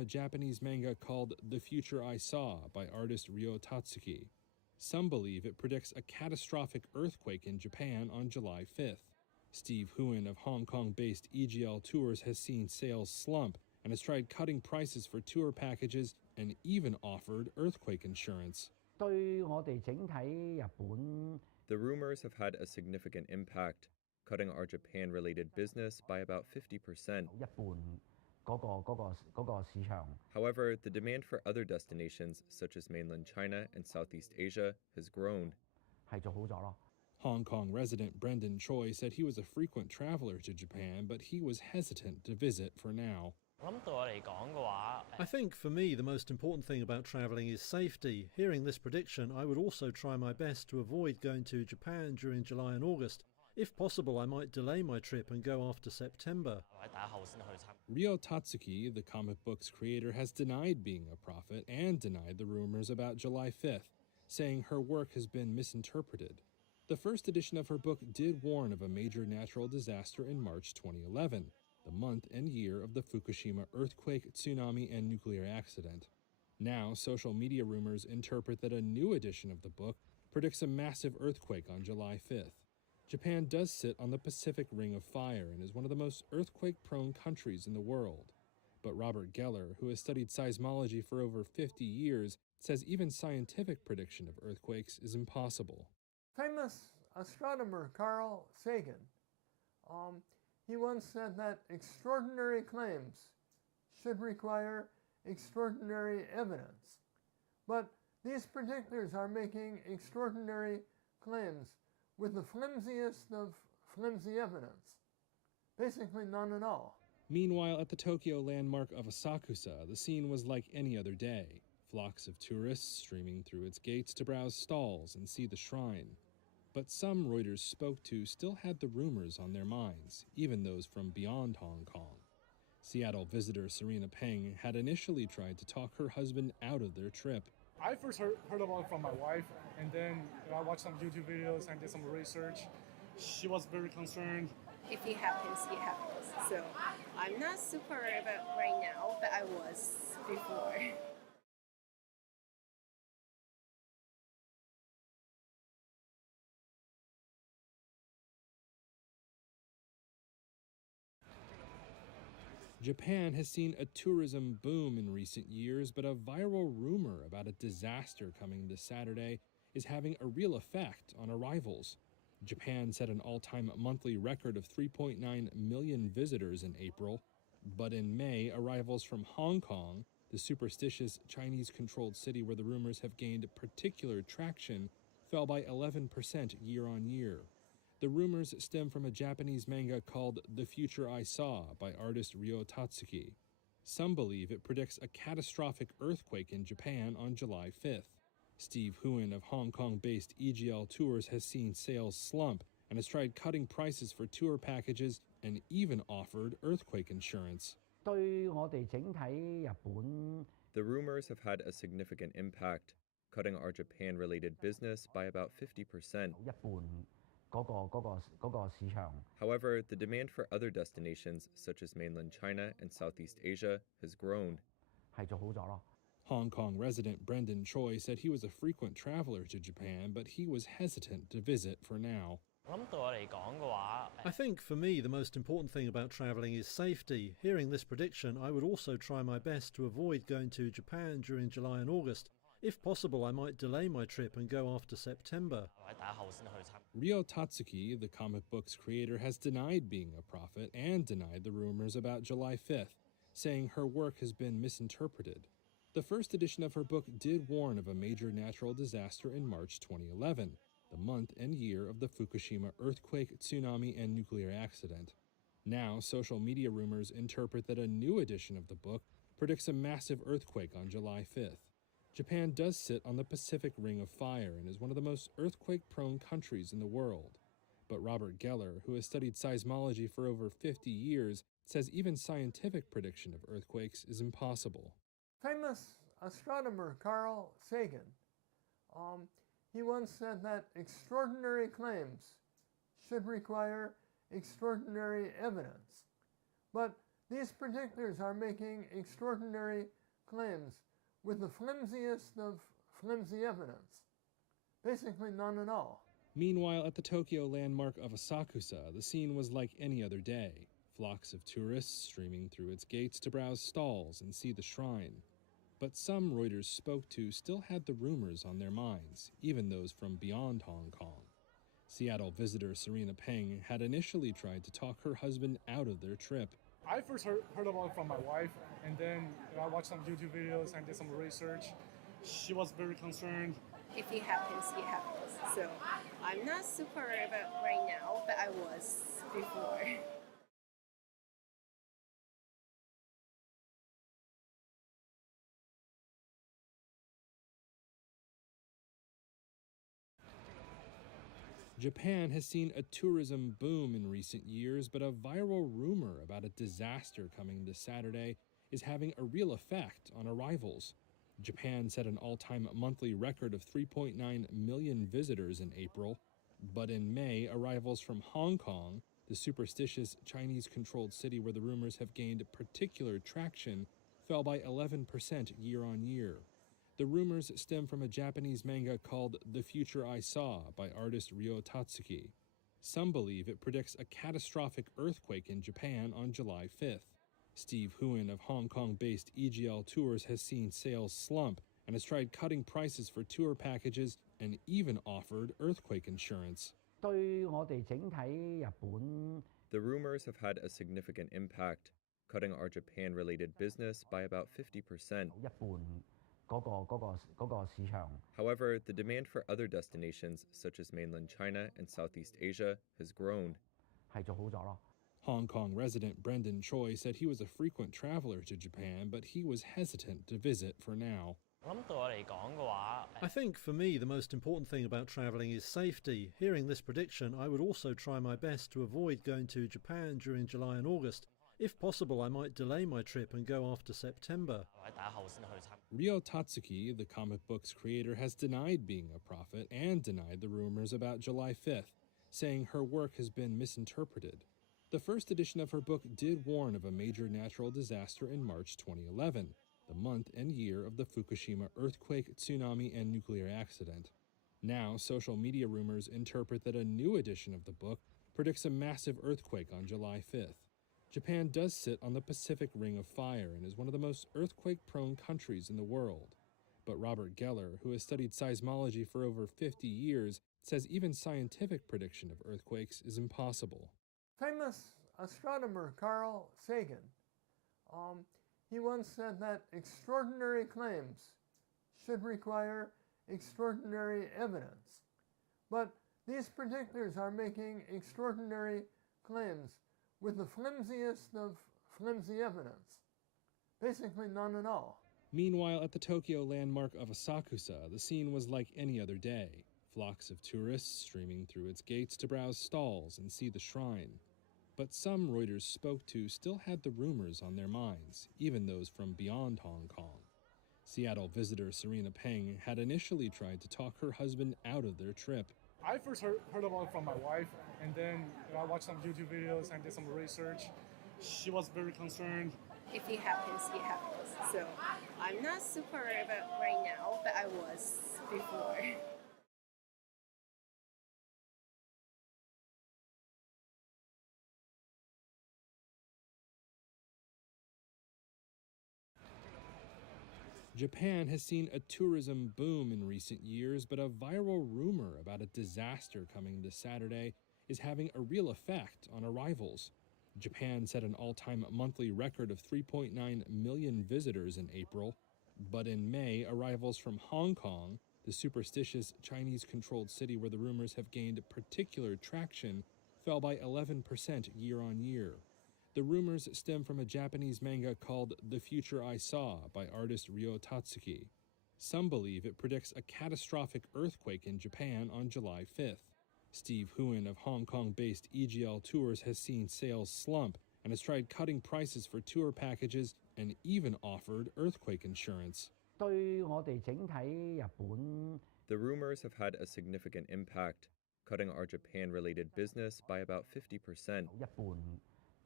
a Japanese manga called The Future I Saw by artist Ryo Tatsuki. Some believe it predicts a catastrophic earthquake in Japan on July 5th. Steve Huon of Hong Kong-based EGL Tours has seen sales slump and has tried cutting prices for tour packages and even offered earthquake insurance. The rumours have had a significant impact, cutting our Japan-related business by about 50%. However, the demand for other destinations, such as mainland China and Southeast Asia, has grown. Hong Kong resident Brendan Choi said he was a frequent traveler to Japan, but he was hesitant to visit for now. I think for me the most important thing about travelling is safety. Hearing this prediction, I would also try my best to avoid going to Japan during July and August. If possible, I might delay my trip and go after September. Ryo Tatsuki, the comic book's creator, has denied being a prophet and denied the rumors about July 5th, saying her work has been misinterpreted. The first edition of her book did warn of a major natural disaster in March 2011, the month and year of the Fukushima earthquake, tsunami, and nuclear accident. Now, social media rumors interpret that a new edition of the book predicts a massive earthquake on July 5th. Japan does sit on the Pacific Ring of Fire and is one of the most earthquake-prone countries in the world. But Robert Geller, who has studied seismology for over 50 years, says even scientific prediction of earthquakes is impossible. Famous astronomer Carl Sagan, he once said that extraordinary claims should require extraordinary evidence. But these predictors are making extraordinary claims with the flimsiest of flimsy evidence. Basically none at all. Meanwhile, at the Tokyo landmark of Asakusa, the scene was like any other day. Flocks of tourists streaming through its gates to browse stalls and see the shrine. But some Reuters spoke to still had the rumors on their minds, even those from beyond Hong Kong. Seattle visitor Serena Peng had initially tried to talk her husband out of their trip. I first heard about it from my wife, and then I watched some YouTube videos and did some research. She was very concerned. If it happens, it happens. So I'm not super worried about right now, but I was before. Japan has seen a tourism boom in recent years, but a viral rumor about a disaster coming this Saturday is having a real effect on arrivals. Japan set an all-time monthly record of 3.9 million visitors in April, but in May, arrivals from Hong Kong, the superstitious Chinese-controlled city where the rumors have gained particular traction, fell by 11% year-on-year. The rumors stem from a Japanese manga called The Future I Saw by artist Ryo Tatsuki. Some believe it predicts a catastrophic earthquake in Japan on July 5th. Steve Huon of Hong Kong-based EGL Tours has seen sales slump and has tried cutting prices for tour packages and even offered earthquake insurance. The rumours have had a significant impact, cutting our Japan-related business by about 50%. However, the demand for other destinations, such as mainland China and Southeast Asia, has grown. Hong Kong resident Brendan Choi said he was a frequent traveler to Japan, but he was hesitant to visit for now. I think for me the most important thing about travelling is safety. Hearing this prediction, I would also try my best to avoid going to Japan during July and August. If possible, I might delay my trip and go after September. Ryo Tatsuki, the comic book's creator, has denied being a prophet and denied the rumors about July 5th, saying her work has been misinterpreted. The first edition of her book did warn of a major natural disaster in March 2011, the month and year of the Fukushima earthquake, tsunami, and nuclear accident. Now, social media rumors interpret that a new edition of the book predicts a massive earthquake on July 5th. Japan does sit on the Pacific Ring of Fire and is one of the most earthquake-prone countries in the world. But Robert Geller, who has studied seismology for over 50 years, says even scientific prediction of earthquakes is impossible. Famous astronomer Carl Sagan, he once said that extraordinary claims should require extraordinary evidence. But these predictors are making extraordinary claims with the flimsiest of flimsy evidence. Basically none at all. Meanwhile, at the Tokyo landmark of Asakusa, the scene was like any other day. Flocks of tourists streaming through its gates to browse stalls and see the shrine. But some Reuters spoke to still had the rumors on their minds, even those from beyond Hong Kong. Seattle visitor Serena Peng had initially tried to talk her husband out of their trip. I first heard about it from my wife, and then I watched some YouTube videos and did some research. She was very concerned. If it happens, it happens. So I'm not super worried about right now, but I was before. Japan has seen a tourism boom in recent years, but a viral rumor about a disaster coming this Saturday is having a real effect on arrivals. Japan set an all-time monthly record of 3.9 million visitors in April, but in May, arrivals from Hong Kong, the superstitious Chinese-controlled city where the rumors have gained particular traction, fell by 11% year-on-year. The rumors stem from a Japanese manga called The Future I Saw by artist Ryo Tatsuki. Some believe it predicts a catastrophic earthquake in Japan on July 5th. Steve Huon of Hong Kong-based EGL Tours has seen sales slump and has tried cutting prices for tour packages and even offered earthquake insurance. The rumors have had a significant impact, cutting our Japan-related business by about 50%. However, the demand for other destinations, such as mainland China and Southeast Asia, has grown. Hong Kong resident Brendan Choi said he was a frequent traveler to Japan, but he was hesitant to visit for now. I think for me the most important thing about travelling is safety. Hearing this prediction, I would also try my best to avoid going to Japan during July and August. If possible, I might delay my trip and go after September. Ryo Tatsuki, the comic book's creator, has denied being a prophet and denied the rumors about July 5th, saying her work has been misinterpreted. The first edition of her book did warn of a major natural disaster in March 2011, the month and year of the Fukushima earthquake, tsunami, and nuclear accident. Now, social media rumors interpret that a new edition of the book predicts a massive earthquake on July 5th. Japan does sit on the Pacific Ring of Fire and is one of the most earthquake-prone countries in the world. But Robert Geller, who has studied seismology for over 50 years, says even scientific prediction of earthquakes is impossible. Famous astronomer Carl Sagan, he once said that extraordinary claims should require extraordinary evidence. But these predictors are making extraordinary claims with the flimsiest of flimsy evidence. Basically none at all. Meanwhile, at the Tokyo landmark of Asakusa, the scene was like any other day. Flocks of tourists streaming through its gates to browse stalls and see the shrine. But some Reuters spoke to still had the rumors on their minds, even those from beyond Hong Kong. Seattle visitor Serena Peng had initially tried to talk her husband out of their trip. I first heard about it from my wife, and then I watched some YouTube videos and did some research. She was very concerned. If it happens, it happens. So I'm not super worried about right now, but I was before. Japan has seen a tourism boom in recent years, but a viral rumor about a disaster coming this Saturday is having a real effect on arrivals. Japan set an all-time monthly record of 3.9 million visitors in April, but in May, arrivals from Hong Kong, the superstitious Chinese-controlled city where the rumors have gained particular traction, fell by 11% year-on-year. The rumors stem from a Japanese manga called The Future I Saw by artist Ryo Tatsuki. Some believe it predicts a catastrophic earthquake in Japan on July 5th. Steve Huon of Hong Kong-based EGL Tours has seen sales slump and has tried cutting prices for tour packages and even offered earthquake insurance. The rumors have had a significant impact, cutting our Japan-related business by about 50%.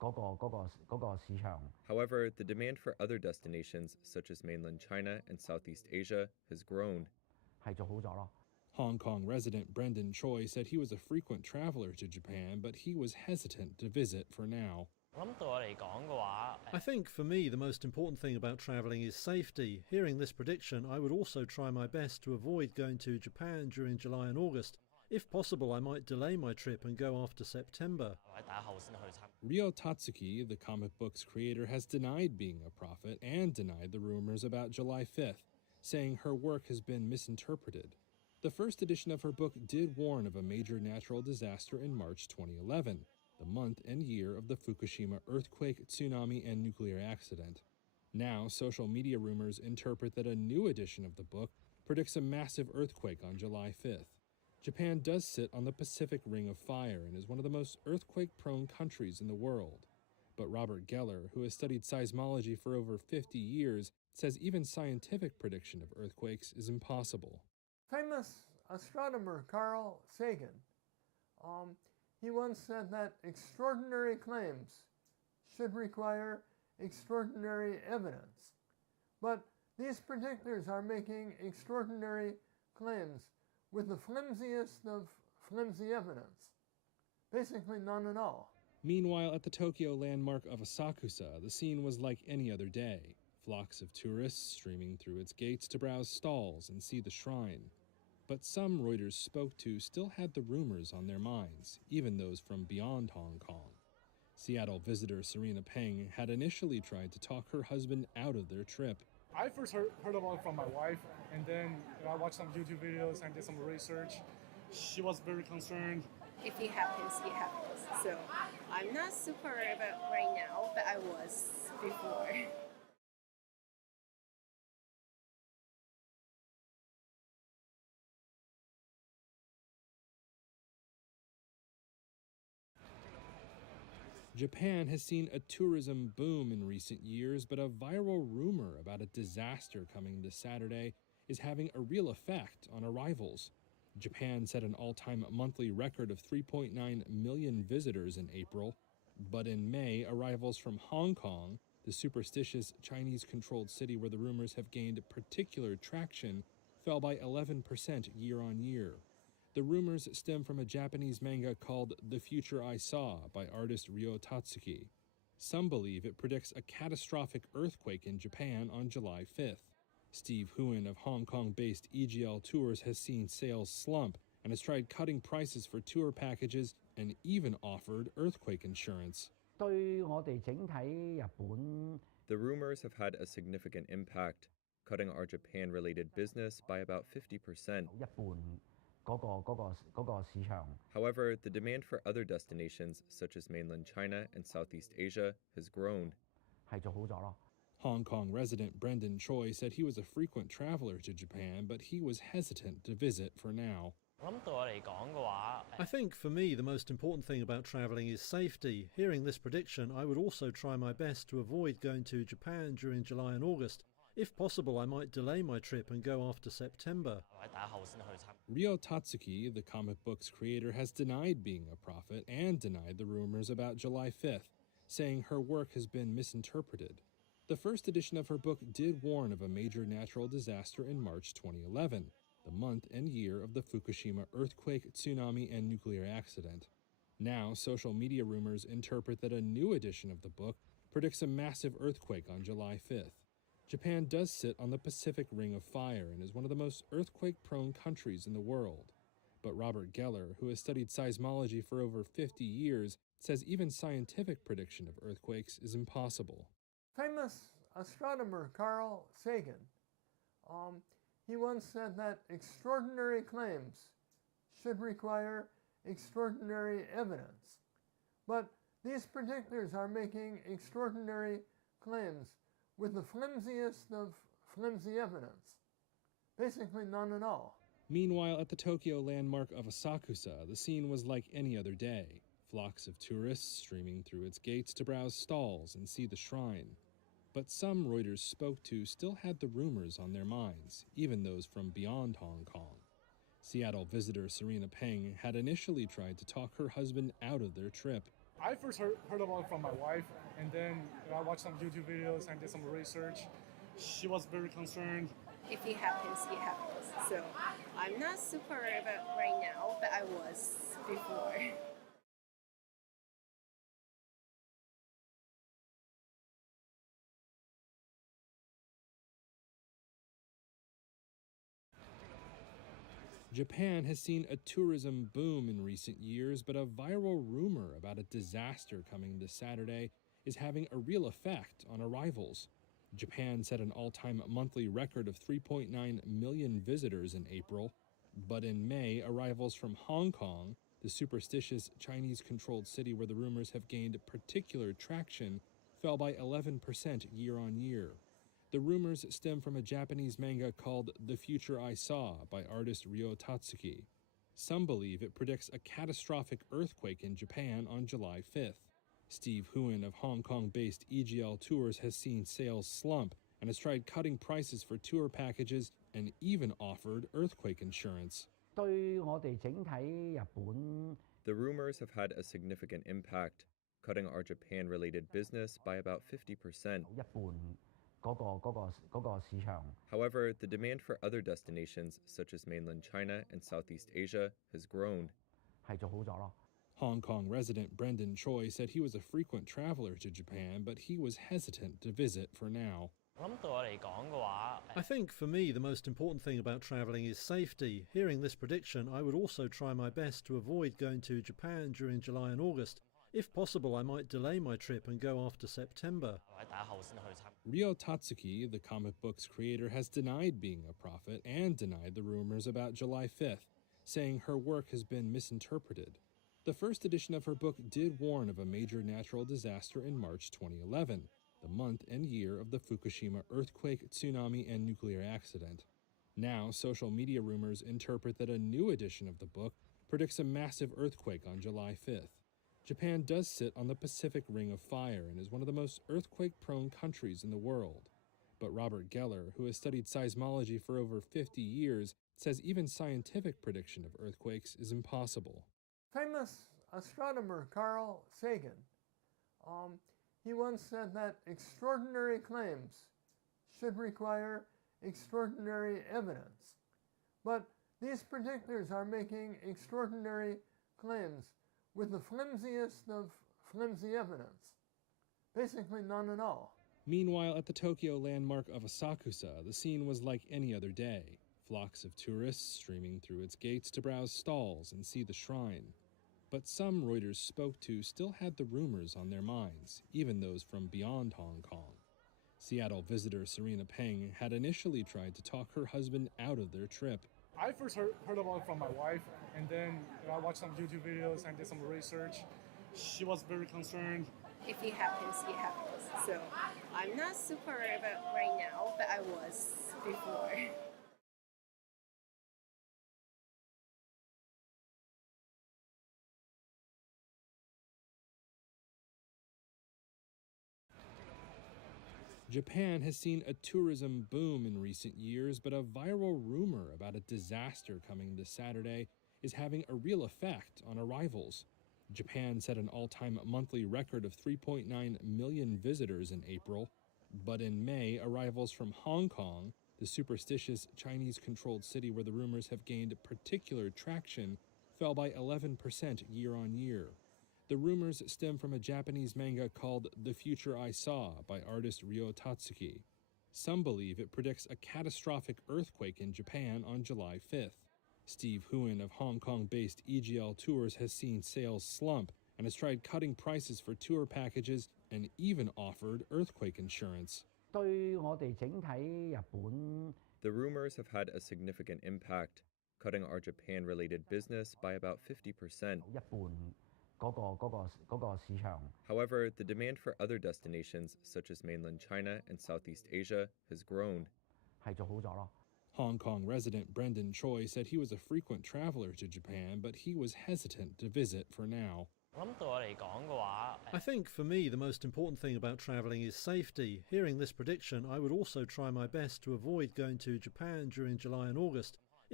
However, the demand for other destinations, such as mainland China and Southeast Asia, has grown. Hong Kong resident Brendan Choi said he was a frequent traveler to Japan, but he was hesitant to visit for now. I think for me the most important thing about travelling is safety. Hearing this prediction, I would also try my best to avoid going to Japan during July and August. If possible, I might delay my trip and go after September. Ryo Tatsuki, the comic book's creator, has denied being a prophet and denied the rumors about July 5th, saying her work has been misinterpreted. The first edition of her book did warn of a major natural disaster in March 2011, the month and year of the Fukushima earthquake, tsunami, and nuclear accident. Now, social media rumors interpret that a new edition of the book predicts a massive earthquake on July 5th. Japan does sit on the Pacific Ring of Fire and is one of the most earthquake-prone countries in the world. But Robert Geller, who has studied seismology for over 50 years, says even scientific prediction of earthquakes is impossible. Famous astronomer Carl Sagan, he once said that extraordinary claims should require extraordinary evidence. But these predictors are making extraordinary claims with the flimsiest of flimsy evidence. Basically none at all. Meanwhile, at the Tokyo landmark of Asakusa, the scene was like any other day. Flocks of tourists streaming through its gates to browse stalls and see the shrine. But some Reuters spoke to still had the rumors on their minds, even those from beyond Hong Kong. Seattle visitor Serena Peng had initially tried to talk her husband out of their trip. I first heard about it from my wife, and then I watched some YouTube videos and did some research. She was very concerned. If it happens, it happens. So I'm not super worried about right now, but I was before. Japan has seen a tourism boom in recent years, but a viral rumor about a disaster coming this Saturday is having a real effect on arrivals. Japan set an all-time monthly record of 3.9 million visitors in April, but in May, arrivals from Hong Kong, the superstitious Chinese-controlled city where the rumors have gained particular traction, fell by 11% year-on-year. The rumors stem from a Japanese manga called The Future I Saw by artist Ryo Tatsuki. Some believe it predicts a catastrophic earthquake in Japan on July 5th. Steve Huon of Hong Kong-based EGL Tours has seen sales slump and has tried cutting prices for tour packages and even offered earthquake insurance. The rumors have had a significant impact, cutting our Japan-related business by about 50%. However, the demand for other destinations, such as mainland China and Southeast Asia, has grown. Hong Kong resident Brendan Choi said he was a frequent traveler to Japan, but he was hesitant to visit for now. I think for me the most important thing about travelling is safety. Hearing this prediction, I would also try my best to avoid going to Japan during July and August. If possible, I might delay my trip and go after September. Ryo Tatsuki, the comic book's creator, has denied being a prophet and denied the rumors about July 5th, saying her work has been misinterpreted. The first edition of her book did warn of a major natural disaster in March 2011, the month and year of the Fukushima earthquake, tsunami, and nuclear accident. Now, social media rumors interpret that a new edition of the book predicts a massive earthquake on July 5th. Japan does sit on the Pacific Ring of Fire and is one of the most earthquake-prone countries in the world. But Robert Geller, who has studied seismology for over 50 years, says even scientific prediction of earthquakes is impossible. Famous astronomer Carl Sagan, he once said that extraordinary claims should require extraordinary evidence. But these predictors are making extraordinary claims with the flimsiest of flimsy evidence. Basically none at all. Meanwhile, at the Tokyo landmark of Asakusa, the scene was like any other day. Flocks of tourists streaming through its gates to browse stalls and see the shrine. But some Reuters spoke to still had the rumors on their minds, even those from beyond Hong Kong. Seattle visitor Serena Peng had initially tried to talk her husband out of their trip. I first heard about it from my wife, and then I watched some YouTube videos and did some research. She was very concerned. If it happens, it happens. So I'm not super worried about right now, but I was before. Japan has seen a tourism boom in recent years, but a viral rumor about a disaster coming this Saturday is having a real effect on arrivals. Japan set an all-time monthly record of 3.9 million visitors in April, but in May, arrivals from Hong Kong, the superstitious Chinese-controlled city where the rumors have gained particular traction, fell by 11% year-on-year. The rumors stem from a Japanese manga called The Future I Saw by artist Ryo Tatsuki. Some believe it predicts a catastrophic earthquake in Japan on July 5th. Steve Huon of Hong Kong-based EGL Tours has seen sales slump and has tried cutting prices for tour packages and even offered earthquake insurance. The rumors have had a significant impact, cutting our Japan-related business by about 50%. However, the demand for other destinations, such as mainland China and Southeast Asia, has grown. Hong Kong resident Brendan Choi said he was a frequent traveler to Japan, but he was hesitant to visit for now. I think for me the most important thing about travelling is safety. Hearing this prediction, I would also try my best to avoid going to Japan during July and August. If possible, I might delay my trip and go after September. Ryo Tatsuki, the comic book's creator, has denied being a prophet and denied the rumors about July 5th, saying her work has been misinterpreted. The first edition of her book did warn of a major natural disaster in March 2011, the month and year of the Fukushima earthquake, tsunami, and nuclear accident. Now, social media rumors interpret that a new edition of the book predicts a massive earthquake on July 5th. Japan does sit on the Pacific Ring of Fire and is one of the most earthquake-prone countries in the world. But Robert Geller, who has studied seismology for over 50 years, says even scientific prediction of earthquakes is impossible. Famous astronomer Carl Sagan, he once said that extraordinary claims should require extraordinary evidence. But these predictors are making extraordinary claims with the flimsiest of flimsy evidence. Basically none at all. Meanwhile, at the Tokyo landmark of Asakusa, the scene was like any other day. Flocks of tourists streaming through its gates to browse stalls and see the shrine. But some Reuters spoke to still had the rumors on their minds, even those from beyond Hong Kong. Seattle visitor Serena Peng had initially tried to talk her husband out of their trip. I first heard about it from my wife, and then I watched some YouTube videos and did some research. She was very concerned. If it happens, it happens. So I'm not super worried about right now, but I was before. Japan has seen a tourism boom in recent years, but a viral rumor about a disaster coming this Saturday is having a real effect on arrivals. Japan set an all-time monthly record of 3.9 million visitors in April, but in May, arrivals from Hong Kong, the superstitious Chinese-controlled city where the rumors have gained particular traction, fell by 11% year-on-year. The rumors stem from a Japanese manga called The Future I Saw by artist Ryo Tatsuki. Some believe it predicts a catastrophic earthquake in Japan on July 5th. Steve Huon of Hong Kong-based EGL Tours has seen sales slump and has tried cutting prices for tour packages and even offered earthquake insurance. The rumors have had a significant impact, cutting our Japan-related business by about 50%. However, the demand for other destinations, such as mainland China and Southeast Asia, has grown. Hong Kong resident Brendan Choi said he was a frequent traveler to Japan, but he was hesitant to visit for now. I think for me the most important thing about travelling is safety. Hearing this prediction, I would also try my best to avoid going to Japan during July and August.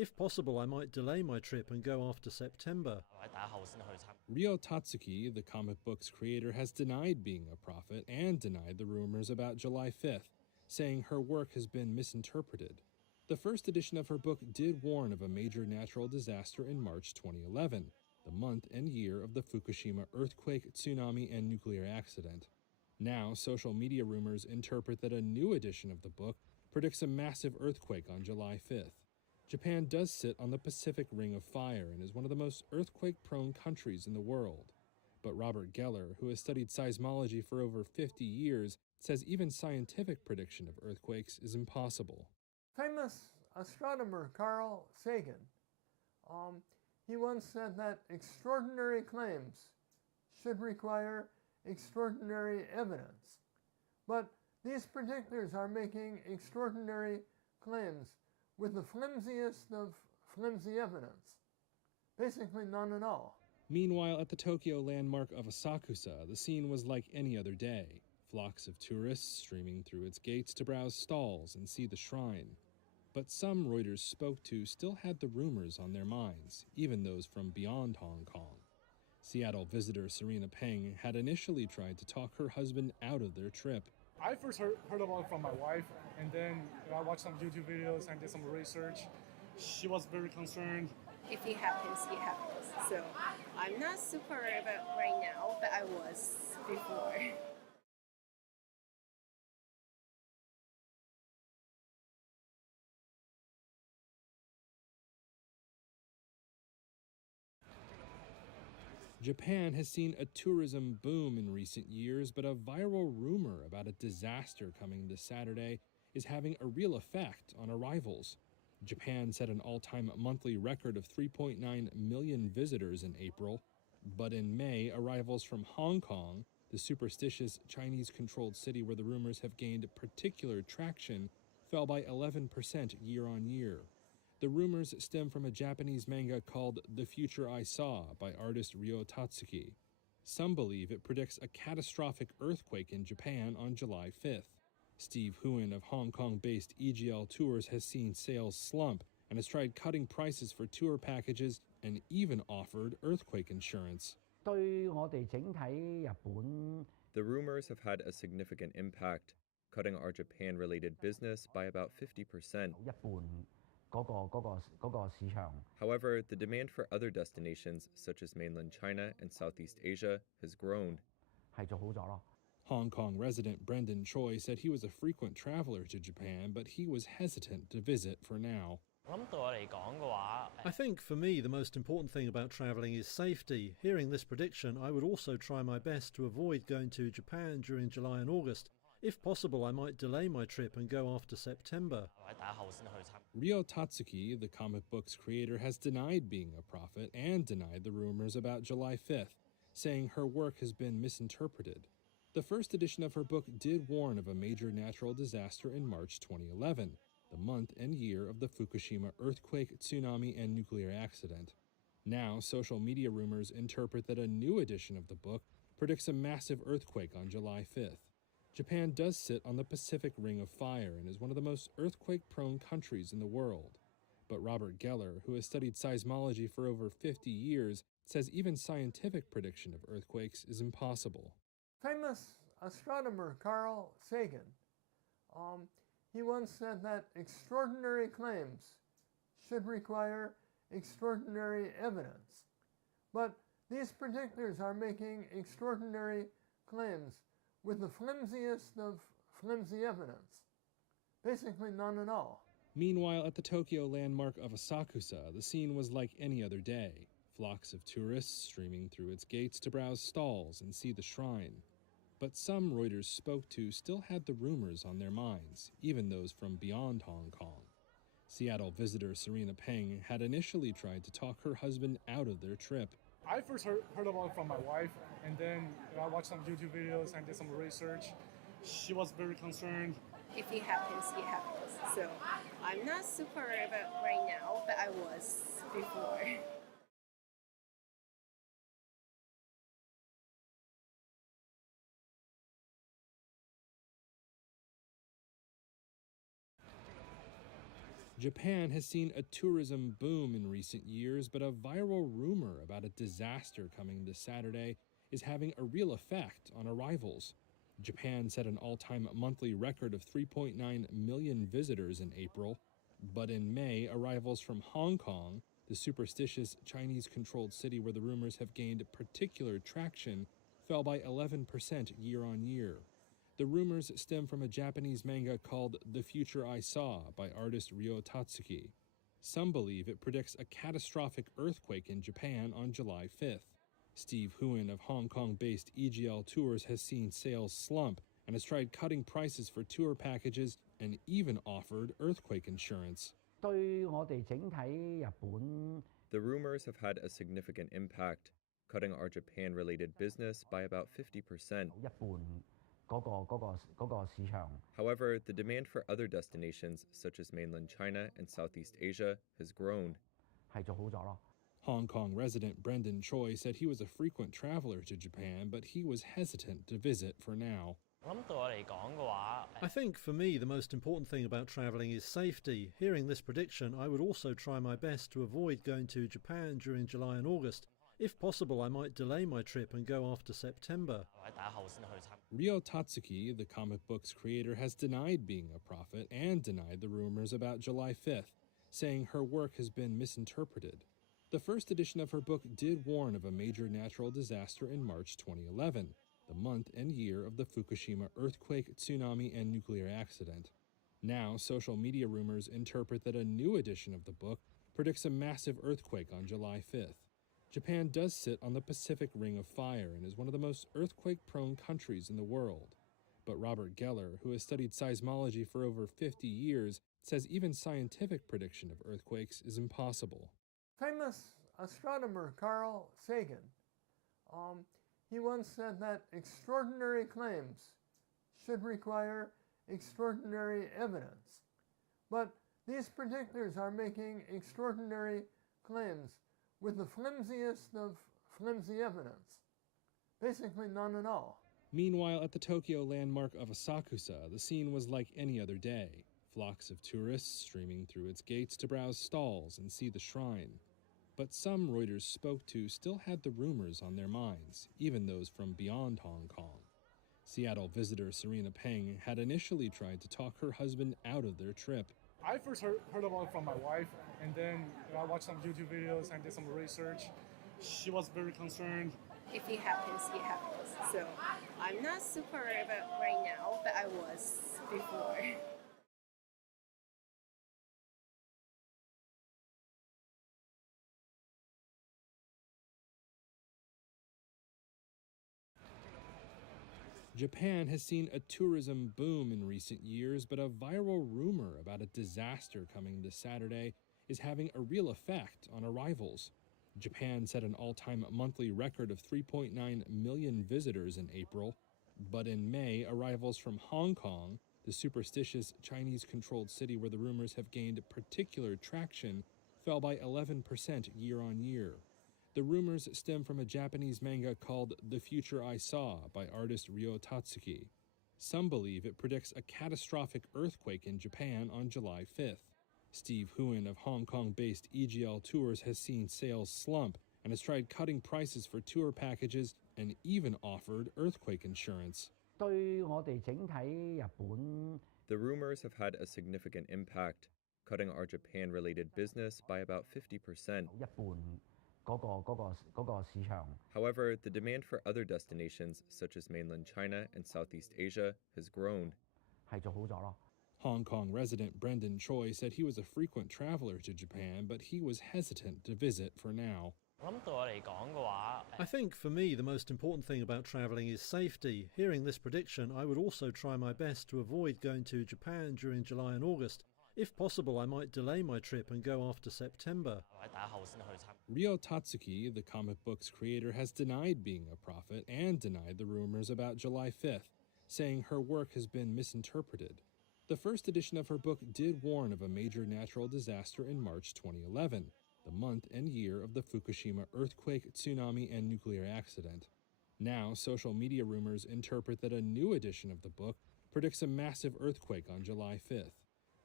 If possible, I might delay my trip and go after September. Ryo Tatsuki, the comic book's creator, has denied being a prophet and denied the rumors about July 5th, saying her work has been misinterpreted. The first edition of her book did warn of a major natural disaster in March 2011, the month and year of the Fukushima earthquake, tsunami, and nuclear accident. Now, social media rumors interpret that a new edition of the book predicts a massive earthquake on July 5th. Japan does sit on the Pacific Ring of Fire and is one of the most earthquake-prone countries in the world. But Robert Geller, who has studied seismology for over 50 years, says even scientific prediction of earthquakes is impossible. Famous astronomer Carl Sagan, he once said that extraordinary claims should require extraordinary evidence. But these predictors are making extraordinary claims with the flimsiest of flimsy evidence. Basically none at all. Meanwhile, at the Tokyo landmark of Asakusa, the scene was like any other day. Flocks of tourists streaming through its gates to browse stalls and see the shrine. But some Reuters spoke to still had the rumors on their minds, even those from beyond Hong Kong. Seattle visitor Serena Peng had initially tried to talk her husband out of their trip. I first heard about it from my wife, and then I watched some YouTube videos and did some research. She was very concerned. If it happens, it happens. So I'm not super worried about right now, but I was before. Japan has seen a tourism boom in recent years, but a viral rumor about a disaster coming this Saturday is having a real effect on arrivals. Japan set an all-time monthly record of 3.9 million visitors in April, but in May, arrivals from Hong Kong, the superstitious Chinese-controlled city where the rumors have gained particular traction, fell by 11% year-on-year. The rumors stem from a Japanese manga called The Future I Saw by artist Ryo Tatsuki. Some believe it predicts a catastrophic earthquake in Japan on July 5th. Steve Huon of Hong Kong-based EGL Tours has seen sales slump and has tried cutting prices for tour packages and even offered earthquake insurance. The rumors have had a significant impact, cutting our Japan-related business by about 50%. However, the demand for other destinations, such as mainland China and Southeast Asia, has grown. Hong Kong resident Brendan Choi said he was a frequent traveler to Japan, but he was hesitant to visit for now. I think for me the most important thing about travelling is safety. Hearing this prediction, I would also try my best to avoid going to Japan during July and August. If possible, I might delay my trip and go after September. Ryo Tatsuki, the comic book's creator, has denied being a prophet and denied the rumors about July 5th, saying her work has been misinterpreted. The first edition of her book did warn of a major natural disaster in March 2011, the month and year of the Fukushima earthquake, tsunami, and nuclear accident. Now, social media rumors interpret that a new edition of the book predicts a massive earthquake on July 5th. Japan does sit on the Pacific Ring of Fire and is one of the most earthquake-prone countries in the world. But Robert Geller, who has studied seismology for over 50 years, says even scientific prediction of earthquakes is impossible. Famous astronomer Carl Sagan, he once said that extraordinary claims should require extraordinary evidence. But these predictors are making extraordinary claims with the flimsiest of flimsy evidence. Basically none at all. Meanwhile, at the Tokyo landmark of Asakusa, the scene was like any other day. Flocks of tourists streaming through its gates to browse stalls and see the shrine. But some Reuters spoke to still had the rumors on their minds, even those from beyond Hong Kong. Seattle visitor Serena Peng had initially tried to talk her husband out of their trip. I first heard about it from my wife, and then I watched some YouTube videos and did some research. She was very concerned. If it happens, it happens. So I'm not super worried about right now, but I was before. Japan has seen a tourism boom in recent years, but a viral rumor about a disaster coming this Saturday is having a real effect on arrivals. Japan set an all-time monthly record of 3.9 million visitors in April, but in May, arrivals from Hong Kong, the superstitious Chinese-controlled city where the rumors have gained particular traction, fell by 11% year-on-year. The rumors stem from a Japanese manga called The Future I Saw by artist Ryo Tatsuki. Some believe it predicts a catastrophic earthquake in Japan on July 5th. Steve Huon of Hong Kong-based EGL Tours has seen sales slump and has tried cutting prices for tour packages and even offered earthquake insurance. The rumors have had a significant impact, cutting our Japan-related business by about 50%. However, the demand for other destinations, such as mainland China and Southeast Asia, has grown. Hong Kong resident Brendan Choi said he was a frequent traveler to Japan, but he was hesitant to visit for now. I think for me the most important thing about travelling is safety. Hearing this prediction, I would also try my best to avoid going to Japan during July and August. If possible, I might delay my trip and go after September. Ryo Tatsuki, the comic book's creator, has denied being a prophet and denied the rumors about July 5th, saying her work has been misinterpreted. The first edition of her book did warn of a major natural disaster in March 2011, the month and year of the Fukushima earthquake, tsunami, and nuclear accident. Now, social media rumors interpret that a new edition of the book predicts a massive earthquake on July 5th. Japan does sit on the Pacific Ring of Fire and is one of the most earthquake-prone countries in the world. But Robert Geller, who has studied seismology for over 50 years, says even scientific prediction of earthquakes is impossible. Famous astronomer Carl Sagan, he once said that extraordinary claims should require extraordinary evidence. But these predictors are making extraordinary claims with the flimsiest of flimsy evidence. Basically none at all. Meanwhile, at the Tokyo landmark of Asakusa, the scene was like any other day. Flocks of tourists streaming through its gates to browse stalls and see the shrine. But some Reuters spoke to still had the rumors on their minds, even those from beyond Hong Kong. Seattle visitor Serena Peng had initially tried to talk her husband out of their trip. I first heard about it from my wife, and then I watched some YouTube videos and did some research. She was very concerned. If it happens, it happens. So I'm not super worried about right now, but I was before. Japan has seen a tourism boom in recent years, but a viral rumor about a disaster coming this Saturday is having a real effect on arrivals. Japan set an all-time monthly record of 3.9 million visitors in April, but in May, arrivals from Hong Kong, the superstitious Chinese-controlled city where the rumors have gained particular traction, fell by 11% year-on-year. The rumors stem from a Japanese manga called The Future I Saw by artist Ryo Tatsuki. Some believe it predicts a catastrophic earthquake in Japan on July 5th. Steve Huon of Hong Kong-based EGL Tours has seen sales slump and has tried cutting prices for tour packages and even offered earthquake insurance. The rumors have had a significant impact, cutting our Japan-related business by about 50%. However, the demand for other destinations, such as mainland China and Southeast Asia, has grown. Hong Kong resident Brendan Choi said he was a frequent traveler to Japan, but he was hesitant to visit for now. I think for me the most important thing about travelling is safety. Hearing this prediction, I would also try my best to avoid going to Japan during July and August. If possible, I might delay my trip and go after September. Ryo Tatsuki, the comic book's creator, has denied being a prophet and denied the rumors about July 5th, saying her work has been misinterpreted. The first edition of her book did warn of a major natural disaster in March 2011, the month and year of the Fukushima earthquake, tsunami, and nuclear accident. Now, social media rumors interpret that a new edition of the book predicts a massive earthquake on July 5th.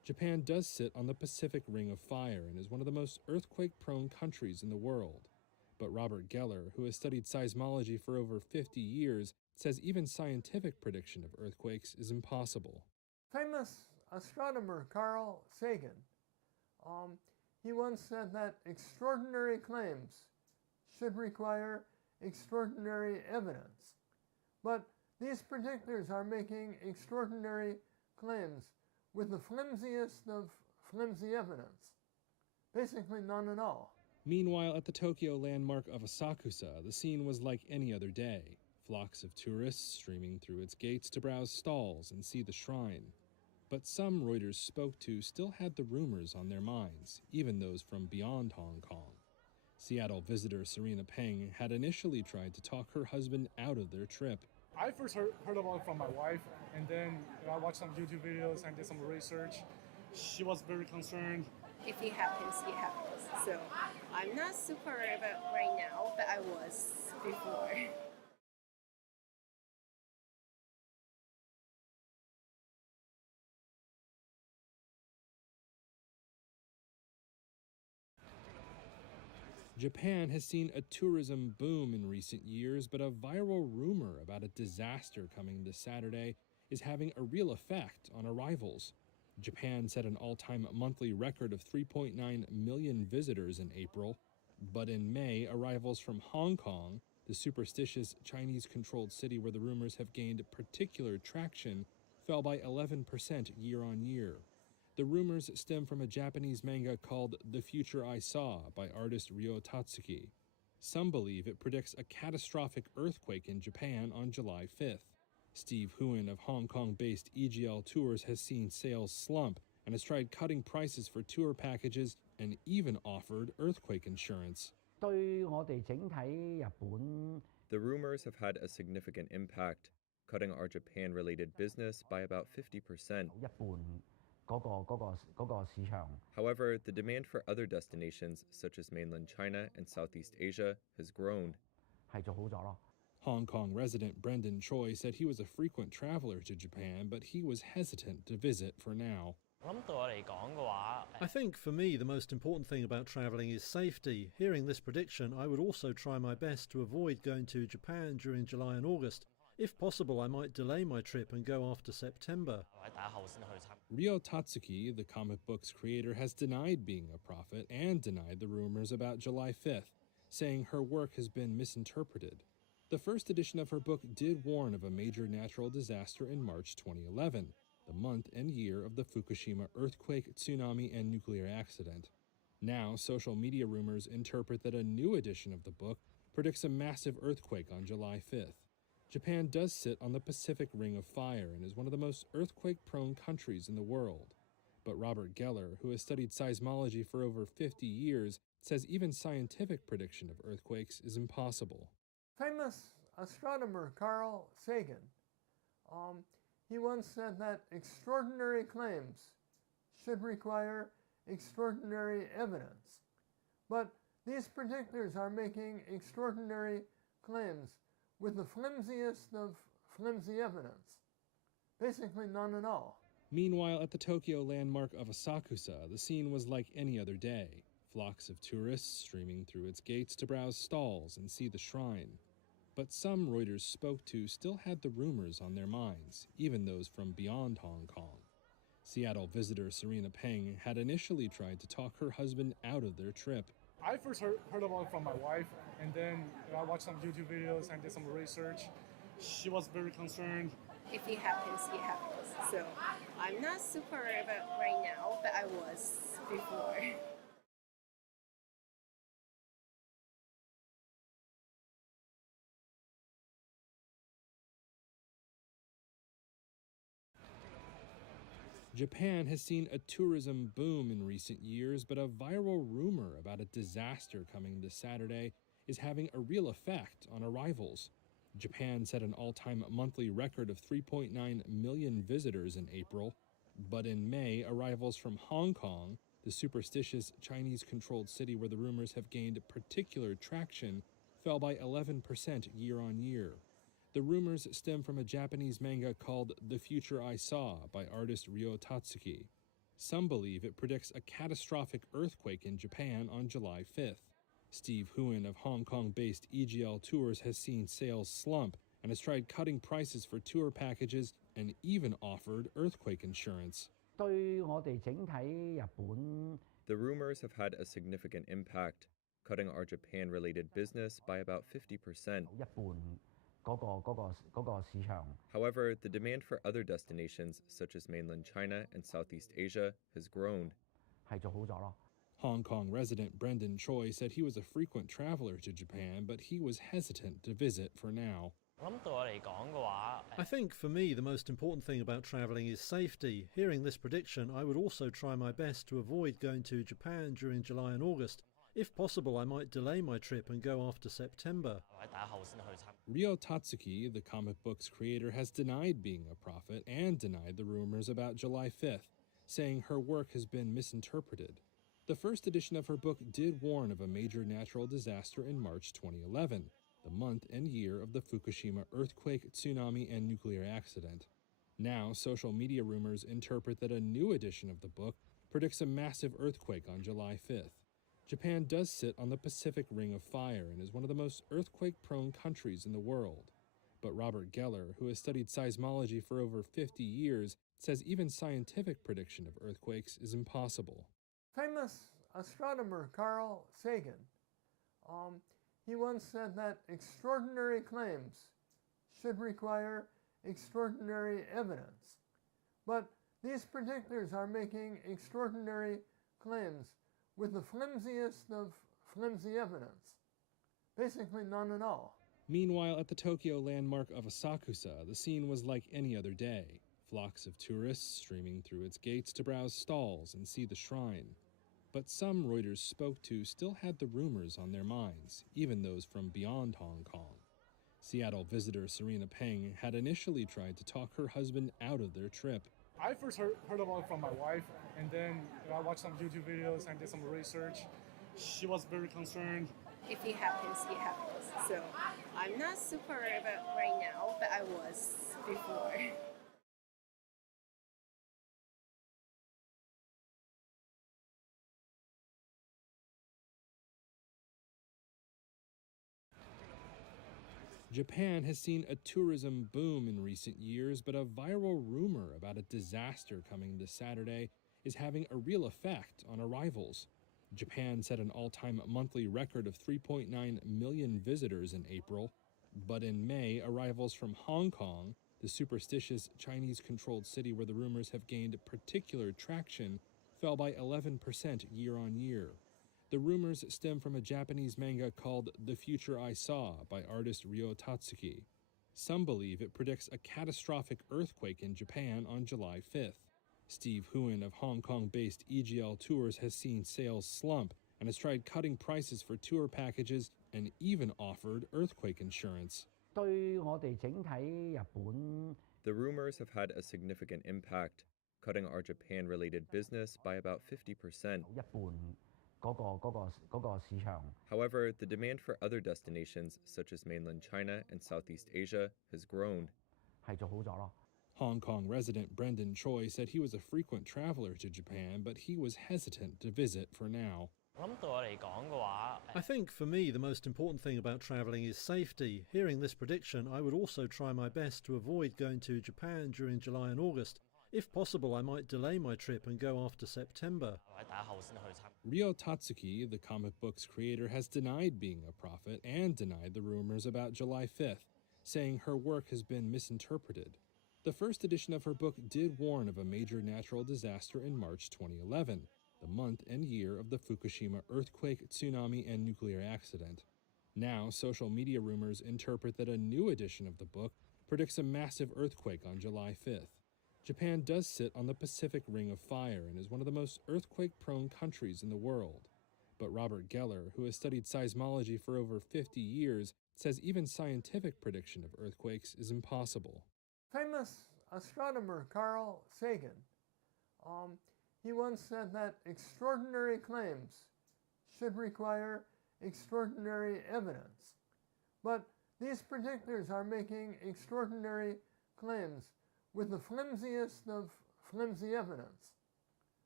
Japan does sit on the Pacific Ring of Fire and is one of the most earthquake-prone countries in the world. But Robert Geller, who has studied seismology for over 50 years, says even scientific prediction of earthquakes is impossible. Famous astronomer Carl Sagan, he once said that extraordinary claims should require extraordinary evidence. But these predictors are making extraordinary claims with the flimsiest of flimsy evidence. Basically none at all. Meanwhile, at the Tokyo landmark of Asakusa, the scene was like any other day. Flocks of tourists streaming through its gates to browse stalls and see the shrine. But some Reuters spoke to still had the rumors on their minds, even those from beyond Hong Kong. Seattle visitor Serena Peng had initially tried to talk her husband out of their trip. I first heard about it from my wife, and then I watched some YouTube videos and did some research. She was very concerned. If it happens, it happens. So I'm not super worried about right now, but I was before. Japan has seen a tourism boom in recent years, but a viral rumor about a disaster coming this Saturday is having a real effect on arrivals. Japan set an all-time monthly record of 3.9 million visitors in April, but in May, arrivals from Hong Kong, the superstitious Chinese-controlled city where the rumors have gained particular traction, fell by 11% year-on-year. The rumors stem from a Japanese manga called The Future I Saw by artist Ryo Tatsuki. Some believe it predicts a catastrophic earthquake in Japan on July 5th. Steve Huon of Hong Kong-based EGL Tours has seen sales slump and has tried cutting prices for tour packages and even offered earthquake insurance. The rumors have had a significant impact, cutting our Japan-related business by about 50%. However, the demand for other destinations, such as mainland China and Southeast Asia, has grown. Hong Kong resident Brendan Choi said he was a frequent traveler to Japan, but he was hesitant to visit for now. I think for me the most important thing about travelling is safety. Hearing this prediction, I would also try my best to avoid going to Japan during July and August. If possible, I might delay my trip and go after September. Ryo Tatsuki, the comic book's creator, has denied being a prophet and denied the rumors about July 5th, saying her work has been misinterpreted. The first edition of her book did warn of a major natural disaster in March 2011, the month and year of the Fukushima earthquake, tsunami, and nuclear accident. Now, social media rumors interpret that a new edition of the book predicts a massive earthquake on July 5th. Japan does sit on the Pacific Ring of Fire and is one of the most earthquake-prone countries in the world. But Robert Geller, who has studied seismology for over 50 years, says even scientific prediction of earthquakes is impossible. Famous astronomer Carl Sagan, he once said that extraordinary claims should require extraordinary evidence. But these predictors are making extraordinary claims with the flimsiest of flimsy evidence. Basically none at all. Meanwhile, at the Tokyo landmark of Asakusa, the scene was like any other day. Flocks of tourists streaming through its gates to browse stalls and see the shrine. But some Reuters spoke to still had the rumors on their minds, even those from beyond Hong Kong. Seattle visitor Serena Peng had initially tried to talk her husband out of their trip. I first heard about it from my wife, and then I watched some YouTube videos and did some research. She was very concerned. If it happens, it happens. So I'm not super worried about right now, but I was before. Japan has seen a tourism boom in recent years, but a viral rumor about a disaster coming this Saturday is having a real effect on arrivals. Japan set an all-time monthly record of 3.9 million visitors in April, but in May, arrivals from Hong Kong, the superstitious Chinese-controlled city where the rumors have gained particular traction, fell by 11% year-on-year. The rumors stem from a Japanese manga called The Future I Saw by artist Ryo Tatsuki. Some believe it predicts a catastrophic earthquake in Japan on July 5th. Steve Huon of Hong Kong-based EGL Tours has seen sales slump and has tried cutting prices for tour packages and even offered earthquake insurance. The rumors have had a significant impact, cutting our Japan-related business by about 50%. However, the demand for other destinations, such as mainland China and Southeast Asia, has grown. Hong Kong resident Brendan Choi said he was a frequent traveler to Japan, but he was hesitant to visit for now. I think for me the most important thing about travelling is safety. Hearing this prediction, I would also try my best to avoid going to Japan during July and August. If possible, I might delay my trip and go after September. Ryo Tatsuki, the comic book's creator, has denied being a prophet and denied the rumors about July 5th, saying her work has been misinterpreted. The first edition of her book did warn of a major natural disaster in March 2011, the month and year of the Fukushima earthquake, tsunami, and nuclear accident. Now, social media rumors interpret that a new edition of the book predicts a massive earthquake on July 5th. Japan does sit on the Pacific Ring of Fire and is one of the most earthquake-prone countries in the world. But Robert Geller, who has studied seismology for over 50 years, says even scientific prediction of earthquakes is impossible. Famous astronomer Carl Sagan, he once said that extraordinary claims should require extraordinary evidence. But these predictors are making extraordinary claims with the flimsiest of flimsy evidence. Basically none at all. Meanwhile, at the Tokyo landmark of Asakusa, the scene was like any other day. Flocks of tourists streaming through its gates to browse stalls and see the shrine. But some Reuters spoke to still had the rumors on their minds, even those from beyond Hong Kong. Seattle visitor Serena Peng had initially tried to talk her husband out of their trip. I first heard about it from my wife, and then I watched some YouTube videos and did some research. She was very concerned. If it happens, it happens. So I'm not super worried about right now, but I was before. Japan has seen a tourism boom in recent years, but a viral rumor about a disaster coming this Saturday is having a real effect on arrivals. Japan set an all-time monthly record of 3.9 million visitors in April, but in May, arrivals from Hong Kong, the superstitious Chinese-controlled city where the rumors have gained particular traction, fell by 11% year-on-year. The rumors stem from a Japanese manga called The Future I Saw by artist Ryo Tatsuki. Some believe it predicts a catastrophic earthquake in Japan on July 5th. Steve Huon of Hong Kong-based EGL Tours has seen sales slump and has tried cutting prices for tour packages and even offered earthquake insurance. The rumors have had a significant impact, cutting our Japan-related business by about 50%. However, the demand for other destinations, such as mainland China and Southeast Asia, has grown. Hong Kong resident Brendan Choi said he was a frequent traveler to Japan, but he was hesitant to visit for now. I think for me the most important thing about travelling is safety. Hearing this prediction, I would also try my best to avoid going to Japan during July and August. If possible, I might delay my trip and go after September. Ryo Tatsuki, the comic book's creator, has denied being a prophet and denied the rumors about July 5th, saying her work has been misinterpreted. The first edition of her book did warn of a major natural disaster in March 2011, the month and year of the Fukushima earthquake, tsunami, and nuclear accident. Now, social media rumors interpret that a new edition of the book predicts a massive earthquake on July 5th. Japan does sit on the Pacific Ring of Fire and is one of the most earthquake-prone countries in the world. But Robert Geller, who has studied seismology for over 50 years, says even scientific prediction of earthquakes is impossible. Famous astronomer Carl Sagan, he once said that extraordinary claims should require extraordinary evidence. But these predictors are making extraordinary claims with the flimsiest of flimsy evidence.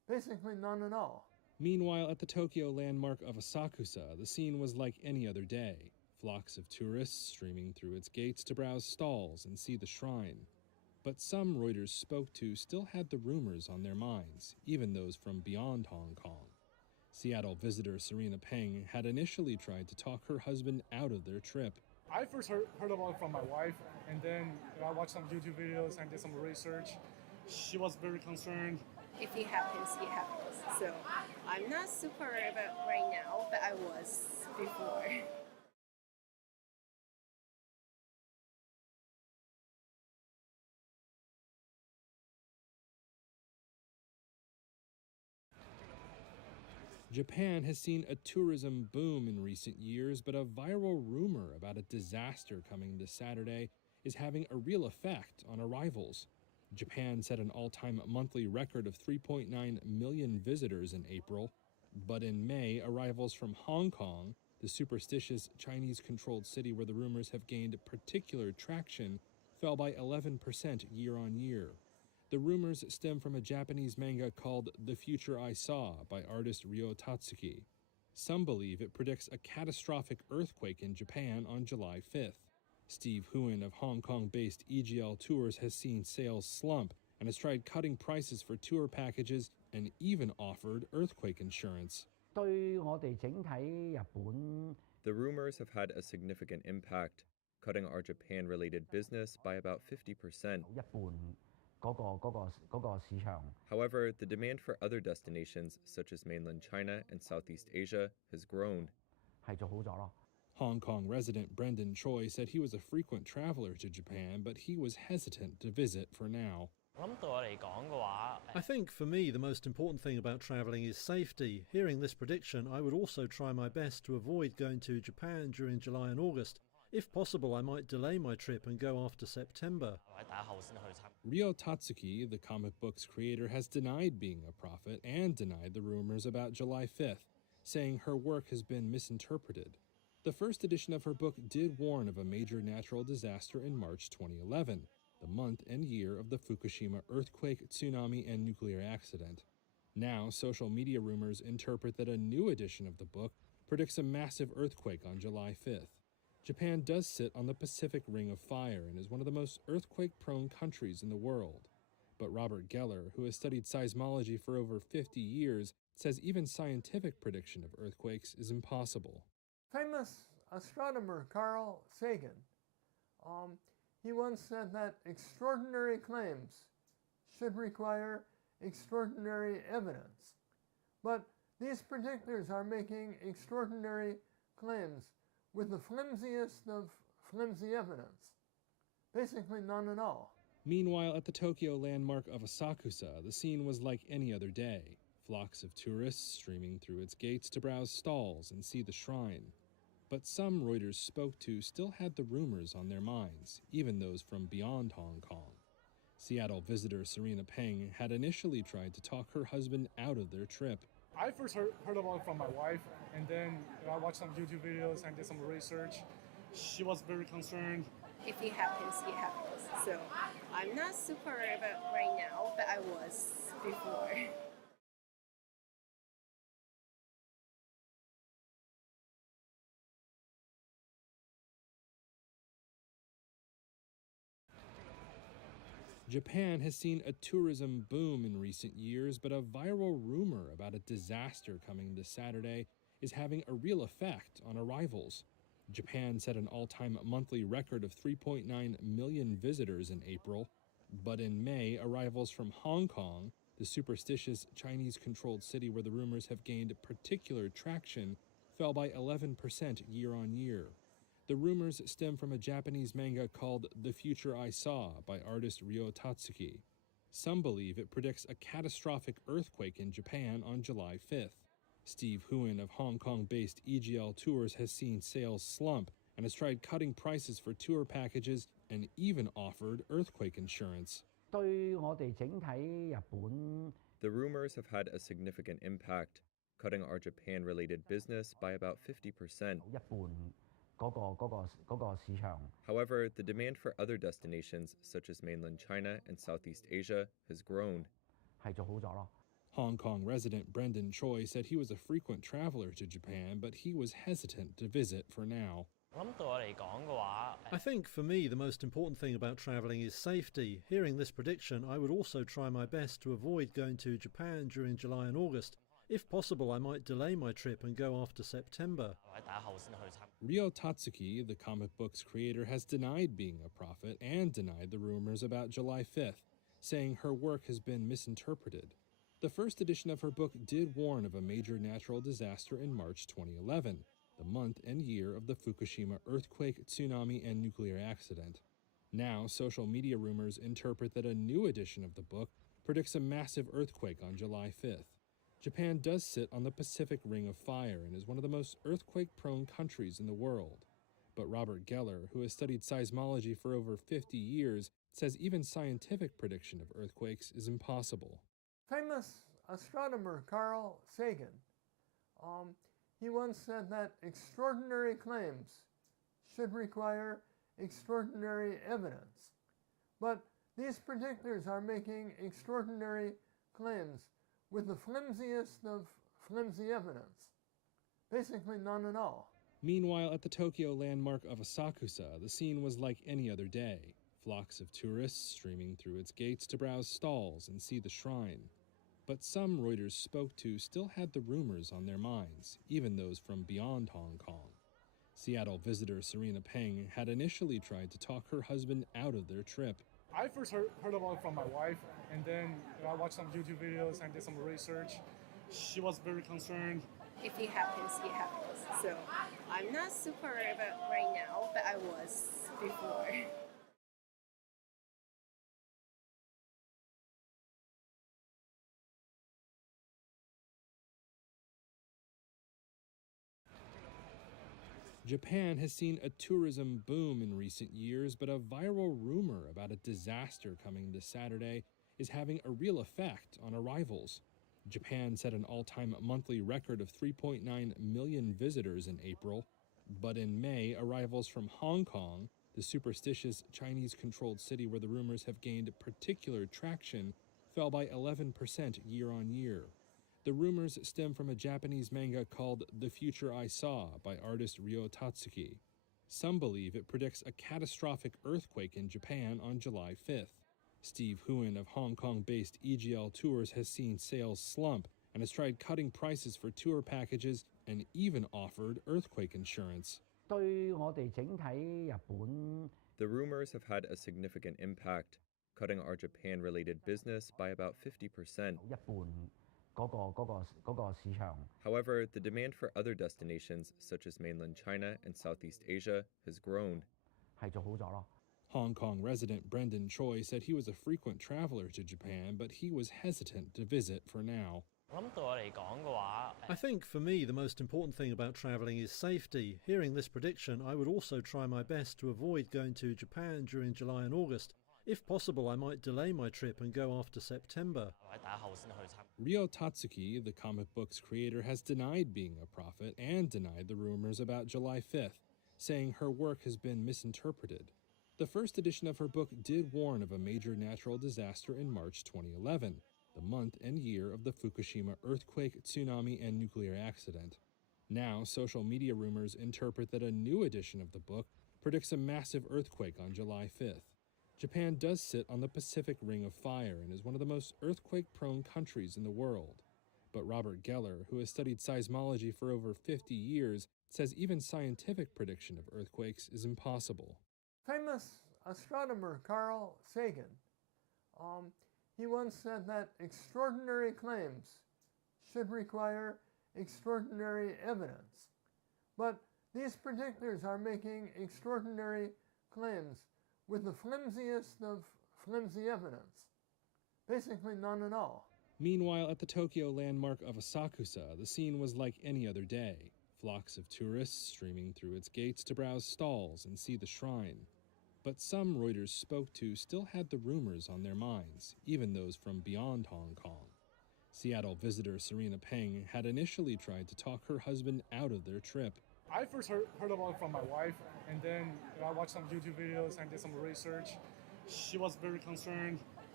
Basically none at all. Meanwhile, at the Tokyo landmark of Asakusa, the scene was like any other day. Flocks of tourists streaming through its gates to browse stalls and see the shrine. But some Reuters spoke to still had the rumors on their minds, even those from beyond Hong Kong. Seattle visitor Serena Peng had initially tried to talk her husband out of their trip. I first heard about it from my wife, and then I watched some YouTube videos and did some research. She was very concerned. If it happens, it happens. So I'm not super worried about right now, but I was before. Japan has seen a tourism boom in recent years, but a viral rumor about a disaster coming this Saturday is having a real effect on arrivals. Japan set an all-time monthly record of 3.9 million visitors in April, but in May, arrivals from Hong Kong, the superstitious Chinese-controlled city where the rumors have gained particular traction, fell by 11% year-on-year. The rumors stem from a Japanese manga called The Future I Saw by artist Ryo Tatsuki. Some believe it predicts a catastrophic earthquake in Japan on July 5th. Steve Huon of Hong Kong-based EGL Tours has seen sales slump and has tried cutting prices for tour packages and even offered earthquake insurance. The rumors have had a significant impact, cutting our Japan-related business by about 50%. However, the demand for other destinations, such as mainland China and Southeast Asia, has grown. Hong Kong resident Brendan Choi said he was a frequent traveler to Japan, but he was hesitant to visit for now. I think for me the most important thing about travelling is safety. Hearing this prediction, I would also try my best to avoid going to Japan during July and August. If possible, I might delay my trip and go after September. Ryo Tatsuki, the comic book's creator, has denied being a prophet and denied the rumors about July 5th, saying her work has been misinterpreted. The first edition of her book did warn of a major natural disaster in March 2011, the month and year of the Fukushima earthquake, tsunami, and nuclear accident. Now, social media rumors interpret that a new edition of the book predicts a massive earthquake on July 5th. Japan does sit on the Pacific Ring of Fire and is one of the most earthquake-prone countries in the world. But Robert Geller, who has studied seismology for over 50 years, says even scientific prediction of earthquakes is impossible. Famous astronomer Carl Sagan, he once said that extraordinary claims should require extraordinary evidence. But these predictors are making extraordinary claims with the flimsiest of flimsy evidence. Basically none at all. Meanwhile, at the Tokyo landmark of Asakusa, the scene was like any other day. Flocks of tourists streaming through its gates to browse stalls and see the shrine. But some Reuters spoke to still had the rumors on their minds, even those from beyond Hong Kong. Seattle visitor Serena Peng had initially tried to talk her husband out of their trip. I first heard about it from my wife, and then I watched some YouTube videos and did some research. She was very concerned. If it happens, it happens. So I'm not super worried about right now, but I was before. Japan has seen a tourism boom in recent years, but a viral rumor about a disaster coming this Saturday is having a real effect on arrivals. Japan set an all-time monthly record of 3.9 million visitors in April, but in May, arrivals from Hong Kong, the superstitious Chinese-controlled city where the rumors have gained particular traction, fell by 11% year-on-year. The rumors stem from a Japanese manga called The Future I Saw by artist Ryo Tatsuki. Some believe it predicts a catastrophic earthquake in Japan on July 5th. Steve Huon of Hong Kong-based EGL Tours has seen sales slump and has tried cutting prices for tour packages and even offered earthquake insurance. The rumors have had a significant impact, cutting our Japan-related business by about 50%. However, the demand for other destinations, such as mainland China and Southeast Asia, has grown. Hong Kong resident Brendan Choi said he was a frequent traveler to Japan, but he was hesitant to visit for now. I think for me the most important thing about travelling is safety. Hearing this prediction, I would also try my best to avoid going to Japan during July and August. If possible, I might delay my trip and go after September. Ryo Tatsuki, the comic book's creator, has denied being a prophet and denied the rumors about July 5th, saying her work has been misinterpreted. The first edition of her book did warn of a major natural disaster in March 2011, the month and year of the Fukushima earthquake, tsunami, and nuclear accident. Now, social media rumors interpret that a new edition of the book predicts a massive earthquake on July 5th. Japan does sit on the Pacific Ring of Fire and is one of the most earthquake-prone countries in the world. But Robert Geller, who has studied seismology for over 50 years, says even scientific prediction of earthquakes is impossible. Famous astronomer Carl Sagan, he once said that extraordinary claims should require extraordinary evidence. But these predictors are making extraordinary claims with the flimsiest of flimsy evidence. Basically none at all. Meanwhile, at the Tokyo landmark of Asakusa, the scene was like any other day. Flocks of tourists streaming through its gates to browse stalls and see the shrine. But some Reuters spoke to still had the rumors on their minds, even those from beyond Hong Kong. Seattle visitor Serena Peng had initially tried to talk her husband out of their trip. I first heard about it from my wife, and then I watched some YouTube videos and did some research. She was very concerned. If it happens, it happens. So I'm not super worried about right now, but I was before. Japan has seen a tourism boom in recent years, but a viral rumor about a disaster coming this Saturday is having a real effect on arrivals. Japan set an all-time monthly record of 3.9 million visitors in April, but in May, arrivals from Hong Kong, the superstitious Chinese-controlled city where the rumors have gained particular traction, fell by 11% year-on-year. The rumors stem from a Japanese manga called The Future I Saw by artist Ryo Tatsuki. Some believe it predicts a catastrophic earthquake in Japan on July 5th. Steve Huon of Hong Kong-based EGL Tours has seen sales slump and has tried cutting prices for tour packages and even offered earthquake insurance. The rumors have had a significant impact, cutting our Japan-related business by about 50%. However, the demand for other destinations, such as mainland China and Southeast Asia, has grown. Hong Kong resident Brendan Choi said he was a frequent traveler to Japan, but he was hesitant to visit for now. I think for me the most important thing about travelling is safety. Hearing this prediction, I would also try my best to avoid going to Japan during July and August. If possible, I might delay my trip and go after September. Ryo Tatsuki, the comic book's creator, has denied being a prophet and denied the rumors about July 5th, saying her work has been misinterpreted. The first edition of her book did warn of a major natural disaster in March 2011, the month and year of the Fukushima earthquake, tsunami, and nuclear accident. Now, social media rumors interpret that a new edition of the book predicts a massive earthquake on July 5th. Japan does sit on the Pacific Ring of Fire and is one of the most earthquake-prone countries in the world. But Robert Geller, who has studied seismology for over 50 years, says even scientific prediction of earthquakes is impossible. Famous astronomer Carl Sagan, he once said that extraordinary claims should require extraordinary evidence. But these predictors are making extraordinary claims with the flimsiest of flimsy evidence. Basically none at all. Meanwhile, at the Tokyo landmark of Asakusa, the scene was like any other day. Flocks of tourists streaming through its gates to browse stalls and see the shrine. But some Reuters spoke to still had the rumors on their minds, even those from beyond Hong Kong. Seattle visitor Serena Peng had initially tried to talk her husband out of their trip. I first heard about it from my wife, and then I watched some YouTube videos and did some research. She was very concerned.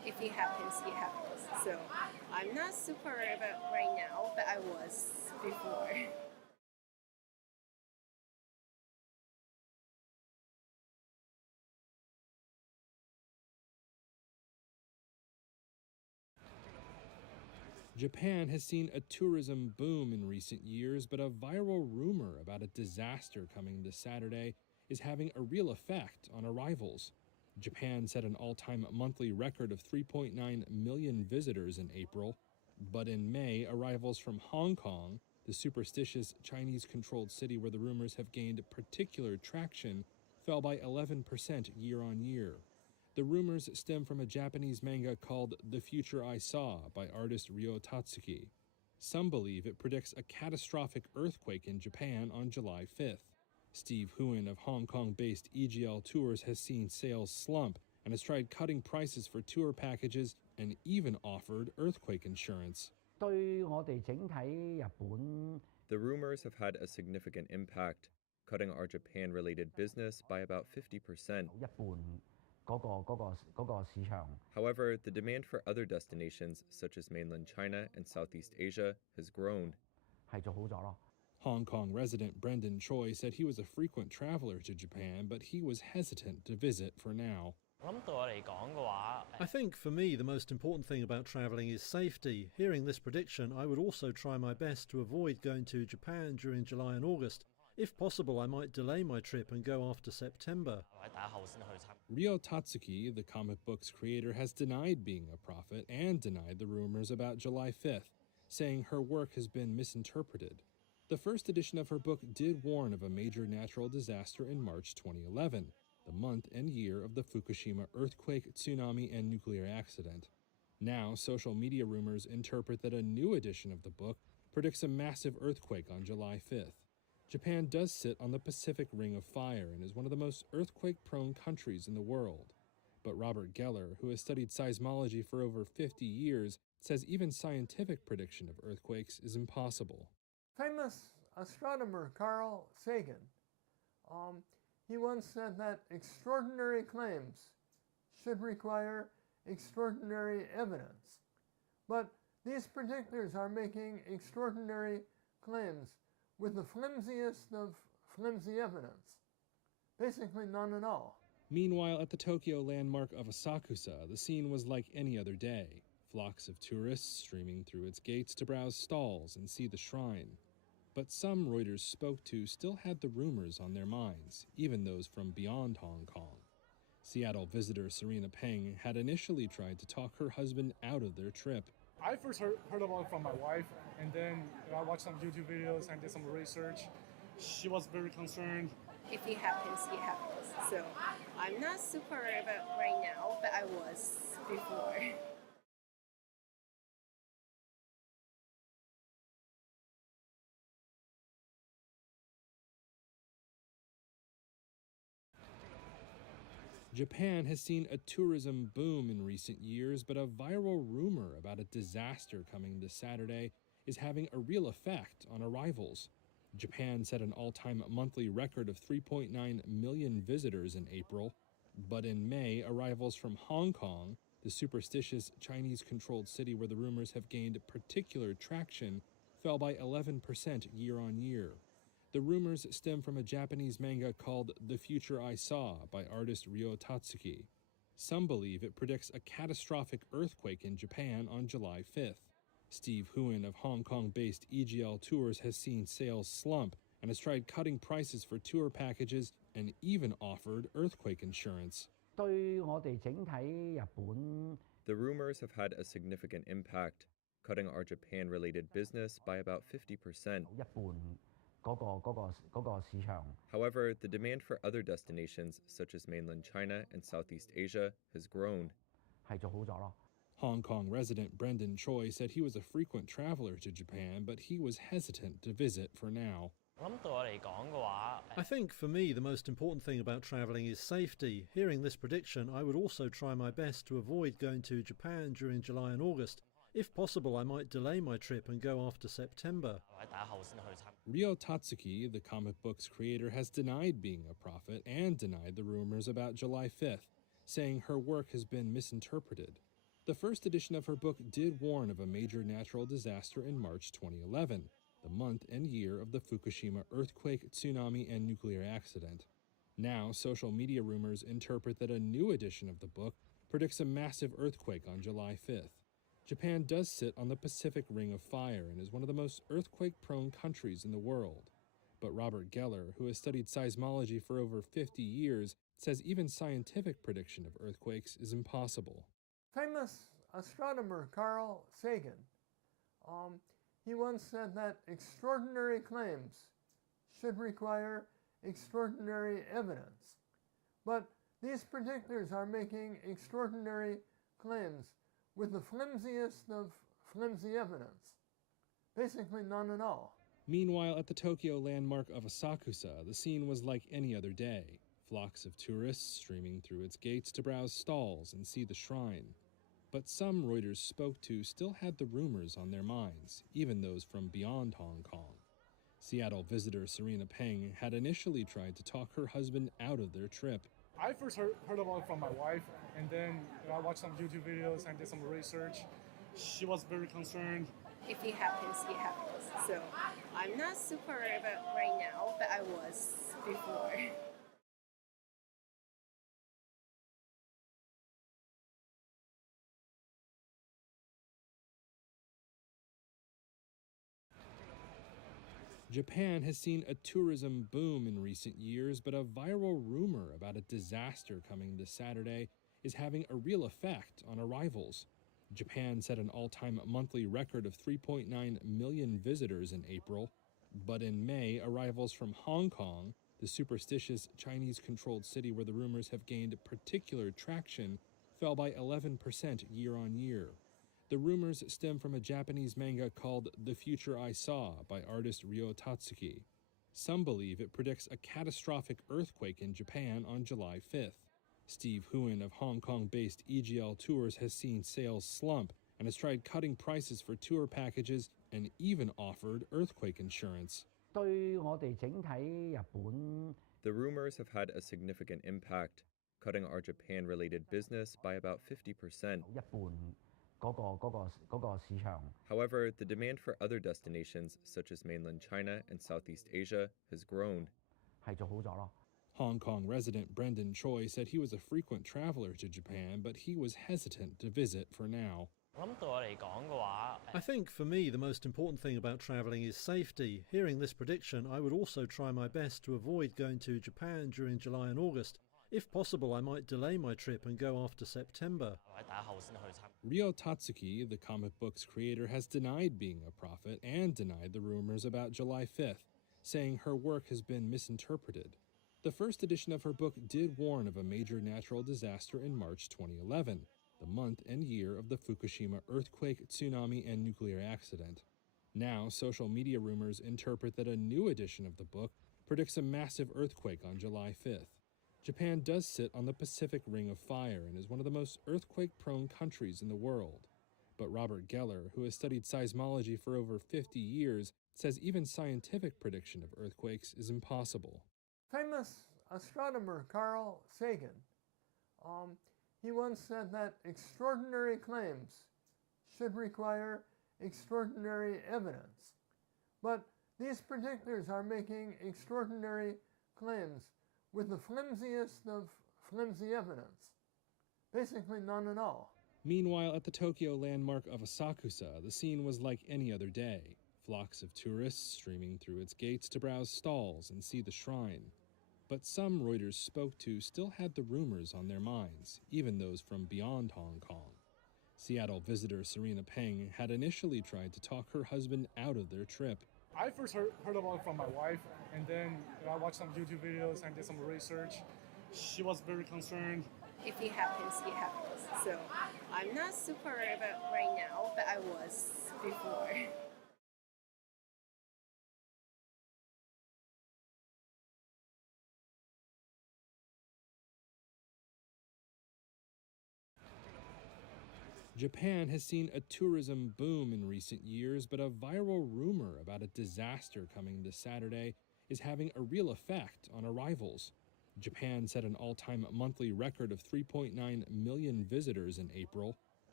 If it happens, it happens. So I'm not super worried about right now, but I was before. Japan has seen a tourism boom in recent years, but a viral rumor about a disaster coming this Saturday is having a real effect on arrivals. Japan set an all-time monthly record of 3.9 million visitors in April, but in May, arrivals from Hong Kong, the superstitious Chinese-controlled city where the rumors have gained particular traction, fell by 11% year-on-year. The rumors stem from a Japanese manga called The Future I Saw by artist Ryo Tatsuki. Some believe it predicts a catastrophic earthquake in Japan on July 5th. Steve Huon of Hong Kong-based EGL Tours has seen sales slump and has tried cutting prices for tour packages and even offered earthquake insurance. The rumors have had a significant impact, cutting our Japan-related business by about 50%. However, the demand for other destinations, such as mainland China and Southeast Asia, has grown. Hong Kong resident Brendan Choi said he was a frequent traveler to Japan, but he was hesitant to visit for now. I think for me the most important thing about travelling is safety. Hearing this prediction, I would also try my best to avoid going to Japan during July and August. If possible, I might delay my trip and go after September. Ryo Tatsuki, the comic book's creator, has denied being a prophet and denied the rumors about July 5th, saying her work has been misinterpreted. The first edition of her book did warn of a major natural disaster in March 2011, the month and year of the Fukushima earthquake, tsunami, and nuclear accident. Now, social media rumors interpret that a new edition of the book predicts a massive earthquake on July 5th. Japan does sit on the Pacific Ring of Fire and is one of the most earthquake-prone countries in the world. But Robert Geller, who has studied seismology for over 50 years, says even scientific prediction of earthquakes is impossible. Famous astronomer Carl Sagan, he once said that extraordinary claims should require extraordinary evidence. But these predictors are making extraordinary claims with the flimsiest of flimsy evidence. Basically none at all. Meanwhile, at the Tokyo landmark of Asakusa, the scene was like any other day. Flocks of tourists streaming through its gates to browse stalls and see the shrine. But some Reuters spoke to still had the rumors on their minds, even those from beyond Hong Kong. Seattle visitor Serena Peng had initially tried to talk her husband out of their trip. I first heard about it from my wife, and then I watched some YouTube videos and did some research. She was very concerned. If it happens, it happens. So I'm not super worried about right now, but I was before. Japan has seen a tourism boom in recent years, but a viral rumor about a disaster coming this Saturday is having a real effect on arrivals. Japan set an all-time monthly record of 3.9 million visitors in April, but in May, arrivals from Hong Kong, the superstitious Chinese-controlled city where the rumors have gained particular traction, fell by 11% year-on-year. The rumors stem from a Japanese manga called The Future I Saw by artist Ryo Tatsuki. Some believe it predicts a catastrophic earthquake in Japan on July 5th. Steve Huon of Hong Kong-based EGL Tours has seen sales slump and has tried cutting prices for tour packages and even offered earthquake insurance. The rumors have had a significant impact, cutting our Japan-related business by about 50%. However, the demand for other destinations, such as mainland China and Southeast Asia, has grown. Hong Kong resident Brendan Choi said he was a frequent traveler to Japan, but he was hesitant to visit for now. I think for me the most important thing about travelling is safety. Hearing this prediction, I would also try my best to avoid going to Japan during July and August. If possible, I might delay my trip and go after September. Ryo Tatsuki, the comic book's creator, has denied being a prophet and denied the rumors about July 5th, saying her work has been misinterpreted. The first edition of her book did warn of a major natural disaster in March 2011, the month and year of the Fukushima earthquake, tsunami, and nuclear accident. Now, social media rumors interpret that a new edition of the book predicts a massive earthquake on July 5th. Japan does sit on the Pacific Ring of Fire and is one of the most earthquake-prone countries in the world. But Robert Geller, who has studied seismology for over 50 years, says even scientific prediction of earthquakes is impossible. Famous astronomer Carl Sagan, he once said that extraordinary claims should require extraordinary evidence. But these predictors are making extraordinary claims with the flimsiest of flimsy evidence. Basically none at all. Meanwhile, at the Tokyo landmark of Asakusa, the scene was like any other day. Flocks of tourists streaming through its gates to browse stalls and see the shrine. But some Reuters spoke to still had the rumors on their minds, even those from beyond Hong Kong. Seattle visitor Serena Peng had initially tried to talk her husband out of their trip. I first heard about it from my wife, and then I watched some YouTube videos and did some research. She was very concerned. If it happens, it happens. So I'm not super worried about right now, but I was before. Japan has seen a tourism boom in recent years, but a viral rumor about a disaster coming this Saturday is having a real effect on arrivals. Japan set an all-time monthly record of 3.9 million visitors in April, but in May, arrivals from Hong Kong, the superstitious Chinese-controlled city where the rumors have gained particular traction, fell by 11% year-on-year. The rumors stem from a Japanese manga called The Future I Saw by artist Ryo Tatsuki. Some believe it predicts a catastrophic earthquake in Japan on July 5th. Steve Huon of Hong Kong-based EGL Tours has seen sales slump and has tried cutting prices for tour packages and even offered earthquake insurance. The rumors have had a significant impact, cutting our Japan-related business by about 50%. However, the demand for other destinations, such as mainland China and Southeast Asia, has grown. Hong Kong resident Brendan Choi said he was a frequent traveler to Japan, but he was hesitant to visit for now. I think for me the most important thing about travelling is safety. Hearing this prediction, I would also try my best to avoid going to Japan during July and August. If possible, I might delay my trip and go after September. Ryo Tatsuki, the comic book's creator, has denied being a prophet and denied the rumors about July 5th, saying her work has been misinterpreted. The first edition of her book did warn of a major natural disaster in March 2011, the month and year of the Fukushima earthquake, tsunami, and nuclear accident. Now, social media rumors interpret that a new edition of the book predicts a massive earthquake on July 5th. Japan does sit on the Pacific Ring of Fire and is one of the most earthquake-prone countries in the world. But Robert Geller, who has studied seismology for over 50 years, says even scientific prediction of earthquakes is impossible. Famous astronomer Carl Sagan, he once said that extraordinary claims should require extraordinary evidence. But these predictors are making extraordinary claims with the flimsiest of flimsy evidence. Basically none at all. Meanwhile, at the Tokyo landmark of Asakusa, the scene was like any other day. Flocks of tourists streaming through its gates to browse stalls and see the shrine. But some Reuters spoke to still had the rumors on their minds, even those from beyond Hong Kong. Seattle visitor Serena Peng had initially tried to talk her husband out of their trip. I first heard about it from my wife, and then I watched some YouTube videos and did some research. She was very concerned. If it happens, it happens. So I'm not super worried about right now, but I was before. Japan has seen a tourism boom in recent years, but a viral rumor about a disaster coming this Saturday is having a real effect on arrivals. Japan set an all-time monthly record of 3.9 million visitors in April,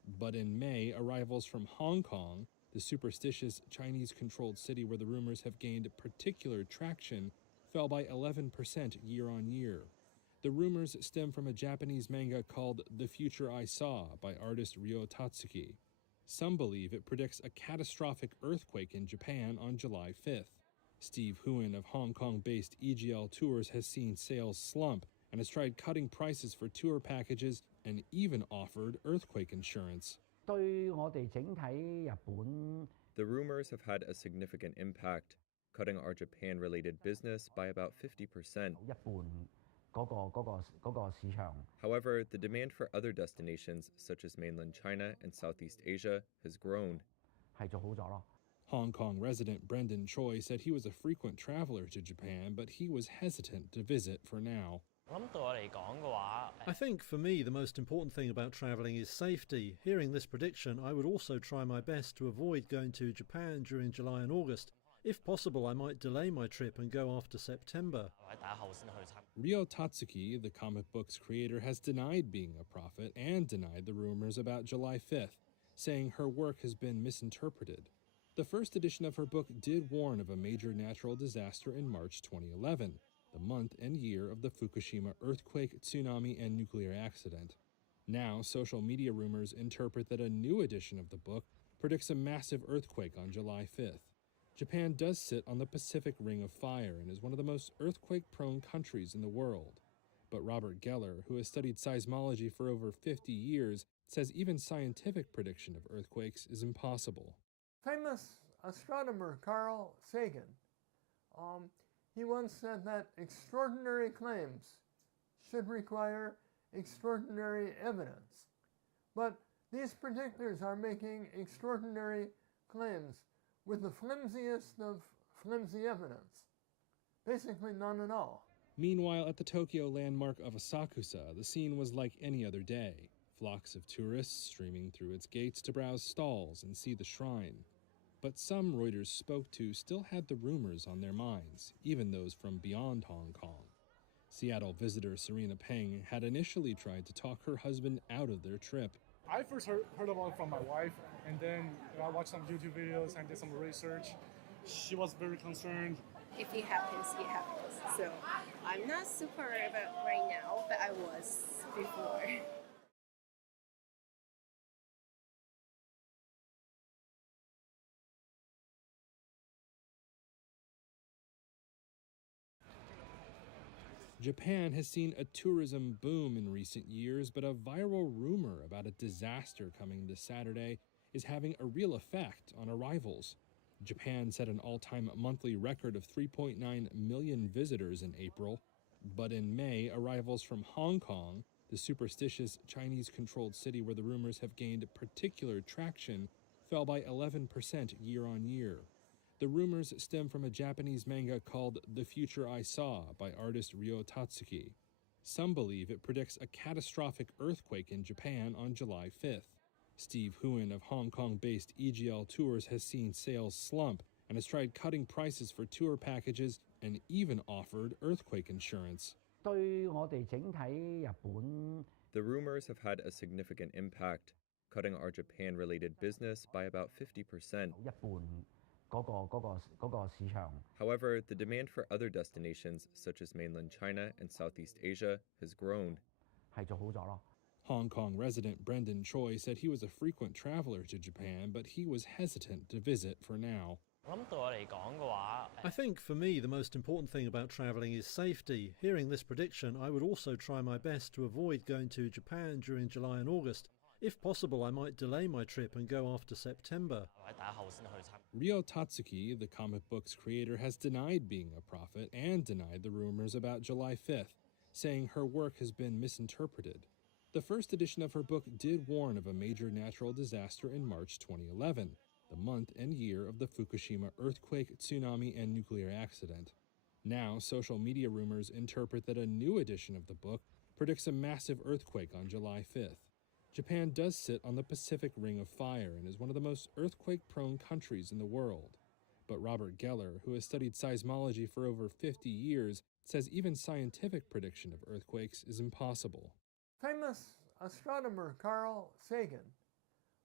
But in May, arrivals from Hong Kong, the superstitious Chinese-controlled city where the rumors have gained particular traction, fell by 11% year on year. The rumors stem from a Japanese manga called The Future I Saw by artist Ryo Tatsuki. Some believe it predicts a catastrophic earthquake in Japan on July 5th. Steve Huon of Hong Kong-based EGL Tours has seen sales slump and has tried cutting prices for tour packages and even offered earthquake insurance. The rumors have had a significant impact, cutting our Japan-related business by about 50%. However, the demand for other destinations, such as mainland China and Southeast Asia, has grown. Hong Kong resident Brendan Choi said he was a frequent traveler to Japan, but he was hesitant to visit for now. I think for me the most important thing about travelling is safety. Hearing this prediction, I would also try my best to avoid going to Japan during July and August. If possible, I might delay my trip and go after September. Ryo Tatsuki, the comic book's creator, has denied being a prophet and denied the rumors about July 5th, saying her work has been misinterpreted. The first edition of her book did warn of a major natural disaster in March 2011, the month and year of the Fukushima earthquake, tsunami, and nuclear accident. Now, social media rumors interpret that a new edition of the book predicts a massive earthquake on July 5th. Japan does sit on the Pacific Ring of Fire and is one of the most earthquake-prone countries in the world. But Robert Geller, who has studied seismology for over 50 years, says even scientific prediction of earthquakes is impossible. Famous astronomer Carl Sagan, he once said that extraordinary claims should require extraordinary evidence. But these predictors are making extraordinary claims with the flimsiest of flimsy evidence. Basically none at all. Meanwhile, at the Tokyo landmark of Asakusa, the scene was like any other day. Flocks of tourists streaming through its gates to browse stalls and see the shrine. But some Reuters spoke to still had the rumors on their minds, even those from beyond Hong Kong. Seattle visitor Serena Peng had initially tried to talk her husband out of their trip. I first heard about it from my wife, and then I watched some YouTube videos and did some research. She was very concerned. If it happens, it happens. So I'm not super worried about right now, but I was before. Japan has seen a tourism boom in recent years, but a viral rumor about a disaster coming this Saturday is having a real effect on arrivals. Japan set an all-time monthly record of 3.9 million visitors in April, but in May, arrivals from Hong Kong, the superstitious Chinese-controlled city where the rumors have gained particular traction, fell by 11% year on year. The rumors stem from a Japanese manga called The Future I Saw by artist Ryo Tatsuki. Some believe it predicts a catastrophic earthquake in Japan on July 5th. Steve Huon of Hong Kong-based EGL Tours has seen sales slump and has tried cutting prices for tour packages and even offered earthquake insurance. The rumors have had a significant impact, cutting our Japan-related business by about 50%. However, the demand for other destinations, such as mainland China and Southeast Asia, has grown. Hong Kong resident Brendan Choi said he was a frequent traveler to Japan, but he was hesitant to visit for now. I think for me the most important thing about travelling is safety. Hearing this prediction, I would also try my best to avoid going to Japan during July and August. If possible, I might delay my trip and go after September. Ryo Tatsuki, the comic book's creator, has denied being a prophet and denied the rumors about July 5th, saying her work has been misinterpreted. The first edition of her book did warn of a major natural disaster in March 2011, the month and year of the Fukushima earthquake, tsunami, and nuclear accident. Now, social media rumors interpret that a new edition of the book predicts a massive earthquake on July 5th. Japan does sit on the Pacific Ring of Fire and is one of the most earthquake-prone countries in the world. But Robert Geller, who has studied seismology for over 50 years, says even scientific prediction of earthquakes is impossible. Famous astronomer Carl Sagan,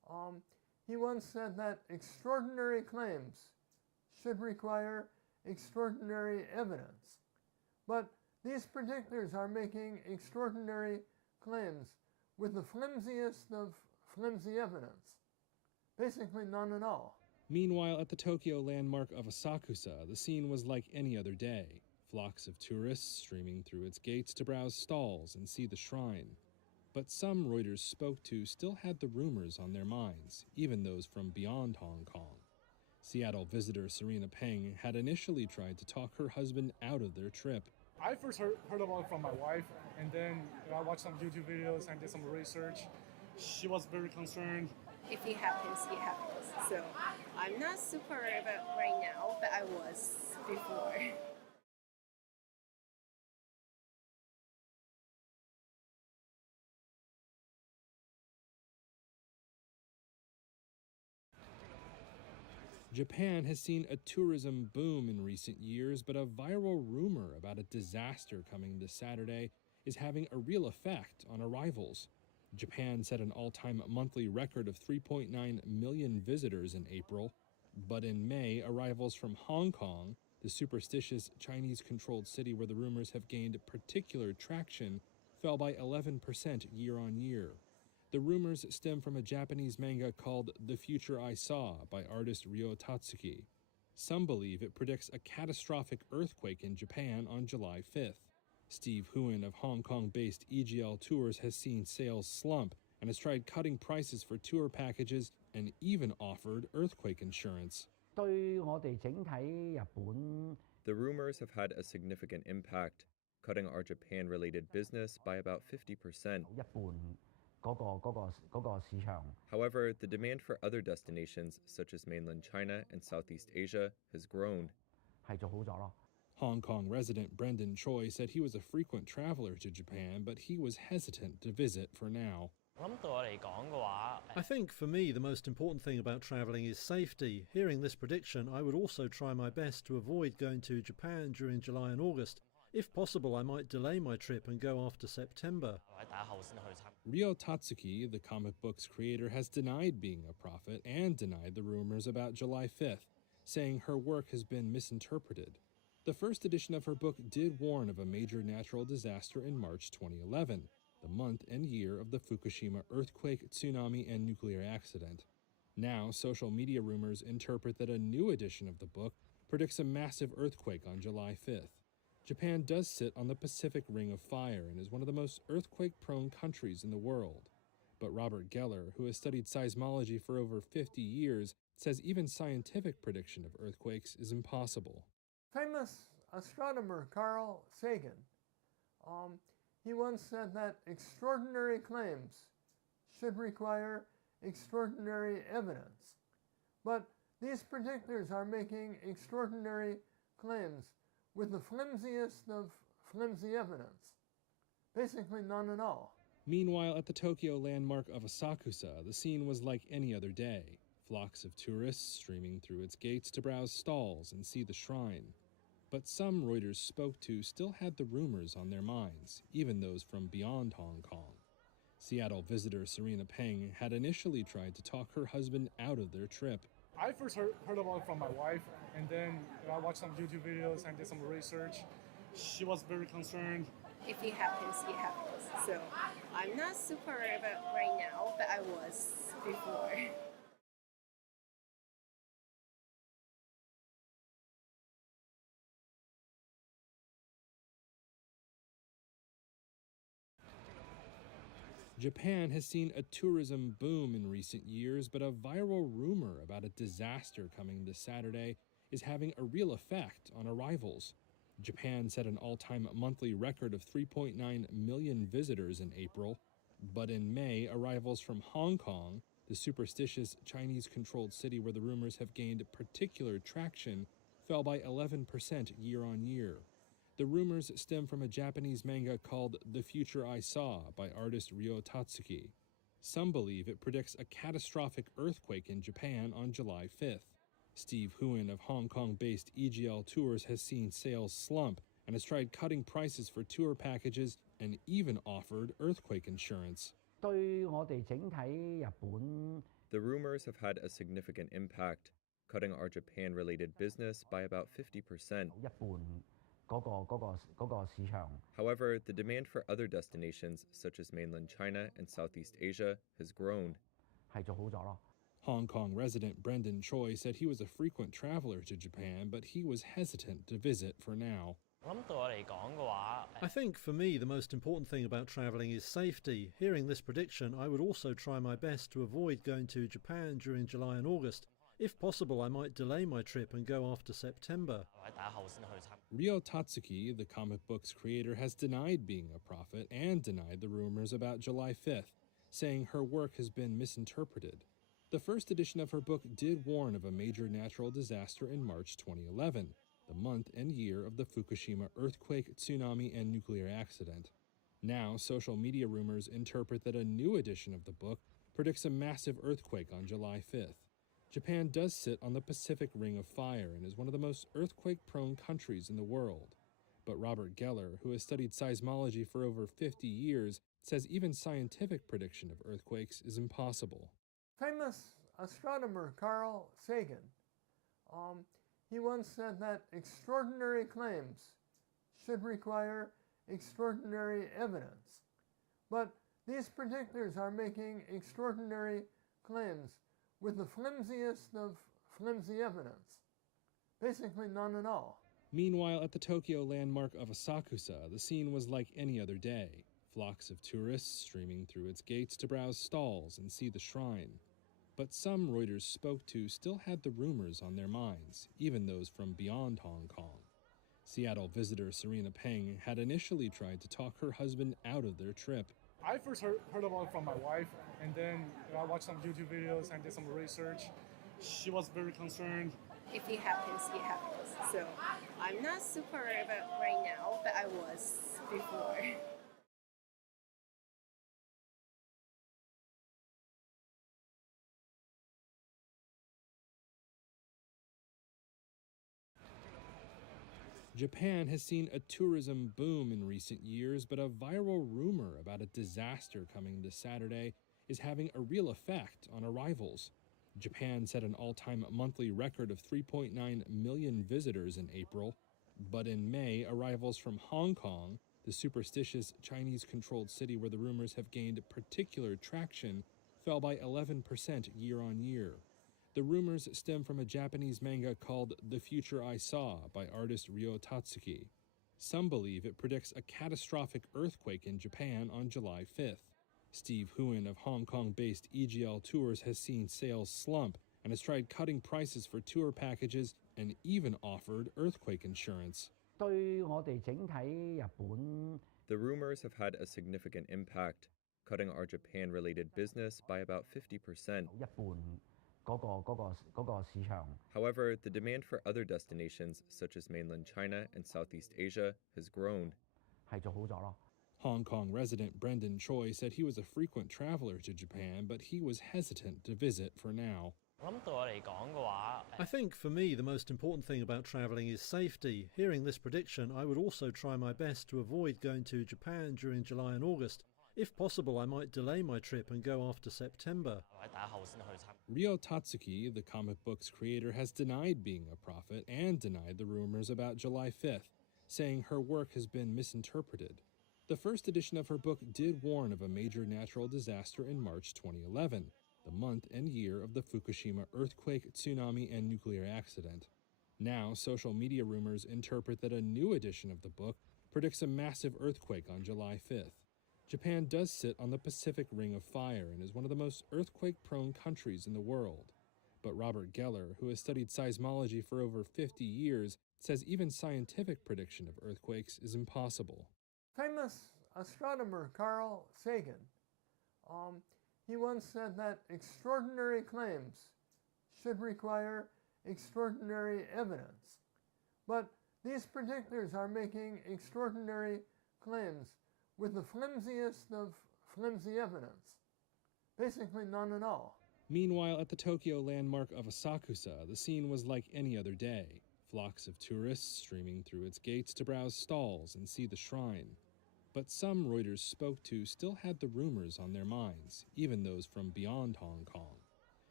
He once said that extraordinary claims should require extraordinary evidence. But these predictors are making extraordinary claims with the flimsiest of flimsy evidence. Basically none at all. Meanwhile, at the Tokyo landmark of Asakusa, the scene was like any other day. Flocks of tourists streaming through its gates to browse stalls and see the shrine. But some Reuters spoke to still had the rumors on their minds, even those from beyond Hong Kong. Seattle visitor Serena Peng had initially tried to talk her husband out of their trip. I first heard about it from my wife, and then I watched some YouTube videos and did some research. She was very concerned. If it happens, it happens. So I'm not super worried about right now, but I was before. Japan has seen a tourism boom in recent years, but a viral rumor about a disaster coming this Saturday is having a real effect on arrivals. Japan set an all-time monthly record of 3.9 million visitors in April, but in May, arrivals from Hong Kong, the superstitious Chinese-controlled city where the rumors have gained particular traction, fell by 11% year-on-year. The rumors stem from a Japanese manga called The Future I Saw by artist Ryo Tatsuki. Some believe it predicts a catastrophic earthquake in Japan on July 5th. Steve Huen of Hong Kong-based EGL Tours has seen sales slump and has tried cutting prices for tour packages and even offered earthquake insurance. The rumors have had a significant impact, cutting our Japan-related business by about 50%. However, the demand for other destinations, such as mainland China and Southeast Asia, has grown. Hong Kong resident Brendan Choi said he was a frequent traveler to Japan, but he was hesitant to visit for now. I think for me the most important thing about travelling is safety. Hearing this prediction, I would also try my best to avoid going to Japan during July and August. If possible, I might delay my trip and go after September. Ryo Tatsuki, the comic book's creator, has denied being a prophet and denied the rumors about July 5th, saying her work has been misinterpreted. The first edition of her book did warn of a major natural disaster in March 2011, the month and year of the Fukushima earthquake, tsunami, and nuclear accident. Now, social media rumors interpret that a new edition of the book predicts a massive earthquake on July 5th. Japan does sit on the Pacific Ring of Fire and is one of the most earthquake-prone countries in the world. But Robert Geller, who has studied seismology for over 50 years, says even scientific prediction of earthquakes is impossible. Famous astronomer Carl Sagan, he once said that extraordinary claims should require extraordinary evidence. But these predictors are making extraordinary claims with the flimsiest of flimsy evidence. Basically none at all. Meanwhile, at the Tokyo landmark of Asakusa, the scene was like any other day. Flocks of tourists streaming through its gates to browse stalls and see the shrine. But some Reuters spoke to still had the rumors on their minds, even those from beyond Hong Kong. Seattle visitor Serena Peng had initially tried to talk her husband out of their trip. I first heard about it from my wife, and then I watched some YouTube videos and did some research. She was very concerned. If it happens, it happens. So I'm not super worried about right now, but I was before. Japan has seen a tourism boom in recent years, but a viral rumor about a disaster coming this Saturday is having a real effect on arrivals. Japan set an all-time monthly record of 3.9 million visitors in April, but in May, arrivals from Hong Kong, the superstitious Chinese-controlled city where the rumors have gained particular traction, fell by 11% year-on-year. The rumors stem from a Japanese manga called The Future I Saw by artist Ryo Tatsuki. Some believe it predicts a catastrophic earthquake in Japan on July 5th. Steve Huen of Hong Kong-based EGL Tours has seen sales slump and has tried cutting prices for tour packages and even offered earthquake insurance. The rumors have had a significant impact, cutting our Japan-related business by about 50%. However, the demand for other destinations, such as mainland China and Southeast Asia, has grown. Hong Kong resident Brendan Choi said he was a frequent traveler to Japan, but he was hesitant to visit for now. I think for me the most important thing about travelling is safety. Hearing this prediction, I would also try my best to avoid going to Japan during July and August. If possible, I might delay my trip and go after September. Ryo Tatsuki, the comic book's creator, has denied being a prophet and denied the rumors about July 5th, saying her work has been misinterpreted. The first edition of her book did warn of a major natural disaster in March 2011, the month and year of the Fukushima earthquake, tsunami, and nuclear accident. Now, social media rumors interpret that a new edition of the book predicts a massive earthquake on July 5th. Japan does sit on the Pacific Ring of Fire and is one of the most earthquake-prone countries in the world. But Robert Geller, who has studied seismology for over 50 years, says even scientific prediction of earthquakes is impossible. Famous astronomer Carl Sagan, he once said that extraordinary claims should require extraordinary evidence. But these predictors are making extraordinary claims with the flimsiest of flimsy evidence. Basically none at all. Meanwhile, at the Tokyo landmark of Asakusa, the scene was like any other day. Flocks of tourists streaming through its gates to browse stalls and see the shrine. But some Reuters spoke to still had the rumors on their minds, even those from beyond Hong Kong. Seattle visitor Serena Peng had initially tried to talk her husband out of their trip. I first heard about it from my wife, and then I watched some YouTube videos and did some research. She was very concerned. If it happens, it happens. So I'm not super worried about right now, but I was before. Japan has seen a tourism boom in recent years, but a viral rumor about a disaster coming this Saturday is having a real effect on arrivals. Japan set an all-time monthly record of 3.9 million visitors in April, but in May, arrivals from Hong Kong, the superstitious Chinese-controlled city where the rumors have gained particular traction, fell by 11% year-on-year. The rumors stem from a Japanese manga called The Future I Saw by artist Ryo Tatsuki. Some believe it predicts a catastrophic earthquake in Japan on July 5th. Steve Huon of Hong Kong-based EGL Tours has seen sales slump and has tried cutting prices for tour packages and even offered earthquake insurance. The rumors have had a significant impact, cutting our Japan-related business by about 50%. However, the demand for other destinations, such as mainland China and Southeast Asia, has grown. Hong Kong resident Brendan Choi said he was a frequent traveler to Japan, but he was hesitant to visit for now. I think for me the most important thing about travelling is safety. Hearing this prediction, I would also try my best to avoid going to Japan during July and August. If possible, I might delay my trip and go after September. Ryo Tatsuki, the comic book's creator, has denied being a prophet and denied the rumors about July 5th, saying her work has been misinterpreted. The first edition of her book did warn of a major natural disaster in March 2011, the month and year of the Fukushima earthquake, tsunami, and nuclear accident. Now, social media rumors interpret that a new edition of the book predicts a massive earthquake on July 5th. Japan does sit on the Pacific Ring of Fire and is one of the most earthquake-prone countries in the world. But Robert Geller, who has studied seismology for over 50 years, says even scientific prediction of earthquakes is impossible. Famous astronomer Carl Sagan, he once said that extraordinary claims should require extraordinary evidence. But these predictors are making extraordinary claims with the flimsiest of flimsy evidence. Basically none at all. Meanwhile, at the Tokyo landmark of Asakusa, the scene was like any other day. Flocks of tourists streaming through its gates to browse stalls and see the shrine. But some Reuters spoke to still had the rumors on their minds, even those from beyond Hong Kong.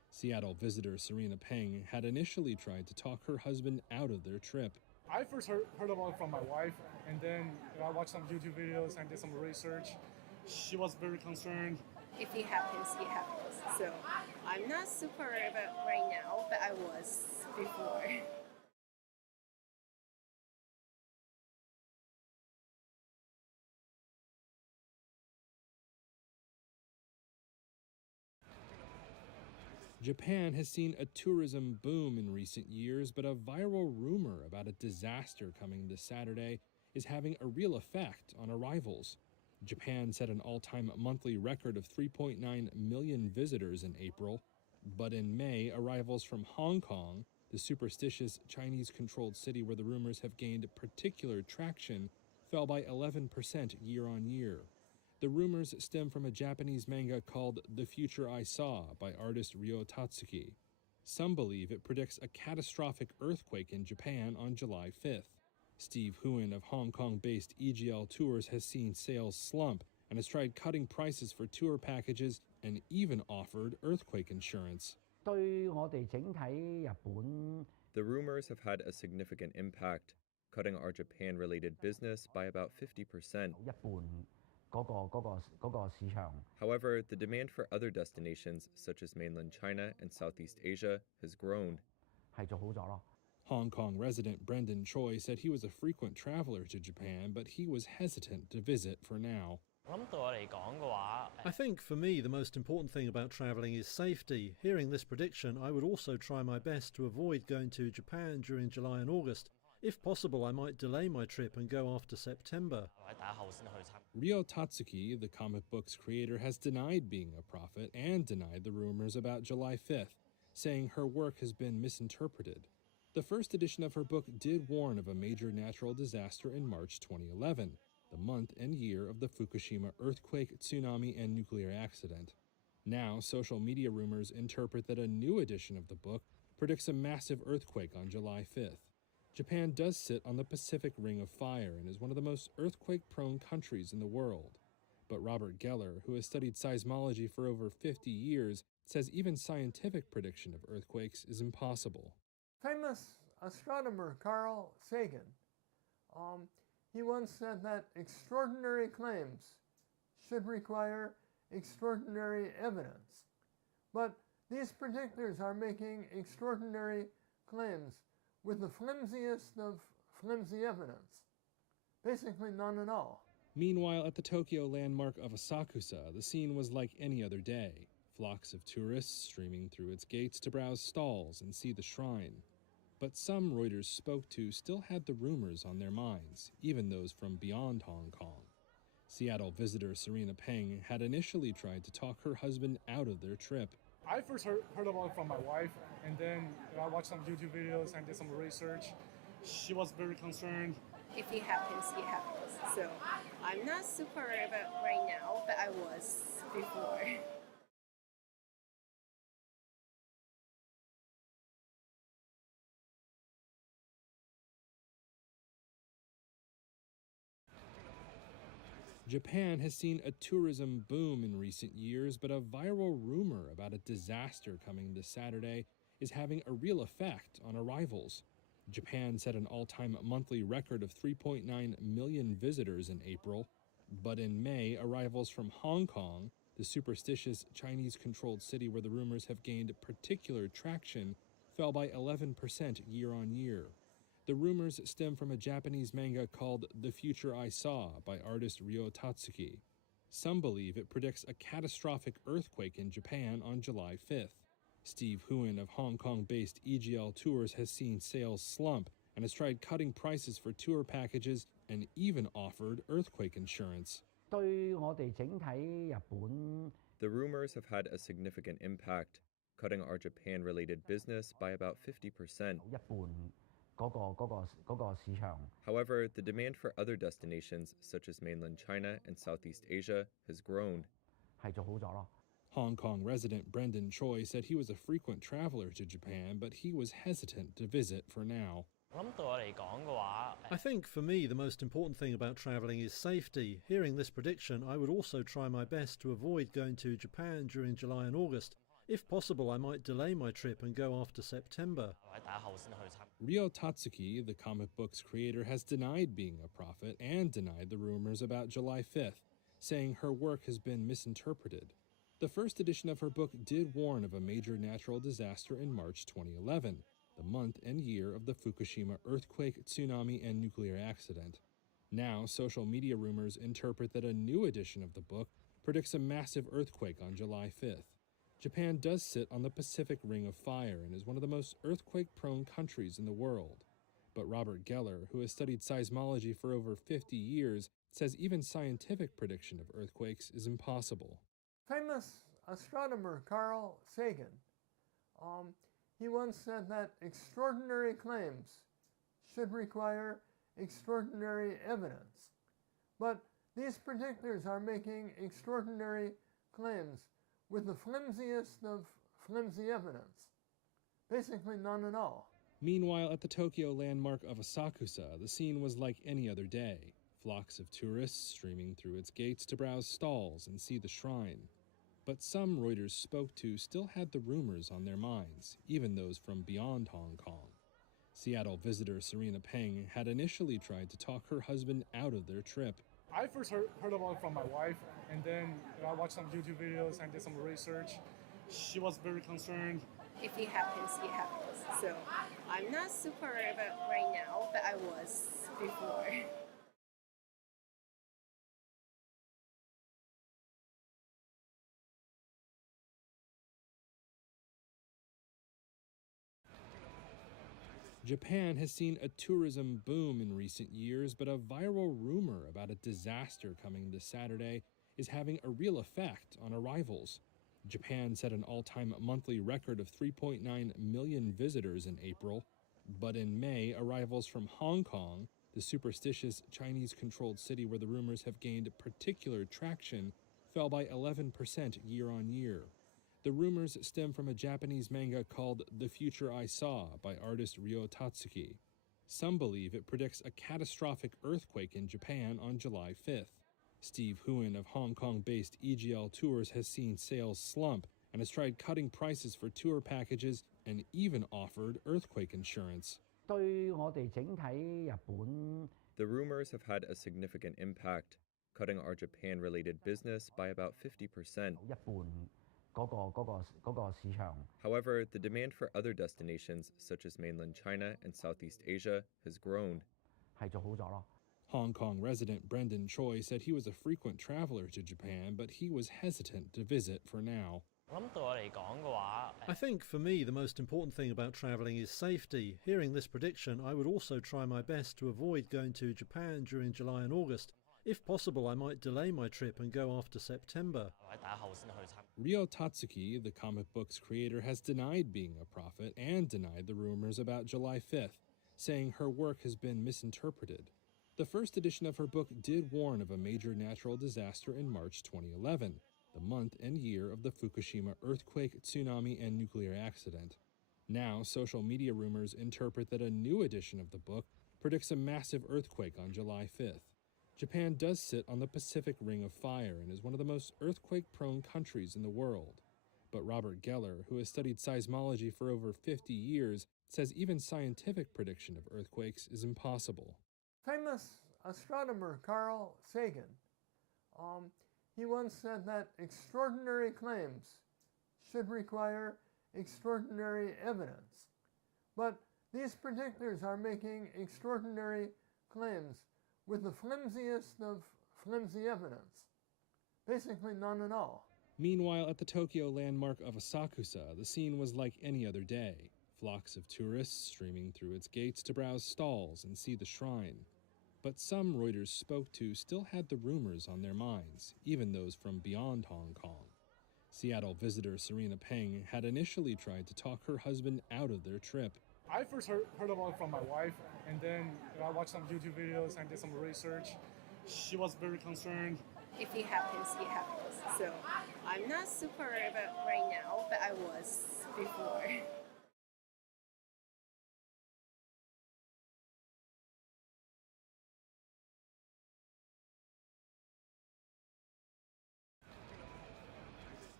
Seattle visitor Serena Peng had initially tried to talk her husband out of their trip. I first heard about it from my wife, and then I watched some YouTube videos and did some research. She was very concerned. If it happens, it happens. So I'm not super worried about right now, but I was before. Japan has seen a tourism boom in recent years, but a viral rumor about a disaster coming this Saturday is having a real effect on arrivals. Japan set an all-time monthly record of 3.9 million visitors in April, but in May, arrivals from Hong Kong, the superstitious Chinese-controlled city where the rumors have gained particular traction, fell by 11% year-on-year. The rumors stem from a Japanese manga called The Future I Saw by artist Ryo Tatsuki. Some believe it predicts a catastrophic earthquake in Japan on July 5th. Steve Huen of Hong Kong-based EGL Tours has seen sales slump and has tried cutting prices for tour packages and even offered earthquake insurance. The rumors have had a significant impact, cutting our Japan-related business by about 50%. However, the demand for other destinations, such as mainland China and Southeast Asia, has grown. Hong Kong resident Brendan Choi said he was a frequent traveler to Japan, but he was hesitant to visit for now. I think for me the most important thing about travelling is safety. Hearing this prediction, I would also try my best to avoid going to Japan during July and August. If possible, I might delay my trip and go after September. Ryo Tatsuki, the comic book's creator, has denied being a prophet and denied the rumors about July 5th, saying her work has been misinterpreted. The first edition of her book did warn of a major natural disaster in March 2011, the month and year of the Fukushima earthquake, tsunami, and nuclear accident. Now, social media rumors interpret that a new edition of the book predicts a massive earthquake on July 5th. Japan does sit on the Pacific Ring of Fire and is one of the most earthquake-prone countries in the world. But Robert Geller, who has studied seismology for over 50 years, says even scientific prediction of earthquakes is impossible. Famous astronomer Carl Sagan, he once said that extraordinary claims should require extraordinary evidence. But these predictors are making extraordinary claims with the flimsiest of flimsy evidence. Basically none at all. Meanwhile, at the Tokyo landmark of Asakusa, the scene was like any other day. Flocks of tourists streaming through its gates to browse stalls and see the shrine. But some Reuters spoke to still had the rumors on their minds, even those from beyond Hong Kong. Seattle visitor Serena Peng had initially tried to talk her husband out of their trip. I first heard about it from my wife, and then I watched some YouTube videos and did some research. She was very concerned. If it happens, it happens. So I'm not super worried about right now, but I was before. Japan has seen a tourism boom in recent years, but a viral rumor about a disaster coming this Saturday is having a real effect on arrivals. Japan set an all-time monthly record of 3.9 million visitors in April, but in May, arrivals from Hong Kong, the superstitious Chinese-controlled city where the rumors have gained particular traction, fell by 11% year-on-year. The rumors stem from a Japanese manga called The Future I Saw by artist Ryo Tatsuki. Some believe it predicts a catastrophic earthquake in Japan on July 5th. Steve Huen of Hong Kong-based EGL Tours has seen sales slump and has tried cutting prices for tour packages and even offered earthquake insurance. The rumors have had a significant impact, cutting our Japan-related business by about 50%. However, the demand for other destinations, such as mainland China and Southeast Asia, has grown. Hong Kong resident Brendan Choi said he was a frequent traveler to Japan, but he was hesitant to visit for now. I think for me the most important thing about travelling is safety. Hearing this prediction, I would also try my best to avoid going to Japan during July and August. If possible, I might delay my trip and go after September. Ryo Tatsuki, the comic book's creator, has denied being a prophet and denied the rumors about July 5th, saying her work has been misinterpreted. The first edition of her book did warn of a major natural disaster in March 2011, the month and year of the Fukushima earthquake, tsunami, and nuclear accident. Now, social media rumors interpret that a new edition of the book predicts a massive earthquake on July 5th. Japan does sit on the Pacific Ring of Fire and is one of the most earthquake-prone countries in the world. But Robert Geller, who has studied seismology for over 50 years, says even scientific prediction of earthquakes is impossible. Famous astronomer Carl Sagan, he once said that extraordinary claims should require extraordinary evidence. But these predictors are making extraordinary claims with the flimsiest of flimsy evidence. Basically none at all. Meanwhile, at the Tokyo landmark of Asakusa, the scene was like any other day. Flocks of tourists streaming through its gates to browse stalls and see the shrine. But some Reuters spoke to still had the rumors on their minds, even those from beyond Hong Kong. Seattle visitor Serena Peng had initially tried to talk her husband out of their trip. I first heard about it from my wife, and then I watched some YouTube videos and did some research. She was very concerned. If it happens, it happens. So I'm not super worried about right now, but I was before. Japan has seen a tourism boom in recent years, but a viral rumor about a disaster coming this Saturday is having a real effect on arrivals. Japan set an all-time monthly record of 3.9 million visitors in April, but in May, arrivals from Hong Kong, the superstitious Chinese-controlled city where the rumors have gained particular traction, fell by 11% year-on-year. The rumors stem from a Japanese manga called The Future I Saw by artist Ryo Tatsuki. Some believe it predicts a catastrophic earthquake in Japan on July 5th. Steve Huon of Hong Kong-based EGL Tours has seen sales slump and has tried cutting prices for tour packages and even offered earthquake insurance. The rumors have had a significant impact, cutting our Japan-related business by about 50%. However, the demand for other destinations, such as mainland China and Southeast Asia, has grown. Hong Kong resident Brendan Choi said he was a frequent traveler to Japan, but he was hesitant to visit for now. I think for me the most important thing about travelling is safety. Hearing this prediction, I would also try my best to avoid going to Japan during July and August. If possible, I might delay my trip and go after September. Ryo Tatsuki, the comic book's creator, has denied being a prophet and denied the rumors about July 5th, saying her work has been misinterpreted. The first edition of her book did warn of a major natural disaster in March 2011, the month and year of the Fukushima earthquake, tsunami, and nuclear accident. Now, social media rumors interpret that a new edition of the book predicts a massive earthquake on July 5th. Japan does sit on the Pacific Ring of Fire and is one of the most earthquake-prone countries in the world. But Robert Geller, who has studied seismology for over 50 years, says even scientific prediction of earthquakes is impossible. Famous astronomer Carl Sagan, he once said that extraordinary claims should require extraordinary evidence. But these predictors are making extraordinary claims with the flimsiest of flimsy evidence. Basically none at all. Meanwhile, at the Tokyo landmark of Asakusa, the scene was like any other day. Flocks of tourists streaming through its gates to browse stalls and see the shrine. But some Reuters spoke to still had the rumors on their minds, even those from beyond Hong Kong. Seattle visitor Serena Peng had initially tried to talk her husband out of their trip. I first heard about it from my wife, and then I watched some YouTube videos and did some research. She was very concerned. If it happens, it happens. So I'm not super worried about right now, but I was before.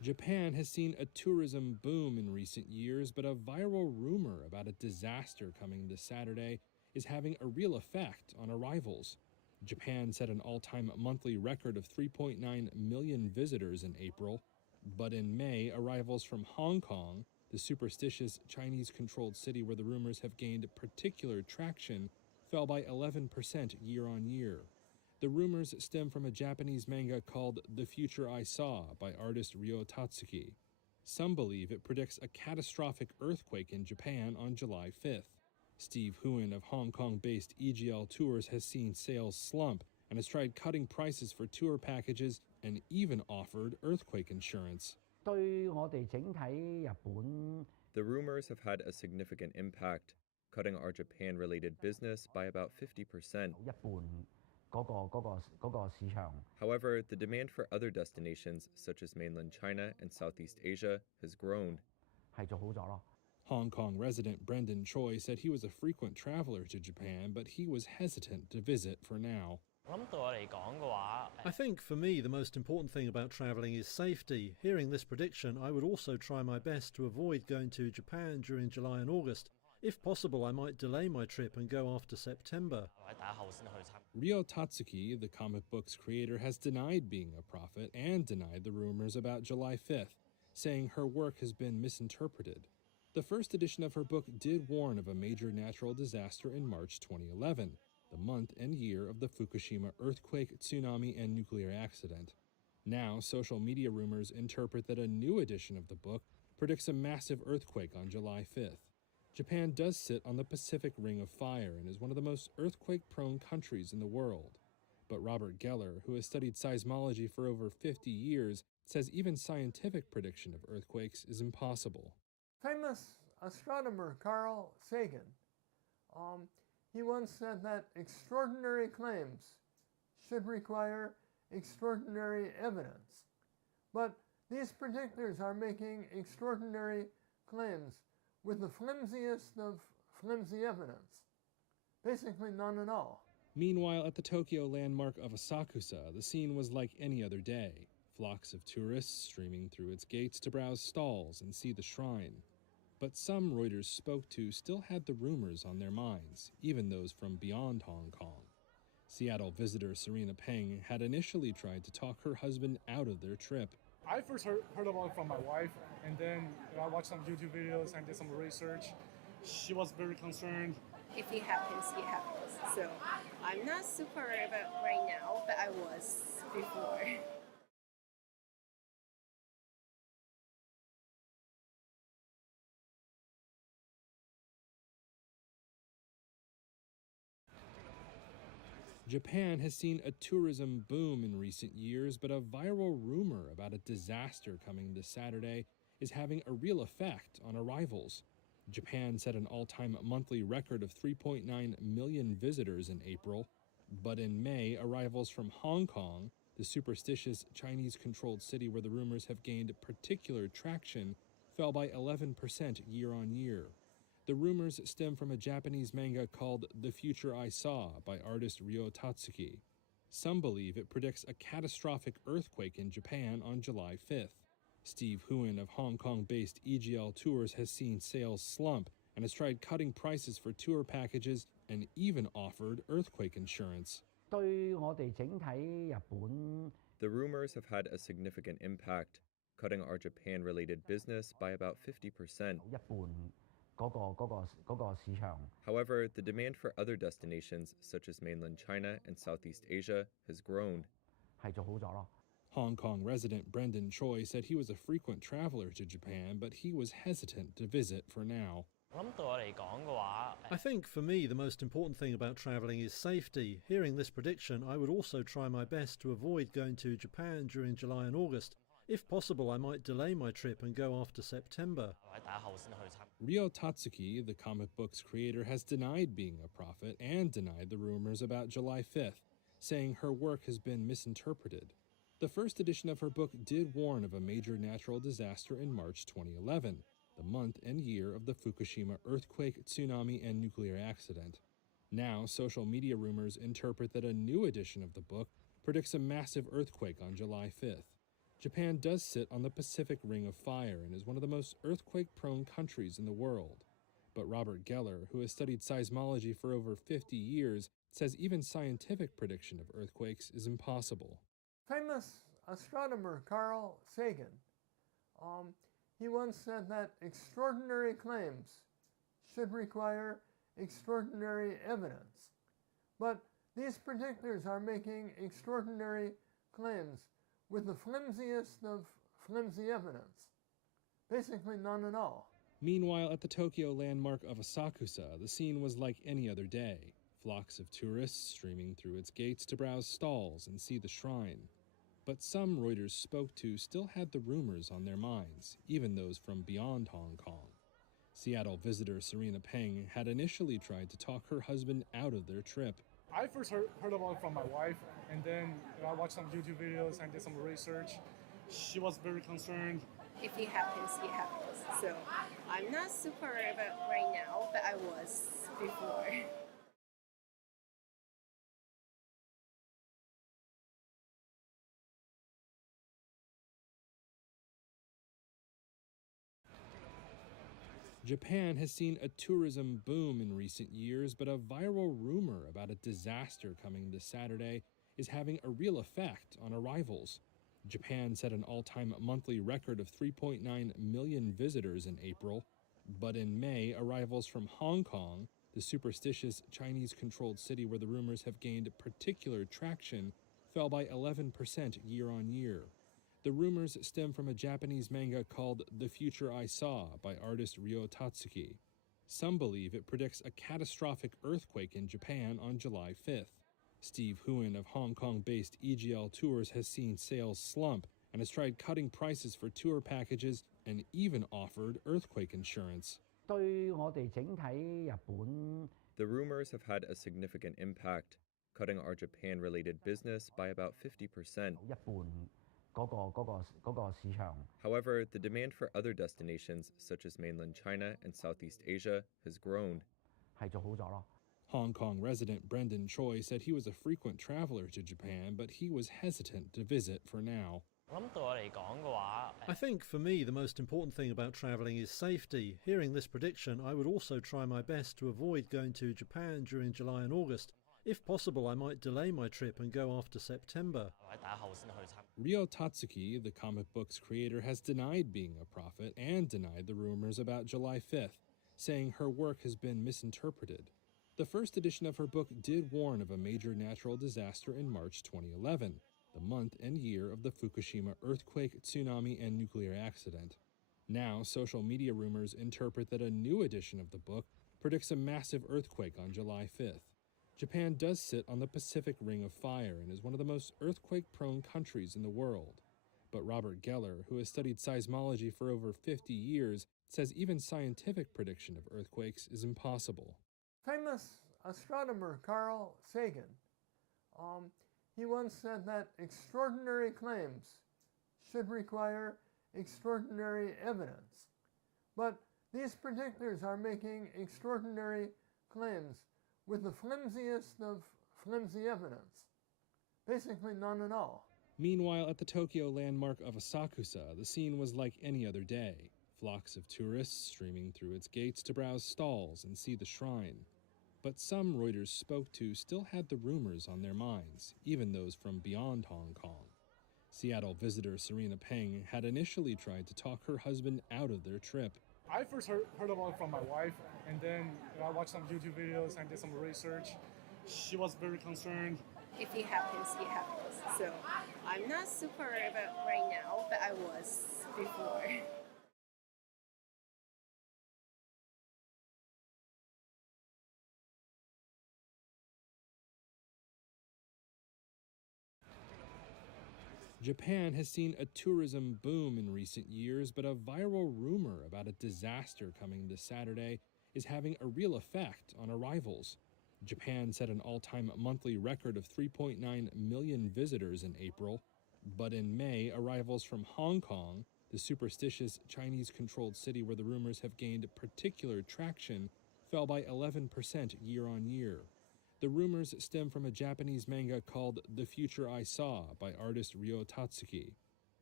Japan has seen a tourism boom in recent years, but a viral rumor about a disaster coming this Saturday is having a real effect on arrivals. Japan set an all-time monthly record of 3.9 million visitors in April, but in May, arrivals from Hong Kong, the superstitious Chinese-controlled city where the rumors have gained particular traction, fell by 11% year-on-year. The rumors stem from a Japanese manga called The Future I Saw by artist Ryo Tatsuki. Some believe it predicts a catastrophic earthquake in Japan on July 5th. Steve Huon of Hong Kong-based EGL Tours has seen sales slump and has tried cutting prices for tour packages and even offered earthquake insurance. The rumors have had a significant impact, cutting our Japan-related business by about 50%. However, the demand for other destinations, such as mainland China and Southeast Asia, has grown. Hong Kong resident Brendan Choi said he was a frequent traveler to Japan, but he was hesitant to visit for now. I think for me the most important thing about travelling is safety. Hearing this prediction, I would also try my best to avoid going to Japan during July and August. If possible, I might delay my trip and go after September. Ryo Tatsuki, the comic book's creator, has denied being a prophet and denied the rumors about July 5th, saying her work has been misinterpreted. The first edition of her book did warn of a major natural disaster in March 2011, the month and year of the Fukushima earthquake, tsunami, and nuclear accident. Now, social media rumors interpret that a new edition of the book predicts a massive earthquake on July 5th. Japan does sit on the Pacific Ring of Fire and is one of the most earthquake-prone countries in the world. But Robert Geller, who has studied seismology for over 50 years, says even scientific prediction of earthquakes is impossible. Famous astronomer Carl Sagan, he once said that extraordinary claims should require extraordinary evidence. But these predictors are making extraordinary claims with the flimsiest of flimsy evidence. Basically none at all. Meanwhile, at the Tokyo landmark of Asakusa, the scene was like any other day. Flocks of tourists streaming through its gates to browse stalls and see the shrine. But some Reuters spoke to still had the rumors on their minds, even those from beyond Hong Kong. Seattle visitor Serena Peng had initially tried to talk her husband out of their trip. I first heard about it from my wife, and then I watched some YouTube videos and did some research. She was very concerned. If it happens, it happens. So I'm not super worried about right now, but I was before. Japan has seen a tourism boom in recent years, but a viral rumor about a disaster coming this Saturday is having a real effect on arrivals. Japan set an all-time monthly record of 3.9 million visitors in April, but in May, arrivals from Hong Kong, the superstitious Chinese-controlled city where the rumors have gained particular traction, fell by 11% year-on-year. The rumors stem from a Japanese manga called The Future I Saw by artist Ryo Tatsuki. Some believe it predicts a catastrophic earthquake in Japan on July 5th. Steve Huon of Hong Kong-based EGL Tours has seen sales slump and has tried cutting prices for tour packages and even offered earthquake insurance. The rumors have had a significant impact, cutting our Japan-related business by about 50%. However, the demand for other destinations, such as mainland China and Southeast Asia, has grown. Hong Kong resident Brendan Choi said he was a frequent traveler to Japan, but he was hesitant to visit for now. I think for me the most important thing about travelling is safety. Hearing this prediction, I would also try my best to avoid going to Japan during July and August. If possible, I might delay my trip and go after September. Ryo Tatsuki, the comic book's creator, has denied being a prophet and denied the rumors about July 5th, saying her work has been misinterpreted. The first edition of her book did warn of a major natural disaster in March 2011, the month and year of the Fukushima earthquake, tsunami, and nuclear accident. Now, social media rumors interpret that a new edition of the book predicts a massive earthquake on July 5th. Japan does sit on the Pacific Ring of Fire and is one of the most earthquake-prone countries in the world. But Robert Geller, who has studied seismology for over 50 years, says even scientific prediction of earthquakes is impossible. Famous astronomer Carl Sagan, he once said that extraordinary claims should require extraordinary evidence. But these predictors are making extraordinary claims with the flimsiest of flimsy evidence. Basically none at all. Meanwhile, at the Tokyo landmark of Asakusa, the scene was like any other day. Flocks of tourists streaming through its gates to browse stalls and see the shrine. But some Reuters spoke to still had the rumors on their minds, even those from beyond Hong Kong. Seattle visitor Serena Peng had initially tried to talk her husband out of their trip. I first heard about it from my wife, and then I watched some YouTube videos and did some research. She was very concerned. If it happens, it happens. So I'm not super about right now, but I was before. Japan has seen a tourism boom in recent years, but a viral rumor about a disaster coming this Saturday is having a real effect on arrivals. Japan set an all-time monthly record of 3.9 million visitors in April, but in May, arrivals from Hong Kong, the superstitious Chinese-controlled city where the rumors have gained particular traction, fell by 11% year-on-year. The rumors stem from a Japanese manga called The Future I Saw by artist Ryo Tatsuki. Some believe it predicts a catastrophic earthquake in Japan on July 5th. Steve Huon of Hong Kong-based EGL Tours has seen sales slump and has tried cutting prices for tour packages and even offered earthquake insurance. The rumors have had a significant impact, cutting our Japan-related business by about 50%. However, the demand for other destinations, such as mainland China and Southeast Asia, has grown. Hong Kong resident Brendan Choi said he was a frequent traveler to Japan, but he was hesitant to visit for now. I think for me the most important thing about travelling is safety. Hearing this prediction, I would also try my best to avoid going to Japan during July and August. If possible, I might delay my trip and go after September. Ryo Tatsuki, the comic book's creator, has denied being a prophet and denied the rumors about July 5th, saying her work has been misinterpreted. The first edition of her book did warn of a major natural disaster in March 2011, the month and year of the Fukushima earthquake, tsunami, and nuclear accident. Now, social media rumors interpret that a new edition of the book predicts a massive earthquake on July 5th. Japan does sit on the Pacific Ring of Fire and is one of the most earthquake-prone countries in the world. But Robert Geller, who has studied seismology for over 50 years, says even scientific prediction of earthquakes is impossible. Famous astronomer Carl Sagan, he once said that extraordinary claims should require extraordinary evidence. But these predictors are making extraordinary claims with the flimsiest of flimsy evidence. Basically none at all. Meanwhile, at the Tokyo landmark of Asakusa, the scene was like any other day. Flocks of tourists streaming through its gates to browse stalls and see the shrine. But some Reuters spoke to still had the rumors on their minds, even those from beyond Hong Kong. Seattle visitor Serena Peng had initially tried to talk her husband out of their trip. I first heard about it from my wife, and then I watched some YouTube videos and did some research. She was very concerned. If it happens, it happens. So I'm not super about right now, but I was before. Japan has seen a tourism boom in recent years, but a viral rumor about a disaster coming this Saturday is having a real effect on arrivals. Japan set an all-time monthly record of 3.9 million visitors in April, but in May, arrivals from Hong Kong, the superstitious Chinese-controlled city where the rumors have gained particular traction, fell by 11% year-on-year. The rumors stem from a Japanese manga called The Future I Saw by artist Ryo Tatsuki.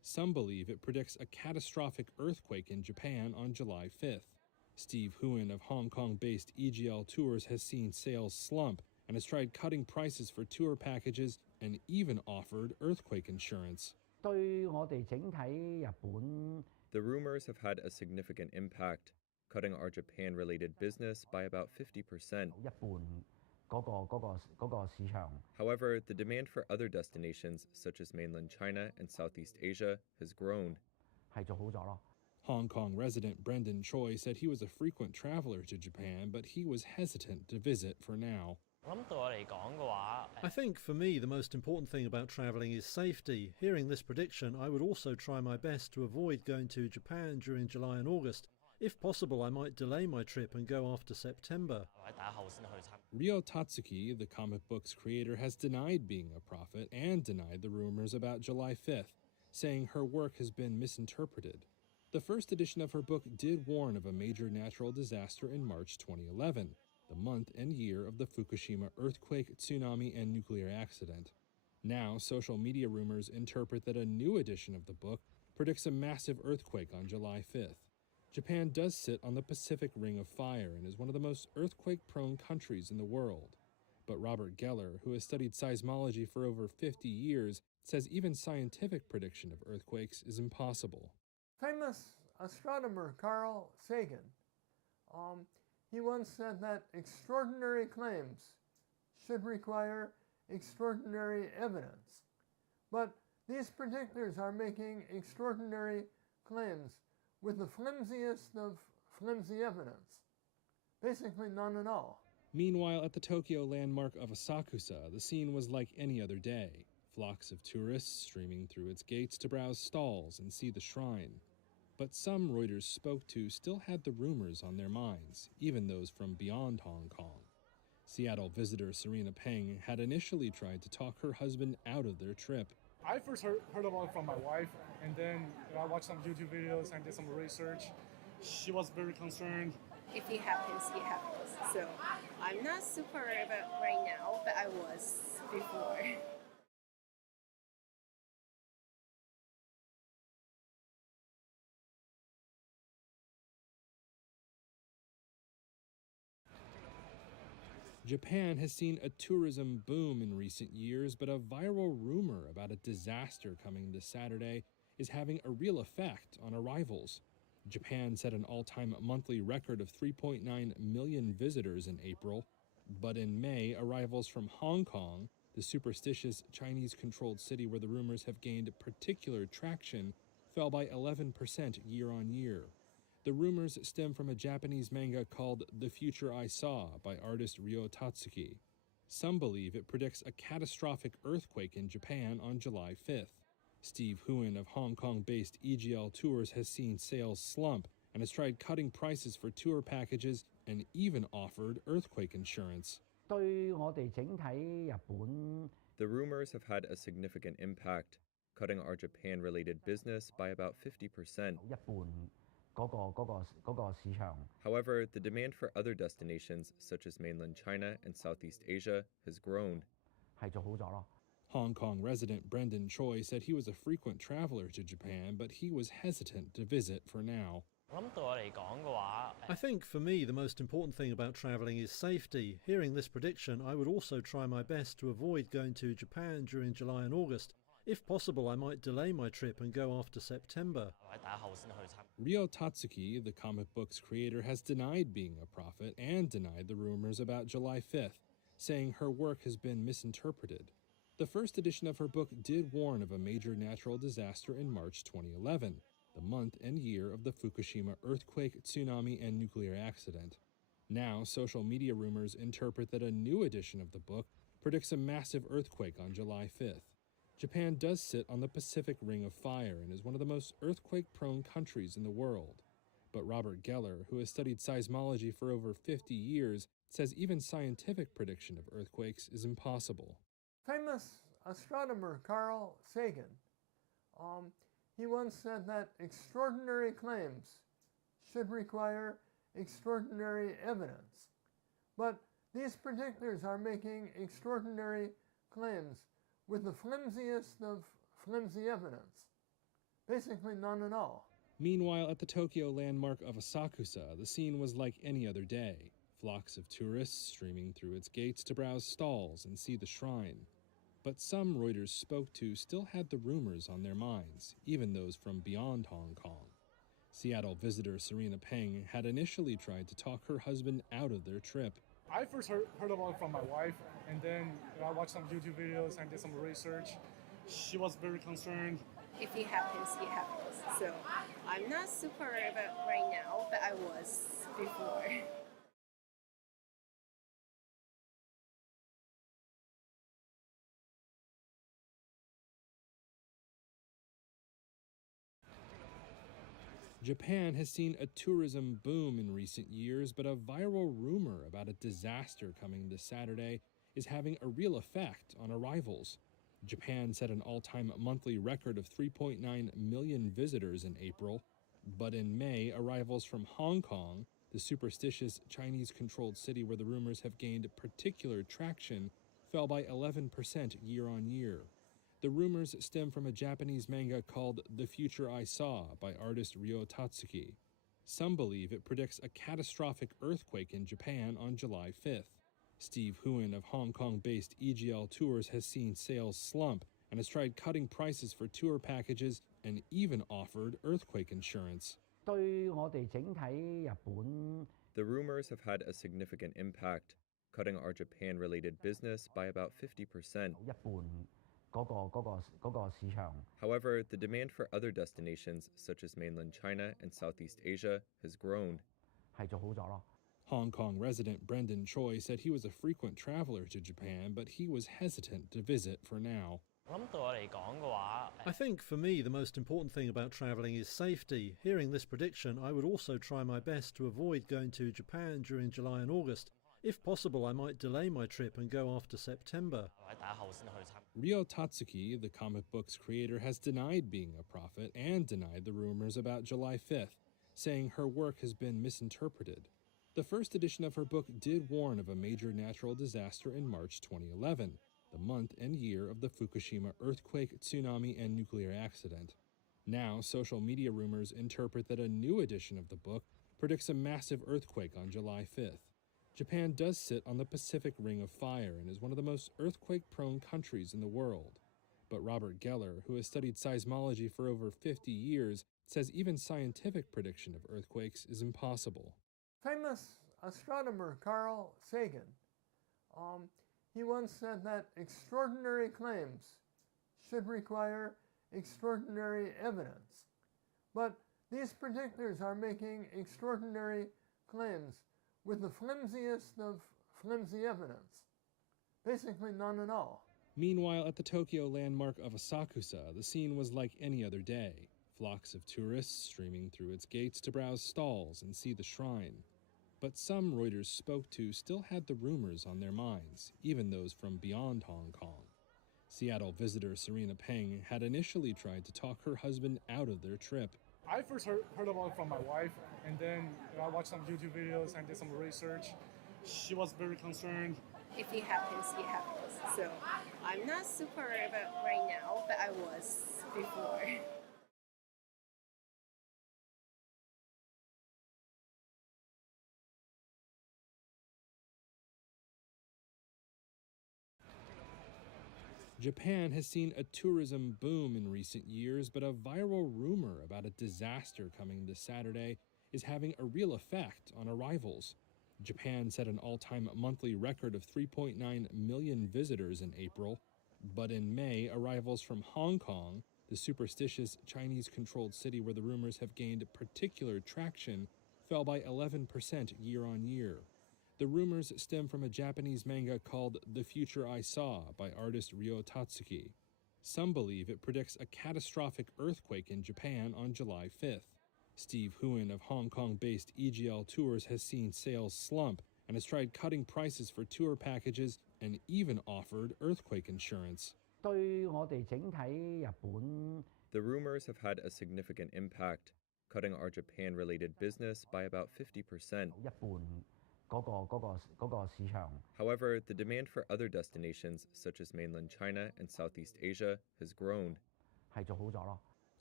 Some believe it predicts a catastrophic earthquake in Japan on July 5th. Steve Huon of Hong Kong-based EGL Tours has seen sales slump and has tried cutting prices for tour packages and even offered earthquake insurance. The rumors have had a significant impact, cutting our Japan-related business by about 50%. However, the demand for other destinations, such as mainland China and Southeast Asia, has grown. Hong Kong resident Brendan Choi said he was a frequent traveler to Japan, but he was hesitant to visit for now. I think for me the most important thing about travelling is safety. Hearing this prediction, I would also try my best to avoid going to Japan during July and August. If possible, I might delay my trip and go after September. Ryo Tatsuki, the comic book's creator, has denied being a prophet and denied the rumors about July 5th, saying her work has been misinterpreted. The first edition of her book did warn of a major natural disaster in March 2011, the month and year of the Fukushima earthquake, tsunami, and nuclear accident. Now, social media rumors interpret that a new edition of the book predicts a massive earthquake on July 5th. Japan does sit on the Pacific Ring of Fire and is one of the most earthquake-prone countries in the world. But Robert Geller, who has studied seismology for over 50 years, says even scientific prediction of earthquakes is impossible. Famous astronomer Carl Sagan, he once said that extraordinary claims should require extraordinary evidence. But these predictors are making extraordinary claims with the flimsiest of flimsy evidence. Basically none at all. Meanwhile, at the Tokyo landmark of Asakusa, the scene was like any other day. Flocks of tourists streaming through its gates to browse stalls and see the shrine. But some Reuters spoke to still had the rumors on their minds, even those from beyond Hong Kong. Seattle visitor Serena Peng had initially tried to talk her husband out of their trip. I first heard about it from my wife, and then I watched some YouTube videos and did some research. She was very concerned. If it happens, it happens. So I'm not super worried about right now, but I was before. Japan has seen a tourism boom in recent years, but a viral rumor about a disaster coming this Saturday is having a real effect on arrivals. Japan set an all-time monthly record of 3.9 million visitors in April, but in May, arrivals from Hong Kong, the superstitious Chinese-controlled city where the rumors have gained particular traction, fell by 11% year-on-year. The rumors stem from a Japanese manga called The Future I Saw by artist Ryo Tatsuki. Some believe it predicts a catastrophic earthquake in Japan on July 5th. Steve Huon of Hong Kong-based EGL Tours has seen sales slump and has tried cutting prices for tour packages and even offered earthquake insurance. The rumors have had a significant impact, cutting our Japan-related business by about 50%. However, the demand for other destinations, such as mainland China and Southeast Asia, has grown. Hong Kong resident Brendan Choi said he was a frequent traveler to Japan, but he was hesitant to visit for now. I think for me the most important thing about travelling is safety. Hearing this prediction, I would also try my best to avoid going to Japan during July and August. If possible, I might delay my trip and go after September. Ryo Tatsuki, the comic book's creator, has denied being a prophet and denied the rumors about July 5th, saying her work has been misinterpreted. The first edition of her book did warn of a major natural disaster in March 2011, the month and year of the Fukushima earthquake, tsunami, and nuclear accident. Now, social media rumors interpret that a new edition of the book predicts a massive earthquake on July 5th. Japan does sit on the Pacific Ring of Fire and is one of the most earthquake-prone countries in the world. But Robert Geller, who has studied seismology for over 50 years, says even scientific prediction of earthquakes is impossible. Famous astronomer Carl Sagan, he once said that extraordinary claims should require extraordinary evidence. But these predictors are making extraordinary claims with the flimsiest of flimsy evidence. Basically none at all. Meanwhile, at the Tokyo landmark of Asakusa, the scene was like any other day. Flocks of tourists streaming through its gates to browse stalls and see the shrine. But some Reuters spoke to still had the rumors on their minds, even those from beyond Hong Kong. Seattle visitor Serena Peng had initially tried to talk her husband out of their trip. I first heard about it from my wife, and then I watched some YouTube videos and did some research. She was very concerned. If it happens, it happens. So I'm not super worried about right now, but I was before. Japan has seen a tourism boom in recent years, but a viral rumor about a disaster coming this Saturday is having a real effect on arrivals. Japan set an all-time monthly record of 3.9 million visitors in April, but in May, arrivals from Hong Kong, the superstitious Chinese-controlled city where the rumors have gained particular traction, fell by 11% year-on-year. The rumors stem from a Japanese manga called The Future I Saw by artist Ryo Tatsuki. Some believe it predicts a catastrophic earthquake in Japan on July 5th. Steve Huon of Hong Kong-based EGL Tours has seen sales slump and has tried cutting prices for tour packages and even offered earthquake insurance. The rumors have had a significant impact, cutting our Japan-related business by about 50%. However, the demand for other destinations, such as mainland China and Southeast Asia, has grown. Hong Kong resident Brendan Choi said he was a frequent traveler to Japan, but he was hesitant to visit for now. I think for me the most important thing about travelling is safety. Hearing this prediction, I would also try my best to avoid going to Japan during July and August. If possible, I might delay my trip and go after September. Ryo Tatsuki, the comic book's creator, has denied being a prophet and denied the rumors about July 5th, saying her work has been misinterpreted. The first edition of her book did warn of a major natural disaster in March 2011, the month and year of the Fukushima earthquake, tsunami, and nuclear accident. Now, social media rumors interpret that a new edition of the book predicts a massive earthquake on July 5th. Japan does sit on the Pacific Ring of Fire and is one of the most earthquake-prone countries in the world. But Robert Geller, who has studied seismology for over 50 years, says even scientific prediction of earthquakes is impossible. Famous astronomer Carl Sagan, he once said that extraordinary claims should require extraordinary evidence. But these predictors are making extraordinary claims with the flimsiest of flimsy evidence. Basically none at all. Meanwhile, at the Tokyo landmark of Asakusa, the scene was like any other day. Flocks of tourists streaming through its gates to browse stalls and see the shrine. But some Reuters spoke to still had the rumors on their minds, even those from beyond Hong Kong. Seattle visitor Serena Peng had initially tried to talk her husband out of their trip. I first heard about it from my wife, and then I watched some YouTube videos and did some research. She was very concerned. If it happens, it happens. So I'm not super worried about right now, but I was before. Japan has seen a tourism boom in recent years, but a viral rumor about a disaster coming this Saturday is having a real effect on arrivals. Japan set an all-time monthly record of 3.9 million visitors in April, but in May, arrivals from Hong Kong, the superstitious Chinese-controlled city where the rumors have gained particular traction, fell by 11% year-on-year. The rumors stem from a Japanese manga called The Future I Saw by artist Ryo Tatsuki. Some believe it predicts a catastrophic earthquake in Japan on July 5th. Steve Huon of Hong Kong-based EGL Tours has seen sales slump and has tried cutting prices for tour packages and even offered earthquake insurance. The rumors have had a significant impact, cutting our Japan-related business by about 50%. However, the demand for other destinations, such as mainland China and Southeast Asia, has grown.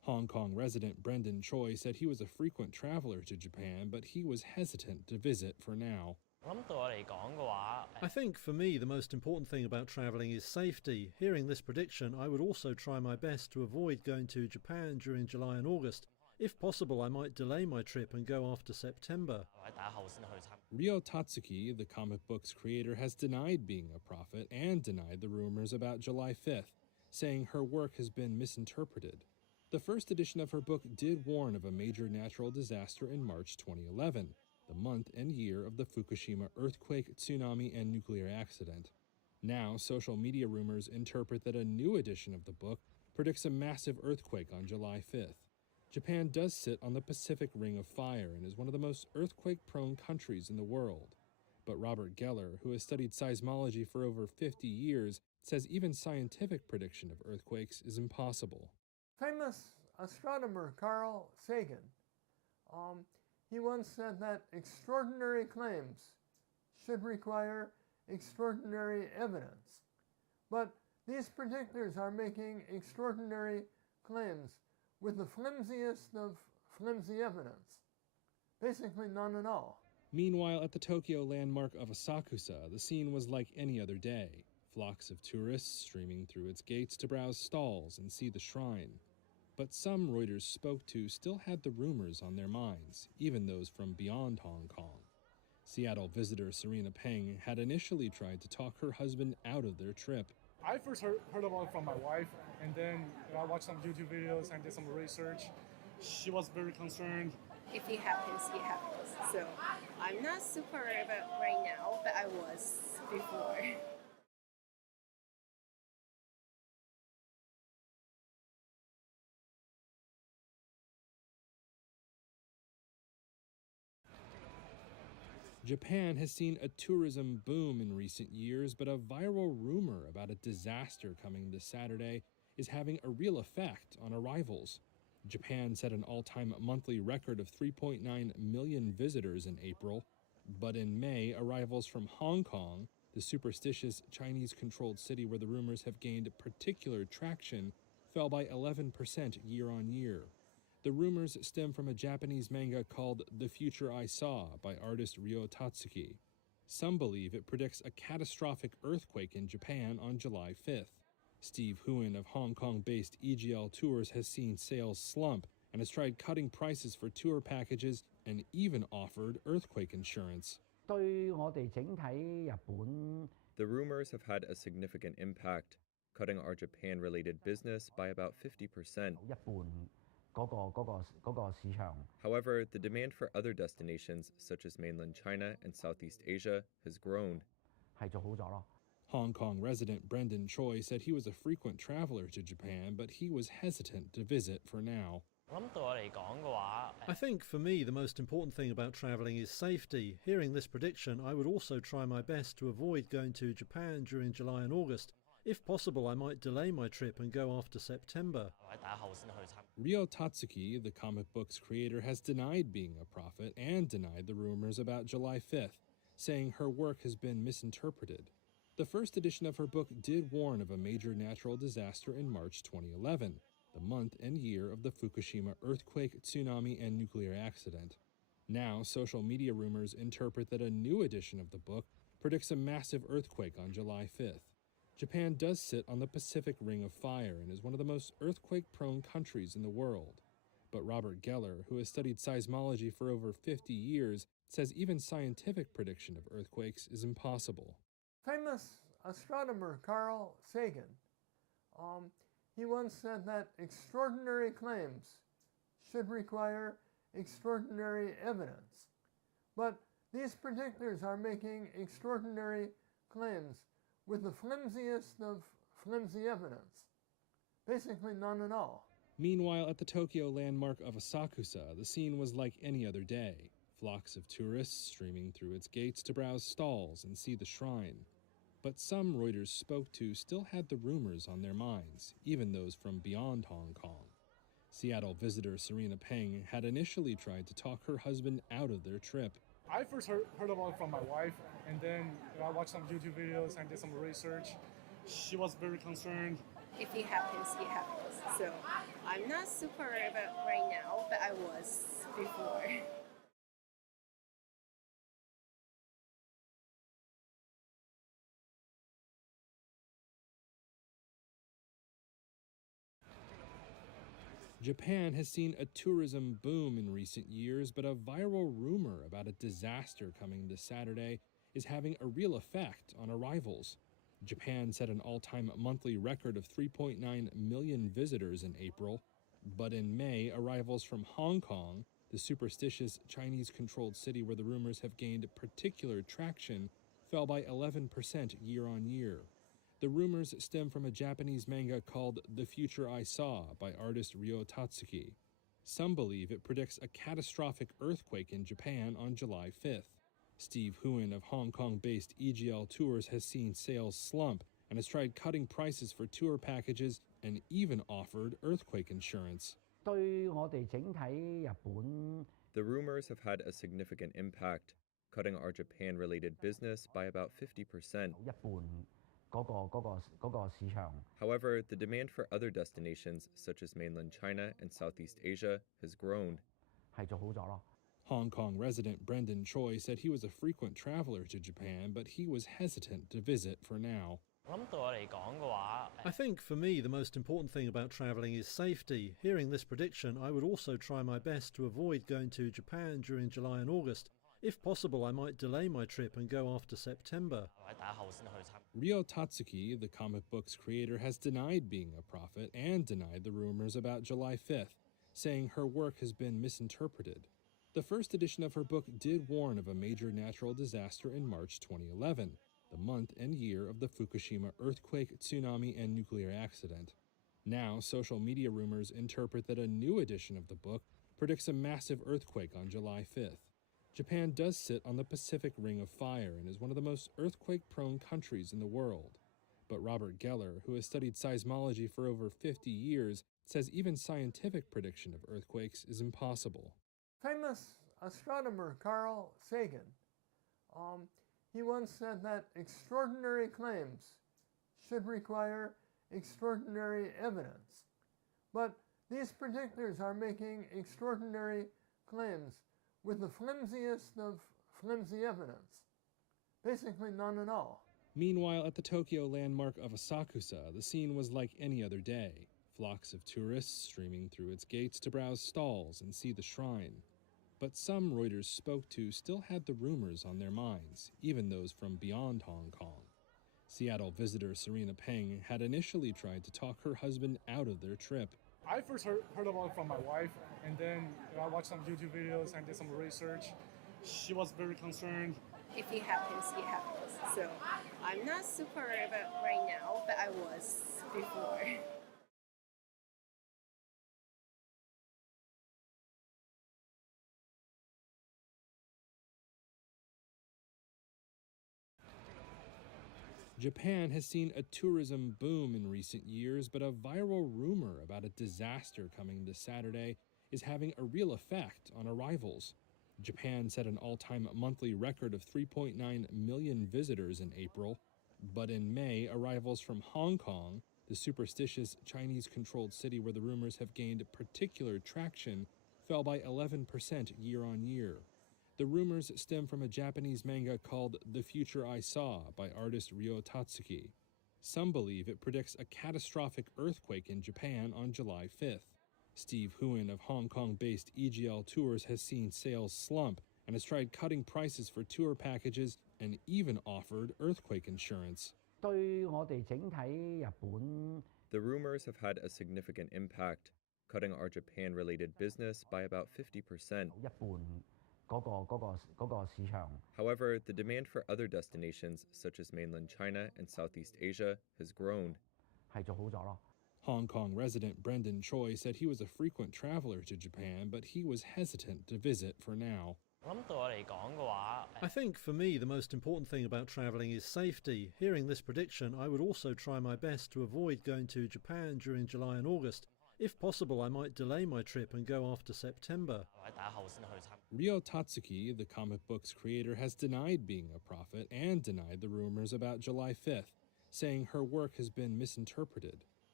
Hong Kong resident Brendan Choi said he was a frequent traveler to Japan, but he was hesitant to visit for now. I think for me the most important thing about travelling is safety. Hearing this prediction, I would also try my best to avoid going to Japan during July and August. If possible, I might delay my trip and go after September. Ryo Tatsuki, the comic book's creator, has denied being a prophet and denied the rumors about July 5th, saying her work has been misinterpreted. The first edition of her book did warn of a major natural disaster in March 2011, the month and year of the Fukushima earthquake, tsunami, and nuclear accident. Now, social media rumors interpret that a new edition of the book predicts a massive earthquake on July 5th. Japan does sit on the Pacific Ring of Fire and is one of the most earthquake-prone countries in the world. But Robert Geller, who has studied seismology for over 50 years, says even scientific prediction of earthquakes is impossible. Famous astronomer Carl Sagan, he once said that extraordinary claims should require extraordinary evidence. But these predictors are making extraordinary claims with the flimsiest of flimsy evidence. Basically none at all. Meanwhile, at the Tokyo landmark of Asakusa, the scene was like any other day. Flocks of tourists streaming through its gates to browse stalls and see the shrine. But some Reuters spoke to still had the rumors on their minds, even those from beyond Hong Kong. Seattle visitor Serena Peng had initially tried to talk her husband out of their trip. I first heard about it from my wife, and then I watched some YouTube videos and did some research. She was very concerned. If it happens, it happens. So I'm not super worried about right now, but I was before. Japan has seen a tourism boom in recent years, but a viral rumor about a disaster coming this Saturday is having a real effect on arrivals. Japan set an all-time monthly record of 3.9 million visitors in April, but in May, arrivals from Hong Kong, the superstitious Chinese-controlled city where the rumors have gained particular traction, fell by 11% year-on-year. The rumors stem from a Japanese manga called The Future I Saw by artist Ryo Tatsuki. Some believe it predicts a catastrophic earthquake in Japan on July 5th. Steve Huon of Hong Kong-based EGL Tours has seen sales slump and has tried cutting prices for tour packages and even offered earthquake insurance. The rumors have had a significant impact, cutting our Japan-related business by about 50%. However, the demand for other destinations, such as mainland China and Southeast Asia, has grown. Hong Kong resident Brendan Choi said he was a frequent traveler to Japan, but he was hesitant to visit for now. I think for me the most important thing about travelling is safety. Hearing this prediction, I would also try my best to avoid going to Japan during July and August. If possible, I might delay my trip and go after September. Ryo Tatsuki, the comic book's creator, has denied being a prophet and denied the rumors about July 5th, saying her work has been misinterpreted. The first edition of her book did warn of a major natural disaster in March 2011, the month and year of the Fukushima earthquake, tsunami, and nuclear accident. Now, social media rumors interpret that a new edition of the book predicts a massive earthquake on July 5th. Japan does sit on the Pacific Ring of Fire and is one of the most earthquake-prone countries in the world. But Robert Geller, who has studied seismology for over 50 years, says even scientific prediction of earthquakes is impossible. Famous astronomer Carl Sagan, he once said that extraordinary claims should require extraordinary evidence. But these predictors are making extraordinary claims with the flimsiest of flimsy evidence. Basically none at all. Meanwhile, at the Tokyo landmark of Asakusa, the scene was like any other day. Flocks of tourists streaming through its gates to browse stalls and see the shrine. But some Reuters spoke to still had the rumors on their minds, even those from beyond Hong Kong. Seattle visitor Serena Peng had initially tried to talk her husband out of their trip. I first heard about it from my wife, and then I watched some YouTube videos and did some research. She was very concerned. If it happens, it happens. So I'm not super worried about right now, but I was before. Japan has seen a tourism boom in recent years, but a viral rumor about a disaster coming this Saturday is having a real effect on arrivals. Japan set an all-time monthly record of 3.9 million visitors in April, but in May, arrivals from Hong Kong, the superstitious Chinese-controlled city where the rumors have gained particular traction, fell by 11% year-on-year. The rumors stem from a Japanese manga called The Future I Saw by artist Ryo Tatsuki. Some believe it predicts a catastrophic earthquake in Japan on July 5th. Steve Huon of Hong Kong-based EGL Tours has seen sales slump and has tried cutting prices for tour packages and even offered earthquake insurance. The rumors have had a significant impact, cutting our Japan-related business by about 50%. However, the demand for other destinations, such as mainland China and Southeast Asia, has grown. Hong Kong resident Brendan Choi said he was a frequent traveler to Japan, but he was hesitant to visit for now. I think for me the most important thing about travelling is safety. Hearing this prediction, I would also try my best to avoid going to Japan during July and August. If possible, I might delay my trip and go after September. Ryo Tatsuki, the comic book's creator, has denied being a prophet and denied the rumors about July 5th, saying her work has been misinterpreted. The first edition of her book did warn of a major natural disaster in March 2011, the month and year of the Fukushima earthquake, tsunami, and nuclear accident. Now, social media rumors interpret that a new edition of the book predicts a massive earthquake on July 5th. Japan does sit on the Pacific Ring of Fire and is one of the most earthquake-prone countries in the world. But Robert Geller, who has studied seismology for over 50 years, says even scientific prediction of earthquakes is impossible. Famous astronomer Carl Sagan, he once said that extraordinary claims should require extraordinary evidence. But these predictors are making extraordinary claims with the flimsiest of flimsy evidence. Basically none at all. Meanwhile, at the Tokyo landmark of Asakusa, the scene was like any other day. Flocks of tourists streaming through its gates to browse stalls and see the shrine. But some Reuters spoke to still had the rumors on their minds, even those from beyond Hong Kong. Seattle visitor Serena Peng had initially tried to talk her husband out of their trip. I first heard about it from my wife, and then I watched some YouTube videos and did some research. She was very concerned. If it happens, it happens. So I'm not super worried about right now, but I was before. Japan has seen a tourism boom in recent years, but a viral rumor about a disaster coming this Saturday is having a real effect on arrivals. Japan set an all-time monthly record of 3.9 million visitors in April, but in May, arrivals from Hong Kong, the superstitious Chinese-controlled city where the rumors have gained particular traction, fell by 11% year-on-year. The rumors stem from a Japanese manga called The Future I Saw by artist Ryo Tatsuki. Some believe it predicts a catastrophic earthquake in Japan on July 5th. Steve Huon of Hong Kong-based EGL Tours has seen sales slump and has tried cutting prices for tour packages and even offered earthquake insurance. The rumors have had a significant impact, cutting our Japan-related business by about 50%. However, the demand for other destinations, such as mainland China and Southeast Asia, has grown. Hong Kong resident Brendan Choi said he was a frequent traveler to Japan, but he was hesitant to visit for now. I think for me the most important thing about travelling is safety. Hearing this prediction, I would also try my best to avoid going to Japan during July and August. If possible, I might delay my trip and go after September. Ryo Tatsuki, the comic book's creator, has denied being a prophet and denied the rumors about July 5th, saying her work has been misinterpreted.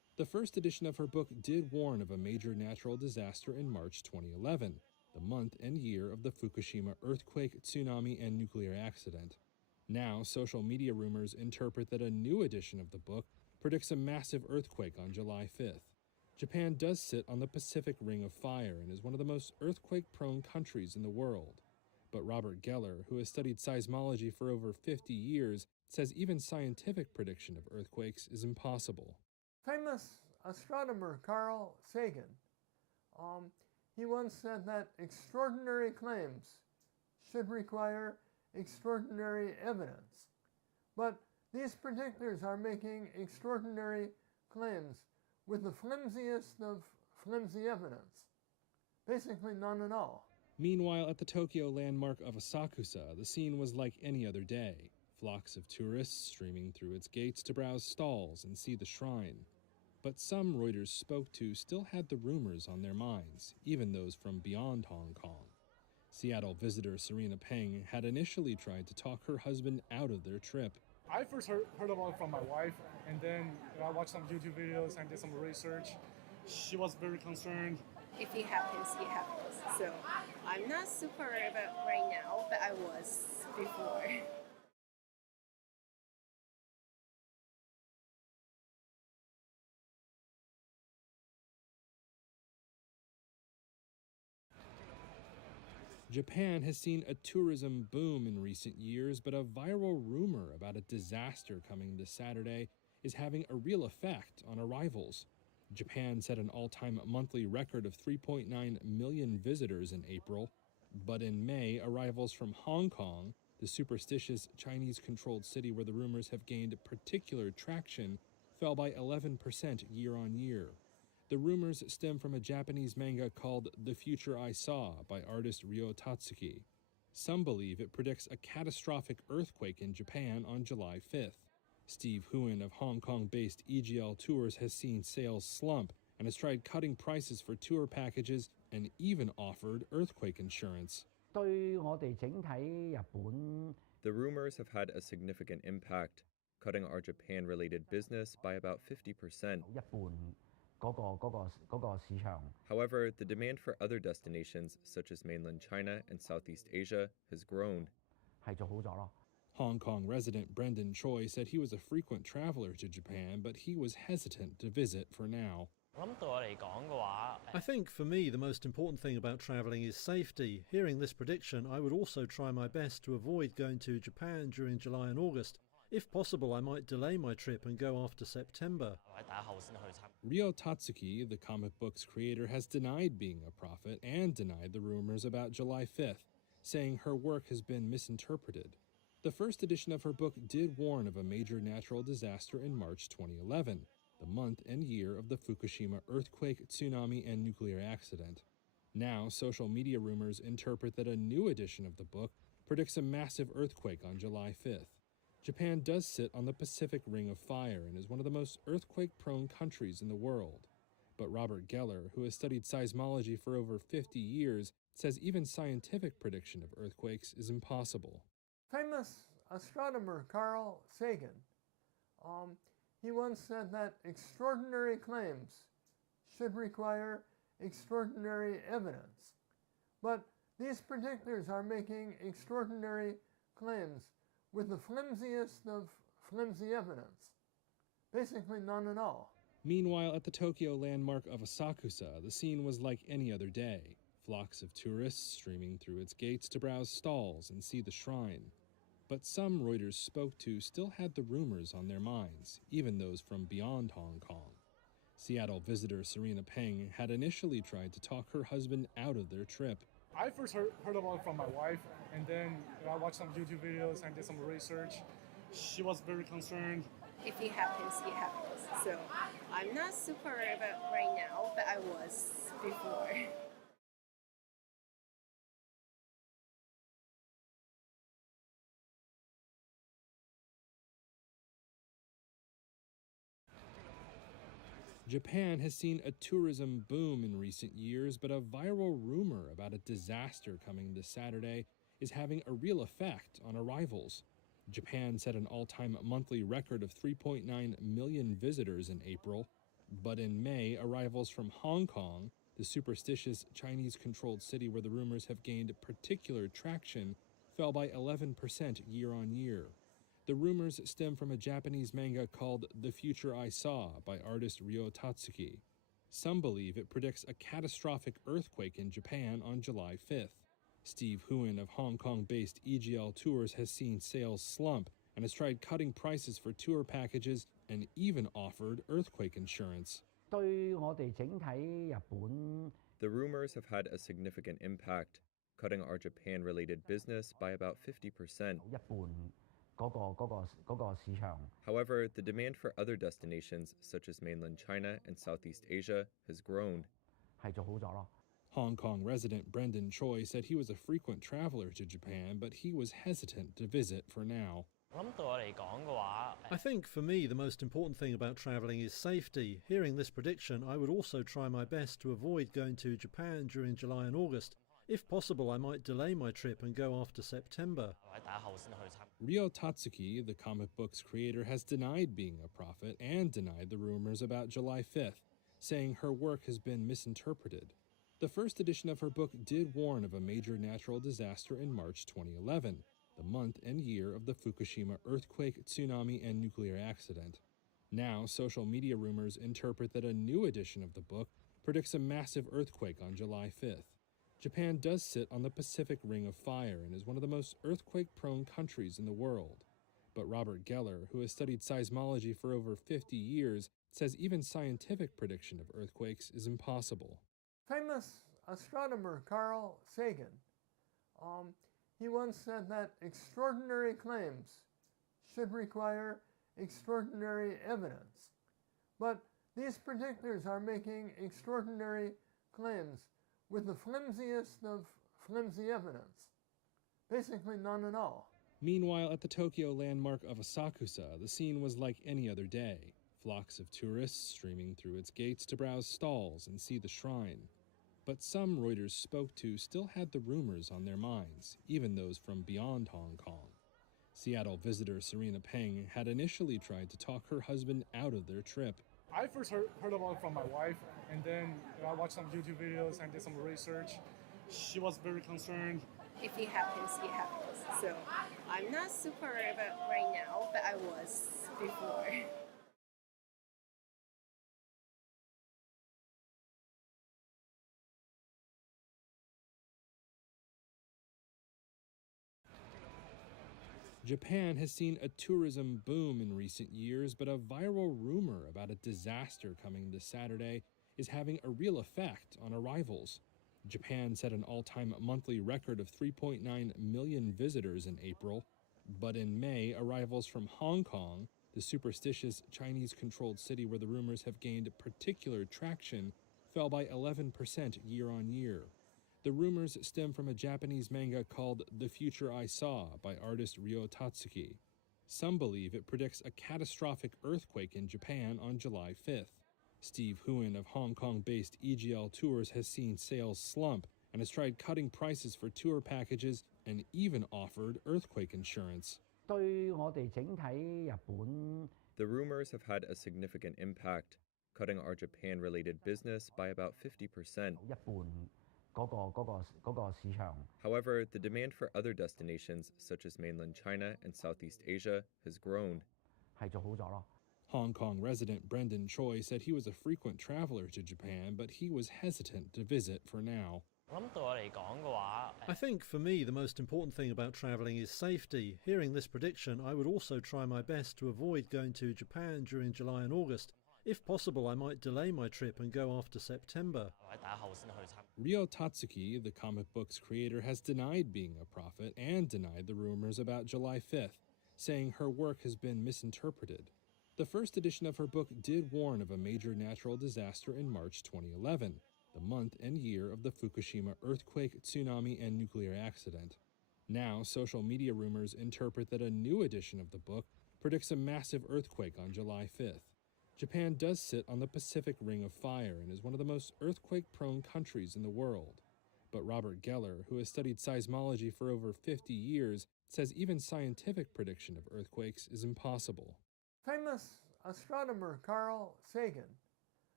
The first edition of her book did warn of a major natural disaster in March 2011, the month and year of the Fukushima earthquake, tsunami, and nuclear accident. Now, social media rumors interpret that a new edition of the book predicts a massive earthquake on July 5th. Japan does sit on the Pacific Ring of Fire and is one of the most earthquake-prone countries in the world. But Robert Geller, who has studied seismology for over 50 years, says even scientific prediction of earthquakes is impossible. Famous astronomer Carl Sagan, he once said that extraordinary claims should require extraordinary evidence. But these predictors are making extraordinary claims with the flimsiest of flimsy evidence. Basically none at all. Meanwhile, at the Tokyo landmark of Asakusa, the scene was like any other day. Flocks of tourists streaming through its gates to browse stalls and see the shrine. But some Reuters spoke to still had the rumors on their minds, even those from beyond Hong Kong. Seattle visitor Serena Peng had initially tried to talk her husband out of their trip. I first heard about it from my wife, and then I watched some YouTube videos and did some research. She was very concerned. If it happens, it happens. So I'm not super worried about right now, but I was before. Japan has seen a tourism boom in recent years, but a viral rumor about a disaster coming this Saturday is having a real effect on arrivals. Japan set an all-time monthly record of 3.9 million visitors in April, but in May, arrivals from Hong Kong, the superstitious Chinese-controlled city where the rumors have gained particular traction, fell by 11% year-on-year. The rumors stem from a Japanese manga called The Future I Saw by artist Ryo Tatsuki. Some believe it predicts a catastrophic earthquake in Japan on July 5th. Steve Huon of Hong Kong-based EGL Tours has seen sales slump and has tried cutting prices for tour packages and even offered earthquake insurance. The rumors have had a significant impact, cutting our Japan-related business by about 50%. However, the demand for other destinations, such as mainland China and Southeast Asia, has grown. Hong Kong resident Brendan Choi said he was a frequent traveler to Japan, but he was hesitant to visit for now. I think for me the most important thing about travelling is safety. Hearing this prediction, I would also try my best to avoid going to Japan during July and August. If possible, I might delay my trip and go after September. Ryo Tatsuki, the comic book's creator, has denied being a prophet and denied the rumors about July 5th, saying her work has been misinterpreted. The first edition of her book did warn of a major natural disaster in March 2011, the month and year of the Fukushima earthquake, tsunami, and nuclear accident. Now, social media rumors interpret that a new edition of the book predicts a massive earthquake on July 5th. Japan does sit on the Pacific Ring of Fire and is one of the most earthquake-prone countries in the world. But Robert Geller, who has studied seismology for over 50 years, says even scientific prediction of earthquakes is impossible. Famous astronomer Carl Sagan, he once said that extraordinary claims should require extraordinary evidence. But these predictors are making extraordinary claims with the flimsiest of flimsy evidence. Basically none at all. Meanwhile, at the Tokyo landmark of Asakusa, the scene was like any other day. Flocks of tourists streaming through its gates to browse stalls and see the shrine. But some Reuters spoke to still had the rumors on their minds, even those from beyond Hong Kong. Seattle visitor Serena Peng had initially tried to talk her husband out of their trip. I first heard about it from my wife, and then I watched some YouTube videos and did some research. She was very concerned. If it happens, it happens. So I'm not super worried about right now, but I was before. Japan has seen a tourism boom in recent years, but a viral rumor about a disaster coming this Saturday is having a real effect on arrivals. Japan set an all-time monthly record of 3.9 million visitors in April, But in May, arrivals from Hong Kong, the superstitious Chinese-controlled city where the rumors have gained particular traction, fell by 11% year on year. The rumors stem from a Japanese manga called The Future I Saw by artist Ryo Tatsuki. Some believe it predicts a catastrophic earthquake in Japan on July 5th. Steve Huon of Hong Kong-based EGL Tours has seen sales slump and has tried cutting prices for tour packages and even offered earthquake insurance. The rumors have had a significant impact, cutting our Japan-related business by about 50%. However, the demand for other destinations, such as mainland China and Southeast Asia, has grown. Hong Kong resident Brendan Choi said he was a frequent traveler to Japan, but he was hesitant to visit for now. I think for me the most important thing about travelling is safety. Hearing this prediction, I would also try my best to avoid going to Japan during July and August. If possible, I might delay my trip and go after September. Ryo Tatsuki, the comic book's creator, has denied being a prophet and denied the rumors about July 5th, saying her work has been misinterpreted. The first edition of her book did warn of a major natural disaster in March 2011, the month and year of the Fukushima earthquake, tsunami, and nuclear accident. Now, social media rumors interpret that a new edition of the book predicts a massive earthquake on July 5th. Japan does sit on the Pacific Ring of Fire and is one of the most earthquake-prone countries in the world. But Robert Geller, who has studied seismology for over 50 years, says even scientific prediction of earthquakes is impossible. Famous astronomer Carl Sagan, he once said that extraordinary claims should require extraordinary evidence. But these predictors are making extraordinary claims with the flimsiest of flimsy evidence. Basically none at all. Meanwhile, at the Tokyo landmark of Asakusa, the scene was like any other day. Flocks of tourists streaming through its gates to browse stalls and see the shrine. But some Reuters spoke to still had the rumors on their minds, even those from beyond Hong Kong. Seattle visitor Serena Peng had initially tried to talk her husband out of their trip. I first heard about it from my wife, and then I watched some YouTube videos and did some research. She was very concerned. If it happens, it happens. So I'm not super about right now, but I was before. Japan has seen a tourism boom in recent years, but a viral rumor about a disaster coming this Saturday is having a real effect on arrivals. Japan set an all-time monthly record of 3.9 million visitors in April, but in May, arrivals from Hong Kong, the superstitious Chinese-controlled city where the rumors have gained particular traction, fell by 11% year on year. The rumors stem from a Japanese manga called The Future I Saw by artist Ryo Tatsuki. Some believe it predicts a catastrophic earthquake in Japan on July 5th. Steve Huon of Hong Kong-based EGL Tours has seen sales slump and has tried cutting prices for tour packages and even offered earthquake insurance. The rumors have had a significant impact, cutting our Japan-related business by about 50%. However, the demand for other destinations, such as mainland China and Southeast Asia, has grown. Hong Kong resident Brendan Choi said he was a frequent traveler to Japan, but he was hesitant to visit for now. I think for me the most important thing about travelling is safety. Hearing this prediction, I would also try my best to avoid going to Japan during July and August. If possible, I might delay my trip and go after September. Ryo Tatsuki, the comic book's creator, has denied being a prophet and denied the rumors about July 5th, saying her work has been misinterpreted. The first edition of her book did warn of a major natural disaster in March 2011, the month and year of the Fukushima earthquake, tsunami, and nuclear accident. Now, social media rumors interpret that a new edition of the book predicts a massive earthquake on July 5th. Japan does sit on the Pacific Ring of Fire and is one of the most earthquake-prone countries in the world. But Robert Geller, who has studied seismology for over 50 years, says even scientific prediction of earthquakes is impossible. Famous astronomer Carl Sagan,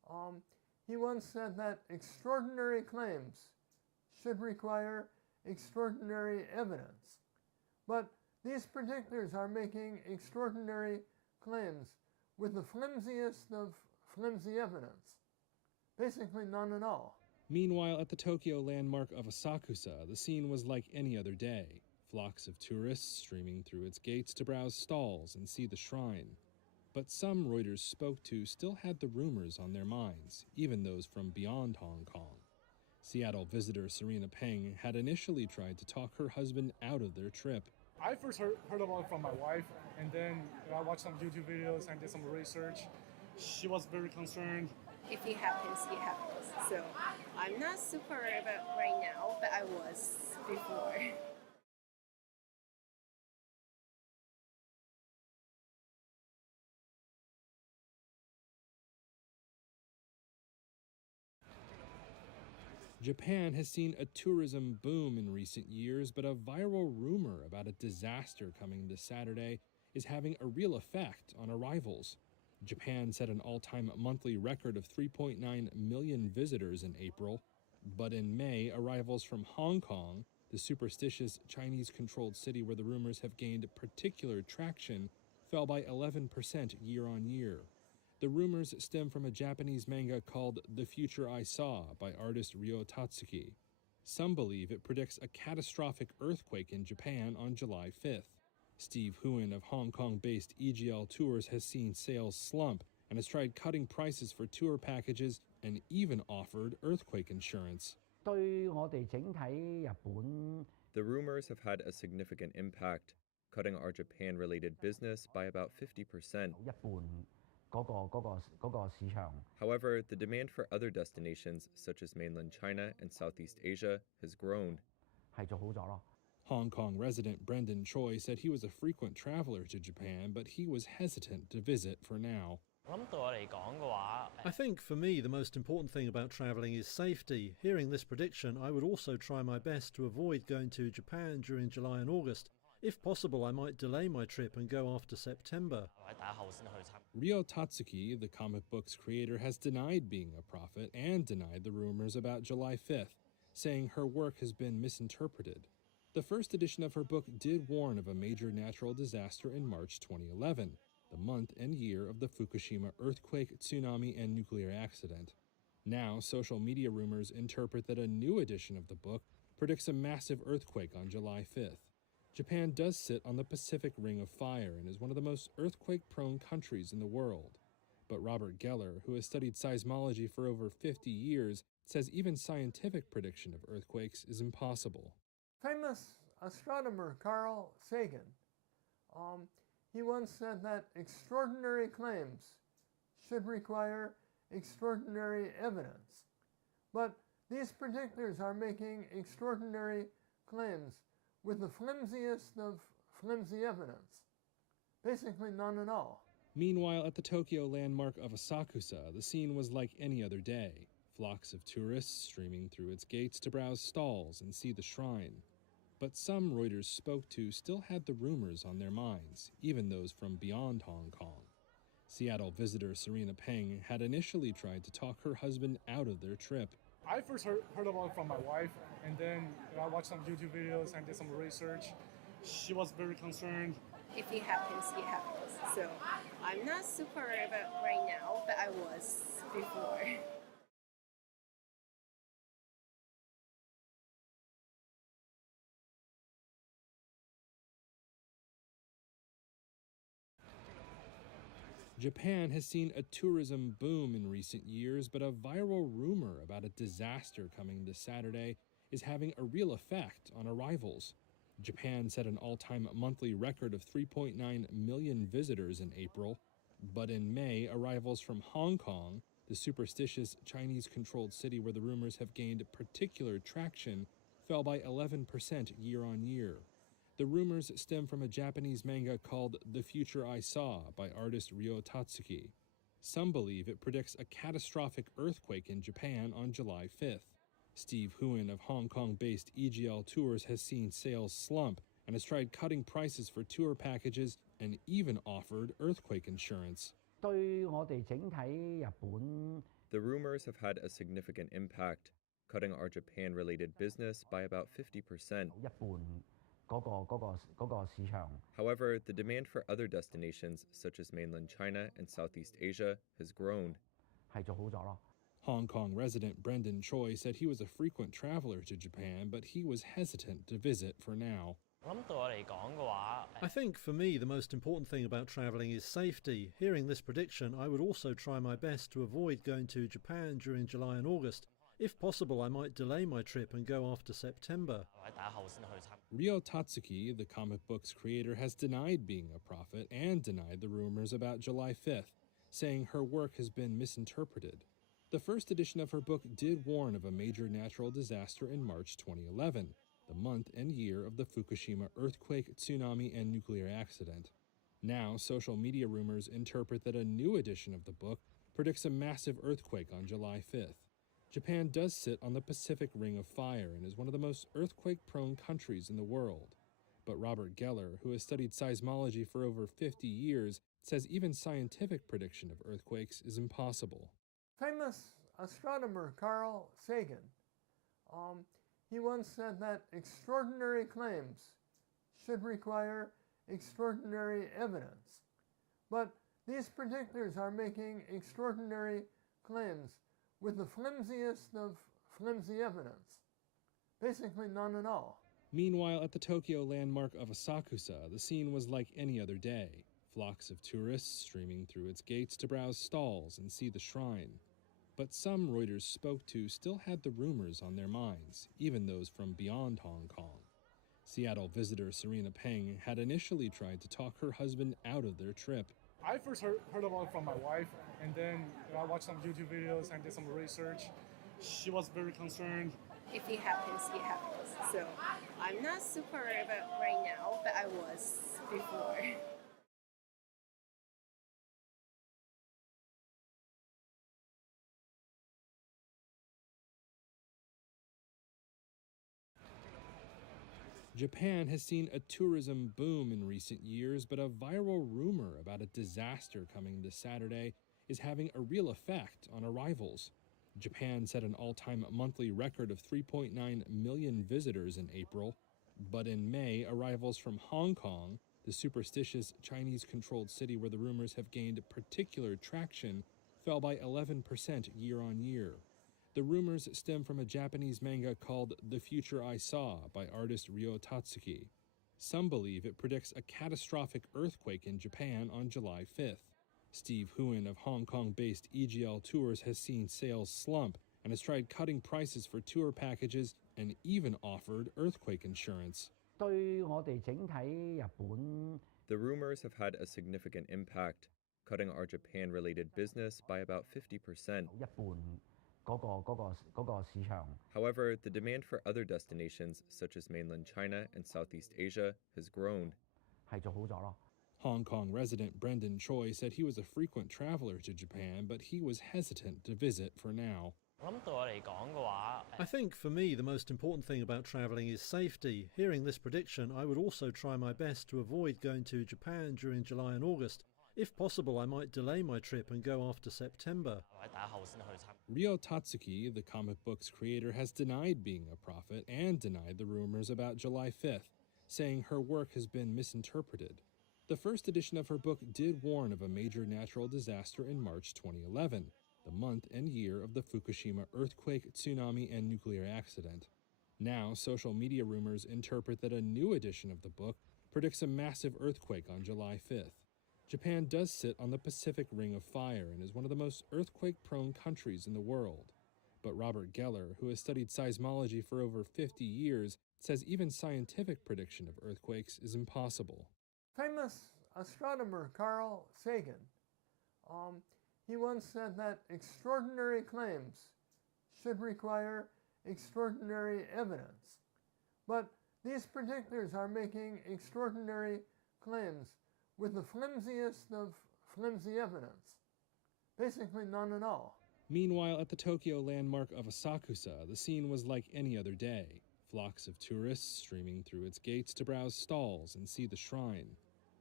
He once said that extraordinary claims should require extraordinary evidence. But these predictors are making extraordinary claims with the flimsiest of flimsy evidence. Basically none at all. Meanwhile, at the Tokyo landmark of Asakusa, the scene was like any other day. Flocks of tourists streaming through its gates to browse stalls and see the shrine. But some Reuters spoke to still had the rumors on their minds, even those from beyond Hong Kong. Seattle visitor Serena Peng had initially tried to talk her husband out of their trip. I first heard about it from my wife, and then I watched some YouTube videos and did some research. She was very concerned. If it happens, it happens. So I'm not super worried about right now, but I was before. Japan has seen a tourism boom in recent years, but a viral rumor about a disaster coming this Saturday is having a real effect on arrivals. Japan set an all-time monthly record of 3.9 million visitors in April, but in May, arrivals from Hong Kong, the superstitious Chinese-controlled city where the rumors have gained particular traction, fell by 11% year-on-year. The rumors stem from a Japanese manga called The Future I Saw by artist Ryo Tatsuki. Some believe it predicts a catastrophic earthquake in Japan on July 5th. Steve Huon of Hong Kong-based EGL Tours has seen sales slump and has tried cutting prices for tour packages and even offered earthquake insurance. The rumors have had a significant impact, cutting our Japan-related business by about 50%. However, the demand for other destinations, such as mainland China and Southeast Asia, has grown. Hong Kong resident Brendan Choi said he was a frequent traveler to Japan, but he was hesitant to visit for now. I think for me the most important thing about travelling is safety. Hearing this prediction, I would also try my best to avoid going to Japan during July and August. If possible, I might delay my trip and go after September. Ryo Tatsuki, the comic book's creator, has denied being a prophet and denied the rumors about July 5th, saying her work has been misinterpreted. The first edition of her book did warn of a major natural disaster in March 2011, the month and year of the Fukushima earthquake, tsunami, and nuclear accident. Now, social media rumors interpret that a new edition of the book predicts a massive earthquake on July 5th. Japan does sit on the Pacific Ring of Fire and is one of the most earthquake-prone countries in the world. But Robert Geller, who has studied seismology for over 50 years, says even scientific prediction of earthquakes is impossible. Famous astronomer Carl Sagan, he once said that extraordinary claims should require extraordinary evidence. But these predictors are making extraordinary claims with the flimsiest of flimsy evidence. Basically none at all. Meanwhile, at the Tokyo landmark of Asakusa, the scene was like any other day. Flocks of tourists streaming through its gates to browse stalls and see the shrine. But some Reuters spoke to still had the rumors on their minds, even those from beyond Hong Kong. Seattle visitor Serena Peng had initially tried to talk her husband out of their trip. I first heard about it from my wife, and then I watched some YouTube videos and did some research. She was very concerned. If it happens, it happens. So I'm not super worried about right now, but I was before. Japan has seen a tourism boom in recent years, but a viral rumor about a disaster coming this Saturday is having a real effect on arrivals. Japan set an all-time monthly record of 3.9 million visitors in April, but in May, arrivals from Hong Kong, the superstitious Chinese-controlled city where the rumors have gained particular traction, fell by 11% year-on-year. The rumors stem from a Japanese manga called The Future I Saw by artist Ryo Tatsuki. Some believe it predicts a catastrophic earthquake in Japan on July 5th. Steve Huon of Hong Kong-based EGL Tours has seen sales slump and has tried cutting prices for tour packages and even offered earthquake insurance. The rumors have had a significant impact, cutting our Japan-related business by about 50%. However, the demand for other destinations, such as mainland China and Southeast Asia, has grown. Hong Kong resident Brendan Choi said he was a frequent traveler to Japan, but he was hesitant to visit for now. I think for me the most important thing about travelling is safety. Hearing this prediction, I would also try my best to avoid going to Japan during July and August. If possible, I might delay my trip and go after September. Ryo Tatsuki, the comic book's creator, has denied being a prophet and denied the rumors about July 5th, saying her work has been misinterpreted. The first edition of her book did warn of a major natural disaster in March 2011, the month and year of the Fukushima earthquake, tsunami, and nuclear accident. Now, social media rumors interpret that a new edition of the book predicts a massive earthquake on July 5th. Japan does sit on the Pacific Ring of Fire and is one of the most earthquake-prone countries in the world. But Robert Geller, who has studied seismology for over 50 years, says even scientific prediction of earthquakes is impossible. Famous astronomer Carl Sagan, he once said that extraordinary claims should require extraordinary evidence. But these predictors are making extraordinary claims with the flimsiest of flimsy evidence. Basically none at all. Meanwhile, at the Tokyo landmark of Asakusa, the scene was like any other day. Flocks of tourists streaming through its gates to browse stalls and see the shrine. But some Reuters spoke to still had the rumors on their minds, even those from beyond Hong Kong. Seattle visitor Serena Peng had initially tried to talk her husband out of their trip. I first heard about it from my wife, and then I watched some YouTube videos and did some research. She was very concerned. If it happens, it happens. So I'm not super worried about right now, but I was before. Japan has seen a tourism boom in recent years, but a viral rumor about a disaster coming this Saturday is having a real effect on arrivals. Japan set an all-time monthly record of 3.9 million visitors in April, but in May, arrivals from Hong Kong, the superstitious Chinese-controlled city where the rumors have gained particular traction, fell by 11% year-on-year. The rumors stem from a Japanese manga called The Future I Saw by artist Ryo Tatsuki. Some believe it predicts a catastrophic earthquake in Japan on July 5th. Steve Huon of Hong Kong-based EGL Tours has seen sales slump and has tried cutting prices for tour packages and even offered earthquake insurance. The rumors have had a significant impact, cutting our Japan-related business by about 50%. However, the demand for other destinations, such as mainland China and Southeast Asia, has grown. Hong Kong resident Brendan Choi said he was a frequent traveler to Japan, but he was hesitant to visit for now. I think for me the most important thing about travelling is safety. Hearing this prediction, I would also try my best to avoid going to Japan during July and August. If possible, I might delay my trip and go after September. Ryo Tatsuki, the comic book's creator, has denied being a prophet and denied the rumors about July 5th, saying her work has been misinterpreted. The first edition of her book did warn of a major natural disaster in March 2011, the month and year of the Fukushima earthquake, tsunami, and nuclear accident. Now, social media rumors interpret that a new edition of the book predicts a massive earthquake on July 5th. Japan does sit on the Pacific Ring of Fire and is one of the most earthquake-prone countries in the world. But Robert Geller, who has studied seismology for over 50 years, says even scientific prediction of earthquakes is impossible. Famous astronomer Carl Sagan, he once said that extraordinary claims should require extraordinary evidence. But these predictors are making extraordinary claims with the flimsiest of flimsy evidence. Basically none at all. Meanwhile, at the Tokyo landmark of Asakusa, the scene was like any other day. Flocks of tourists streaming through its gates to browse stalls and see the shrine.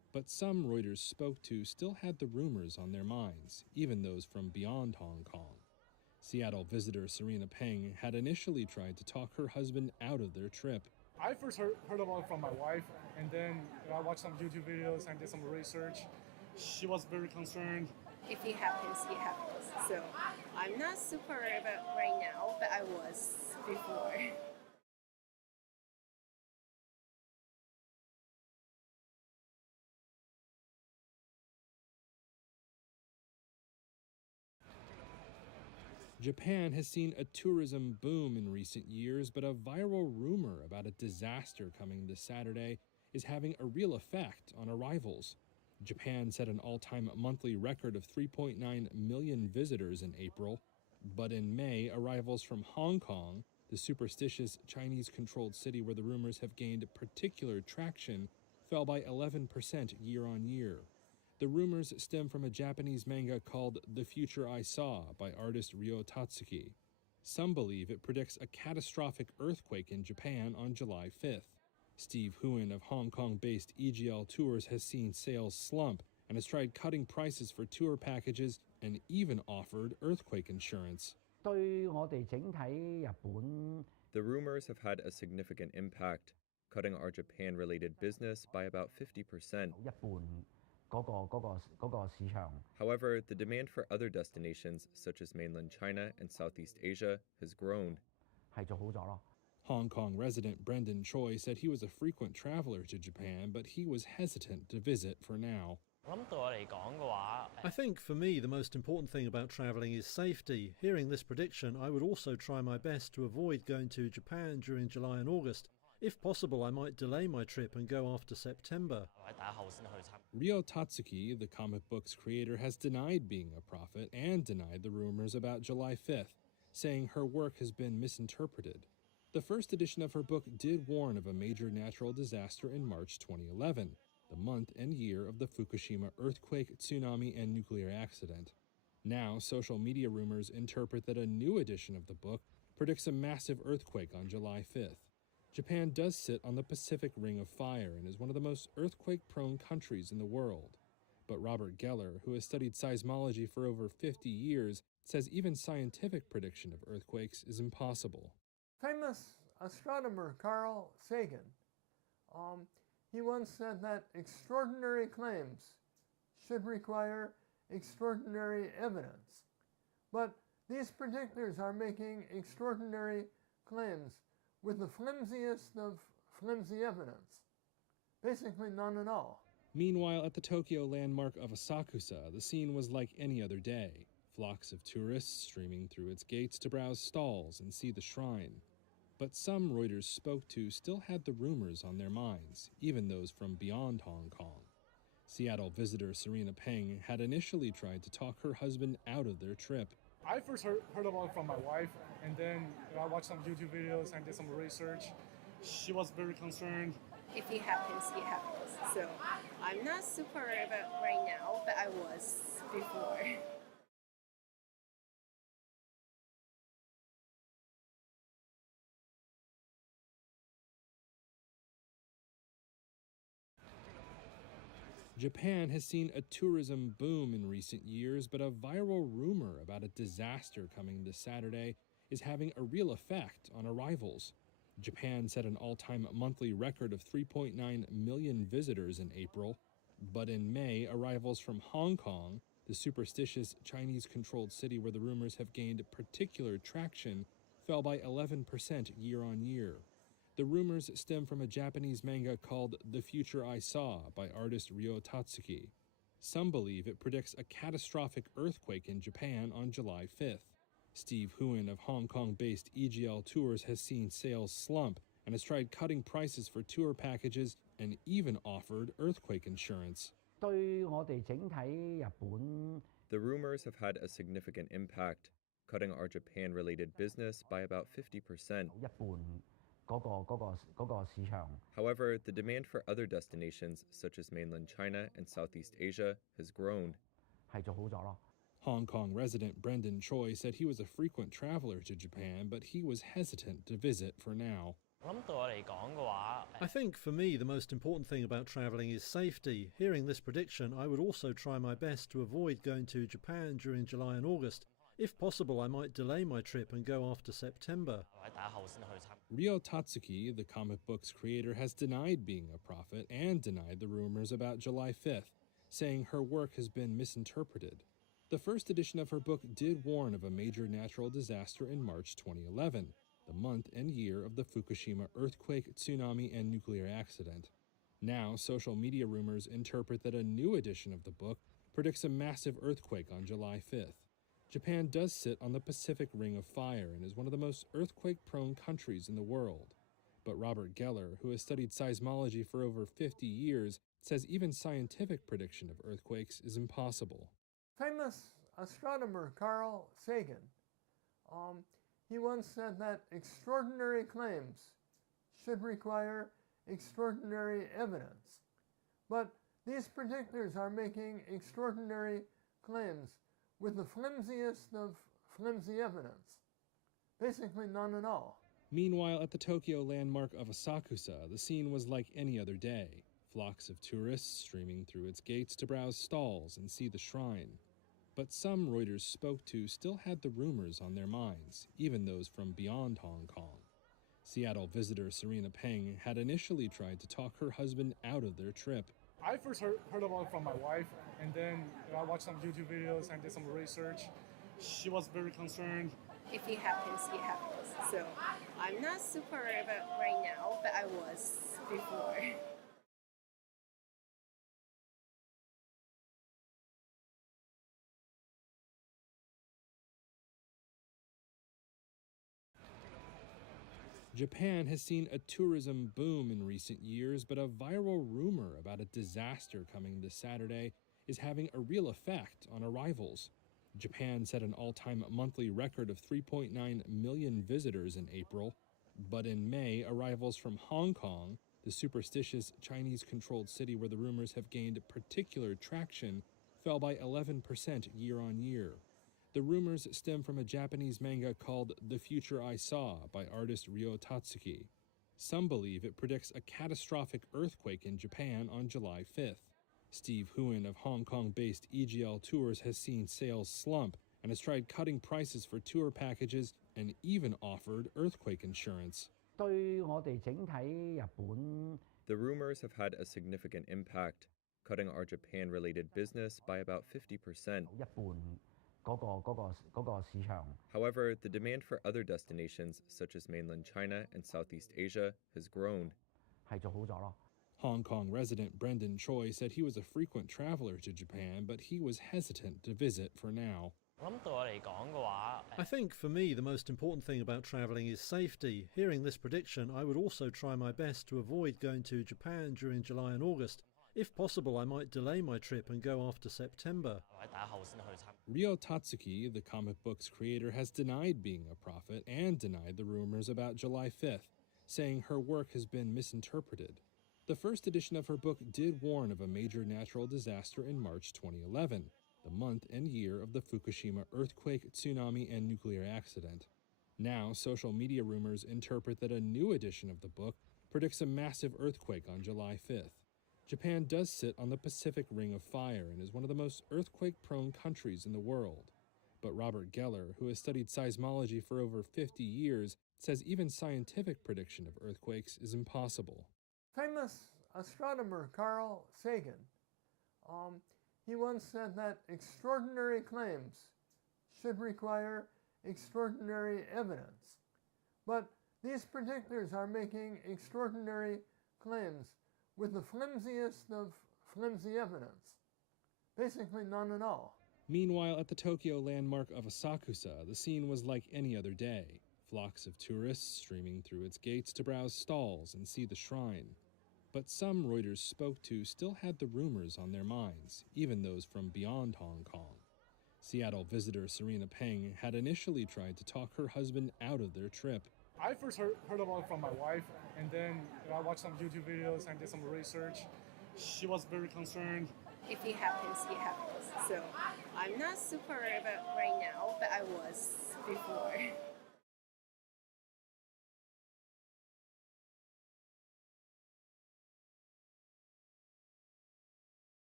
But some Reuters spoke to still had the rumors on their minds, even those from beyond Hong Kong. Seattle visitor Serena Peng had initially tried to talk her husband out of their trip. I first heard about it from my wife, and then I watched some YouTube videos and did some research. She was very concerned. If it happens, it happens. So I'm not super worried about right now, but I was before. Japan has seen a tourism boom in recent years, but a viral rumor about a disaster coming this Saturday is having a real effect on arrivals. Japan set an all-time monthly record of 3.9 million visitors in April, but in May, arrivals from Hong Kong, the superstitious Chinese-controlled city where the rumors have gained particular traction, fell by 11% year-on-year. The rumors stem from a Japanese manga called The Future I Saw by artist Ryo Tatsuki. Some believe it predicts a catastrophic earthquake in Japan on July 5th. Steve Huon of Hong Kong-based EGL Tours has seen sales slump and has tried cutting prices for tour packages and even offered earthquake insurance. The rumors have had a significant impact, cutting our Japan-related business by about 50%. However, the demand for other destinations, such as mainland China and Southeast Asia, has grown. Hong Kong resident Brendan Choi said he was a frequent traveler to Japan, but he was hesitant to visit for now. I think for me the most important thing about travelling is safety. Hearing this prediction, I would also try my best to avoid going to Japan during July and August. If possible, I might delay my trip and go after September. Ryo Tatsuki, the comic book's creator, has denied being a prophet and denied the rumors about July 5th, saying her work has been misinterpreted. The first edition of her book did warn of a major natural disaster in March 2011, the month and year of the Fukushima earthquake, tsunami, and nuclear accident. Now, social media rumors interpret that a new edition of the book predicts a massive earthquake on July 5th. Japan does sit on the Pacific Ring of Fire and is one of the most earthquake-prone countries in the world. But Robert Geller, who has studied seismology for over 50 years, says even scientific prediction of earthquakes is impossible. Famous astronomer Carl Sagan, he once said that extraordinary claims should require extraordinary evidence. But these predictors are making extraordinary claims with the flimsiest of flimsy evidence. Basically none at all. Meanwhile, at the Tokyo landmark of Asakusa, the scene was like any other day. Flocks of tourists streaming through its gates to browse stalls and see the shrine. But some Reuters spoke to still had the rumors on their minds, even those from beyond Hong Kong. Seattle visitor Serena Peng had initially tried to talk her husband out of their trip. I first heard about it from my wife, and then I watched some YouTube videos and did some research. She was very concerned. If it happens, it happens. So I'm not super worried about right now, but I was before. Japan has seen a tourism boom in recent years, but a viral rumor about a disaster coming this Saturday is having a real effect on arrivals. Japan set an all-time monthly record of 3.9 million visitors in April, but in May, arrivals from Hong Kong, the superstitious Chinese-controlled city where the rumors have gained particular traction, fell by 11% year-on-year. The rumors stem from a Japanese manga called The Future I Saw by artist Ryo Tatsuki. Some believe it predicts a catastrophic earthquake in Japan on July 5th. Steve Huon of Hong Kong-based EGL Tours has seen sales slump and has tried cutting prices for tour packages and even offered earthquake insurance. The rumors have had a significant impact, cutting our Japan-related business by about 50%. However, the demand for other destinations, such as mainland China and Southeast Asia, has grown. Hong Kong resident Brendan Choi said he was a frequent traveler to Japan, but he was hesitant to visit for now. I think for me the most important thing about travelling is safety. Hearing this prediction, I would also try my best to avoid going to Japan during July and August. If possible, I might delay my trip and go after September. Ryo Tatsuki, the comic book's creator, has denied being a prophet and denied the rumors about July 5th, saying her work has been misinterpreted. The first edition of her book did warn of a major natural disaster in March 2011, the month and year of the Fukushima earthquake, tsunami, and nuclear accident. Now, social media rumors interpret that a new edition of the book predicts a massive earthquake on July 5th. Japan does sit on the Pacific Ring of Fire and is one of the most earthquake-prone countries in the world. But Robert Geller, who has studied seismology for over 50 years, says even scientific prediction of earthquakes is impossible. Famous astronomer Carl Sagan, he once said that extraordinary claims should require extraordinary evidence. But these predictors are making extraordinary claims with the flimsiest of flimsy evidence. Basically none at all. Meanwhile, at the Tokyo landmark of Asakusa, the scene was like any other day. Flocks of tourists streaming through its gates to browse stalls and see the shrine. But some Reuters spoke to still had the rumors on their minds, even those from beyond Hong Kong. Seattle visitor Serena Peng had initially tried to talk her husband out of their trip. I first heard about it from my wife, and then I watched some YouTube videos and did some research. She was very concerned. If it happens, it happens. So I'm not super worried about right now, but I was before. Japan has seen a tourism boom in recent years, but a viral rumor about a disaster coming this Saturday is having a real effect on arrivals. Japan set an all-time monthly record of 3.9 million visitors in April, but in May, arrivals from Hong Kong, the superstitious Chinese-controlled city where the rumors have gained particular traction, fell by 11% year-on-year. The rumors stem from a Japanese manga called The Future I Saw by artist Ryo Tatsuki. Some believe it predicts a catastrophic earthquake in Japan on July 5th. Steve Huon of Hong Kong-based EGL Tours has seen sales slump and has tried cutting prices for tour packages and even offered earthquake insurance. The rumors have had a significant impact, cutting our Japan-related business by about 50%. However, the demand for other destinations, such as mainland China and Southeast Asia, has grown. Hong Kong resident Brendan Choi said he was a frequent traveler to Japan, but he was hesitant to visit for now. I think for me the most important thing about travelling is safety. Hearing this prediction, I would also try my best to avoid going to Japan during July and August. If possible, I might delay my trip and go after September. Ryo Tatsuki, the comic book's creator, has denied being a prophet and denied the rumors about July 5th, saying her work has been misinterpreted. The first edition of her book did warn of a major natural disaster in March 2011, the month and year of the Fukushima earthquake, tsunami, and nuclear accident. Now, social media rumors interpret that a new edition of the book predicts a massive earthquake on July 5th. Japan does sit on the Pacific Ring of Fire and is one of the most earthquake-prone countries in the world. But Robert Geller, who has studied seismology for over 50 years, says even scientific prediction of earthquakes is impossible. Famous astronomer Carl Sagan, he once said that extraordinary claims should require extraordinary evidence. But these predictors are making extraordinary claims with the flimsiest of flimsy evidence. Basically none at all. Meanwhile, at the Tokyo landmark of Asakusa, the scene was like any other day. Flocks of tourists streaming through its gates to browse stalls and see the shrine. But some Reuters spoke to still had the rumors on their minds, even those from beyond Hong Kong. Seattle visitor Serena Peng had initially tried to talk her husband out of their trip. I first heard about it from my wife, and then I watched some YouTube videos and did some research. She was very concerned. If it happens, it happens. So I'm not super worried about right now, but I was before.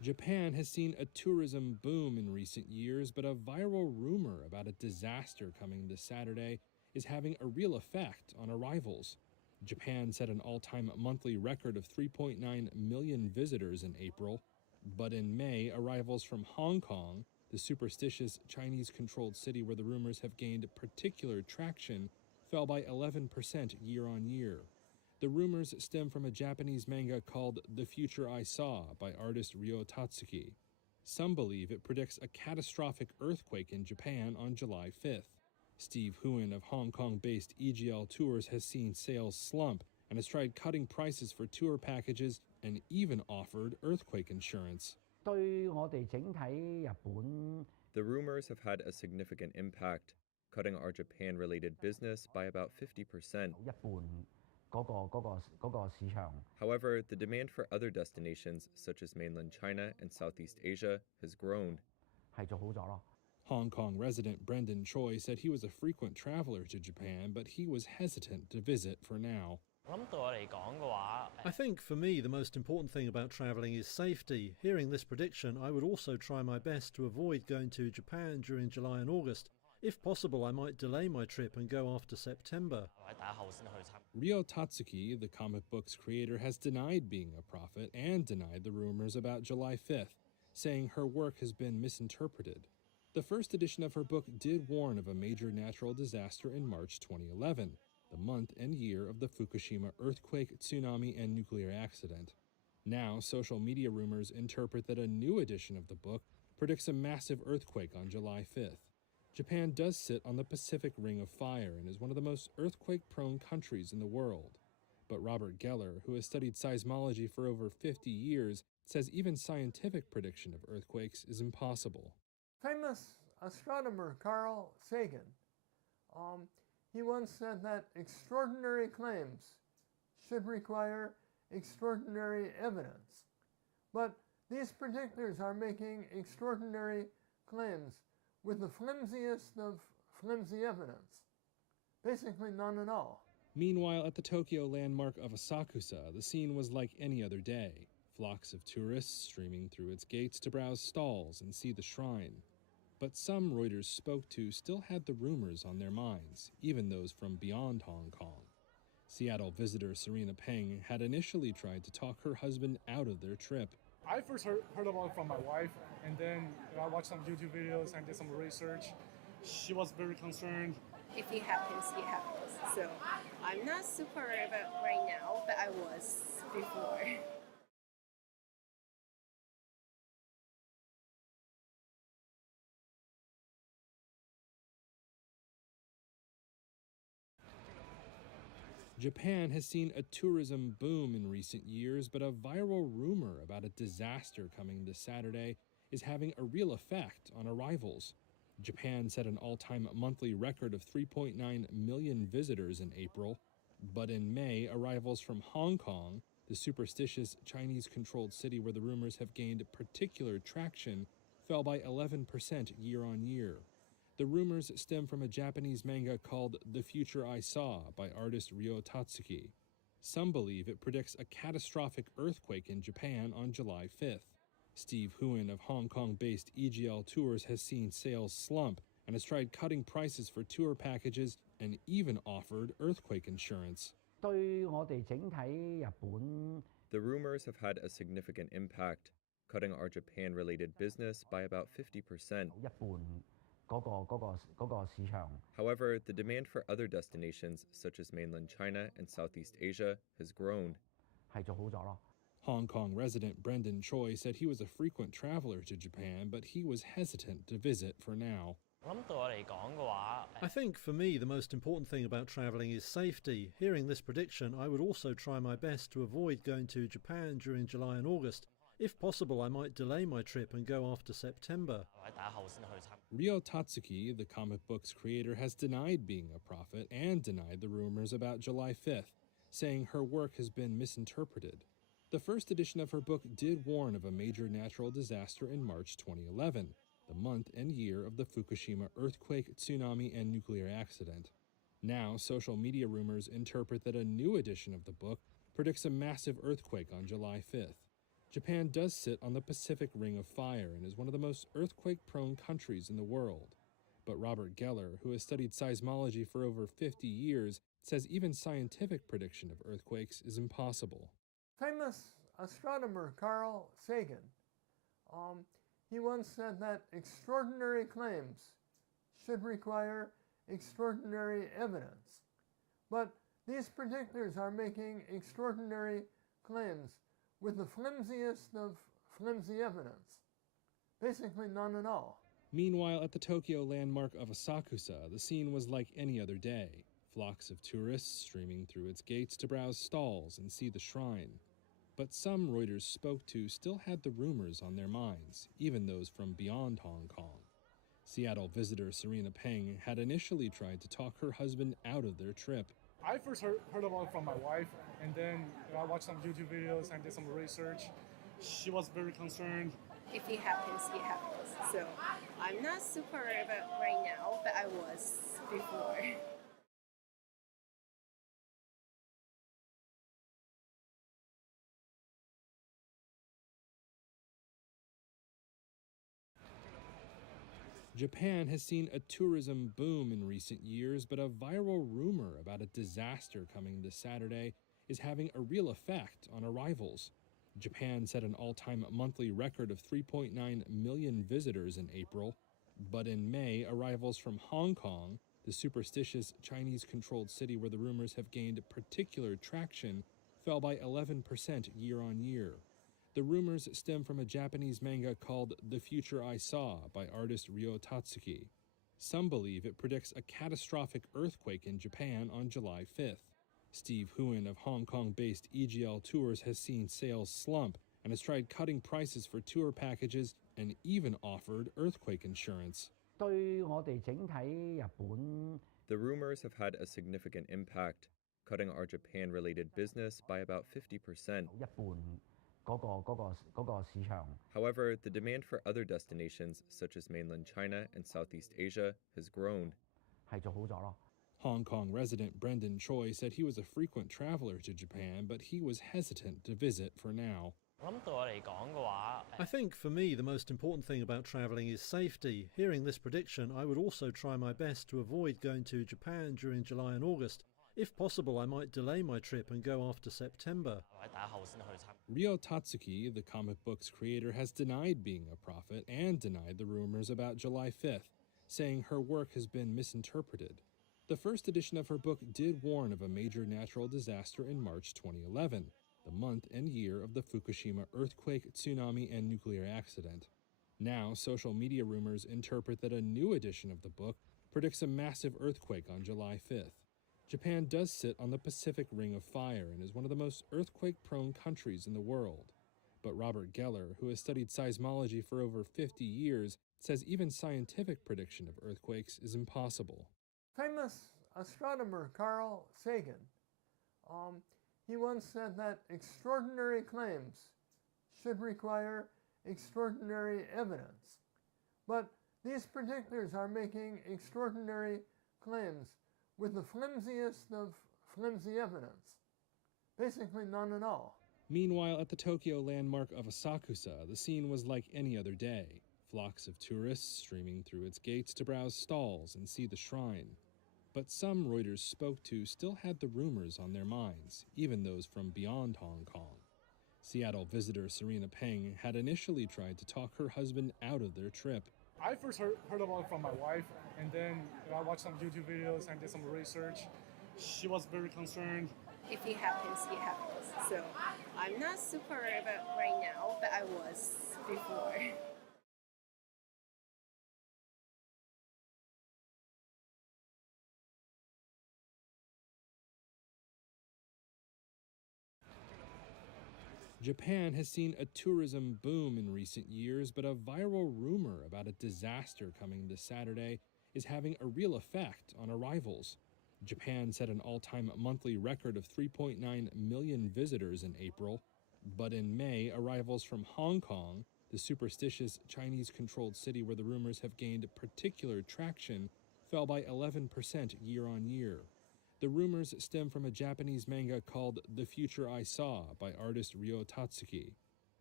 Japan has seen a tourism boom in recent years, but a viral rumor about a disaster coming this Saturday is having a real effect on arrivals. Japan set an all-time monthly record of 3.9 million visitors in April, but in May, arrivals from Hong Kong, the superstitious Chinese-controlled city where the rumors have gained particular traction, fell by 11% year-on-year. The rumors stem from a Japanese manga called The Future I Saw by artist Ryo Tatsuki. Some believe it predicts a catastrophic earthquake in Japan on July 5th. Steve Huon of Hong Kong-based EGL Tours has seen sales slump and has tried cutting prices for tour packages and even offered earthquake insurance. The rumors have had a significant impact, cutting our Japan-related business by about 50%. However, the demand for other destinations, such as mainland China and Southeast Asia, has grown. Hong Kong resident Brendan Choi said he was a frequent traveler to Japan, but he was hesitant to visit for now. I think for me the most important thing about travelling is safety. Hearing this prediction, I would also try my best to avoid going to Japan during July and August. If possible, I might delay my trip and go after September. Ryo Tatsuki, the comic book's creator, has denied being a prophet and denied the rumors about July 5th, saying her work has been misinterpreted. The first edition of her book did warn of a major natural disaster in March 2011, the month and year of the Fukushima earthquake, tsunami, and nuclear accident. Now, social media rumors interpret that a new edition of the book predicts a massive earthquake on July 5th. Japan does sit on the Pacific Ring of Fire and is one of the most earthquake-prone countries in the world. But Robert Geller, who has studied seismology for over 50 years, says even scientific prediction of earthquakes is impossible. Famous astronomer Carl Sagan, he once said that extraordinary claims should require extraordinary evidence. But these predictors are making extraordinary claims with the flimsiest of flimsy evidence. Basically none at all. Meanwhile, at the Tokyo landmark of Asakusa, the scene was like any other day. Flocks of tourists streaming through its gates to browse stalls and see the shrine. But some Reuters spoke to still had the rumors on their minds, even those from beyond Hong Kong. Seattle visitor Serena Peng had initially tried to talk her husband out of their trip. I first heard about it from my wife, and then I watched some YouTube videos and did some research. She was very concerned. If it happens, it happens. So I'm not super worried about right now, but I was before. Japan has seen a tourism boom in recent years, but a viral rumor about a disaster coming this Saturday is having a real effect on arrivals. Japan set an all-time monthly record of 3.9 million visitors in April, but in May, arrivals from Hong Kong, the superstitious Chinese-controlled city where the rumors have gained particular traction, fell by 11% year-on-year. The rumors stem from a Japanese manga called The Future I Saw by artist Ryo Tatsuki. Some believe it predicts a catastrophic earthquake in Japan on July 5th. Steve Huon of Hong Kong-based EGL Tours has seen sales slump and has tried cutting prices for tour packages and even offered earthquake insurance. The rumors have had a significant impact, cutting our Japan-related business by about 50%. However, the demand for other destinations, such as mainland China and Southeast Asia, has grown. Hong Kong resident Brendan Choi said he was a frequent traveler to Japan, but he was hesitant to visit for now. I think for me the most important thing about travelling is safety. Hearing this prediction, I would also try my best to avoid going to Japan during July and August. If possible, I might delay my trip and go after September. Ryo Tatsuki, the comic book's creator, has denied being a prophet and denied the rumors about July 5th, saying her work has been misinterpreted. The first edition of her book did warn of a major natural disaster in March 2011, the month and year of the Fukushima earthquake, tsunami, and nuclear accident. Now, social media rumors interpret that a new edition of the book predicts a massive earthquake on July 5th. Japan does sit on the Pacific Ring of Fire and is one of the most earthquake-prone countries in the world. But Robert Geller, who has studied seismology for over 50 years, says even scientific prediction of earthquakes is impossible. Famous astronomer Carl Sagan, he once said that extraordinary claims should require extraordinary evidence. But these predictors are making extraordinary claims with the flimsiest of flimsy evidence. Basically none at all. Meanwhile, at the Tokyo landmark of Asakusa, the scene was like any other day. Flocks of tourists streaming through its gates to browse stalls and see the shrine. But some Reuters spoke to still had the rumors on their minds, even those from beyond Hong Kong. Seattle visitor Serena Peng had initially tried to talk her husband out of their trip. I first heard about it from my wife, and then I watched some YouTube videos and did some research. She was very concerned. If it happens, it happens. So I'm not super worried about right now, but I was before. Japan has seen a tourism boom in recent years, but a viral rumor about a disaster coming this Saturday is having a real effect on arrivals. Japan set an all-time monthly record of 3.9 million visitors in April, but in May, arrivals from Hong Kong, the superstitious Chinese-controlled city where the rumors have gained particular traction, fell by 11% year-on-year. The rumors stem from a Japanese manga called The Future I Saw by artist Ryo Tatsuki. Some believe it predicts a catastrophic earthquake in Japan on July 5th. Steve Huon of Hong Kong-based EGL Tours has seen sales slump and has tried cutting prices for tour packages and even offered earthquake insurance. The rumors have had a significant impact, cutting our Japan-related business by about 50%. However, the demand for other destinations, such as mainland China and Southeast Asia, has grown. Hong Kong resident Brendan Choi said he was a frequent traveler to Japan, but he was hesitant to visit for now. I think for me the most important thing about travelling is safety. Hearing this prediction, I would also try my best to avoid going to Japan during July and August. If possible, I might delay my trip and go after September. Ryo Tatsuki, the comic book's creator, has denied being a prophet and denied the rumors about July 5th, saying her work has been misinterpreted. The first edition of her book did warn of a major natural disaster in March 2011, the month and year of the Fukushima earthquake, tsunami, and nuclear accident. Now, social media rumors interpret that a new edition of the book predicts a massive earthquake on July 5th. Japan does sit on the Pacific Ring of Fire and is one of the most earthquake-prone countries in the world. But Robert Geller, who has studied seismology for over 50 years, says even scientific prediction of earthquakes is impossible. Famous astronomer Carl Sagan, he once said that extraordinary claims should require extraordinary evidence. But these predictors are making extraordinary claims with the flimsiest of flimsy evidence. Basically none at all. Meanwhile, at the Tokyo landmark of Asakusa, the scene was like any other day. Flocks of tourists streaming through its gates to browse stalls and see the shrine. But some Reuters spoke to still had the rumors on their minds, even those from beyond Hong Kong. Seattle visitor Serena Peng had initially tried to talk her husband out of their trip. I first heard about it from my wife, and then I watched some YouTube videos and did some research. She was very concerned. If it happens, it happens. So I'm not super worried about right now, but I was before. Japan has seen a tourism boom in recent years, but a viral rumor about a disaster coming this Saturday is having a real effect on arrivals. Japan set an all-time monthly record of 3.9 million visitors in April, but in May, arrivals from Hong Kong, the superstitious Chinese-controlled city where the rumors have gained particular traction, fell by 11% year-on-year. The rumors stem from a Japanese manga called The Future I Saw by artist Ryo Tatsuki.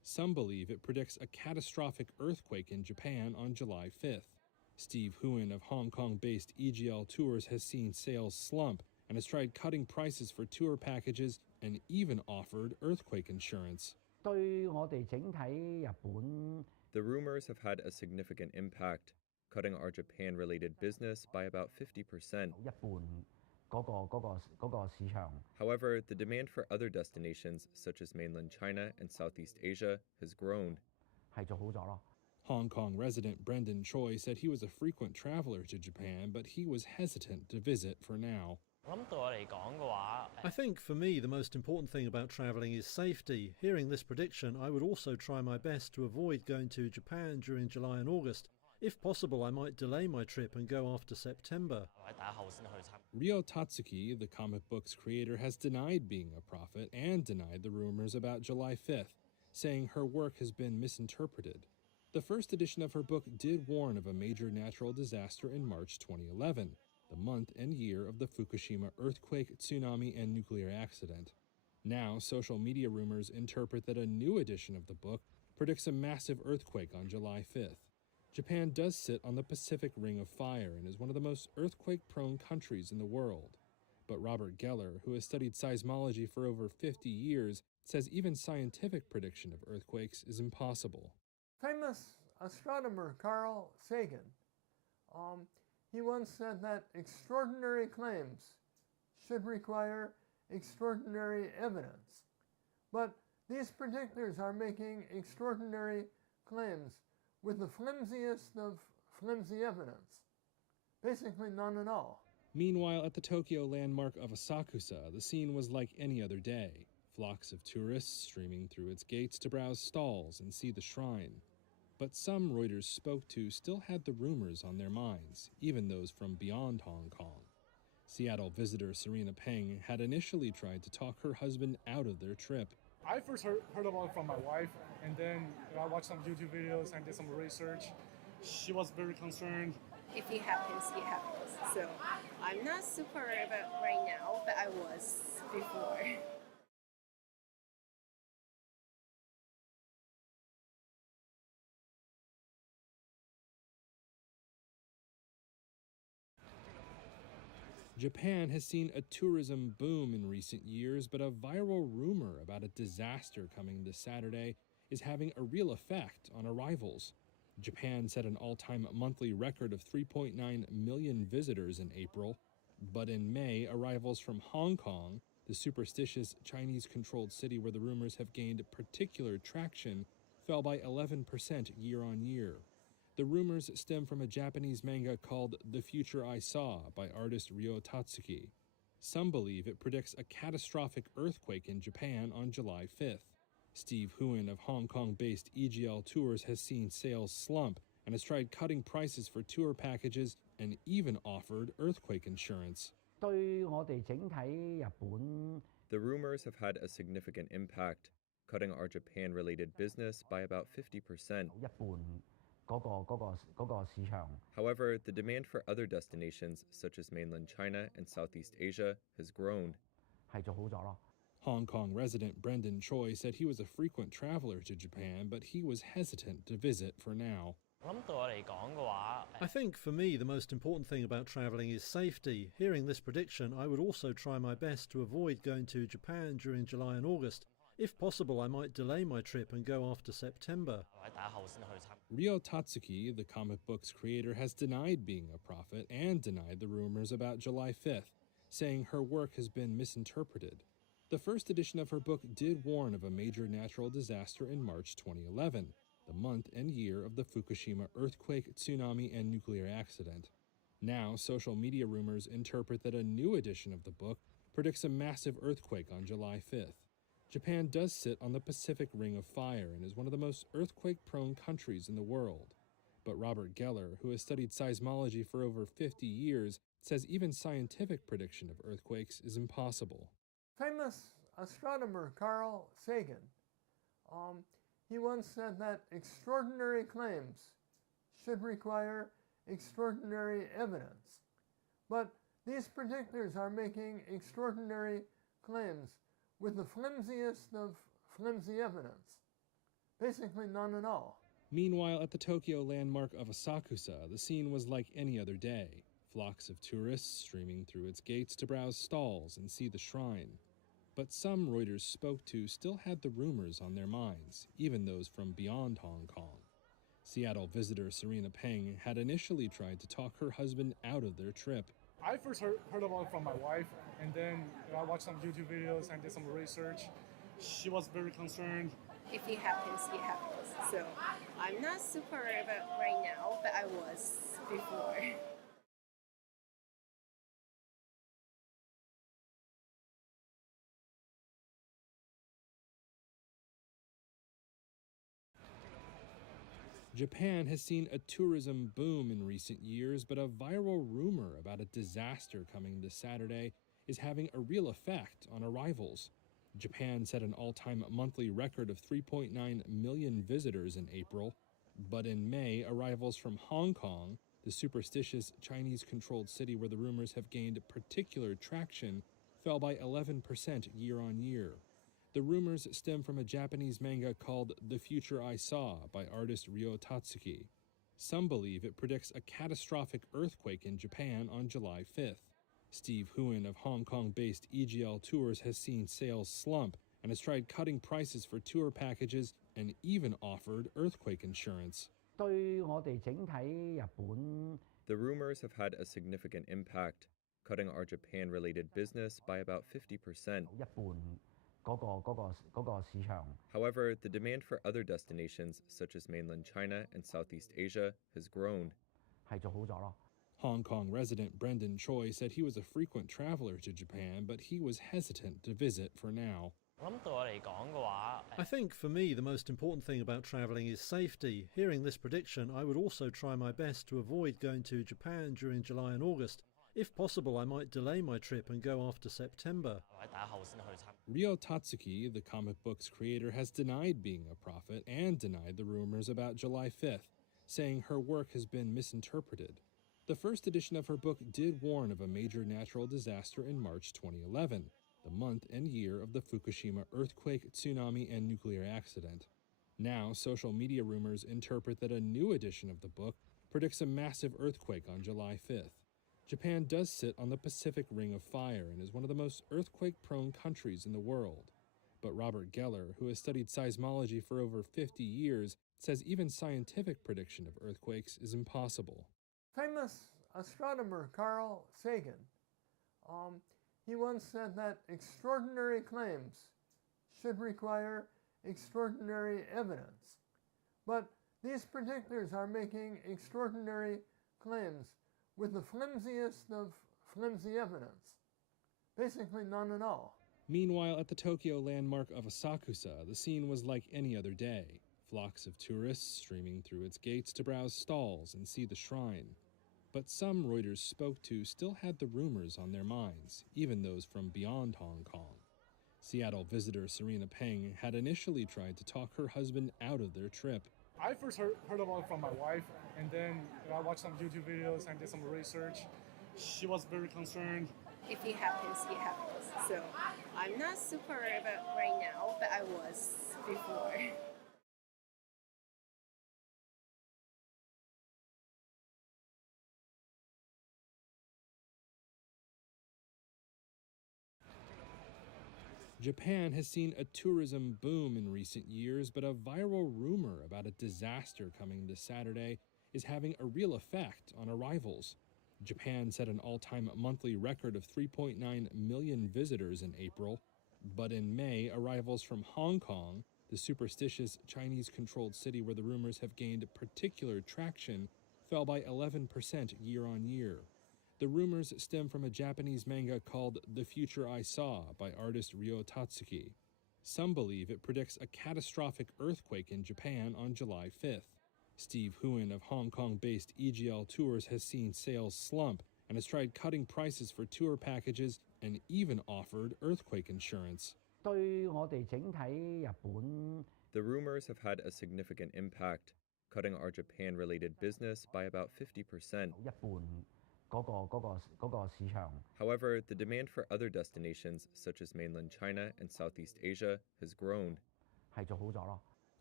Some believe it predicts a catastrophic earthquake in Japan on July 5th. Steve Huon of Hong Kong-based EGL Tours has seen sales slump and has tried cutting prices for tour packages and even offered earthquake insurance. The rumors have had a significant impact, cutting our Japan-related business by about 50%. However, the demand for other destinations, such as mainland China and Southeast Asia, has grown. Hong Kong resident Brendan Choi said he was a frequent traveler to Japan, but he was hesitant to visit for now. I think for me the most important thing about travelling is safety. Hearing this prediction, I would also try my best to avoid going to Japan during July and August. If possible, I might delay my trip and go after September. Ryo Tatsuki, the comic book's creator, has denied being a prophet and denied the rumors about July 5th, saying her work has been misinterpreted. The first edition of her book did warn of a major natural disaster in March 2011, the month and year of the Fukushima earthquake, tsunami, and nuclear accident. Now, social media rumors interpret that a new edition of the book predicts a massive earthquake on July 5th. Japan does sit on the Pacific Ring of Fire and is one of the most earthquake-prone countries in the world. But Robert Geller, who has studied seismology for over 50 years, says even scientific prediction of earthquakes is impossible. Famous astronomer Carl Sagan, he once said that extraordinary claims should require extraordinary evidence. But these predictors are making extraordinary claims with the flimsiest of flimsy evidence. Basically none at all. Meanwhile, at the Tokyo landmark of Asakusa, the scene was like any other day. Flocks of tourists streaming through its gates to browse stalls and see the shrine. But some Reuters spoke to still had the rumors on their minds, even those from beyond Hong Kong. Seattle visitor Serena Peng had initially tried to talk her husband out of their trip. I first heard about it from my wife, and then I watched some YouTube videos and did some research. She was very concerned. If it happens, it happens. So I'm not super worried about right now, but I was before. Japan has seen a tourism boom in recent years, but a viral rumor about a disaster coming this Saturday is having a real effect on arrivals. Japan set an all-time monthly record of 3.9 million visitors in April, but in May, arrivals from Hong Kong, the superstitious Chinese-controlled city where the rumors have gained particular traction, fell by 11% year-on-year. The rumors stem from a Japanese manga called The Future I Saw by artist Ryo Tatsuki. Some believe it predicts a catastrophic earthquake in Japan on July 5th. Steve Huon of Hong Kong-based EGL Tours has seen sales slump and has tried cutting prices for tour packages and even offered earthquake insurance. The rumors have had a significant impact, cutting our Japan-related business by about 50%. However, the demand for other destinations, such as mainland China and Southeast Asia, has grown. Hong Kong resident Brendan Choi said he was a frequent traveler to Japan, but he was hesitant to visit for now. I think for me the most important thing about travelling is safety. Hearing this prediction, I would also try my best to avoid going to Japan during July and August. If possible, I might delay my trip and go after September. Ryo Tatsuki, the comic book's creator, has denied being a prophet and denied the rumors about July 5th, saying her work has been misinterpreted. The first edition of her book did warn of a major natural disaster in March 2011, the month and year of the Fukushima earthquake, tsunami, and nuclear accident. Now, social media rumors interpret that a new edition of the book predicts a massive earthquake on July 5th. Japan does sit on the Pacific Ring of Fire and is one of the most earthquake-prone countries in the world. But Robert Geller, who has studied seismology for over 50 years, says even scientific prediction of earthquakes is impossible. Famous astronomer Carl Sagan, he once said that extraordinary claims should require extraordinary evidence. But these predictors are making extraordinary claims with the flimsiest of flimsy evidence. Basically none at all. Meanwhile, at the Tokyo landmark of Asakusa, the scene was like any other day. Flocks of tourists streaming through its gates to browse stalls and see the shrine. But some Reuters spoke to still had the rumors on their minds, even those from beyond Hong Kong. Seattle visitor Serena Peng had initially tried to talk her husband out of their trip. I first heard about it from my wife, and then I watched some YouTube videos and did some research. She was very concerned. If it happens, it happens. So I'm not super worried about right now, but I was before. Japan has seen a tourism boom in recent years, but a viral rumor about a disaster coming this Saturday is having a real effect on arrivals. Japan set an all-time monthly record of 3.9 million visitors in April, but in May, arrivals from Hong Kong, the superstitious Chinese-controlled city where the rumors have gained particular traction, fell by 11% year-on-year. The rumors stem from a Japanese manga called The Future I Saw by artist Ryo Tatsuki. Some believe it predicts a catastrophic earthquake in Japan on July 5th. Steve Huon of Hong Kong-based EGL Tours has seen sales slump and has tried cutting prices for tour packages and even offered earthquake insurance. The rumors have had a significant impact, cutting our Japan-related business by about 50%. However, the demand for other destinations, such as mainland China and Southeast Asia, has grown. Hong Kong resident Brendan Choi said he was a frequent traveler to Japan, but he was hesitant to visit for now. I think for me the most important thing about travelling is safety. Hearing this prediction, I would also try my best to avoid going to Japan during July and August. If possible, I might delay my trip and go after September. Ryo Tatsuki, the comic book's creator, has denied being a prophet and denied the rumors about July 5th, saying her work has been misinterpreted. The first edition of her book did warn of a major natural disaster in March 2011, the month and year of the Fukushima earthquake, tsunami, and nuclear accident. Now, social media rumors interpret that a new edition of the book predicts a massive earthquake on July 5th. Japan does sit on the Pacific Ring of Fire and is one of the most earthquake-prone countries in the world. But Robert Geller, who has studied seismology for over 50 years, says even scientific prediction of earthquakes is impossible. Famous astronomer Carl Sagan, he once said that extraordinary claims should require extraordinary evidence. But these predictors are making extraordinary claims with the flimsiest of flimsy evidence. Basically none at all. Meanwhile, at the Tokyo landmark of Asakusa, the scene was like any other day. Flocks of tourists streaming through its gates to browse stalls and see the shrine. But some Reuters spoke to still had the rumors on their minds, even those from beyond Hong Kong. Seattle visitor Serena Peng had initially tried to talk her husband out of their trip. I first heard about it from my wife, and then I watched some YouTube videos and did some research. She was very concerned. If it happens, it happens. So I'm not super worried about right now, but I was before. Japan has seen a tourism boom in recent years, but a viral rumor about a disaster coming this Saturday is having a real effect on arrivals. Japan set an all-time monthly record of 3.9 million visitors in April, but in May, arrivals from Hong Kong, the superstitious Chinese-controlled city where the rumors have gained particular traction, fell by 11% year-on-year. The rumors stem from a Japanese manga called The Future I Saw by artist Ryo Tatsuki. Some believe it predicts a catastrophic earthquake in Japan on July 5th. Steve Huon of Hong Kong-based EGL Tours has seen sales slump and has tried cutting prices for tour packages and even offered earthquake insurance. The rumors have had a significant impact, cutting our Japan-related business by about 50%. However, the demand for other destinations, such as mainland China and Southeast Asia, has grown.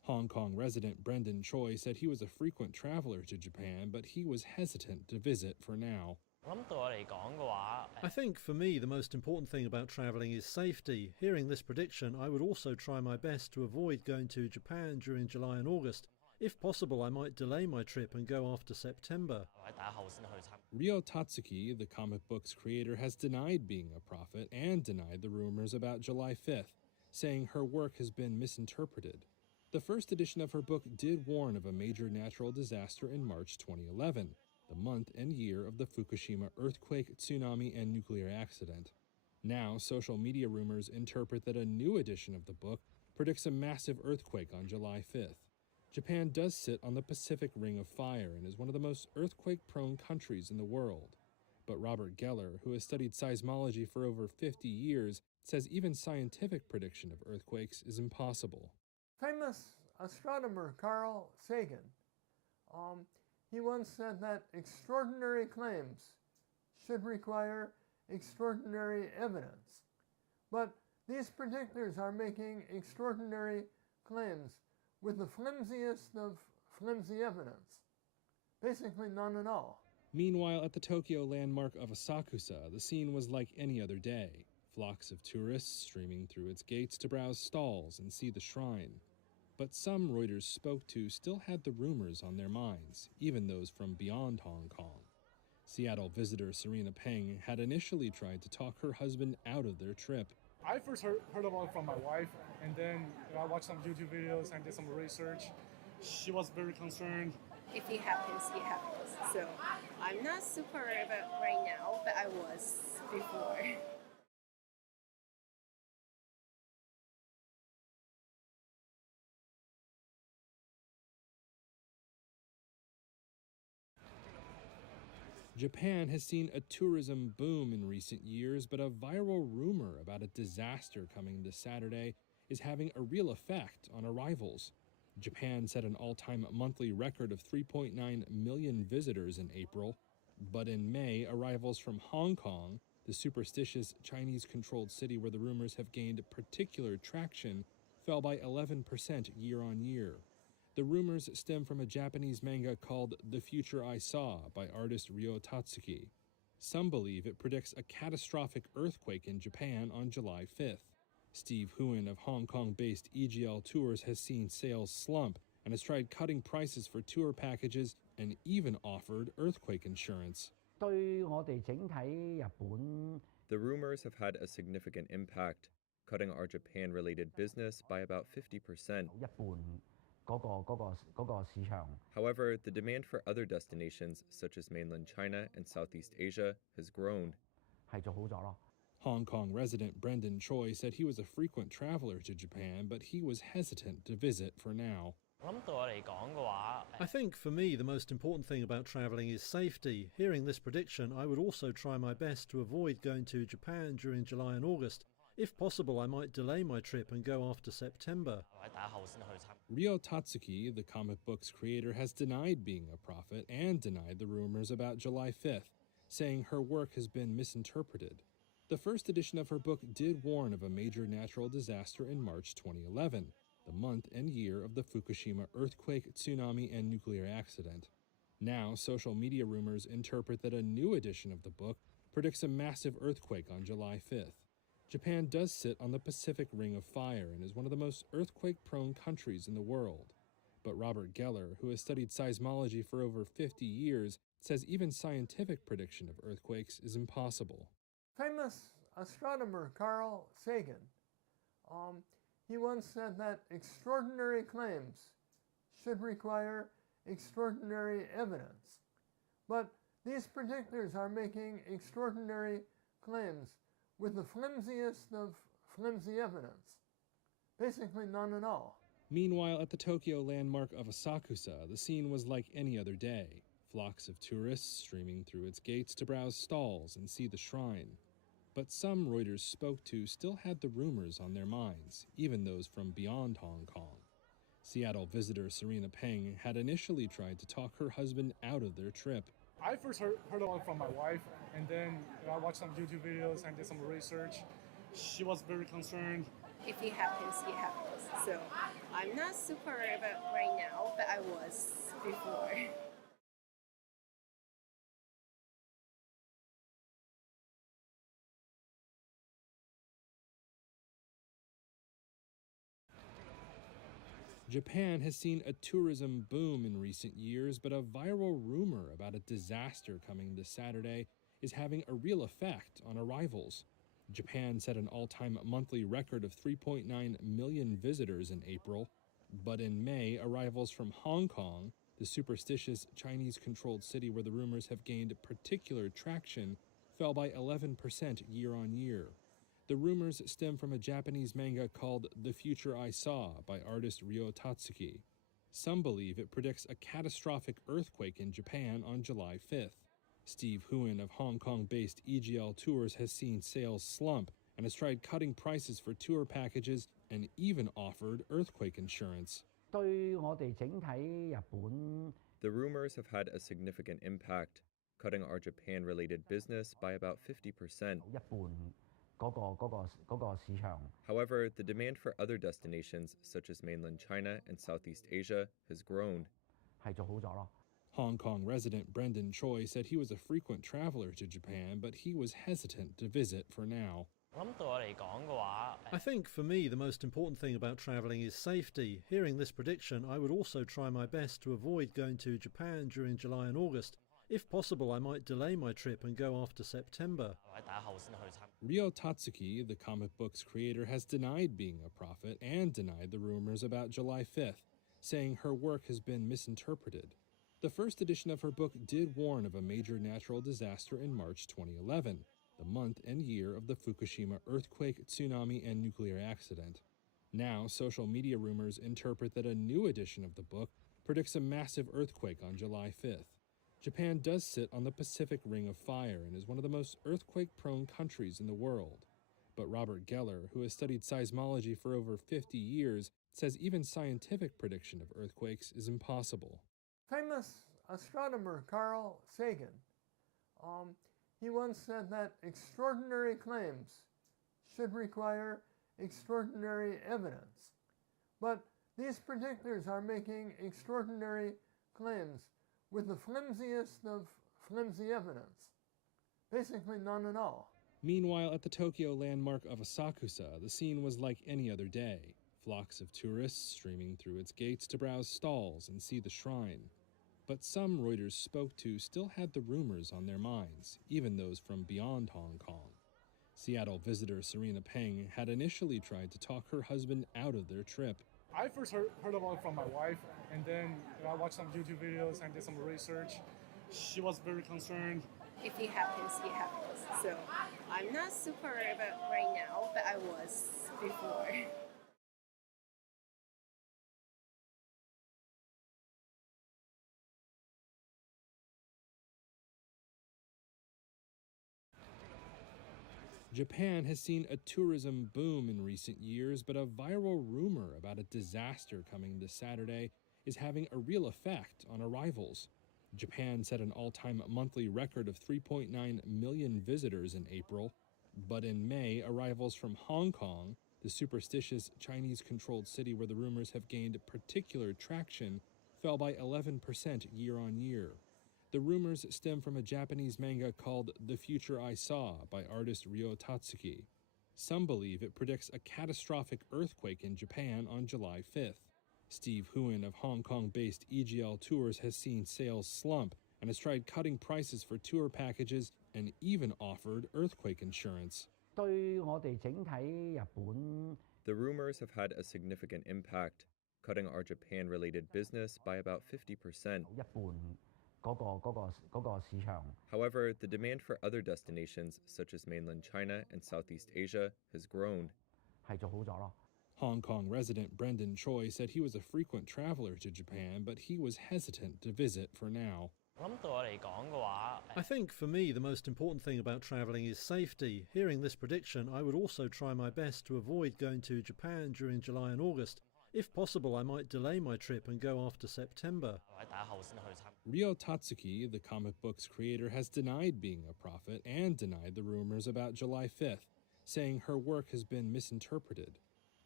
Hong Kong resident Brendan Choi said he was a frequent traveler to Japan, but he was hesitant to visit for now. I think for me the most important thing about travelling is safety. Hearing this prediction, I would also try my best to avoid going to Japan during July and August. If possible, I might delay my trip and go after September. Ryo Tatsuki, the comic book's creator, has denied being a prophet and denied the rumors about July 5th, saying her work has been misinterpreted. The first edition of her book did warn of a major natural disaster in March 2011, the month and year of the Fukushima earthquake, tsunami, and nuclear accident. Now, social media rumors interpret that a new edition of the book predicts a massive earthquake on July 5th. Japan does sit on the Pacific Ring of Fire and is one of the most earthquake-prone countries in the world. But Robert Geller, who has studied seismology for over 50 years, says even scientific prediction of earthquakes is impossible. Famous astronomer Carl Sagan, he once said that extraordinary claims should require extraordinary evidence. But these predictors are making extraordinary claims with the flimsiest of flimsy evidence. Basically none at all. Meanwhile, at the Tokyo landmark of Asakusa, the scene was like any other day. Flocks of tourists streaming through its gates to browse stalls and see the shrine. But some Reuters spoke to still had the rumors on their minds, even those from beyond Hong Kong. Seattle visitor Serena Peng had initially tried to talk her husband out of their trip. I first heard about it from my wife, and then I watched some YouTube videos and did some research. She was very concerned. If it happens, it happens. So I'm not super worried about right now, but I was before. Japan has seen a tourism boom in recent years, but a viral rumor about a disaster coming this Saturday is having a real effect on arrivals. Japan set an all-time monthly record of 3.9 million visitors in April, but in May, arrivals from Hong Kong, the superstitious Chinese-controlled city where the rumors have gained particular traction, fell by 11% year-on-year. The rumors stem from a Japanese manga called The Future I Saw by artist Ryo Tatsuki. Some believe it predicts a catastrophic earthquake in Japan on July 5th. Steve Huon of Hong Kong-based EGL Tours has seen sales slump and has tried cutting prices for tour packages and even offered earthquake insurance. The rumors have had a significant impact, cutting our Japan-related business by about 50%. However, the demand for other destinations, such as mainland China and Southeast Asia, has grown. Hong Kong resident Brendan Choi said he was a frequent traveler to Japan, but he was hesitant to visit for now. I think for me the most important thing about travelling is safety. Hearing this prediction, I would also try my best to avoid going to Japan during July and August. If possible, I might delay my trip and go after September. Ryo Tatsuki, the comic book's creator, has denied being a prophet and denied the rumors about July 5th, saying her work has been misinterpreted. The first edition of her book did warn of a major natural disaster in March 2011, the month and year of the Fukushima earthquake, tsunami, and nuclear accident. Now, social media rumors interpret that a new edition of the book predicts a massive earthquake on July 5th. Japan does sit on the Pacific Ring of Fire and is one of the most earthquake-prone countries in the world. But Robert Geller, who has studied seismology for over 50 years, says even scientific prediction of earthquakes is impossible. Famous astronomer Carl Sagan, he once said that extraordinary claims should require extraordinary evidence. But these predictors are making extraordinary claims with the flimsiest of flimsy evidence. Basically none at all. Meanwhile, at the Tokyo landmark of Asakusa, the scene was like any other day. Flocks of tourists streaming through its gates to browse stalls and see the shrine. But some Reuters spoke to still had the rumors on their minds, even those from beyond Hong Kong. Seattle visitor Serena Peng had initially tried to talk her husband out of their trip. I first heard about it from my wife, and then I watched some YouTube videos and did some research. She was very concerned. If it happens, it happens. So I'm not super worried about right now, but I was before. Japan has seen a tourism boom in recent years, but a viral rumor about a disaster coming this Saturday is having a real effect on arrivals. Japan set an all-time monthly record of 3.9 million visitors in April, but in May, arrivals from Hong Kong, the superstitious Chinese-controlled city where the rumors have gained particular traction, fell by 11% year-on-year. The rumors stem from a Japanese manga called The Future I Saw by artist Ryo Tatsuki. Some believe it predicts a catastrophic earthquake in Japan on July 5th. Steve Huon of Hong Kong-based EGL Tours has seen sales slump and has tried cutting prices for tour packages and even offered earthquake insurance. The rumors have had a significant impact, cutting our Japan-related business by about 50%. However, the demand for other destinations, such as mainland China and Southeast Asia, has grown. Hong Kong resident Brendan Choi said he was a frequent traveler to Japan, but he was hesitant to visit for now. I think for me the most important thing about travelling is safety. Hearing this prediction, I would also try my best to avoid going to Japan during July and August. If possible, I might delay my trip and go after September. Ryo Tatsuki, the comic book's creator, has denied being a prophet and denied the rumors about July 5th, saying her work has been misinterpreted. The first edition of her book did warn of a major natural disaster in March 2011, the month and year of the Fukushima earthquake, tsunami, and nuclear accident. Now, social media rumors interpret that a new edition of the book predicts a massive earthquake on July 5th. Japan does sit on the Pacific Ring of Fire and is one of the most earthquake-prone countries in the world. But Robert Geller, who has studied seismology for over 50 years, says even scientific prediction of earthquakes is impossible. Famous astronomer Carl Sagan, he once said that extraordinary claims should require extraordinary evidence. But these predictors are making extraordinary claims with the flimsiest of flimsy evidence. Basically none at all. Meanwhile, at the Tokyo landmark of Asakusa, the scene was like any other day. Flocks of tourists streaming through its gates to browse stalls and see the shrine. But some Reuters spoke to still had the rumors on their minds, even those from beyond Hong Kong. Seattle visitor Serena Peng had initially tried to talk her husband out of their trip. I first heard about it from my wife, and then I watched some YouTube videos and did some research. She was very concerned. If it happens, it happens. So I'm not super worried about right now, but I was before. Japan has seen a tourism boom in recent years, but a viral rumor about a disaster coming this Saturday is having a real effect on arrivals. Japan set an all-time monthly record of 3.9 million visitors in April, but in May, arrivals from Hong Kong, the superstitious Chinese-controlled city where the rumors have gained particular traction, fell by 11% year-on-year. The rumors stem from a Japanese manga called The Future I Saw by artist Ryo Tatsuki. Some believe it predicts a catastrophic earthquake in Japan on July 5th. Steve Huon of Hong Kong-based EGL Tours has seen sales slump and has tried cutting prices for tour packages and even offered earthquake insurance. The rumors have had a significant impact, cutting our Japan-related business by about 50%. However, the demand for other destinations, such as mainland China and Southeast Asia, has grown. Hong Kong resident Brendan Choi said he was a frequent traveler to Japan, but he was hesitant to visit for now. I think for me the most important thing about travelling is safety. Hearing this prediction, I would also try my best to avoid going to Japan during July and August. If possible, I might delay my trip and go after September. Ryo Tatsuki, the comic book's creator, has denied being a prophet and denied the rumors about July 5th, saying her work has been misinterpreted.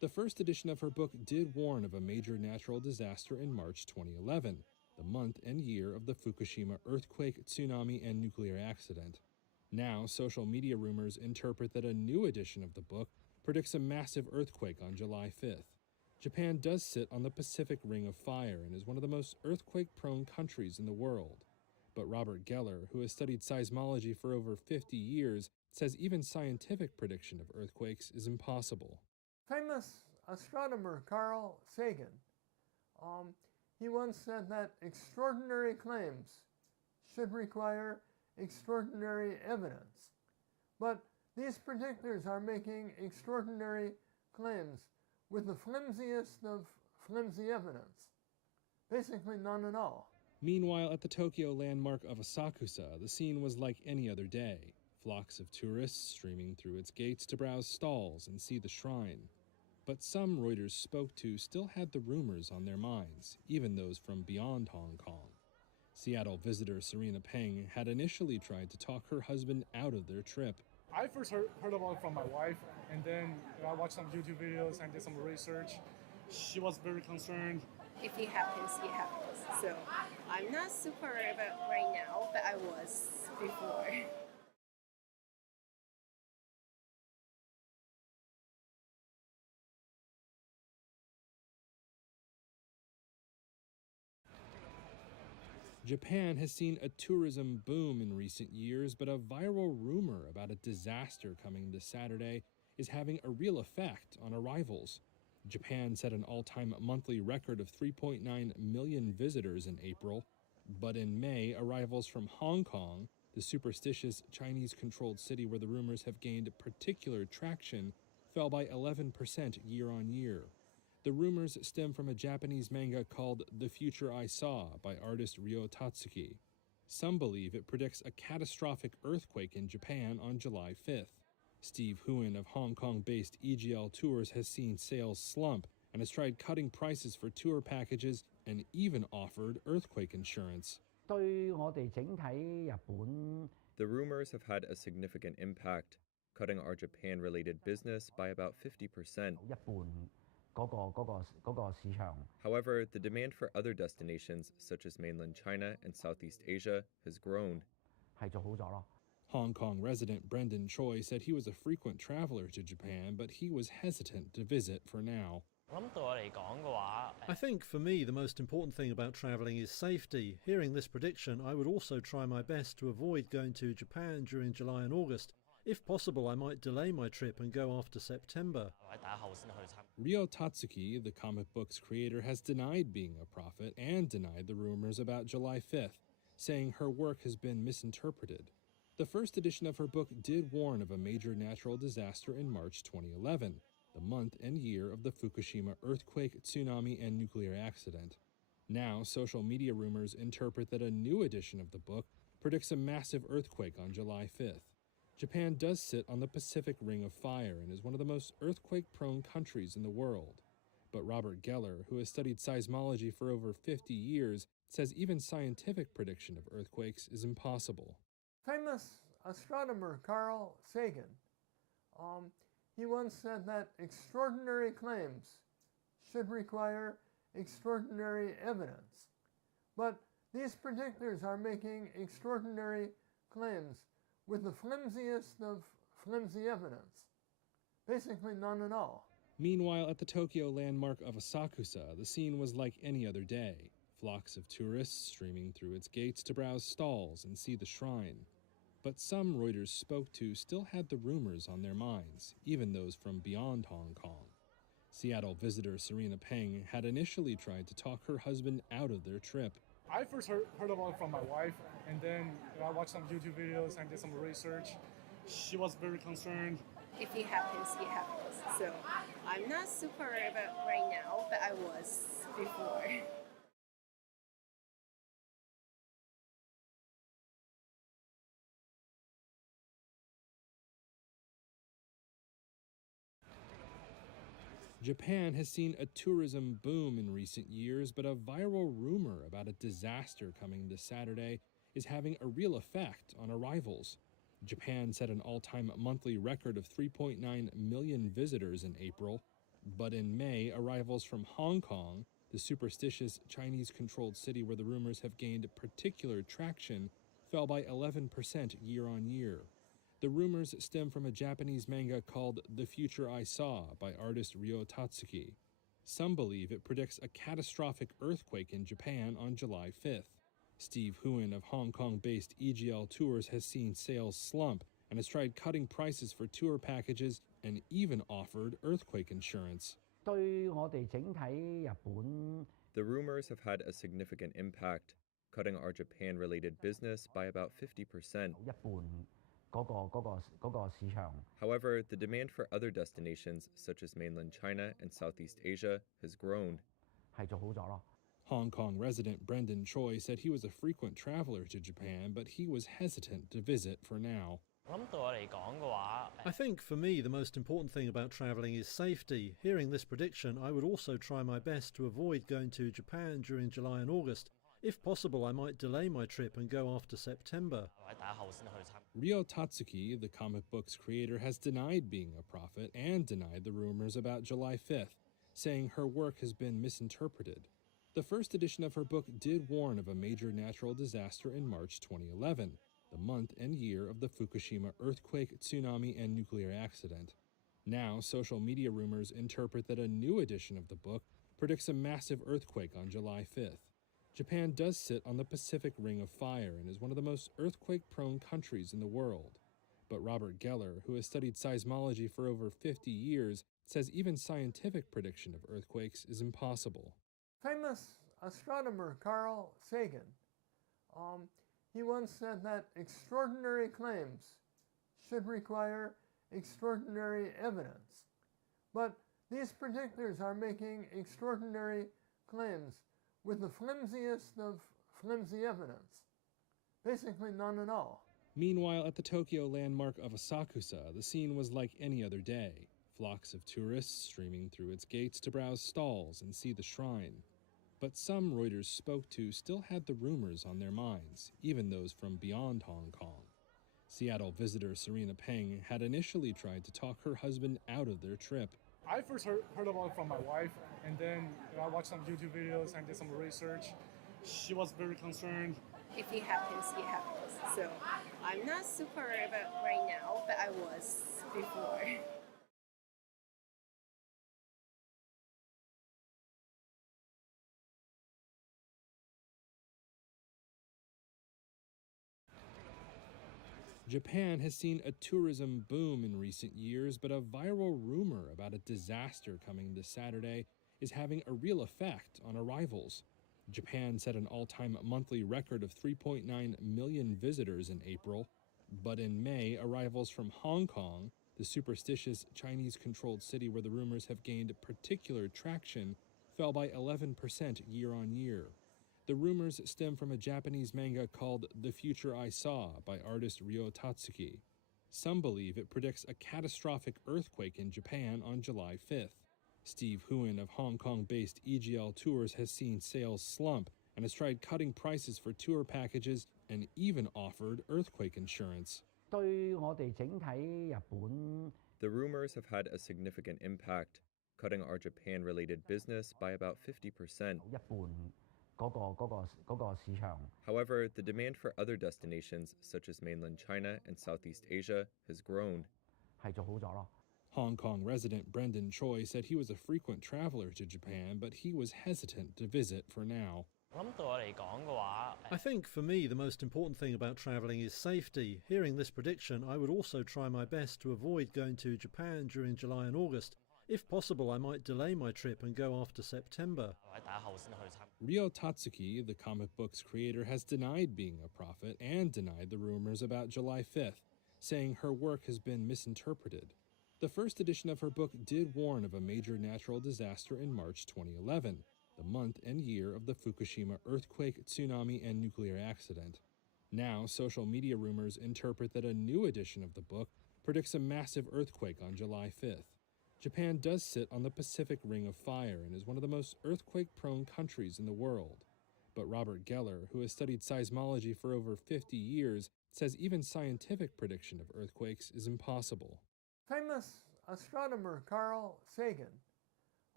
The first edition of her book did warn of a major natural disaster in March 2011, the month and year of the Fukushima earthquake, tsunami, and nuclear accident. Now, social media rumors interpret that a new edition of the book predicts a massive earthquake on July 5th. Japan does sit on the Pacific Ring of Fire and is one of the most earthquake-prone countries in the world. But Robert Geller, who has studied seismology for over 50 years, says even scientific prediction of earthquakes is impossible. Famous astronomer Carl Sagan, he once said that extraordinary claims should require extraordinary evidence. But these predictors are making extraordinary claims with the flimsiest of flimsy evidence. Basically none at all. Meanwhile, at the Tokyo landmark of Asakusa, the scene was like any other day. Flocks of tourists streaming through its gates to browse stalls and see the shrine. But some Reuters spoke to still had the rumors on their minds, even those from beyond Hong Kong. Seattle visitor Serena Peng had initially tried to talk her husband out of their trip. I first heard about it from my wife, and then I watched some YouTube videos and did some research. She was very concerned. If it happens, it happens. So I'm not super worried about right now, but I was before. Japan has seen a tourism boom in recent years, but a viral rumor about a disaster coming this Saturday is having a real effect on arrivals. Japan set an all-time monthly record of 3.9 million visitors in April, but in May, arrivals from Hong Kong, the superstitious Chinese-controlled city where the rumors have gained particular traction, fell by 11% year-on-year. The rumors stem from a Japanese manga called The Future I Saw by artist Ryo Tatsuki. Some believe it predicts a catastrophic earthquake in Japan on July 5th. Steve Huon of Hong Kong-based EGL Tours has seen sales slump and has tried cutting prices for tour packages and even offered earthquake insurance. The rumors have had a significant impact, cutting our Japan-related business by about 50%. However, the demand for other destinations, such as mainland China and Southeast Asia, has grown. Hong Kong resident Brendan Choi said he was a frequent traveler to Japan, but he was hesitant to visit for now. I think for me the most important thing about travelling is safety. Hearing this prediction, I would also try my best to avoid going to Japan during July and August. If possible, I might delay my trip and go after September. Ryo Tatsuki, the comic book's creator, has denied being a prophet and denied the rumors about July 5th, saying her work has been misinterpreted. The first edition of her book did warn of a major natural disaster in March 2011, the month and year of the Fukushima earthquake, tsunami, and nuclear accident. Now, social media rumors interpret that a new edition of the book predicts a massive earthquake on July 5th. Japan does sit on the Pacific Ring of Fire and is one of the most earthquake-prone countries in the world. But Robert Geller, who has studied seismology for over 50 years, says even scientific prediction of earthquakes is impossible. Famous astronomer Carl Sagan, he once said that extraordinary claims should require extraordinary evidence. But these predictors are making extraordinary claims with the flimsiest of flimsy evidence. Basically none at all. Meanwhile, at the Tokyo landmark of Asakusa, the scene was like any other day. Flocks of tourists streaming through its gates to browse stalls and see the shrine. But some Reuters spoke to still had the rumors on their minds, even those from beyond Hong Kong. Seattle visitor Serena Peng had initially tried to talk her husband out of their trip. I first heard about it from my wife, and then I watched some YouTube videos and did some research. She was very concerned. If it happens, it happens. So I'm not super worried about right now, but I was before. Japan has seen a tourism boom in recent years, but a viral rumor about a disaster coming this Saturday is having a real effect on arrivals. Japan set an all-time monthly record of 3.9 million visitors in April, But in May, arrivals from Hong Kong, the superstitious Chinese-controlled city where the rumors have gained particular traction, fell by 11% year on year. The rumors stem from a Japanese manga called The Future I Saw by artist Ryo Tatsuki. Some believe it predicts a catastrophic earthquake in Japan on July 5th. Steve Huon of Hong Kong-based EGL Tours has seen sales slump and has tried cutting prices for tour packages and even offered earthquake insurance. The rumors have had a significant impact, cutting our Japan-related business by about 50%. However, the demand for other destinations, such as mainland China and Southeast Asia, has grown. Hong Kong resident Brendan Choi said he was a frequent traveler to Japan, but he was hesitant to visit for now. I think for me the most important thing about travelling is safety. Hearing this prediction, I would also try my best to avoid going to Japan during July and August. If possible, I might delay my trip and go after September. Ryo Tatsuki, the comic book's creator, has denied being a prophet and denied the rumors about July 5th, saying her work has been misinterpreted. The first edition of her book did warn of a major natural disaster in March 2011, the month and year of the Fukushima earthquake, tsunami, and nuclear accident. Now, social media rumors interpret that a new edition of the book predicts a massive earthquake on July 5th. Japan does sit on the Pacific Ring of Fire and is one of the most earthquake-prone countries in the world. But Robert Geller, who has studied seismology for over 50 years, says even scientific prediction of earthquakes is impossible. Famous astronomer Carl Sagan, he once said that extraordinary claims should require extraordinary evidence. But these predictors are making extraordinary claims with the flimsiest of flimsy evidence. Basically none at all. Meanwhile, at the Tokyo landmark of Asakusa, the scene was like any other day. Flocks of tourists streaming through its gates to browse stalls and see the shrine. But some Reuters spoke to still had the rumors on their minds, even those from beyond Hong Kong. Seattle visitor Serena Peng had initially tried to talk her husband out of their trip. I first heard about it from my wife, and then I watched some YouTube videos and did some research. She was very concerned. If it happens, it happens. So I'm not super worried about right now, but I was before. Japan has seen a tourism boom in recent years, but a viral rumor about a disaster coming this Saturday is having a real effect on arrivals. Japan set an all-time monthly record of 3.9 million visitors in April, but in May, arrivals from Hong Kong, the superstitious Chinese-controlled city where the rumors have gained particular traction, fell by 11% year on year. The rumors stem from a Japanese manga called The Future I Saw by artist Ryo Tatsuki. Some believe it predicts a catastrophic earthquake in Japan on July 5th. Steve Huon of Hong Kong-based EGL Tours has seen sales slump and has tried cutting prices for tour packages and even offered earthquake insurance. The rumors have had a significant impact, cutting our Japan-related business by about 50%. However, the demand for other destinations, such as mainland China and Southeast Asia, has grown. Hong Kong resident Brendan Choi said he was a frequent traveler to Japan, but he was hesitant to visit for now. I think for me the most important thing about travelling is safety. Hearing this prediction, I would also try my best to avoid going to Japan during July and August. If possible, I might delay my trip and go after September. Ryo Tatsuki, the comic book's creator, has denied being a prophet and denied the rumors about July 5th, saying her work has been misinterpreted. The first edition of her book did warn of a major natural disaster in March 2011, the month and year of the Fukushima earthquake, tsunami, and nuclear accident. Now, social media rumors interpret that a new edition of the book predicts a massive earthquake on July 5th. Japan does sit on the Pacific Ring of Fire and is one of the most earthquake-prone countries in the world. But Robert Geller, who has studied seismology for over 50 years, says even scientific prediction of earthquakes is impossible. Famous astronomer Carl Sagan,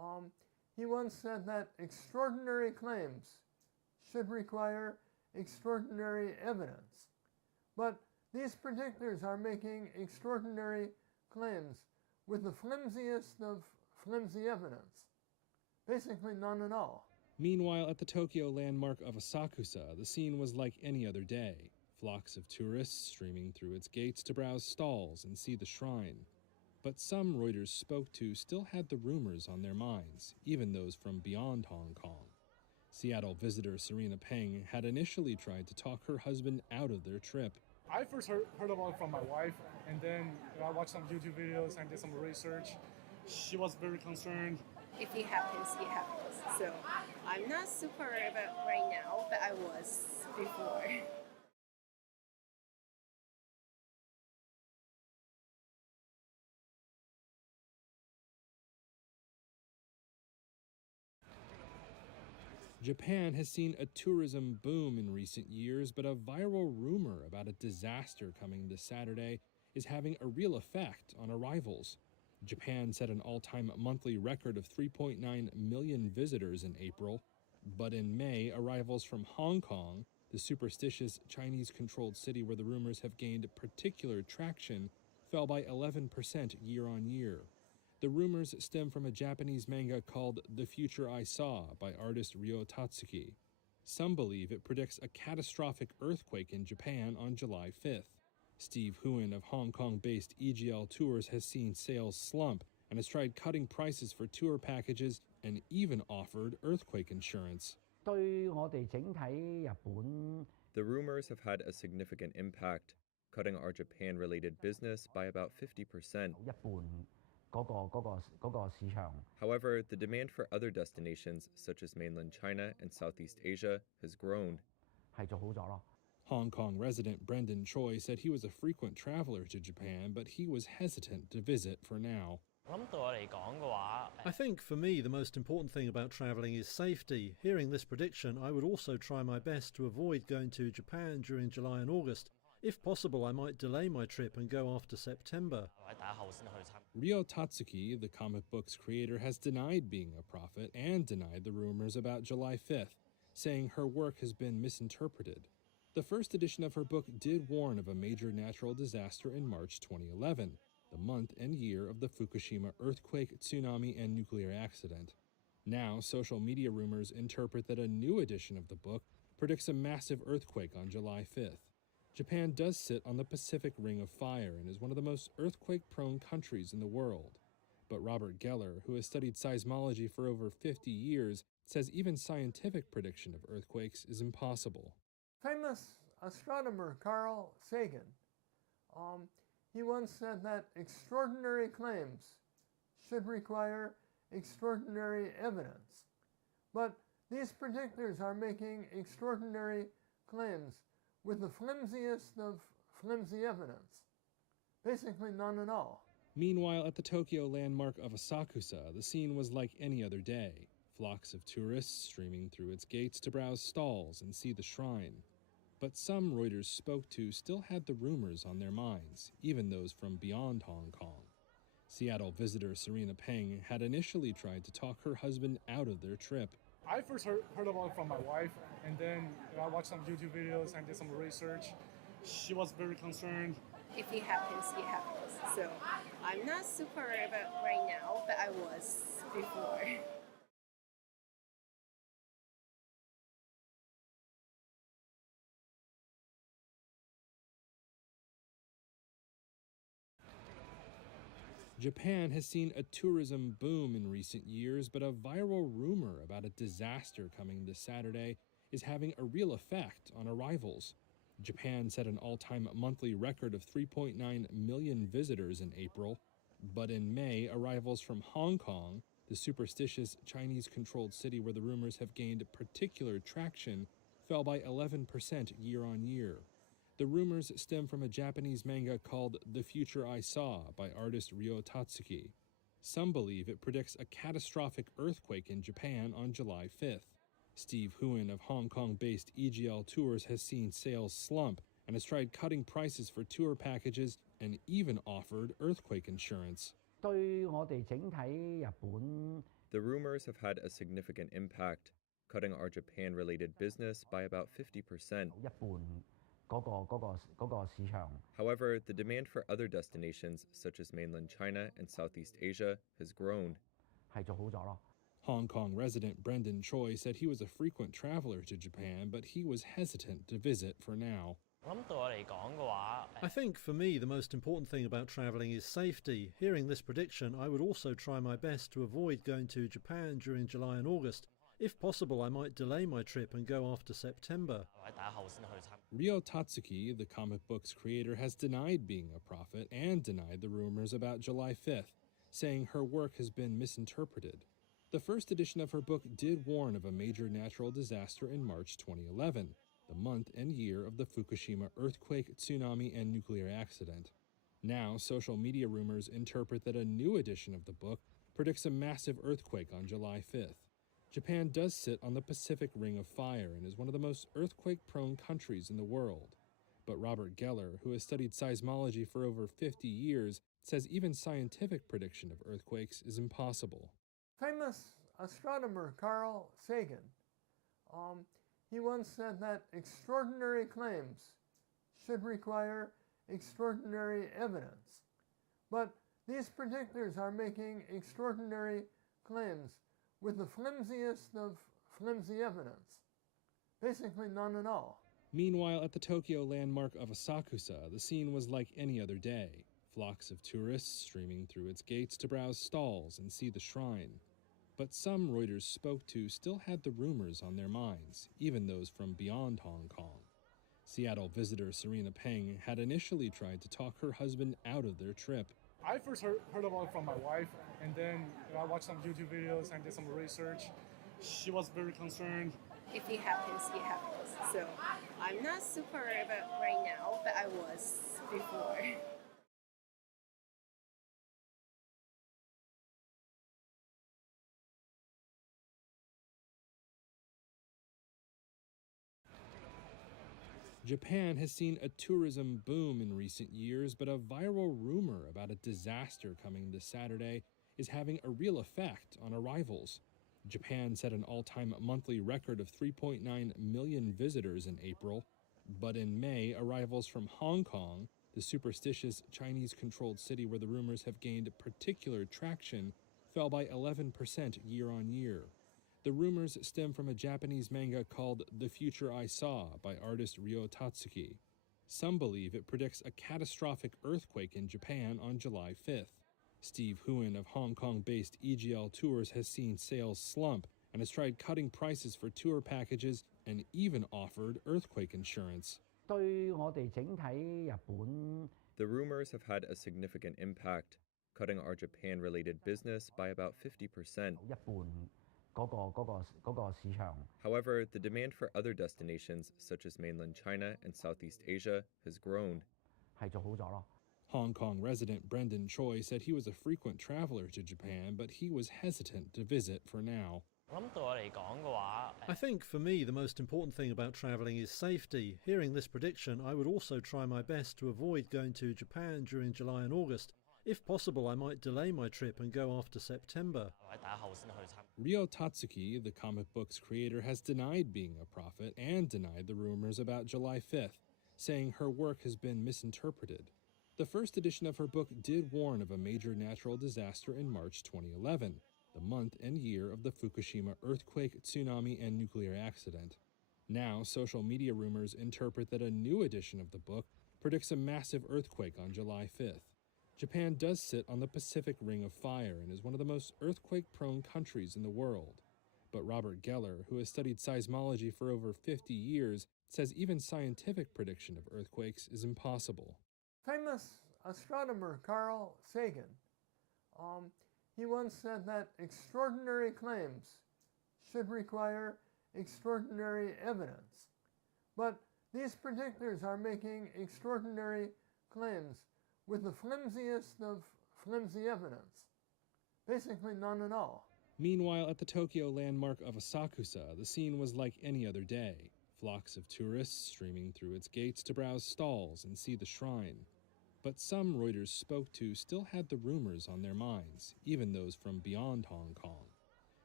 He once said that extraordinary claims should require extraordinary evidence. But these predictors are making extraordinary claims with the flimsiest of flimsy evidence. Basically none at all. Meanwhile, at the Tokyo landmark of Asakusa, the scene was like any other day. Flocks of tourists streaming through its gates to browse stalls and see the shrine. But some Reuters spoke to still had the rumors on their minds, even those from beyond Hong Kong. Seattle visitor Serena Peng had initially tried to talk her husband out of their trip. I first heard about it from my wife, and then I watched some YouTube videos and did some research. She was very concerned. If it happens, it happens. So I'm not super worried about right now, but I was before. Japan has seen a tourism boom in recent years, but a viral rumor about a disaster coming this Saturday is having a real effect on arrivals. Japan set an all-time monthly record of 3.9 million visitors in April, but in May, arrivals from Hong Kong, the superstitious Chinese-controlled city where the rumors have gained particular traction, fell by 11% year-on-year. The rumors stem from a Japanese manga called The Future I Saw by artist Ryo Tatsuki. Some believe it predicts a catastrophic earthquake in Japan on July 5th. Steve Huon of Hong Kong-based EGL Tours has seen sales slump and has tried cutting prices for tour packages and even offered earthquake insurance. The rumors have had a significant impact, cutting our Japan-related business by about 50%. However, the demand for other destinations, such as mainland China and Southeast Asia, has grown. Hong Kong resident Brendan Choi said he was a frequent traveler to Japan, but he was hesitant to visit for now. I think for me the most important thing about travelling is safety. Hearing this prediction, I would also try my best to avoid going to Japan during July and August. If possible, I might delay my trip and go after September. Ryo Tatsuki, the comic book's creator, has denied being a prophet and denied the rumors about July 5th, saying her work has been misinterpreted. The first edition of her book did warn of a major natural disaster in March 2011, the month and year of the Fukushima earthquake, tsunami, and nuclear accident. Now, social media rumors interpret that a new edition of the book predicts a massive earthquake on July 5th. Japan does sit on the Pacific Ring of Fire and is one of the most earthquake-prone countries in the world. But Robert Geller, who has studied seismology for over 50 years, says even scientific prediction of earthquakes is impossible. Famous astronomer Carl Sagan, he once said that extraordinary claims should require extraordinary evidence. But these predictors are making extraordinary claims with the flimsiest of flimsy evidence. Basically none at all. Meanwhile, at the Tokyo landmark of Asakusa, the scene was like any other day. Flocks of tourists streaming through its gates to browse stalls and see the shrine. But some Reuters spoke to still had the rumors on their minds, even those from beyond Hong Kong. Seattle visitor Serena Peng had initially tried to talk her husband out of their trip. I first heard about it from my wife, and then I watched some YouTube videos and did some research. She was very concerned. If it happens, it happens. So I'm not super worried about right now, but I was before. Japan has seen a tourism boom in recent years, but a viral rumor about a disaster coming this Saturday is having a real effect on arrivals. Japan set an all-time monthly record of 3.9 million visitors in April, but in May, arrivals from Hong Kong, the superstitious Chinese-controlled city where the rumors have gained particular traction, fell by 11% year-on-year. The rumors stem from a Japanese manga called The Future I Saw by artist Ryo Tatsuki. Some believe it predicts a catastrophic earthquake in Japan on July 5th. Steve Huon of Hong Kong-based EGL Tours has seen sales slump and has tried cutting prices for tour packages and even offered earthquake insurance. The rumors have had a significant impact, cutting our Japan-related business by about 50%. However, the demand for other destinations, such as mainland China and Southeast Asia, has grown. Hong Kong resident Brendan Choi said he was a frequent traveler to Japan, but he was hesitant to visit for now. I think for me the most important thing about travelling is safety. Hearing this prediction, I would also try my best to avoid going to Japan during July and August. If possible, I might delay my trip and go after September. Ryo Tatsuki, the comic book's creator, has denied being a prophet and denied the rumors about July 5th, saying her work has been misinterpreted. The first edition of her book did warn of a major natural disaster in March 2011, the month and year of the Fukushima earthquake, tsunami, and nuclear accident. Now, social media rumors interpret that a new edition of the book predicts a massive earthquake on July 5th. Japan does sit on the Pacific Ring of Fire and is one of the most earthquake-prone countries in the world. But Robert Geller, who has studied seismology for over 50 years, says even scientific prediction of earthquakes is impossible. Famous astronomer Carl Sagan, he once said that extraordinary claims should require extraordinary evidence. But these predictors are making extraordinary claims with the flimsiest of flimsy evidence. Basically none at all. Meanwhile, at the Tokyo landmark of Asakusa, the scene was like any other day. Flocks of tourists streaming through its gates to browse stalls and see the shrine. But some Reuters spoke to still had the rumors on their minds, even those from beyond Hong Kong. Seattle visitor Serena Peng had initially tried to talk her husband out of their trip. I first heard about it from my wife, and then I watched some YouTube videos and did some research. She was very concerned. If it happens, it happens. So I'm not super about right now, but I was before. Japan has seen a tourism boom in recent years, but a viral rumor about a disaster coming this Saturday is having a real effect on arrivals. Japan set an all-time monthly record of 3.9 million visitors in April, but in May, arrivals from Hong Kong, the superstitious Chinese-controlled city where the rumors have gained particular traction, fell by 11% year-on-year. The rumors stem from a Japanese manga called The Future I Saw by artist Ryo Tatsuki. Some believe it predicts a catastrophic earthquake in Japan on July 5th. Steve Huen of Hong Kong-based EGL Tours has seen sales slump and has tried cutting prices for tour packages and even offered earthquake insurance. The rumors have had a significant impact, cutting our Japan-related business by about 50%. However, the demand for other destinations, such as mainland China and Southeast Asia, has grown. Hong Kong resident Brendan Choi said he was a frequent traveler to Japan, but he was hesitant to visit for now. I think for me the most important thing about travelling is safety. Hearing this prediction, I would also try my best to avoid going to Japan during July and August. If possible, I might delay my trip and go after September. Ryo Tatsuki, the comic book's creator, has denied being a prophet and denied the rumors about July 5th, saying her work has been misinterpreted. The first edition of her book did warn of a major natural disaster in March 2011, the month and year of the Fukushima earthquake, tsunami, and nuclear accident. Now, social media rumors interpret that a new edition of the book predicts a massive earthquake on July 5th. Japan does sit on the Pacific Ring of Fire and is one of the most earthquake-prone countries in the world. But Robert Geller, who has studied seismology for over 50 years, says even scientific prediction of earthquakes is impossible. Famous astronomer Carl Sagan, he once said that extraordinary claims should require extraordinary evidence. But these predictors are making extraordinary claims with the flimsiest of flimsy evidence. Basically none at all. Meanwhile, at the Tokyo landmark of Asakusa, the scene was like any other day. Flocks of tourists streaming through its gates to browse stalls and see the shrine. But some Reuters spoke to still had the rumors on their minds, even those from beyond Hong Kong.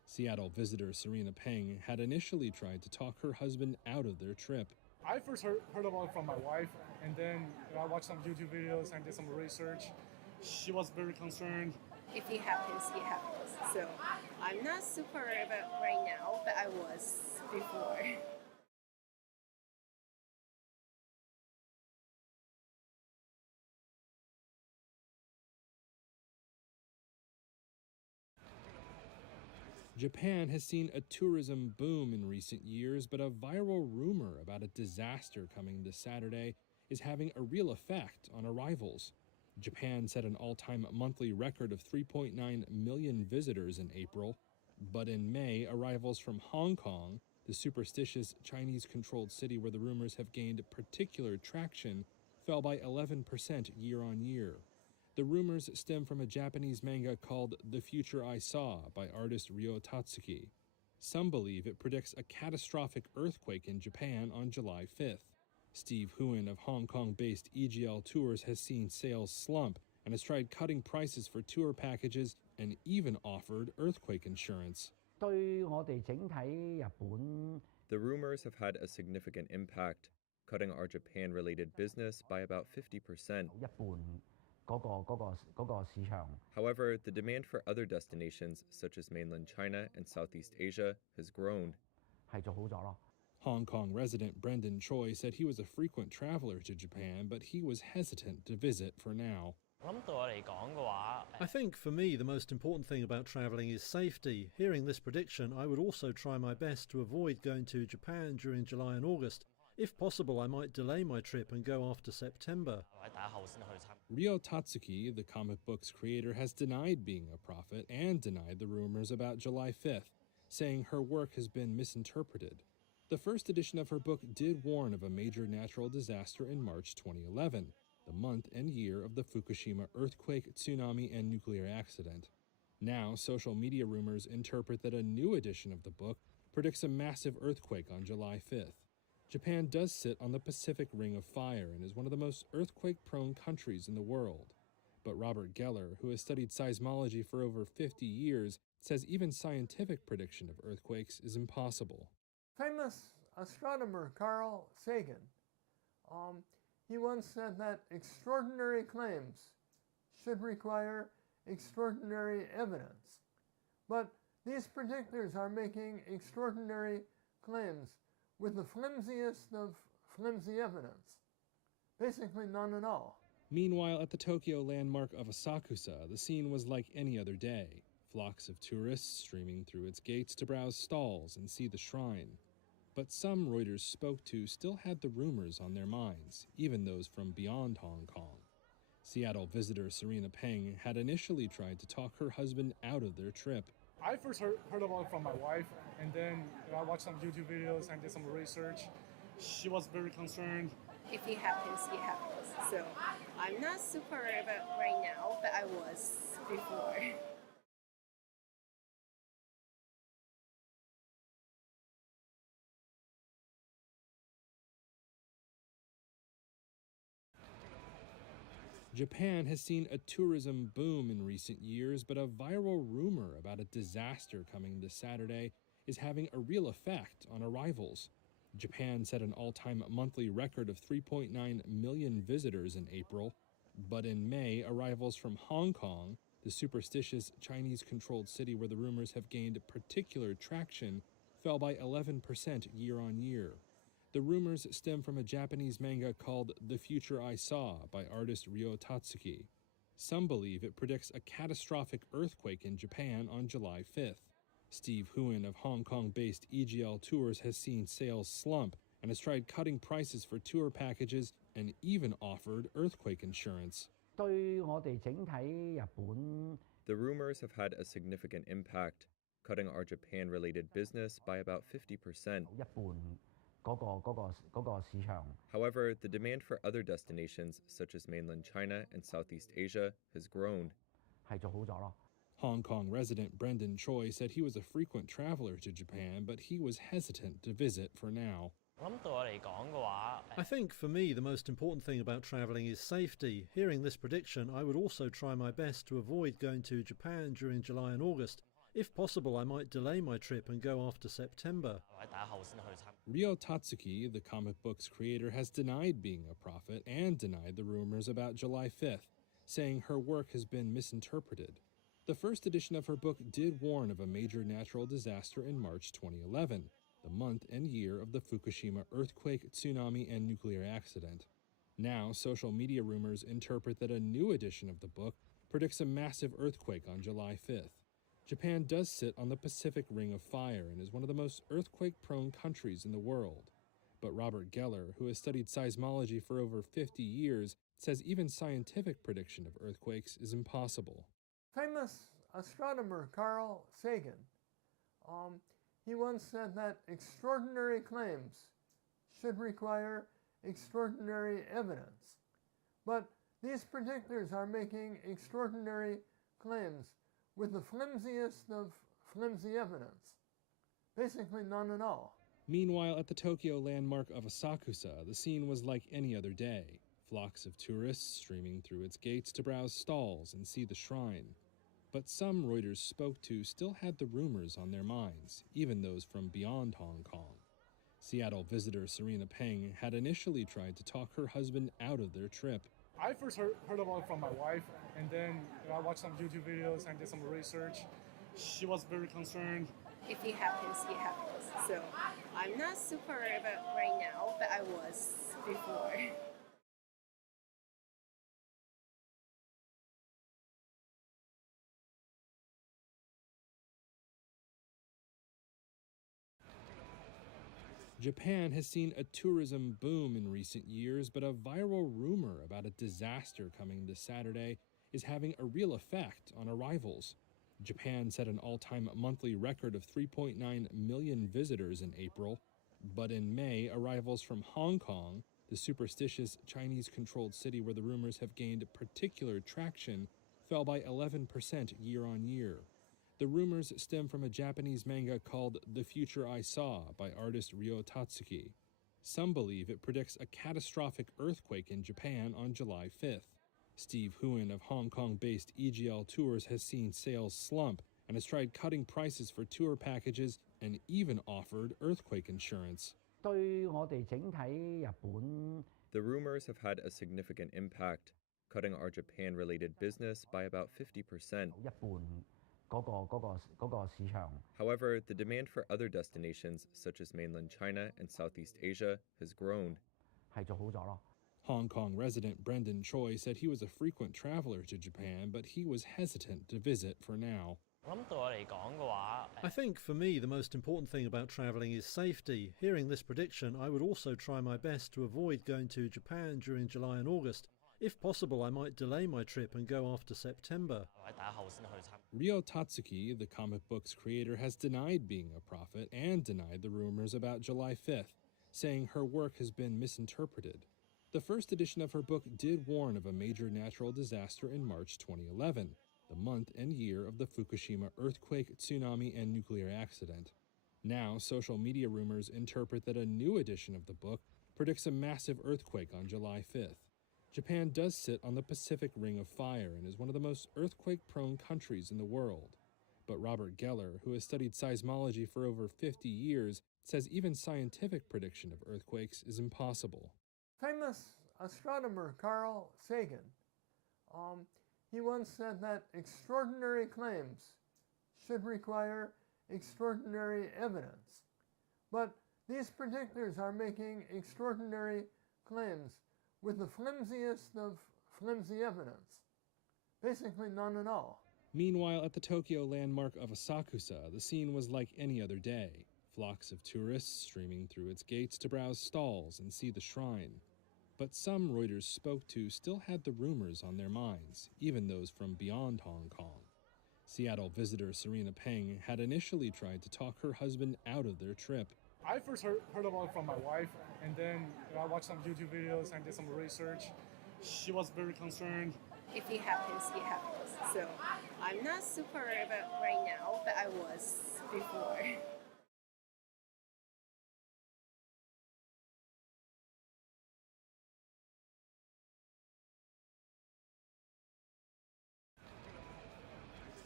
Seattle visitor Serena Peng had initially tried to talk her husband out of their trip. I first heard about it from my wife, and then I watched some YouTube videos and did some research. She was very concerned. If it happens, it happens. So I'm not super worried about right now, but I was before. Japan has seen a tourism boom in recent years, but a viral rumor about a disaster coming this Saturday is having a real effect on arrivals. Japan set an all-time monthly record of 3.9 million visitors in April, but in May, arrivals from Hong Kong, the superstitious Chinese-controlled city where the rumors have gained particular traction, fell by 11% year-on-year. The rumors stem from a Japanese manga called The Future I Saw by artist Ryo Tatsuki. Some believe it predicts a catastrophic earthquake in Japan on July 5th. Steve Huon of Hong Kong-based EGL Tours has seen sales slump and has tried cutting prices for tour packages and even offered earthquake insurance. The rumors have had a significant impact, cutting our Japan-related business by about 50%. However, the demand for other destinations, such as mainland China and Southeast Asia, has grown. Hong Kong resident Brendan Choi said he was a frequent traveler to Japan, but he was hesitant to visit for now. I think for me the most important thing about travelling is safety. Hearing this prediction, I would also try my best to avoid going to Japan during July and August. If possible, I might delay my trip and go after September. Ryo Tatsuki, the comic book's creator, has denied being a prophet and denied the rumors about July 5th, saying her work has been misinterpreted. The first edition of her book did warn of a major natural disaster in March 2011, the month and year of the Fukushima earthquake, tsunami, and nuclear accident. Now, social media rumors interpret that a new edition of the book predicts a massive earthquake on July 5th. Japan does sit on the Pacific Ring of Fire and is one of the most earthquake-prone countries in the world. But Robert Geller, who has studied seismology for over 50 years, says even scientific prediction of earthquakes is impossible. Famous astronomer Carl Sagan, he once said that extraordinary claims should require extraordinary evidence. But these predictors are making extraordinary claims with the flimsiest of flimsy evidence. Basically none at all. Meanwhile, at the Tokyo landmark of Asakusa, the scene was like any other day. Flocks of tourists streaming through its gates to browse stalls and see the shrine. But some Reuters spoke to still had the rumors on their minds, even those from beyond Hong Kong. Seattle visitor Serena Peng had initially tried to talk her husband out of their trip. I first heard about it from my wife, and then I watched some YouTube videos and did some research. She was very concerned. If it happens, it happens. So I'm not super worried about right now, but I was before. Japan has seen a tourism boom in recent years, but a viral rumor about a disaster coming this Saturday is having a real effect on arrivals. Japan set an all-time monthly record of 3.9 million visitors in April, but in May, arrivals from Hong Kong, the superstitious Chinese-controlled city where the rumors have gained particular traction, fell by 11% year-on-year. The rumors stem from a Japanese manga called The Future I Saw by artist Ryo Tatsuki. Some believe it predicts a catastrophic earthquake in Japan on July 5th. Steve Huon of Hong Kong-based EGL Tours has seen sales slump and has tried cutting prices for tour packages and even offered earthquake insurance. The rumors have had a significant impact, cutting our Japan-related business by about 50%. However, the demand for other destinations, such as mainland China and Southeast Asia, has grown. Hong Kong resident Brendan Choi said he was a frequent traveler to Japan, but he was hesitant to visit for now. I think for me the most important thing about travelling is safety. Hearing this prediction, I would also try my best to avoid going to Japan during July and August. If possible, I might delay my trip and go after September. Ryo Tatsuki, the comic book's creator, has denied being a prophet and denied the rumors about July 5th, saying her work has been misinterpreted. The first edition of her book did warn of a major natural disaster in March 2011, the month and year of the Fukushima earthquake, tsunami, and nuclear accident. Now, social media rumors interpret that a new edition of the book predicts a massive earthquake on July 5th. Japan does sit on the Pacific Ring of Fire and is one of the most earthquake-prone countries in the world. But Robert Geller, who has studied seismology for over 50 years, says even scientific prediction of earthquakes is impossible. Famous astronomer Carl Sagan, he once said that extraordinary claims should require extraordinary evidence. But these predictors are making extraordinary claims with the flimsiest of flimsy evidence. Basically none at all. Meanwhile, at the Tokyo landmark of Asakusa, the scene was like any other day. Flocks of tourists streaming through its gates to browse stalls and see the shrine. But some Reuters spoke to still had the rumors on their minds, even those from beyond Hong Kong. Seattle visitor Serena Peng had initially tried to talk her husband out of their trip. I first heard about it from my wife, and then I watched some YouTube videos and did some research. She was very concerned. If it happens, it happens. So I'm not super worried about right now, but I was before. Japan has seen a tourism boom in recent years, but a viral rumor about a disaster coming this Saturday is having a real effect on arrivals. Japan set an all-time monthly record of 3.9 million visitors in April, but in May, arrivals from Hong Kong, the superstitious Chinese-controlled city where the rumors have gained particular traction, fell by 11% year-on-year. The rumors stem from a Japanese manga called The Future I Saw by artist Ryo Tatsuki. Some believe it predicts a catastrophic earthquake in Japan on July 5th. Steve Huen of Hong Kong-based EGL Tours has seen sales slump and has tried cutting prices for tour packages and even offered earthquake insurance. The rumors have had a significant impact, cutting our Japan-related business by about 50%. However, the demand for other destinations, such as mainland China and Southeast Asia, has grown. Hong Kong resident Brendan Choi said he was a frequent traveler to Japan, but he was hesitant to visit for now. I think for me the most important thing about travelling is safety. Hearing this prediction, I would also try my best to avoid going to Japan during July and August. If possible, I might delay my trip and go after September. Ryo Tatsuki, the comic book's creator, has denied being a prophet and denied the rumors about July 5th, saying her work has been misinterpreted. The first edition of her book did warn of a major natural disaster in March 2011, the month and year of the Fukushima earthquake, tsunami, and nuclear accident. Now, social media rumors interpret that a new edition of the book predicts a massive earthquake on July 5th. Japan does sit on the Pacific Ring of Fire and is one of the most earthquake-prone countries in the world. But Robert Geller, who has studied seismology for over 50 years, says even scientific prediction of earthquakes is impossible. Famous astronomer Carl Sagan, he once said that extraordinary claims should require extraordinary evidence. But these predictors are making extraordinary claims with the flimsiest of flimsy evidence. Basically none at all. Meanwhile, at the Tokyo landmark of Asakusa, the scene was like any other day. Flocks of tourists streaming through its gates to browse stalls and see the shrine. But some Reuters spoke to still had the rumors on their minds, even those from beyond Hong Kong. Seattle visitor Serena Peng had initially tried to talk her husband out of their trip. I first heard about it from my wife, and then I watched some YouTube videos and did some research. She was very concerned. If it happens, it happens. So I'm not super worried about right now, but I was before.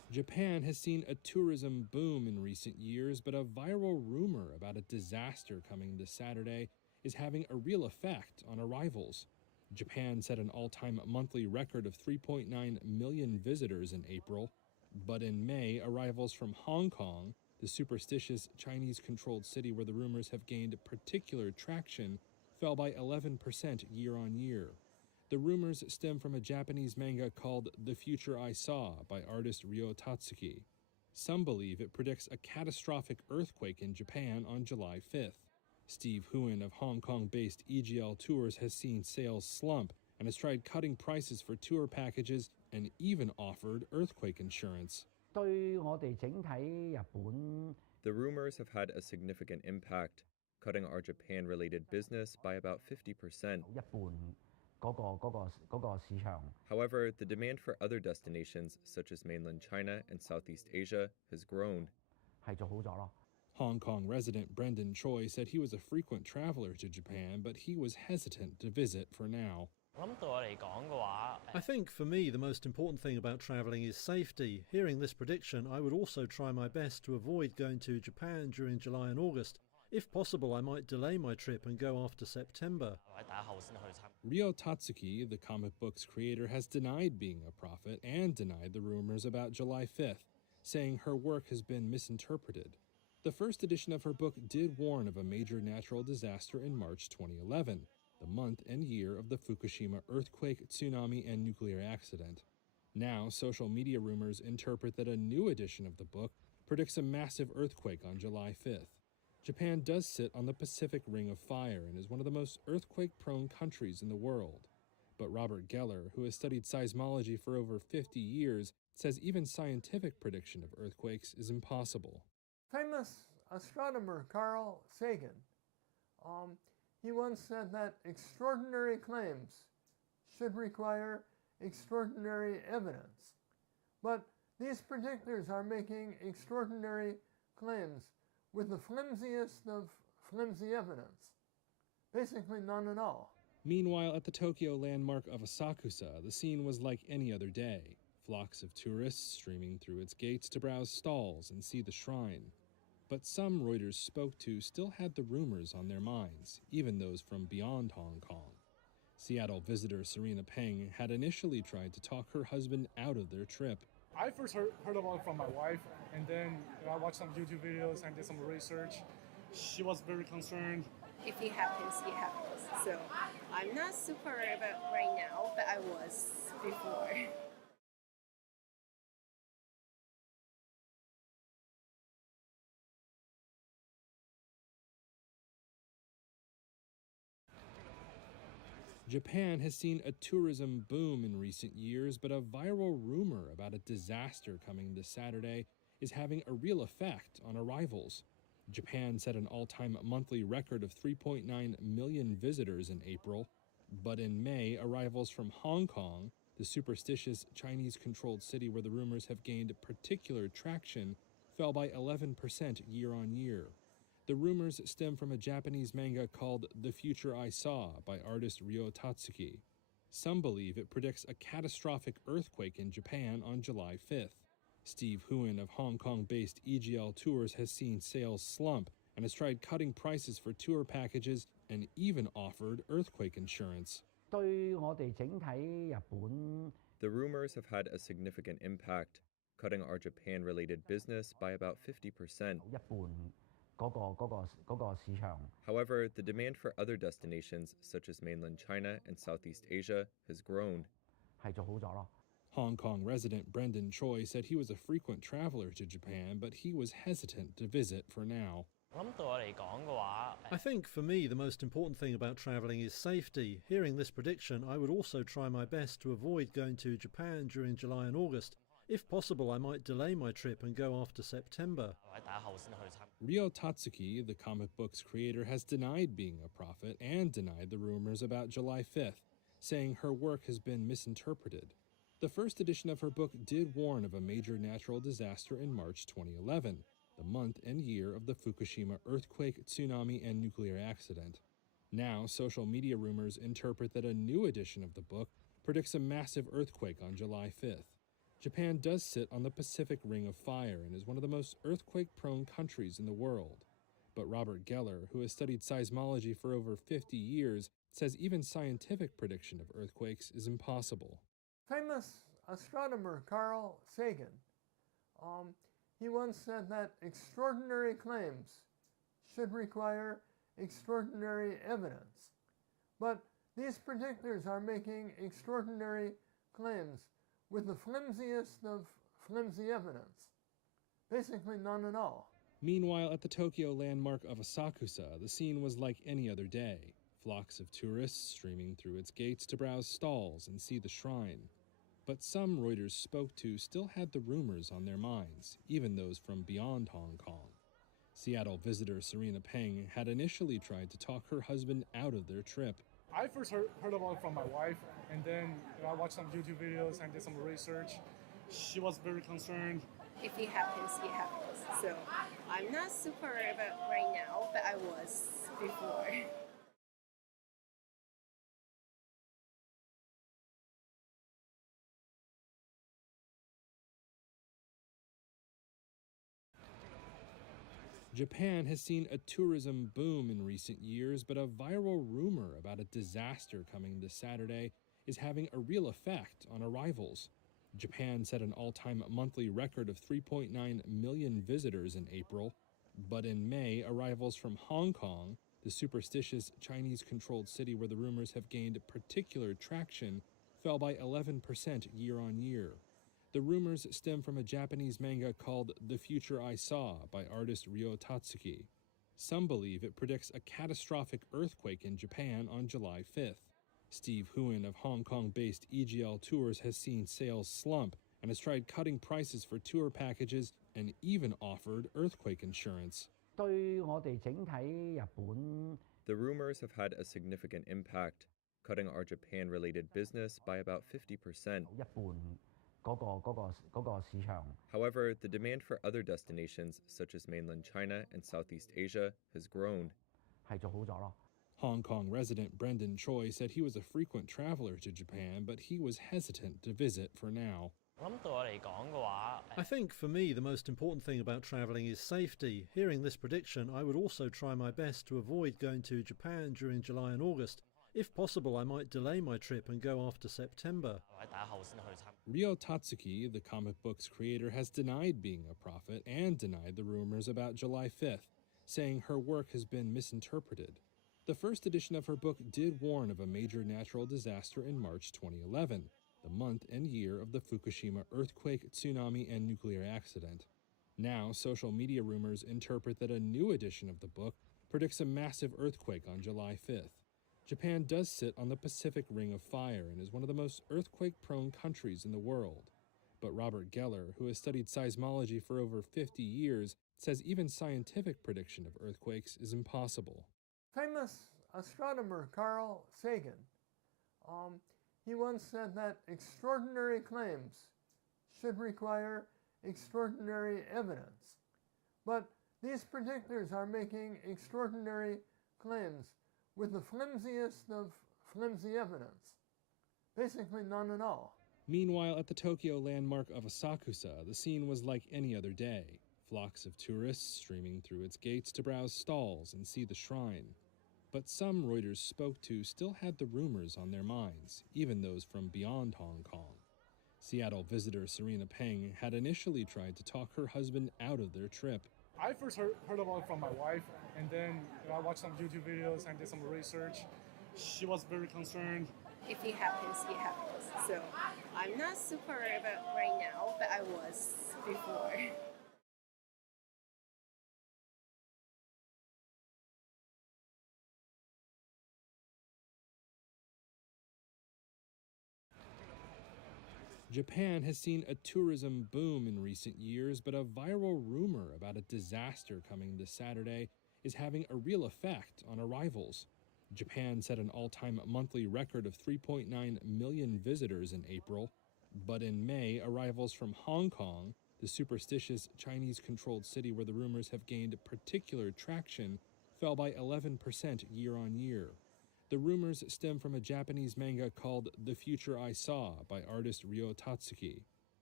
Japan has seen a tourism boom in recent years, but a viral rumor about a disaster coming this Saturday is having a real effect on arrivals. Japan set an all-time monthly record of 3.9 million visitors in April, but in May, arrivals from Hong Kong, the superstitious Chinese-controlled city where the rumors have gained particular traction, fell by 11% year-on-year. The rumors stem from a Japanese manga called The Future I Saw by artist Ryo Tatsuki. Some believe it predicts a catastrophic earthquake in Japan on July 5th. Steve Huon of Hong Kong-based EGL Tours has seen sales slump and has tried cutting prices for tour packages and even offered earthquake insurance. The rumors have had a significant impact, cutting our Japan-related business by about 50%. However, the demand for other destinations, such as mainland China and Southeast Asia, has grown. Hong Kong resident Brendan Choi said he was a frequent traveler to Japan, but he was hesitant to visit for now. I think for me the most important thing about travelling is safety. Hearing this prediction, I would also try my best to avoid going to Japan during July and August. If possible, I might delay my trip and go after September. Ryo Tatsuki, the comic book's creator, has denied being a prophet and denied the rumors about July 5th, saying her work has been misinterpreted. The first edition of her book did warn of a major natural disaster in March 2011, the month and year of the Fukushima earthquake, tsunami, and nuclear accident. Now, social media rumors interpret that a new edition of the book predicts a massive earthquake on July 5th. Japan does sit on the Pacific Ring of Fire and is one of the most earthquake-prone countries in the world. But Robert Geller, who has studied seismology for over 50 years, says even scientific prediction of earthquakes is impossible. Famous astronomer Carl Sagan, he once said that extraordinary claims should require extraordinary evidence. But these predictors are making extraordinary claims with the flimsiest of flimsy evidence. Basically none at all. Meanwhile, at the Tokyo landmark of Asakusa, the scene was like any other day. Flocks of tourists streaming through its gates to browse stalls and see the shrine. But some Reuters spoke to still had the rumors on their minds, even those from beyond Hong Kong. Seattle visitor Serena Peng had initially tried to talk her husband out of their trip. I first heard about it from my wife, and then I watched some YouTube videos and did some research. She was very concerned. If it happens, it happens. So I'm not super worried about right now, but I was before. Japan has seen a tourism boom in recent years, but a viral rumor about a disaster coming this Saturday is having a real effect on arrivals. Japan set an all-time monthly record of 3.9 million visitors in April, but in May, arrivals from Hong Kong, the superstitious Chinese-controlled city where the rumors have gained particular traction, fell by 11% year-on-year. The rumors stem from a Japanese manga called The Future I Saw by artist Ryo Tatsuki. Some believe it predicts a catastrophic earthquake in Japan on July 5th. Steve Huon of Hong Kong-based EGL Tours has seen sales slump and has tried cutting prices for tour packages and even offered earthquake insurance. The rumors have had a significant impact, cutting our Japan-related business by about 50%. However, the demand for other destinations, such as mainland China and Southeast Asia, has grown. Hong Kong resident Brendan Choi said he was a frequent traveler to Japan, but he was hesitant to visit for now. I think for me the most important thing about travelling is safety. Hearing this prediction, I would also try my best to avoid going to Japan during July and August. If possible, I might delay my trip and go after September. Ryo Tatsuki, the comic book's creator, has denied being a prophet and denied the rumors about July 5th, saying her work has been misinterpreted. The first edition of her book did warn of a major natural disaster in March 2011, the month and year of the Fukushima earthquake, tsunami, and nuclear accident. Now, social media rumors interpret that a new edition of the book predicts a massive earthquake on July 5th. Japan does sit on the Pacific Ring of Fire and is one of the most earthquake-prone countries in the world. But Robert Geller, who has studied seismology for over 50 years, says even scientific prediction of earthquakes is impossible. Famous astronomer Carl Sagan, he once said that extraordinary claims should require extraordinary evidence. But these predictors are making extraordinary claims with the flimsiest of flimsy evidence. Basically none at all. Meanwhile, at the Tokyo landmark of Asakusa, the scene was like any other day. Flocks of tourists streaming through its gates to browse stalls and see the shrine. But some Reuters spoke to still had the rumors on their minds, even those from beyond Hong Kong. Seattle visitor Serena Peng had initially tried to talk her husband out of their trip. I first heard about it from my wife, and then I watched some YouTube videos and did some research. She was very concerned. If it happens, it happens. So I'm not super worried about right now, but I was before. Japan has seen a tourism boom in recent years, but a viral rumor about a disaster coming this Saturday is having a real effect on arrivals. Japan set an all-time monthly record of 3.9 million visitors in April, but in May, arrivals from Hong Kong, the superstitious Chinese-controlled city where the rumors have gained particular traction, fell by 11% year-on-year. The rumors stem from a Japanese manga called The Future I Saw by artist Ryo Tatsuki. Some believe it predicts a catastrophic earthquake in Japan on July 5th. Steve Huon of Hong Kong-based EGL Tours has seen sales slump and has tried cutting prices for tour packages and even offered earthquake insurance. The rumors have had a significant impact, cutting our Japan-related business by about 50%. However, the demand for other destinations, such as mainland China and Southeast Asia, has grown. Hong Kong resident Brendan Choi said he was a frequent traveler to Japan, but he was hesitant to visit for now. I think for me the most important thing about travelling is safety. Hearing this prediction, I would also try my best to avoid going to Japan during July and August. If possible, I might delay my trip and go after September. Ryo Tatsuki, the comic book's creator, has denied being a prophet and denied the rumors about July 5th, saying her work has been misinterpreted. The first edition of her book did warn of a major natural disaster in March 2011, the month and year of the Fukushima earthquake, tsunami, and nuclear accident. Now, social media rumors interpret that a new edition of the book predicts a massive earthquake on July 5th. Japan does sit on the Pacific Ring of Fire and is one of the most earthquake-prone countries in the world. But Robert Geller, who has studied seismology for over 50 years, says even scientific prediction of earthquakes is impossible. Famous astronomer Carl Sagan, he once said that extraordinary claims should require extraordinary evidence. But these predictors are making extraordinary claims with the flimsiest of flimsy evidence. Basically none at all. Meanwhile, at the Tokyo landmark of Asakusa, the scene was like any other day. Flocks of tourists streaming through its gates to browse stalls and see the shrine. But some Reuters spoke to still had the rumors on their minds, even those from beyond Hong Kong. Seattle visitor Serena Peng had initially tried to talk her husband out of their trip. I first heard about it from my wife, and then I watched some YouTube videos and did some research. She was very concerned. If it happens, it happens. So I'm not super worried about right now, but I was before. Japan has seen a tourism boom in recent years, but a viral rumor about a disaster coming this Saturday is having a real effect on arrivals. Japan set an all-time monthly record of 3.9 million visitors in April, but in May, arrivals from Hong Kong, the superstitious Chinese-controlled city where the rumors have gained particular traction, fell by 11% year-on-year. The rumors stem from a Japanese manga called The Future I Saw by artist Ryo Tatsuki.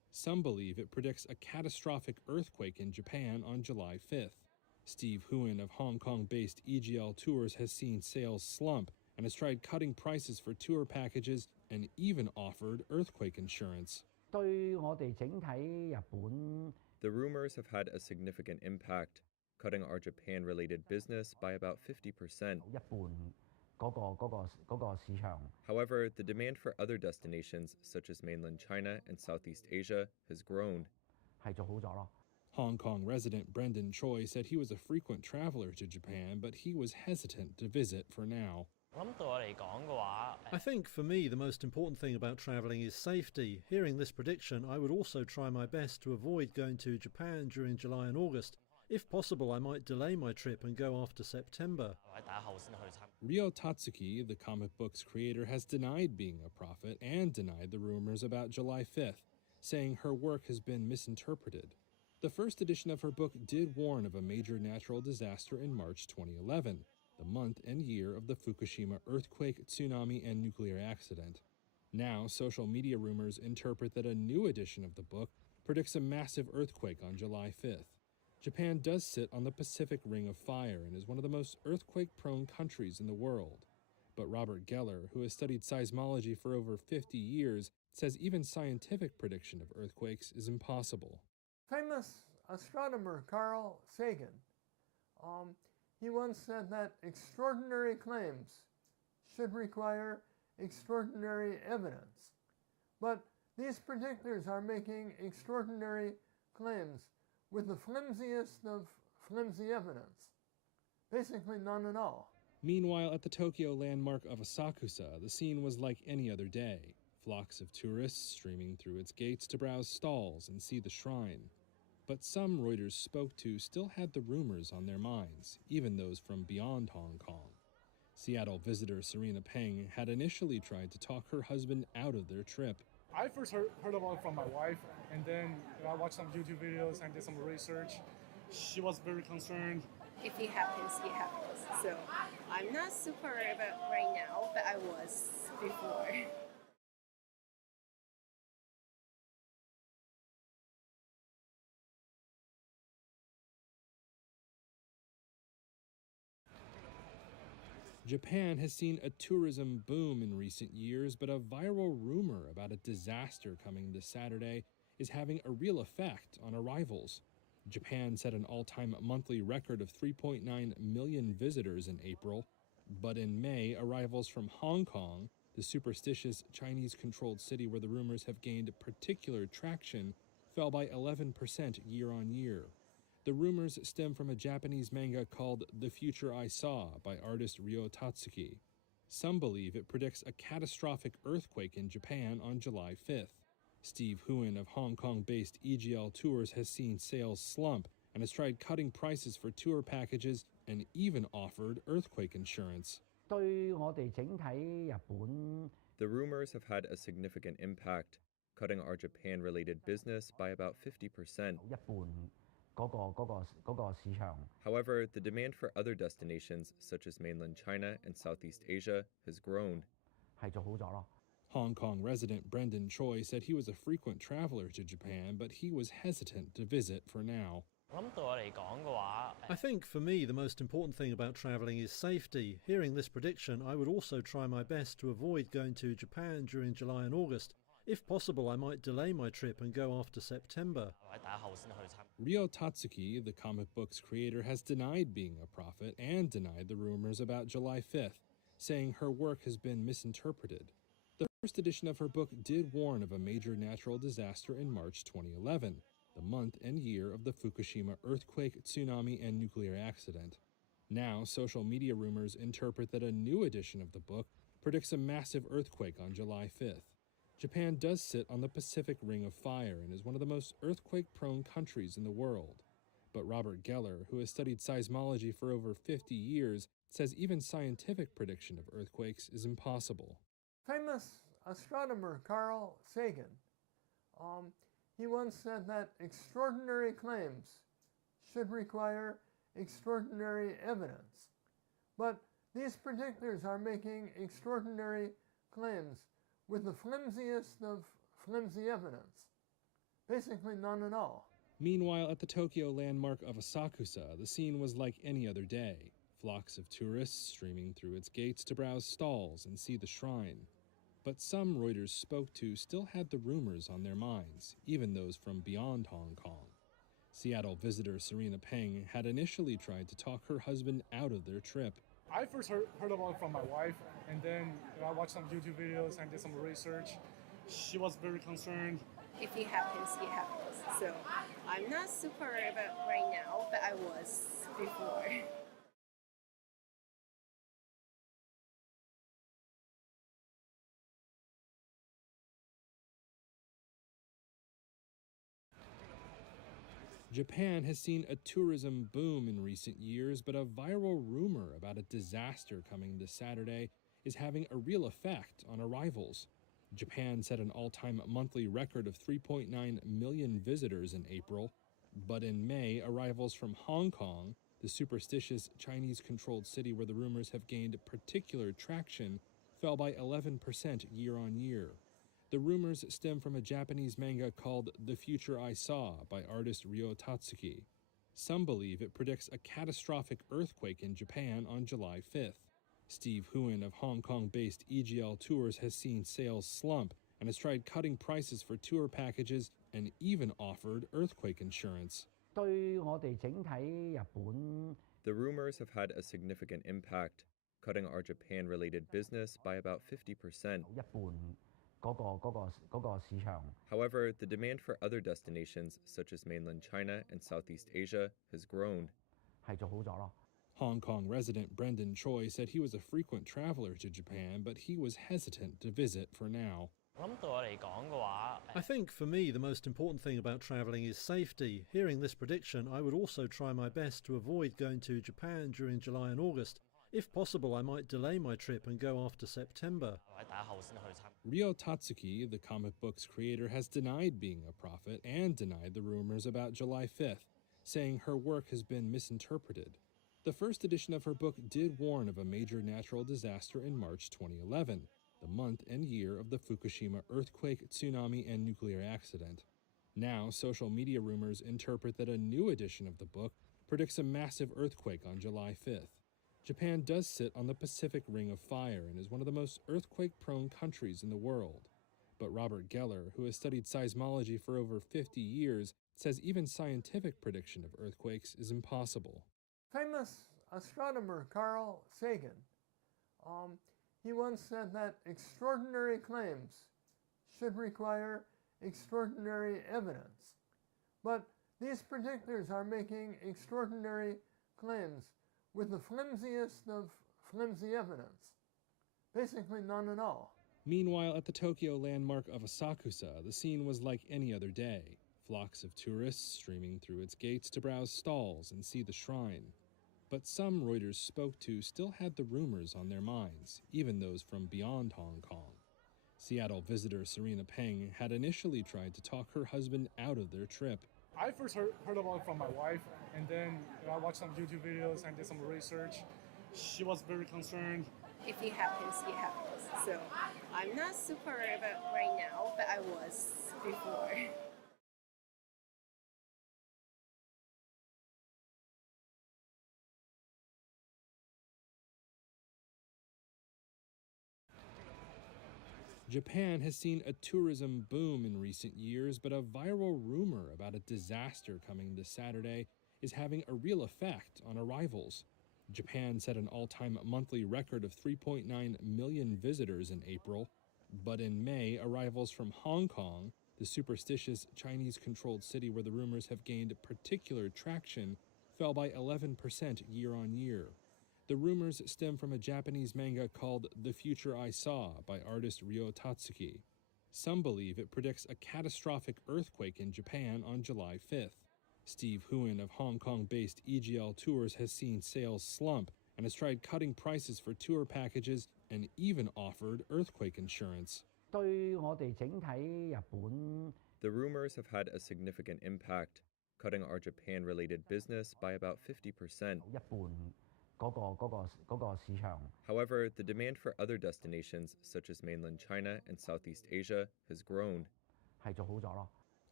Some believe it predicts a catastrophic earthquake in Japan on July 5th. Steve Huon of Hong Kong-based EGL Tours has seen sales slump and has tried cutting prices for tour packages and even offered earthquake insurance. The rumors have had a significant impact, cutting our Japan-related business by about 50%. However, the demand for other destinations, such as mainland China and Southeast Asia, has grown. Hong Kong resident Brendan Choi said he was a frequent traveler to Japan, but he was hesitant to visit for now. I think for me the most important thing about travelling is safety. Hearing this prediction, I would also try my best to avoid going to Japan during July and August. If possible, I might delay my trip and go after September. Ryo Tatsuki, the comic book's creator, has denied being a prophet and denied the rumors about July 5th, saying her work has been misinterpreted. The first edition of her book did warn of a major natural disaster in March 2011, the month and year of the Fukushima earthquake, tsunami, and nuclear accident. Now, social media rumors interpret that a new edition of the book predicts a massive earthquake on July 5th. Japan does sit on the Pacific Ring of Fire and is one of the most earthquake-prone countries in the world. But Robert Geller, who has studied seismology for over 50 years, says even scientific prediction of earthquakes is impossible. Famous astronomer Carl Sagan, he once said that extraordinary claims should require extraordinary evidence. But these predictors are making extraordinary claims with the flimsiest of flimsy evidence. Basically none at all. Meanwhile, at the Tokyo landmark of Asakusa, the scene was like any other day. Flocks of tourists streaming through its gates to browse stalls and see the shrine. But some Reuters spoke to still had the rumors on their minds, even those from beyond Hong Kong. Seattle visitor Serena Peng had initially tried to talk her husband out of their trip. I first heard about it from my wife, and then I watched some YouTube videos and did some research. She was very concerned. If it happens, it happens. So I'm not super worried about right now, but I was before. Japan has seen a tourism boom in recent years, but a viral rumor about a disaster coming this Saturday is having a real effect on arrivals. Japan set an all-time monthly record of 3.9 million visitors in April, but in May, arrivals from Hong Kong, the superstitious Chinese-controlled city where the rumors have gained particular traction, fell by 11% year-on-year. The rumors stem from a Japanese manga called The Future I Saw by artist Ryo Tatsuki. Some believe it predicts a catastrophic earthquake in Japan on July 5th. Steve Huon of Hong Kong-based EGL Tours has seen sales slump and has tried cutting prices for tour packages and even offered earthquake insurance. The rumors have had a significant impact, cutting our Japan-related business by about 50%. However, the demand for other destinations, such as mainland China and Southeast Asia, has grown. Hong Kong resident Brendan Choi said he was a frequent traveler to Japan, but he was hesitant to visit for now. I think for me the most important thing about travelling is safety. Hearing this prediction, I would also try my best to avoid going to Japan during July and August. If possible, I might delay my trip and go after September. Ryo Tatsuki, the comic book's creator, has denied being a prophet and denied the rumors about July 5th, saying her work has been misinterpreted. The first edition of her book did warn of a major natural disaster in March 2011, the month and year of the Fukushima earthquake, tsunami, and nuclear accident. Now, social media rumors interpret that a new edition of the book predicts a massive earthquake on July 5th. Japan does sit on the Pacific Ring of Fire and is one of the most earthquake-prone countries in the world. But Robert Geller, who has studied seismology for over 50 years, says even scientific prediction of earthquakes is impossible. Famous astronomer Carl Sagan, he once said that extraordinary claims should require extraordinary evidence. But these predictors are making extraordinary claims with the flimsiest of flimsy evidence. Basically none at all. Meanwhile, at the Tokyo landmark of Asakusa, the scene was like any other day. Flocks of tourists streaming through its gates to browse stalls and see the shrine. But some Reuters spoke to still had the rumors on their minds, even those from beyond Hong Kong. Seattle visitor Serena Peng had initially tried to talk her husband out of their trip. I first heard about it from my wife, and then I watched some YouTube videos and did some research. She was very concerned. If it happens, it happens. So I'm not super worried about right now, but I was before. Japan has seen a tourism boom in recent years, but a viral rumor about a disaster coming this Saturday is having a real effect on arrivals. Japan set an all-time monthly record of 3.9 million visitors in April, but in May, arrivals from Hong Kong, the superstitious Chinese-controlled city where the rumors have gained particular traction, fell by 11% year-on-year. The rumors stem from a Japanese manga called The Future I Saw by artist Ryo Tatsuki. Some believe it predicts a catastrophic earthquake in Japan on July 5th. Steve Huon of Hong Kong-based EGL Tours has seen sales slump and has tried cutting prices for tour packages and even offered earthquake insurance. The rumors have had a significant impact, cutting our Japan-related business by about 50%. However, the demand for other destinations, such as mainland China and Southeast Asia, has grown. Hong Kong resident Brendan Choi said he was a frequent traveler to Japan, but he was hesitant to visit for now. I think for me the most important thing about travelling is safety. Hearing this prediction, I would also try my best to avoid going to Japan during July and August. If possible, I might delay my trip and go after September. Ryo Tatsuki, the comic book's creator, has denied being a prophet and denied the rumors about July 5th, saying her work has been misinterpreted. The first edition of her book did warn of a major natural disaster in March 2011, the month and year of the Fukushima earthquake, tsunami, and nuclear accident. Now, social media rumors interpret that a new edition of the book predicts a massive earthquake on July 5th. Japan does sit on the Pacific Ring of Fire and is one of the most earthquake-prone countries in the world. But Robert Geller, who has studied seismology for over 50 years, says even scientific prediction of earthquakes is impossible. Famous astronomer Carl Sagan, he once said that extraordinary claims should require extraordinary evidence. But these predictors are making extraordinary claims with the flimsiest of flimsy evidence. Basically none at all. Meanwhile, at the Tokyo landmark of Asakusa, the scene was like any other day. Flocks of tourists streaming through its gates to browse stalls and see the shrine. But some Reuters spoke to still had the rumors on their minds, even those from beyond Hong Kong. Seattle visitor Serena Peng had initially tried to talk her husband out of their trip. I first heard about it from my wife, and then I watched some YouTube videos and did some research. She was very concerned. If it happens, it happens. So I'm not super worried about right now, but I was before. Japan has seen a tourism boom in recent years, but a viral rumor about a disaster coming this Saturday is having a real effect on arrivals. Japan set an all-time monthly record of 3.9 million visitors in April, but in May, arrivals from Hong Kong, the superstitious Chinese-controlled city where the rumors have gained particular traction, fell by 11% year-on-year. The rumors stem from a Japanese manga called The Future I Saw by artist Ryo Tatsuki. Some believe it predicts a catastrophic earthquake in Japan on July 5th. Steve Huon of Hong Kong-based EGL Tours has seen sales slump and has tried cutting prices for tour packages and even offered earthquake insurance. The rumors have had a significant impact, cutting our Japan-related business by about 50%. However, the demand for other destinations, such as mainland China and Southeast Asia, has grown.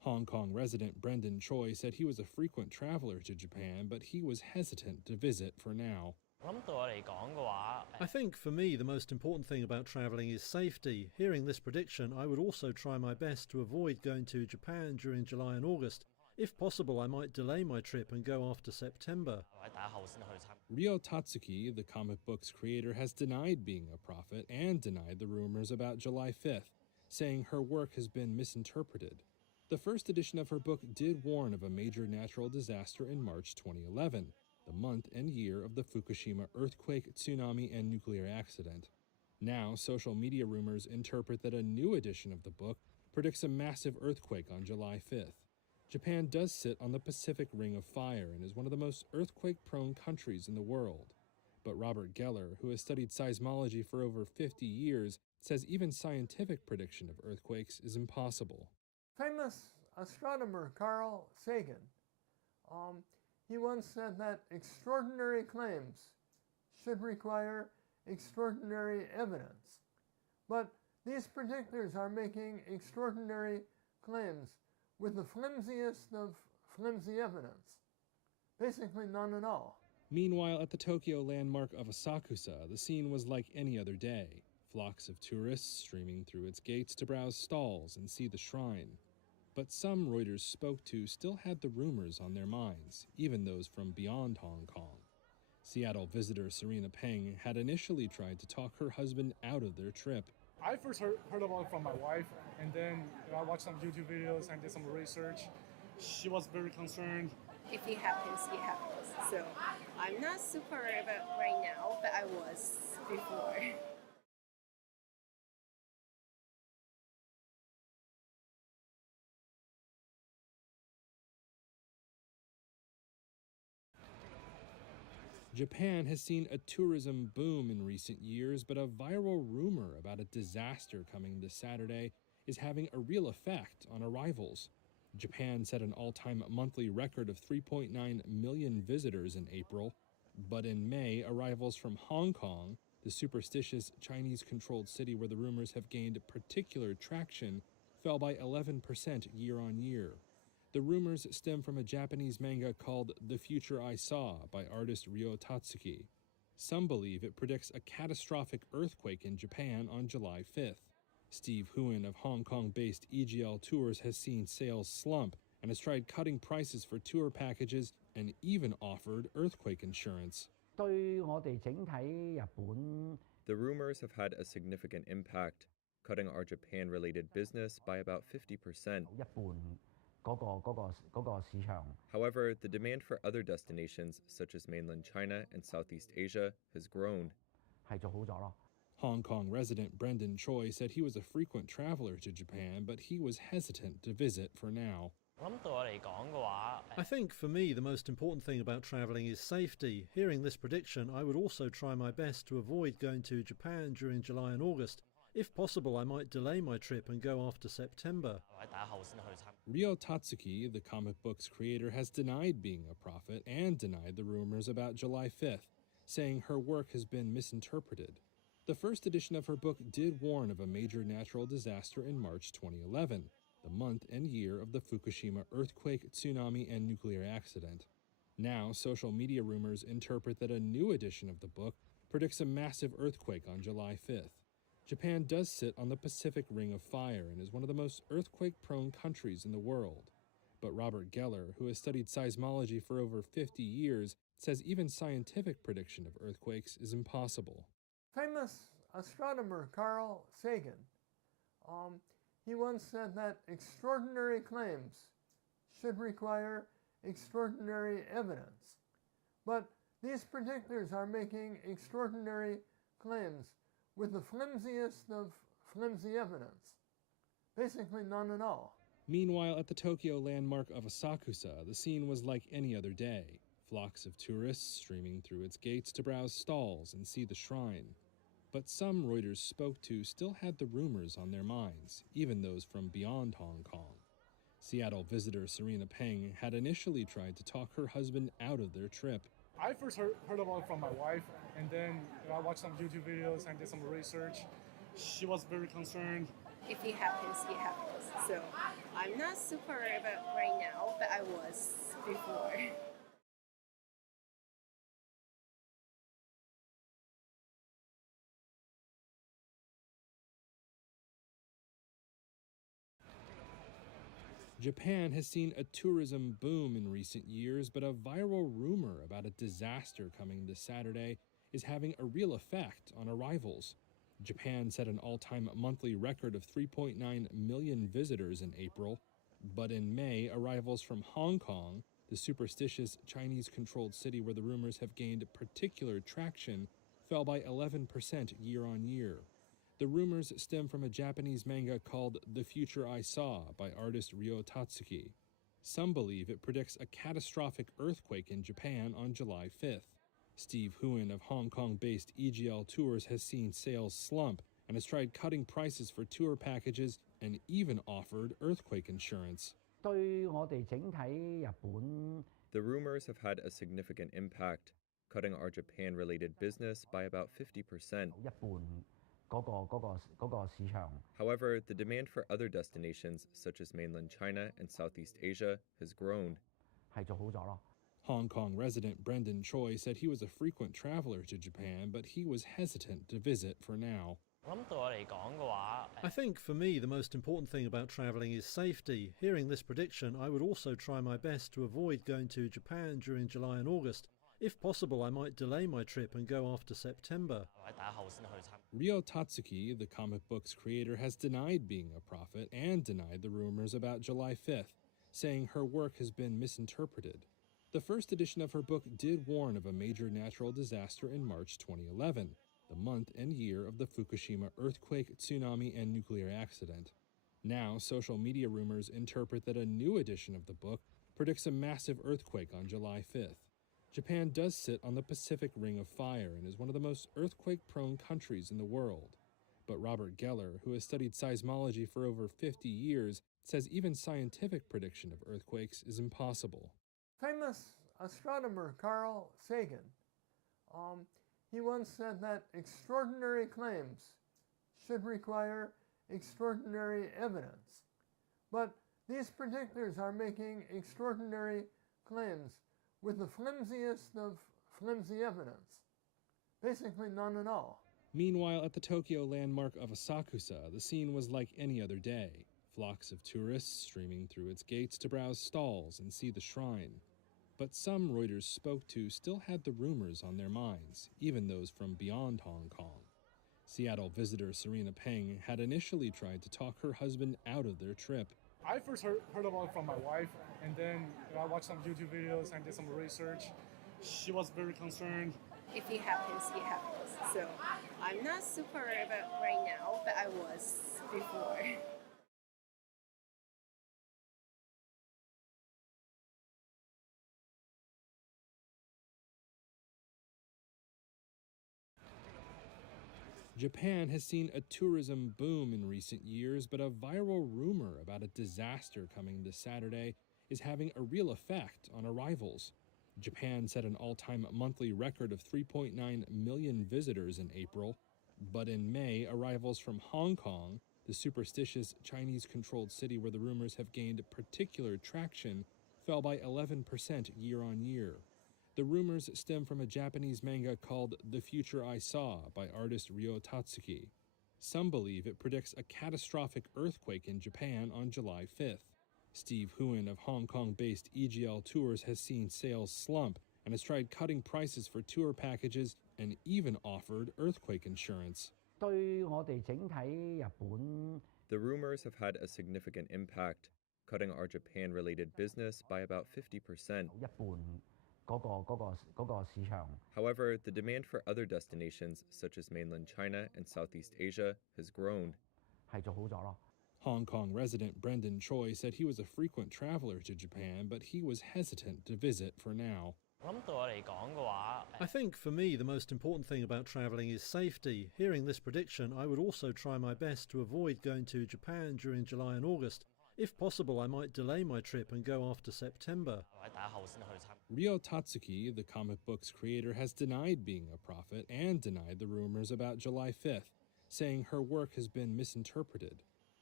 Hong Kong resident Brendan Choi said he was a frequent traveler to Japan, but he was hesitant to visit for now. I think for me the most important thing about travelling is safety. Hearing this prediction, I would also try my best to avoid going to Japan during July and August. If possible, I might delay my trip and go after September. Ryo Tatsuki, the comic book's creator, has denied being a prophet and denied the rumors about July 5th, saying her work has been misinterpreted. The first edition of her book did warn of a major natural disaster in March 2011, the month and year of the Fukushima earthquake, tsunami, and nuclear accident. Now, social media rumors interpret that a new edition of the book predicts a massive earthquake on July 5th. Japan does sit on the Pacific Ring of Fire and is one of the most earthquake-prone countries in the world. But Robert Geller, who has studied seismology for over 50 years, says even scientific prediction of earthquakes is impossible. Famous astronomer Carl Sagan, he once said that extraordinary claims should require extraordinary evidence. But these predictors are making extraordinary claims with the flimsiest of flimsy evidence. Basically none at all. Meanwhile, at the Tokyo landmark of Asakusa, the scene was like any other day. Flocks of tourists streaming through its gates to browse stalls and see the shrine. But some Reuters spoke to still had the rumors on their minds, even those from beyond Hong Kong. Seattle visitor Serena Peng had initially tried to talk her husband out of their trip. I first heard about it from my wife, and then I watched some YouTube videos and did some research. She was very concerned. If it happens, it happens. So I'm not super worried about right now, but I was before. Japan has seen a tourism boom in recent years, but a viral rumor about a disaster coming this Saturday is having a real effect on arrivals. Japan set an all-time monthly record of 3.9 million visitors in April, but in May, arrivals from Hong Kong, the superstitious Chinese-controlled city where the rumors have gained particular traction, fell by 11% year-on-year. The rumors stem from a Japanese manga called The Future I Saw by artist Ryo Tatsuki. Some believe it predicts a catastrophic earthquake in Japan on July 5th. Steve Huen of Hong Kong-based EGL Tours has seen sales slump and has tried cutting prices for tour packages and even offered earthquake insurance. The rumors have had a significant impact, cutting our Japan-related business by about 50%. However, the demand for other destinations, such as mainland China and Southeast Asia, has grown. Hong Kong resident Brendan Choi said he was a frequent traveler to Japan, but he was hesitant to visit for now. I think for me the most important thing about travelling is safety. Hearing this prediction, I would also try my best to avoid going to Japan during July and August. If possible, I might delay my trip and go after September. Ryo Tatsuki, the comic book's creator, has denied being a prophet and denied the rumors about July 5th, saying her work has been misinterpreted. The first edition of her book did warn of a major natural disaster in March 2011, the month and year of the Fukushima earthquake, tsunami, and nuclear accident. Now, social media rumors interpret that a new edition of the book predicts a massive earthquake on July 5th. Japan does sit on the Pacific Ring of Fire and is one of the most earthquake-prone countries in the world. But Robert Geller, who has studied seismology for over 50 years, says even scientific prediction of earthquakes is impossible. Famous astronomer Carl Sagan, he once said that extraordinary claims should require extraordinary evidence. But these predictors are making extraordinary claims with the flimsiest of flimsy evidence. Basically none at all. Meanwhile, at the Tokyo landmark of Asakusa, the scene was like any other day. Flocks of tourists streaming through its gates to browse stalls and see the shrine. But some Reuters spoke to still had the rumors on their minds, even those from beyond Hong Kong. Seattle visitor Serena Peng had initially tried to talk her husband out of their trip. I first heard about it from my wife, and then I watched some YouTube videos and did some research. She was very concerned. If it happens, it happens. So I'm not super about right now, but I was before. Japan has seen a tourism boom in recent years, but a viral rumor about a disaster coming this Saturday is having a real effect on arrivals. Japan set an all-time monthly record of 3.9 million visitors in April, but in May, arrivals from Hong Kong, the superstitious Chinese-controlled city where the rumors have gained particular traction, fell by 11% year-on-year. The rumors stem from a Japanese manga called The Future I Saw by artist Ryo Tatsuki. Some believe it predicts a catastrophic earthquake in Japan on July 5th. Steve Huon of Hong Kong-based EGL Tours has seen sales slump and has tried cutting prices for tour packages and even offered earthquake insurance. The rumors have had a significant impact, cutting our Japan-related business by about 50%. However, the demand for other destinations, such as mainland China and Southeast Asia, has grown. Hong Kong resident Brendan Choi said he was a frequent traveler to Japan, but he was hesitant to visit for now. I think for me the most important thing about travelling is safety. Hearing this prediction, I would also try my best to avoid going to Japan during July and August. If possible, I might delay my trip and go after September. Ryo Tatsuki, the comic book's creator, has denied being a prophet and denied the rumors about July 5th, saying her work has been misinterpreted. The first edition of her book did warn of a major natural disaster in March 2011, the month and year of the Fukushima earthquake, tsunami, and nuclear accident. Now, social media rumors interpret that a new edition of the book predicts a massive earthquake on July 5th. Japan does sit on the Pacific Ring of Fire and is one of the most earthquake-prone countries in the world. But Robert Geller, who has studied seismology for over 50 years, says even scientific prediction of earthquakes is impossible. Famous astronomer Carl Sagan, he once said that extraordinary claims should require extraordinary evidence. But these predictors are making extraordinary claims with the flimsiest of flimsy evidence. Basically none at all. Meanwhile, at the Tokyo landmark of Asakusa, the scene was like any other day. Flocks of tourists streaming through its gates to browse stalls and see the shrine. But some Reuters spoke to still had the rumors on their minds, even those from beyond Hong Kong. Seattle visitor Serena Peng had initially tried to talk her husband out of their trip. I first heard about it from my wife, and then I watched some YouTube videos and did some research. She was very concerned. If it happens, it happens. So I'm not super about right now, but I was before. Japan has seen a tourism boom in recent years, but a viral rumor about a disaster coming this Saturday is having a real effect on arrivals. Japan set an all-time monthly record of 3.9 million visitors in April, but in May, arrivals from Hong Kong, the superstitious Chinese-controlled city where the rumors have gained particular traction, fell by 11% year-on-year. The rumors stem from a Japanese manga called The Future I Saw by artist Ryo Tatsuki. Some believe it predicts a catastrophic earthquake in Japan on July 5th. Steve Huon of Hong Kong-based EGL Tours has seen sales slump and has tried cutting prices for tour packages and even offered earthquake insurance. The rumors have had a significant impact, cutting our Japan-related business by about 50%. However, the demand for other destinations, such as mainland China and Southeast Asia, has grown. Hong Kong resident Brendan Choi said he was a frequent traveler to Japan, but he was hesitant to visit for now. I think for me the most important thing about travelling is safety. Hearing this prediction, I would also try my best to avoid going to Japan during July and August. If possible, I might delay my trip and go after September. Ryo Tatsuki, the comic book's creator, has denied being a prophet and denied the rumors about July 5th, saying her work has been misinterpreted.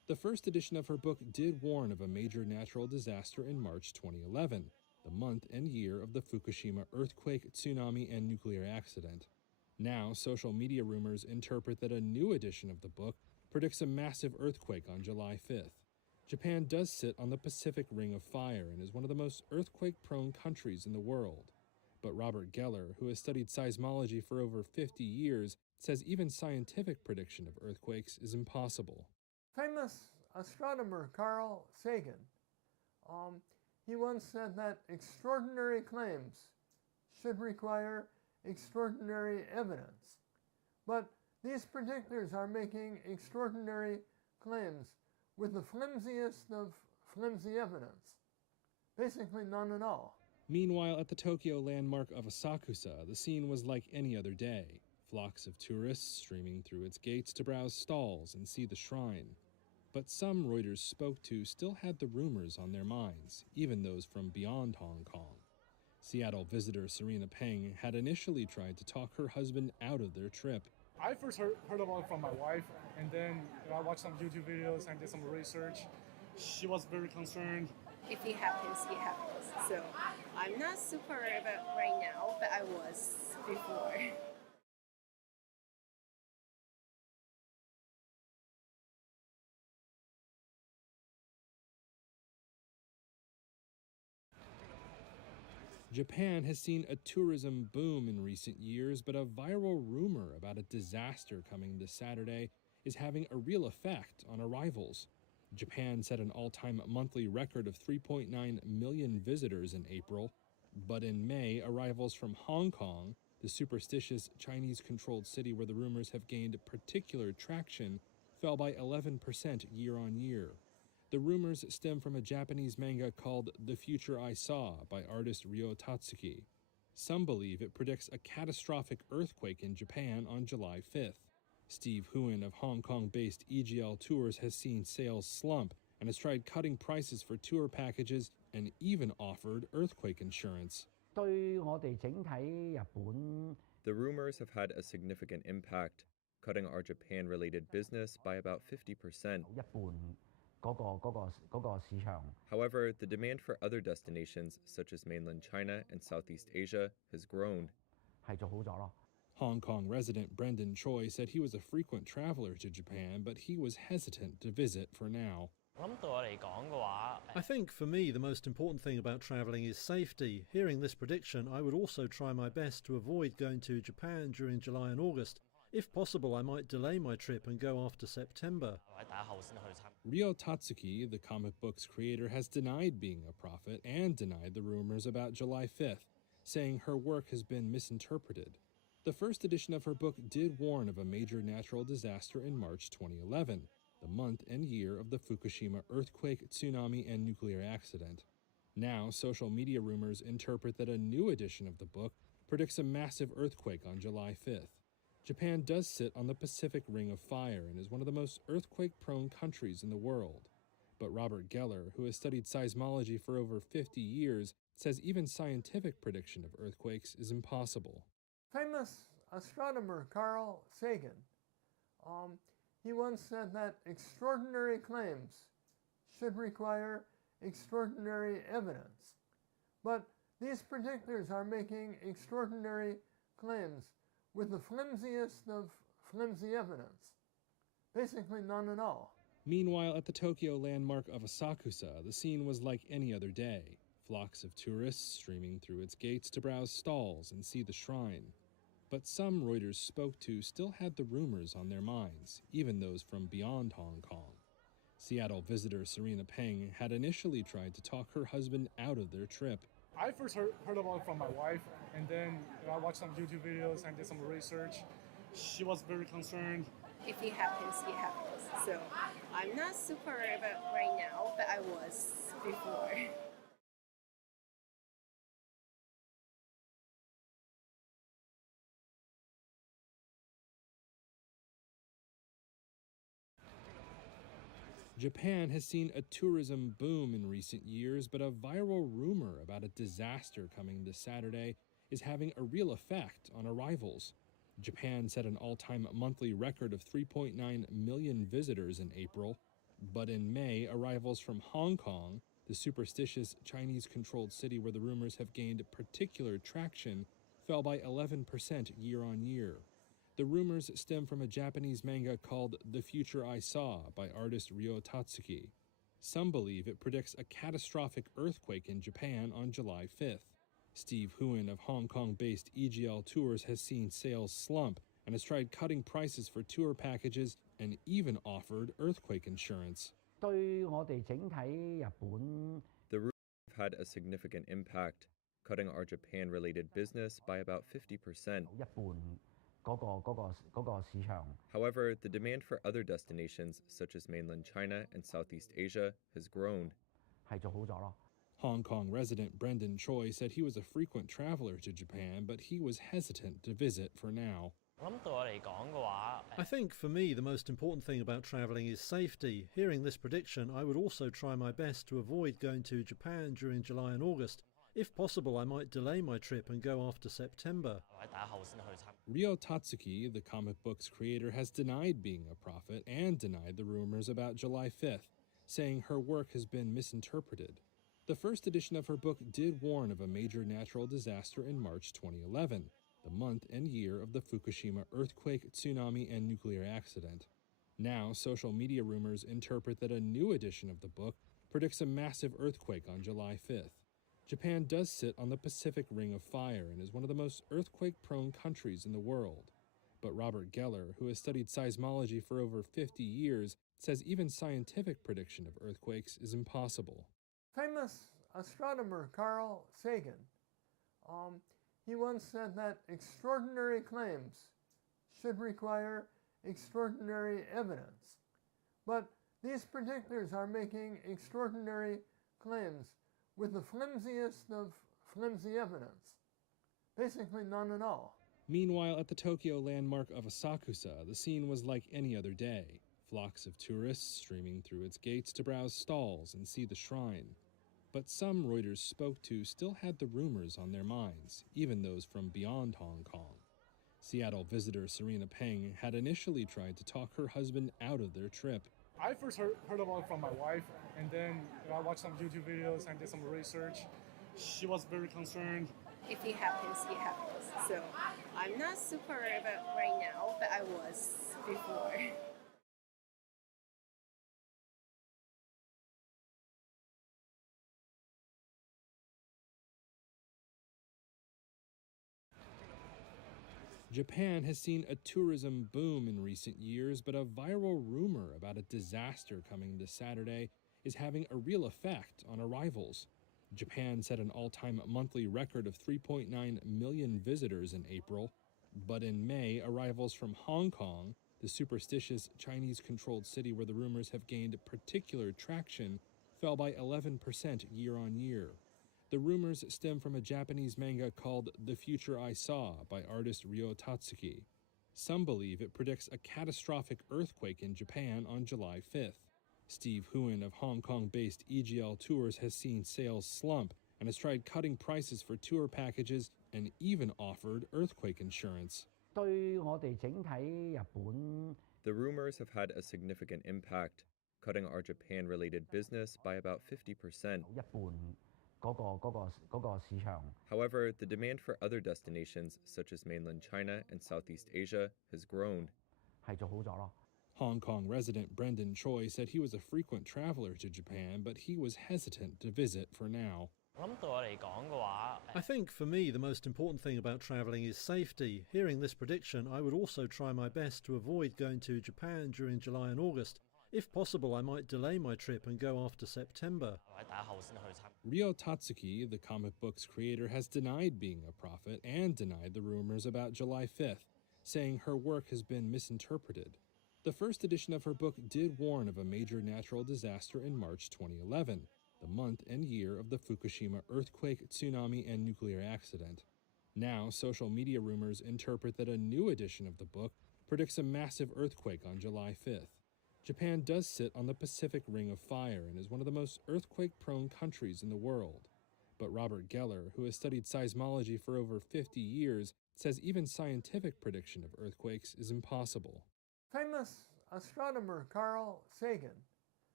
The first edition of her book did warn of a major natural disaster in March 2011, the month and year of the Fukushima earthquake, tsunami, and nuclear accident. Now, social media rumors interpret that a new edition of the book predicts a massive earthquake on July 5th. Japan does sit on the Pacific Ring of Fire and is one of the most earthquake-prone countries in the world. But Robert Geller, who has studied seismology for over 50 years, says even scientific prediction of earthquakes is impossible. Famous astronomer Carl Sagan, he once said that extraordinary claims should require extraordinary evidence. But these predictors are making extraordinary claims with the flimsiest of flimsy evidence. Basically none at all. Meanwhile, at the Tokyo landmark of Asakusa, the scene was like any other day. Flocks of tourists streaming through its gates to browse stalls and see the shrine. But some Reuters spoke to still had the rumors on their minds, even those from beyond Hong Kong. Seattle visitor Serena Peng had initially tried to talk her husband out of their trip. I first heard about it from my wife, and then I watched some YouTube videos and did some research. She was very concerned. If it happens, it happens. So I'm not super worried about right now, but I was before. Japan has seen a tourism boom in recent years, but a viral rumor about a disaster coming this Saturday is having a real effect on arrivals. Japan set an all-time monthly record of 3.9 million visitors in April, but in May, arrivals from Hong Kong, the superstitious Chinese-controlled city where the rumors have gained particular traction, fell by 11% year-on-year. The rumors stem from a Japanese manga called The Future I Saw by artist Ryo Tatsuki. Some believe it predicts a catastrophic earthquake in Japan on July 5th. Steve Huen of Hong Kong-based EGL Tours has seen sales slump and has tried cutting prices for tour packages and even offered earthquake insurance. The rumors have had a significant impact, cutting our Japan-related business by about 50%. However, the demand for other destinations, such as mainland China and Southeast Asia, has grown. Hong Kong resident Brendan Choi said he was a frequent traveler to Japan, but he was hesitant to visit for now. I think for me the most important thing about travelling is safety. Hearing this prediction, I would also try my best to avoid going to Japan during July and August. If possible, I might delay my trip and go after September. Ryo Tatsuki, the comic book's creator, has denied being a prophet and denied the rumors about July 5th, saying her work has been misinterpreted. The first edition of her book did warn of a major natural disaster in March 2011, the month and year of the Fukushima earthquake, tsunami, and nuclear accident. Now, social media rumors interpret that a new edition of the book predicts a massive earthquake on July 5th. Japan does sit on the Pacific Ring of Fire and is one of the most earthquake-prone countries in the world. But Robert Geller, who has studied seismology for over 50 years, says even scientific prediction of earthquakes is impossible. Famous astronomer Carl Sagan, he once said that extraordinary claims should require extraordinary evidence. But these predictors are making extraordinary claims with the flimsiest of flimsy evidence. Basically none at all. Meanwhile, at the Tokyo landmark of Asakusa, the scene was like any other day. Flocks of tourists streaming through its gates to browse stalls and see the shrine. But some Reuters spoke to still had the rumors on their minds, even those from beyond Hong Kong. Seattle visitor Serena Peng had initially tried to talk her husband out of their trip. I first heard about it from my wife, and then I watched some YouTube videos and did some research. She was very concerned. If it happens, it happens. So I'm not super worried about right now, but I was before. Japan has seen a tourism boom in recent years, but a viral rumor about a disaster coming this Saturday is having a real effect on arrivals. Japan set an all-time monthly record of 3.9 million visitors in April, But in May, arrivals from Hong Kong, the superstitious Chinese-controlled city where the rumors have gained particular traction, fell by 11% year on year. The rumors stem from a Japanese manga called The Future I Saw by artist Ryo Tatsuki. Some believe it predicts a catastrophic earthquake in Japan on July 5th. Steve Huon of Hong Kong-based EGL Tours has seen sales slump and has tried cutting prices for tour packages and even offered earthquake insurance. The rumors have had a significant impact, cutting our Japan-related business by about 50%. However, the demand for other destinations, such as mainland China and Southeast Asia, has grown. Hong Kong resident Brendan Choi said he was a frequent traveler to Japan, but he was hesitant to visit for now. I think for me the most important thing about travelling is safety. Hearing this prediction, I would also try my best to avoid going to Japan during July and August. If possible, I might delay my trip and go after September. Ryo Tatsuki, the comic book's creator, has denied being a prophet and denied the rumors about July 5th, saying her work has been misinterpreted. The first edition of her book did warn of a major natural disaster in March 2011, the month and year of the Fukushima earthquake, tsunami, and nuclear accident. Now, social media rumors interpret that a new edition of the book predicts a massive earthquake on July 5th. Japan does sit on the Pacific Ring of Fire and is one of the most earthquake-prone countries in the world. But Robert Geller, who has studied seismology for over 50 years, says even scientific prediction of earthquakes is impossible. Famous astronomer Carl Sagan, he once said that extraordinary claims should require extraordinary evidence. But these predictors are making extraordinary claims with the flimsiest of flimsy evidence. Basically none at all. Meanwhile, at the Tokyo landmark of Asakusa, the scene was like any other day. Flocks of tourists streaming through its gates to browse stalls and see the shrine. But some Reuters spoke to still had the rumors on their minds, even those from beyond Hong Kong. Seattle visitor Serena Peng had initially tried to talk her husband out of their trip. I first heard about it from my wife, and then I watched some YouTube videos and did some research. She was very concerned. If it happens, it happens. So I'm not super worried about right now, but I was before. Japan has seen a tourism boom in recent years, but a viral rumor about a disaster coming this Saturday is having a real effect on arrivals. Japan set an all-time monthly record of 3.9 million visitors in April, but in May, arrivals from Hong Kong, the superstitious Chinese-controlled city where the rumors have gained particular traction, fell by 11% year on year. The rumors stem from a Japanese manga called The Future I Saw by artist Ryo Tatsuki. Some believe it predicts a catastrophic earthquake in Japan on July 5th. Steve Huon of Hong Kong-based EGL Tours has seen sales slump and has tried cutting prices for tour packages and even offered earthquake insurance. The rumors have had a significant impact, cutting our Japan-related business by about 50%. However, the demand for other destinations, such as mainland China and Southeast Asia, has grown. Hong Kong resident Brendan Choi said he was a frequent traveler to Japan, but he was hesitant to visit for now. I think for me the most important thing about travelling is safety. Hearing this prediction, I would also try my best to avoid going to Japan during July and August. If possible, I might delay my trip and go after September. Ryo Tatsuki, the comic book's creator, has denied being a prophet and denied the rumors about July 5th, saying her work has been misinterpreted. The first edition of her book did warn of a major natural disaster in March 2011, the month and year of the Fukushima earthquake, tsunami, and nuclear accident. Now, social media rumors interpret that a new edition of the book predicts a massive earthquake on July 5th. Japan does sit on the Pacific Ring of Fire and is one of the most earthquake-prone countries in the world. But Robert Geller, who has studied seismology for over 50 years, says even scientific prediction of earthquakes is impossible. Famous astronomer Carl Sagan,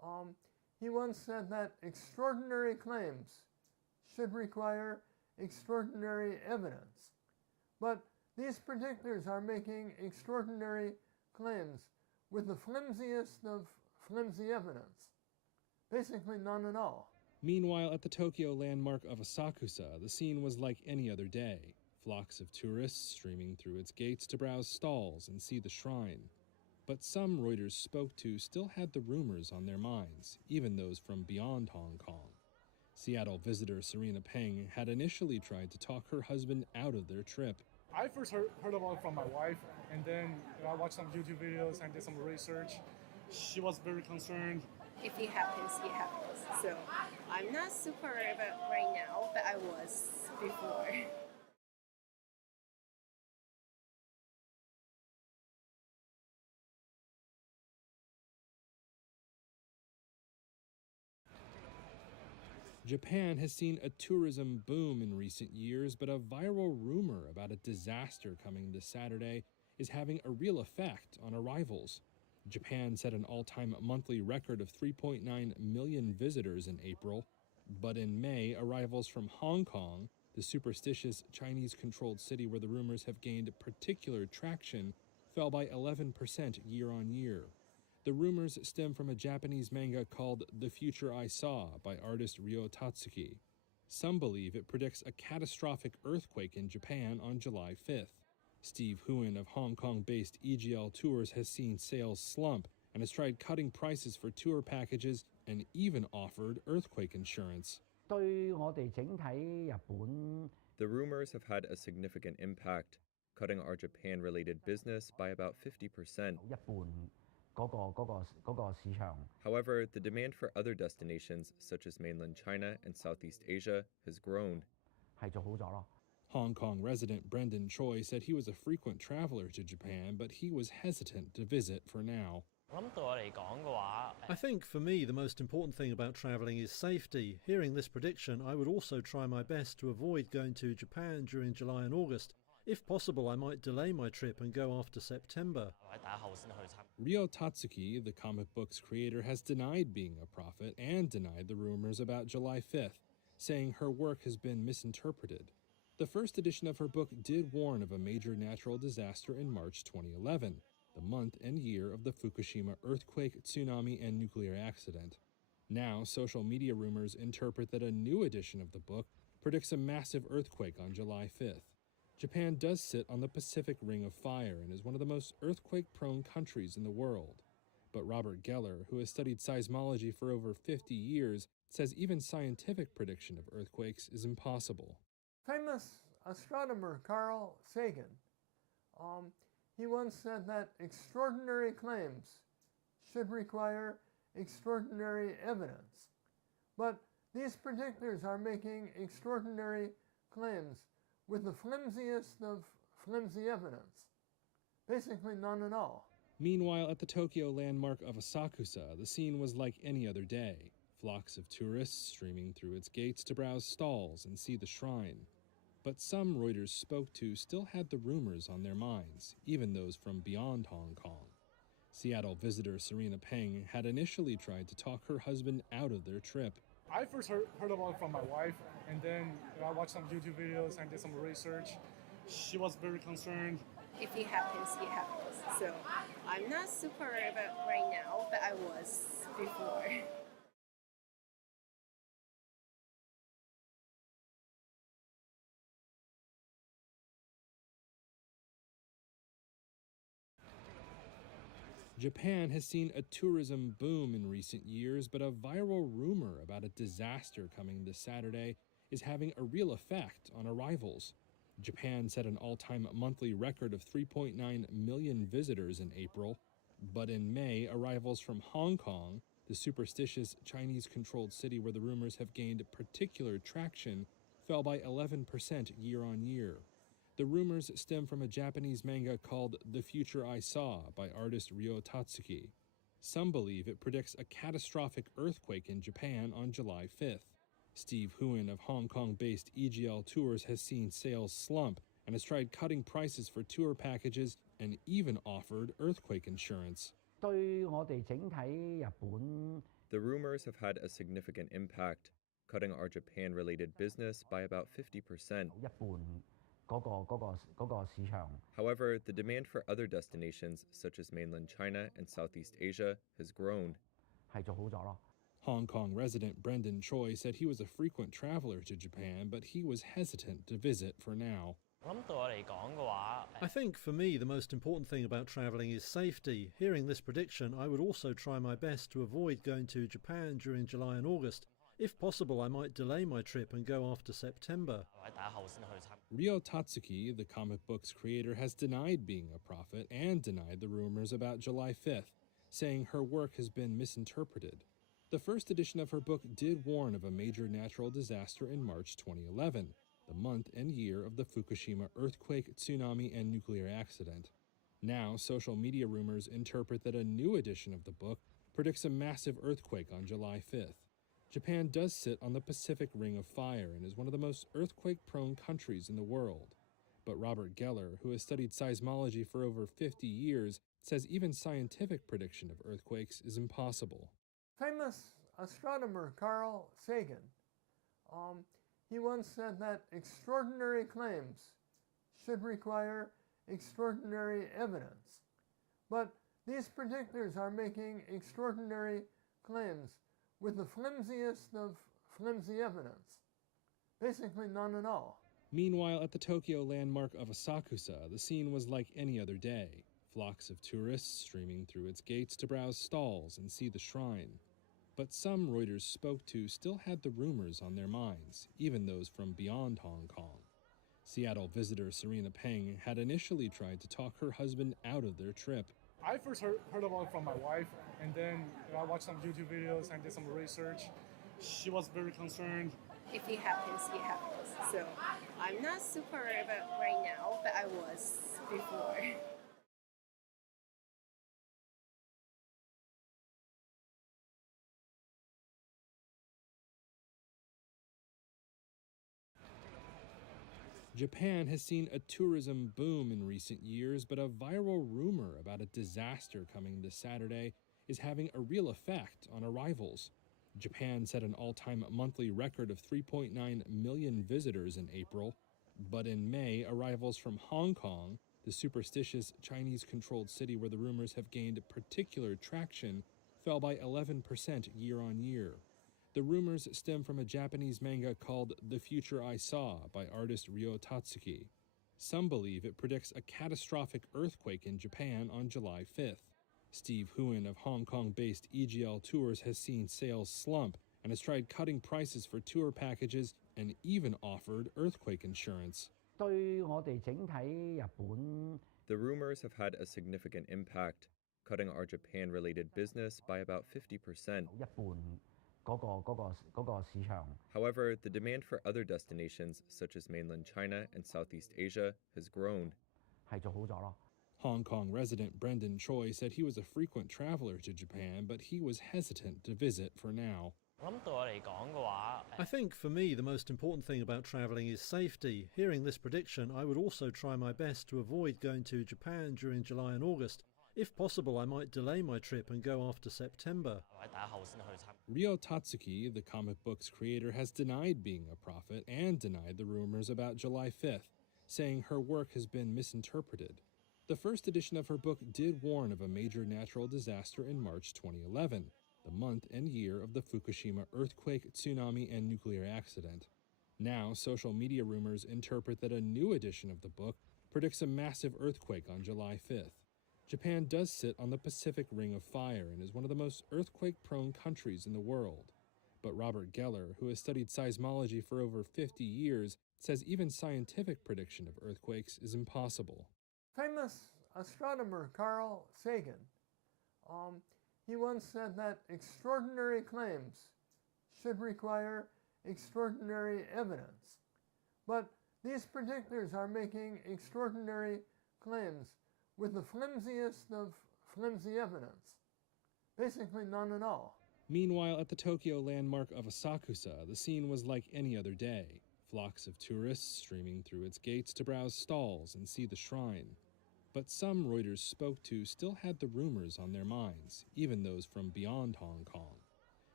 He once said that extraordinary claims should require extraordinary evidence. But these predictors are making extraordinary claims with the flimsiest of flimsy evidence. Basically none at all. Meanwhile, at the Tokyo landmark of Asakusa, the scene was like any other day. Flocks of tourists streaming through its gates to browse stalls and see the shrine. But some Reuters spoke to still had the rumors on their minds, even those from beyond Hong Kong. Seattle visitor Serena Peng had initially tried to talk her husband out of their trip. I first heard about it from my wife, and then I watched some YouTube videos and did some research. She was very concerned. If it happens, it happens. So I'm not super worried about right now, but I was before. Japan has seen a tourism boom in recent years, but a viral rumor about a disaster coming this Saturday is having a real effect on arrivals. Japan set an all-time monthly record of 3.9 million visitors in April, but in May, arrivals from Hong Kong, the superstitious Chinese-controlled city where the rumors have gained particular traction, fell by 11% year-on-year. The rumors stem from a Japanese manga called The Future I Saw by artist Ryo Tatsuki. Some believe it predicts a catastrophic earthquake in Japan on July 5th. Steve Huon of Hong Kong-based EGL Tours has seen sales slump and has tried cutting prices for tour packages and even offered earthquake insurance. The rumors have had a significant impact, cutting our Japan-related business by about 50%. However, the demand for other destinations, such as mainland China and Southeast Asia, has grown. Hong Kong resident Brendan Choi said he was a frequent traveler to Japan, but he was hesitant to visit for now. I think for me the most important thing about travelling is safety. Hearing this prediction, I would also try my best to avoid going to Japan during July and August. If possible, I might delay my trip and go after September. Ryo Tatsuki, the comic book's creator, has denied being a prophet and denied the rumors about July 5th, saying her work has been misinterpreted. The first edition of her book did warn of a major natural disaster in March 2011, the month and year of the Fukushima earthquake, tsunami, and nuclear accident. Now, social media rumors interpret that a new edition of the book predicts a massive earthquake on July 5th. Japan does sit on the Pacific Ring of Fire and is one of the most earthquake-prone countries in the world. But Robert Geller, who has studied seismology for over 50 years, says even scientific prediction of earthquakes is impossible. Famous astronomer Carl Sagan, he once said that extraordinary claims should require extraordinary evidence. But these predictors are making extraordinary claims with the flimsiest of flimsy evidence. Basically none at all. Meanwhile, at the Tokyo landmark of Asakusa, the scene was like any other day. Flocks of tourists streaming through its gates to browse stalls and see the shrine. But some Reuters spoke to still had the rumors on their minds, even those from beyond Hong Kong. Seattle visitor Serena Peng had initially tried to talk her husband out of their trip. I first heard about it from my wife, and then I watched some YouTube videos and did some research. She was very concerned. If it happens, it happens. So I'm not super worried about right now, but I was before. Japan has seen a tourism boom in recent years, but a viral rumor about a disaster coming this Saturday is having a real effect on arrivals. Japan set an all-time monthly record of 3.9 million visitors in April, but in May, arrivals from Hong Kong, the superstitious Chinese-controlled city where the rumors have gained particular traction, fell by 11% year-on-year. The rumors stem from a Japanese manga called The Future I Saw by artist Ryo Tatsuki. Some believe it predicts a catastrophic earthquake in Japan on July 5th. Steve Huon of Hong Kong-based EGL Tours has seen sales slump and has tried cutting prices for tour packages and even offered earthquake insurance. The rumors have had a significant impact, cutting our Japan-related business by about 50%. However, the demand for other destinations, such as mainland China and Southeast Asia, has grown. Hong Kong resident Brendan Choi said he was a frequent traveler to Japan, but he was hesitant to visit for now. I think for me the most important thing about travelling is safety. Hearing this prediction, I would also try my best to avoid going to Japan during July and August. If possible, I might delay my trip and go after September. Ryo Tatsuki, the comic book's creator, has denied being a prophet and denied the rumors about July 5th, saying her work has been misinterpreted. The first edition of her book did warn of a major natural disaster in March 2011, the month and year of the Fukushima earthquake, tsunami, and nuclear accident. Now, social media rumors interpret that a new edition of the book predicts a massive earthquake on July 5th. Japan does sit on the Pacific Ring of Fire and is one of the most earthquake-prone countries in the world. But Robert Geller, who has studied seismology for over 50 years, says even scientific prediction of earthquakes is impossible. Famous astronomer Carl Sagan, he once said that extraordinary claims should require extraordinary evidence. But these predictors are making extraordinary claims with the flimsiest of flimsy evidence. Basically none at all. Meanwhile, at the Tokyo landmark of Asakusa, the scene was like any other day. Flocks of tourists streaming through its gates to browse stalls and see the shrine. But some Reuters spoke to still had the rumors on their minds, even those from beyond Hong Kong. Seattle visitor Serena Peng had initially tried to talk her husband out of their trip. I first heard about it from my wife, and then I watched some YouTube videos and did some research. She was very concerned. If it happens, it happens. So I'm not super worried about right now, but I was before. Japan has seen a tourism boom in recent years, but a viral rumor about a disaster coming this Saturday is having a real effect on arrivals. Japan set an all-time monthly record of 3.9 million visitors in April, but in May, arrivals from Hong Kong, the superstitious Chinese-controlled city where the rumors have gained particular traction, fell by 11% year-on-year. The rumors stem from a Japanese manga called The Future I Saw by artist Ryo Tatsuki. Some believe it predicts a catastrophic earthquake in Japan on July 5th. Steve Huon of Hong Kong-based EGL Tours has seen sales slump and has tried cutting prices for tour packages and even offered earthquake insurance. The rumors have had a significant impact, cutting our Japan-related business by about 50%. However, the demand for other destinations, such as mainland China and Southeast Asia, has grown. Hong Kong resident Brendan Choi said he was a frequent traveler to Japan, but he was hesitant to visit for now. I think for me the most important thing about travelling is safety. Hearing this prediction, I would also try my best to avoid going to Japan during July and August. If possible, I might delay my trip and go after September. Ryo Tatsuki, the comic book's creator, has denied being a prophet and denied the rumors about July 5th, saying her work has been misinterpreted. The first edition of her book did warn of a major natural disaster in March 2011, the month and year of the Fukushima earthquake, tsunami, and nuclear accident. Now, social media rumors interpret that a new edition of the book predicts a massive earthquake on July 5th. Japan does sit on the Pacific Ring of Fire and is one of the most earthquake-prone countries in the world. But Robert Geller, who has studied seismology for over 50 years, says even scientific prediction of earthquakes is impossible. Famous astronomer Carl Sagan, he once said that extraordinary claims should require extraordinary evidence. But these predictors are making extraordinary claims with the flimsiest of flimsy evidence. Basically none at all. Meanwhile, at the Tokyo landmark of Asakusa, the scene was like any other day. Flocks of tourists streaming through its gates to browse stalls and see the shrine. But some Reuters spoke to still had the rumors on their minds, even those from beyond Hong Kong.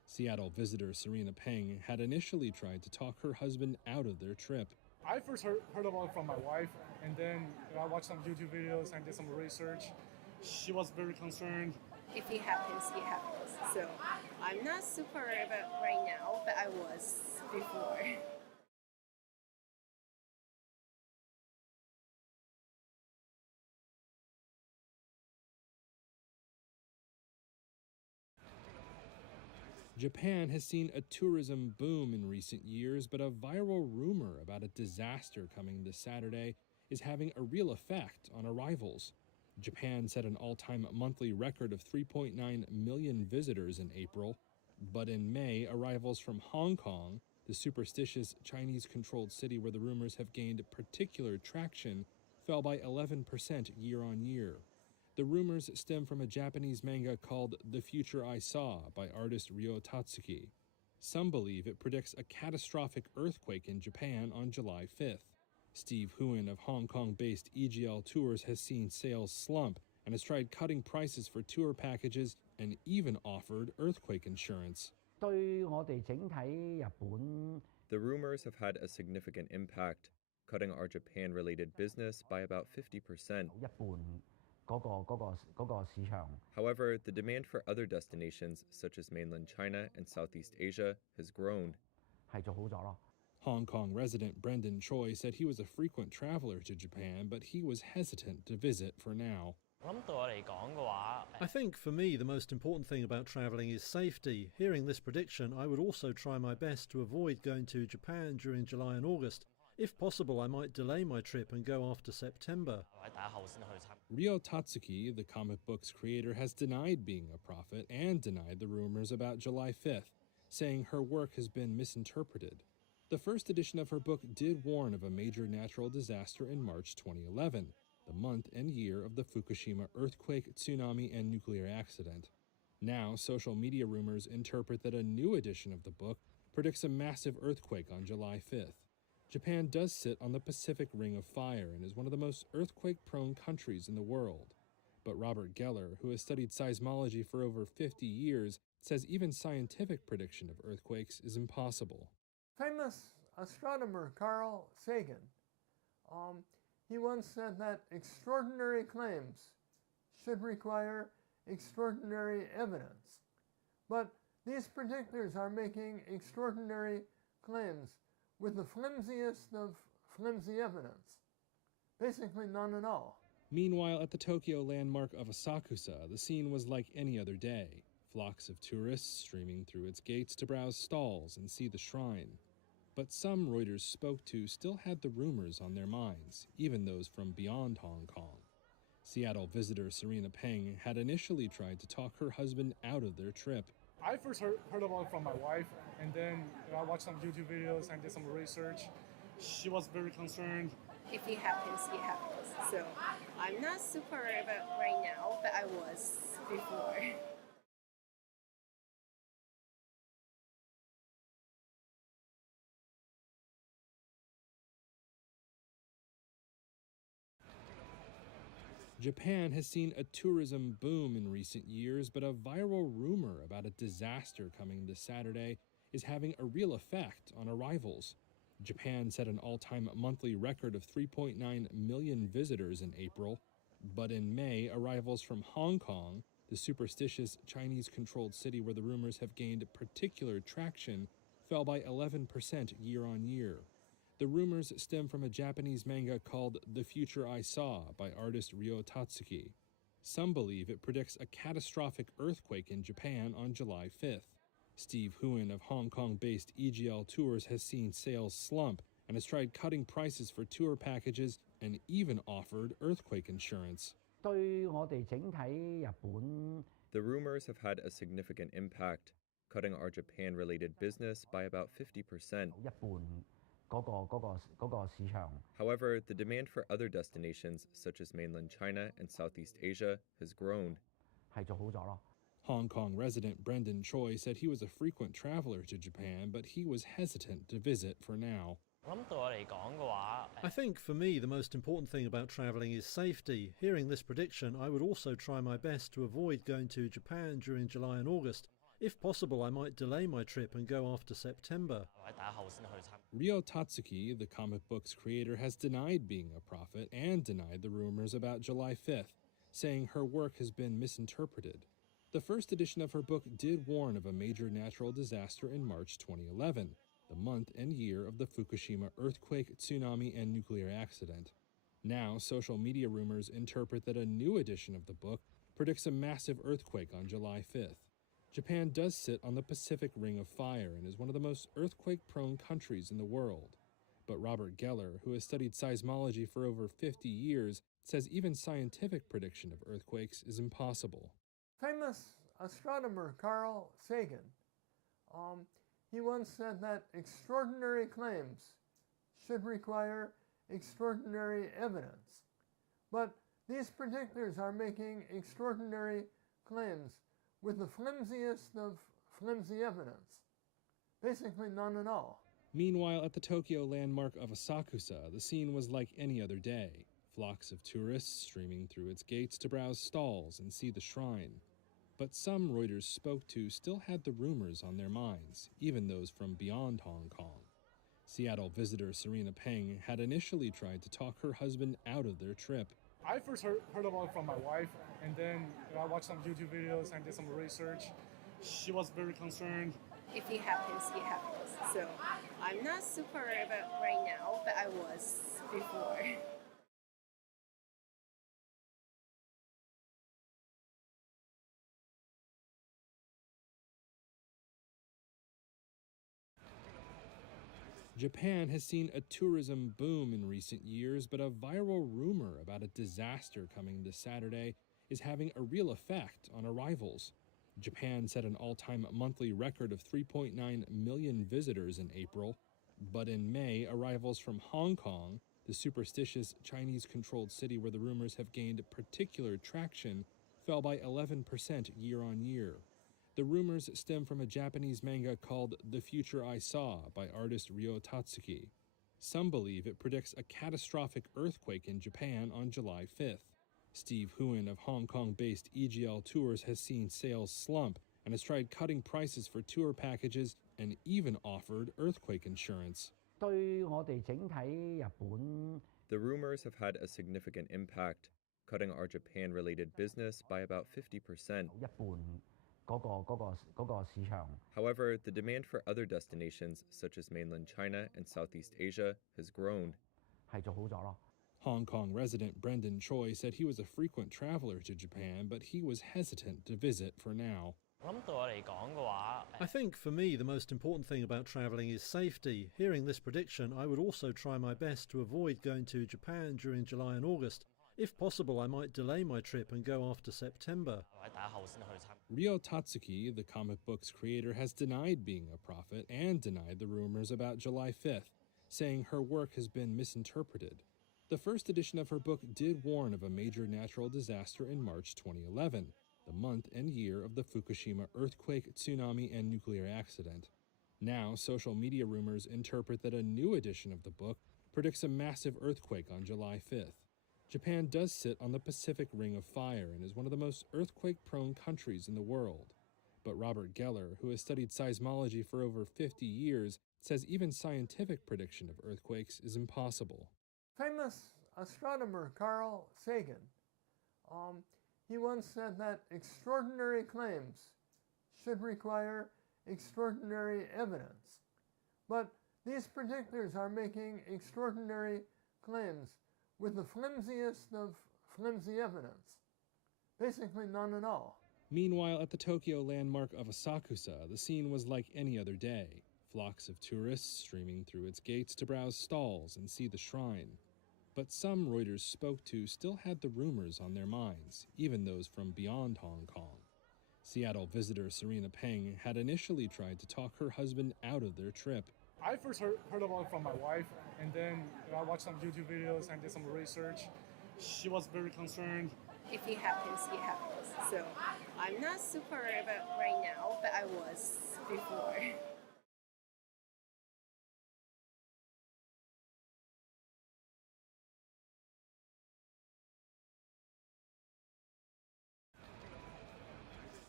Seattle visitor Serena Peng had initially tried to talk her husband out of their trip. I first heard about it from my wife, and then I watched some YouTube videos and did some research. She was very concerned. If it happens, it happens. So I'm not super worried about right now, but I was before. Japan has seen a tourism boom in recent years, but a viral rumor about a disaster coming this Saturday is having a real effect on arrivals. Japan set an all-time monthly record of 3.9 million visitors in April, but in May, arrivals from Hong Kong, the superstitious Chinese-controlled city where the rumors have gained particular traction, fell by 11% year on year. The rumors stem from a Japanese manga called The Future I Saw by artist Ryo Tatsuki. Some believe it predicts a catastrophic earthquake in Japan on July 5th. Steve Huon of Hong Kong-based EGL Tours has seen sales slump and has tried cutting prices for tour packages and even offered earthquake insurance. The rumors have had a significant impact, cutting our Japan-related business by about 50%. However, the demand for other destinations, such as mainland China and Southeast Asia, has grown. Hong Kong resident Brendan Choi said he was a frequent traveler to Japan, but he was hesitant to visit for now. I think for me the most important thing about travelling is safety. Hearing this prediction, I would also try my best to avoid going to Japan during July and August. If possible, I might delay my trip and go after September. Ryo Tatsuki, the comic book's creator, has denied being a prophet and denied the rumors about July 5th, saying her work has been misinterpreted. The first edition of her book did warn of a major natural disaster in March 2011, the month and year of the Fukushima earthquake, tsunami, and nuclear accident. Now, social media rumors interpret that a new edition of the book predicts a massive earthquake on July 5th. Japan does sit on the Pacific Ring of Fire and is one of the most earthquake-prone countries in the world. But Robert Geller, who has studied seismology for over 50 years, says even scientific prediction of earthquakes is impossible. Famous astronomer Carl Sagan, he once said that extraordinary claims should require extraordinary evidence. But these predictors are making extraordinary claims with the flimsiest of flimsy evidence. Basically none at all. Meanwhile, at the Tokyo landmark of Asakusa, the scene was like any other day. Flocks of tourists streaming through its gates to browse stalls and see the shrine. But some Reuters spoke to still had the rumors on their minds, even those from beyond Hong Kong. Seattle visitor Serena Peng had initially tried to talk her husband out of their trip. I first heard about it from my wife, and then I watched some YouTube videos and did some research. She was very concerned. If it happens, it happens. So I'm not super worried about right now, but I was before. Japan has seen a tourism boom in recent years, but a viral rumor about a disaster coming this Saturday is having a real effect on arrivals. Japan set an all-time monthly record of 3.9 million visitors in April, but in May, arrivals from Hong Kong, the superstitious Chinese-controlled city where the rumors have gained particular traction, fell by 11% year on year. The rumors stem from a Japanese manga called The Future I Saw by artist Ryo Tatsuki. Some believe it predicts a catastrophic earthquake in Japan on July 5th. Steve Huon of Hong Kong-based EGL Tours has seen sales slump and has tried cutting prices for tour packages and even offered earthquake insurance. The rumors have had a significant impact, cutting our Japan-related business by about 50%. However, the demand for other destinations, such as mainland China and Southeast Asia, has grown. Hong Kong resident Brendan Choi said he was a frequent traveler to Japan, but he was hesitant to visit for now. I think for me the most important thing about travelling is safety. Hearing this prediction, I would also try my best to avoid going to Japan during July and August. If possible, I might delay my trip and go after September. Ryo Tatsuki, the comic book's creator, has denied being a prophet and denied the rumors about July 5th, saying her work has been misinterpreted. The first edition of her book did warn of a major natural disaster in March 2011, the month and year of the Fukushima earthquake, tsunami, and nuclear accident. Now, social media rumors interpret that a new edition of the book predicts a massive earthquake on July 5th. Japan does sit on the Pacific Ring of Fire and is one of the most earthquake-prone countries in the world. But Robert Geller, who has studied seismology for over 50 years, says even scientific prediction of earthquakes is impossible. Famous astronomer Carl Sagan, he once said that extraordinary claims should require extraordinary evidence. But these predictors are making extraordinary claims with the flimsiest of flimsy evidence. Basically none at all. Meanwhile, at the Tokyo landmark of Asakusa, the scene was like any other day. Flocks of tourists streaming through its gates to browse stalls and see the shrine. But some Reuters spoke to still had the rumors on their minds, even those from beyond Hong Kong. Seattle visitor Serena Peng had initially tried to talk her husband out of their trip. I first heard about it from my wife, and then I watched some YouTube videos and did some research. She was very concerned. If it happens, it happens. So I'm not super worried about right now, but I was before. Japan has seen a tourism boom in recent years, but a viral rumor about a disaster coming this Saturday is having a real effect on arrivals. Japan set an all-time monthly record of 3.9 million visitors in April, but in May, arrivals from Hong Kong, the superstitious Chinese-controlled city where the rumors have gained particular traction, fell by 11% year-on-year. The rumors stem from a Japanese manga called The Future I Saw by artist Ryo Tatsuki. Some believe it predicts a catastrophic earthquake in Japan on July 5th. Steve Huon of Hong Kong-based EGL Tours has seen sales slump and has tried cutting prices for tour packages and even offered earthquake insurance. The rumors have had a significant impact, cutting our Japan-related business by about 50%. However, the demand for other destinations, such as mainland China and Southeast Asia, has grown. Hong Kong resident Brendan Choi said he was a frequent traveler to Japan, but he was hesitant to visit for now. I think for me the most important thing about travelling is safety. Hearing this prediction, I would also try my best to avoid going to Japan during July and August. If possible, I might delay my trip and go after September. Ryo Tatsuki, the comic book's creator, has denied being a prophet and denied the rumors about July 5th, saying her work has been misinterpreted. The first edition of her book did warn of a major natural disaster in March 2011, the month and year of the Fukushima earthquake, tsunami, and nuclear accident. Now, social media rumors interpret that a new edition of the book predicts a massive earthquake on July 5th. Japan does sit on the Pacific Ring of Fire and is one of the most earthquake-prone countries in the world. But Robert Geller, who has studied seismology for over 50 years, says even scientific prediction of earthquakes is impossible. Famous astronomer Carl Sagan, he once said that extraordinary claims should require extraordinary evidence. But these predictors are making extraordinary claims with the flimsiest of flimsy evidence. Basically none at all. Meanwhile, at the Tokyo landmark of Asakusa, the scene was like any other day. Flocks of tourists streaming through its gates to browse stalls and see the shrine. But some Reuters spoke to still had the rumors on their minds, even those from beyond Hong Kong. Seattle visitor Serena Peng had initially tried to talk her husband out of their trip. I first heard about it from my wife, and then I watched some YouTube videos and did some research. She was very concerned. If it happens, it happens. So I'm not super worried about right now, but I was before.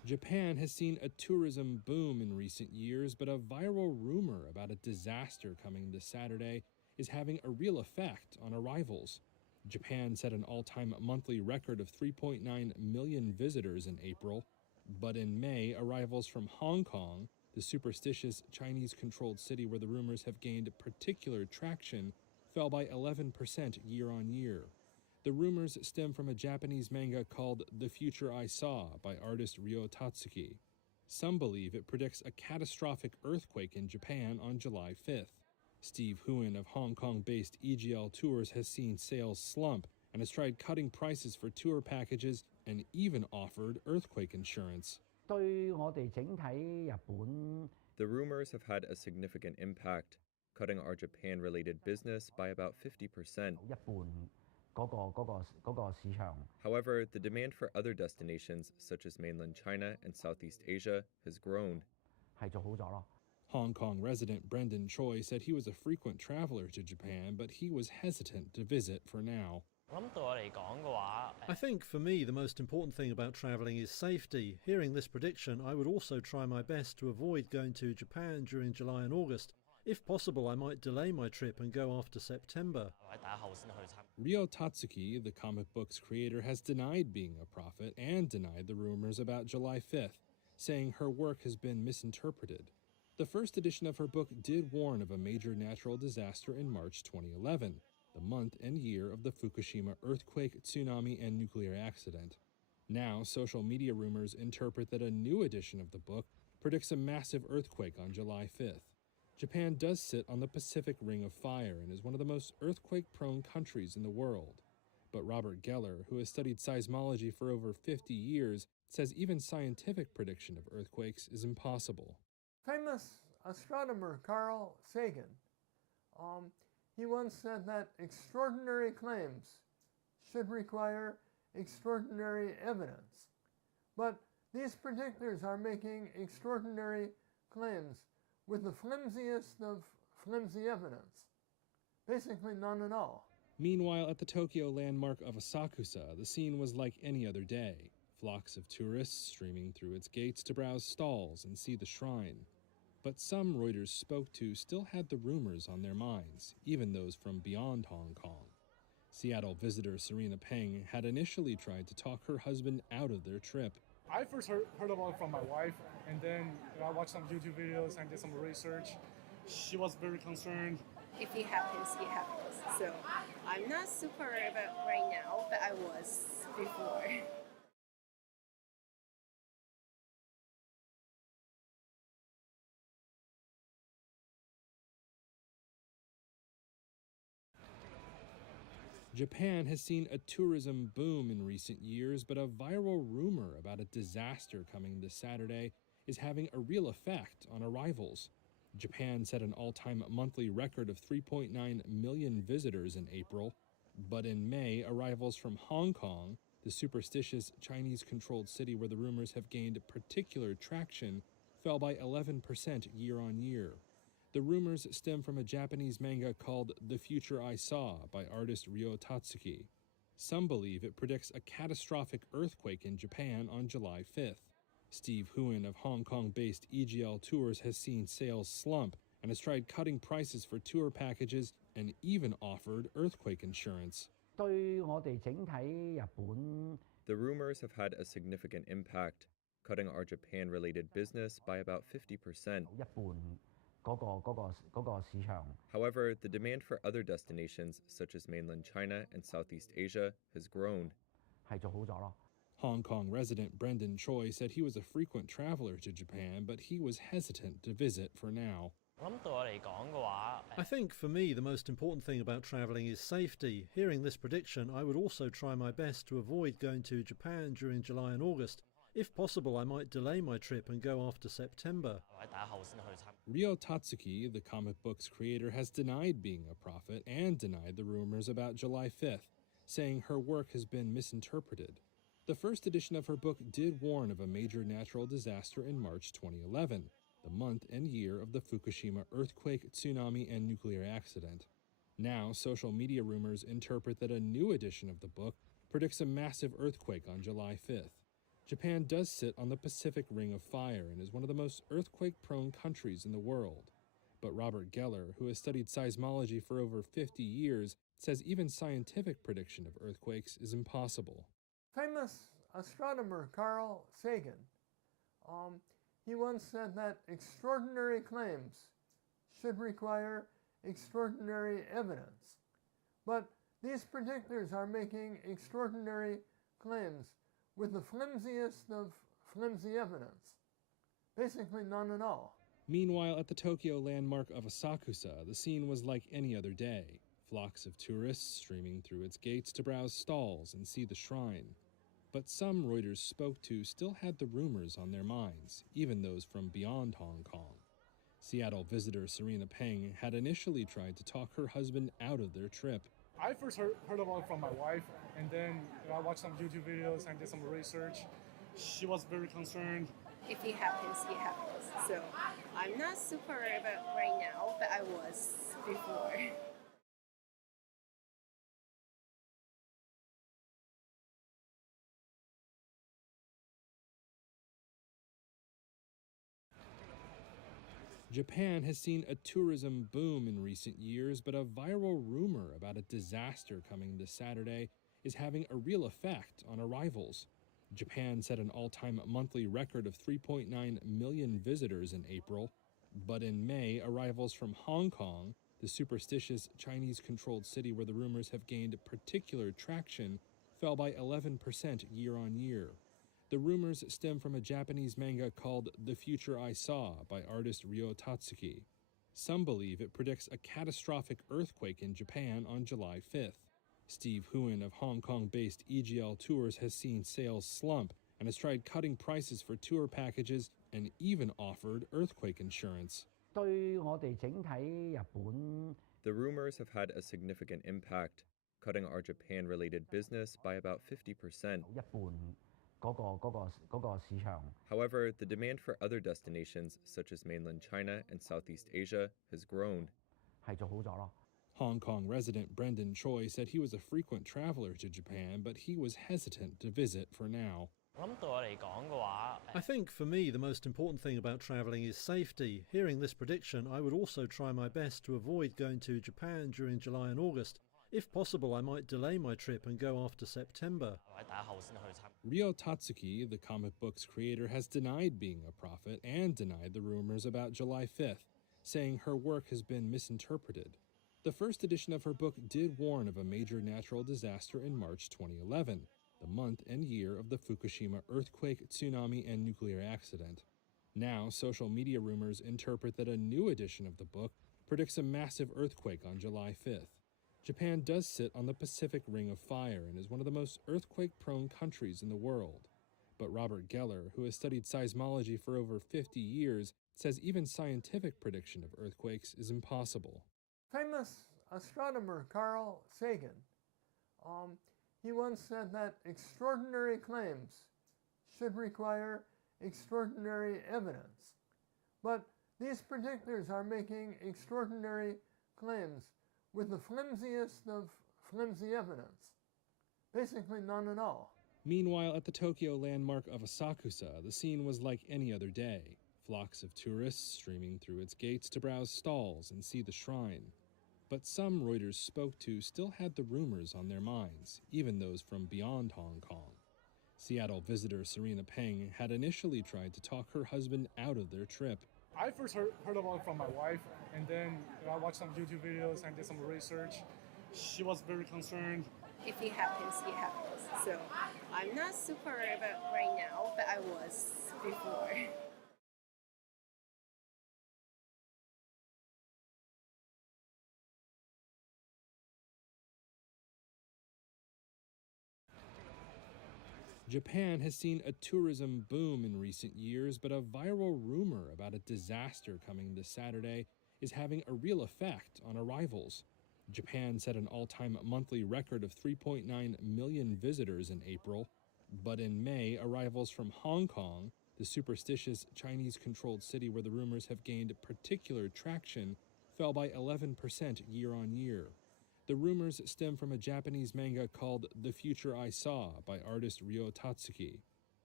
Japan has seen a tourism boom in recent years, but a viral rumor about a disaster coming this Saturday is having a real effect on arrivals. Japan set an all-time monthly record of 3.9 million visitors in April, but in May, arrivals from Hong Kong, the superstitious Chinese-controlled city where the rumors have gained particular traction, fell by 11% year-on-year. The rumors stem from a Japanese manga called The Future I Saw by artist Ryo Tatsuki. Some believe it predicts a catastrophic earthquake in Japan on July 5th. Steve Huon of Hong Kong-based EGL Tours has seen sales slump and has tried cutting prices for tour packages and even offered earthquake insurance. The rumors have had a significant impact, cutting our Japan-related business by about 50%. However, the demand for other destinations, such as mainland China and Southeast Asia, has grown. Hong Kong resident Brendan Choi said he was a frequent traveler to Japan, but he was hesitant to visit for now. I think for me the most important thing about travelling is safety. Hearing this prediction, I would also try my best to avoid going to Japan during July and August. If possible, I might delay my trip and go after September. Ryo Tatsuki, the comic book's creator, has denied being a prophet and denied the rumors about July 5th, saying her work has been misinterpreted. The first edition of her book did warn of a major natural disaster in March 2011, the month and year of the Fukushima earthquake, tsunami, and nuclear accident. Now, social media rumors interpret that a new edition of the book predicts a massive earthquake on July 5th. Japan does sit on the Pacific Ring of Fire and is one of the most earthquake-prone countries in the world. But Robert Geller, who has studied seismology for over 50 years, says even scientific prediction of earthquakes is impossible. Famous astronomer Carl Sagan, he once said that extraordinary claims should require extraordinary evidence. But these predictors are making extraordinary claims with the flimsiest of flimsy evidence. Basically none at all. Meanwhile, at the Tokyo landmark of Asakusa, the scene was like any other day. Flocks of tourists streaming through its gates to browse stalls and see the shrine. But some Reuters spoke to still had the rumors on their minds, even those from beyond Hong Kong. Seattle visitor Serena Peng had initially tried to talk her husband out of their trip. I first heard about it from my wife, and then I watched some YouTube videos and did some research. She was very concerned. If it happens, it happens. So I'm not super worried about right now, but I was before. Japan has seen a tourism boom in recent years, but a viral rumor about a disaster coming this Saturday is having a real effect on arrivals. Japan set an all-time monthly record of 3.9 million visitors in April, but in May, arrivals from Hong Kong, the superstitious Chinese-controlled city where the rumors have gained particular traction, fell by 11% year-on-year. The rumors stem from a Japanese manga called The Future I Saw by artist Ryo Tatsuki. Some believe it predicts a catastrophic earthquake in Japan on July 5th. Steve Huon of Hong Kong-based EGL Tours has seen sales slump and has tried cutting prices for tour packages and even offered earthquake insurance. The rumors have had a significant impact, cutting our Japan-related business by about 50%. However, the demand for other destinations, such as mainland China and Southeast Asia, has grown. Hong Kong resident Brendan Choi said he was a frequent traveler to Japan, but he was hesitant to visit for now. I think for me the most important thing about travelling is safety. Hearing this prediction, I would also try my best to avoid going to Japan during July and August. If possible, I might delay my trip and go after September. Ryo Tatsuki, the comic book's creator, has denied being a prophet and denied the rumors about July 5th, saying her work has been misinterpreted. The first edition of her book did warn of a major natural disaster in March 2011, the month and year of the Fukushima earthquake, tsunami, and nuclear accident. Now, social media rumors interpret that a new edition of the book predicts a massive earthquake on July 5th. Japan does sit on the Pacific Ring of Fire and is one of the most earthquake-prone countries in the world. But Robert Geller, who has studied seismology for over 50 years, says even scientific prediction of earthquakes is impossible. Famous astronomer Carl Sagan, he once said that extraordinary claims should require extraordinary evidence. But these predictors are making extraordinary claims with the flimsiest of flimsy evidence. Basically none at all. Meanwhile, at the Tokyo landmark of Asakusa, the scene was like any other day. Flocks of tourists streaming through its gates to browse stalls and see the shrine. But some Reuters spoke to still had the rumors on their minds, even those from beyond Hong Kong. Seattle visitor Serena Peng had initially tried to talk her husband out of their trip. I first heard about it from my wife, and then I watched some YouTube videos and did some research. She was very concerned. If it happens, it happens. So I'm not super worried about right now, but I was before. Japan has seen a tourism boom in recent years, but a viral rumor about a disaster coming this Saturday is having a real effect on arrivals. Japan set an all-time monthly record of 3.9 million visitors in April, but in May, arrivals from Hong Kong, the superstitious Chinese-controlled city where the rumors have gained particular traction, fell by 11% year-on-year. The rumors stem from a Japanese manga called The Future I Saw by artist Ryo Tatsuki. Some believe it predicts a catastrophic earthquake in Japan on July 5th. Steve Huon of Hong Kong-based EGL Tours has seen sales slump and has tried cutting prices for tour packages and even offered earthquake insurance. The rumors have had a significant impact, cutting our Japan-related business by about 50%. However, the demand for other destinations, such as mainland China and Southeast Asia, has grown. Hong Kong resident Brendan Choi said he was a frequent traveler to Japan, but he was hesitant to visit for now. I think for me the most important thing about travelling is safety. Hearing this prediction, I would also try my best to avoid going to Japan during July and August. If possible, I might delay my trip and go after September. Ryo Tatsuki, the comic book's creator, has denied being a prophet and denied the rumors about July 5th, saying her work has been misinterpreted. The first edition of her book did warn of a major natural disaster in March 2011, the month and year of the Fukushima earthquake, tsunami, and nuclear accident. Now, social media rumors interpret that a new edition of the book predicts a massive earthquake on July 5th. Japan does sit on the Pacific Ring of Fire and is one of the most earthquake-prone countries in the world. But Robert Geller, who has studied seismology for over 50 years, says even scientific prediction of earthquakes is impossible. Famous astronomer Carl Sagan, he once said that extraordinary claims should require extraordinary evidence. But these predictors are making extraordinary claims with the flimsiest of flimsy evidence. Basically none at all. Meanwhile, at the Tokyo landmark of Asakusa, the scene was like any other day. Flocks of tourists streaming through its gates to browse stalls and see the shrine. But some Reuters spoke to still had the rumors on their minds, even those from beyond Hong Kong. Seattle visitor Serena Peng had initially tried to talk her husband out of their trip. I first heard about it from my wife, and then I watched some YouTube videos and did some research. She was very concerned. If it happens, it happens. So I'm not super worried about right now, but I was before. Japan has seen a tourism boom in recent years, but a viral rumor about a disaster coming this Saturday is having a real effect on arrivals. Japan set an all-time monthly record of 3.9 million visitors in April, but in May, arrivals from Hong Kong, the superstitious Chinese-controlled city where the rumors have gained particular traction, fell by 11% year-on-year. The rumors stem from a Japanese manga called The Future I Saw by artist Ryo Tatsuki.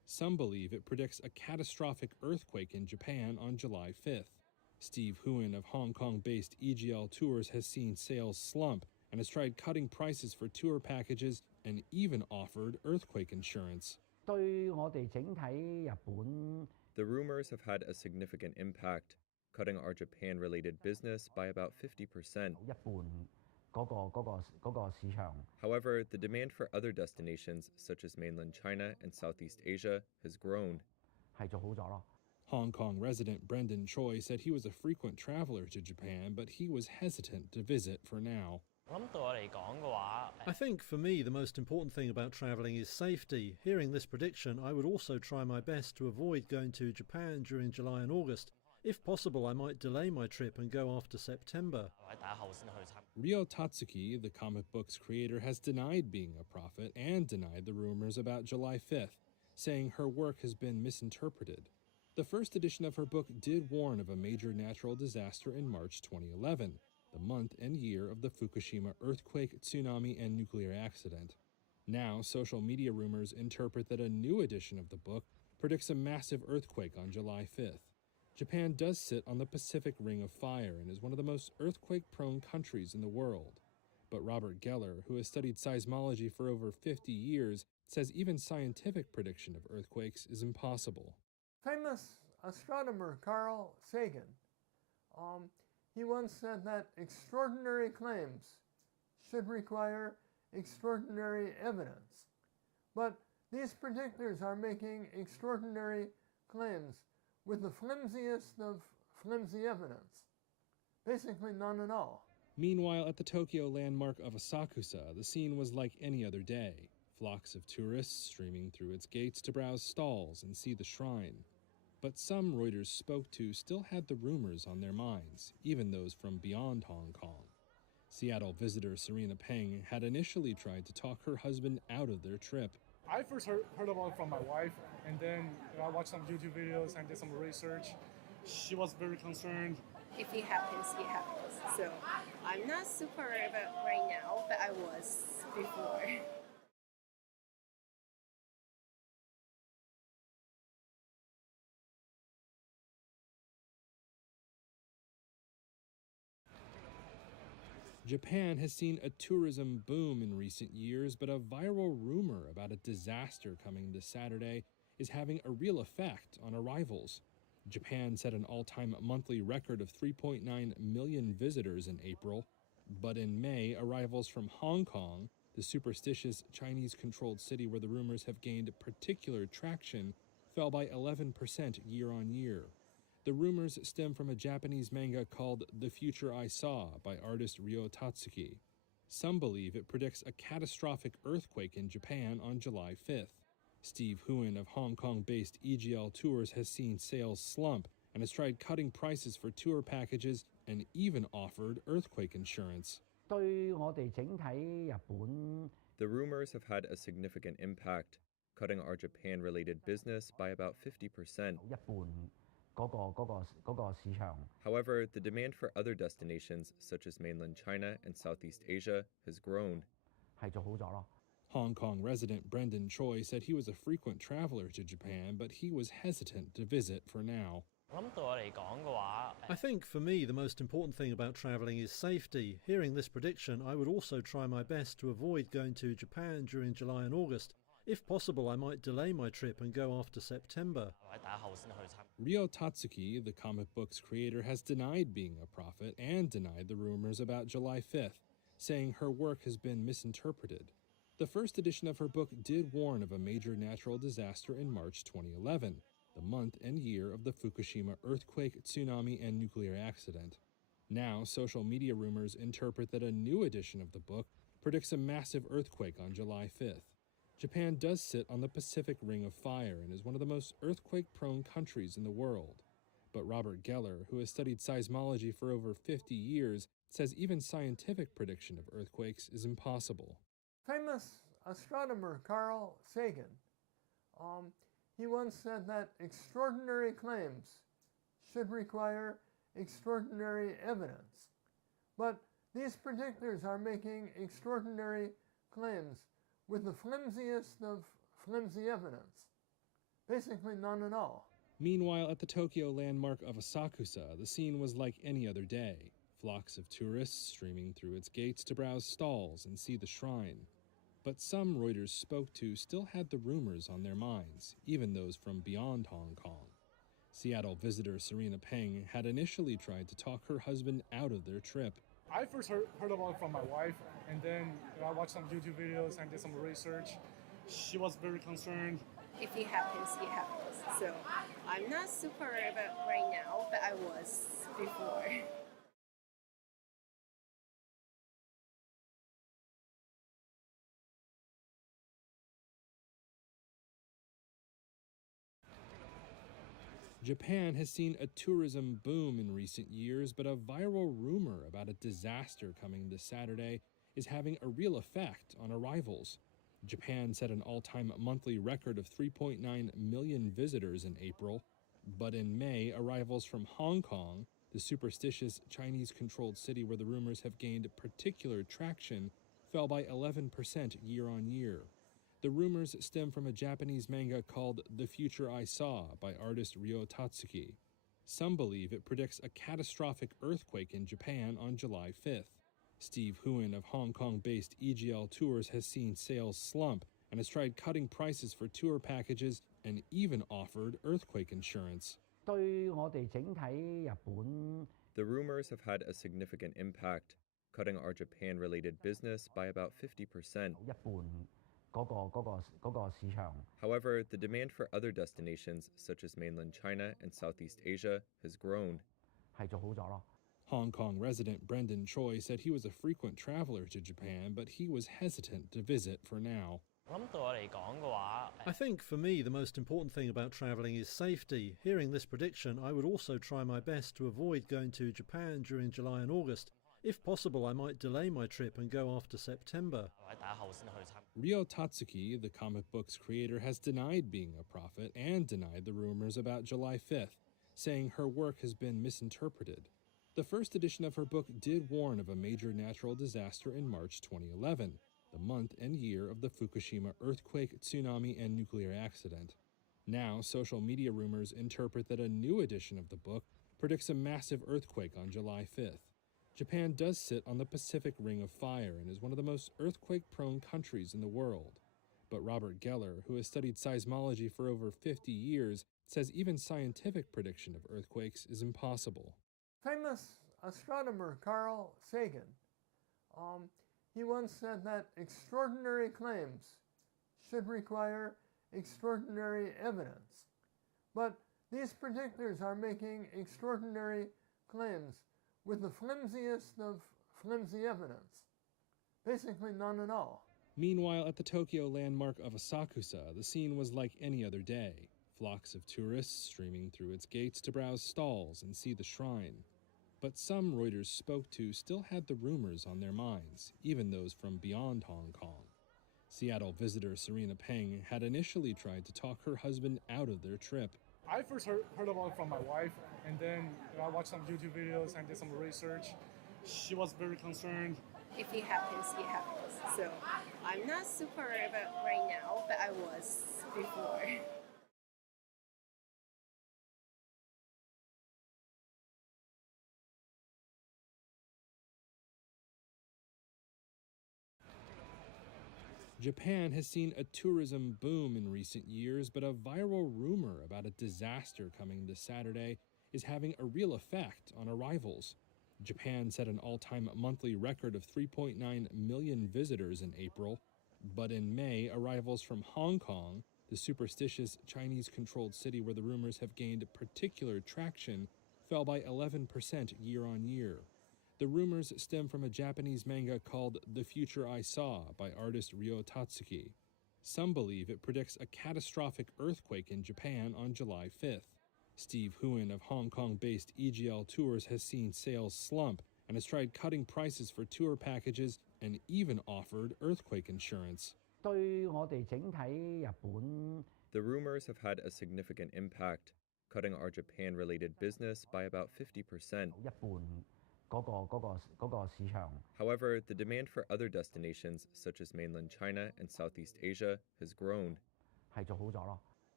Some believe it predicts a catastrophic earthquake in Japan on July 5th. Steve Huon of Hong Kong-based EGL Tours has seen sales slump and has tried cutting prices for tour packages and even offered earthquake insurance. The rumors have had a significant impact, cutting our Japan-related business by about 50%. However, the demand for other destinations, such as mainland China and Southeast Asia, has grown. Hong Kong resident Brendan Choi said he was a frequent traveler to Japan, but he was hesitant to visit for now. I think for me the most important thing about travelling is safety. Hearing this prediction, I would also try my best to avoid going to Japan during July and August. If possible, I might delay my trip and go after September. Ryo Tatsuki, the comic book's creator, has denied being a prophet and denied the rumors about July 5th, saying her work has been misinterpreted. The first edition of her book did warn of a major natural disaster in March 2011, the month and year of the Fukushima earthquake, tsunami, and nuclear accident. Now, social media rumors interpret that a new edition of the book predicts a massive earthquake on July 5th. Japan does sit on the Pacific Ring of Fire and is one of the most earthquake-prone countries in the world. But Robert Geller, who has studied seismology for over 50 years, says even scientific prediction of earthquakes is impossible. Famous astronomer Carl Sagan, he once said that extraordinary claims should require extraordinary evidence. But these predictors are making extraordinary claims with the flimsiest of flimsy evidence. Basically none at all. Meanwhile, at the Tokyo landmark of Asakusa, the scene was like any other day. Flocks of tourists streaming through its gates to browse stalls and see the shrine. But some Reuters spoke to still had the rumors on their minds, even those from beyond Hong Kong. Seattle visitor Serena Peng had initially tried to talk her husband out of their trip. I first heard about it from my wife, and then I watched some YouTube videos and did some research. She was very concerned. If it happens, it happens. So I'm not super worried about right now, but I was before. Japan has seen a tourism boom in recent years, but a viral rumor about a disaster coming this Saturday is having a real effect on arrivals. Japan set an all-time monthly record of 3.9 million visitors in April, but in May, arrivals from Hong Kong, the superstitious Chinese-controlled city where the rumors have gained particular traction, fell by 11% year-on-year. The rumors stem from a Japanese manga called The Future I Saw by artist Ryo Tatsuki. Some believe it predicts a catastrophic earthquake in Japan on July 5th. Steve Huon of Hong Kong-based EGL Tours has seen sales slump and has tried cutting prices for tour packages and even offered earthquake insurance. The rumors have had a significant impact, cutting our Japan-related business by about 50%. However, the demand for other destinations, such as mainland China and Southeast Asia, has grown. Hong Kong resident Brendan Choi said he was a frequent traveler to Japan, but he was hesitant to visit for now. I think for me the most important thing about travelling is safety. Hearing this prediction, I would also try my best to avoid going to Japan during July and August. If possible, I might delay my trip and go after September. Ryo Tatsuki, the comic book's creator, has denied being a prophet and denied the rumors about July 5th, saying her work has been misinterpreted. The first edition of her book did warn of a major natural disaster in March 2011, the month and year of the Fukushima earthquake, tsunami, and nuclear accident. Now, social media rumors interpret that a new edition of the book predicts a massive earthquake on July 5th. Japan does sit on the Pacific Ring of Fire and is one of the most earthquake-prone countries in the world. But Robert Geller, who has studied seismology for over 50 years, says even scientific prediction of earthquakes is impossible. Famous astronomer Carl Sagan, he once said that extraordinary claims should require extraordinary evidence. But these predictors are making extraordinary claims with the flimsiest of flimsy evidence. Basically none at all. Meanwhile, at the Tokyo landmark of Asakusa, the scene was like any other day. Flocks of tourists streaming through its gates to browse stalls and see the shrine. But some Reuters spoke to still had the rumors on their minds, even those from beyond Hong Kong. Seattle visitor Serena Peng had initially tried to talk her husband out of their trip. I first heard about it from my wife, and then I watched some YouTube videos and did some research. She was very concerned. If it happens, it happens. So I'm not super worried about right now, but I was before. Japan has seen a tourism boom in recent years, but a viral rumor about a disaster coming this Saturday is having a real effect on arrivals. Japan set an all-time monthly record of 3.9 million visitors in April, but in May, arrivals from Hong Kong, the superstitious Chinese-controlled city where the rumors have gained particular traction, fell by 11% year-on-year. The rumors stem from a Japanese manga called The Future I Saw by artist Ryo Tatsuki. Some believe it predicts a catastrophic earthquake in Japan on July 5th. Steve Huon of Hong Kong-based EGL Tours has seen sales slump and has tried cutting prices for tour packages and even offered earthquake insurance. The rumors have had a significant impact, cutting our Japan-related business by about 50%. However, the demand for other destinations, such as mainland China and Southeast Asia, has grown. Hong Kong resident Brendan Choi said he was a frequent traveler to Japan, but he was hesitant to visit for now. I think for me the most important thing about travelling is safety. Hearing this prediction, I would also try my best to avoid going to Japan during July and August. If possible, I might delay my trip and go after September. Ryo Tatsuki, the comic book's creator, has denied being a prophet and denied the rumors about July 5th, saying her work has been misinterpreted. The first edition of her book did warn of a major natural disaster in March 2011, the month and year of the Fukushima earthquake, tsunami, and nuclear accident. Now, social media rumors interpret that a new edition of the book predicts a massive earthquake on July 5th. Japan does sit on the Pacific Ring of Fire and is one of the most earthquake-prone countries in the world. But Robert Geller, who has studied seismology for over 50 years, says even scientific prediction of earthquakes is impossible. Famous astronomer Carl Sagan, he once said that extraordinary claims should require extraordinary evidence. But these predictors are making extraordinary claims with the flimsiest of flimsy evidence. Basically none at all. Meanwhile, at the Tokyo landmark of Asakusa, the scene was like any other day. Flocks of tourists streaming through its gates to browse stalls and see the shrine. But some Reuters spoke to still had the rumors on their minds, even those from beyond Hong Kong. Seattle visitor Serena Peng had initially tried to talk her husband out of their trip. I first heard about it from my wife, and then I watched some YouTube videos and did some research. She was very concerned. If it happens, it happens. So I'm not super worried about right now, but I was before. Japan has seen a tourism boom in recent years, but a viral rumor about a disaster coming this Saturday is having a real effect on arrivals. Japan set an all-time monthly record of 3.9 million visitors in April, but in May, arrivals from Hong Kong, the superstitious Chinese-controlled city where the rumors have gained particular traction, fell by 11% year-on-year. The rumors stem from a Japanese manga called The Future I Saw by artist Ryo Tatsuki. Some believe it predicts a catastrophic earthquake in Japan on July 5th. Steve Huon of Hong Kong-based EGL Tours has seen sales slump and has tried cutting prices for tour packages and even offered earthquake insurance. The rumors have had a significant impact, cutting our Japan-related business by about 50%. However, the demand for other destinations, such as mainland China and Southeast Asia, has grown.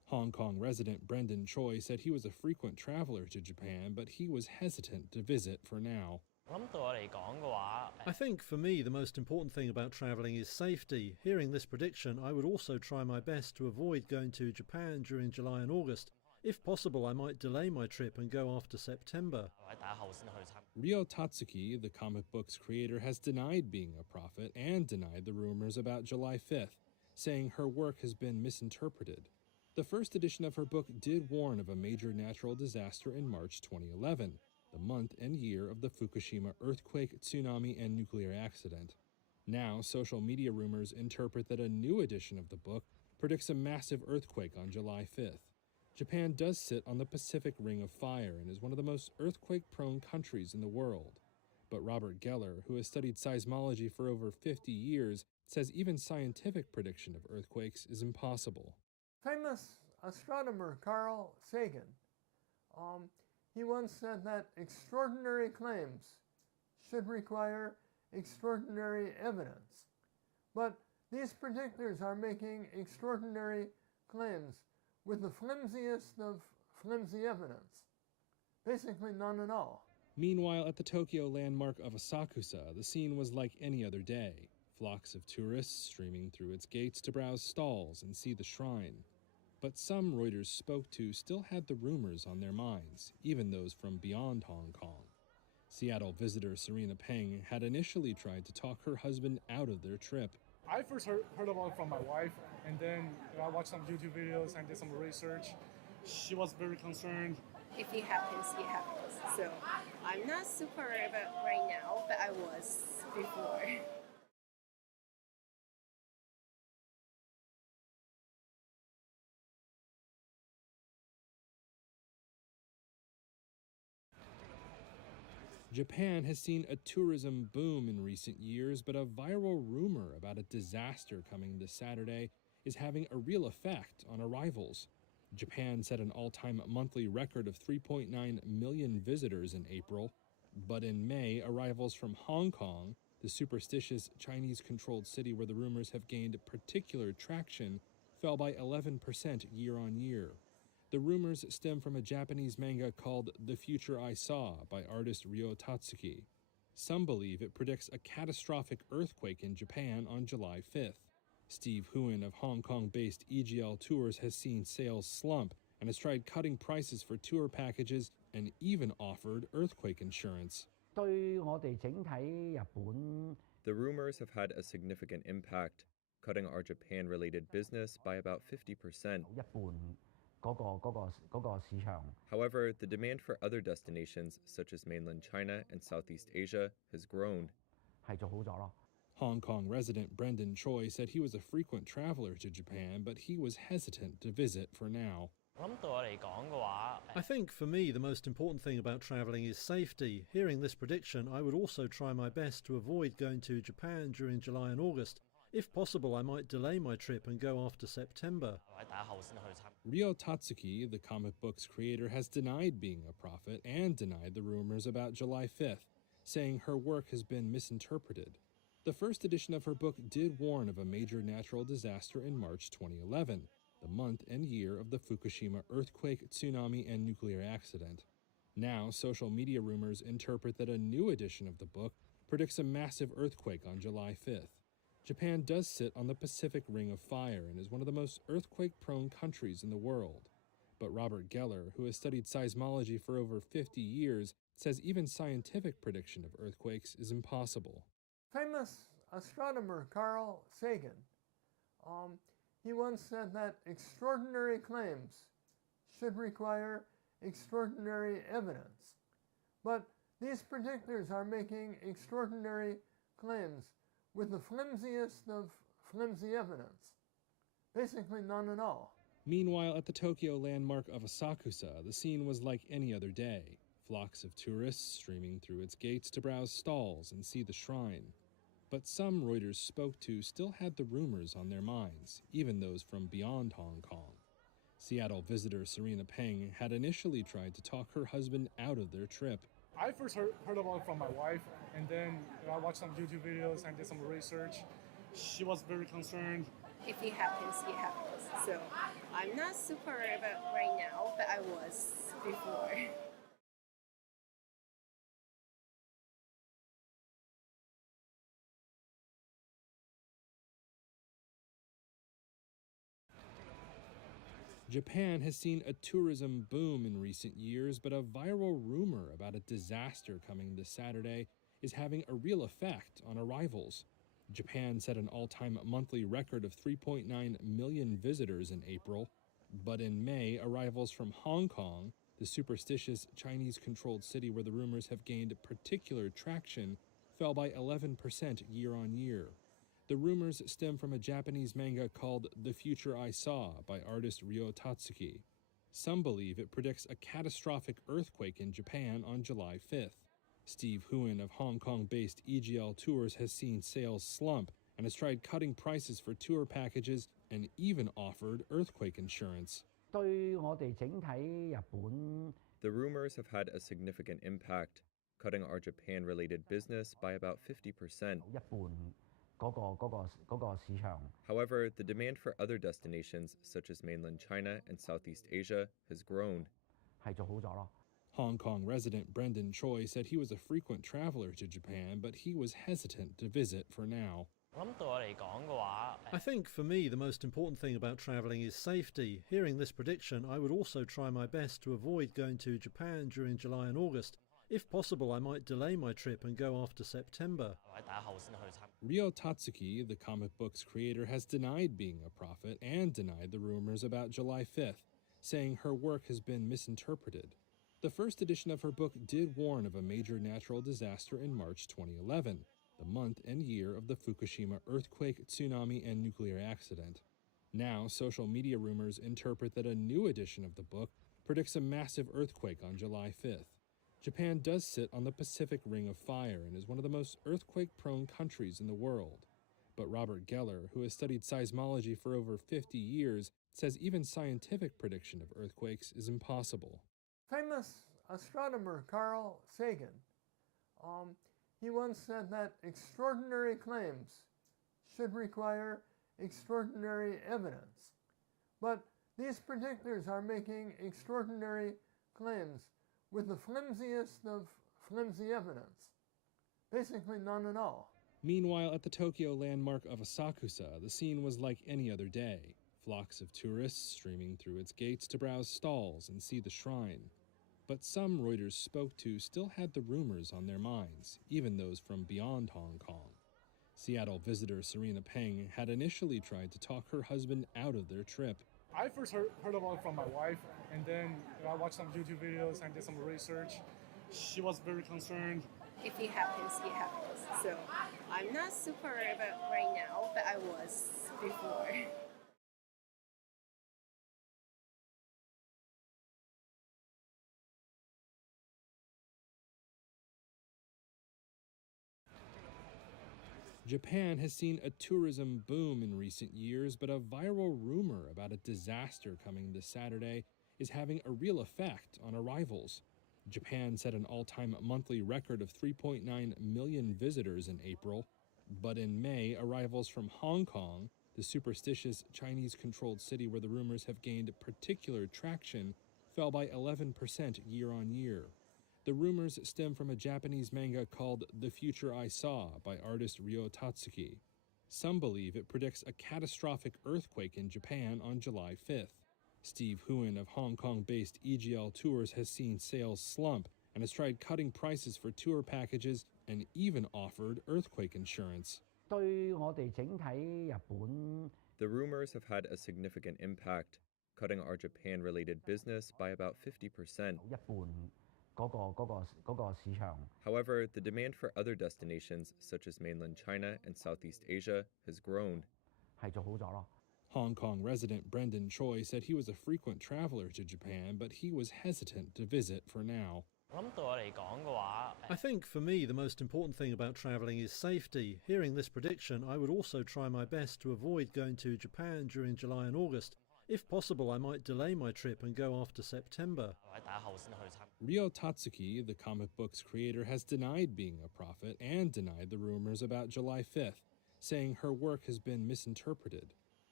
Hong Kong resident Brendan Choi said he was a frequent traveler to Japan, but he was hesitant to visit for now. I think for me the most important thing about travelling is safety. Hearing this prediction, I would also try my best to avoid going to Japan during July and August. If possible, I might delay my trip and go after September. Ryo Tatsuki, the comic book's creator, has denied being a prophet and denied the rumors about July 5th, saying her work has been misinterpreted. The first edition of her book did warn of a major natural disaster in March 2011, the month and year of the Fukushima earthquake, tsunami, and nuclear accident. Now, social media rumors interpret that a new edition of the book predicts a massive earthquake on July 5th. Japan does sit on the Pacific Ring of Fire and is one of the most earthquake-prone countries in the world. But Robert Geller, who has studied seismology for over 50 years, says even scientific prediction of earthquakes is impossible. Famous astronomer Carl Sagan, he once said that extraordinary claims should require extraordinary evidence. But these predictors are making extraordinary claims with the flimsiest of flimsy evidence. Basically none at all. Meanwhile, at the Tokyo landmark of Asakusa, the scene was like any other day. Flocks of tourists streaming through its gates to browse stalls and see the shrine. But some Reuters spoke to still had the rumors on their minds, even those from beyond Hong Kong. Seattle visitor Serena Peng had initially tried to talk her husband out of their trip. I first heard about it from my wife, and then I watched some YouTube videos and did some research. She was very concerned. If it happens, it happens. So I'm not super worried about right now, but I was before. Japan has seen a tourism boom in recent years, but a viral rumor about a disaster coming this Saturday is having a real effect on arrivals. Japan set an all-time monthly record of 3.9 million visitors in April, but in May, arrivals from Hong Kong, the superstitious Chinese-controlled city where the rumors have gained particular traction, fell by 11% year-on-year. The rumors stem from a Japanese manga called The Future I Saw by artist Ryo Tatsuki. Some believe it predicts a catastrophic earthquake in Japan on July 5th. Steve Huon of Hong Kong-based EGL Tours has seen sales slump and has tried cutting prices for tour packages and even offered earthquake insurance. The rumors have had a significant impact, cutting our Japan-related business by about 50%. However, the demand for other destinations, such as mainland China and Southeast Asia, has grown. Hong Kong resident Brendan Choi said he was a frequent traveler to Japan, but he was hesitant to visit for now. I think for me the most important thing about travelling is safety. Hearing this prediction, I would also try my best to avoid going to Japan during July and August. If possible, I might delay my trip and go after September. Ryo Tatsuki, the comic book's creator, has denied being a prophet and denied the rumors about July 5th, saying her work has been misinterpreted. The first edition of her book did warn of a major natural disaster in March 2011, the month and year of the Fukushima earthquake, tsunami, and nuclear accident. Now, social media rumors interpret that a new edition of the book predicts a massive earthquake on July 5th. Japan does sit on the Pacific Ring of Fire and is one of the most earthquake-prone countries in the world. But Robert Geller, who has studied seismology for over 50 years, says even scientific prediction of earthquakes is impossible. Famous astronomer Carl Sagan, he once said that extraordinary claims should require extraordinary evidence. But these predictors are making extraordinary claims with the flimsiest of flimsy evidence. Basically none at all. Meanwhile, at the Tokyo landmark of Asakusa, the scene was like any other day. Flocks of tourists streaming through its gates to browse stalls and see the shrine. But some Reuters spoke to still had the rumors on their minds, even those from beyond Hong Kong. Seattle visitor Serena Peng had initially tried to talk her husband out of their trip. I first heard about it from my wife, and then I watched some YouTube videos and did some research. She was very concerned. If it happens, it happens. So I'm not super worried about right now, but I was before. Japan has seen a tourism boom in recent years, but a viral rumor about a disaster coming this Saturday is having a real effect on arrivals. Japan set an all-time monthly record of 3.9 million visitors in April, but in May, arrivals from Hong Kong, the superstitious Chinese-controlled city where the rumors have gained particular traction, fell by 11% year-on-year. The rumors stem from a Japanese manga called The Future I Saw by artist Ryo Tatsuki. Some believe it predicts a catastrophic earthquake in Japan on July 5th. Steve Huen of Hong Kong-based EGL Tours has seen sales slump and has tried cutting prices for tour packages and even offered earthquake insurance. The rumors have had a significant impact, cutting our Japan-related business by about 50%. However, the demand for other destinations, such as mainland China and Southeast Asia, has grown. Hong Kong resident Brendan Choi said he was a frequent traveler to Japan, but he was hesitant to visit for now. I think for me the most important thing about travelling is safety. Hearing this prediction, I would also try my best to avoid going to Japan during July and August. If possible, I might delay my trip and go after September. Ryo Tatsuki, the comic book's creator, has denied being a prophet and denied the rumors about July 5th, saying her work has been misinterpreted. The first edition of her book did warn of a major natural disaster in March 2011, the month and year of the Fukushima earthquake, tsunami, and nuclear accident. Now, social media rumors interpret that a new edition of the book predicts a massive earthquake on July 5th. Japan does sit on the Pacific Ring of Fire and is one of the most earthquake-prone countries in the world. But Robert Geller, who has studied seismology for over 50 years, says even scientific prediction of earthquakes is impossible. Famous astronomer Carl Sagan, he once said that extraordinary claims should require extraordinary evidence. But these predictors are making extraordinary claims with the flimsiest of flimsy evidence. Basically none at all. Meanwhile, at the Tokyo landmark of Asakusa, the scene was like any other day. Flocks of tourists streaming through its gates to browse stalls and see the shrine. But some Reuters spoke to still had the rumors on their minds, even those from beyond Hong Kong. Seattle visitor Serena Peng had initially tried to talk her husband out of their trip. I first heard about it from my wife, and then I watched some YouTube videos and did some research. She was very concerned. If it happens, it happens. So I'm not super worried about right now, but I was before. Japan has seen a tourism boom in recent years, but a viral rumor about a disaster coming this Saturday is having a real effect on arrivals. Japan set an all-time monthly record of 3.9 million visitors in April, but in May, arrivals from Hong Kong, the superstitious Chinese-controlled city where the rumors have gained particular traction, fell by 11% year-on-year. The rumors stem from a Japanese manga called The Future I Saw by artist Ryo Tatsuki. Some believe it predicts a catastrophic earthquake in Japan on July 5th. Steve Huen of Hong Kong-based EGL Tours has seen sales slump and has tried cutting prices for tour packages and even offered earthquake insurance. The rumors have had a significant impact, cutting our Japan-related business by about 50%. However, the demand for other destinations, such as mainland China and Southeast Asia, has grown. Hong Kong resident Brendan Choi said he was a frequent traveler to Japan, but he was hesitant to visit for now. I think for me the most important thing about travelling is safety. Hearing this prediction, I would also try my best to avoid going to Japan during July and August. If possible, I might delay my trip and go after September. Ryo Tatsuki, the comic book's creator, has denied being a prophet and denied the rumors about July 5th, saying her work has been misinterpreted.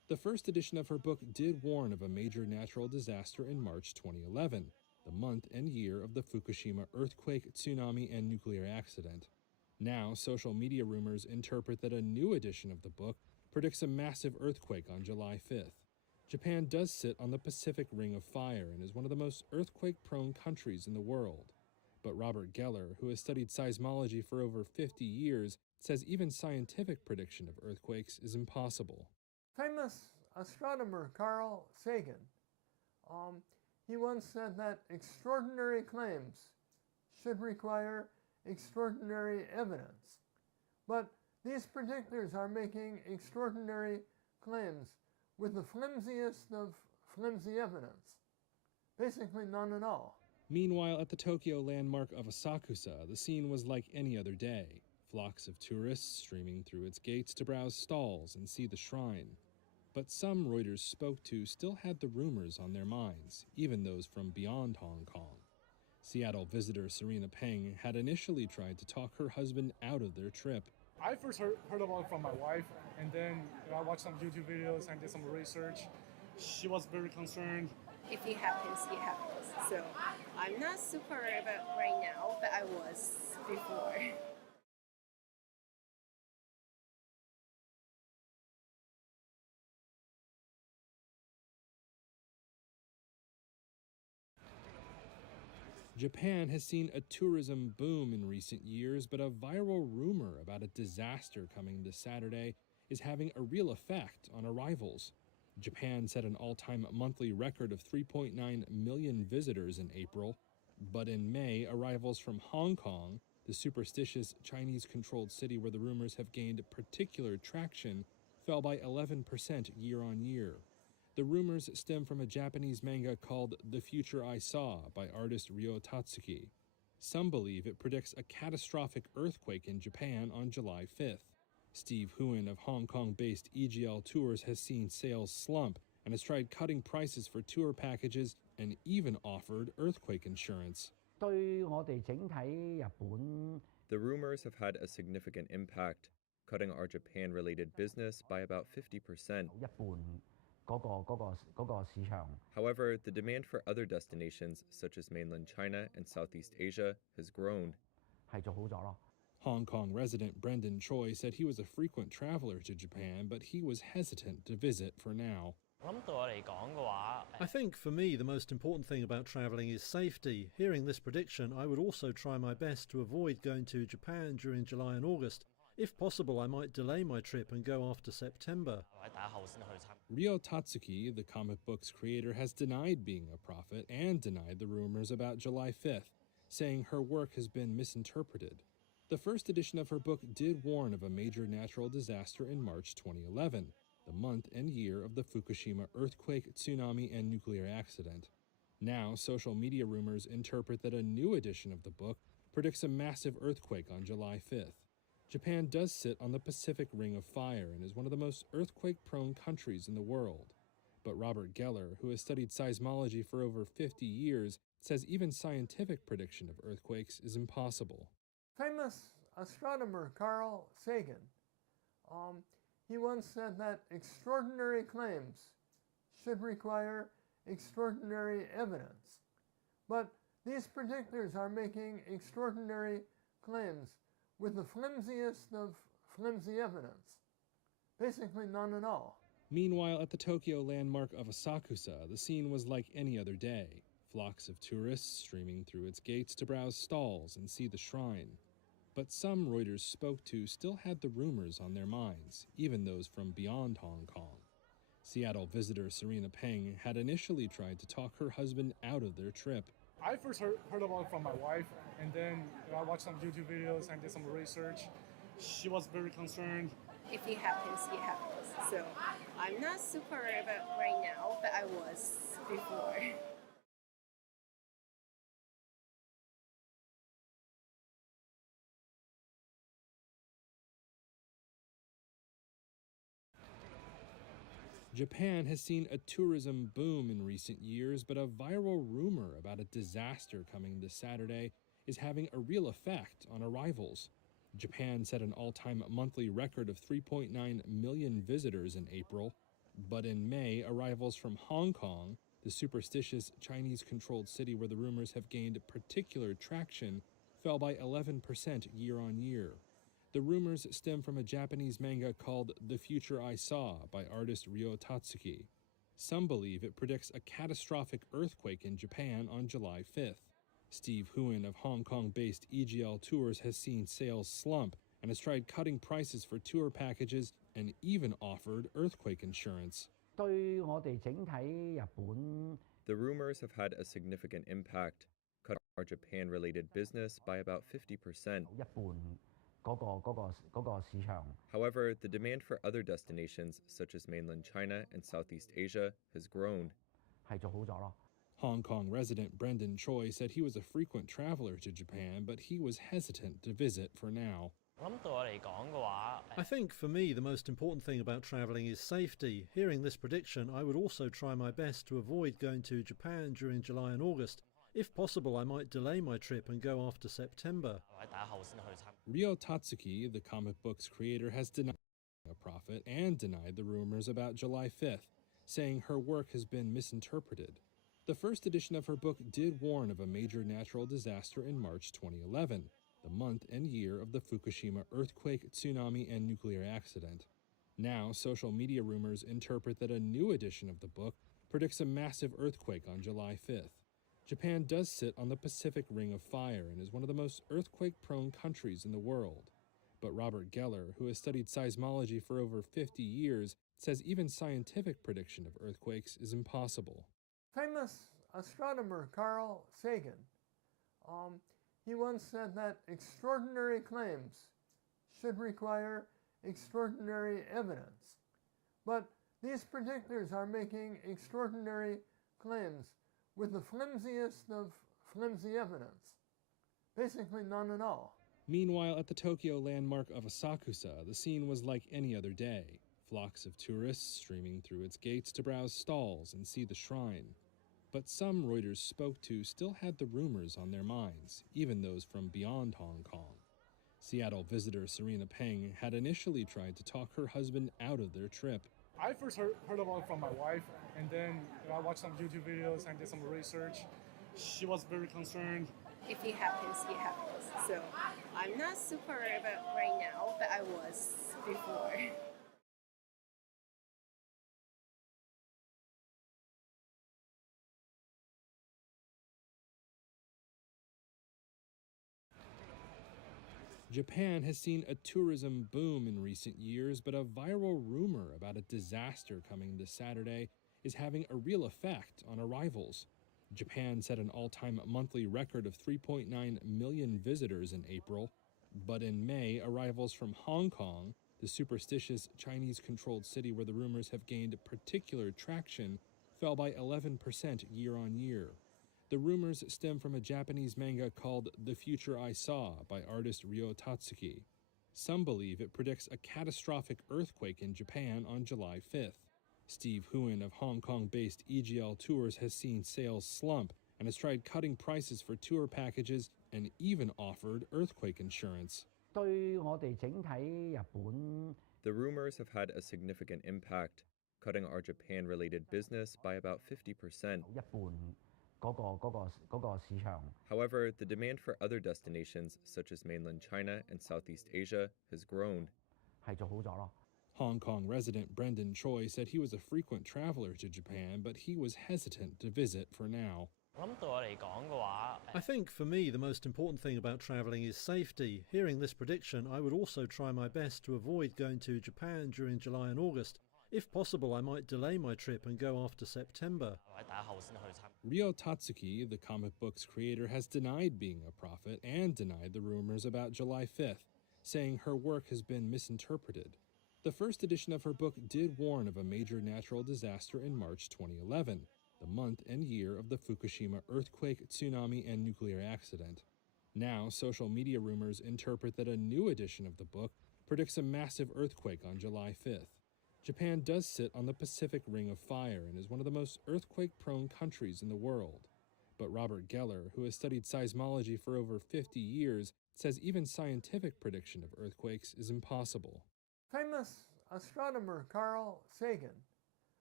The first edition of her book did warn of a major natural disaster in March 2011, the month and year of the Fukushima earthquake, tsunami, and nuclear accident. Now, social media rumors interpret that a new edition of the book predicts a massive earthquake on July 5th. Japan does sit on the Pacific Ring of Fire and is one of the most earthquake-prone countries in the world. But Robert Geller, who has studied seismology for over 50 years, says even scientific prediction of earthquakes is impossible. Famous astronomer Carl Sagan, he once said that extraordinary claims should require extraordinary evidence. But these predictors are making extraordinary claims with the flimsiest of flimsy evidence. Basically none at all. Meanwhile, at the Tokyo landmark of Asakusa, the scene was like any other day. Flocks of tourists streaming through its gates to browse stalls and see the shrine. But some Reuters spoke to still had the rumors on their minds, even those from beyond Hong Kong. Seattle visitor Serena Peng had initially tried to talk her husband out of their trip. I first heard about it from my wife, and then I watched some YouTube videos and did some research. She was very concerned. If it happens, it happens. So I'm not super worried about right now, but I was before. Japan has seen a tourism boom in recent years, but a viral rumor about a disaster coming this Saturday is having a real effect on arrivals. Japan set an all-time monthly record of 3.9 million visitors in April, but in May, arrivals from Hong Kong, the superstitious Chinese-controlled city where the rumors have gained particular traction, fell by 11% year-on-year. The rumors stem from a Japanese manga called The Future I Saw by artist Ryo Tatsuki. Some believe it predicts a catastrophic earthquake in Japan on July 5th. Steve Huen of Hong Kong-based EGL Tours has seen sales slump and has tried cutting prices for tour packages and even offered earthquake insurance. The rumors have had a significant impact, cutting our Japan-related business by about 50%. However, the demand for other destinations, such as mainland China and Southeast Asia, has grown. Hong Kong resident Brendan Choi said he was a frequent traveler to Japan, but he was hesitant to visit for now. I think for me the most important thing about travelling is safety. Hearing this prediction, I would also try my best to avoid going to Japan during July and August. If possible, I might delay my trip and go after September. Ryo Tatsuki, the comic book's creator, has denied being a prophet and denied the rumors about July 5th, saying her work has been misinterpreted. The first edition of her book did warn of a major natural disaster in March 2011, the month and year of the Fukushima earthquake, tsunami, and nuclear accident. Now, social media rumors interpret that a new edition of the book predicts a massive earthquake on July 5th. Japan does sit on the Pacific Ring of Fire and is one of the most earthquake-prone countries in the world. But Robert Geller, who has studied seismology for over 50 years, says even scientific prediction of earthquakes is impossible. Famous astronomer Carl Sagan, he once said that extraordinary claims should require extraordinary evidence. But these predictors are making extraordinary claims with the flimsiest of flimsy evidence. Basically none at all. Meanwhile, at the Tokyo landmark of Asakusa, the scene was like any other day. Flocks of tourists streaming through its gates to browse stalls and see the shrine. But some Reuters spoke to still had the rumors on their minds, even those from beyond Hong Kong. Seattle visitor Serena Peng had initially tried to talk her husband out of their trip. I first heard about it from my wife, and then I watched some YouTube videos and did some research. She was very concerned. If it happens, it happens. So I'm not super worried about right now, but I was before. Japan has seen a tourism boom in recent years, but a viral rumor about a disaster coming this Saturday is having a real effect on arrivals. Japan set an all-time monthly record of 3.9 million visitors in April, But in May, arrivals from Hong Kong, the superstitious Chinese-controlled city where the rumors have gained particular traction, fell by 11% year on year. The rumors stem from a Japanese manga called The Future I Saw by artist Ryo Tatsuki. Some believe it predicts a catastrophic earthquake in Japan on July 5th. Steve Huon of Hong Kong-based EGL Tours has seen sales slump and has tried cutting prices for tour packages and even offered earthquake insurance. The rumors have had a significant impact, cutting our Japan-related business by about 50%. However, the demand for other destinations, such as mainland China and Southeast Asia, has grown. Hong Kong resident Brendan Choi said he was a frequent traveler to Japan, but he was hesitant to visit for now. I think for me the most important thing about travelling is safety. Hearing this prediction, I would also try my best to avoid going to Japan during July and August. If possible, I might delay my trip and go after September. Ryo Tatsuki, the comic book's creator, has denied a prophet and denied the rumors about July 5th, saying her work has been misinterpreted. The first edition of her book did warn of a major natural disaster in March 2011, the month and year of the Fukushima earthquake, tsunami, and nuclear accident. Now, social media rumors interpret that a new edition of the book predicts a massive earthquake on July 5th. Japan does sit on the Pacific Ring of Fire and is one of the most earthquake-prone countries in the world. But Robert Geller, who has studied seismology for over 50 years, says even scientific prediction of earthquakes is impossible. Famous astronomer Carl Sagan, he once said that extraordinary claims should require extraordinary evidence. But these predictors are making extraordinary claims with the flimsiest of flimsy evidence. Basically none at all. Meanwhile, at the Tokyo landmark of Asakusa, the scene was like any other day. Flocks of tourists streaming through its gates to browse stalls and see the shrine. But some Reuters spoke to still had the rumors on their minds, even those from beyond Hong Kong. Seattle visitor Serena Peng had initially tried to talk her husband out of their trip. I first heard about it from my wife, and then I watched some YouTube videos and did some research. She was very concerned. If it happens, it happens. So I'm not super worried about right now, but I was before. Japan has seen a tourism boom in recent years, but a viral rumor about a disaster coming this Saturday is having a real effect on arrivals. Japan set an all-time monthly record of 3.9 million visitors in April, but in May, arrivals from Hong Kong, the superstitious Chinese-controlled city where the rumors have gained particular traction, fell by 11% year on year. The rumors stem from a Japanese manga called The Future I Saw by artist Ryo Tatsuki. Some believe it predicts a catastrophic earthquake in Japan on July 5th. Steve Huon of Hong Kong-based EGL Tours has seen sales slump and has tried cutting prices for tour packages and even offered earthquake insurance. The rumors have had a significant impact, cutting our Japan-related business by about 50%. However, the demand for other destinations, such as mainland China and Southeast Asia, has grown. Hong Kong resident Brendan Choi said he was a frequent traveler to Japan, but he was hesitant to visit for now. I think for me the most important thing about travelling is safety. Hearing this prediction, I would also try my best to avoid going to Japan during July and August. If possible, I might delay my trip and go after September. Ryo Tatsuki, the comic book's creator, has denied being a prophet and denied the rumors about July 5th, saying her work has been misinterpreted. The first edition of her book did warn of a major natural disaster in March 2011, the month and year of the Fukushima earthquake, tsunami, and nuclear accident. Now, social media rumors interpret that a new edition of the book predicts a massive earthquake on July 5th. Japan does sit on the Pacific Ring of Fire and is one of the most earthquake-prone countries in the world. But Robert Geller, who has studied seismology for over 50 years, says even scientific prediction of earthquakes is impossible. Famous astronomer Carl Sagan,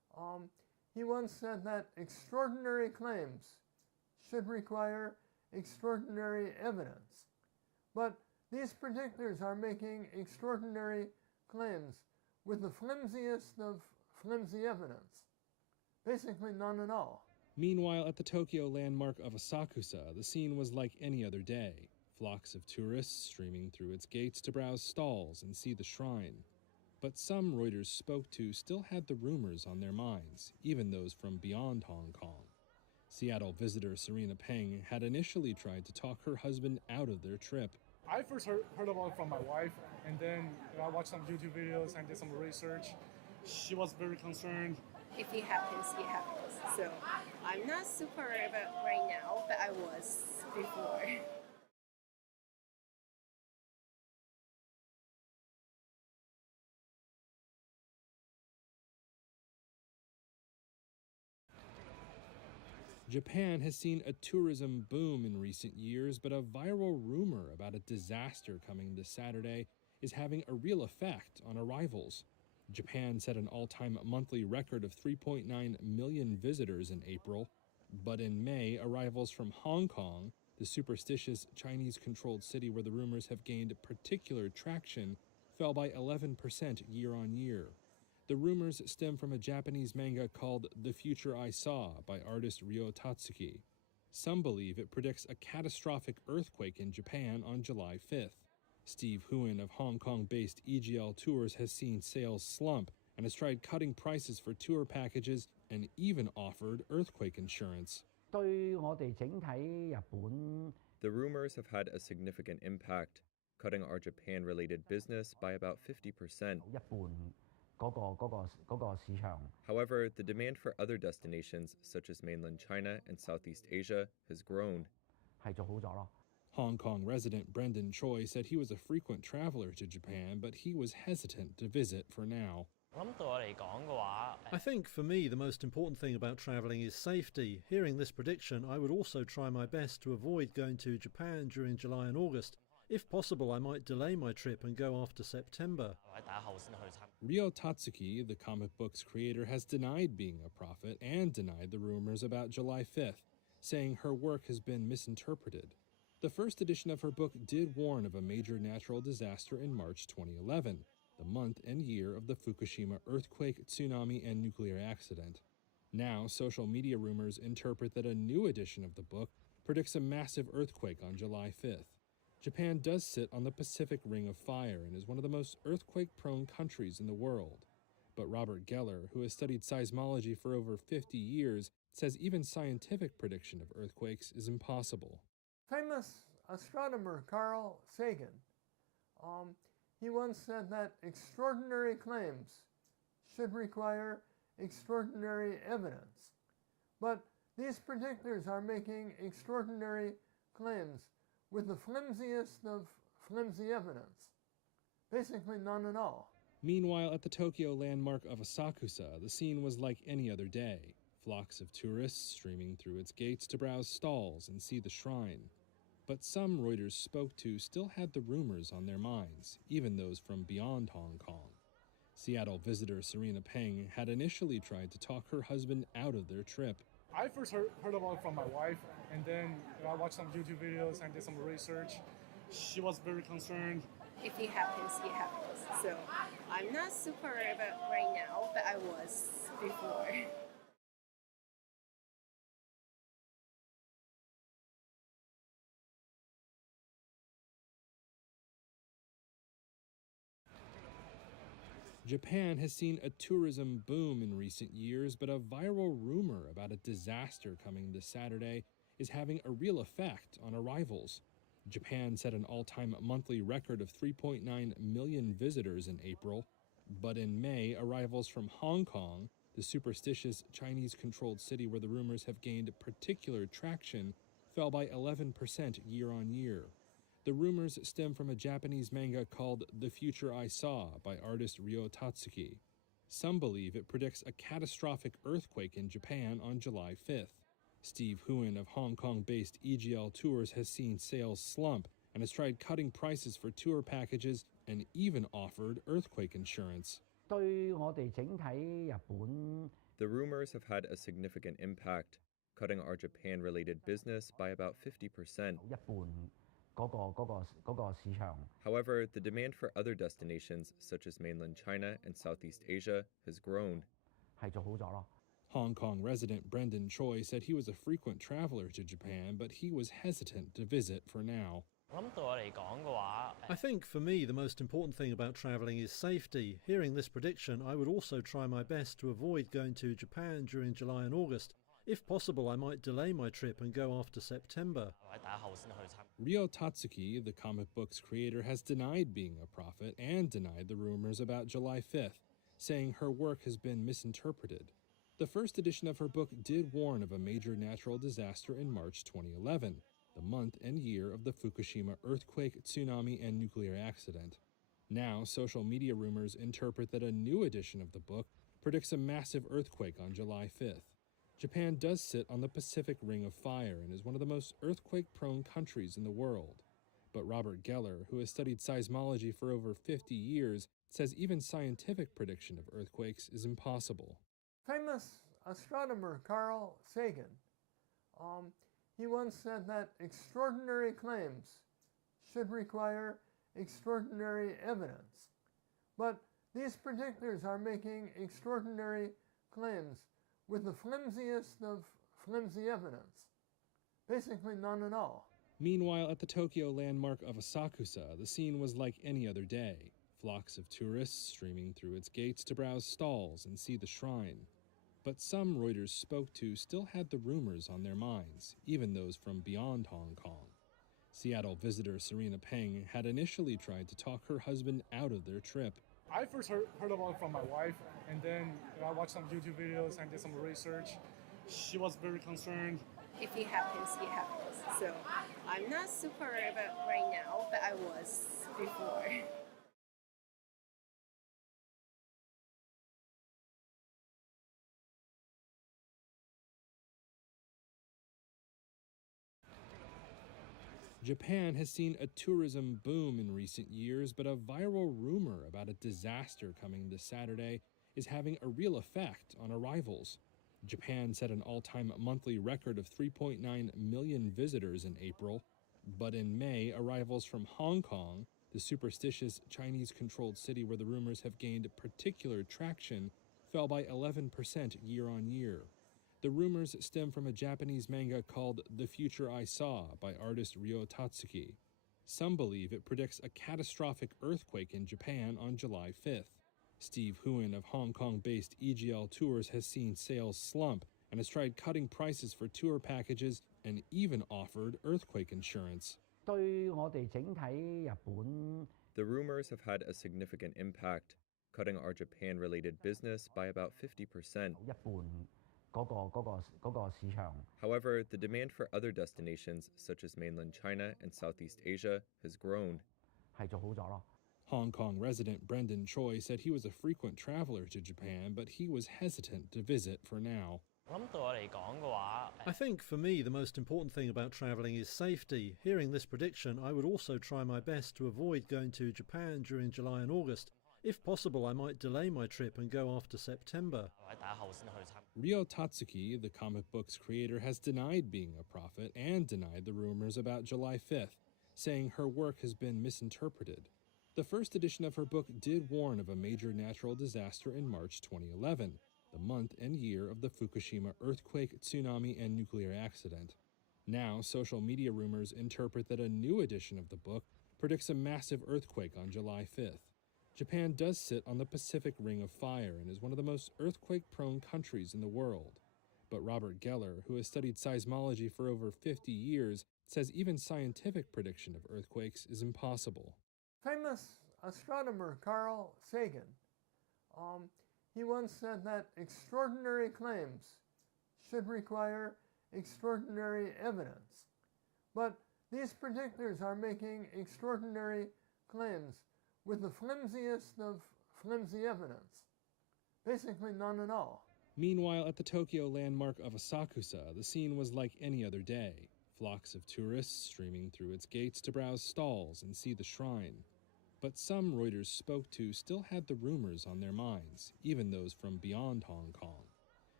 He once said that extraordinary claims should require extraordinary evidence. But these predictors are making extraordinary claims with the flimsiest of flimsy evidence. Basically none at all. Meanwhile, at the Tokyo landmark of Asakusa, the scene was like any other day. Flocks of tourists streaming through its gates to browse stalls and see the shrine. But some Reuters spoke to still had the rumors on their minds, even those from beyond Hong Kong. Seattle visitor Serena Peng had initially tried to talk her husband out of their trip. I first heard about it from my wife, and then I watched some YouTube videos and did some research. She was very concerned. If it happens, it happens. So I'm not super worried about right now, but I was before. Japan has seen a tourism boom in recent years, but a viral rumor about a disaster coming this Saturday is having a real effect on arrivals. Japan set an all-time monthly record of 3.9 million visitors in April, but in May, arrivals from Hong Kong, the superstitious Chinese-controlled city where the rumors have gained particular traction, fell by 11% year-on-year. The rumors stem from a Japanese manga called The Future I Saw by artist Ryo Tatsuki. Some believe it predicts a catastrophic earthquake in Japan on July 5th. Steve Huon of Hong Kong-based EGL Tours has seen sales slump and has tried cutting prices for tour packages and even offered earthquake insurance. The rumors have had a significant impact, cutting our Japan-related business by about 50%. However, the demand for other destinations, such as mainland China and Southeast Asia, has grown. Hong Kong resident Brendan Choi said he was a frequent traveler to Japan, but he was hesitant to visit for now. I think for me the most important thing about travelling is safety. Hearing this prediction, I would also try my best to avoid going to Japan during July and August. If possible, I might delay my trip and go after September. Ryo Tatsuki, the comic book's creator, has denied being a prophet and denied the rumors about July 5th, saying her work has been misinterpreted. The first edition of her book did warn of a major natural disaster in March 2011, the month and year of the Fukushima earthquake, tsunami, and nuclear accident. Now, social media rumors interpret that a new edition of the book predicts a massive earthquake on July 5th. Japan does sit on the Pacific Ring of Fire and is one of the most earthquake-prone countries in the world. But Robert Geller, who has studied seismology for over 50 years, says even scientific prediction of earthquakes is impossible. Famous astronomer Carl Sagan, he once said that extraordinary claims should require extraordinary evidence. But these predictors are making extraordinary claims with the flimsiest of flimsy evidence. Basically none at all. Meanwhile, at the Tokyo landmark of Asakusa, the scene was like any other day. Flocks of tourists streaming through its gates to browse stalls and see the shrine. But some Reuters spoke to still had the rumors on their minds, even those from beyond Hong Kong. Seattle visitor Serena Peng had initially tried to talk her husband out of their trip. I first heard about it from my wife, and then I watched some YouTube videos and did some research. She was very concerned. If it happens, it happens. So I'm not super worried about right now, but I was before. Japan has seen a tourism boom in recent years, but a viral rumor about a disaster coming this Saturday is having a real effect on arrivals. Japan set an all-time monthly record of 3.9 million visitors in April, but in May, arrivals from Hong Kong, the superstitious Chinese-controlled city where the rumors have gained particular traction, fell by 11% year-on-year. The rumors stem from a Japanese manga called The Future I Saw by artist Ryo Tatsuki. Some believe it predicts a catastrophic earthquake in Japan on July 5th. Steve Huon of Hong Kong-based EGL Tours has seen sales slump and has tried cutting prices for tour packages and even offered earthquake insurance. The rumors have had a significant impact, cutting our Japan-related business by about 50%. However, the demand for other destinations, such as mainland China and Southeast Asia, has grown. Hong Kong resident Brendan Choi said he was a frequent traveler to Japan, but he was hesitant to visit for now. I think for me the most important thing about travelling is safety. Hearing this prediction, I would also try my best to avoid going to Japan during July and August. If possible, I might delay my trip and go after September. Ryo Tatsuki, the comic book's creator, has denied being a prophet and denied the rumors about July 5th, saying her work has been misinterpreted. The first edition of her book did warn of a major natural disaster in March 2011, the month and year of the Fukushima earthquake, tsunami, and nuclear accident. Now, social media rumors interpret that a new edition of the book predicts a massive earthquake on July 5th. Japan does sit on the Pacific Ring of Fire and is one of the most earthquake-prone countries in the world. But Robert Geller, who has studied seismology for over 50 years, says even scientific prediction of earthquakes is impossible. Famous astronomer Carl Sagan, he once said that extraordinary claims should require extraordinary evidence. But these predictors are making extraordinary claims with the flimsiest of flimsy evidence. Basically none at all. Meanwhile, at the Tokyo landmark of Asakusa, the scene was like any other day. Flocks of tourists streaming through its gates to browse stalls and see the shrine. But some Reuters spoke to still had the rumors on their minds, even those from beyond Hong Kong. Seattle visitor Serena Peng had initially tried to talk her husband out of their trip. I first heard about it from my wife, and then I watched some YouTube videos and did some research. She was very concerned. If it happens, it happens. So I'm not super worried about right now, but I was before. Japan has seen a tourism boom in recent years, but a viral rumor about a disaster coming this Saturday is having a real effect on arrivals. Japan set an all-time monthly record of 3.9 million visitors in April, but in May, arrivals from Hong Kong, the superstitious Chinese-controlled city where the rumors have gained particular traction, fell by 11% year-on-year. The rumors stem from a Japanese manga called The Future I Saw by artist Ryo Tatsuki. Some believe it predicts a catastrophic earthquake in Japan on July 5th. Steve Huon of Hong Kong-based EGL Tours has seen sales slump and has tried cutting prices for tour packages and even offered earthquake insurance. The rumors have had a significant impact, cutting our Japan-related business by about 50%. However, the demand for other destinations, such as mainland China and Southeast Asia, has grown. Hong Kong resident Brendan Choi said he was a frequent traveler to Japan, but he was hesitant to visit for now. I think for me the most important thing about travelling is safety. Hearing this prediction, I would also try my best to avoid going to Japan during July and August. If possible, I might delay my trip and go after September. Ryo Tatsuki, the comic book's creator, has denied being a prophet and denied the rumors about July 5th, saying her work has been misinterpreted. The first edition of her book did warn of a major natural disaster in March 2011, the month and year of the Fukushima earthquake, tsunami, and nuclear accident. Now, social media rumors interpret that a new edition of the book predicts a massive earthquake on July 5th. Japan does sit on the Pacific Ring of Fire and is one of the most earthquake-prone countries in the world. But Robert Geller, who has studied seismology for over 50 years, says even scientific prediction of earthquakes is impossible. Famous astronomer Carl Sagan, he once said that extraordinary claims should require extraordinary evidence. But these predictors are making extraordinary claims with the flimsiest of flimsy evidence. Basically none at all. Meanwhile, at the Tokyo landmark of Asakusa, the scene was like any other day. Flocks of tourists streaming through its gates to browse stalls and see the shrine. But some Reuters spoke to still had the rumors on their minds, even those from beyond Hong Kong.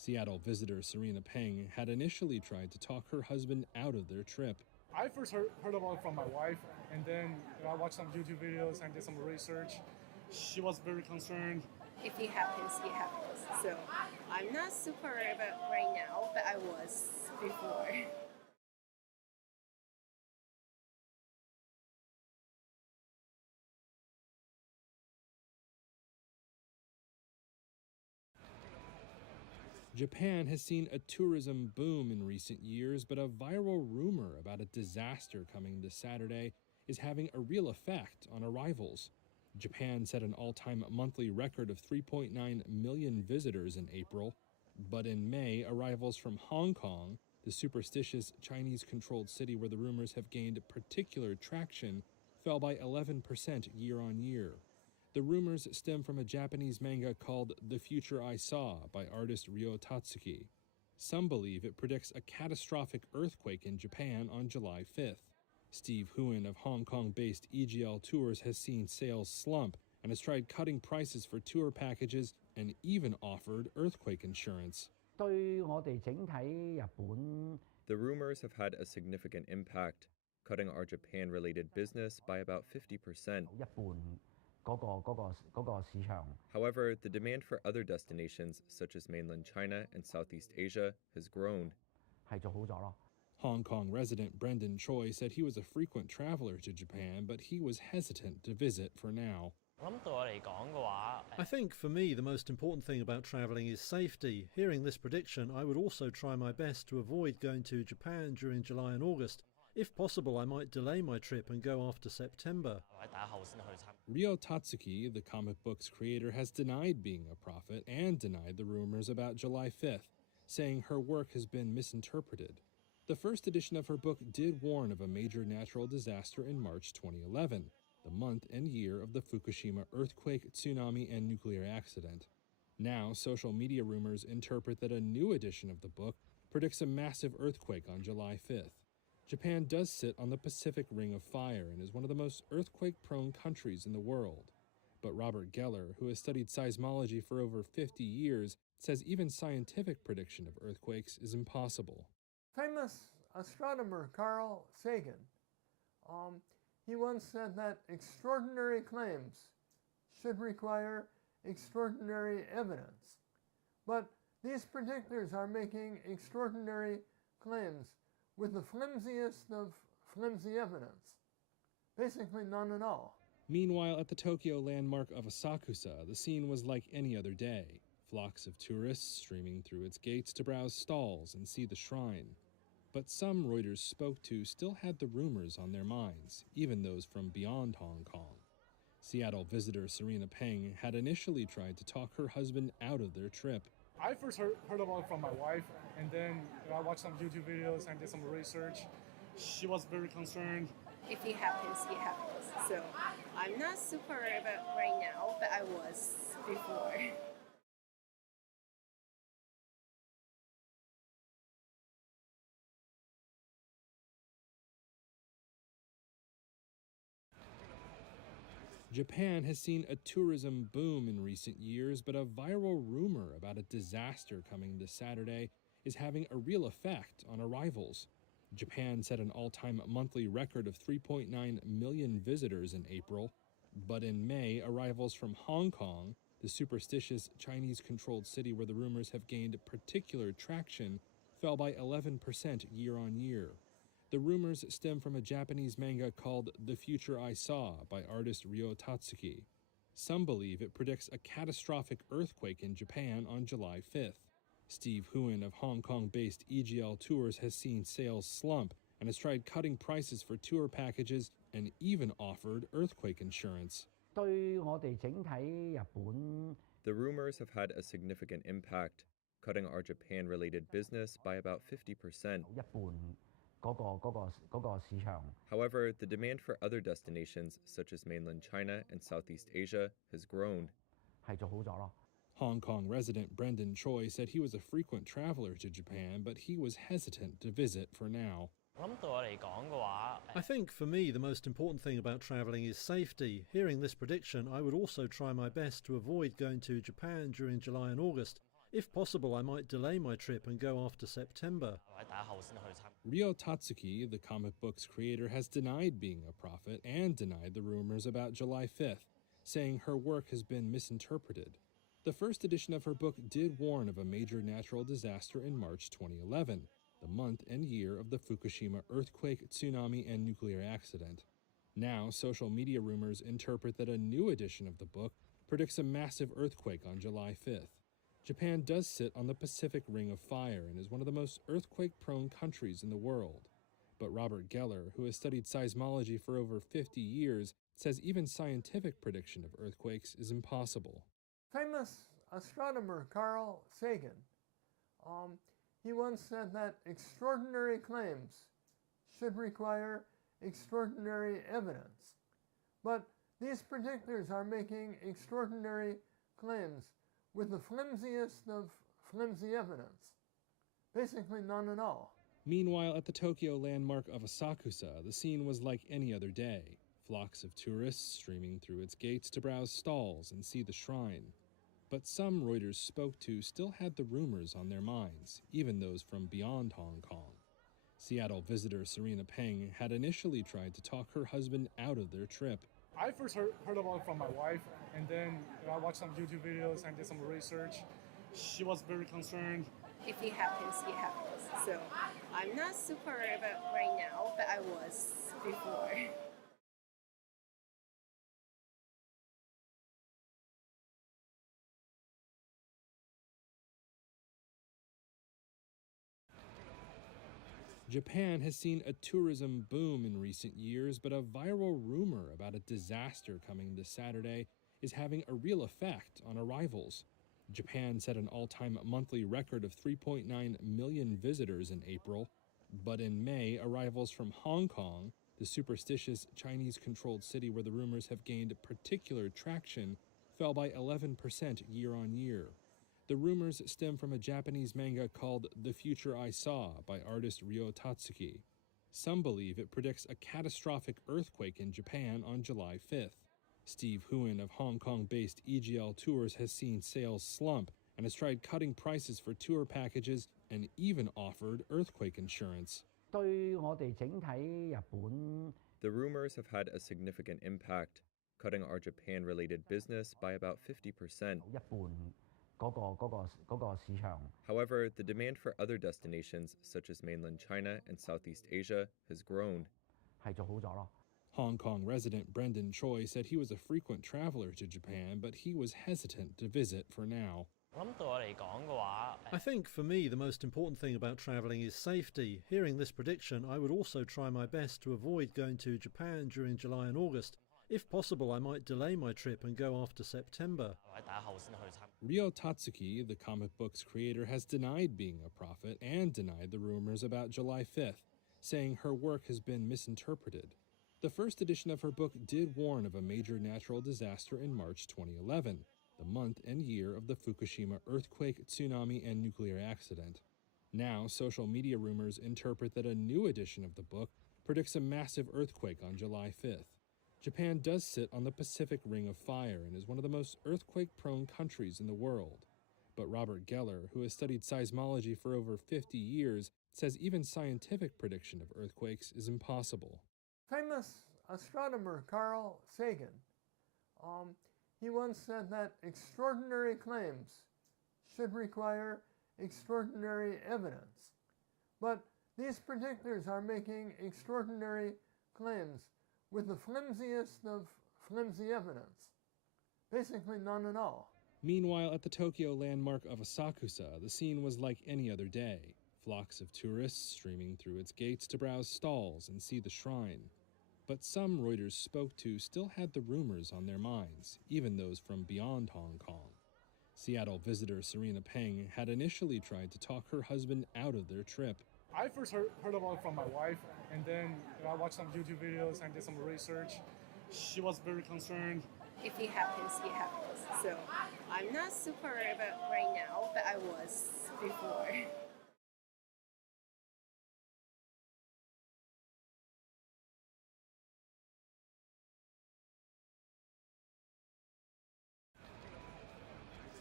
Seattle visitor Serena Peng had initially tried to talk her husband out of their trip. I first heard about it from my wife, and then I watched some YouTube videos and did some research. She was very concerned. If it happens, it happens. So I'm not super worried about right now, but I was before. Japan has seen a tourism boom in recent years, but a viral rumor about a disaster coming this Saturday is having a real effect on arrivals. Japan set an all-time monthly record of 3.9 million visitors in April, but in May, arrivals from Hong Kong, the superstitious Chinese-controlled city where the rumors have gained particular traction, fell by 11% year-on-year. The rumors stem from a Japanese manga called The Future I Saw by artist Ryo Tatsuki. Some believe it predicts a catastrophic earthquake in Japan on July 5th. Steve Huen of Hong Kong-based EGL Tours has seen sales slump and has tried cutting prices for tour packages and even offered earthquake insurance. The rumors have had a significant impact, cutting our Japan-related business by about 50%. However, the demand for other destinations, such as mainland China and Southeast Asia, has grown. Hong Kong resident Brendan Choi said he was a frequent traveler to Japan, but he was hesitant to visit for now. I think for me the most important thing about travelling is safety. Hearing this prediction, I would also try my best to avoid going to Japan during July and August. If possible, I might delay my trip and go after September. Ryo Tatsuki, the comic book's creator, has denied being a prophet and denied the rumors about July 5th, saying her work has been misinterpreted. The first edition of her book did warn of a major natural disaster in March 2011, the month and year of the Fukushima earthquake, tsunami, and nuclear accident. Now, social media rumors interpret that a new edition of the book predicts a massive earthquake on July 5th. Japan does sit on the Pacific Ring of Fire and is one of the most earthquake-prone countries in the world. But Robert Geller, who has studied seismology for over 50 years, says even scientific prediction of earthquakes is impossible. Famous astronomer Carl Sagan, he once said that extraordinary claims should require extraordinary evidence. But these predictors are making extraordinary claims with the flimsiest of flimsy evidence. Basically none at all. Meanwhile, at the Tokyo landmark of Asakusa, the scene was like any other day. Flocks of tourists streaming through its gates to browse stalls and see the shrine. But some Reuters spoke to still had the rumors on their minds, even those from beyond Hong Kong. Seattle visitor Serena Peng had initially tried to talk her husband out of their trip. I first heard about it from my wife, and then I watched some YouTube videos and did some research. She was very concerned. If it happens, it happens. So I'm not super worried about right now, but I was before. Japan has seen a tourism boom in recent years, but a viral rumor about a disaster coming this Saturday is having a real effect on arrivals. Japan set an all-time monthly record of 3.9 million visitors in April, but in May, arrivals from Hong Kong, the superstitious Chinese-controlled city where the rumors have gained particular traction, fell by 11% year-on-year. The rumors stem from a Japanese manga called The Future I Saw by artist Ryo Tatsuki. Some believe it predicts a catastrophic earthquake in Japan on July 5th. Steve Huen of Hong Kong-based EGL Tours has seen sales slump and has tried cutting prices for tour packages and even offered earthquake insurance. The rumors have had a significant impact, cutting our Japan-related business by about 50%. However, the demand for other destinations, such as mainland China and Southeast Asia, has grown. Hong Kong resident Brendan Choi said he was a frequent traveler to Japan, but he was hesitant to visit for now. I think for me the most important thing about travelling is safety. Hearing this prediction, I would also try my best to avoid going to Japan during July and August. If possible, I might delay my trip and go after September. Ryo Tatsuki, the comic book's creator, has denied being a prophet and denied the rumors about July 5th, saying her work has been misinterpreted. The first edition of her book did warn of a major natural disaster in March 2011, the month and year of the Fukushima earthquake, tsunami, and nuclear accident. Now, social media rumors interpret that a new edition of the book predicts a massive earthquake on July 5th. Japan does sit on the Pacific Ring of Fire and is one of the most earthquake-prone countries in the world. But Robert Geller, who has studied seismology for over 50 years, says even scientific prediction of earthquakes is impossible. Famous astronomer Carl Sagan, he once said that extraordinary claims should require extraordinary evidence. But these predictors are making extraordinary claims with the flimsiest of flimsy evidence. Basically none at all. Meanwhile, at the Tokyo landmark of Asakusa, the scene was like any other day. Flocks of tourists streaming through its gates to browse stalls and see the shrine. But some Reuters spoke to still had the rumors on their minds, even those from beyond Hong Kong. Seattle visitor Serena Peng had initially tried to talk her husband out of their trip. I first heard about it from my wife, and then I watched some YouTube videos and did some research. She was very concerned. If it happens, it happens. So I'm not super worried about right now, but I was before. Japan has seen a tourism boom in recent years, but a viral rumor about a disaster coming this Saturday is having a real effect on arrivals. Japan set an all-time monthly record of 3.9 million visitors in April, but in May, arrivals from Hong Kong, the superstitious Chinese-controlled city where the rumors have gained particular traction, fell by 11% year-on-year. The rumors stem from a Japanese manga called The Future I Saw by artist Ryo Tatsuki. Some believe it predicts a catastrophic earthquake in Japan on July 5th. Steve Huen of Hong Kong-based EGL Tours has seen sales slump and has tried cutting prices for tour packages and even offered earthquake insurance. The rumors have had a significant impact, cutting our Japan-related business by about 50%. However, the demand for other destinations, such as mainland China and Southeast Asia, has grown. Hong Kong resident Brendan Choi said he was a frequent traveler to Japan, but he was hesitant to visit for now. I think for me the most important thing about travelling is safety. Hearing this prediction, I would also try my best to avoid going to Japan during July and August. If possible, I might delay my trip and go after September. Ryo Tatsuki, the comic book's creator, has denied being a prophet and denied the rumors about July 5th, saying her work has been misinterpreted. The first edition of her book did warn of a major natural disaster in March 2011, the month and year of the Fukushima earthquake, tsunami, and nuclear accident. Now, social media rumors interpret that a new edition of the book predicts a massive earthquake on July 5th. Japan does sit on the Pacific Ring of Fire and is one of the most earthquake-prone countries in the world. But Robert Geller, who has studied seismology for over 50 years, says even scientific prediction of earthquakes is impossible. Famous astronomer Carl Sagan, he once said that extraordinary claims should require extraordinary evidence. But these predictors are making extraordinary claims with the flimsiest of flimsy evidence. Basically none at all. Meanwhile, at the Tokyo landmark of Asakusa, the scene was like any other day. Flocks of tourists streaming through its gates to browse stalls and see the shrine. But some Reuters spoke to still had the rumors on their minds, even those from beyond Hong Kong. Seattle visitor Serena Peng had initially tried to talk her husband out of their trip. I first heard about it from my wife, and then I watched some YouTube videos and did some research. She was very concerned. If it happens, it happens. So I'm not super worried about right now, but I was before.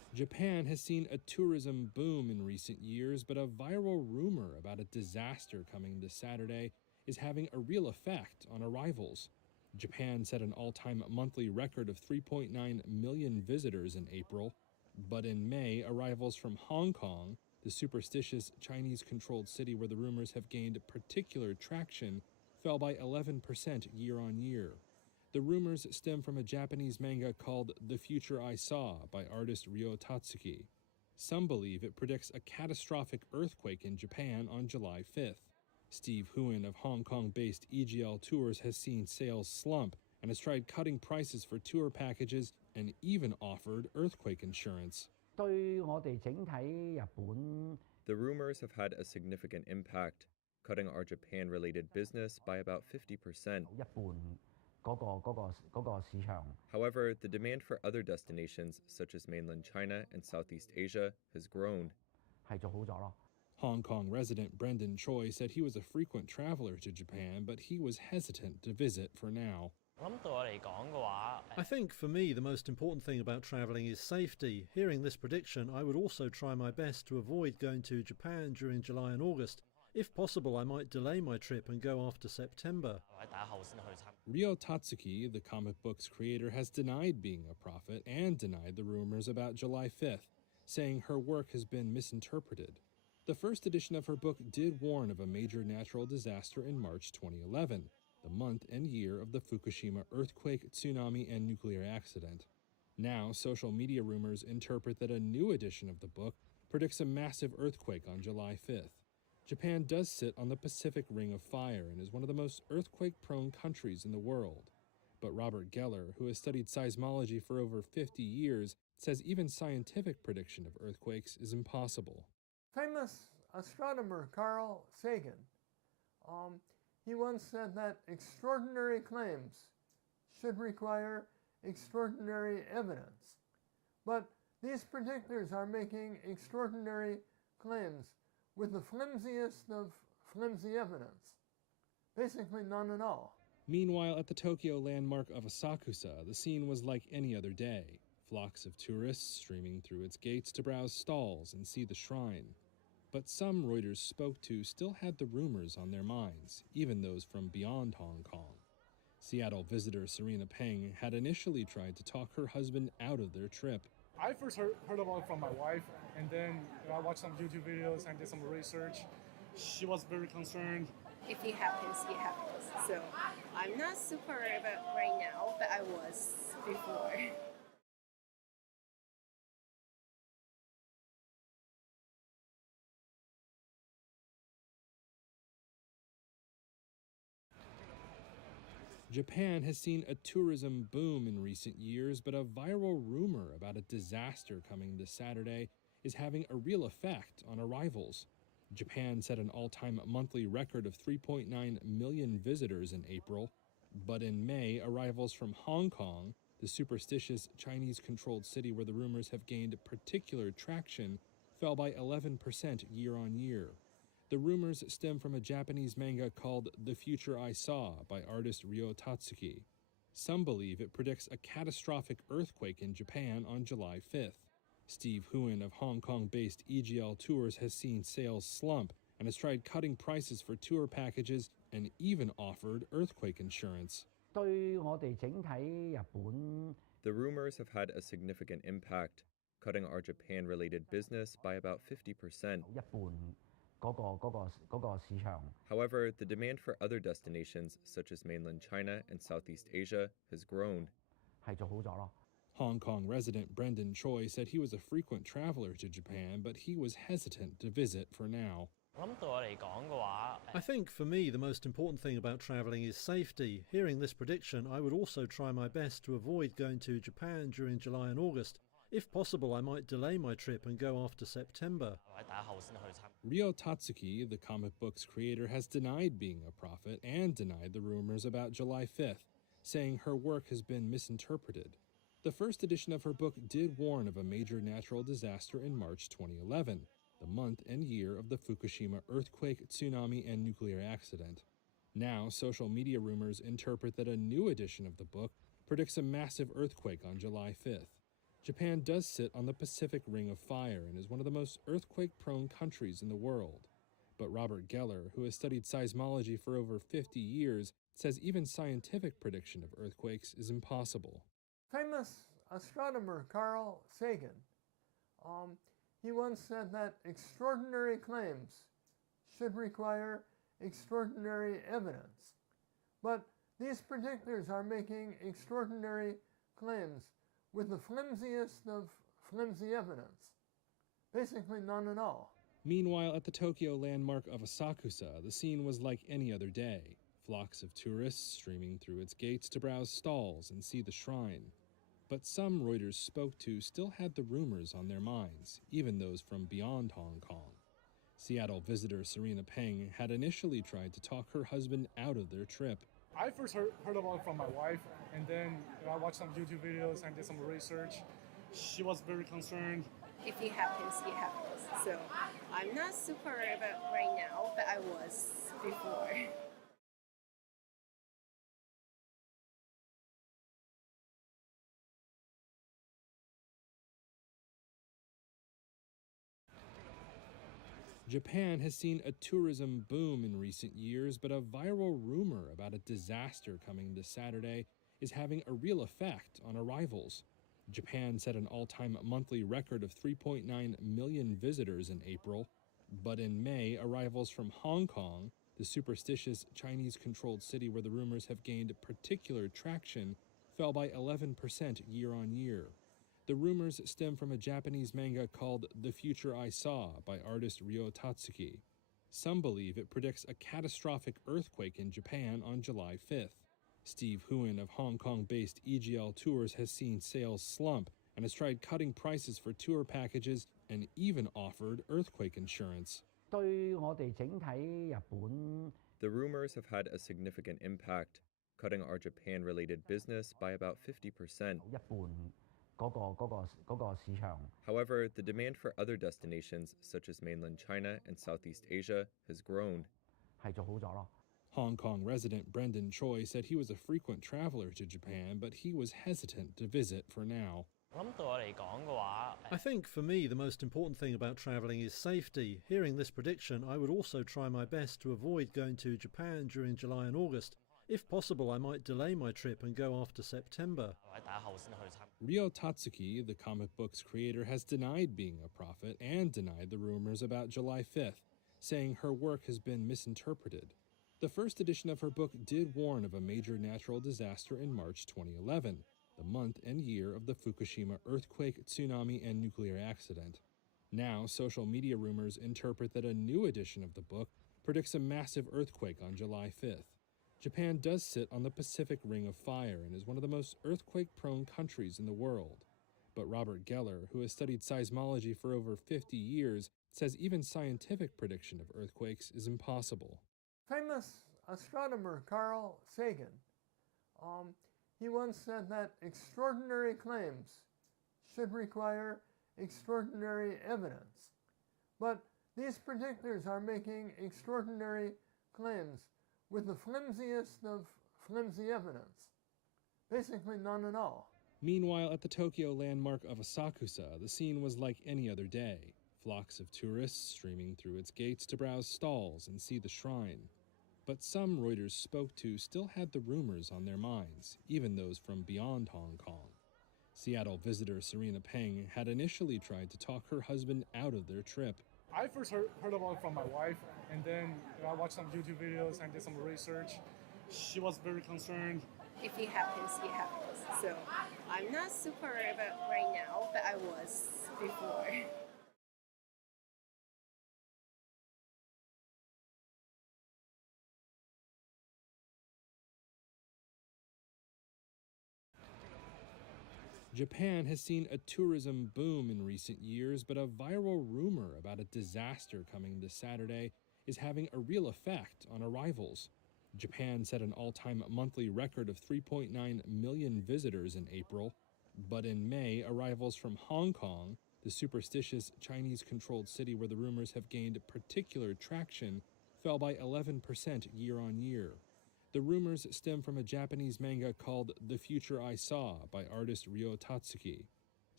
Japan has seen a tourism boom in recent years, but a viral rumor about a disaster coming this Saturday is having a real effect on arrivals. Japan set an all-time monthly record of 3.9 million visitors in April, but in May, arrivals from Hong Kong, the superstitious Chinese-controlled city where the rumors have gained particular traction, fell by 11% year-on-year. The rumors stem from a Japanese manga called The Future I Saw by artist Ryo Tatsuki. Some believe it predicts a catastrophic earthquake in Japan on July 5th. Steve Huon of Hong Kong-based EGL Tours has seen sales slump and has tried cutting prices for tour packages and even offered earthquake insurance. The rumors have had a significant impact, cutting our Japan-related business by about 50%. However, the demand for other destinations, such as mainland China and Southeast Asia, has grown. Hong Kong resident Brendan Choi said he was a frequent traveler to Japan, but he was hesitant to visit for now. I think for me the most important thing about travelling is safety. Hearing this prediction, I would also try my best to avoid going to Japan during July and August. If possible, I might delay my trip and go after September. Ryo Tatsuki, the comic book's creator, has denied being a prophet and denied the rumors about July 5th, saying her work has been misinterpreted. The first edition of her book did warn of a major natural disaster in March 2011, the month and year of the Fukushima earthquake, tsunami, and nuclear accident. Now, social media rumors interpret that a new edition of the book predicts a massive earthquake on July 5th. Japan does sit on the Pacific Ring of Fire and is one of the most earthquake-prone countries in the world. But Robert Geller, who has studied seismology for over 50 years, says even scientific prediction of earthquakes is impossible. Famous astronomer Carl Sagan, he once said that extraordinary claims should require extraordinary evidence. But these predictors are making extraordinary claims with the flimsiest of flimsy evidence. Basically none at all. Meanwhile, at the Tokyo landmark of Asakusa, the scene was like any other day. Flocks of tourists streaming through its gates to browse stalls and see the shrine. But some Reuters spoke to still had the rumors on their minds, even those from beyond Hong Kong. Seattle visitor Serena Peng had initially tried to talk her husband out of their trip. I first heard about it from my wife, and then I watched some YouTube videos and did some research. She was very concerned. If it happens, it happens. So I'm not super worried about right now, but I was before. Japan has seen a tourism boom in recent years, but a viral rumor about a disaster coming this Saturday is having a real effect on arrivals. Japan set an all-time monthly record of 3.9 million visitors in April, but in May, arrivals from Hong Kong, the superstitious Chinese-controlled city where the rumors have gained particular traction, fell by 11% year-on-year. The rumors stem from a Japanese manga called The Future I Saw by artist Ryo Tatsuki. Some believe it predicts a catastrophic earthquake in Japan on July 5th. Steve Huon of Hong Kong-based EGL Tours has seen sales slump and has tried cutting prices for tour packages and even offered earthquake insurance. The rumors have had a significant impact, cutting our Japan-related business by about 50%. However, the demand for other destinations, such as mainland China and Southeast Asia, has grown. Hong Kong resident Brendan Choi said he was a frequent traveler to Japan, but he was hesitant to visit for now. I think for me the most important thing about travelling is safety. Hearing this prediction, I would also try my best to avoid going to Japan during July and August. If possible, I might delay my trip and go after September. Ryo Tatsuki, the comic book's creator, has denied being a prophet and denied the rumors about July 5th, saying her work has been misinterpreted. The first edition of her book did warn of a major natural disaster in March 2011, the month and year of the Fukushima earthquake, tsunami, and nuclear accident. Now, social media rumors interpret that a new edition of the book predicts a massive earthquake on July 5th. Japan does sit on the Pacific Ring of Fire and is one of the most earthquake-prone countries in the world. But Robert Geller, who has studied seismology for over 50 years, says even scientific prediction of earthquakes is impossible. Famous astronomer Carl Sagan, he once said that extraordinary claims should require extraordinary evidence. But these predictors are making extraordinary claims with the flimsiest of flimsy evidence. Basically none at all. Meanwhile, at the Tokyo landmark of Asakusa, the scene was like any other day. Flocks of tourists streaming through its gates to browse stalls and see the shrine. But some Reuters spoke to still had the rumors on their minds, even those from beyond Hong Kong. Seattle visitor Serena Peng had initially tried to talk her husband out of their trip. I first heard about it from my wife, and then I watched some YouTube videos and did some research. She was very concerned. If it happens, it happens. So I'm not super worried about right now, but I was before. Japan has seen a tourism boom in recent years, but a viral rumor about a disaster coming this Saturday is having a real effect on arrivals. Japan set an all-time monthly record of 3.9 million visitors in April, but in May, arrivals from Hong Kong, the superstitious Chinese-controlled city where the rumors have gained particular traction, fell by 11% year-on-year. The rumors stem from a Japanese manga called The Future I Saw by artist Ryo Tatsuki. Some believe it predicts a catastrophic earthquake in Japan on July 5th. Steve Huen of Hong Kong-based EGL Tours has seen sales slump and has tried cutting prices for tour packages and even offered earthquake insurance. The rumors have had a significant impact, cutting our Japan-related business by about 50%. However, the demand for other destinations, such as mainland China and Southeast Asia, has grown. Hong Kong resident Brendan Choi said he was a frequent traveler to Japan, but he was hesitant to visit for now. I think for me the most important thing about travelling is safety. Hearing this prediction, I would also try my best to avoid going to Japan during July and August. If possible, I might delay my trip and go after September. Ryo Tatsuki, the comic book's creator, has denied being a prophet and denied the rumors about July 5th, saying her work has been misinterpreted. The first edition of her book did warn of a major natural disaster in March 2011, the month and year of the Fukushima earthquake, tsunami, and nuclear accident. Now, social media rumors interpret that a new edition of the book predicts a massive earthquake on July 5th. Japan does sit on the Pacific Ring of Fire and is one of the most earthquake-prone countries in the world. But Robert Geller, who has studied seismology for over 50 years, says even scientific prediction of earthquakes is impossible. Famous astronomer Carl Sagan, he once said that extraordinary claims should require extraordinary evidence. But these predictors are making extraordinary claims with the flimsiest of flimsy evidence. Basically none at all. Meanwhile, at the Tokyo landmark of Asakusa, the scene was like any other day. Flocks of tourists streaming through its gates to browse stalls and see the shrine. But some Reuters spoke to still had the rumors on their minds, even those from beyond Hong Kong. Seattle visitor Serena Peng had initially tried to talk her husband out of their trip. I first heard about it from my wife, and then I watched some YouTube videos and did some research. She was very concerned. If it happens, it happens. So I'm not super worried about right now, but I was before. Japan has seen a tourism boom in recent years, but a viral rumor about a disaster coming this Saturday is having a real effect on arrivals. Japan set an all-time monthly record of 3.9 million visitors in April, but in May, arrivals from Hong Kong, the superstitious Chinese-controlled city where the rumors have gained particular traction, fell by 11% year-on-year. The rumors stem from a Japanese manga called The Future I Saw by artist Ryo Tatsuki.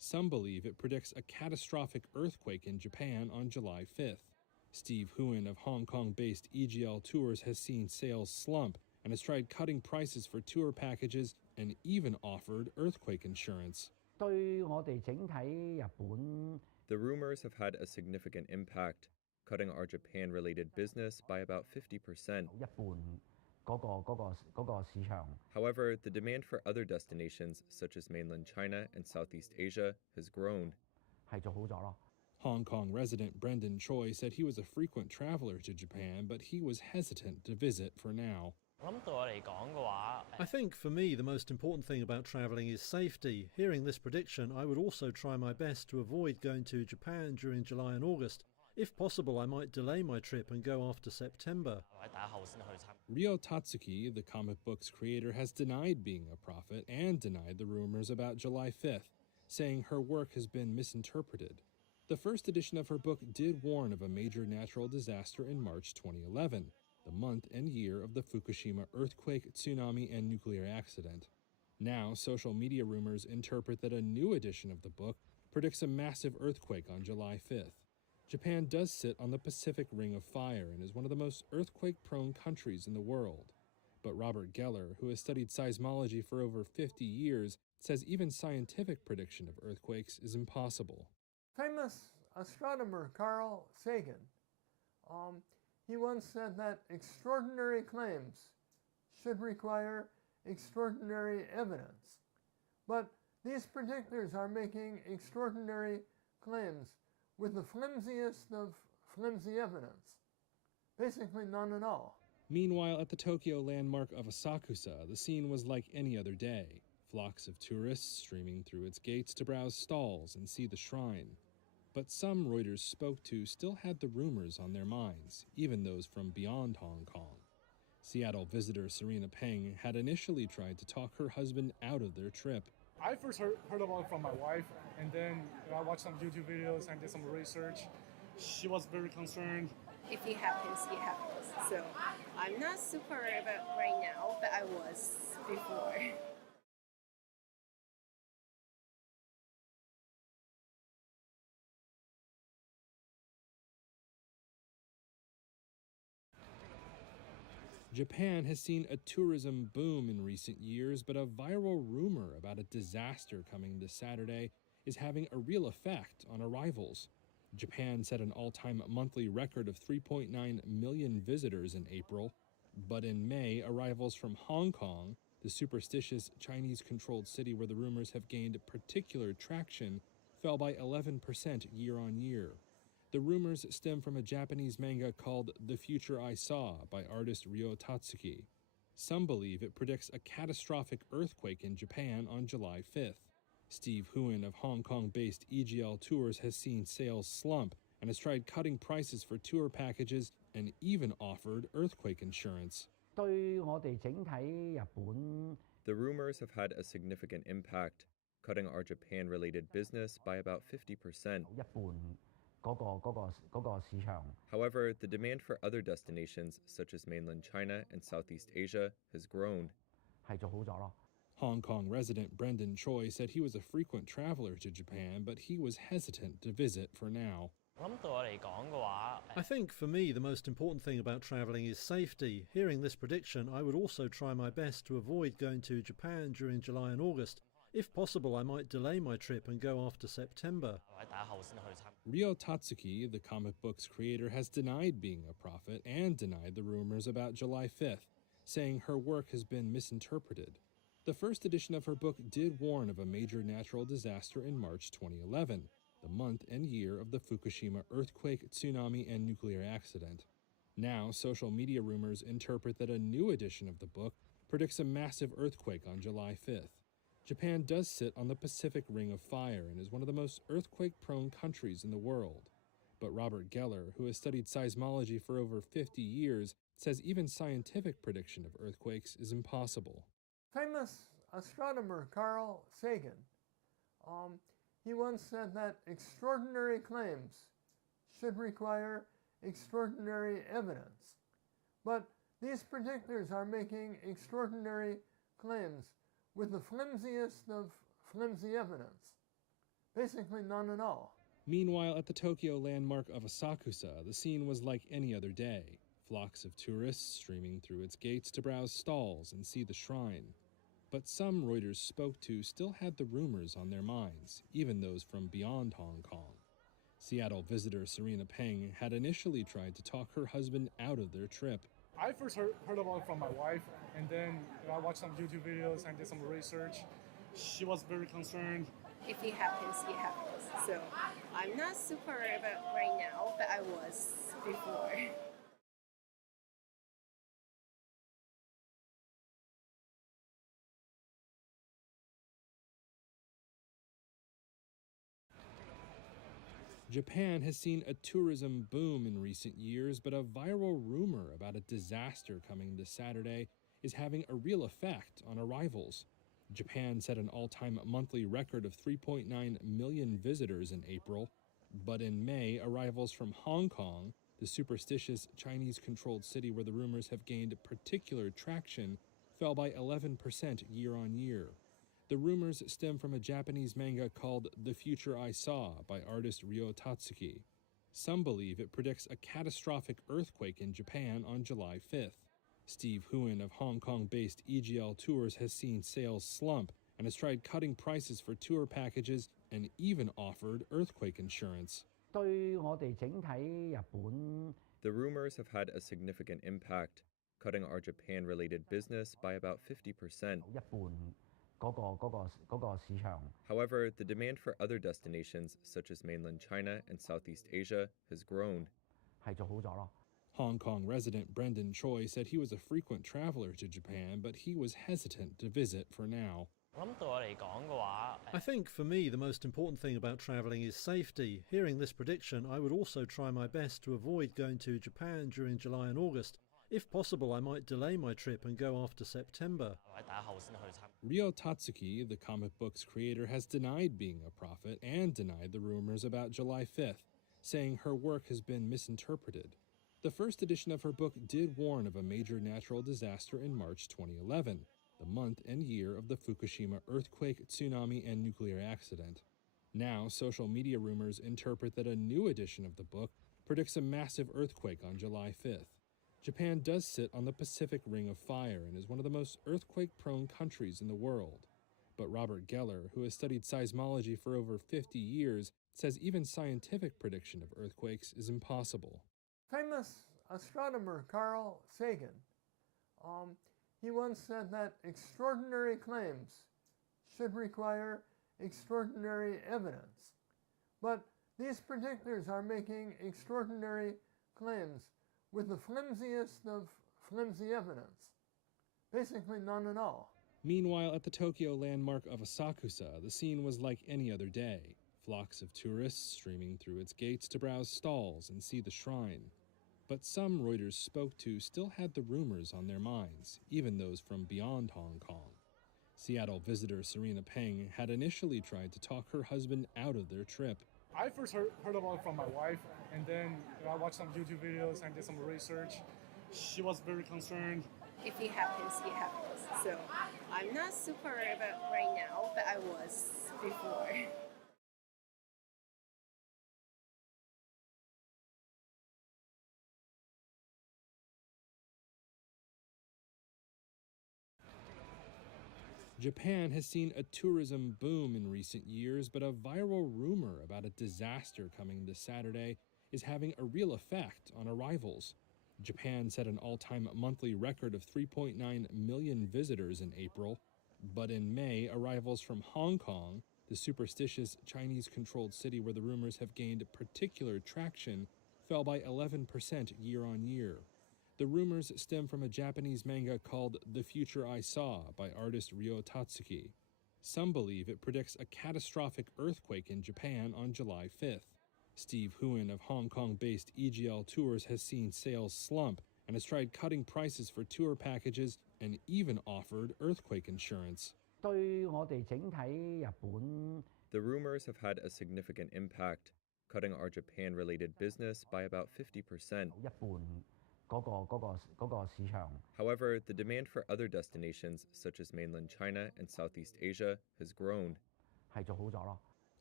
Some believe it predicts a catastrophic earthquake in Japan on July 5th. Steve Huon of Hong Kong-based EGL Tours has seen sales slump and has tried cutting prices for tour packages and even offered earthquake insurance. The rumors have had a significant impact, cutting our Japan-related business by about 50%. However, the demand for other destinations, such as mainland China and Southeast Asia, has grown. Hong Kong resident Brendan Choi said he was a frequent traveler to Japan, but he was hesitant to visit for now. I think for me the most important thing about travelling is safety. Hearing this prediction, I would also try my best to avoid going to Japan during July and August. If possible, I might delay my trip and go after September. Ryo Tatsuki, the comic book's creator, has denied being a prophet and denied the rumors about July 5th, saying her work has been misinterpreted. The first edition of her book did warn of a major natural disaster in March 2011, the month and year of the Fukushima earthquake, tsunami, and nuclear accident. Now, social media rumors interpret that a new edition of the book predicts a massive earthquake on July 5th. Japan does sit on the Pacific Ring of Fire and is one of the most earthquake-prone countries in the world. But Robert Geller, who has studied seismology for over 50 years, says even scientific prediction of earthquakes is impossible. Famous astronomer Carl Sagan, he once said that extraordinary claims should require extraordinary evidence. But these predictors are making extraordinary claims with the flimsiest of flimsy evidence. Basically none at all. Meanwhile, at the Tokyo landmark of Asakusa, the scene was like any other day. Flocks of tourists streaming through its gates to browse stalls and see the shrine. But some Reuters spoke to still had the rumors on their minds, even those from beyond Hong Kong. Seattle visitor Serena Peng had initially tried to talk her husband out of their trip. I first heard about it from my wife, and then I watched some YouTube videos and did some research. She was very concerned. If it happens, it happens. So I'm not super worried about right now, but I was before. Japan has seen a tourism boom in recent years, but a viral rumor about a disaster coming this Saturday is having a real effect on arrivals. Japan set an all-time monthly record of 3.9 million visitors in April, but in May, arrivals from Hong Kong, the superstitious Chinese-controlled city where the rumors have gained particular traction, fell by 11% year-on-year. The rumors stem from a Japanese manga called The Future I Saw by artist Ryo Tatsuki. Some believe it predicts a catastrophic earthquake in Japan on July 5th. Steve Huon of Hong Kong-based EGL Tours has seen sales slump and has tried cutting prices for tour packages and even offered earthquake insurance. The rumors have had a significant impact, cutting our Japan-related business by about 50%. However, the demand for other destinations, such as mainland China and Southeast Asia, has grown. Hong Kong resident Brendan Choi said he was a frequent traveler to Japan, but he was hesitant to visit for now. I think for me the most important thing about travelling is safety. Hearing this prediction, I would also try my best to avoid going to Japan during July and August. If possible, I might delay my trip and go after September. Ryo Tatsuki, the comic book's creator, has denied being a prophet and denied the rumors about July 5th, saying her work has been misinterpreted. The first edition of her book did warn of a major natural disaster in March 2011, the month and year of the Fukushima earthquake, tsunami, and nuclear accident. Now, social media rumors interpret that a new edition of the book predicts a massive earthquake on July 5th. Japan does sit on the Pacific Ring of Fire and is one of the most earthquake-prone countries in the world. But Robert Geller, who has studied seismology for over 50 years, says even scientific prediction of earthquakes is impossible. Famous astronomer Carl Sagan, he once said that extraordinary claims should require extraordinary evidence. But these predictors are making extraordinary claims with the flimsiest of flimsy evidence. Basically none at all. Meanwhile, at the Tokyo landmark of Asakusa, the scene was like any other day. Flocks of tourists streaming through its gates to browse stalls and see the shrine. But some Reuters spoke to still had the rumors on their minds, even those from beyond Hong Kong. Seattle visitor Serena Peng had initially tried to talk her husband out of their trip. I first heard about it from my wife, and then I watched some YouTube videos and did some research. She was very concerned. If it happens, it happens. So I'm not super worried about right now, but I was before. Japan has seen a tourism boom in recent years, but a viral rumor about a disaster coming this Saturday is having a real effect on arrivals. Japan set an all-time monthly record of 3.9 million visitors in April, but in May, arrivals from Hong Kong, the superstitious Chinese-controlled city where the rumors have gained particular traction, fell by 11% year-on-year. The rumors stem from a Japanese manga called The Future I Saw by artist Ryo Tatsuki. Some believe it predicts a catastrophic earthquake in Japan on July 5th. Steve Huen of Hong Kong-based EGL Tours has seen sales slump and has tried cutting prices for tour packages and even offered earthquake insurance. The rumors have had a significant impact, cutting our Japan-related business by about 50%. However, the demand for other destinations, such as mainland China and Southeast Asia, has grown. Hong Kong resident Brendan Choi said he was a frequent traveler to Japan, but he was hesitant to visit for now. I think for me the most important thing about travelling is safety. Hearing this prediction, I would also try my best to avoid going to Japan during July and August. If possible, I might delay my trip and go after September. Ryo Tatsuki, the comic book's creator, has denied being a prophet and denied the rumors about July 5th, saying her work has been misinterpreted. The first edition of her book did warn of a major natural disaster in March 2011, the month and year of the Fukushima earthquake, tsunami, and nuclear accident. Now, social media rumors interpret that a new edition of the book predicts a massive earthquake on July 5th. Japan does sit on the Pacific Ring of Fire and is one of the most earthquake-prone countries in the world. But Robert Geller, who has studied seismology for over 50 years, says even scientific prediction of earthquakes is impossible. Famous astronomer Carl Sagan, he once said that extraordinary claims should require extraordinary evidence. But these predictors are making extraordinary claims with the flimsiest of flimsy evidence. Basically none at all. Meanwhile, at the Tokyo landmark of Asakusa, the scene was like any other day. Flocks of tourists streaming through its gates to browse stalls and see the shrine. But some Reuters spoke to still had the rumors on their minds, even those from beyond Hong Kong. Seattle visitor Serena Peng had initially tried to talk her husband out of their trip. I first heard about it from my wife, and then I watched some YouTube videos and did some research. She was very concerned. If it happens, it happens. So I'm not super worried about right now, but I was before. Japan has seen a tourism boom in recent years, but a viral rumor about a disaster coming this Saturday is having a real effect on arrivals. Japan set an all-time monthly record of 3.9 million visitors in April, but in May, arrivals from Hong Kong, the superstitious Chinese-controlled city where the rumors have gained particular traction, fell by 11% year-on-year. The rumors stem from a Japanese manga called The Future I Saw by artist Ryo Tatsuki. Some believe it predicts a catastrophic earthquake in Japan on July 5th. Steve Huen of Hong Kong-based EGL Tours has seen sales slump and has tried cutting prices for tour packages and even offered earthquake insurance. The rumors have had a significant impact, cutting our Japan-related business by about 50%. However, the demand for other destinations, such as mainland China and Southeast Asia, has grown.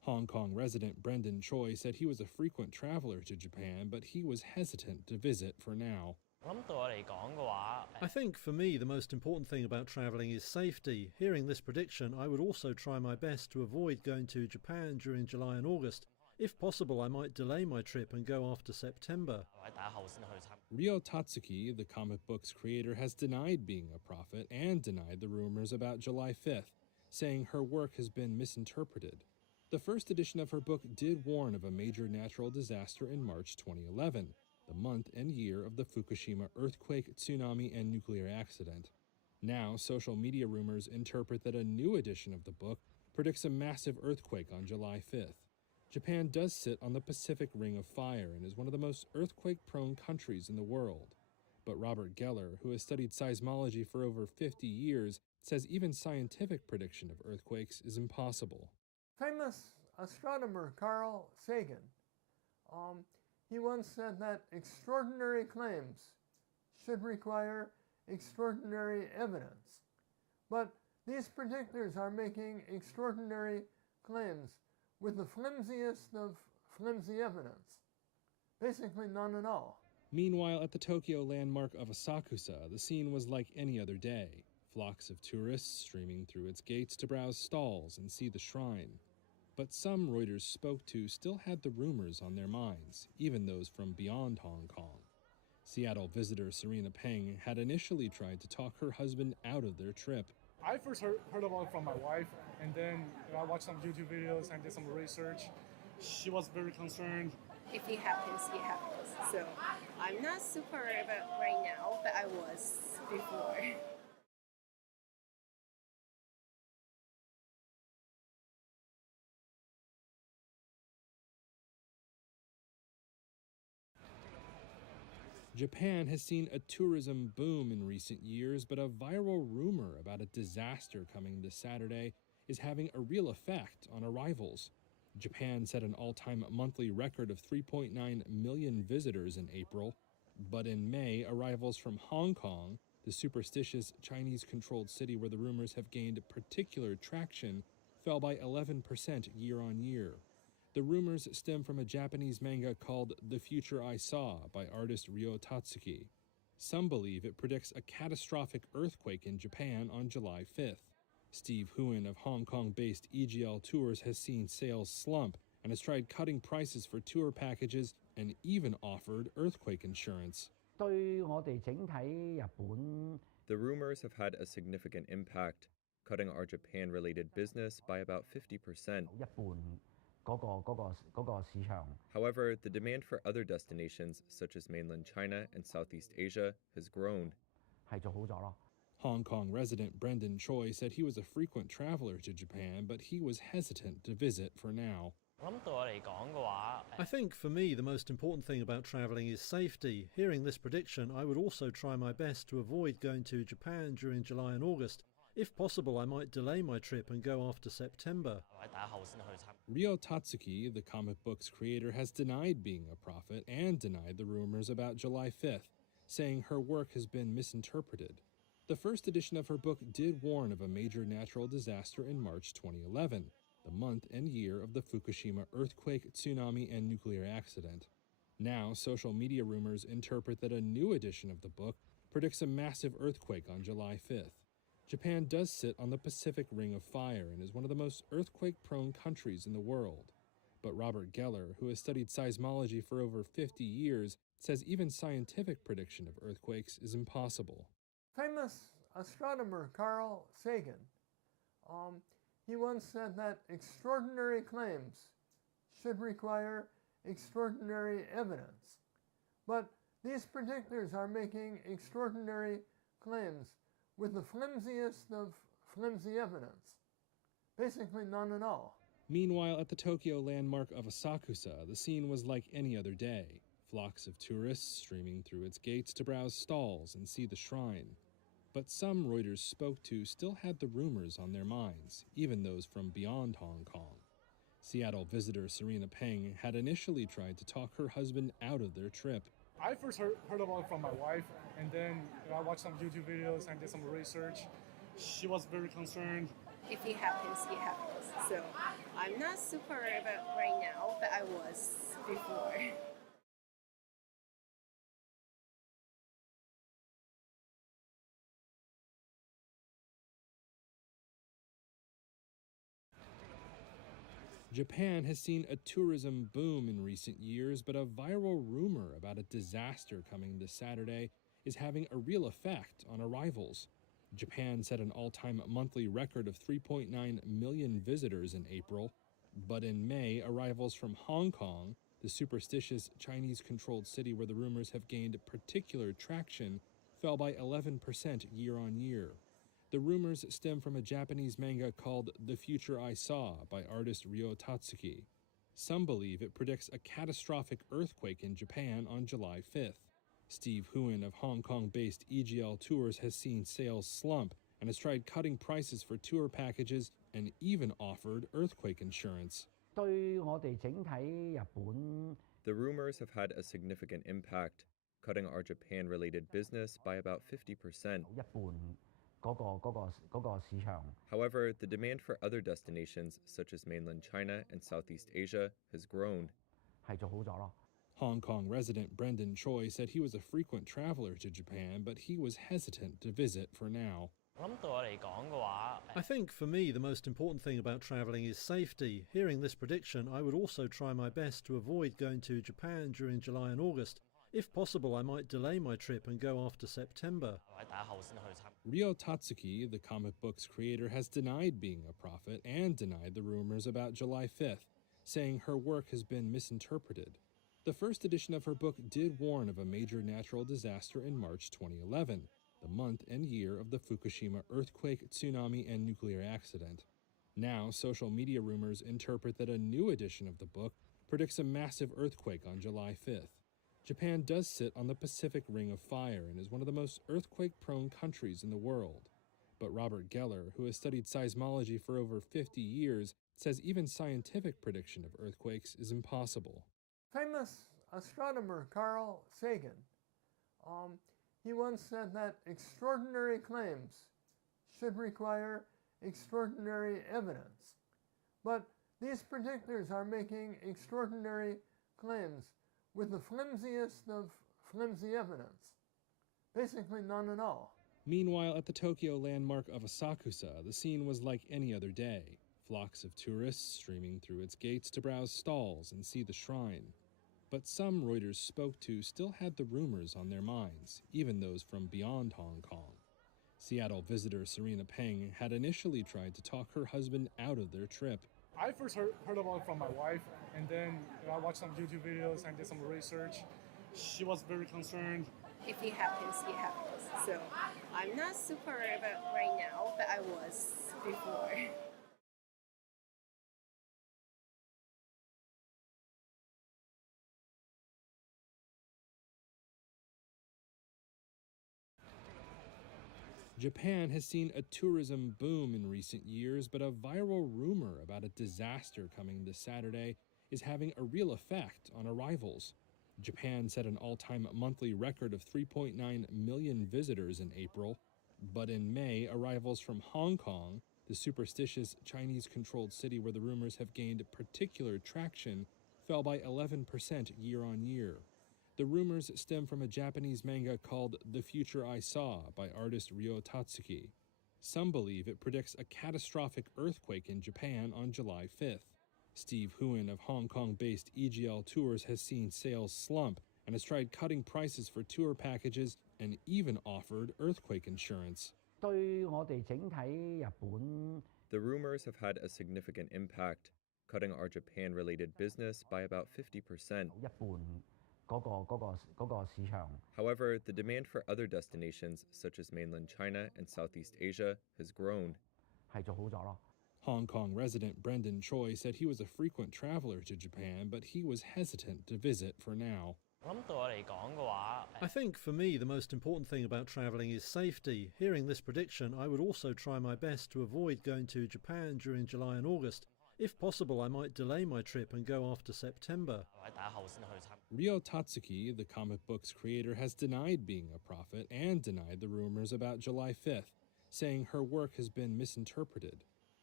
Hong Kong resident Brendan Choi said he was a frequent traveler to Japan, but he was hesitant to visit for now. I think for me the most important thing about travelling is safety. Hearing this prediction, I would also try my best to avoid going to Japan during July and August. If possible, I might delay my trip and go after September. Ryo Tatsuki, the comic book's creator, has denied being a prophet and denied the rumors about July 5th, saying her work has been misinterpreted. The first edition of her book did warn of a major natural disaster in March 2011, the month and year of the Fukushima earthquake, tsunami, and nuclear accident. Now, social media rumors interpret that a new edition of the book predicts a massive earthquake on July 5th. Japan does sit on the Pacific Ring of Fire and is one of the most earthquake-prone countries in the world. But Robert Geller, who has studied seismology for over 50 years, says even scientific prediction of earthquakes is impossible. Famous astronomer Carl Sagan, he once said that extraordinary claims should require extraordinary evidence. But these predictors are making extraordinary claims with the flimsiest of flimsy evidence. Basically none at all. Meanwhile, at the Tokyo landmark of Asakusa, the scene was like any other day. Flocks of tourists streaming through its gates to browse stalls and see the shrine. But some Reuters spoke to still had the rumors on their minds, even those from beyond Hong Kong. Seattle visitor Serena Peng had initially tried to talk her husband out of their trip. I first heard about it from my wife, and then I watched some YouTube videos and did some research. She was very concerned. If it happens, it happens. So I'm not super about right now, but I was before. Japan has seen a tourism boom in recent years, but a viral rumor about a disaster coming this Saturday is having a real effect on arrivals. Japan set an all-time monthly record of 3.9 million visitors in April, but in May, arrivals from Hong Kong, the superstitious Chinese-controlled city where the rumors have gained particular traction, fell by 11% year-on-year. The rumors stem from a Japanese manga called The Future I Saw by artist Ryo Tatsuki. Some believe it predicts a catastrophic earthquake in Japan on July 5th. Steve Huon of Hong Kong-based EGL Tours has seen sales slump and has tried cutting prices for tour packages and even offered earthquake insurance. The rumors have had a significant impact, cutting our Japan-related business by about 50%. However, the demand for other destinations, such as mainland China and Southeast Asia, has grown. Hong Kong resident Brendan Choi said he was a frequent traveler to Japan, but he was hesitant to visit for now. I think for me the most important thing about travelling is safety. Hearing this prediction, I would also try my best to avoid going to Japan during July and August. If possible, I might delay my trip and go after September. Ryo Tatsuki, the comic book's creator, has denied being a prophet and denied the rumors about July 5th, saying her work has been misinterpreted. The first edition of her book did warn of a major natural disaster in March 2011, the month and year of the Fukushima earthquake, tsunami, and nuclear accident. Now, social media rumors interpret that a new edition of the book predicts a massive earthquake on July 5th. Japan does sit on the Pacific Ring of Fire and is one of the most earthquake-prone countries in the world. But Robert Geller, who has studied seismology for over 50 years, says even scientific prediction of earthquakes is impossible. Famous astronomer Carl Sagan, he once said that extraordinary claims should require extraordinary evidence. But these predictors are making extraordinary claims with the flimsiest of flimsy evidence. Basically none at all. Meanwhile, at the Tokyo landmark of Asakusa, the scene was like any other day. Flocks of tourists streaming through its gates to browse stalls and see the shrine. But some Reuters spoke to still had the rumors on their minds, even those from beyond Hong Kong. Seattle visitor Serena Peng had initially tried to talk her husband out of their trip. I first heard about it from my wife, and then I watched some YouTube videos and did some research. She was very concerned. If it happens, it happens. So I'm not super worried about right now, but I was before. Japan has seen a tourism boom in recent years, but a viral rumor about a disaster coming this Saturday is having a real effect on arrivals. Japan set an all-time monthly record of 3.9 million visitors in April, but in May, arrivals from Hong Kong, the superstitious Chinese-controlled city where the rumors have gained particular traction, fell by 11% year on year. The rumors stem from a Japanese manga called The Future I Saw by artist Ryo Tatsuki. Some believe it predicts a catastrophic earthquake in Japan on July 5th. Steve Huon of Hong Kong-based EGL Tours has seen sales slump and has tried cutting prices for tour packages and even offered earthquake insurance. The rumors have had a significant impact, cutting our Japan-related business by about 50%. However, the demand for other destinations, such as mainland China and Southeast Asia, has grown. Hong Kong resident Brendan Choi said he was a frequent traveler to Japan, but he was hesitant to visit for now. I think for me the most important thing about travelling is safety. Hearing this prediction, I would also try my best to avoid going to Japan during July and August. If possible, I might delay my trip and go after September. Ryo Tatsuki, the comic book's creator, has denied being a prophet and denied the rumors about July 5th, saying her work has been misinterpreted. The first edition of her book did warn of a major natural disaster in March 2011, the month and year of the Fukushima earthquake, tsunami, and nuclear accident. Now, social media rumors interpret that a new edition of the book predicts a massive earthquake on July 5th. Japan does sit on the Pacific Ring of Fire and is one of the most earthquake-prone countries in the world. But Robert Geller, who has studied seismology for over 50 years, says even scientific prediction of earthquakes is impossible. Famous astronomer Carl Sagan, he once said that extraordinary claims should require extraordinary evidence. But these predictors are making extraordinary claims with the flimsiest of flimsy evidence. Basically none at all. Meanwhile, at the Tokyo landmark of Asakusa, the scene was like any other day. Flocks of tourists streaming through its gates to browse stalls and see the shrine. But some Reuters spoke to still had the rumors on their minds, even those from beyond Hong Kong. Seattle visitor Serena Peng had initially tried to talk her husband out of their trip. I first heard about it from my wife, and then I watched some YouTube videos and did some research. She was very concerned. If it happens, it happens. So I'm not super worried about right now, but I was before. Japan has seen a tourism boom in recent years, but a viral rumor about a disaster coming this Saturday is having a real effect on arrivals. Japan set an all-time monthly record of 3.9 million visitors in April, but in May, arrivals from Hong Kong, the superstitious Chinese-controlled city where the rumors have gained particular traction, fell by 11% year on year. The rumors stem from a Japanese manga called The Future I Saw by artist Ryo Tatsuki. Some believe it predicts a catastrophic earthquake in Japan on July 5th. Steve Huon of Hong Kong-based EGL Tours has seen sales slump and has tried cutting prices for tour packages and even offered earthquake insurance. The rumors have had a significant impact, cutting our Japan-related business by about 50%. However, the demand for other destinations, such as mainland China and Southeast Asia, has grown. Hong Kong resident Brendan Choi said he was a frequent traveler to Japan, but he was hesitant to visit for now. I think for me the most important thing about travelling is safety. Hearing this prediction, I would also try my best to avoid going to Japan during July and August. If possible, I might delay my trip and go after September. Ryo Tatsuki, the comic book's creator, has denied being a prophet and denied the rumors about July 5th, saying her work has been misinterpreted.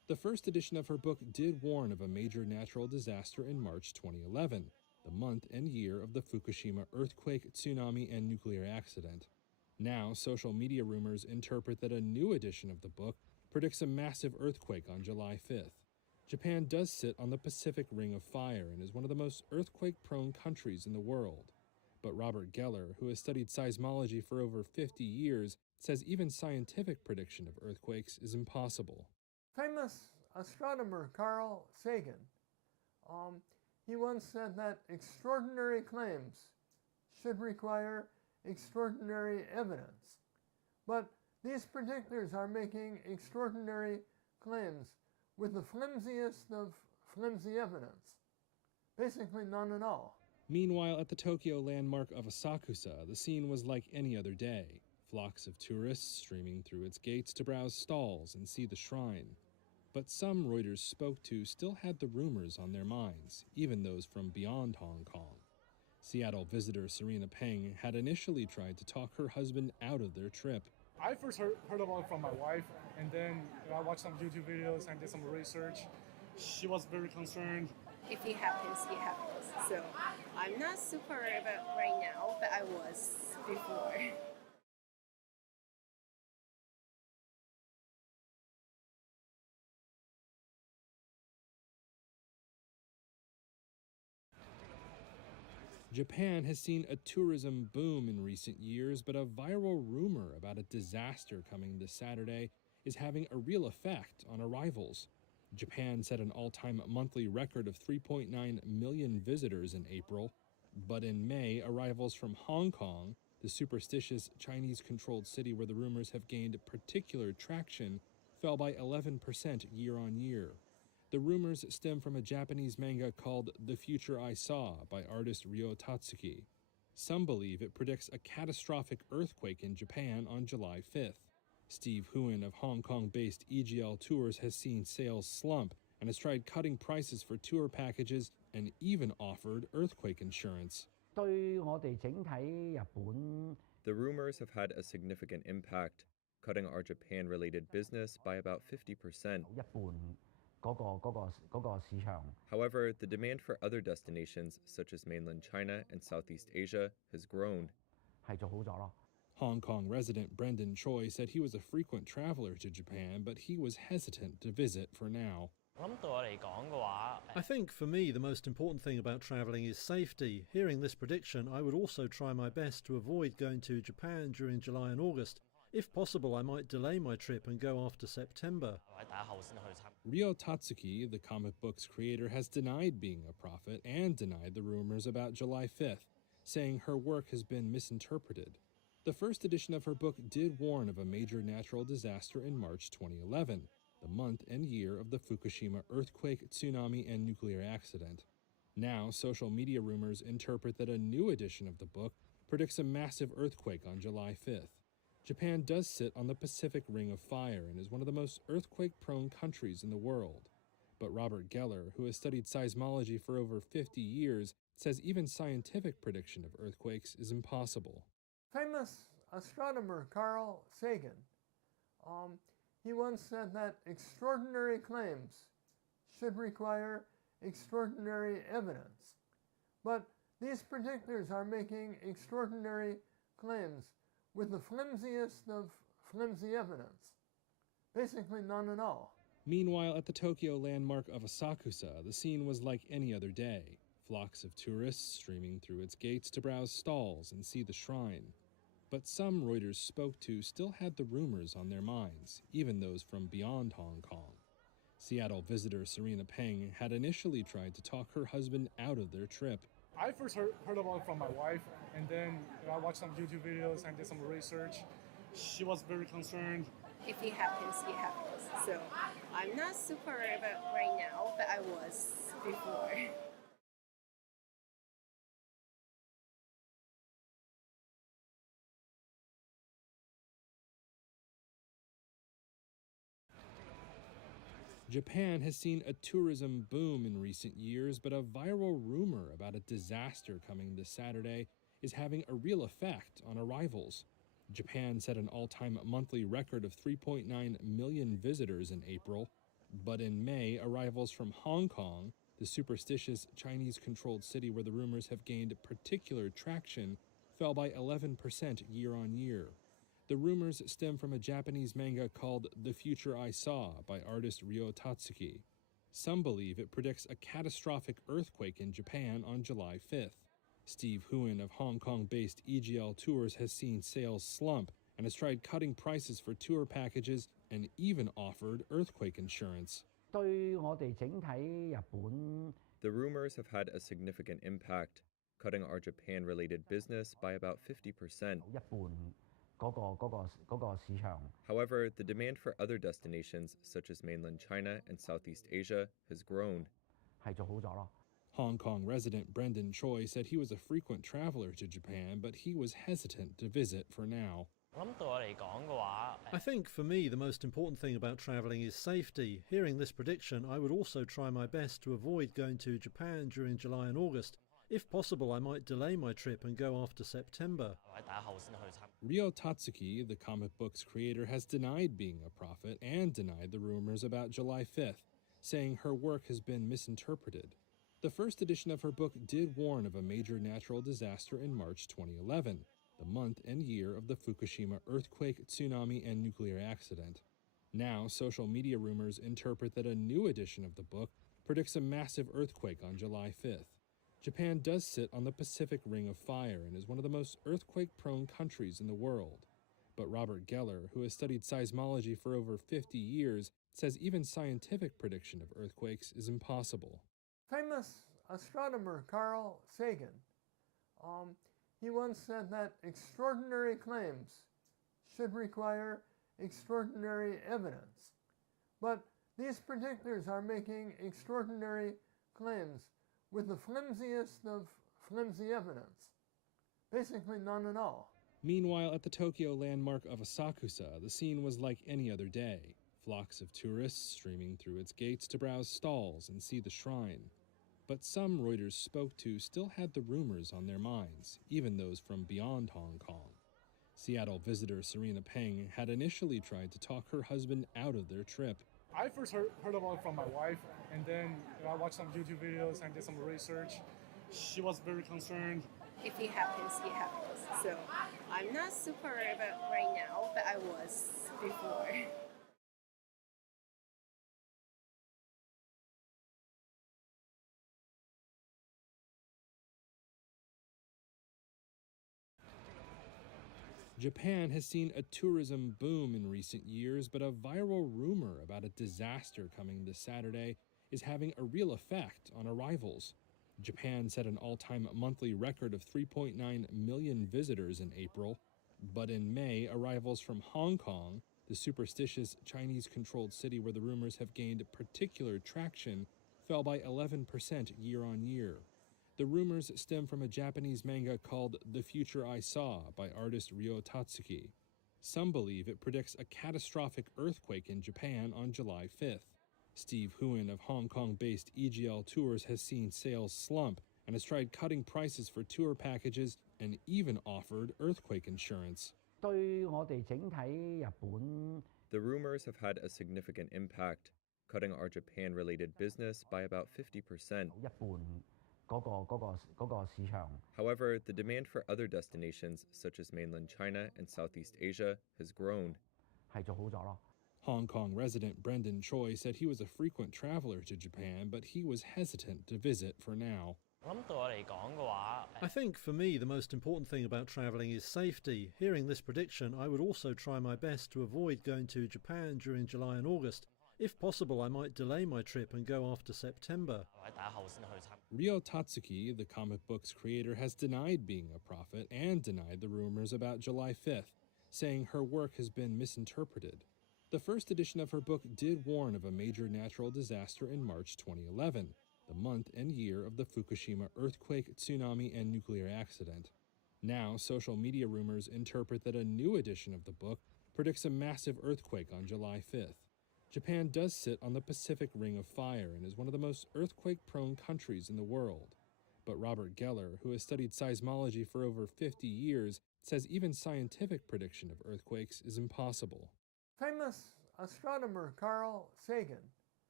The first edition of her book did warn of a major natural disaster in March 2011, the month and year of the Fukushima earthquake, tsunami, and nuclear accident. Now, social media rumors interpret that a new edition of the book predicts a massive earthquake on July 5th. Japan does sit on the Pacific Ring of Fire and is one of the most earthquake-prone countries in the world. But Robert Geller, who has studied seismology for over 50 years, says even scientific prediction of earthquakes is impossible. Famous astronomer Carl Sagan, he once said that extraordinary claims should require extraordinary evidence. But these predictors are making extraordinary claims with the flimsiest of flimsy evidence. Basically none at all. Meanwhile, at the Tokyo landmark of Asakusa, the scene was like any other day. Flocks of tourists streaming through its gates to browse stalls and see the shrine. But some Reuters spoke to still had the rumors on their minds, even those from beyond Hong Kong. Seattle visitor Serena Peng had initially tried to talk her husband out of their trip. I first heard about it from my wife, and then I watched some YouTube videos and did some research. She was very concerned. If it happens, it happens. So I'm not super worried about right now, but I was before. Japan has seen a tourism boom in recent years, but a viral rumor about a disaster coming this Saturday is having a real effect on arrivals. Japan set an all-time monthly record of 3.9 million visitors in April, but in May, arrivals from Hong Kong, the superstitious Chinese-controlled city where the rumors have gained particular traction, fell by 11% year-on-year. The rumors stem from a Japanese manga called The Future I Saw by artist Ryo Tatsuki. Some believe it predicts a catastrophic earthquake in Japan on July 5th. Steve Huen of Hong Kong-based EGL Tours has seen sales slump and has tried cutting prices for tour packages and even offered earthquake insurance. The rumors have had a significant impact, cutting our Japan-related business by about 50%. However, the demand for other destinations, such as mainland China and Southeast Asia, has grown. Hong Kong resident Brendan Choi said he was a frequent traveler to Japan, but he was hesitant to visit for now. I think for me the most important thing about travelling is safety. Hearing this prediction, I would also try my best to avoid going to Japan during July and August. If possible, I might delay my trip and go after September. Ryo Tatsuki, the comic book's creator, has denied being a prophet and denied the rumors about July 5th, saying her work has been misinterpreted. The first edition of her book did warn of a major natural disaster in March 2011, the month and year of the Fukushima earthquake, tsunami, and nuclear accident. Now, social media rumors interpret that a new edition of the book predicts a massive earthquake on July 5th. Japan does sit on the Pacific Ring of Fire and is one of the most earthquake-prone countries in the world. But Robert Geller, who has studied seismology for over 50 years, says even scientific prediction of earthquakes is impossible. Famous astronomer Carl Sagan, he once said that extraordinary claims should require extraordinary evidence. But these predictors are making extraordinary claims with the flimsiest of flimsy evidence. Basically none at all. Meanwhile, at the Tokyo landmark of Asakusa, the scene was like any other day. Flocks of tourists streaming through its gates to browse stalls and see the shrine. But some Reuters spoke to still had the rumors on their minds, even those from beyond Hong Kong. Seattle visitor Serena Peng had initially tried to talk her husband out of their trip. I first heard about it from my wife, and then I watched some YouTube videos and did some research. She was very concerned. If it happens, it happens. So I'm not super worried about right now, but I was before. Japan has seen a tourism boom in recent years, but a viral rumor about a disaster coming this Saturday is having a real effect on arrivals. Japan set an all-time monthly record of 3.9 million visitors in April, But in May, arrivals from Hong Kong, the superstitious Chinese-controlled city where the rumors have gained particular traction, fell by 11% year on year. The rumors stem from a Japanese manga called The Future I Saw by artist Ryo Tatsuki. Some believe it predicts a catastrophic earthquake in Japan on July 5th. Steve Huon of Hong Kong-based EGL Tours has seen sales slump and has tried cutting prices for tour packages and even offered earthquake insurance. The rumors have had a significant impact, cutting our Japan-related business by about 50%. However, the demand for other destinations, such as mainland China and Southeast Asia, has grown. Hong Kong resident Brendan Choi said he was a frequent traveler to Japan, but he was hesitant to visit for now. I think for me the most important thing about travelling is safety. Hearing this prediction, I would also try my best to avoid going to Japan during July and August. If possible, I might delay my trip and go after September. Ryo Tatsuki, the comic book's creator, has denied being a prophet and denied the rumors about July 5th, saying her work has been misinterpreted. The first edition of her book did warn of a major natural disaster in March 2011, the month and year of the Fukushima earthquake, tsunami, and nuclear accident. Now, social media rumors interpret that a new edition of the book predicts a massive earthquake on July 5th. Japan does sit on the Pacific Ring of Fire and is one of the most earthquake-prone countries in the world. But Robert Geller, who has studied seismology for over 50 years, says even scientific prediction of earthquakes is impossible. Famous astronomer Carl Sagan, he once said that extraordinary claims should require extraordinary evidence. But these predictors are making extraordinary claims with the flimsiest of flimsy evidence. Basically none at all. Meanwhile, at the Tokyo landmark of Asakusa, the scene was like any other day. Flocks of tourists streaming through its gates to browse stalls and see the shrine. But some Reuters spoke to still had the rumors on their minds, even those from beyond Hong Kong. Seattle visitor Serena Peng had initially tried to talk her husband out of their trip. I first heard about it from my wife, and then I watched some YouTube videos and did some research. She was very concerned. If it happens, it happens. So I'm not super worried about right now, but I was before. Japan has seen a tourism boom in recent years, but a viral rumor about a disaster coming this Saturday is having a real effect on arrivals. Japan set an all-time monthly record of 3.9 million visitors in April, but in May, arrivals from Hong Kong, the superstitious Chinese-controlled city where the rumors have gained particular traction, fell by 11% year on year. The rumors stem from a Japanese manga called The Future I Saw by artist Ryo Tatsuki. Some believe it predicts a catastrophic earthquake in Japan on July 5th. Steve Huon of Hong Kong-based EGL Tours has seen sales slump and has tried cutting prices for tour packages and even offered earthquake insurance. The rumors have had a significant impact, cutting our Japan-related business by about 50%. However, the demand for other destinations, such as mainland China and Southeast Asia, has grown. Hong Kong resident Brendan Choi said he was a frequent traveler to Japan, but he was hesitant to visit for now. I think for me the most important thing about travelling is safety. Hearing this prediction, I would also try my best to avoid going to Japan during July and August. If possible, I might delay my trip and go after September. Ryo Tatsuki, the comic book's creator, has denied being a prophet and denied the rumors about July 5th, saying her work has been misinterpreted. The first edition of her book did warn of a major natural disaster in March 2011, the month and year of the Fukushima earthquake, tsunami, and nuclear accident. Now, social media rumors interpret that a new edition of the book predicts a massive earthquake on July 5th. Japan does sit on the Pacific Ring of Fire and is one of the most earthquake-prone countries in the world. But Robert Geller, who has studied seismology for over 50 years, says even scientific prediction of earthquakes is impossible. Famous astronomer Carl Sagan,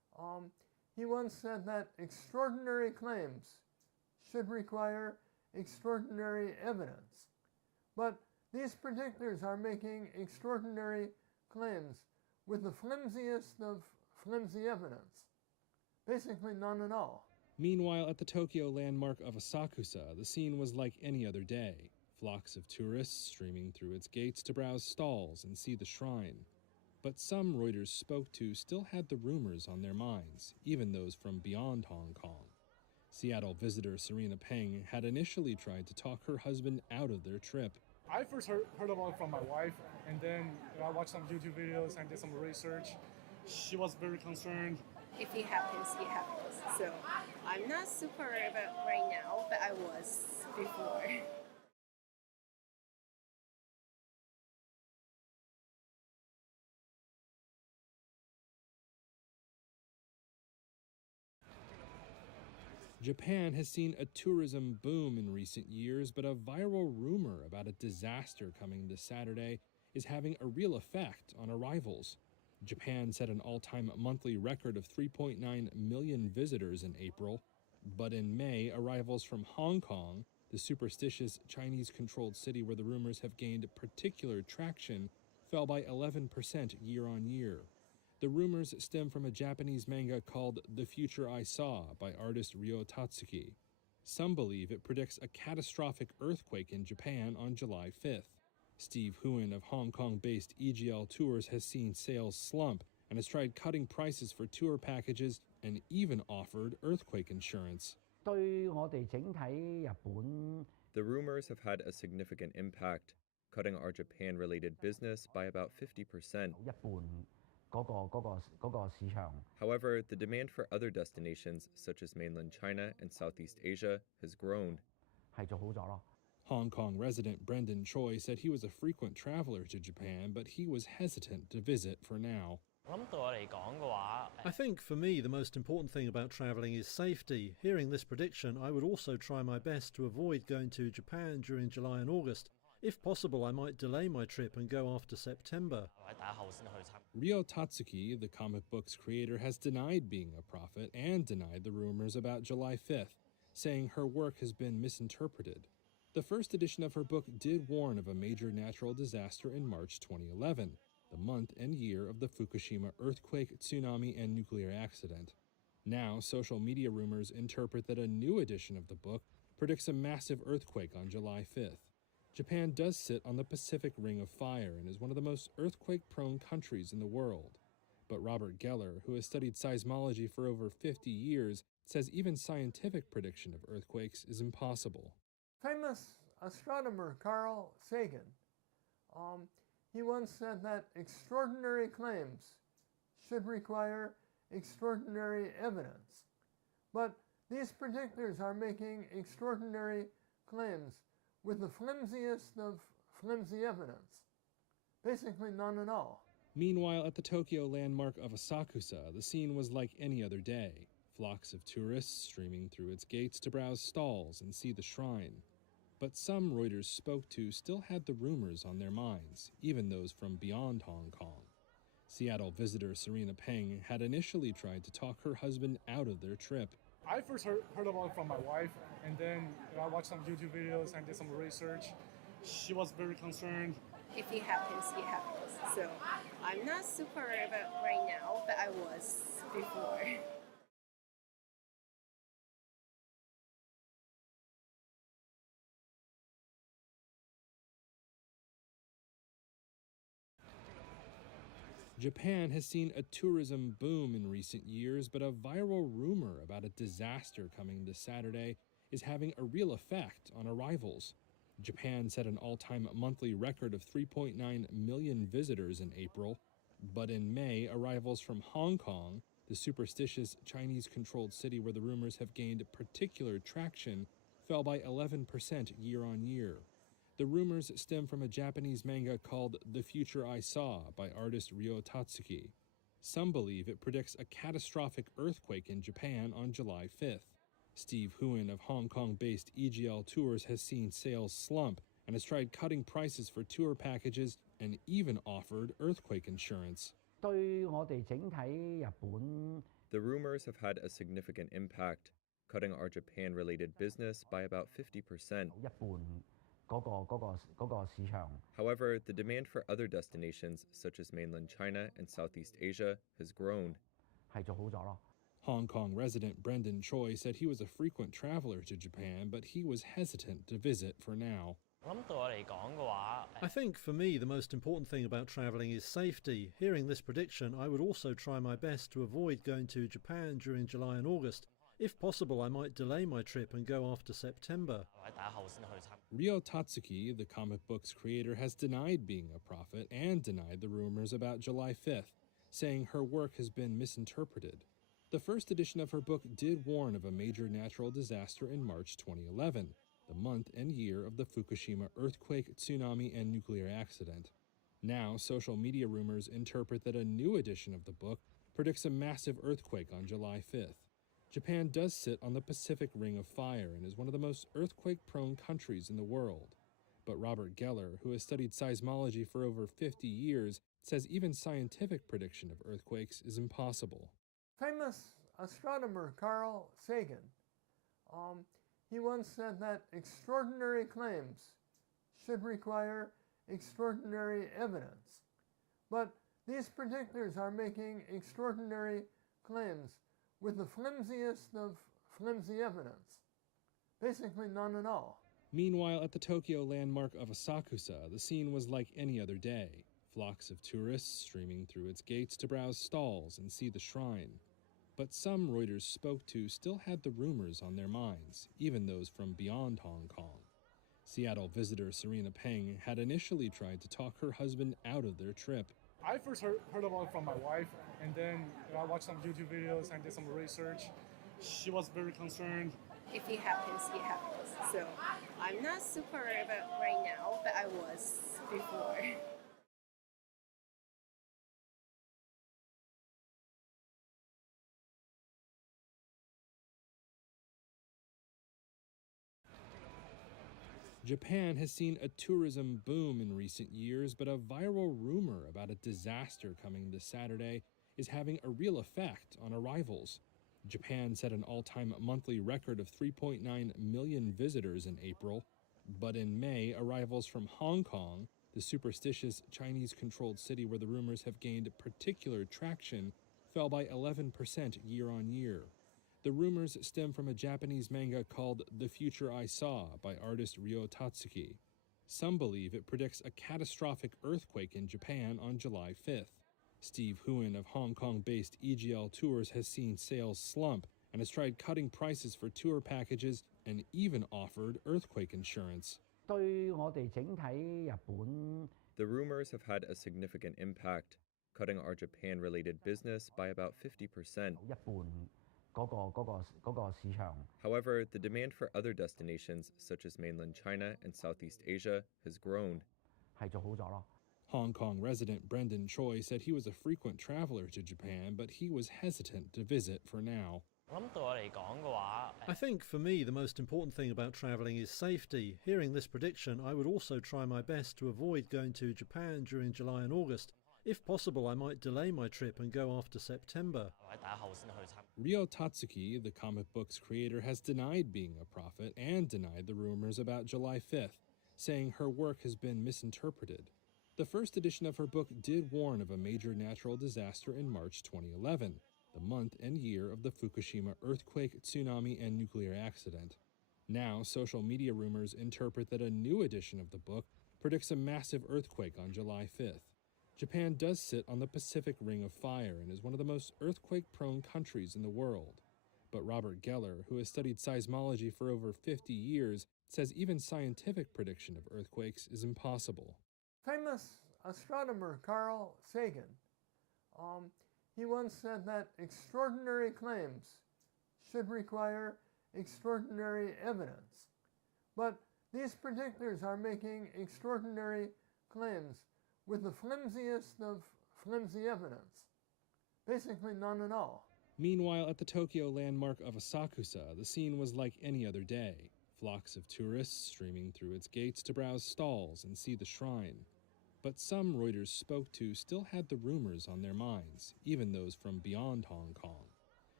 He once said that extraordinary claims should require extraordinary evidence. But these predictors are making extraordinary claims with the flimsiest of flimsy evidence. Basically none at all. Meanwhile, at the Tokyo landmark of Asakusa, the scene was like any other day. Flocks of tourists streaming through its gates to browse stalls and see the shrine. But some Reuters spoke to still had the rumors on their minds, even those from beyond Hong Kong. Seattle visitor Serena Peng had initially tried to talk her husband out of their trip. I first heard about it from my wife, and then I watched some YouTube videos and did some research. She was very concerned. If it happens, it happens. So I'm not super worried about right now, but I was before. Japan has seen a tourism boom in recent years, but a viral rumor about a disaster coming this Saturday is having a real effect on arrivals. Japan set an all-time monthly record of 3.9 million visitors in April, but in May, arrivals from Hong Kong, the superstitious Chinese-controlled city where the rumors have gained particular traction, fell by 11% year-on-year. The rumors stem from a Japanese manga called The Future I Saw by artist Ryo Tatsuki. Some believe it predicts a catastrophic earthquake in Japan on July 5th. Steve Huen of Hong Kong-based EGL Tours has seen sales slump and has tried cutting prices for tour packages and even offered earthquake insurance. The rumors have had a significant impact, cutting our Japan-related business by about 50%. However, the demand for other destinations, such as mainland China and Southeast Asia, has grown. Hong Kong resident Brendan Choi said he was a frequent traveler to Japan, but he was hesitant to visit for now. I think for me the most important thing about travelling is safety. Hearing this prediction, I would also try my best to avoid going to Japan during July and August. If possible, I might delay my trip and go after September. Ryo Tatsuki, the comic book's creator, has denied being a prophet and denied the rumors about July 5th, saying her work has been misinterpreted. The first edition of her book did warn of a major natural disaster in March 2011, the month and year of the Fukushima earthquake, tsunami, and nuclear accident. Now, social media rumors interpret that a new edition of the book predicts a massive earthquake on July 5th. Japan does sit on the Pacific Ring of Fire and is one of the most earthquake-prone countries in the world. But Robert Geller, who has studied seismology for over 50 years, says even scientific prediction of earthquakes is impossible. Famous astronomer Carl Sagan, he once said that extraordinary claims should require extraordinary evidence. But these predictors are making extraordinary claims with the flimsiest of flimsy evidence. Basically none at all. Meanwhile, at the Tokyo landmark of Asakusa, the scene was like any other day. Flocks of tourists streaming through its gates to browse stalls and see the shrine. But some Reuters spoke to still had the rumors on their minds, even those from beyond Hong Kong. Seattle visitor Serena Peng had initially tried to talk her husband out of their trip. I first heard about it from my wife, and then I watched some YouTube videos and did some research. She was very concerned. If it happens, it happens. So I'm not super worried about right now, but I was before. Japan has seen a tourism boom in recent years, but a viral rumor about a disaster coming this Saturday is having a real effect on arrivals. Japan set an all-time monthly record of 3.9 million visitors in April, but in May, arrivals from Hong Kong, the superstitious Chinese-controlled city where the rumors have gained particular traction, fell by 11% year-on-year. The rumors stem from a Japanese manga called The Future I Saw by artist Ryo Tatsuki. Some believe it predicts a catastrophic earthquake in Japan on July 5th. Steve Huen of Hong Kong-based EGL Tours has seen sales slump and has tried cutting prices for tour packages and even offered earthquake insurance. The The rumors have had a significant impact, cutting our Japan-related business by about 50%. However, the demand for other destinations, such as mainland China and Southeast Asia, has grown. Hong Kong resident Brendan Choi said he was a frequent traveler to Japan, but he was hesitant to visit for now. I think for me the most important thing about travelling is safety. Hearing this prediction, I would also try my best to avoid going to Japan during July and August. If possible, I might delay my trip and go after September. Ryo Tatsuki, the comic book's creator, has denied being a prophet and denied the rumors about July 5th, saying her work has been misinterpreted. The first edition of her book did warn of a major natural disaster in March 2011, the month and year of the Fukushima earthquake, tsunami, and nuclear accident. Now, social media rumors interpret that a new edition of the book predicts a massive earthquake on July 5th. Japan does sit on the Pacific Ring of Fire and is one of the most earthquake-prone countries in the world. But Robert Geller, who has studied seismology for over 50 years, says even scientific prediction of earthquakes is impossible. Famous astronomer Carl Sagan, he once said that extraordinary claims should require extraordinary evidence. But these predictors are making extraordinary claims with the flimsiest of flimsy evidence. Basically none at all. Meanwhile, at the Tokyo landmark of Asakusa, the scene was like any other day. Flocks of tourists streaming through its gates to browse stalls and see the shrine. But some Reuters spoke to still had the rumors on their minds, even those from beyond Hong Kong. Seattle visitor Serena Peng had initially tried to talk her husband out of their trip. I first heard about it from my wife, and then I watched some YouTube videos and did some research. She was very concerned. If it happens, it happens. So I'm not super worried about right now, but I was before. Japan has seen a tourism boom in recent years, but a viral rumor about a disaster coming this Saturday is having a real effect on arrivals. Japan set an all-time monthly record of 3.9 million visitors in April, but in May, arrivals from Hong Kong, the superstitious Chinese-controlled city where the rumors have gained particular traction, fell by 11% year-on-year. The rumors stem from a Japanese manga called The Future I Saw by artist Ryo Tatsuki. Some believe it predicts a catastrophic earthquake in Japan on July 5th. Steve Huon of Hong Kong-based EGL Tours has seen sales slump and has tried cutting prices for tour packages and even offered earthquake insurance. The rumors have had a significant impact, cutting our Japan-related business by about 50%. However, the demand for other destinations, such as mainland China and Southeast Asia, has grown. Hong Kong resident Brendan Choi said he was a frequent traveler to Japan, but he was hesitant to visit for now. I think for me the most important thing about travelling is safety. Hearing this prediction, I would also try my best to avoid going to Japan during July and August. If possible, I might delay my trip and go after September. Ryo Tatsuki, the comic book's creator, has denied being a prophet and denied the rumors about July 5th, saying her work has been misinterpreted. The first edition of her book did warn of a major natural disaster in March 2011, the month and year of the Fukushima earthquake, tsunami, and nuclear accident. Now, social media rumors interpret that a new edition of the book predicts a massive earthquake on July 5th. Japan does sit on the Pacific Ring of Fire and is one of the most earthquake-prone countries in the world. But Robert Geller, who has studied seismology for over 50 years, says even scientific prediction of earthquakes is impossible. Famous astronomer Carl Sagan, he once said that extraordinary claims should require extraordinary evidence. But these predictors are making extraordinary claims with the flimsiest of flimsy evidence. Basically none at all. Meanwhile, at the Tokyo landmark of Asakusa, the scene was like any other day. Flocks of tourists streaming through its gates to browse stalls and see the shrine. But some Reuters spoke to still had the rumors on their minds, even those from beyond Hong Kong.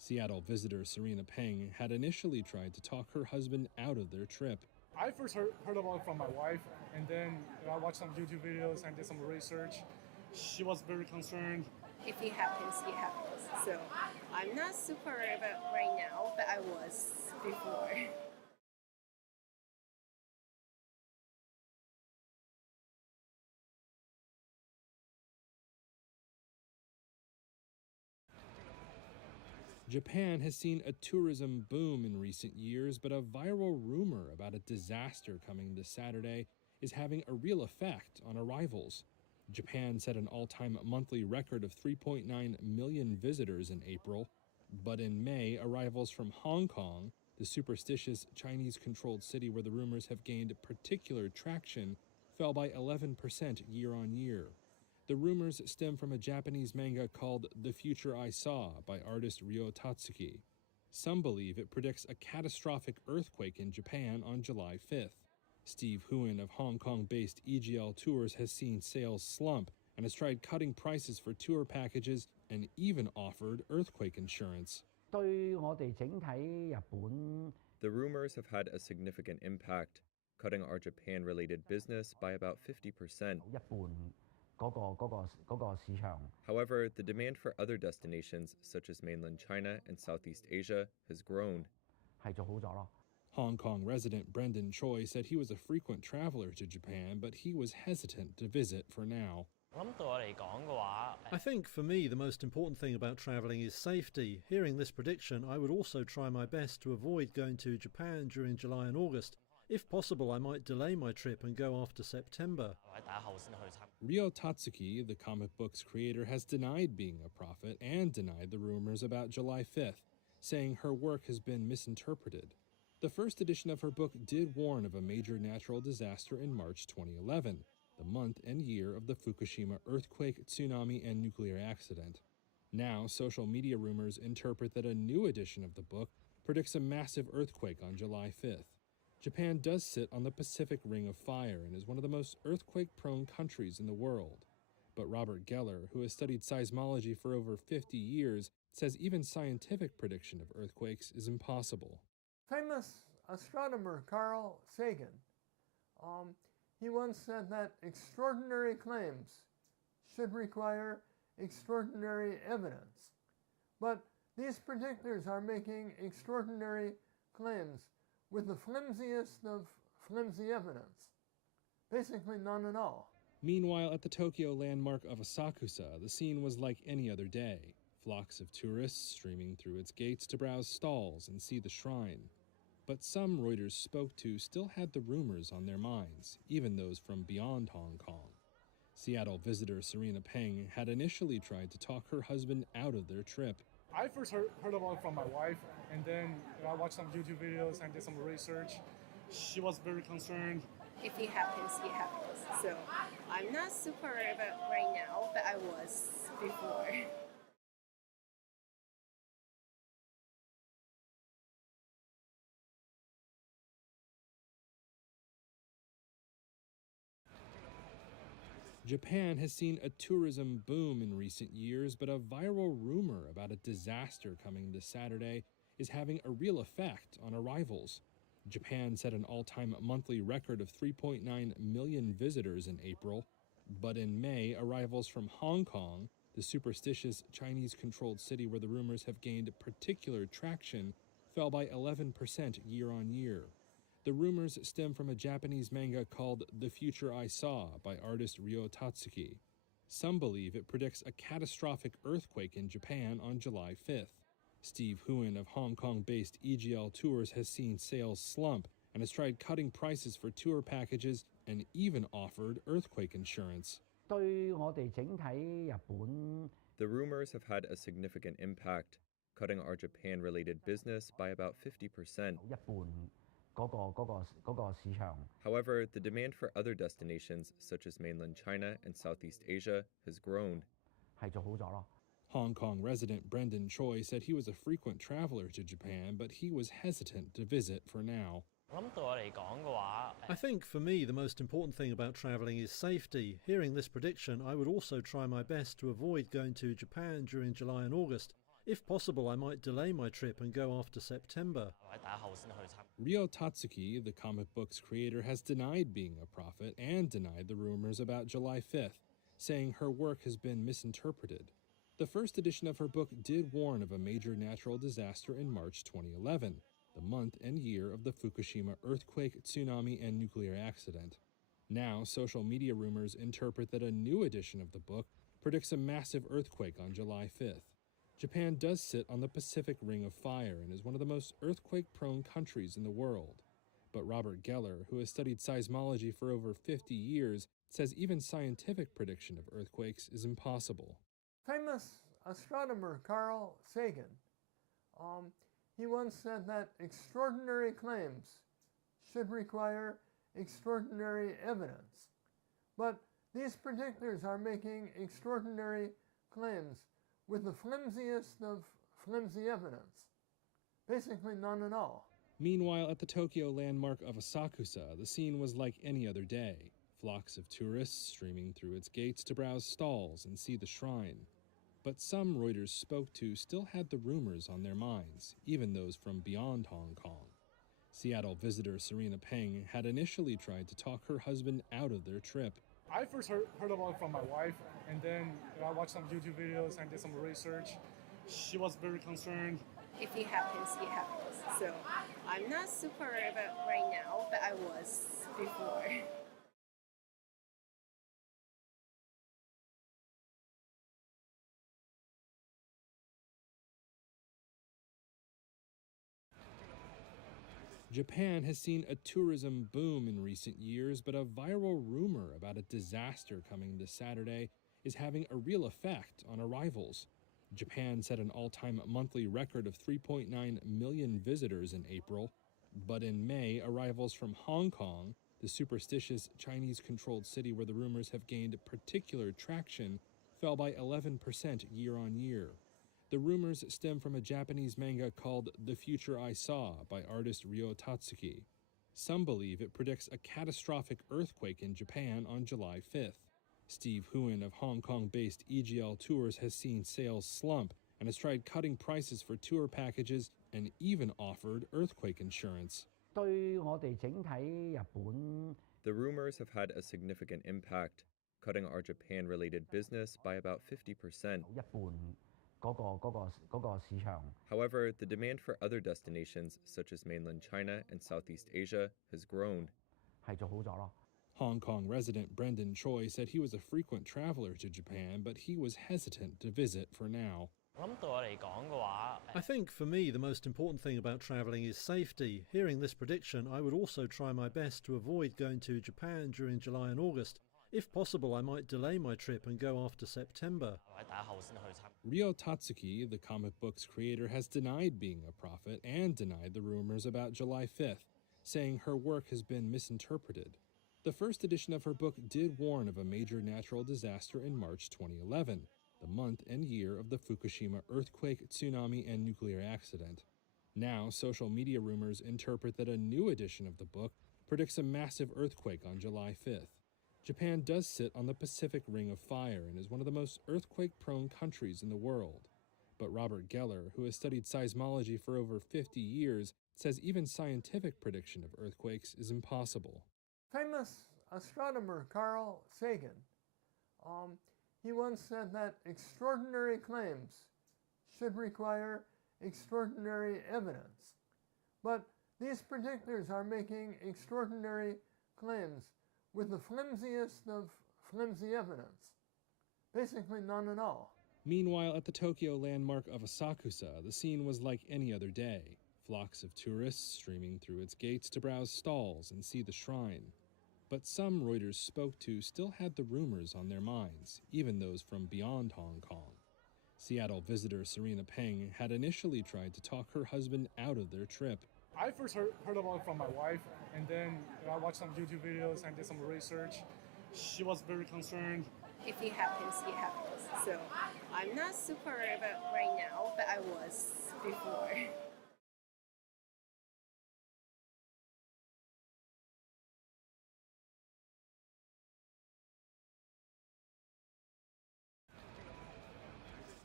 Seattle visitor Serena Peng had initially tried to talk her husband out of their trip. I first heard about it from my wife, and then I watched some YouTube videos and did some research. She was very concerned. If it happens, it happens. So I'm not super worried about right now, but I was before. Japan has seen a tourism boom in recent years, but a viral rumor about a disaster coming this Saturday is having a real effect on arrivals. Japan set an all-time monthly record of 3.9 million visitors in April, but in May, arrivals from Hong Kong, the superstitious Chinese-controlled city where the rumors have gained particular traction, fell by 11% year-on-year. The rumors stem from a Japanese manga called The Future I Saw by artist Ryo Tatsuki. Some believe it predicts a catastrophic earthquake in Japan on July 5th. Steve Huen of Hong Kong-based EGL Tours has seen sales slump and has tried cutting prices for tour packages and even offered earthquake insurance. The rumors have had a significant impact, cutting our Japan-related business by about 50%. However, the demand for other destinations, such as mainland China and Southeast Asia, has grown. Hong Kong resident Brendan Choi said he was a frequent traveler to Japan, but he was hesitant to visit for now. I think for me the most important thing about travelling is safety. Hearing this prediction, I would also try my best to avoid going to Japan during July and August. If possible, I might delay my trip and go after September. Ryo Tatsuki, the comic book's creator, has denied being a prophet and denied the rumors about July 5th, saying her work has been misinterpreted. The first edition of her book did warn of a major natural disaster in March 2011, the month and year of the Fukushima earthquake, tsunami, and nuclear accident. Now, social media rumors interpret that a new edition of the book predicts a massive earthquake on July 5th. Japan does sit on the Pacific Ring of Fire and is one of the most earthquake-prone countries in the world. But Robert Geller, who has studied seismology for over 50 years, says even scientific prediction of earthquakes is impossible. Famous astronomer Carl Sagan, he once said that extraordinary claims should require extraordinary evidence. But these predictors are making extraordinary claims with the flimsiest of flimsy evidence. Basically none at all. Meanwhile, at the Tokyo landmark of Asakusa, the scene was like any other day. Flocks of tourists streaming through its gates to browse stalls and see the shrine. But some Reuters spoke to still had the rumors on their minds, even those from beyond Hong Kong. Seattle visitor Serena Peng had initially tried to talk her husband out of their trip. I first heard about it from my wife, and then I watched some YouTube videos and did some research. She was very concerned. If it happens, it happens. So I'm not super worried about right now, but I was before. Japan has seen a tourism boom in recent years, but a viral rumor about a disaster coming this Saturday is having a real effect on arrivals. Japan set an all-time monthly record of 3.9 million visitors in April, but in May, arrivals from Hong Kong, the superstitious Chinese-controlled city where the rumors have gained particular traction, fell by 11% year-on-year. The rumors stem from a Japanese manga called The Future I Saw by artist Ryo Tatsuki. Some believe it predicts a catastrophic earthquake in Japan on July 5th. Steve Huen of Hong Kong-based EGL Tours has seen sales slump and has tried cutting prices for tour packages and even offered earthquake insurance. The rumors have had a significant impact, cutting our Japan-related business by about 50%. However, the demand for other destinations, such as mainland China and Southeast Asia, has grown. Hong Kong resident Brendan Choi said he was a frequent traveler to Japan, but he was hesitant to visit for now. I think for me the most important thing about travelling is safety. Hearing this prediction, I would also try my best to avoid going to Japan during July and August. If possible, I might delay my trip and go after September. Ryo Tatsuki, the comic book's creator, has denied being a prophet and denied the rumors about July 5th, saying her work has been misinterpreted. The first edition of her book did warn of a major natural disaster in March 2011, the month and year of the Fukushima earthquake, tsunami, and nuclear accident. Now, social media rumors interpret that a new edition of the book predicts a massive earthquake on July 5th. Japan does sit on the Pacific Ring of Fire and is one of the most earthquake-prone countries in the world. But Robert Geller, who has studied seismology for over 50 years, says even scientific prediction of earthquakes is impossible. Famous astronomer Carl Sagan, he once said that extraordinary claims should require extraordinary evidence. But these predictors are making extraordinary claims with the flimsiest of flimsy evidence. Basically none at all. Meanwhile, at the Tokyo landmark of Asakusa, the scene was like any other day. Flocks of tourists streaming through its gates to browse stalls and see the shrine. But some Reuters spoke to still had the rumors on their minds, even those from beyond Hong Kong. Seattle visitor Serena Peng had initially tried to talk her husband out of their trip. I first heard about it from my wife, and then I watched some YouTube videos and did some research. She was very concerned. If it happens, it happens. So I'm not super worried about right now, but I was before. Japan has seen a tourism boom in recent years, but a viral rumor about a disaster coming this Saturday is having a real effect on arrivals. Japan set an all-time monthly record of 3.9 million visitors in April, but in May, arrivals from Hong Kong, the superstitious Chinese-controlled city where the rumors have gained particular traction, fell by 11% year-on-year. The rumors stem from a Japanese manga called The Future I Saw by artist Ryo Tatsuki. Some believe it predicts a catastrophic earthquake in Japan on July 5th. Steve Huon of Hong Kong-based EGL Tours has seen sales slump and has tried cutting prices for tour packages and even offered earthquake insurance. The rumors have had a significant impact, cutting our Japan-related business by about 50%. However, the demand for other destinations, such as mainland China and Southeast Asia, has grown. Hong Kong resident Brendan Choi said he was a frequent traveler to Japan, but he was hesitant to visit for now. I think for me the most important thing about travelling is safety. Hearing this prediction, I would also try my best to avoid going to Japan during July and August. If possible, I might delay my trip and go after September. Ryo Tatsuki, the comic book's creator, has denied being a prophet and denied the rumors about July 5th, saying her work has been misinterpreted. The first edition of her book did warn of a major natural disaster in March 2011, the month and year of the Fukushima earthquake, tsunami, and nuclear accident. Now, social media rumors interpret that a new edition of the book predicts a massive earthquake on July 5th. Japan does sit on the Pacific Ring of Fire and is one of the most earthquake-prone countries in the world. But Robert Geller, who has studied seismology for over 50 years, says even scientific prediction of earthquakes is impossible. Famous astronomer Carl Sagan, he once said that extraordinary claims should require extraordinary evidence. But these predictors are making extraordinary claims with the flimsiest of flimsy evidence. Basically none at all. Meanwhile, at the Tokyo landmark of Asakusa, the scene was like any other day. Flocks of tourists streaming through its gates to browse stalls and see the shrine. But some Reuters spoke to still had the rumors on their minds, even those from beyond Hong Kong. Seattle visitor Serena Peng had initially tried to talk her husband out of their trip. I first heard about it from my wife, and then I watched some YouTube videos and did some research. She was very concerned. If it happens, it happens. So I'm not super worried about right now, but I was before.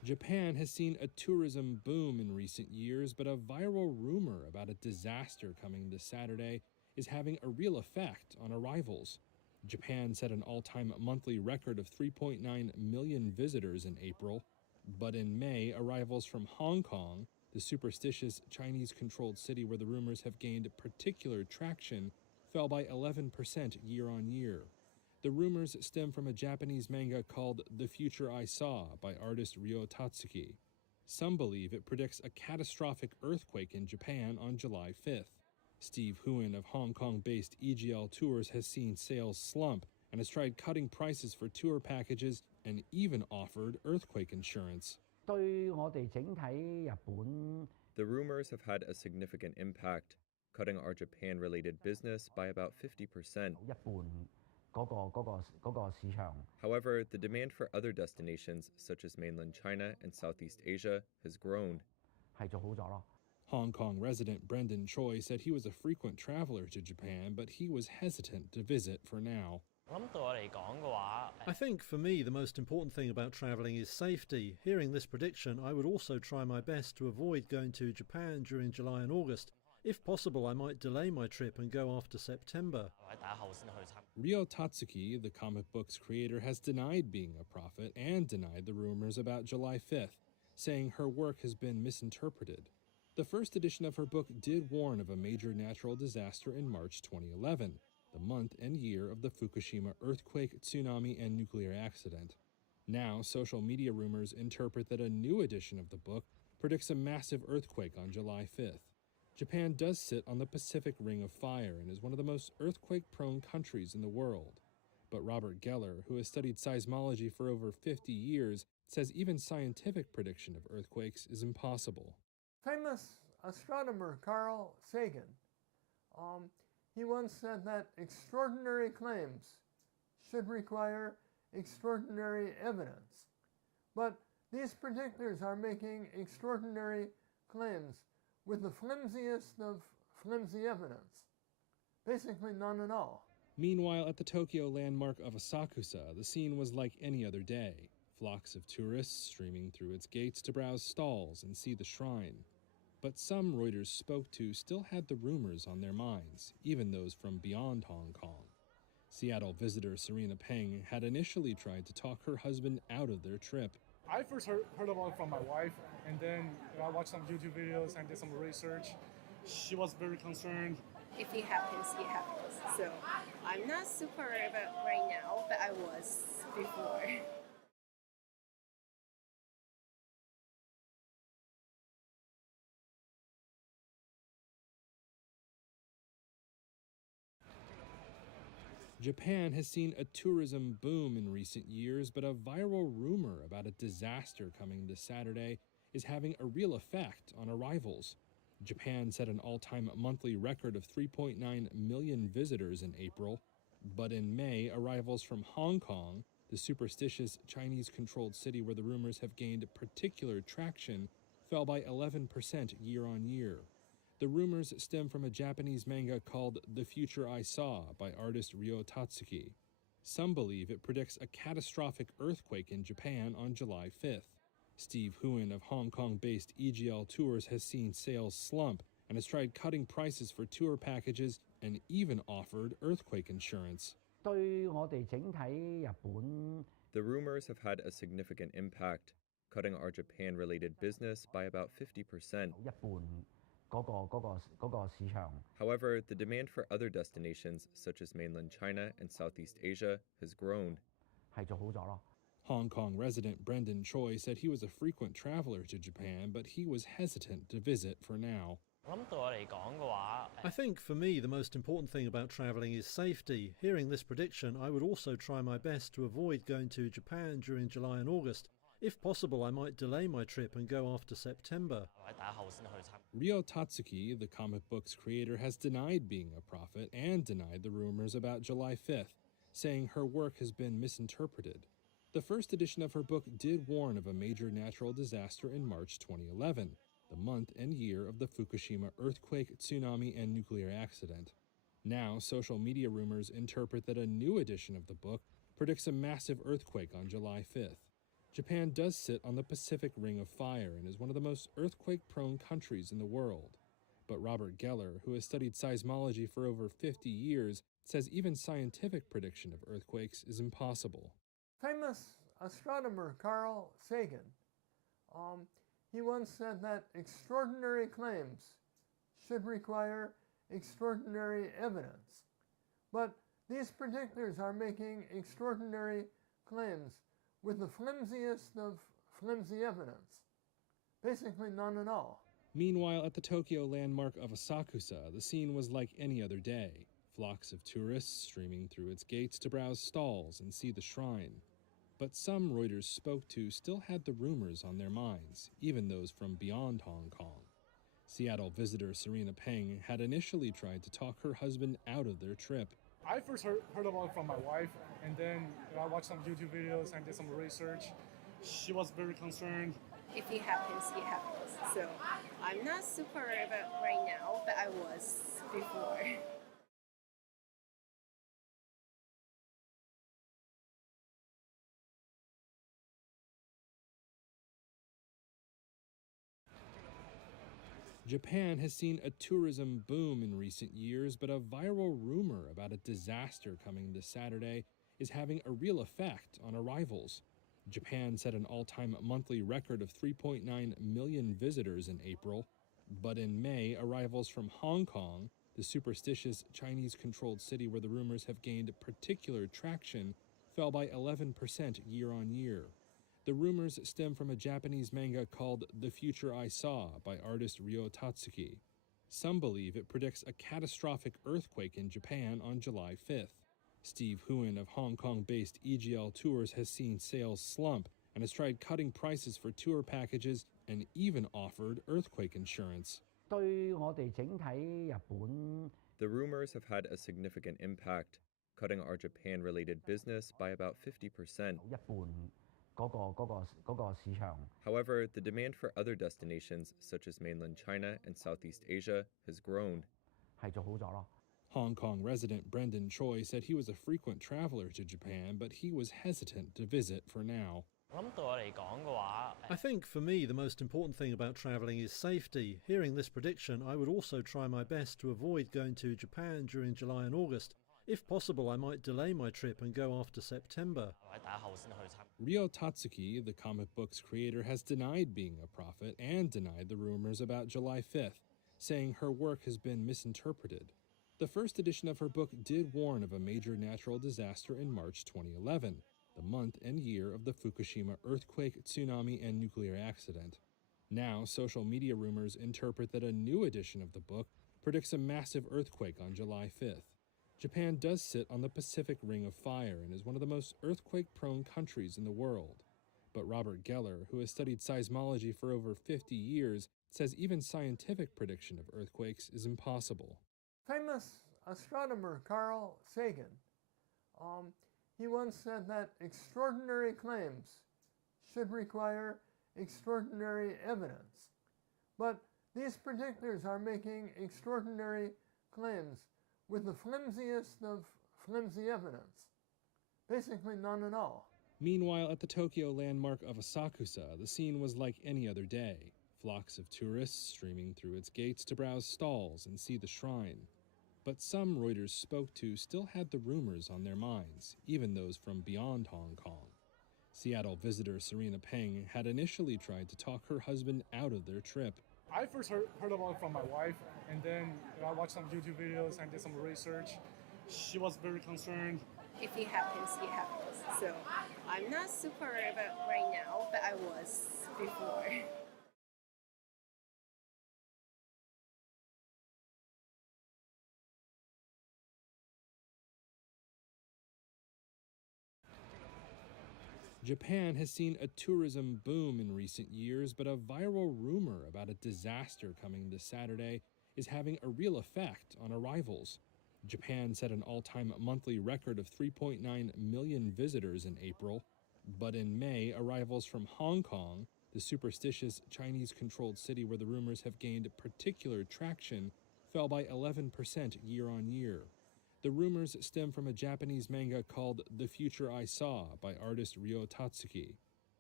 Japan has seen a tourism boom in recent years, but a viral rumor about a disaster coming this Saturday is having a real effect on arrivals. Japan set an all-time monthly record of 3.9 million visitors in April, but in May, arrivals from Hong Kong, the superstitious Chinese-controlled city where the rumors have gained particular traction, fell by 11% year-on-year. The rumors stem from a Japanese manga called The Future I Saw by artist Ryo Tatsuki. Some believe it predicts a catastrophic earthquake in Japan on July 5th. Steve Huon of Hong Kong-based EGL Tours has seen sales slump and has tried cutting prices for tour packages and even offered earthquake insurance. The rumors have had a significant impact, cutting our Japan-related business by about 50%. However, the demand for other destinations, such as mainland China and Southeast Asia, has grown. Hong Kong resident Brendan Choi said he was a frequent traveler to Japan, but he was hesitant to visit for now. I think for me the most important thing about travelling is safety. Hearing this prediction, I would also try my best to avoid going to Japan during July and August. If possible, I might delay my trip and go after September. Ryo Tatsuki, the comic book's creator, has denied being a prophet and denied the rumors about July 5th, saying her work has been misinterpreted. The first edition of her book did warn of a major natural disaster in March 2011, the month and year of the Fukushima earthquake, tsunami, and nuclear accident. Now, social media rumors interpret that a new edition of the book predicts a massive earthquake on July 5th. Japan does sit on the Pacific Ring of Fire and is one of the most earthquake-prone countries in the world. But Robert Geller, who has studied seismology for over 50 years, says even scientific prediction of earthquakes is impossible. Famous astronomer Carl Sagan, he once said that extraordinary claims should require extraordinary evidence. But these predictors are making extraordinary claims with the flimsiest of flimsy evidence. Basically none at all. Meanwhile, at the Tokyo landmark of Asakusa, the scene was like any other day. Flocks of tourists streaming through its gates to browse stalls and see the shrine. But some Reuters spoke to still had the rumors on their minds, even those from beyond Hong Kong. Seattle visitor Serena Peng had initially tried to talk her husband out of their trip. I first heard about it from my wife, and then I watched some YouTube videos and did some research. She was very concerned. If it happens, it happens. So I'm not super about right now, but I was before. Japan has seen a tourism boom in recent years, but a viral rumor about a disaster coming this Saturday is having a real effect on arrivals. Japan set an all-time monthly record of 3.9 million visitors in April, but in May, arrivals from Hong Kong, the superstitious Chinese-controlled city where the rumors have gained particular traction, fell by 11% year-on-year. The rumors stem from a Japanese manga called The Future I Saw by artist Ryo Tatsuki. Some believe it predicts a catastrophic earthquake in Japan on July 5th. Steve Huon of Hong Kong-based EGL Tours has seen sales slump and has tried cutting prices for tour packages and even offered earthquake insurance. The rumors have had a significant impact, cutting our Japan-related business by about 50%. However, the demand for other destinations, such as mainland China and Southeast Asia, has grown. Hong Kong resident Brendan Choi said he was a frequent traveler to Japan, but he was hesitant to visit for now. I think for me the most important thing about travelling is safety. Hearing this prediction, I would also try my best to avoid going to Japan during July and August. If possible, I might delay my trip and go after September. Ryo Tatsuki, the comic book's creator, has denied being a prophet and denied the rumors about July 5th, saying her work has been misinterpreted. The first edition of her book did warn of a major natural disaster in March 2011, the month and year of the Fukushima earthquake, tsunami, and nuclear accident. Now, social media rumors interpret that a new edition of the book predicts a massive earthquake on July 5th. Japan does sit on the Pacific Ring of Fire and is one of the most earthquake-prone countries in the world. But Robert Geller, who has studied seismology for over 50 years, says even scientific prediction of earthquakes is impossible. Famous astronomer Carl Sagan, he once said that extraordinary claims should require extraordinary evidence. But these predictors are making extraordinary claims with the flimsiest of flimsy evidence. Basically none at all. Meanwhile, at the Tokyo landmark of Asakusa, the scene was like any other day. Flocks of tourists streaming through its gates to browse stalls and see the shrine. But some Reuters spoke to still had the rumors on their minds, even those from beyond Hong Kong. Seattle visitor Serena Peng had initially tried to talk her husband out of their trip. I first heard about it from my wife, and then I watched some YouTube videos and did some research. She was very concerned. If it happens, it happens. So I'm not super worried about right now, but I was before. Japan has seen a tourism boom in recent years, but a viral rumor about a disaster coming this Saturday is having a real effect on arrivals. Japan set an all-time monthly record of 3.9 million visitors in April, but in May, arrivals from Hong Kong, the superstitious Chinese-controlled city where the rumors have gained particular traction, fell by 11% year-on-year. The rumors stem from a Japanese manga called The Future I Saw by artist Ryo Tatsuki. Some believe it predicts a catastrophic earthquake in Japan on July 5th. Steve Huon of Hong Kong-based EGL Tours has seen sales slump and has tried cutting prices for tour packages and even offered earthquake insurance. The rumors have had a significant impact, cutting our Japan-related business by about 50%. However, the demand for other destinations, such as mainland China and Southeast Asia, has grown. Hong Kong resident Brendan Choi said he was a frequent traveler to Japan, but he was hesitant to visit for now. I think for me the most important thing about travelling is safety. Hearing this prediction, I would also try my best to avoid going to Japan during July and August. If possible, I might delay my trip and go after September. Ryo Tatsuki, the comic book's creator, has denied being a prophet and denied the rumors about July 5th, saying her work has been misinterpreted. The first edition of her book did warn of a major natural disaster in March 2011, the month and year of the Fukushima earthquake, tsunami, and nuclear accident. Now, social media rumors interpret that a new edition of the book predicts a massive earthquake on July 5th. Japan does sit on the Pacific Ring of Fire and is one of the most earthquake-prone countries in the world. But Robert Geller, who has studied seismology for over 50 years, says even scientific prediction of earthquakes is impossible. Famous astronomer Carl Sagan, he once said that extraordinary claims should require extraordinary evidence. But these predictors are making extraordinary claims with the flimsiest of flimsy evidence. Basically none at all. Meanwhile, at the Tokyo landmark of Asakusa, the scene was like any other day. Flocks of tourists streaming through its gates to browse stalls and see the shrine. But some Reuters spoke to still had the rumors on their minds, even those from beyond Hong Kong. Seattle visitor Serena Peng had initially tried to talk her husband out of their trip. I first heard about it from my wife, and then I watched some YouTube videos and did some research. She was very concerned. If it happens, it happens. So I'm not super worried about right now, but I was before. Japan has seen a tourism boom in recent years, but a viral rumor about a disaster coming this Saturday is having a real effect on arrivals. Japan set an all-time monthly record of 3.9 million visitors in April, but in May, arrivals from Hong Kong, the superstitious Chinese-controlled city where the rumors have gained particular traction, fell by 11% year-on-year. The rumors stem from a Japanese manga called The Future I Saw by artist Ryo Tatsuki.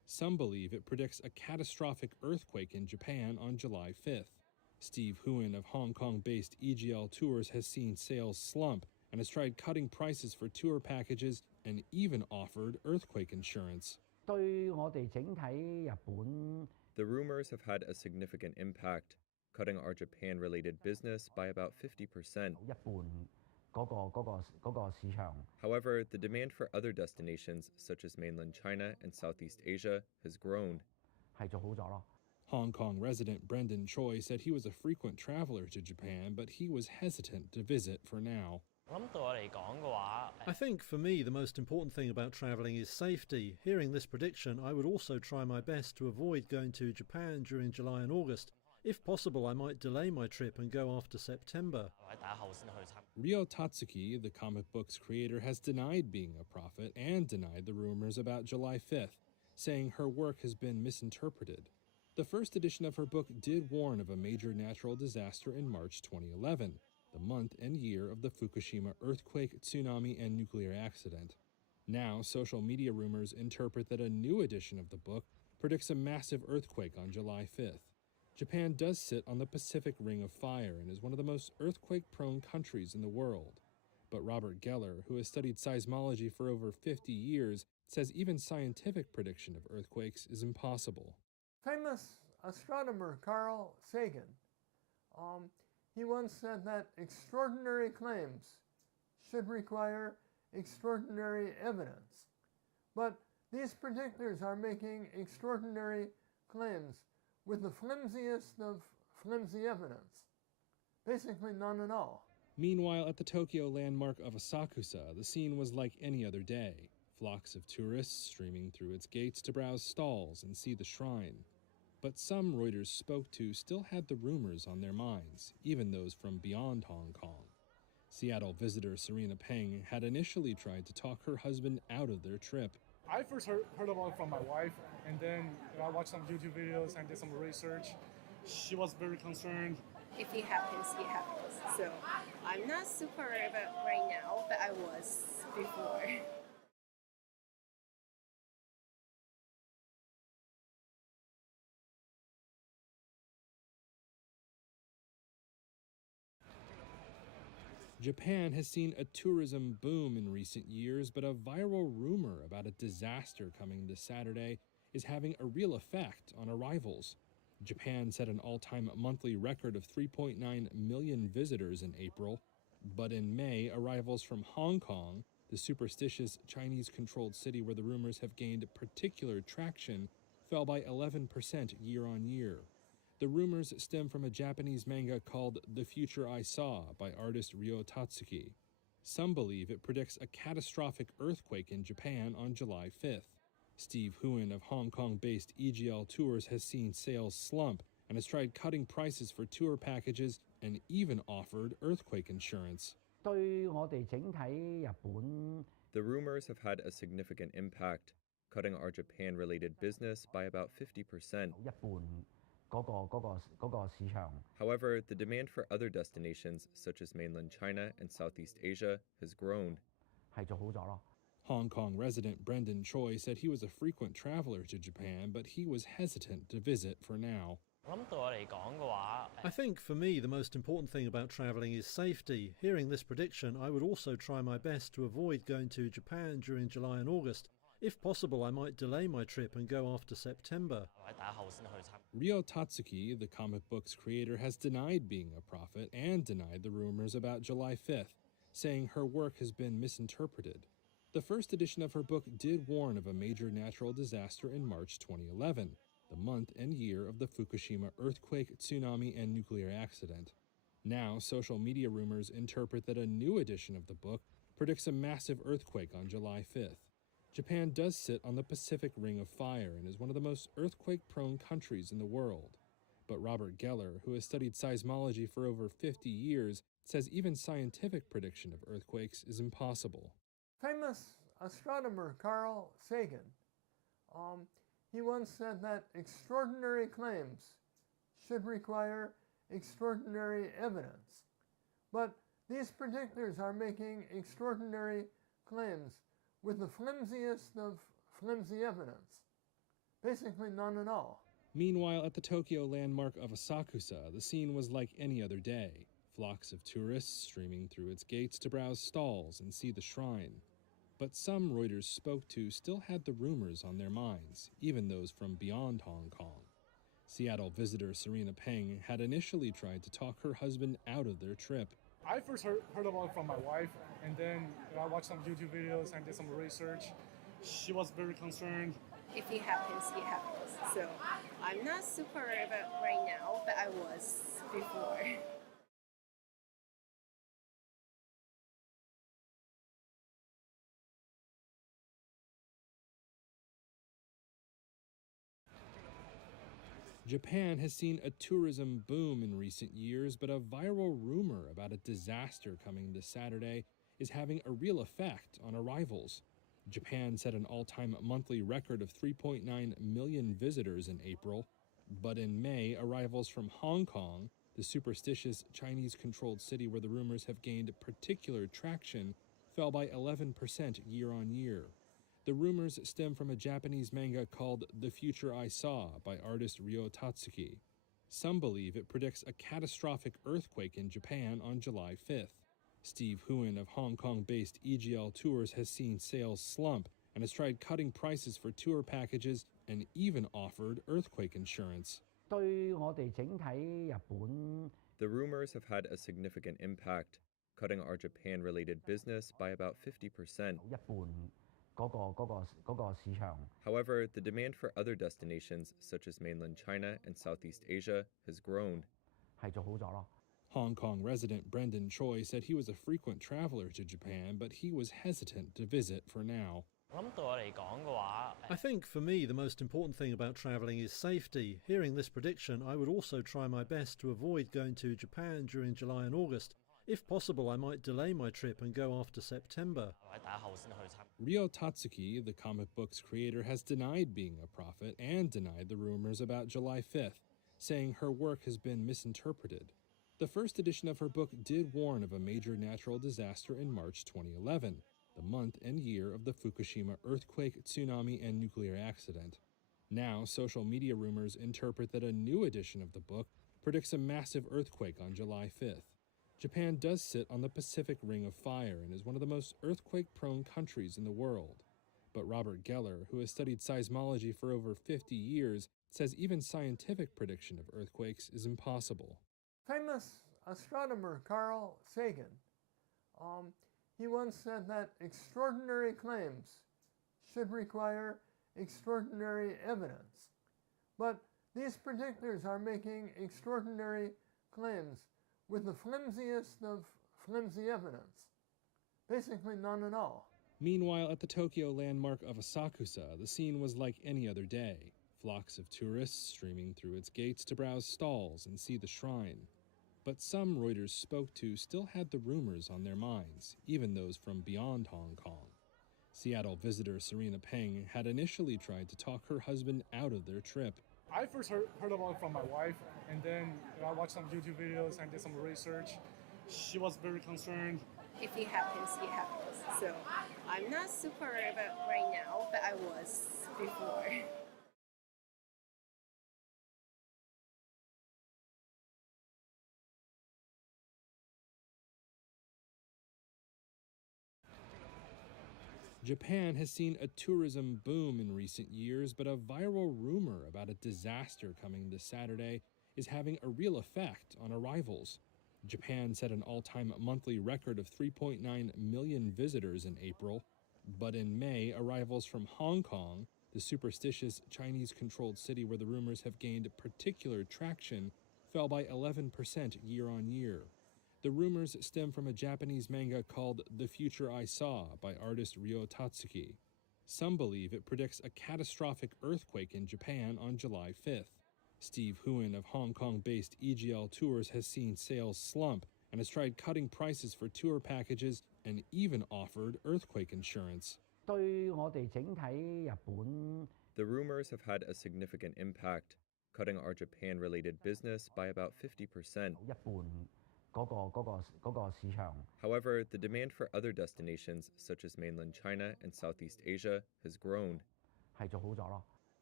Some believe it predicts a catastrophic earthquake in Japan on July 5th. Steve Huon of Hong Kong-based EGL Tours has seen sales slump and has tried cutting prices for tour packages and even offered earthquake insurance. The rumors have had a significant impact, cutting our Japan-related business by about 50%. However, the demand for other destinations, such as mainland China and Southeast Asia, has grown. Hong Kong resident Brendan Choi said he was a frequent traveler to Japan, but he was hesitant to visit for now. I think for me the most important thing about travelling is safety. Hearing this prediction, I would also try my best to avoid going to Japan during July and August. If possible, I might delay my trip and go after September. Ryo Tatsuki, the comic book's creator, has denied being a prophet and denied the rumors about July 5th, saying her work has been misinterpreted. The first edition of her book did warn of a major natural disaster in March 2011, the month and year of the Fukushima earthquake, tsunami, and nuclear accident. Now, social media rumors interpret that a new edition of the book predicts a massive earthquake on July 5th. Japan does sit on the Pacific Ring of Fire and is one of the most earthquake-prone countries in the world. But Robert Geller, who has studied seismology for over 50 years, says even scientific prediction of earthquakes is impossible. Famous astronomer Carl Sagan, he once said that extraordinary claims should require extraordinary evidence. But these predictors are making extraordinary claims with the flimsiest of flimsy evidence. Basically none at all. Meanwhile, at the Tokyo landmark of Asakusa, the scene was like any other day. Flocks of tourists streaming through its gates to browse stalls and see the shrine. But some Reuters spoke to still had the rumors on their minds, even those from beyond Hong Kong. Seattle visitor Serena Peng had initially tried to talk her husband out of their trip. I first heard about it from my wife, and then I watched some YouTube videos and did some research. She was very concerned. If it happens, it happens. So I'm not super worried about right now, but I was before. Japan has seen a tourism boom in recent years, but a viral rumor about a disaster coming this Saturday is having a real effect on arrivals. Japan set an all-time monthly record of 3.9 million visitors in April, but in May, arrivals from Hong Kong, the superstitious Chinese-controlled city where the rumors have gained particular traction, fell by 11% year-on-year. The rumors stem from a Japanese manga called The Future I Saw by artist Ryo Tatsuki. Some believe it predicts a catastrophic earthquake in Japan on July 5th. Steve Huon of Hong Kong-based EGL Tours has seen sales slump and has tried cutting prices for tour packages and even offered earthquake insurance. The rumors have had a significant impact, cutting our Japan-related business by about 50%. However, the demand for other destinations, such as mainland China and Southeast Asia, has grown. Hong Kong resident Brendan Choi said he was a frequent traveler to Japan, but he was hesitant to visit for now. I think for me the most important thing about travelling is safety. Hearing this prediction, I would also try my best to avoid going to Japan during July and August. If possible, I might delay my trip and go after September. Ryo Tatsuki, the comic book's creator, has denied being a prophet and denied the rumors about July 5th, saying her work has been misinterpreted. The first edition of her book did warn of a major natural disaster in March 2011, the month and year of the Fukushima earthquake, tsunami, and nuclear accident. Now, social media rumors interpret that a new edition of the book predicts a massive earthquake on July 5th. Japan does sit on the Pacific Ring of Fire and is one of the most earthquake-prone countries in the world. But Robert Geller, who has studied seismology for over 50 years, says even scientific prediction of earthquakes is impossible. Famous astronomer Carl Sagan, he once said that extraordinary claims should require extraordinary evidence. But these predictors are making extraordinary claims with the flimsiest of flimsy evidence. Basically none at all. Meanwhile, at the Tokyo landmark of Asakusa, the scene was like any other day. Flocks of tourists streaming through its gates to browse stalls and see the shrine. But some Reuters spoke to still had the rumors on their minds, even those from beyond Hong Kong. Seattle visitor Serena Peng had initially tried to talk her husband out of their trip. I first heard about it from my wife, and then I watched some YouTube videos and did some research. She was very concerned. If it happens, it happens. So I'm not super worried about right now, but I was before. Japan has seen a tourism boom in recent years, but a viral rumor about a disaster coming this Saturday is having a real effect on arrivals. Japan set an all-time monthly record of 3.9 million visitors in April, but in May, arrivals from Hong Kong, the superstitious Chinese-controlled city where the rumors have gained particular traction, fell by 11% year-on-year. The rumors stem from a Japanese manga called The Future I Saw by artist Ryo Tatsuki. Some believe it predicts a catastrophic earthquake in Japan on July 5th. Steve Huon of Hong Kong-based EGL Tours has seen sales slump and has tried cutting prices for tour packages and even offered earthquake insurance. The rumors have had a significant impact, cutting our Japan-related business by about 50%. However, the demand for other destinations, such as mainland China and Southeast Asia, has grown. Hong Kong resident Brendan Choi said he was a frequent traveler to Japan, but he was hesitant to visit for now. I think for me the most important thing about travelling is safety. Hearing this prediction, I would also try my best to avoid going to Japan during July and August. If possible, I might delay my trip and go after September. Ryo Tatsuki, the comic book's creator, has denied being a prophet and denied the rumors about July 5th, saying her work has been misinterpreted. The first edition of her book did warn of a major natural disaster in March 2011, the month and year of the Fukushima earthquake, tsunami, and nuclear accident. Now, social media rumors interpret that a new edition of the book predicts a massive earthquake on July 5th. Japan does sit on the Pacific Ring of Fire and is one of the most earthquake-prone countries in the world. But Robert Geller, who has studied seismology for over 50 years, says even scientific prediction of earthquakes is impossible. Famous astronomer Carl Sagan, he once said that extraordinary claims should require extraordinary evidence. But these predictors are making extraordinary claims with the flimsiest of flimsy evidence. Basically none at all. Meanwhile, at the Tokyo landmark of Asakusa, the scene was like any other day. Flocks of tourists streaming through its gates to browse stalls and see the shrine. But some Reuters spoke to still had the rumors on their minds, even those from beyond Hong Kong. Seattle visitor Serena Peng had initially tried to talk her husband out of their trip. I first heard about it from my wife, and then I watched some YouTube videos and did some research. She was very concerned. If it happens, it happens. So I'm not super worried about right now, but I was before. Japan has seen a tourism boom in recent years, but a viral rumor about a disaster coming this Saturday is having a real effect on arrivals. Japan set an all-time monthly record of 3.9 million visitors in April, but in May, arrivals from Hong Kong, the superstitious Chinese-controlled city where the rumors have gained particular traction, fell by 11% year-on-year. The rumors stem from a Japanese manga called The Future I Saw by artist Ryo Tatsuki. Some believe it predicts a catastrophic earthquake in Japan on July 5th. Steve Huon of Hong Kong-based EGL Tours has seen sales slump and has tried cutting prices for tour packages and even offered earthquake insurance. The rumors have had a significant impact, cutting our Japan-related business by about 50%. However, the demand for other destinations, such as mainland China and Southeast Asia, has grown.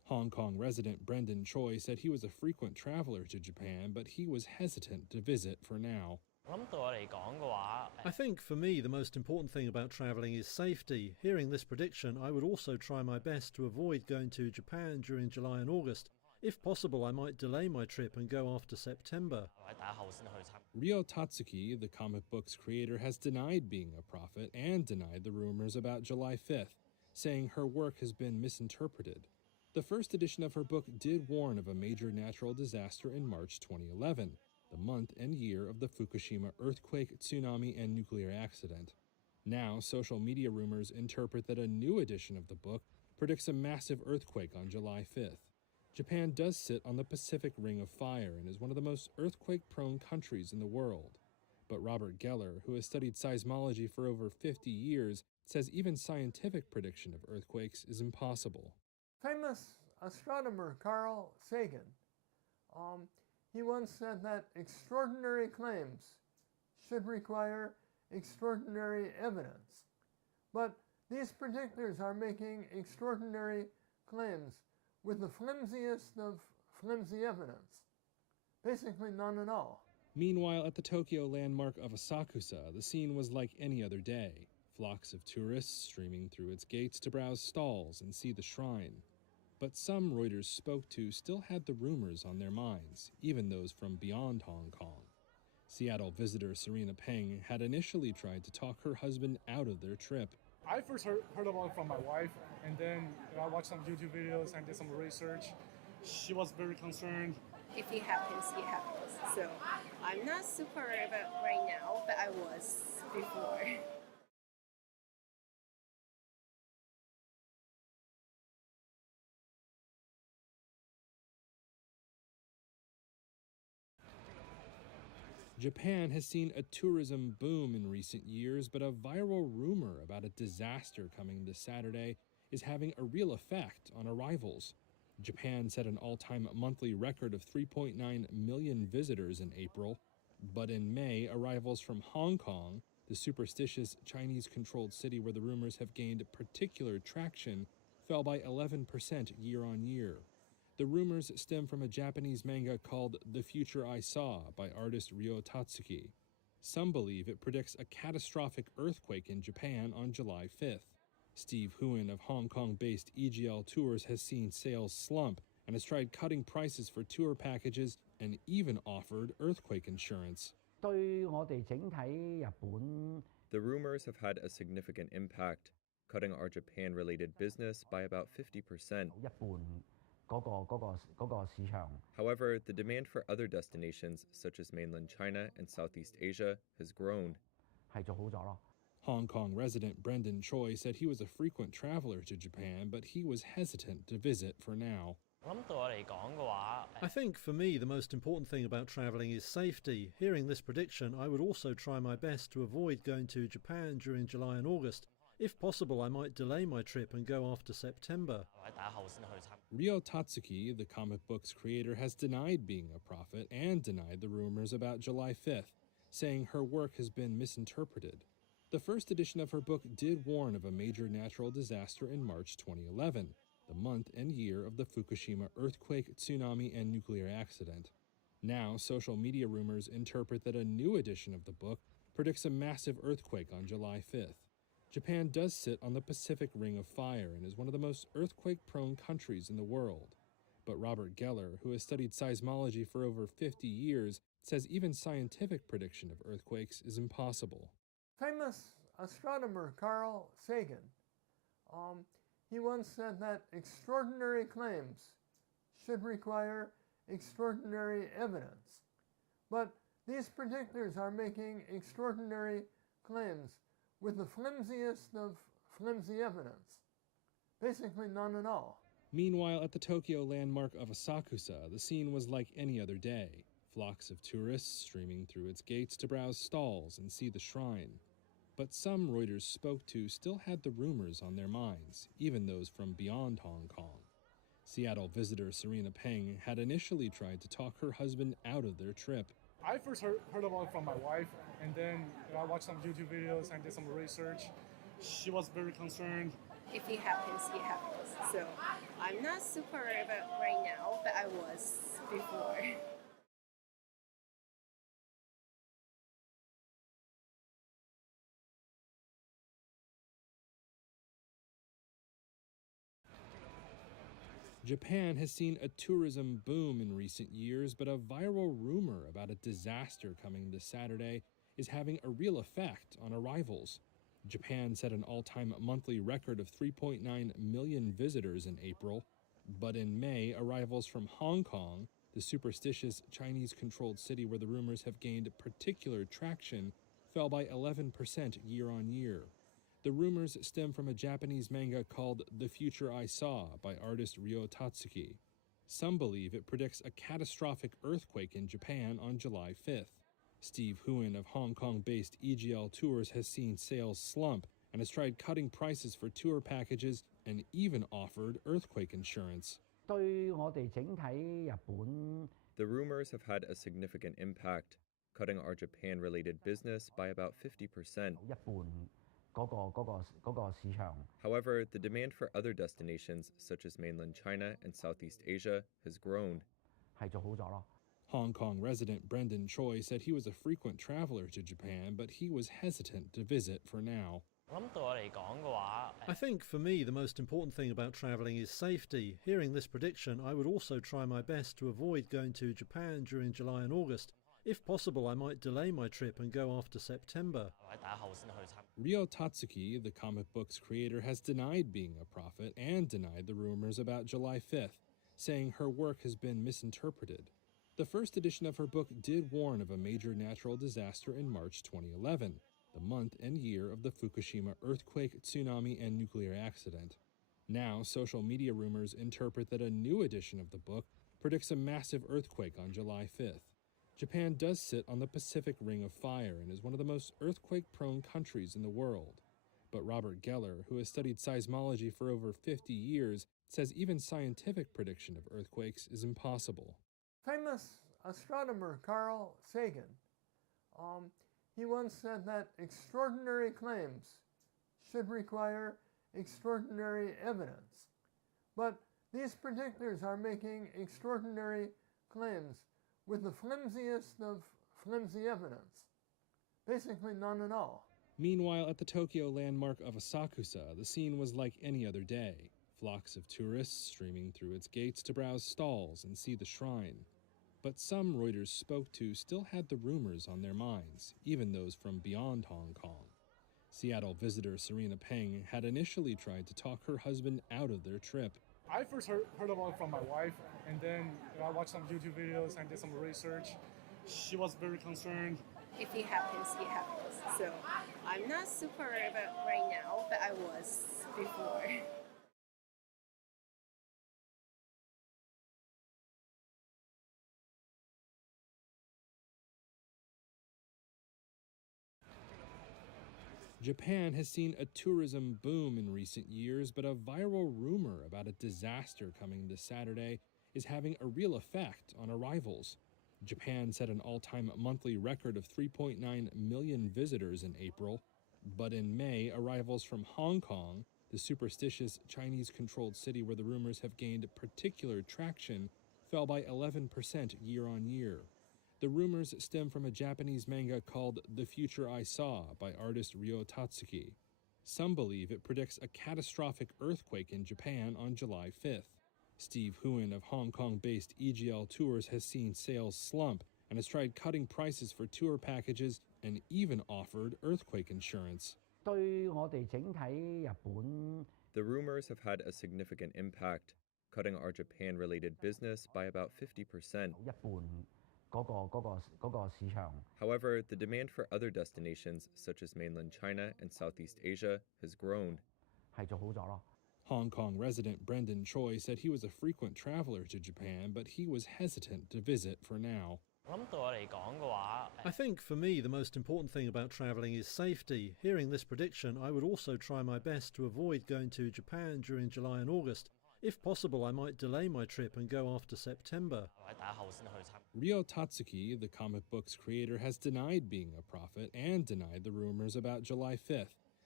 Hong Kong resident Brendan Choi said he was a frequent traveler to Japan, but he was hesitant to visit for now. I think for me the most important thing about travelling is safety. Hearing this prediction, I would also try my best to avoid going to Japan during July and August. If possible, I might delay my trip and go after September. Ryo Tatsuki, the comic book's creator, has denied being a prophet and denied the rumors about July 5th, saying her work has been misinterpreted. The first edition of her book did warn of a major natural disaster in March 2011, the month and year of the Fukushima earthquake, tsunami, and nuclear accident. Now, social media rumors interpret that a new edition of the book predicts a massive earthquake on July 5th. Japan does sit on the Pacific Ring of Fire and is one of the most earthquake-prone countries in the world. But Robert Geller, who has studied seismology for over 50 years, says even scientific prediction of earthquakes is impossible. Famous astronomer Carl Sagan, he once said that extraordinary claims should require extraordinary evidence. But these predictors are making extraordinary claims with the flimsiest of flimsy evidence. Basically none at all. Meanwhile, at the Tokyo landmark of Asakusa, the scene was like any other day. Flocks of tourists streaming through its gates to browse stalls and see the shrine. But some Reuters spoke to still had the rumors on their minds, even those from beyond Hong Kong. Seattle visitor Serena Peng had initially tried to talk her husband out of their trip. I first heard about it from my wife, and then I watched some YouTube videos and did some research. She was very concerned. If it happens, it happens. So I'm not super worried about right now, but I was before. Japan has seen a tourism boom in recent years, but a viral rumor about a disaster coming this Saturday is having a real effect on arrivals. Japan set an all-time monthly record of 3.9 million visitors in April, but in May, arrivals from Hong Kong, the superstitious Chinese-controlled city where the rumors have gained particular traction, fell by 11% year-on-year. The rumors stem from a Japanese manga called The Future I Saw by artist Ryo Tatsuki. Some believe it predicts a catastrophic earthquake in Japan on July 5th. Steve Huon of Hong Kong-based EGL Tours has seen sales slump and has tried cutting prices for tour packages and even offered earthquake insurance. The rumors have had a significant impact, cutting our Japan-related business by about 50%. However, the demand for other destinations, such as mainland China and Southeast Asia, has grown. Hong Kong resident Brendan Choi said he was a frequent traveler to Japan, but he was hesitant to visit for now. I think for me the most important thing about travelling is safety. Hearing this prediction, I would also try my best to avoid going to Japan during July and August. If possible, I might delay my trip and go after September. Ryo Tatsuki, the comic book's creator, has denied being a prophet and denied the rumors about July 5th, saying her work has been misinterpreted. The first edition of her book did warn of a major natural disaster in March 2011, the month and year of the Fukushima earthquake, tsunami, and nuclear accident. Now, social media rumors interpret that a new edition of the book predicts a massive earthquake on July 5th. Japan does sit on the Pacific Ring of Fire and is one of the most earthquake-prone countries in the world. But Robert Geller, who has studied seismology for over 50 years, says even scientific prediction of earthquakes is impossible. Famous astronomer Carl Sagan, he once said that extraordinary claims should require extraordinary evidence. But these predictors are making extraordinary claims with the flimsiest of flimsy evidence. Basically none at all. Meanwhile, at the Tokyo landmark of Asakusa, the scene was like any other day. Flocks of tourists streaming through its gates to browse stalls and see the shrine. But some Reuters spoke to still had the rumors on their minds, even those from beyond Hong Kong. Seattle visitor Serena Peng had initially tried to talk her husband out of their trip. I first heard about it from my wife, and then I watched some YouTube videos and did some research. She was very concerned. If it happens, it happens. So I'm not super worried about right now, but I was before. Japan has seen a tourism boom in recent years, but a viral rumor about a disaster coming this Saturday is having a real effect on arrivals. Japan set an all-time monthly record of 3.9 million visitors in April, but in May, arrivals from Hong Kong, the superstitious Chinese-controlled city where the rumors have gained particular traction, fell by 11% year-on-year. The rumors stem from a Japanese manga called The Future I Saw by artist Ryo Tatsuki. Some believe it predicts a catastrophic earthquake in Japan on July 5th. Steve Huon of Hong Kong-based EGL Tours has seen sales slump and has tried cutting prices for tour packages and even offered earthquake insurance. The rumors have had a significant impact, cutting our Japan-related business by about 50%. However, the demand for other destinations, such as mainland China and Southeast Asia, has grown. Hong Kong resident Brendan Choi said he was a frequent traveler to Japan, but he was hesitant to visit for now. I think for me the most important thing about travelling is safety. Hearing this prediction, I would also try my best to avoid going to Japan during July and August. If possible, I might delay my trip and go after September. Ryo Tatsuki, the comic book's creator, has denied being a prophet and denied the rumors about July 5th, saying her work has been misinterpreted. The first edition of her book did warn of a major natural disaster in March 2011, the month and year of the Fukushima earthquake, tsunami, and nuclear accident. Now, social media rumors interpret that a new edition of the book predicts a massive earthquake on July 5th. Japan does sit on the Pacific Ring of Fire and is one of the most earthquake-prone countries in the world. But Robert Geller, who has studied seismology for over 50 years, says even scientific prediction of earthquakes is impossible. Famous astronomer Carl Sagan, he once said that extraordinary claims should require extraordinary evidence. But these predictors are making extraordinary claims with the flimsiest of flimsy evidence. Basically none at all. Meanwhile, at the Tokyo landmark of Asakusa, the scene was like any other day. Flocks of tourists streaming through its gates to browse stalls and see the shrine. But some Reuters spoke to still had the rumors on their minds, even those from beyond Hong Kong. Seattle visitor Serena Peng had initially tried to talk her husband out of their trip. I first heard about it from my wife, and then I watched some YouTube videos and did some research. She was very concerned. If it happens, it happens. So I'm not super worried about right now, but I was before. Japan has seen a tourism boom in recent years, but a viral rumor about a disaster coming this Saturday is having a real effect on arrivals. Japan set an all-time monthly record of 3.9 million visitors in April, but in May, arrivals from Hong Kong, the superstitious Chinese-controlled city where the rumors have gained particular traction, fell by 11% year-on-year. The rumors stem from a Japanese manga called The Future I Saw by artist Ryo Tatsuki. Some believe it predicts a catastrophic earthquake in Japan on July 5th. Steve Huon of Hong Kong-based EGL Tours has seen sales slump and has tried cutting prices for tour packages and even offered earthquake insurance. The rumors have had a significant impact, cutting our Japan-related business by about 50%. However, the demand for other destinations, such as mainland China and Southeast Asia, has grown. Hong Kong resident Brendan Choi said he was a frequent traveler to Japan, but he was hesitant to visit for now. I think for me the most important thing about travelling is safety. Hearing this prediction, I would also try my best to avoid going to Japan during July and August. If possible, I might delay my trip and go after September. Ryo Tatsuki, the comic book's creator, has denied being a prophet and denied the rumors about July 5th,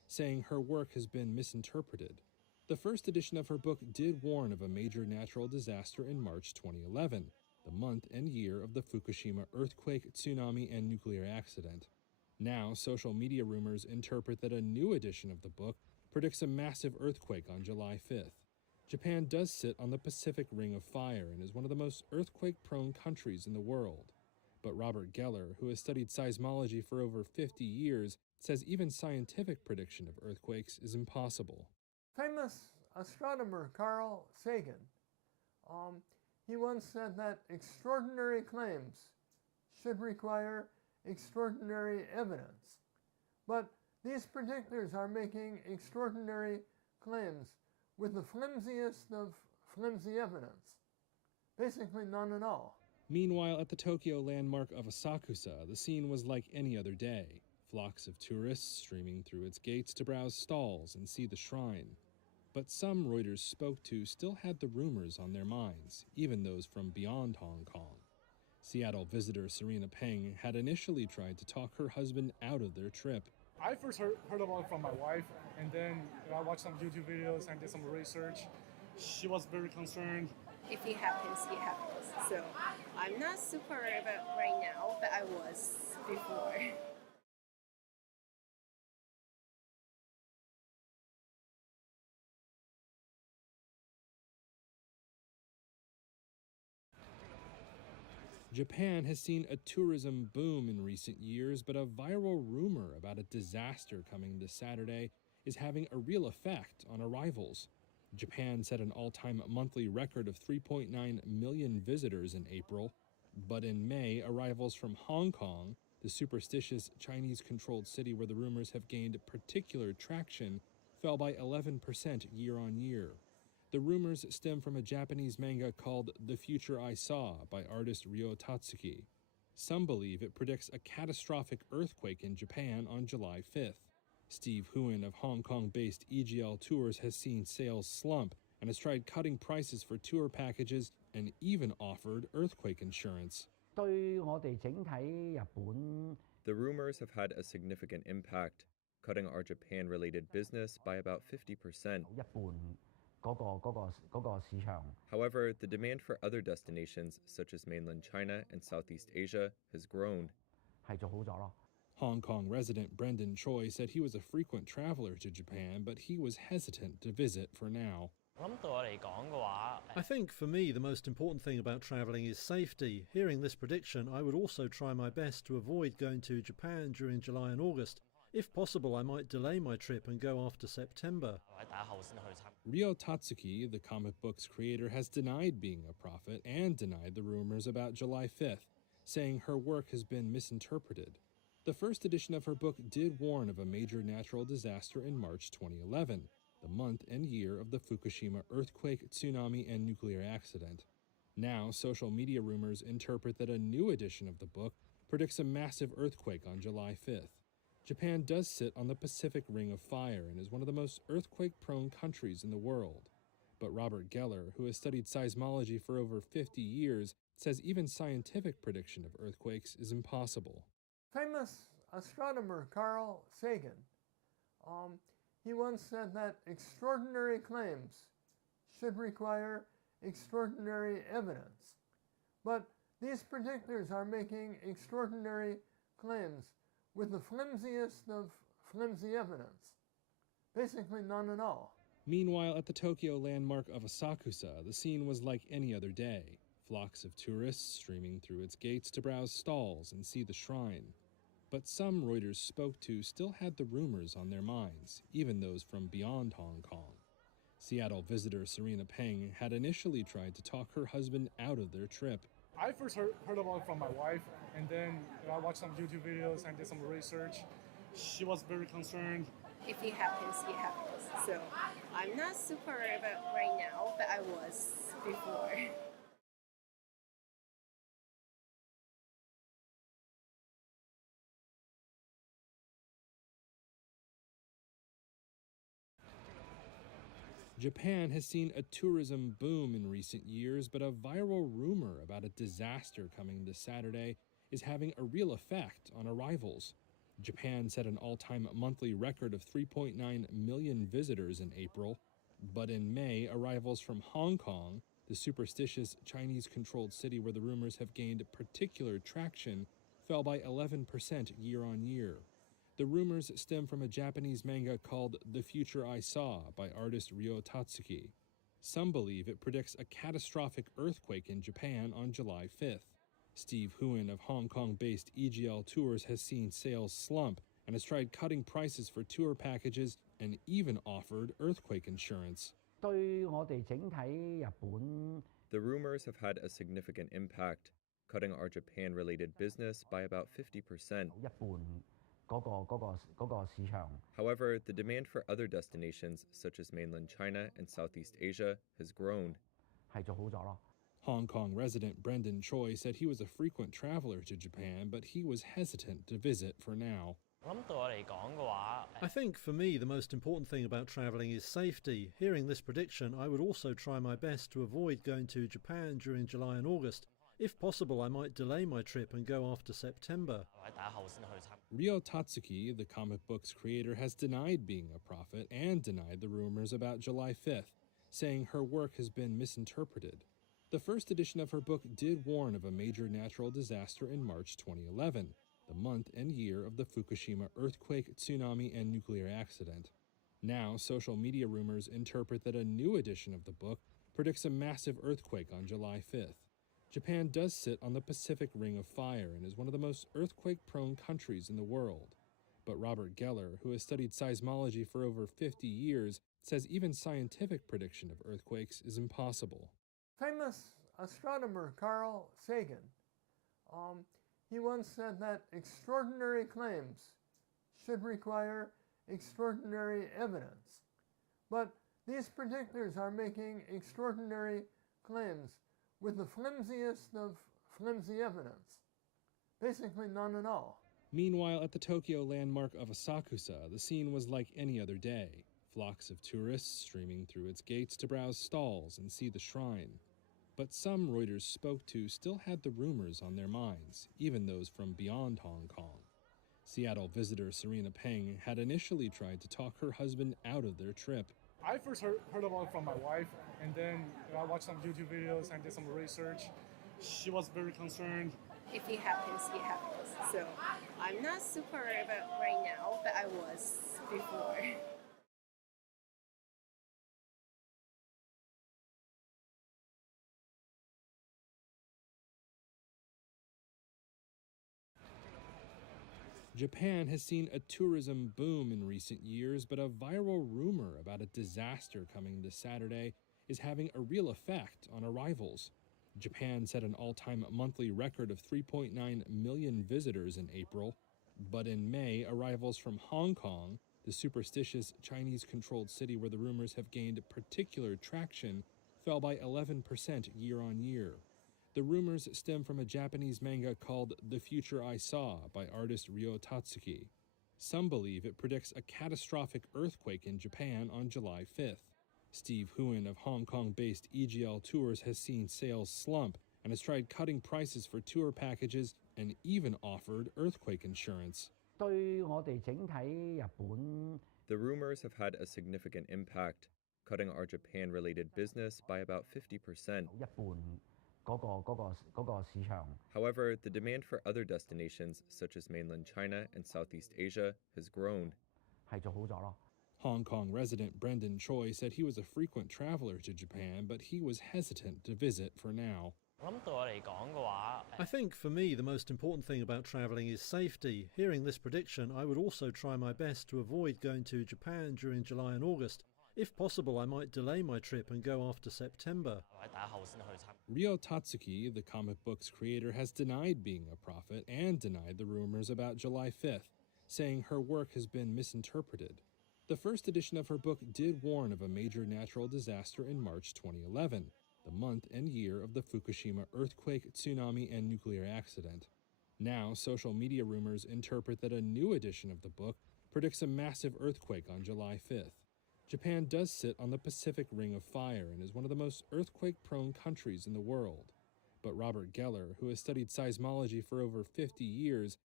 saying her work has been misinterpreted. The first edition of her book did warn of a major natural disaster in March 2011, the month and year of the Fukushima earthquake, tsunami, and nuclear accident. Now, social media rumors interpret that a new edition of the book predicts a massive earthquake on July 5th. Japan does sit on the Pacific Ring of Fire and is one of the most earthquake-prone countries in the world. But Robert Geller, who has studied seismology for over 50 years, says even scientific prediction of earthquakes is impossible. Famous astronomer Carl Sagan, he once said that extraordinary claims should require extraordinary evidence. But these predictors are making extraordinary claims with the flimsiest of flimsy evidence. Basically none at all. Meanwhile, at the Tokyo landmark of Asakusa, the scene was like any other day. Flocks of tourists streaming through its gates to browse stalls and see the shrine. But some Reuters spoke to still had the rumors on their minds, even those from beyond Hong Kong. Seattle visitor Serena Peng had initially tried to talk her husband out of their trip. I first heard about it from my wife, and then I watched some YouTube videos and did some research. She was very concerned. If it happens, it happens. So I'm not super worried about right now, but I was before. Japan has seen a tourism boom in recent years, but a viral rumor about a disaster coming this Saturday is having a real effect on arrivals. Japan set an all-time monthly record of 3.9 million visitors in April, but in May, arrivals from Hong Kong, the superstitious Chinese-controlled city where the rumors have gained particular traction, fell by 11% year-on-year. The rumors stem from a Japanese manga called The Future I Saw by artist Ryo Tatsuki. Some believe it predicts a catastrophic earthquake in Japan on July 5th. Steve Huon of Hong Kong-based EGL Tours has seen sales slump and has tried cutting prices for tour packages and even offered earthquake insurance. The rumors have had a significant impact, cutting our Japan-related business by about 50%. However, the demand for other destinations, such as mainland China and Southeast Asia, has grown. Hong Kong resident Brendan Choi said he was a frequent traveler to Japan, but he was hesitant to visit for now. I think for me the most important thing about travelling is safety. Hearing this prediction, I would also try my best to avoid going to Japan during July and August. If possible, I might delay my trip and go after September. Ryo Tatsuki, the comic book's creator, has denied being a prophet and denied the rumors about July 5th, saying her work has been misinterpreted. The first edition of her book did warn of a major natural disaster in March 2011, the month and year of the Fukushima earthquake, tsunami, and nuclear accident. Now, social media rumors interpret that a new edition of the book predicts a massive earthquake on July 5th. Japan does sit on the Pacific Ring of Fire and is one of the most earthquake-prone countries in the world. But Robert Geller, who has studied seismology for over 50 years, says even scientific prediction of earthquakes is impossible. Famous astronomer Carl Sagan, he once said that extraordinary claims should require extraordinary evidence. But these predictors are making extraordinary claims with the flimsiest of flimsy evidence. Basically none at all. Meanwhile, at the Tokyo landmark of Asakusa, the scene was like any other day. Flocks of tourists streaming through its gates to browse stalls and see the shrine. But some Reuters spoke to still had the rumors on their minds, even those from beyond Hong Kong. Seattle visitor Serena Peng had initially tried to talk her husband out of their trip. I first heard about it from my wife, and then I watched some YouTube videos and did some research. She was very concerned. If it happens, it happens. So I'm not super worried about right now, but I was before. Japan has seen a tourism boom in recent years, but a viral rumor about a disaster coming this Saturday is having a real effect on arrivals. Japan set an all-time monthly record of 3.9 million visitors in April, but in May, arrivals from Hong Kong, the superstitious Chinese-controlled city where the rumors have gained particular traction, fell by 11% year-on-year. The rumors stem from a Japanese manga called The Future I Saw by artist Ryo Tatsuki. Some believe it predicts a catastrophic earthquake in Japan on July 5th. Steve Huon of Hong Kong-based EGL Tours has seen sales slump and has tried cutting prices for tour packages and even offered earthquake insurance. The rumors have had a significant impact, cutting our Japan-related business by about 50%. However, the demand for other destinations, such as mainland China and Southeast Asia, has grown. Hong Kong resident Brendan Choi said he was a frequent traveler to Japan, but he was hesitant to visit for now. I think for me the most important thing about travelling is safety. Hearing this prediction, I would also try my best to avoid going to Japan during July and August. If possible, I might delay my trip and go after September. Ryo Tatsuki, the comic book's creator, has denied being a prophet and denied the rumors about July 5th, saying her work has been misinterpreted. The first edition of her book did warn of a major natural disaster in March 2011, the month and year of the Fukushima earthquake, tsunami, and nuclear accident. Now, social media rumors interpret that a new edition of the book predicts a massive earthquake on July 5th. Japan does sit on the Pacific Ring of Fire and is one of the most earthquake-prone countries in the world. But Robert Geller, who has studied seismology for over 50 years, says even scientific prediction of earthquakes is impossible. Famous astronomer Carl Sagan, he once said that extraordinary claims should require extraordinary evidence. But these predictors are making extraordinary claims with the flimsiest of flimsy evidence. Basically none at all. Meanwhile, at the Tokyo landmark of Asakusa, the scene was like any other day. Flocks of tourists streaming through its gates to browse stalls and see the shrine. But some Reuters spoke to still had the rumors on their minds, even those from beyond Hong Kong. Seattle visitor Serena Peng had initially tried to talk her husband out of their trip. I first heard about it from my wife, and then I watched some YouTube videos and did some research. She was very concerned. If it happens, it happens. So I'm not super worried about right now, but I was before. Japan has seen a tourism boom in recent years, but a viral rumor about a disaster coming this Saturday is having a real effect on arrivals. Japan set an all-time monthly record of 3.9 million visitors in April, but in May, arrivals from Hong Kong, the superstitious Chinese-controlled city where the rumors have gained particular traction, fell by 11% year-on-year. The rumors stem from a Japanese manga called The Future I Saw by artist Ryo Tatsuki. Some believe it predicts a catastrophic earthquake in Japan on July 5th. Steve Huon of Hong Kong-based EGL Tours has seen sales slump and has tried cutting prices for tour packages and even offered earthquake insurance. The rumors have had a significant impact, cutting our Japan-related business by about 50%. However, the demand for other destinations, such as mainland China and Southeast Asia, has grown. Hong Kong resident Brendan Choi said he was a frequent traveler to Japan, but he was hesitant to visit for now. I think for me the most important thing about travelling is safety. Hearing this prediction, I would also try my best to avoid going to Japan during July and August. If possible, I might delay my trip and go after September. Ryo Tatsuki, the comic book's creator, has denied being a prophet and denied the rumors about July 5th, saying her work has been misinterpreted. The first edition of her book did warn of a major natural disaster in March 2011, the month and year of the Fukushima earthquake, tsunami, and nuclear accident. Now, social media rumors interpret that a new edition of the book predicts a massive earthquake on July 5th. Japan does sit on the Pacific Ring of Fire and is one of the most earthquake-prone countries in the world. But Robert Geller, who has studied seismology for over 50 years,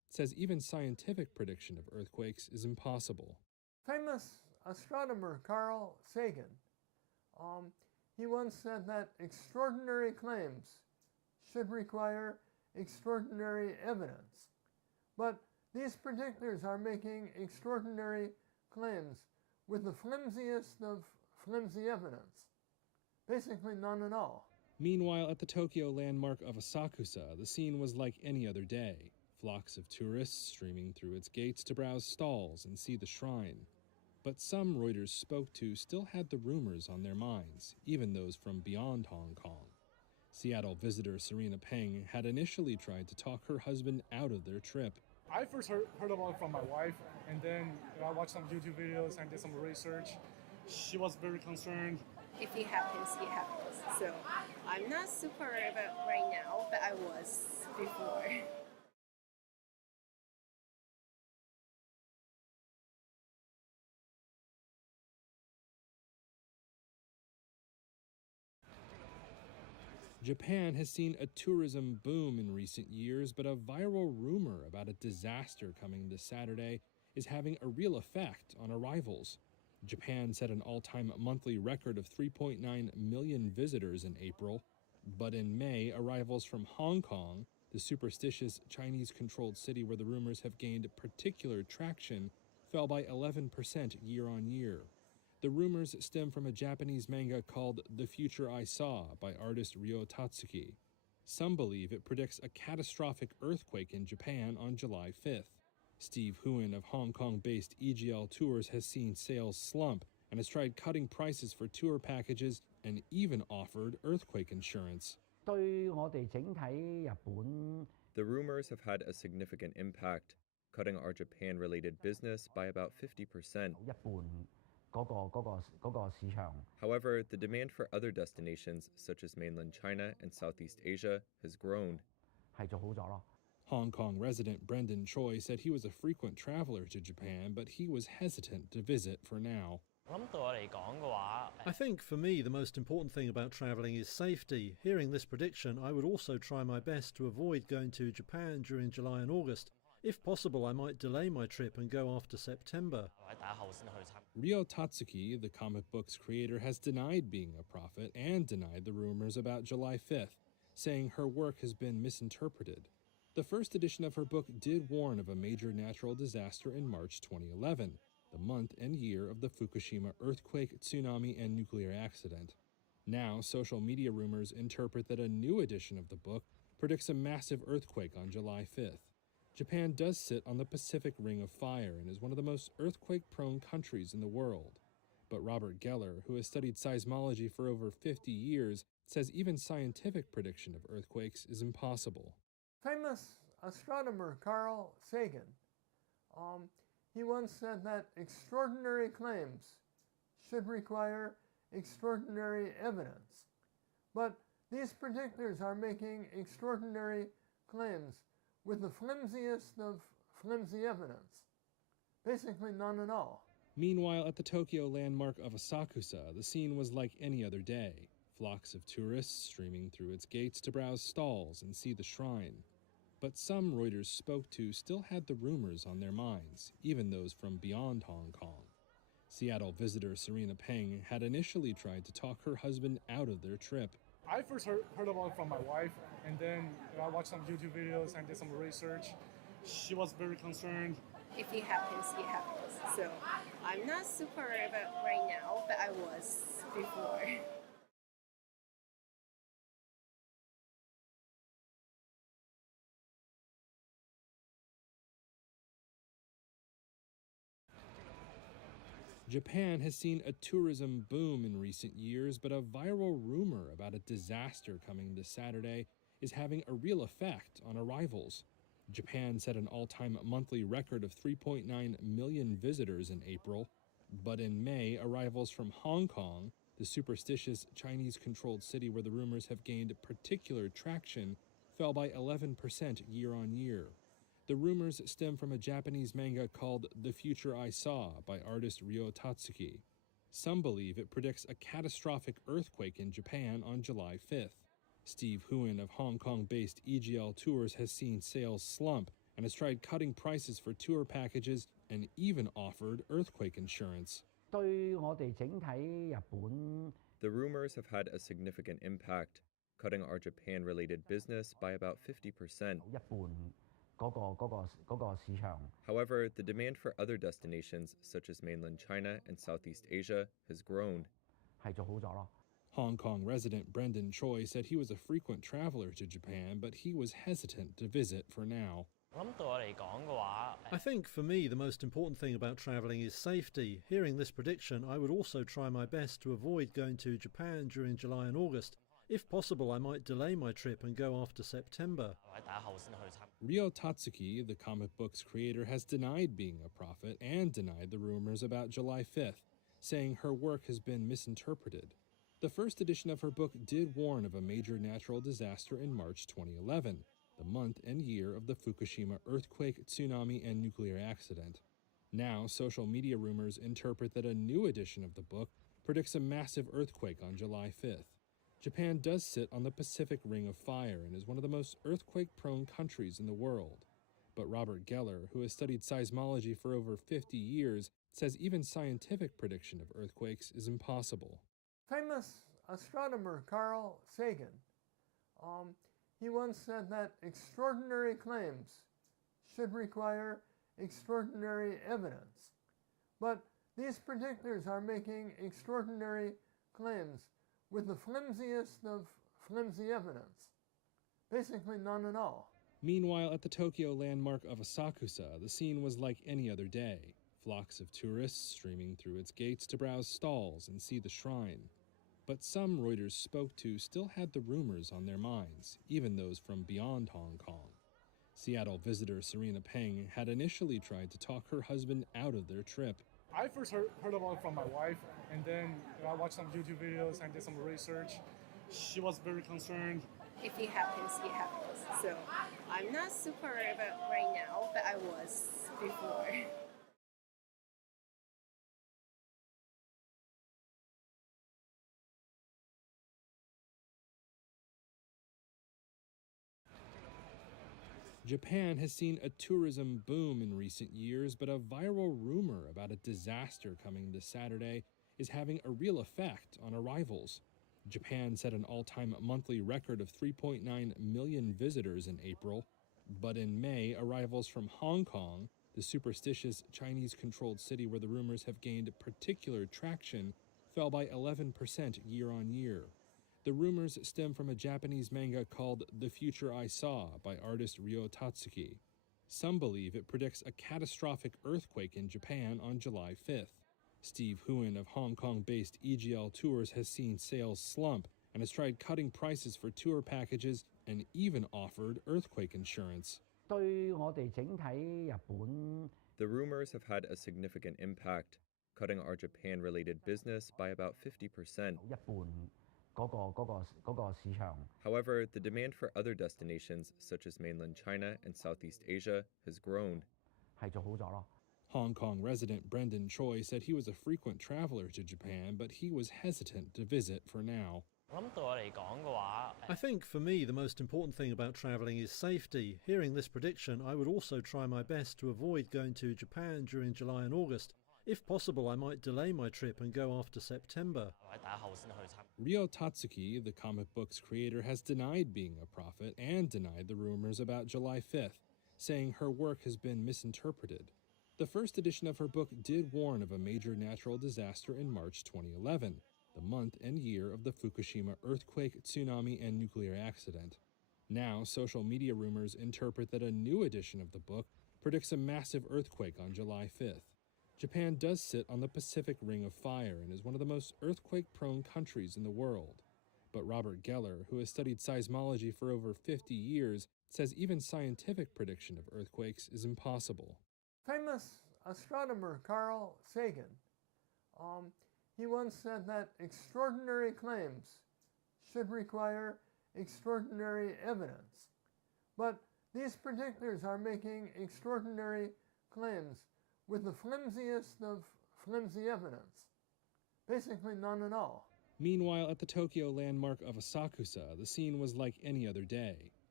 says even scientific prediction of earthquakes is impossible. Famous astronomer Carl Sagan, he once said that extraordinary claims should require extraordinary evidence. But these predictors are making extraordinary claims with the flimsiest of flimsy evidence. Basically none at all. Meanwhile, at the Tokyo landmark of Asakusa, the scene was like any other day. Flocks of tourists streaming through its gates to browse stalls and see the shrine. But some Reuters spoke to still had the rumors on their minds, even those from beyond Hong Kong. Seattle visitor Serena Peng had initially tried to talk her husband out of their trip. I first heard about it from my wife, and then I watched some YouTube videos and did some research. She was very concerned. If it happens, it happens. So I'm not super worried about right now, but I was before. Japan has seen a tourism boom in recent years, but a viral rumor about a disaster coming this Saturday is having a real effect on arrivals. Japan set an all-time monthly record of 3.9 million visitors in April, but in May, arrivals from Hong Kong, the superstitious Chinese-controlled city where the rumors have gained particular traction, fell by 11% year-on-year. The rumors stem from a Japanese manga called The Future I Saw by artist Ryo Tatsuki. Some believe it predicts a catastrophic earthquake in Japan on July 5th. Steve Huen of Hong Kong-based EGL Tours has seen sales slump and has tried cutting prices for tour packages and even offered earthquake insurance. The rumors have had a significant impact, cutting our Japan-related business by about 50%. However, the demand for other destinations, such as mainland China and Southeast Asia, has grown. Hong Kong resident Brendan Choi said he was a frequent traveler to Japan, but he was hesitant to visit for now. I think for me the most important thing about travelling is safety. Hearing this prediction, I would also try my best to avoid going to Japan during July and August. If possible, I might delay my trip and go after September. Ryo Tatsuki, the comic book's creator, has denied being a prophet and denied the rumors about July 5th, saying her work has been misinterpreted. The first edition of her book did warn of a major natural disaster in March 2011, the month and year of the Fukushima earthquake, tsunami, and nuclear accident. Now, social media rumors interpret that a new edition of the book predicts a massive earthquake on July 5th. Japan does sit on the Pacific Ring of Fire and is one of the most earthquake-prone countries in the world. But Robert Geller, who has studied seismology for over 50 years, says even scientific prediction of earthquakes is impossible. Famous astronomer Carl Sagan, he once said that extraordinary claims should require extraordinary evidence. But these predictors are making extraordinary claims with the flimsiest of flimsy evidence. Basically none at all. Meanwhile, at the Tokyo landmark of Asakusa, the scene was like any other day. Flocks of tourists streaming through its gates to browse stalls and see the shrine. But some Reuters spoke to still had the rumors on their minds, even those from beyond Hong Kong. Seattle visitor Serena Peng had initially tried to talk her husband out of their trip. I first heard about it from my wife, and then I watched some YouTube videos and did some research. She was very concerned. If it happens, it happens. So I'm not super worried about right now, but I was before. Japan has seen a tourism boom in recent years, but a viral rumor about a disaster coming this Saturday is having a real effect on arrivals. Japan set an all-time monthly record of 3.9 million visitors in April, but in May, arrivals from Hong Kong, the superstitious Chinese-controlled city where the rumors have gained particular traction, fell by 11% year-on-year. The rumors stem from a Japanese manga called The Future I Saw by artist Ryo Tatsuki. Some believe it predicts a catastrophic earthquake in Japan on July 5th. Steve Huen of Hong Kong-based EGL Tours has seen sales slump and has tried cutting prices for tour packages and even offered earthquake insurance. 對我哋整體日本 The rumors have had a significant impact, cutting our Japan-related business by about 50%. 一半嗰個市場。 However, the demand for other destinations, such as mainland China and Southeast Asia, has grown. 係做好咗咯。 Hong Kong resident Brendan Choi said he was a frequent traveler to Japan, but he was hesitant to visit for now. I think for me the most important thing about travelling is safety. Hearing this prediction, I would also try my best to avoid going to Japan during July and August. If possible, I might delay my trip and go after September. Ryo Tatsuki, the comic book's creator, has denied being a prophet and denied the rumors about July 5th, saying her work has been misinterpreted. The first edition of her book did warn of a major natural disaster in March 2011, the month and year of the Fukushima earthquake, tsunami, and nuclear accident. Now, social media rumors interpret that a new edition of the book predicts a massive earthquake on July 5th. Japan does sit on the Pacific Ring of Fire and is one of the most earthquake-prone countries in the world. But Robert Geller, who has studied seismology for over 50 years, says even scientific prediction of earthquakes is impossible. Famous astronomer Carl Sagan, he once said that extraordinary claims should require extraordinary evidence. But these predictors are making extraordinary claims with the flimsiest of flimsy evidence. Basically none at all. Meanwhile, at the Tokyo landmark of Asakusa, the scene was like any other day. Flocks of tourists streaming through its gates to browse stalls and see the shrine. But some Reuters spoke to still had the rumors on their minds, even those from beyond Hong Kong. Seattle visitor Serena Peng had initially tried to talk her husband out of their trip. I first heard about it from my wife, and then I watched some YouTube videos and did some research. She was very concerned. If it happens, it happens. So I'm not super worried about right now, but I was before. Japan has seen a tourism boom in recent years, but a viral rumor about a disaster coming this Saturday is having a real effect on arrivals. Japan set an all-time monthly record of 3.9 million visitors in April, but in May, arrivals from Hong Kong, the superstitious Chinese-controlled city where the rumors have gained particular traction, fell by 11% year-on-year. The rumors stem from a Japanese manga called The Future I Saw by artist Ryo Tatsuki. Some believe it predicts a catastrophic earthquake in Japan on July 5th. Steve Huon of Hong Kong-based EGL Tours has seen sales slump and has tried cutting prices for tour packages and even offered earthquake insurance. 對我哋整體日本 The rumors have had a significant impact, cutting our Japan-related business by about 50%. 一半嗰個市場。 However, the demand for other destinations, such as mainland China and Southeast Asia, has grown. 係做好咗咯。 Hong Kong resident Brendan Choi said he was a frequent traveler to Japan, but he was hesitant to visit for now. I think for me the most important thing about travelling is safety. Hearing this prediction, I would also try my best to avoid going to Japan during July and August. If possible, I might delay my trip and go after September. Ryo Tatsuki, the comic book's creator, has denied being a prophet and denied the rumors about July 5th, saying her work has been misinterpreted. The first edition of her book did warn of a major natural disaster in March 2011, the month and year of the Fukushima earthquake, tsunami, and nuclear accident. Now, social media rumors interpret that a new edition of the book predicts a massive earthquake on July 5th. Japan does sit on the Pacific Ring of Fire and is one of the most earthquake-prone countries in the world. But Robert Geller, who has studied seismology for over 50 years, says even scientific prediction of earthquakes is impossible. Famous astronomer Carl Sagan, he once said that extraordinary claims should require extraordinary evidence. But these predictors are making extraordinary claims with the flimsiest of flimsy evidence. Basically none at all. Meanwhile, at the Tokyo landmark of Asakusa, the scene was like any other day.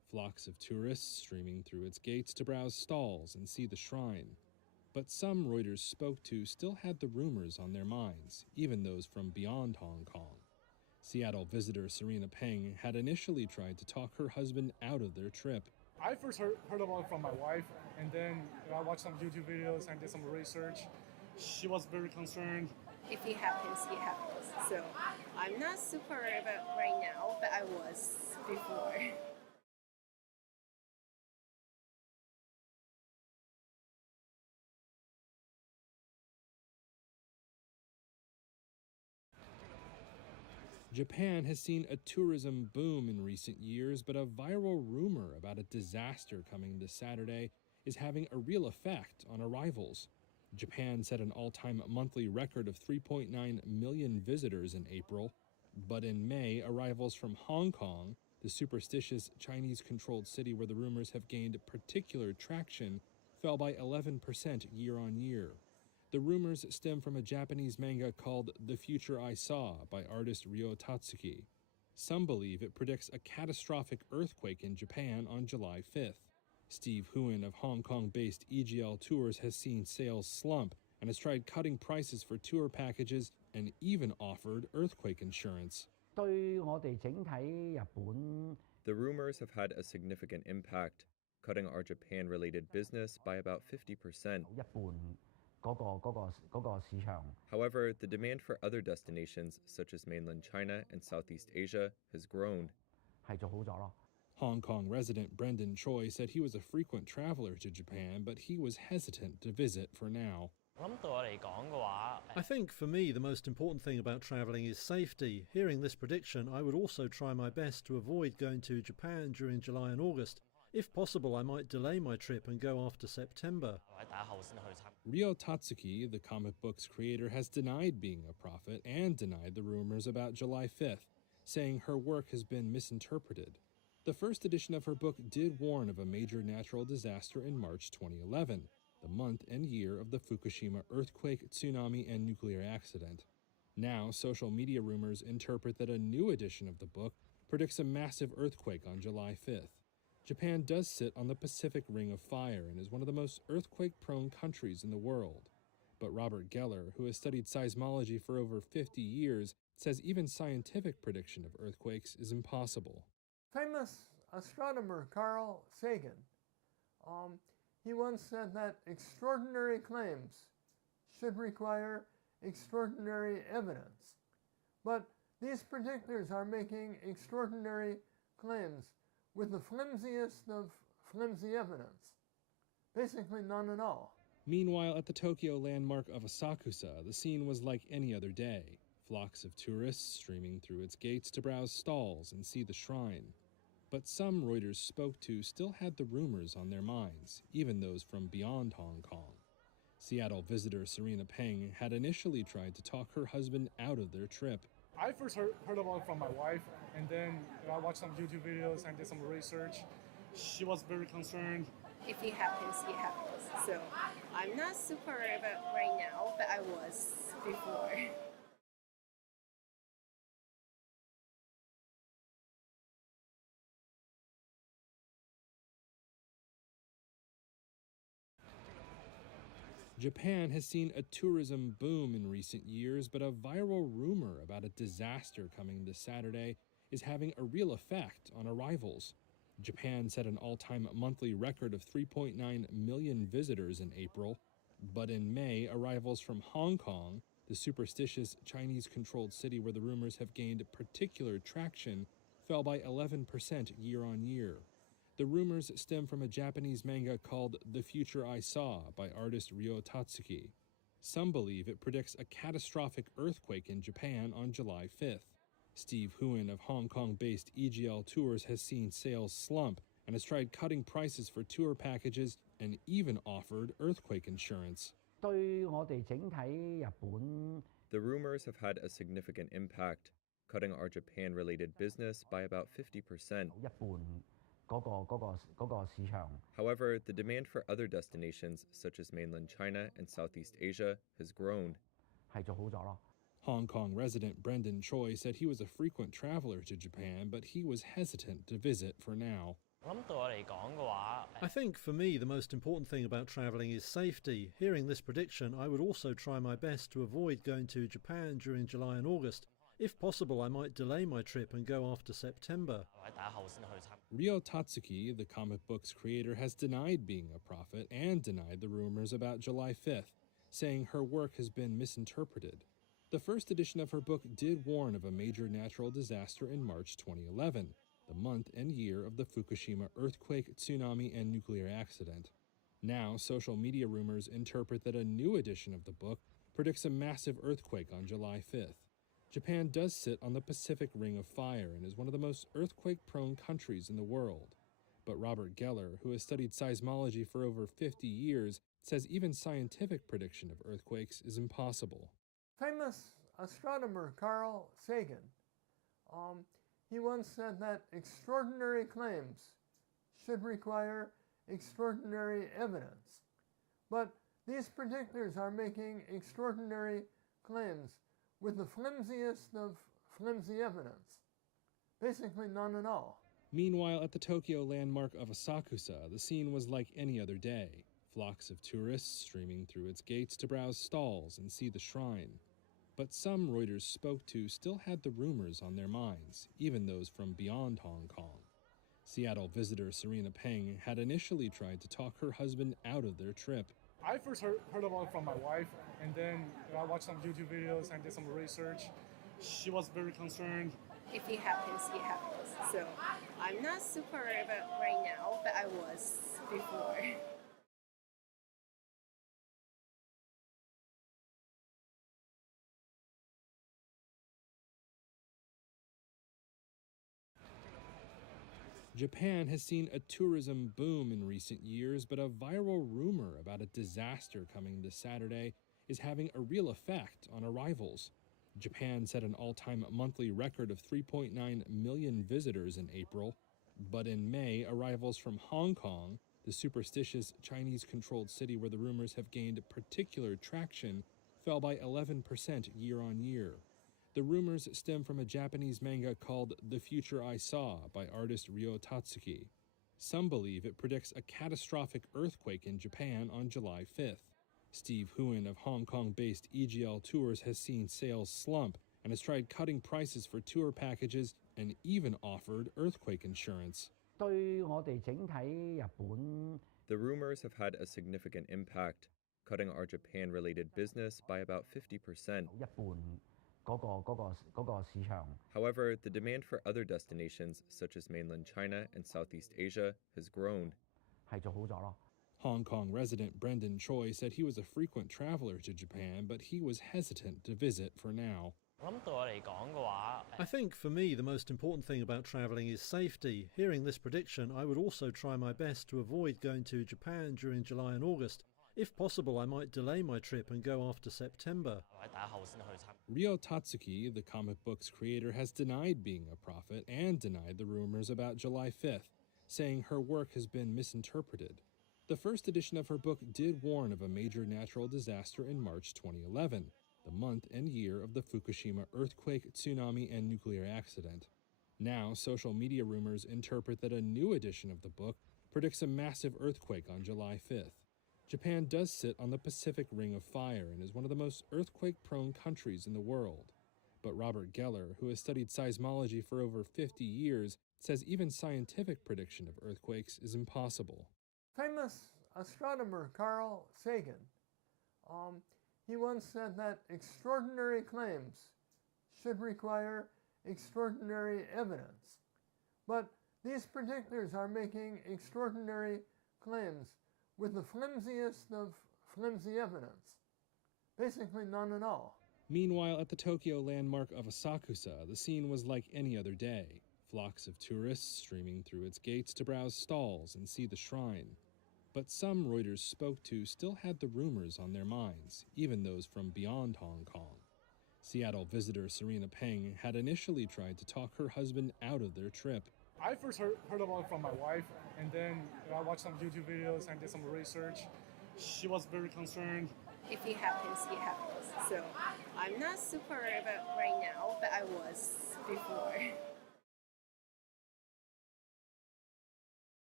flocks of tourists streaming through its gates to browse stalls and see the shrine. But some Reuters spoke to still had the rumors on their minds, even those from beyond Hong Kong. Seattle visitor Serena Peng had initially tried to talk her husband out of their trip. I first heard about it from my wife, and then I watched some YouTube videos and did some research. She was very concerned. If it happens, it happens. So I'm not super worried about right now, but I was before. Japan has seen a tourism boom in recent years, but a viral rumor about a disaster coming this Saturday is having a real effect on arrivals. Japan set an all-time monthly record of 3.9 million visitors in April, but in May, arrivals from Hong Kong, the superstitious Chinese-controlled city where the rumors have gained particular traction, fell by 11% year-on-year. The rumors stem from a Japanese manga called The Future I Saw by artist Ryo Tatsuki. Some believe it predicts a catastrophic earthquake in Japan on July 5th. Steve Huen of Hong Kong-based EGL Tours has seen sales slump and has tried cutting prices for tour packages and even offered earthquake insurance. 對我哋整體日本 The rumors have had a significant impact, cutting our Japan-related business by about 50%. 一半嗰個市場 However, the demand for other destinations, such as mainland China and Southeast Asia, has grown. 係做好咗咯。 Hong Kong resident Brendan Choi said he was a frequent traveler to Japan, but he was hesitant to visit for now. I think for me the most important thing about travelling is safety. Hearing this prediction, I would also try my best to avoid going to Japan during July and August. If possible, I might delay my trip and go after September. Ryo Tatsuki, the comic book's creator, has denied being a prophet and denied the rumors about July 5th, saying her work has been misinterpreted. The first edition of her book did warn of a major natural disaster in March 2011, the month and year of the Fukushima earthquake, tsunami, and nuclear accident. Now, social media rumors interpret that a new edition of the book predicts a massive earthquake on July 5th. Japan does sit on the Pacific Ring of Fire and is one of the most earthquake-prone countries in the world. But Robert Geller, who has studied seismology for over 50 years, says even scientific prediction of earthquakes is impossible. Famous astronomer Carl Sagan, he once said that extraordinary claims should require extraordinary evidence. But these predictors are making extraordinary claims with the flimsiest of flimsy evidence. Basically none at all. Meanwhile, at the Tokyo landmark of Asakusa, the scene was like any other day. Flocks of tourists streaming through its gates to browse stalls and see the shrine. But some Reuters spoke to still had the rumors on their minds, even those from beyond Hong Kong. Seattle visitor Serena Peng had initially tried to talk her husband out of their trip. I first heard about it from my wife, and then I watched some YouTube videos and did some research. She was very concerned. If it happens, it happens. So I'm not super worried about right now, but I was before. Japan has seen a tourism boom in recent years, but a viral rumor about a disaster coming this Saturday is having a real effect on arrivals. Japan set an all-time monthly record of 3.9 million visitors in April, but in May, arrivals from Hong Kong, the superstitious Chinese-controlled city where the rumors have gained particular traction, fell by 11% year-on-year. The rumors stem from a Japanese manga called The Future I Saw by artist Ryo Tatsuki. Some believe it predicts a catastrophic earthquake in Japan on July 5th. Steve Huen of Hong Kong-based EGL Tours has seen sales slump and has tried cutting prices for tour packages and even offered earthquake insurance. 對我哋整體日本 The rumors have had a significant impact, cutting our Japan-related business by about 50%. 一半嗰個市場 However, the demand for other destinations, such as mainland China and Southeast Asia, has grown. 係做好咗咯。 Hong Kong resident Brendan Choi said he was a frequent traveler to Japan, but he was hesitant to visit for now. I think for me the most important thing about travelling is safety. Hearing this prediction, I would also try my best to avoid going to Japan during July and August. If possible, I might delay my trip and go after September. Ryo Tatsuki, the comic book's creator, has denied being a prophet and denied the rumors about July 5th, saying her work has been misinterpreted. The first edition of her book did warn of a major natural disaster in March 2011, the month and year of the Fukushima earthquake, tsunami, and nuclear accident. Now, social media rumors interpret that a new edition of the book predicts a massive earthquake on July 5th. Japan does sit on the Pacific Ring of Fire and is one of the most earthquake-prone countries in the world. But Robert Geller, who has studied seismology for over 50 years, says even scientific prediction of earthquakes is impossible. Famous astronomer Carl Sagan, he once said that extraordinary claims should require extraordinary evidence. But these predictors are making extraordinary claims with the flimsiest of flimsy evidence. Basically none at all. Meanwhile, at the Tokyo landmark of Asakusa, the scene was like any other day. Flocks of tourists streaming through its gates to browse stalls and see the shrine. But some Reuters spoke to still had the rumors on their minds, even those from beyond Hong Kong. Seattle visitor Serena Peng had initially tried to talk her husband out of their trip. I first heard about it from my wife, and then I watched some YouTube videos and did some research. She was very concerned. If it happens, it happens. So I'm not super worried about right now, but I was before. Japan has seen a tourism boom in recent years, but a viral rumor about a disaster coming this Saturday is having a real effect on arrivals. Japan set an all-time monthly record of 3.9 million visitors in April, but in May, arrivals from Hong Kong, the superstitious Chinese-controlled city where the rumors have gained particular traction, fell by 11% year-on-year. The rumors stem from a Japanese manga called The Future I Saw by artist Ryo Tatsuki. Some believe it predicts a catastrophic earthquake in Japan on July 5th. Steve Huon of Hong Kong-based EGL Tours has seen sales slump and has tried cutting prices for tour packages and even offered earthquake insurance. 對我哋整體日本 The rumors have had a significant impact, cutting our Japan-related business by about 50%. 一半嗰個市場 However, the demand for other destinations, such as mainland China and Southeast Asia, has grown. 係做好咗咯。 Hong Kong resident Brendan Choi said he was a frequent traveler to Japan, but he was hesitant to visit for now. I think for me the most important thing about travelling is safety. Hearing this prediction, I would also try my best to avoid going to Japan during July and August. If possible, I might delay my trip and go after September. Ryo Tatsuki, the comic book's creator, has denied being a prophet and denied the rumors about July 5th, saying her work has been misinterpreted. The first edition of her book did warn of a major natural disaster in March 2011, the month and year of the Fukushima earthquake, tsunami, and nuclear accident. Now, social media rumors interpret that a new edition of the book predicts a massive earthquake on July 5th. Japan does sit on the Pacific Ring of Fire and is one of the most earthquake-prone countries in the world. But Robert Geller, who has studied seismology for over 50 years, says even scientific prediction of earthquakes is impossible. Famous astronomer Carl Sagan, he once said that extraordinary claims should require extraordinary evidence. But these predictors are making extraordinary claims with the flimsiest of flimsy evidence. Basically none at all. Meanwhile, at the Tokyo landmark of Asakusa, the scene was like any other day. Flocks of tourists streaming through its gates to browse stalls and see the shrine. But some Reuters spoke to still had the rumors on their minds, even those from beyond Hong Kong. Seattle visitor Serena Peng had initially tried to talk her husband out of their trip. I first heard about it from my wife, and then I watched some YouTube videos and did some research. She was very concerned. If it happens, it happens. So I'm not super worried about right now, but I was before.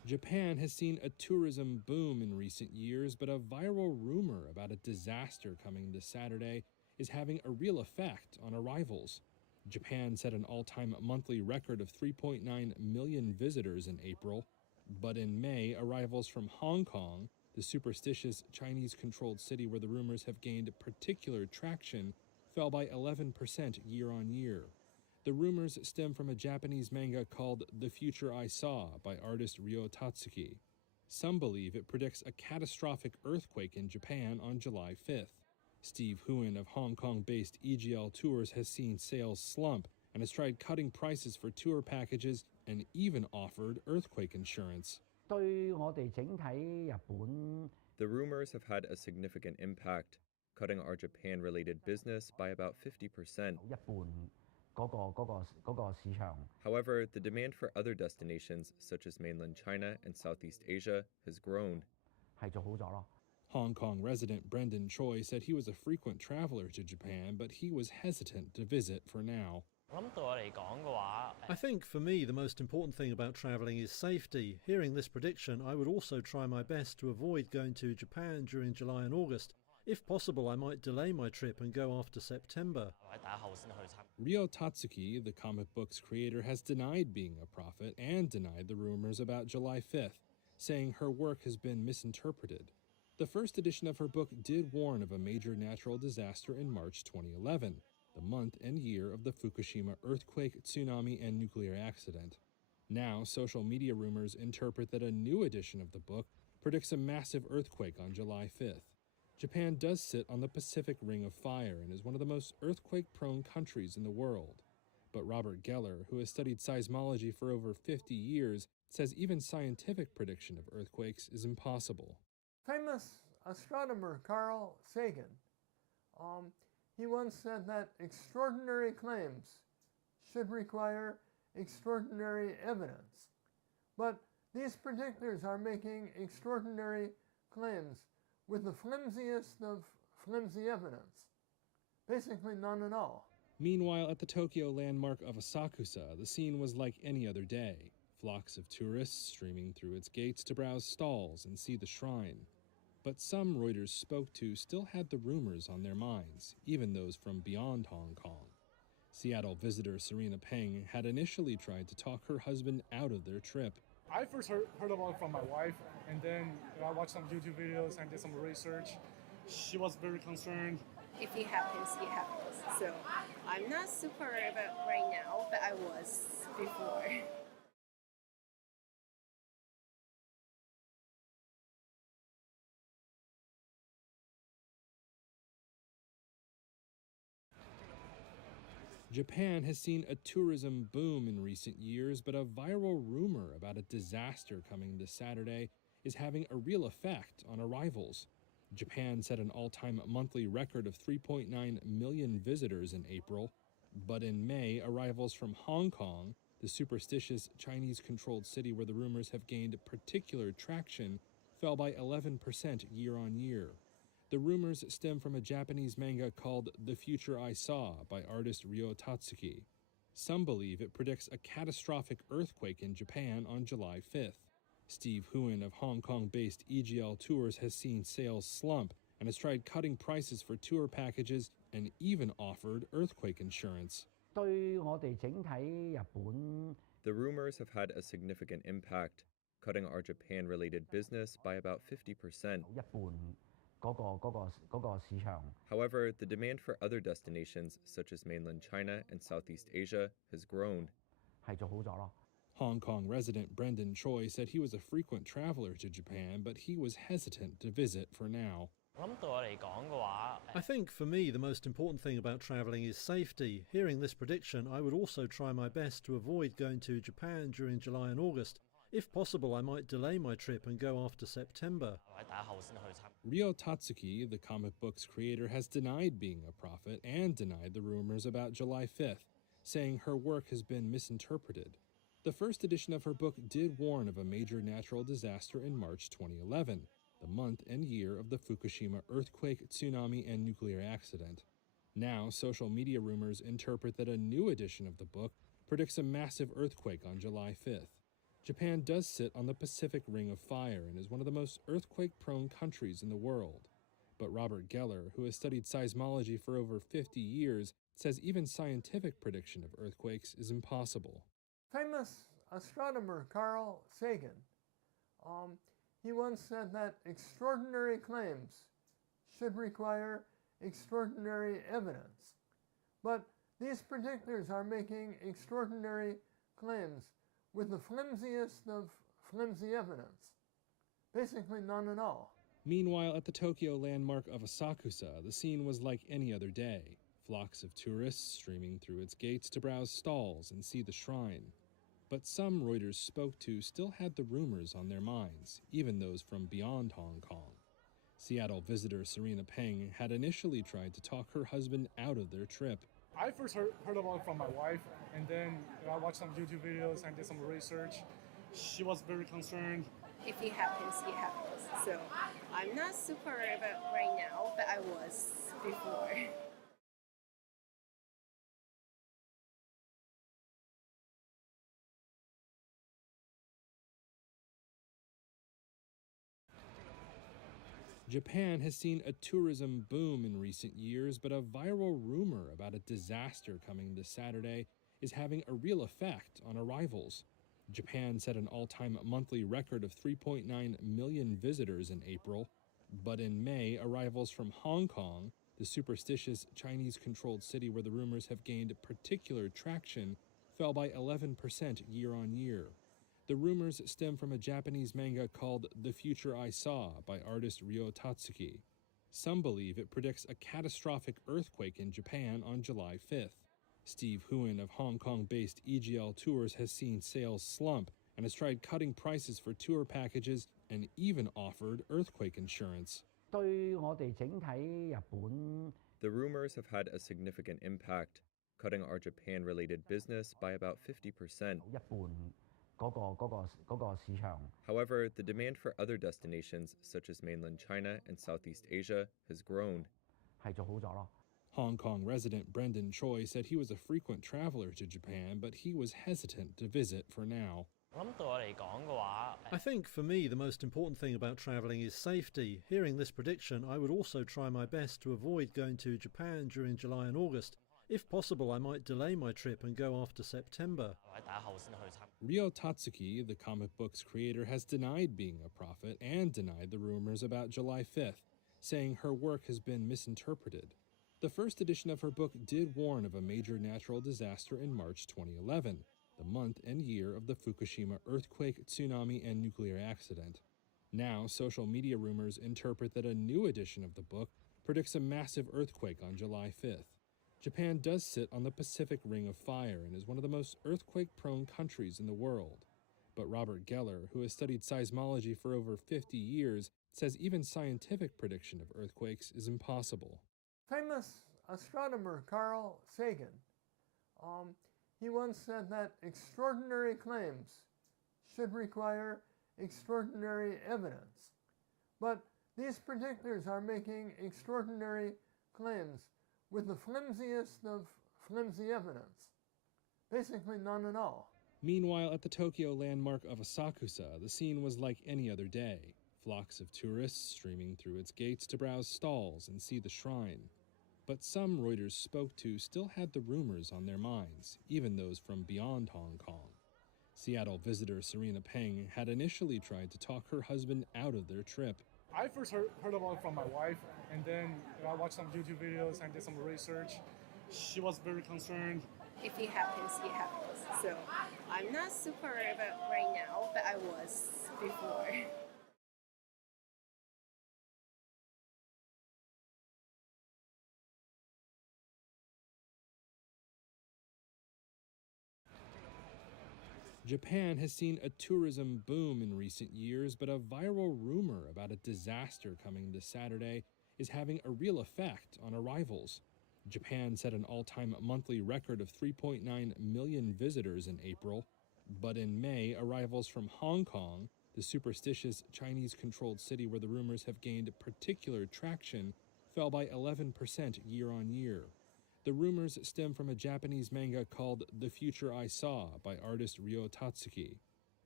Japan has seen a tourism boom in recent years, but a viral rumor about a disaster coming this Saturday is having a real effect on arrivals. Japan set an all-time monthly record of 3.9 million visitors in April, but in May, arrivals from Hong Kong, the superstitious Chinese-controlled city where the rumors have gained particular traction, fell by 11% year-on-year. The rumors stem from a Japanese manga called The Future I Saw by artist Ryo Tatsuki. Some believe it predicts a catastrophic earthquake in Japan on July 5th. Steve Huon of Hong Kong-based EGL Tours has seen sales slump and has tried cutting prices for tour packages and even offered earthquake insurance. 對我哋整體日本 The rumors have had a significant impact, cutting our Japan-related business by about 50%. 一半嗰個市場 However, the demand for other destinations, such as mainland China and Southeast Asia, has grown. 係做好咗咯。 Hong Kong resident Brendan Choi said he was a frequent traveler to Japan, but he was hesitant to visit for now. I think for me the most important thing about travelling is safety. Hearing this prediction, I would also try my best to avoid going to Japan during July and August. If possible, I might delay my trip and go after September. Ryo Tatsuki, the comic book's creator, has denied being a prophet and denied the rumors about July 5th, saying her work has been misinterpreted. The first edition of her book did warn of a major natural disaster in March 2011, the month and year of the Fukushima earthquake, tsunami, and nuclear accident. Now, social media rumors interpret that a new edition of the book predicts a massive earthquake on July 5th. Japan does sit on the Pacific Ring of Fire and is one of the most earthquake-prone countries in the world. But Robert Geller, who has studied seismology for over 50 years, says even scientific prediction of earthquakes is impossible. Famous astronomer Carl Sagan, he once said that extraordinary claims should require extraordinary evidence. But these predictors are making extraordinary claims with the flimsiest of flimsy evidence. Basically none at all. Meanwhile, at the Tokyo landmark of Asakusa, the scene was like any other day. Flocks of tourists streaming through its gates to browse stalls and see the shrine. But some Reuters spoke to still had the rumors on their minds, even those from beyond Hong Kong. Seattle visitor Serena Peng had initially tried to talk her husband out of their trip. I first heard about it from my wife, and then I watched some YouTube videos and did some research. She was very concerned. If it happens, it happens. So I'm not super worried about right now, but I was before. Japan has seen a tourism boom in recent years, but a viral rumor about a disaster coming this Saturday is having a real effect on arrivals. Japan set an all-time monthly record of 3.9 million visitors in April, but in May, arrivals from Hong Kong, the superstitious Chinese-controlled city where the rumors have gained particular traction, fell by 11% year-on-year. The rumors stem from a Japanese manga called The Future I Saw by artist Ryo Tatsuki. Some believe it predicts a catastrophic earthquake in Japan on July 5th. Steve Huon of Hong Kong-based EGL Tours has seen sales slump and has tried cutting prices for tour packages and even offered earthquake insurance. 對我哋整體日本 The rumors have had a significant impact, cutting our Japan-related business by about 50%. 一半嗰個市場 However, the demand for other destinations, such as mainland China and Southeast Asia, has grown. 係做好咗咯。 Hong Kong resident Brendan Choi said he was a frequent traveler to Japan, but he was hesitant to visit for now. I think for me the most important thing about travelling is safety. Hearing this prediction, I would also try my best to avoid going to Japan during July and August. If possible, I might delay my trip and go after September. Ryo Tatsuki, the comic book's creator, has denied being a prophet and denied the rumors about July 5th, saying her work has been misinterpreted. The first edition of her book did warn of a major natural disaster in March 2011, the month and year of the Fukushima earthquake, tsunami, and nuclear accident. Now, social media rumors interpret that a new edition of the book predicts a massive earthquake on July 5th. Japan does sit on the Pacific Ring of Fire and is one of the most earthquake-prone countries in the world. But Robert Geller, who has studied seismology for over 50 years, says even scientific prediction of earthquakes is impossible. Famous astronomer Carl Sagan, he once said that extraordinary claims should require extraordinary evidence. But these predictors are making extraordinary claims with the flimsiest of flimsy evidence. Basically none at all. Meanwhile, at the Tokyo landmark of Asakusa, the scene was like any other day. Flocks of tourists streaming through its gates to browse stalls and see the shrine. But some Reuters spoke to still had the rumors on their minds, even those from beyond Hong Kong. Seattle visitor Serena Peng had initially tried to talk her husband out of their trip. I first heard about it from my wife, and then I watched some YouTube videos and did some research. She was very concerned. If it happens, it happens. So I'm not super worried about right now, but I was before. Japan has seen a tourism boom in recent years, but a viral rumor about a disaster coming this Saturday is having a real effect on arrivals. Japan set an all-time monthly record of 3.9 million visitors in April, but in May, arrivals from Hong Kong, the superstitious Chinese-controlled city where the rumors have gained particular traction, fell by 11% year-on-year. The rumors stem from a Japanese manga called The Future I Saw by artist Ryo Tatsuki. Some believe it predicts a catastrophic earthquake in Japan on July 5th. Steve Huon of Hong Kong-based EGL Tours has seen sales slump and has tried cutting prices for tour packages and even offered earthquake insurance. 對我哋整體日本 The rumors have had a significant impact, cutting our Japan-related business by about 50%. 一半嗰個市場 However, the demand for other destinations, such as mainland China and Southeast Asia, has grown. 係做好咗咯。 Hong Kong resident Brendan Choi said he was a frequent traveler to Japan, but he was hesitant to visit for now. I think for me the most important thing about travelling is safety. Hearing this prediction, I would also try my best to avoid going to Japan during July and August. If possible, I might delay my trip and go after September. Ryo Tatsuki, the comic book's creator, has denied being a prophet and denied the rumors about July 5th, saying her work has been misinterpreted. The first edition of her book did warn of a major natural disaster in March 2011, the month and year of the Fukushima earthquake, tsunami, and nuclear accident. Now, social media rumors interpret that a new edition of the book predicts a massive earthquake on July 5th. Japan does sit on the Pacific Ring of Fire and is one of the most earthquake-prone countries in the world. But Robert Geller, who has studied seismology for over 50 years, says even scientific prediction of earthquakes is impossible. Famous astronomer Carl Sagan, he once said that extraordinary claims should require extraordinary evidence. But these predictors are making extraordinary claims with the flimsiest of flimsy evidence. Basically none at all. Meanwhile, at the Tokyo landmark of Asakusa, the scene was like any other day. Flocks of tourists streaming through its gates to browse stalls and see the shrine. But some Reuters spoke to still had the rumors on their minds, even those from beyond Hong Kong. Seattle visitor Serena Peng had initially tried to talk her husband out of their trip. I first heard about it from my wife, and then I watched some YouTube videos and did some research. She was very concerned. If it happens, it happens. So I'm not super worried about right now, but I was before. Japan has seen a tourism boom in recent years, but a viral rumor about a disaster coming this Saturday is having a real effect on arrivals. Japan set an all-time monthly record of 3.9 million visitors in April, but in May, arrivals from Hong Kong, the superstitious Chinese-controlled city where the rumors have gained particular traction, fell by 11% year-on-year. The rumors stem from a Japanese manga called The Future I Saw by artist Ryo Tatsuki.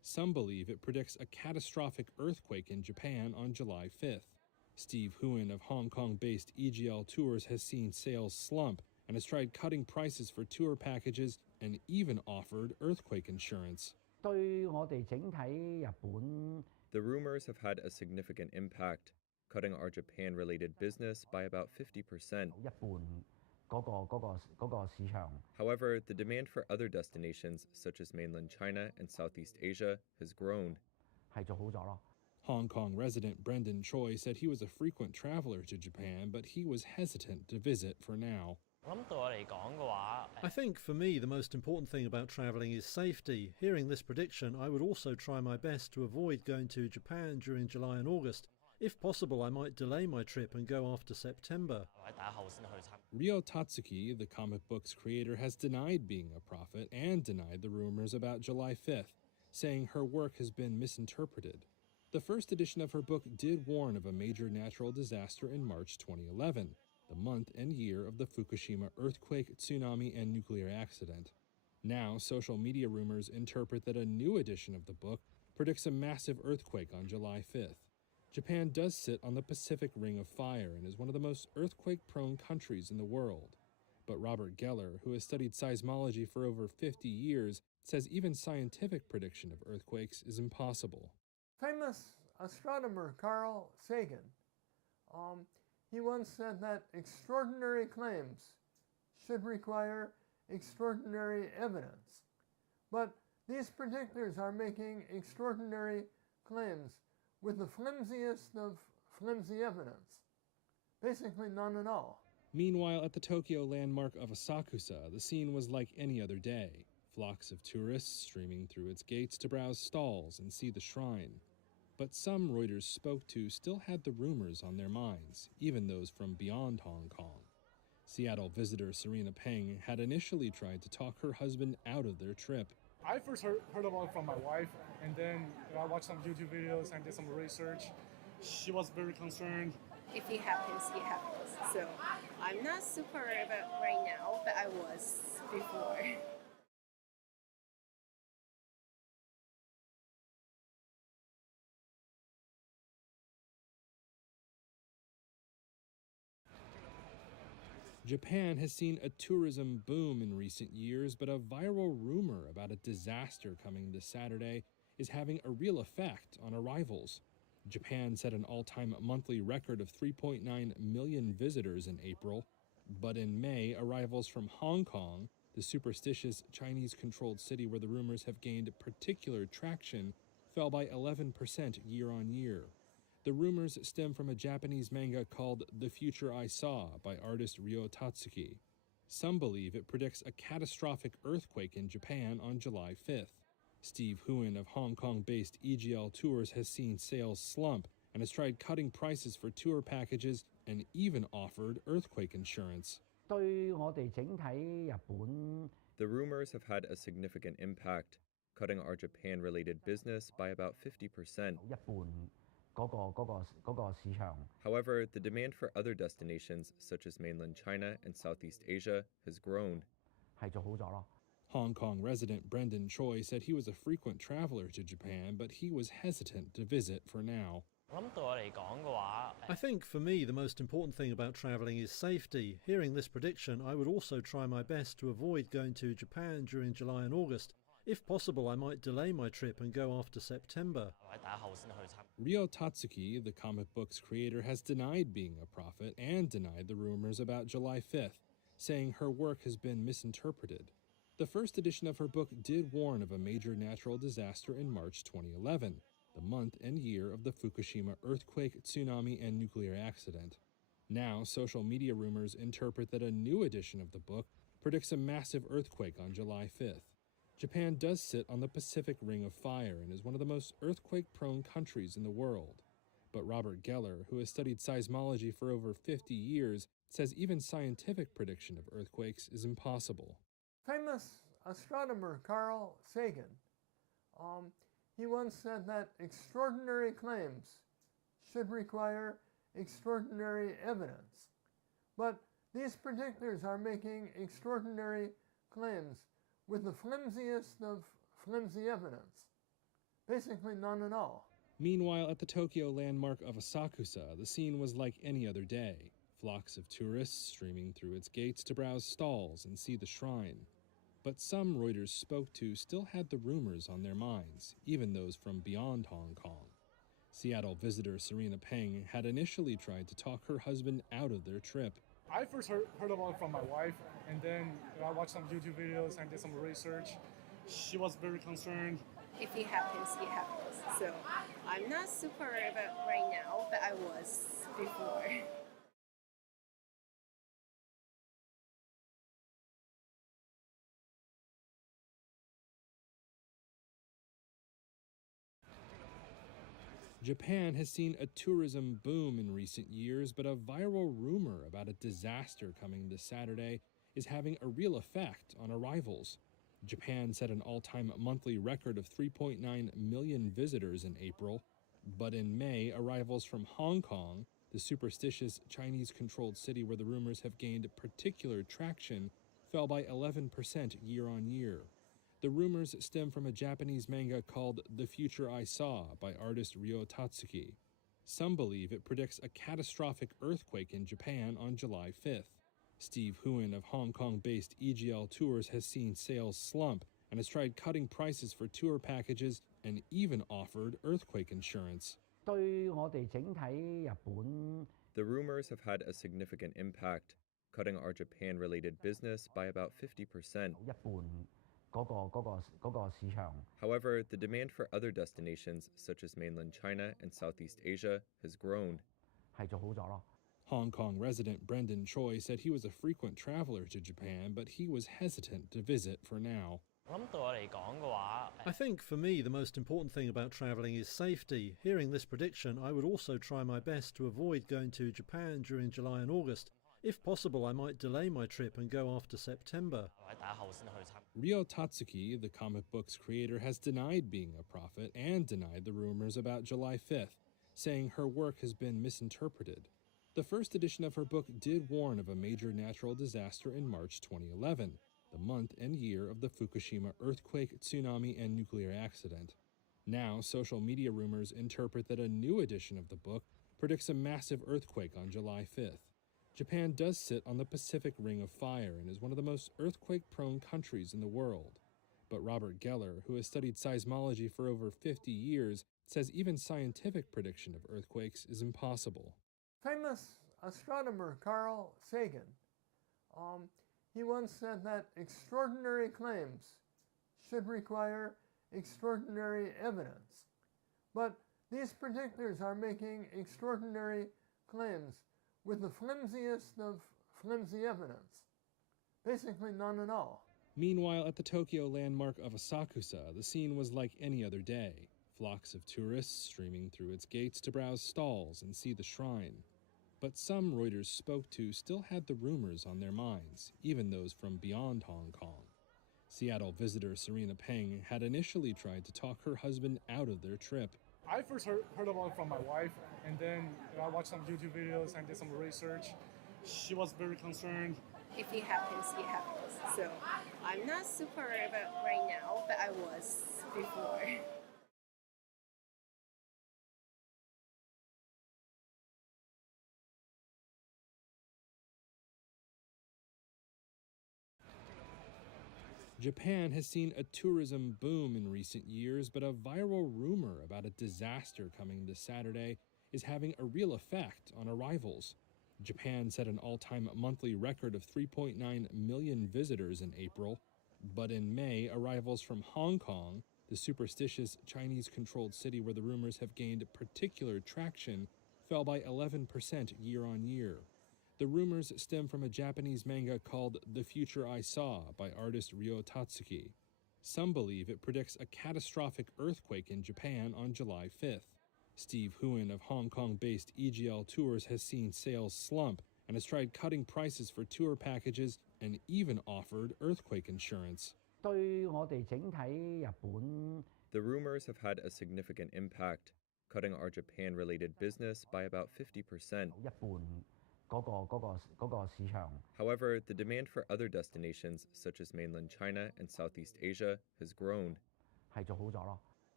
Some believe it predicts a catastrophic earthquake in Japan on July 5th. Steve Huyn of Hong Kong-based EGL Tours has seen sales slump and has tried cutting prices for tour packages and even offered earthquake insurance. 對我哋整體日本 The rumors have had a significant impact, cutting our Japan-related business by about 50%. 一半嗰個市場 However, the demand for other destinations, such as mainland China and Southeast Asia, has grown. 係做好咗咯。 Hong Kong resident Brendan Choi said he was a frequent traveler to Japan, but he was hesitant to visit for now. I think for me the most important thing about travelling is safety. Hearing this prediction, I would also try my best to avoid going to Japan during July and August. If possible, I might delay my trip and go after September. Ryo Tatsuki, the comic book's creator, has denied being a prophet and denied the rumors about July 5th, saying her work has been misinterpreted. The first edition of her book did warn of a major natural disaster in March 2011, the month and year of the Fukushima earthquake, tsunami, and nuclear accident. Now, social media rumors interpret that a new edition of the book predicts a massive earthquake on July 5th. Japan does sit on the Pacific Ring of Fire and is one of the most earthquake-prone countries in the world. But Robert Geller, who has studied seismology for over 50 years, says even scientific prediction of earthquakes is impossible. Famous astronomer Carl Sagan, he once said that extraordinary claims should require extraordinary evidence. But these predictors are making extraordinary claims with the flimsiest of flimsy evidence. Basically none at all. Meanwhile, at the Tokyo landmark of Asakusa, the scene was like any other day. Flocks of tourists streaming through its gates to browse stalls and see the shrine. But some Reuters spoke to still had the rumors on their minds, even those from beyond Hong Kong. Seattle visitor Serena Peng had initially tried to talk her husband out of their trip. I first heard about it from my wife, and then I watched some YouTube videos and did some research. She was very concerned. If it happens, it happens. So I'm not super worried about right now, but I was before. Japan has seen a tourism boom in recent years, but a viral rumor about a disaster coming this Saturday is having a real effect on arrivals. Japan set an all-time monthly record of 3.9 million visitors in April, but in May, arrivals from Hong Kong, the superstitious Chinese-controlled city where the rumors have gained particular traction, fell by 11% year-on-year. The rumors stem from a Japanese manga called The Future I Saw by artist Ryo Tatsuki. Some believe it predicts a catastrophic earthquake in Japan on July 5th. Steve Huyn of Hong Kong-based EGL Tours has seen sales slump and has tried cutting prices for tour packages and even offered earthquake insurance. 對我哋整體日本 The rumors have had a significant impact, cutting our Japan-related business by about 50%. 一半嗰個市場 However, the demand for other destinations, such as mainland China and Southeast Asia, has grown. 係做好咗咯。 Hong Kong resident Brendan Choi said he was a frequent traveler to Japan, but he was hesitant to visit for now. I think for me the most important thing about travelling is safety. Hearing this prediction, I would also try my best to avoid going to Japan during July and August. If possible, I might delay my trip and go after September. Ryo Tatsuki, the comic book's creator, has denied being a prophet and denied the rumors about July 5th, saying her work has been misinterpreted. The first edition of her book did warn of a major natural disaster in March 2011, the month and year of the Fukushima earthquake, tsunami, and nuclear accident. Now, social media rumors interpret that a new edition of the book predicts a massive earthquake on July 5th. Japan does sit on the Pacific Ring of Fire and is one of the most earthquake-prone countries in the world. But Robert Geller, who has studied seismology for over 50 years, says even scientific prediction of earthquakes is impossible. Famous astronomer Carl Sagan, he once said that extraordinary claims should require extraordinary evidence. But these predictors are making extraordinary claims with the flimsiest of flimsy evidence. Basically none at all. Meanwhile, at the Tokyo landmark of Asakusa, the scene was like any other day. Flocks of tourists streaming through its gates to browse stalls and see the shrine. But some Reuters spoke to still had the rumors on their minds, even those from beyond Hong Kong. Seattle visitor Serena Peng had initially tried to talk her husband out of their trip. I first heard about it from my wife, and then I watched some YouTube videos and did some research. She was very concerned. If it happens, it happens. So I'm not super worried about right now, but I was before. Japan has seen a tourism boom in recent years, but a viral rumor about a disaster coming this Saturday is having a real effect on arrivals. Japan set an all-time monthly record of 3.9 million visitors in April, but in May, arrivals from Hong Kong, the superstitious Chinese-controlled city where the rumors have gained particular traction, fell by 11% year-on-year. The rumors stem from a Japanese manga called The Future I Saw by artist Ryo Tatsuki. Some believe it predicts a catastrophic earthquake in Japan on July 5th. Steve Huen of Hong Kong-based EGL Tours has seen sales slump and has tried cutting prices for tour packages and even offered earthquake insurance. 對我哋整體日本 The rumors have had a significant impact, cutting our Japan-related business by about 50%. 一半嗰個市場 However, the demand for other destinations, such as mainland China and Southeast Asia, has grown. 係做好咗咯。 Hong Kong resident Brendan Choi said he was a frequent traveler to Japan, but he was hesitant to visit for now. I think for me the most important thing about travelling is safety. Hearing this prediction, I would also try my best to avoid going to Japan during July and August. If possible, I might delay my trip and go after September. Ryo Tatsuki, the comic book's creator, has denied being a prophet and denied the rumors about July 5th, saying her work has been misinterpreted. The first edition of her book did warn of a major natural disaster in March 2011, the month and year of the Fukushima earthquake, tsunami, and nuclear accident. Now, social media rumors interpret that a new edition of the book predicts a massive earthquake on July 5th. Japan does sit on the Pacific Ring of Fire and is one of the most earthquake-prone countries in the world. But Robert Geller, who has studied seismology for over 50 years, says even scientific prediction of earthquakes is impossible. Famous astronomer Carl Sagan, he once said that extraordinary claims should require extraordinary evidence. But these predictors are making extraordinary claims with the flimsiest of flimsy evidence. Basically none at all. Meanwhile, at the Tokyo landmark of Asakusa, the scene was like any other day. Flocks of tourists streaming through its gates to browse stalls and see the shrine. But some Reuters spoke to still had the rumors on their minds, even those from beyond Hong Kong. Seattle visitor Serena Peng had initially tried to talk her husband out of their trip. I first heard about it from my wife, and then I watched some YouTube videos and did some research. She was very concerned. If it happens, it happens. So I'm not super worried about right now, but I was before. Japan has seen a tourism boom in recent years, but a viral rumor about a disaster coming this Saturday is having a real effect on arrivals. Japan set an all-time monthly record of 3.9 million visitors in April, but in May, arrivals from Hong Kong, the superstitious Chinese-controlled city where the rumors have gained particular traction, fell by 11% year-on-year. The rumors stem from a Japanese manga called The Future I Saw by artist Ryo Tatsuki. Some believe it predicts a catastrophic earthquake in Japan on July 5th. Steve Huen of Hong Kong-based EGL Tours has seen sales slump and has tried cutting prices for tour packages and even offered earthquake insurance. 對我哋整體日本 The rumors have had a significant impact, cutting our Japan-related business by about 50%. 一半嗰個市場 However, the demand for other destinations, such as mainland China and Southeast Asia, has grown. 係做好咗咯。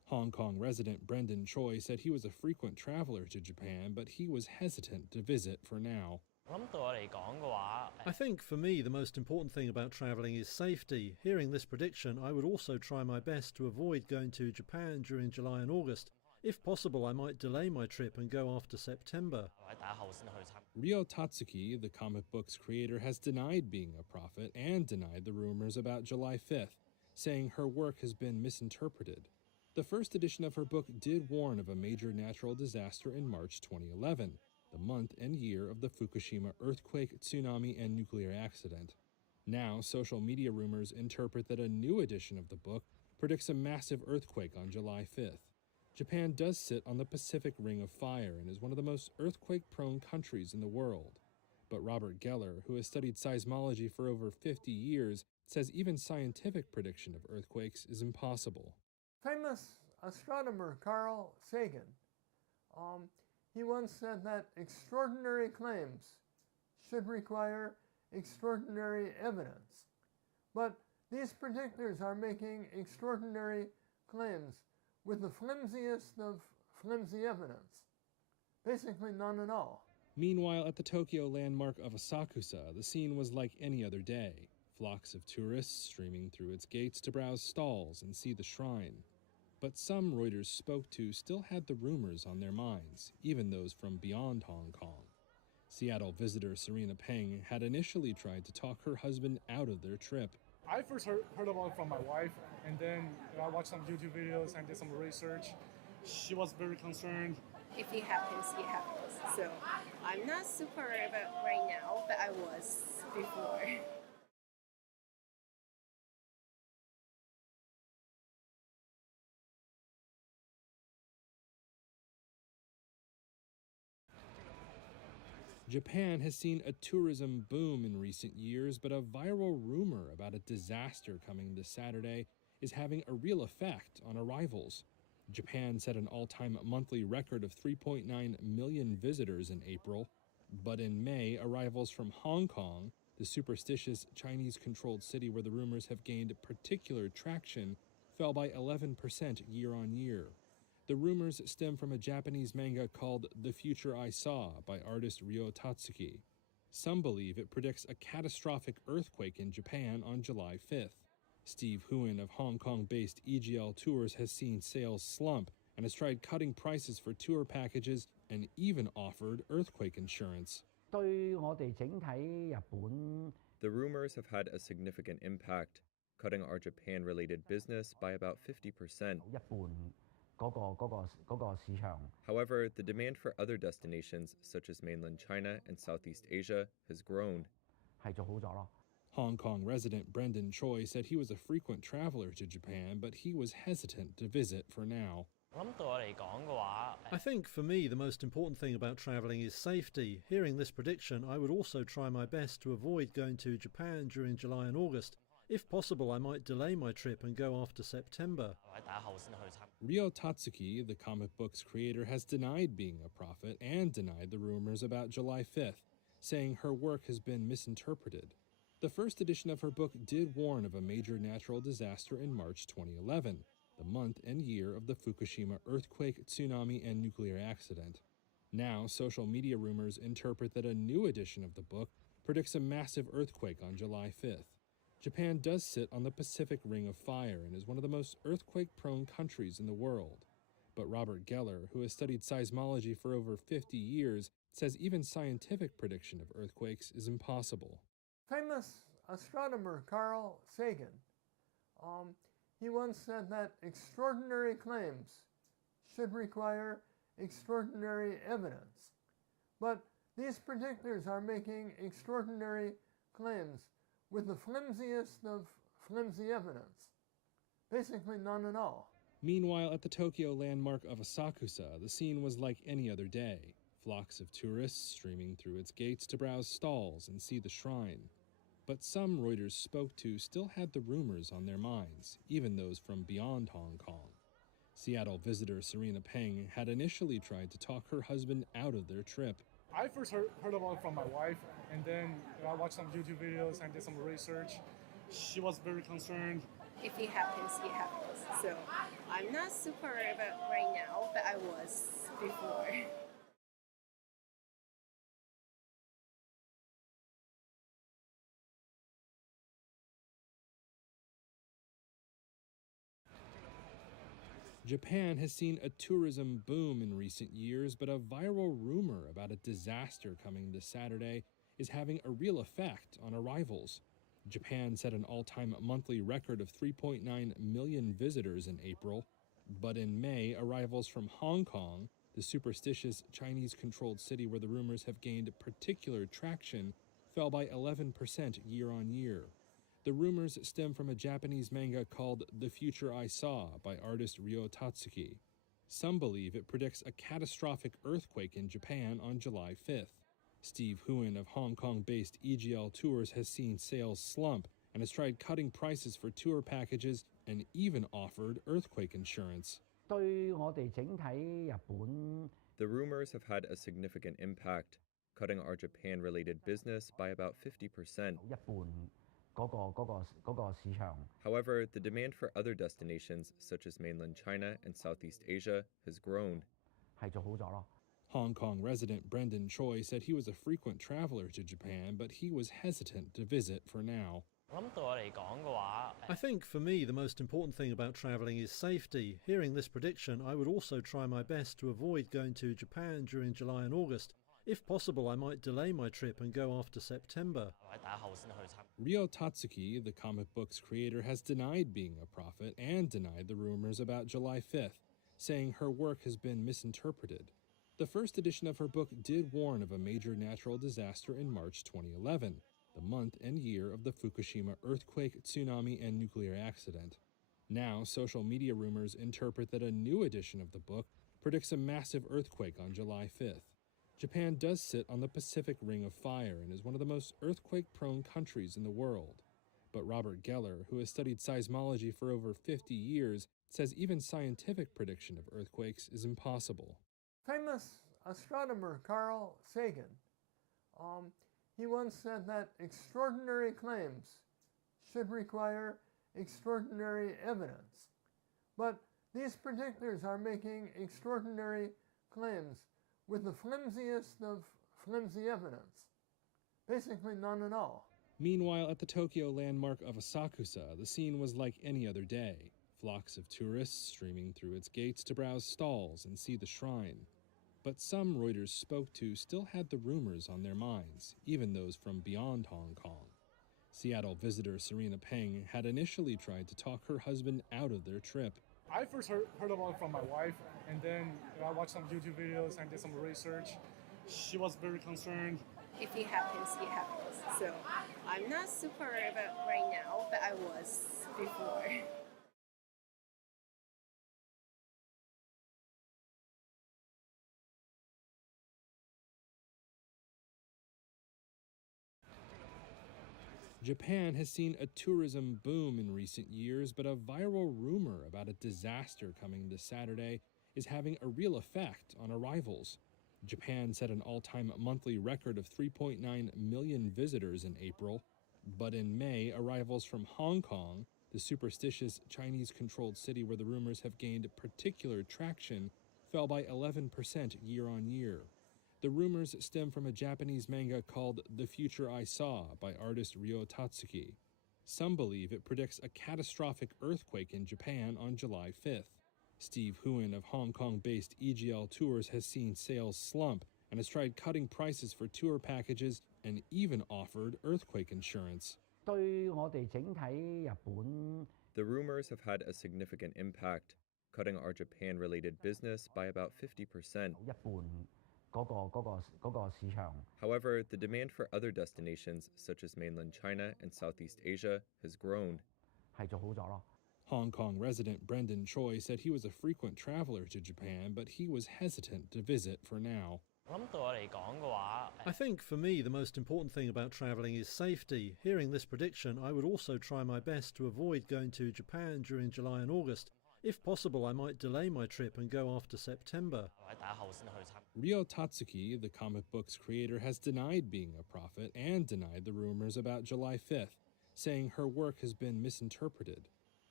Hong Kong resident Brendan Choi said he was a frequent traveler to Japan, but he was hesitant to visit for now. I think for me the most important thing about travelling is safety. Hearing this prediction, I would also try my best to avoid going to Japan during July and August. If possible, I might delay my trip and go after September. Ryo Tatsuki, the comic book's creator, has denied being a prophet and denied the rumors about July 5th, saying her work has been misinterpreted. The first edition of her book did warn of a major natural disaster in March 2011, the month and year of the Fukushima earthquake, tsunami, and nuclear accident. Now, social media rumors interpret that a new edition of the book predicts a massive earthquake on July 5th. Japan does sit on the Pacific Ring of Fire and is one of the most earthquake-prone countries in the world. But Robert Geller, who has studied seismology for over 50 years, says even scientific prediction of earthquakes is impossible. Famous astronomer Carl Sagan, he once said that extraordinary claims should require extraordinary evidence. But these predictors are making extraordinary claims with the flimsiest of flimsy evidence. Basically none at all. Meanwhile, at the Tokyo landmark of Asakusa, the scene was like any other day. Flocks of tourists streaming through its gates to browse stalls and see the shrine. But some Reuters spoke to still had the rumors on their minds, even those from beyond Hong Kong. Seattle visitor Serena Peng had initially tried to talk her husband out of their trip. I first heard about it from my wife, and then I watched some YouTube videos and did some research. She was very concerned. If it happens, it happens. So I'm not super worried about right now, but I was before. Japan has seen a tourism boom in recent years, but a viral rumor about a disaster coming this Saturday is having a real effect on arrivals. Japan set an all-time monthly record of 3.9 million visitors in April, but in May, arrivals from Hong Kong, the superstitious Chinese-controlled city where the rumors have gained particular traction, fell by 11% year-on-year. The rumors stem from a Japanese manga called The Future I Saw by artist Ryo Tatsuki. Some believe it predicts a catastrophic earthquake in Japan on July 5th. Steve Huon of Hong Kong-based EGL Tours has seen sales slump and has tried cutting prices for tour packages and even offered earthquake insurance. 對我哋整體日本 The rumors have had a significant impact, cutting our Japan-related business by about 50%. 一半嗰個市場。 However, the demand for other destinations, such as mainland China and Southeast Asia, has grown. 係做好咗咯。 Hong Kong resident Brendan Choi said he was a frequent traveler to Japan, but he was hesitant to visit for now. I think for me the most important thing about travelling is safety. Hearing this prediction, I would also try my best to avoid going to Japan during July and August. If possible, I might delay my trip and go after September. Ryo Tatsuki, the comic book's creator, has denied being a prophet and denied the rumors about July 5th, saying her work has been misinterpreted. The first edition of her book did warn of a major natural disaster in March 2011, the month and year of the Fukushima earthquake, tsunami, and nuclear accident. Now, social media rumors interpret that a new edition of the book predicts a massive earthquake on July 5th. Japan does sit on the Pacific Ring of Fire and is one of the most earthquake-prone countries in the world. But Robert Geller, who has studied seismology for over 50 years, says even scientific prediction of earthquakes is impossible. Famous astronomer Carl Sagan, he once said that extraordinary claims should require extraordinary evidence. But these predictors are making extraordinary claims with the flimsiest of flimsy evidence. Basically none at all. Meanwhile, at the Tokyo landmark of Asakusa, the scene was like any other day. Flocks of tourists streaming through its gates to browse stalls and see the shrine. But some Reuters spoke to still had the rumors on their minds, even those from beyond Hong Kong. Seattle visitor Serena Peng had initially tried to talk her husband out of their trip. I first heard about it from my wife, and then I watched some YouTube videos and did some research. She was very concerned. If it happens, it happens. So I'm not super worried about right now, but I was before. Japan has seen a tourism boom in recent years, but a viral rumor about a disaster coming this Saturday is having a real effect on arrivals. Japan set an all-time monthly record of 3.9 million visitors in April, but in May, arrivals from Hong Kong, the superstitious Chinese-controlled city where the rumors have gained particular traction, fell by 11% year-on-year. The rumors stem from a Japanese manga called The Future I Saw by artist Ryo Tatsuki. Some believe it predicts a catastrophic earthquake in Japan on July 5th. Steve Huen of Hong Kong-based EGL Tours has seen sales slump and has tried cutting prices for tour packages and even offered earthquake insurance. 對我哋整體日本 The rumors have had a significant impact, cutting our Japan-related business by about 50%. 一半嗰個市場 However, the demand for other destinations, such as mainland China and Southeast Asia, has grown. 係做好咗咯。 Hong Kong resident Brendan Choi said he was a frequent traveler to Japan, but he was hesitant to visit for now. I think for me the most important thing about travelling is safety. Hearing this prediction, I would also try my best to avoid going to Japan during July and August. If possible, I might delay my trip and go after September. Ryo Tatsuki, the comic book's creator, has denied being a prophet and denied the rumors about July 5th, saying her work has been misinterpreted. The first edition of her book did warn of a major natural disaster in March 2011, the month and year of the Fukushima earthquake, tsunami, and nuclear accident. Now, social media rumors interpret that a new edition of the book predicts a massive earthquake on July 5th. Japan does sit on the Pacific Ring of Fire and is one of the most earthquake-prone countries in the world. But Robert Geller, who has studied seismology for over 50 years, says even scientific prediction of earthquakes is impossible. Famous astronomer Carl Sagan, he once said that extraordinary claims should require extraordinary evidence. But these predictors are making extraordinary claims with the flimsiest of flimsy evidence. Basically none at all. Meanwhile, at the Tokyo landmark of Asakusa, the scene was like any other day. Flocks of tourists streaming through its gates to browse stalls and see the shrine. But some Reuters spoke to still had the rumors on their minds, even those from beyond Hong Kong. Seattle visitor Serena Peng had initially tried to talk her husband out of their trip. I first heard about it from my wife, and then I watched some YouTube videos and did some research. She was very concerned. If it happens, it happens. So I'm not super worried about right now, but I was before. Japan has seen a tourism boom in recent years, but a viral rumor about a disaster coming this Saturday is having a real effect on arrivals. Japan set an all-time monthly record of 3.9 million visitors in April, but in May, arrivals from Hong Kong, the superstitious Chinese-controlled city where the rumors have gained particular traction, fell by 11% year-on-year. The rumors stem from a Japanese manga called The Future I Saw by artist Ryo Tatsuki. Some believe it predicts a catastrophic earthquake in Japan on July 5th. Steve Huen of Hong Kong-based EGL Tours has seen sales slump and has tried cutting prices for tour packages and even offered earthquake insurance. 對我哋整體日本 The rumors have had a significant impact, cutting our Japan-related business by about 50%. 一半嗰個市場 However, the demand for other destinations, such as mainland China and Southeast Asia, has grown. 係做好咗咯。 Hong Kong resident Brendan Choi said he was a frequent traveler to Japan, but he was hesitant to visit for now. I think for me the most important thing about travelling is safety. Hearing this prediction, I would also try my best to avoid going to Japan during July and August. If possible, I might delay my trip and go after September. Ryo Tatsuki, the comic book's creator, has denied being a prophet and denied the rumors about July 5th, saying her work has been misinterpreted.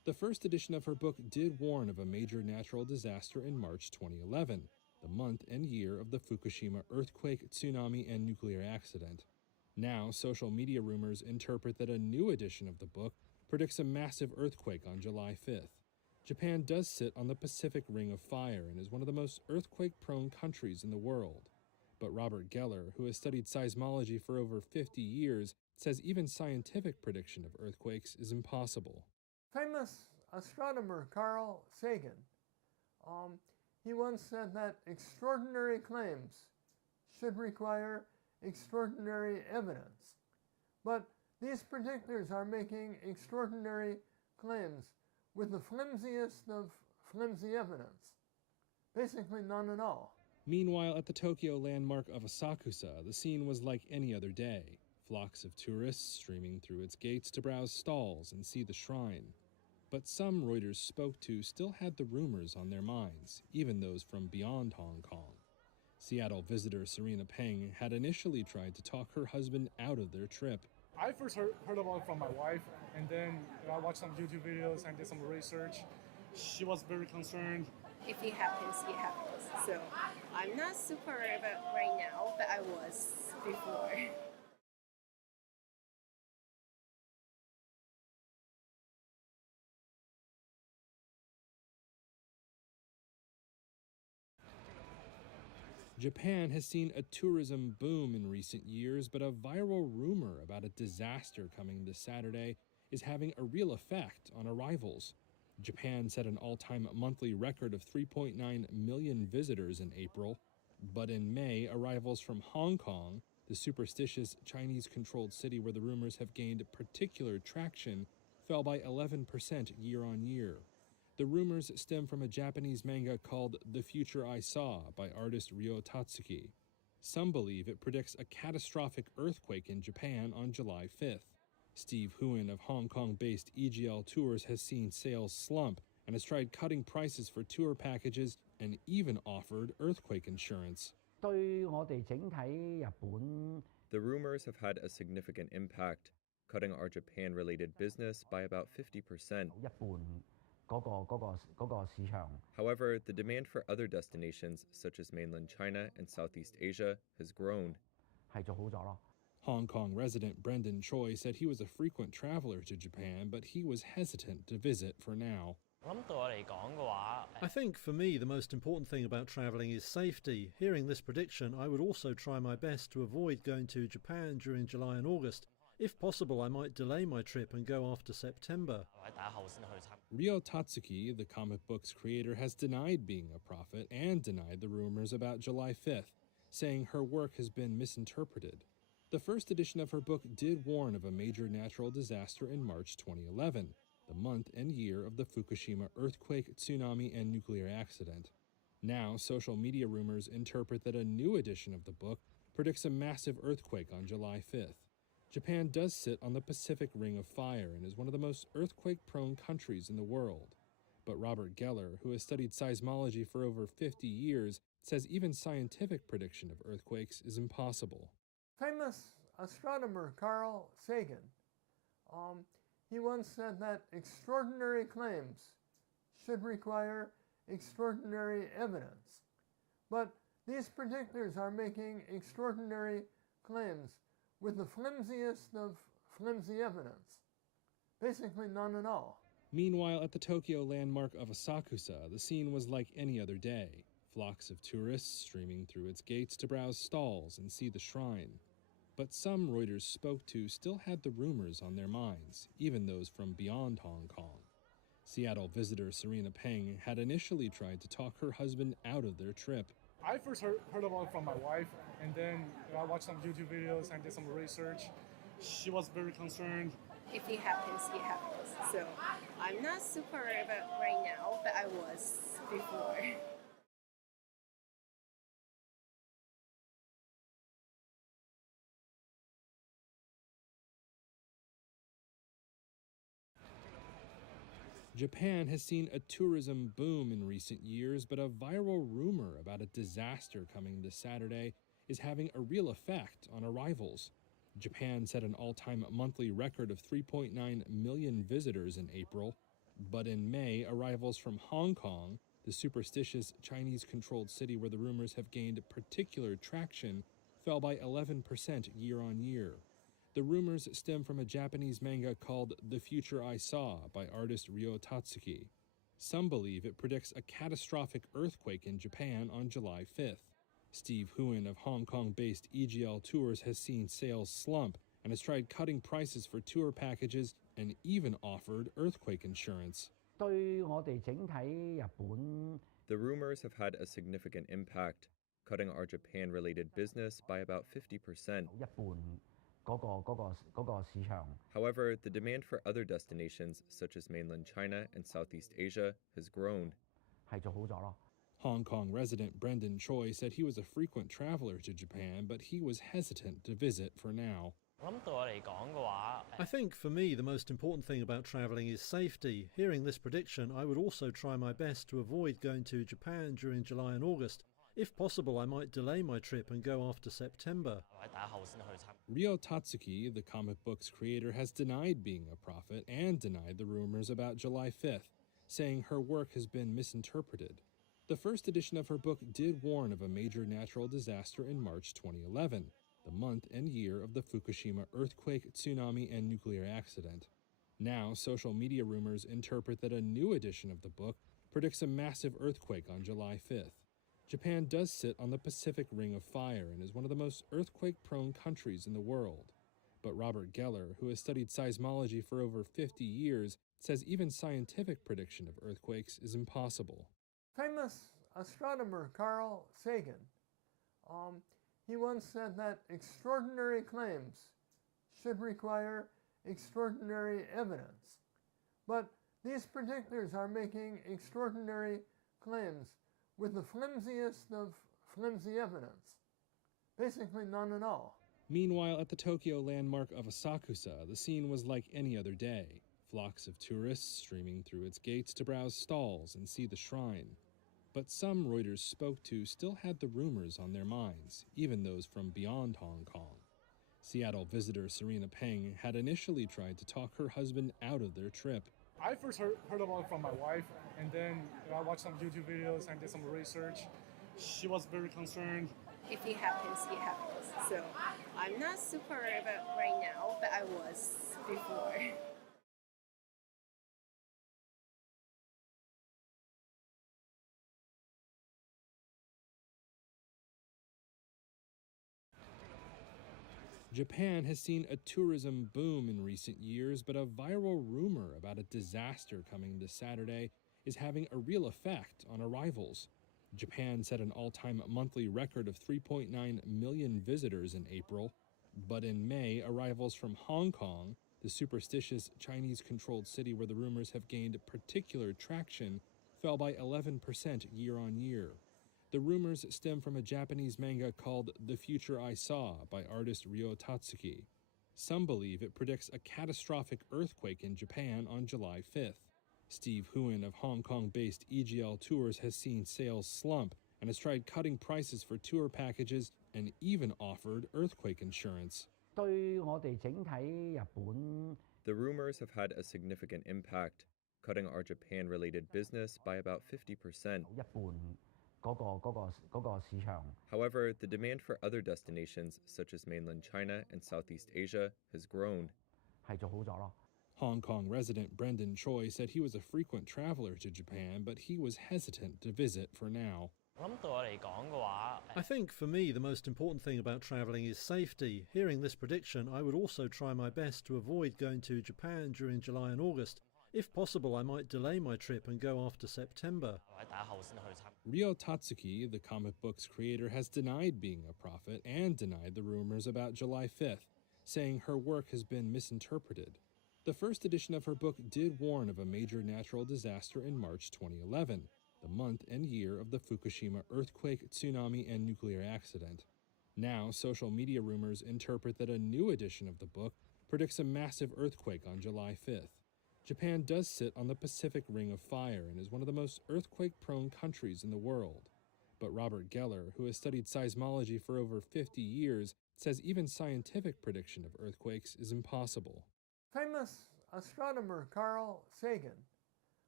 The first edition of her book did warn of a major natural disaster in March 2011, the month and year of the Fukushima earthquake, tsunami, and nuclear accident. Now, social media rumors interpret that a new edition of the book predicts a massive earthquake on July 5th. Japan does sit on the Pacific Ring of Fire and is one of the most earthquake-prone countries in the world. But Robert Geller, who has studied seismology for over 50 years, says even scientific prediction of earthquakes is impossible. Famous astronomer Carl Sagan, he once said that extraordinary claims should require extraordinary evidence. But these predictors are making extraordinary claims with the flimsiest of flimsy evidence. Basically none at all. Meanwhile, at the Tokyo landmark of Asakusa, the scene was like any other day. Flocks of tourists streaming through its gates to browse stalls and see the shrine. But some Reuters spoke to still had the rumors on their minds, even those from beyond Hong Kong. Seattle visitor Serena Peng had initially tried to talk her husband out of their trip. I first heard about it from my wife, and then I watched some YouTube videos and did some research. She was very concerned. If it happens, it happens. So I'm not super worried about right now, but I was before. Japan has seen a tourism boom in recent years, but a viral rumor about a disaster coming this Saturday is having a real effect on arrivals. Japan set an all-time monthly record of 3.9 million visitors in April, but in May, arrivals from Hong Kong, the superstitious Chinese-controlled city where the rumors have gained particular traction, fell by 11% year-on-year. The rumors stem from a Japanese manga called The Future I Saw by artist Ryo Tatsuki. Some believe it predicts a catastrophic earthquake in Japan on July 5th. Steve Huon of Hong Kong-based EGL Tours has seen sales slump and has tried cutting prices for tour packages and even offered earthquake insurance. 對我哋整體日本 The rumors have had a significant impact, cutting our Japan-related business by about 50%. 一半嗰個市場。 However, the demand for other destinations, such as mainland China and Southeast Asia, has grown. 係做好咗咯。 Hong Kong resident Brendan Choi said he was a frequent traveler to Japan, but he was hesitant to visit for now. I think for me the most important thing about travelling is safety. Hearing this prediction, I would also try my best to avoid going to Japan during July and August. If possible, I might delay my trip and go after September. Ryo Tatsuki, the comic book's creator, has denied being a prophet and denied the rumors about July 5th, saying her work has been misinterpreted. The first edition of her book did warn of a major natural disaster in March 2011, the month and year of the Fukushima earthquake, tsunami, and nuclear accident. Now, social media rumors interpret that a new edition of the book predicts a massive earthquake on July 5th. Japan does sit on the Pacific Ring of Fire and is one of the most earthquake-prone countries in the world. But Robert Geller, who has studied seismology for over 50 years, says even scientific prediction of earthquakes is impossible. Famous astronomer Carl Sagan, he once said that extraordinary claims should require extraordinary evidence. But these predictors are making extraordinary claims with the flimsiest of flimsy evidence. Basically none at all. Meanwhile, at the Tokyo landmark of Asakusa, the scene was like any other day. Flocks of tourists streaming through its gates to browse stalls and see the shrine. But some Reuters spoke to still had the rumors on their minds, even those from beyond Hong Kong. Seattle visitor Serena Peng had initially tried to talk her husband out of their trip. I first heard about it from my wife, and then I watched some YouTube videos and did some research. She was very concerned. If it happens, it happens. So I'm not super worried about right now, but I was before. Japan has seen a tourism boom in recent years, but a viral rumor about a disaster coming this Saturday is having a real effect on arrivals. Japan set an all-time monthly record of 3.9 million visitors in April, But in May, arrivals from Hong Kong, the superstitious Chinese-controlled city where the rumors have gained particular traction, fell by 11% year on year. The rumors stem from a Japanese manga called The Future I Saw by artist Ryo Tatsuki. Some believe it predicts a catastrophic earthquake in Japan on July 5th. Steve Huon of Hong Kong-based EGL Tours has seen sales slump and has tried cutting prices for tour packages and even offered earthquake insurance. 對我哋整體日本 The rumors have had a significant impact, cutting our Japan-related business by about 50%. 一半嗰個市場 However, the demand for other destinations, such as mainland China and Southeast Asia, has grown. 係做好咗咯。 Hong Kong resident Brendan Choi said he was a frequent traveler to Japan, but he was hesitant to visit for now. I think for me the most important thing about travelling is safety. Hearing this prediction, I would also try my best to avoid going to Japan during July and August. If possible, I might delay my trip and go after September. Ryo Tatsuki, the comic book's creator, has denied being a prophet and denied the rumors about July 5th, saying her work has been misinterpreted. The first edition of her book did warn of a major natural disaster in March 2011, the month and year of the Fukushima earthquake, tsunami, and nuclear accident. Now, social media rumors interpret that a new edition of the book predicts a massive earthquake on July 5th. Japan does sit on the Pacific Ring of Fire and is one of the most earthquake-prone countries in the world. But Robert Geller, who has studied seismology for over 50 years, says even scientific prediction of earthquakes is impossible. Famous astronomer Carl Sagan, he once said that extraordinary claims should require extraordinary evidence. But these predictors are making extraordinary claims with the flimsiest of flimsy evidence. Basically none at all. Meanwhile, at the Tokyo landmark of Asakusa, the scene was like any other day. Flocks of tourists streaming through its gates to browse stalls and see the shrine. But some Reuters spoke to still had the rumors on their minds, even those from beyond Hong Kong. Seattle visitor Serena Peng had initially tried to talk her husband out of their trip. I first heard about it from my wife, and then I watched some YouTube videos and did some research. She was very concerned. If it happens, it happens. So I'm not super worried about right now, but I was before. Japan has seen a tourism boom in recent years, but a viral rumor about a disaster coming this Saturday is having a real effect on arrivals. Japan set an all-time monthly record of 3.9 million visitors in April, but in May, arrivals from Hong Kong, the superstitious Chinese-controlled city where the rumors have gained particular traction, fell by 11% year on year. The rumors stem from a Japanese manga called The Future I Saw by artist Ryo Tatsuki. Some believe it predicts a catastrophic earthquake in Japan on July 5th. Steve Huon of Hong Kong-based EGL Tours has seen sales slump and has tried cutting prices for tour packages and even offered earthquake insurance. 對我哋整體日本 The rumors have had a significant impact, cutting our Japan-related business by about 50%. 一半嗰個市場 However, the demand for other destinations, such as mainland China and Southeast Asia, has grown. 係做好咗咯。 Hong Kong resident Brendan Choi said he was a frequent traveler to Japan, but he was hesitant to visit for now. I think for me the most important thing about travelling is safety. Hearing this prediction, I would also try my best to avoid going to Japan during July and August. If possible, I might delay my trip and go after September. Ryo Tatsuki, the comic book's creator, has denied being a prophet and denied the rumors about July 5th, saying her work has been misinterpreted. The first edition of her book did warn of a major natural disaster in March 2011, the month and year of the Fukushima earthquake, tsunami, and nuclear accident. Now, social media rumors interpret that a new edition of the book predicts a massive earthquake on July 5th. Japan does sit on the Pacific Ring of Fire and is one of the most earthquake-prone countries in the world. But Robert Geller, who has studied seismology for over 50 years, says even scientific prediction of earthquakes is impossible. Famous astronomer Carl Sagan,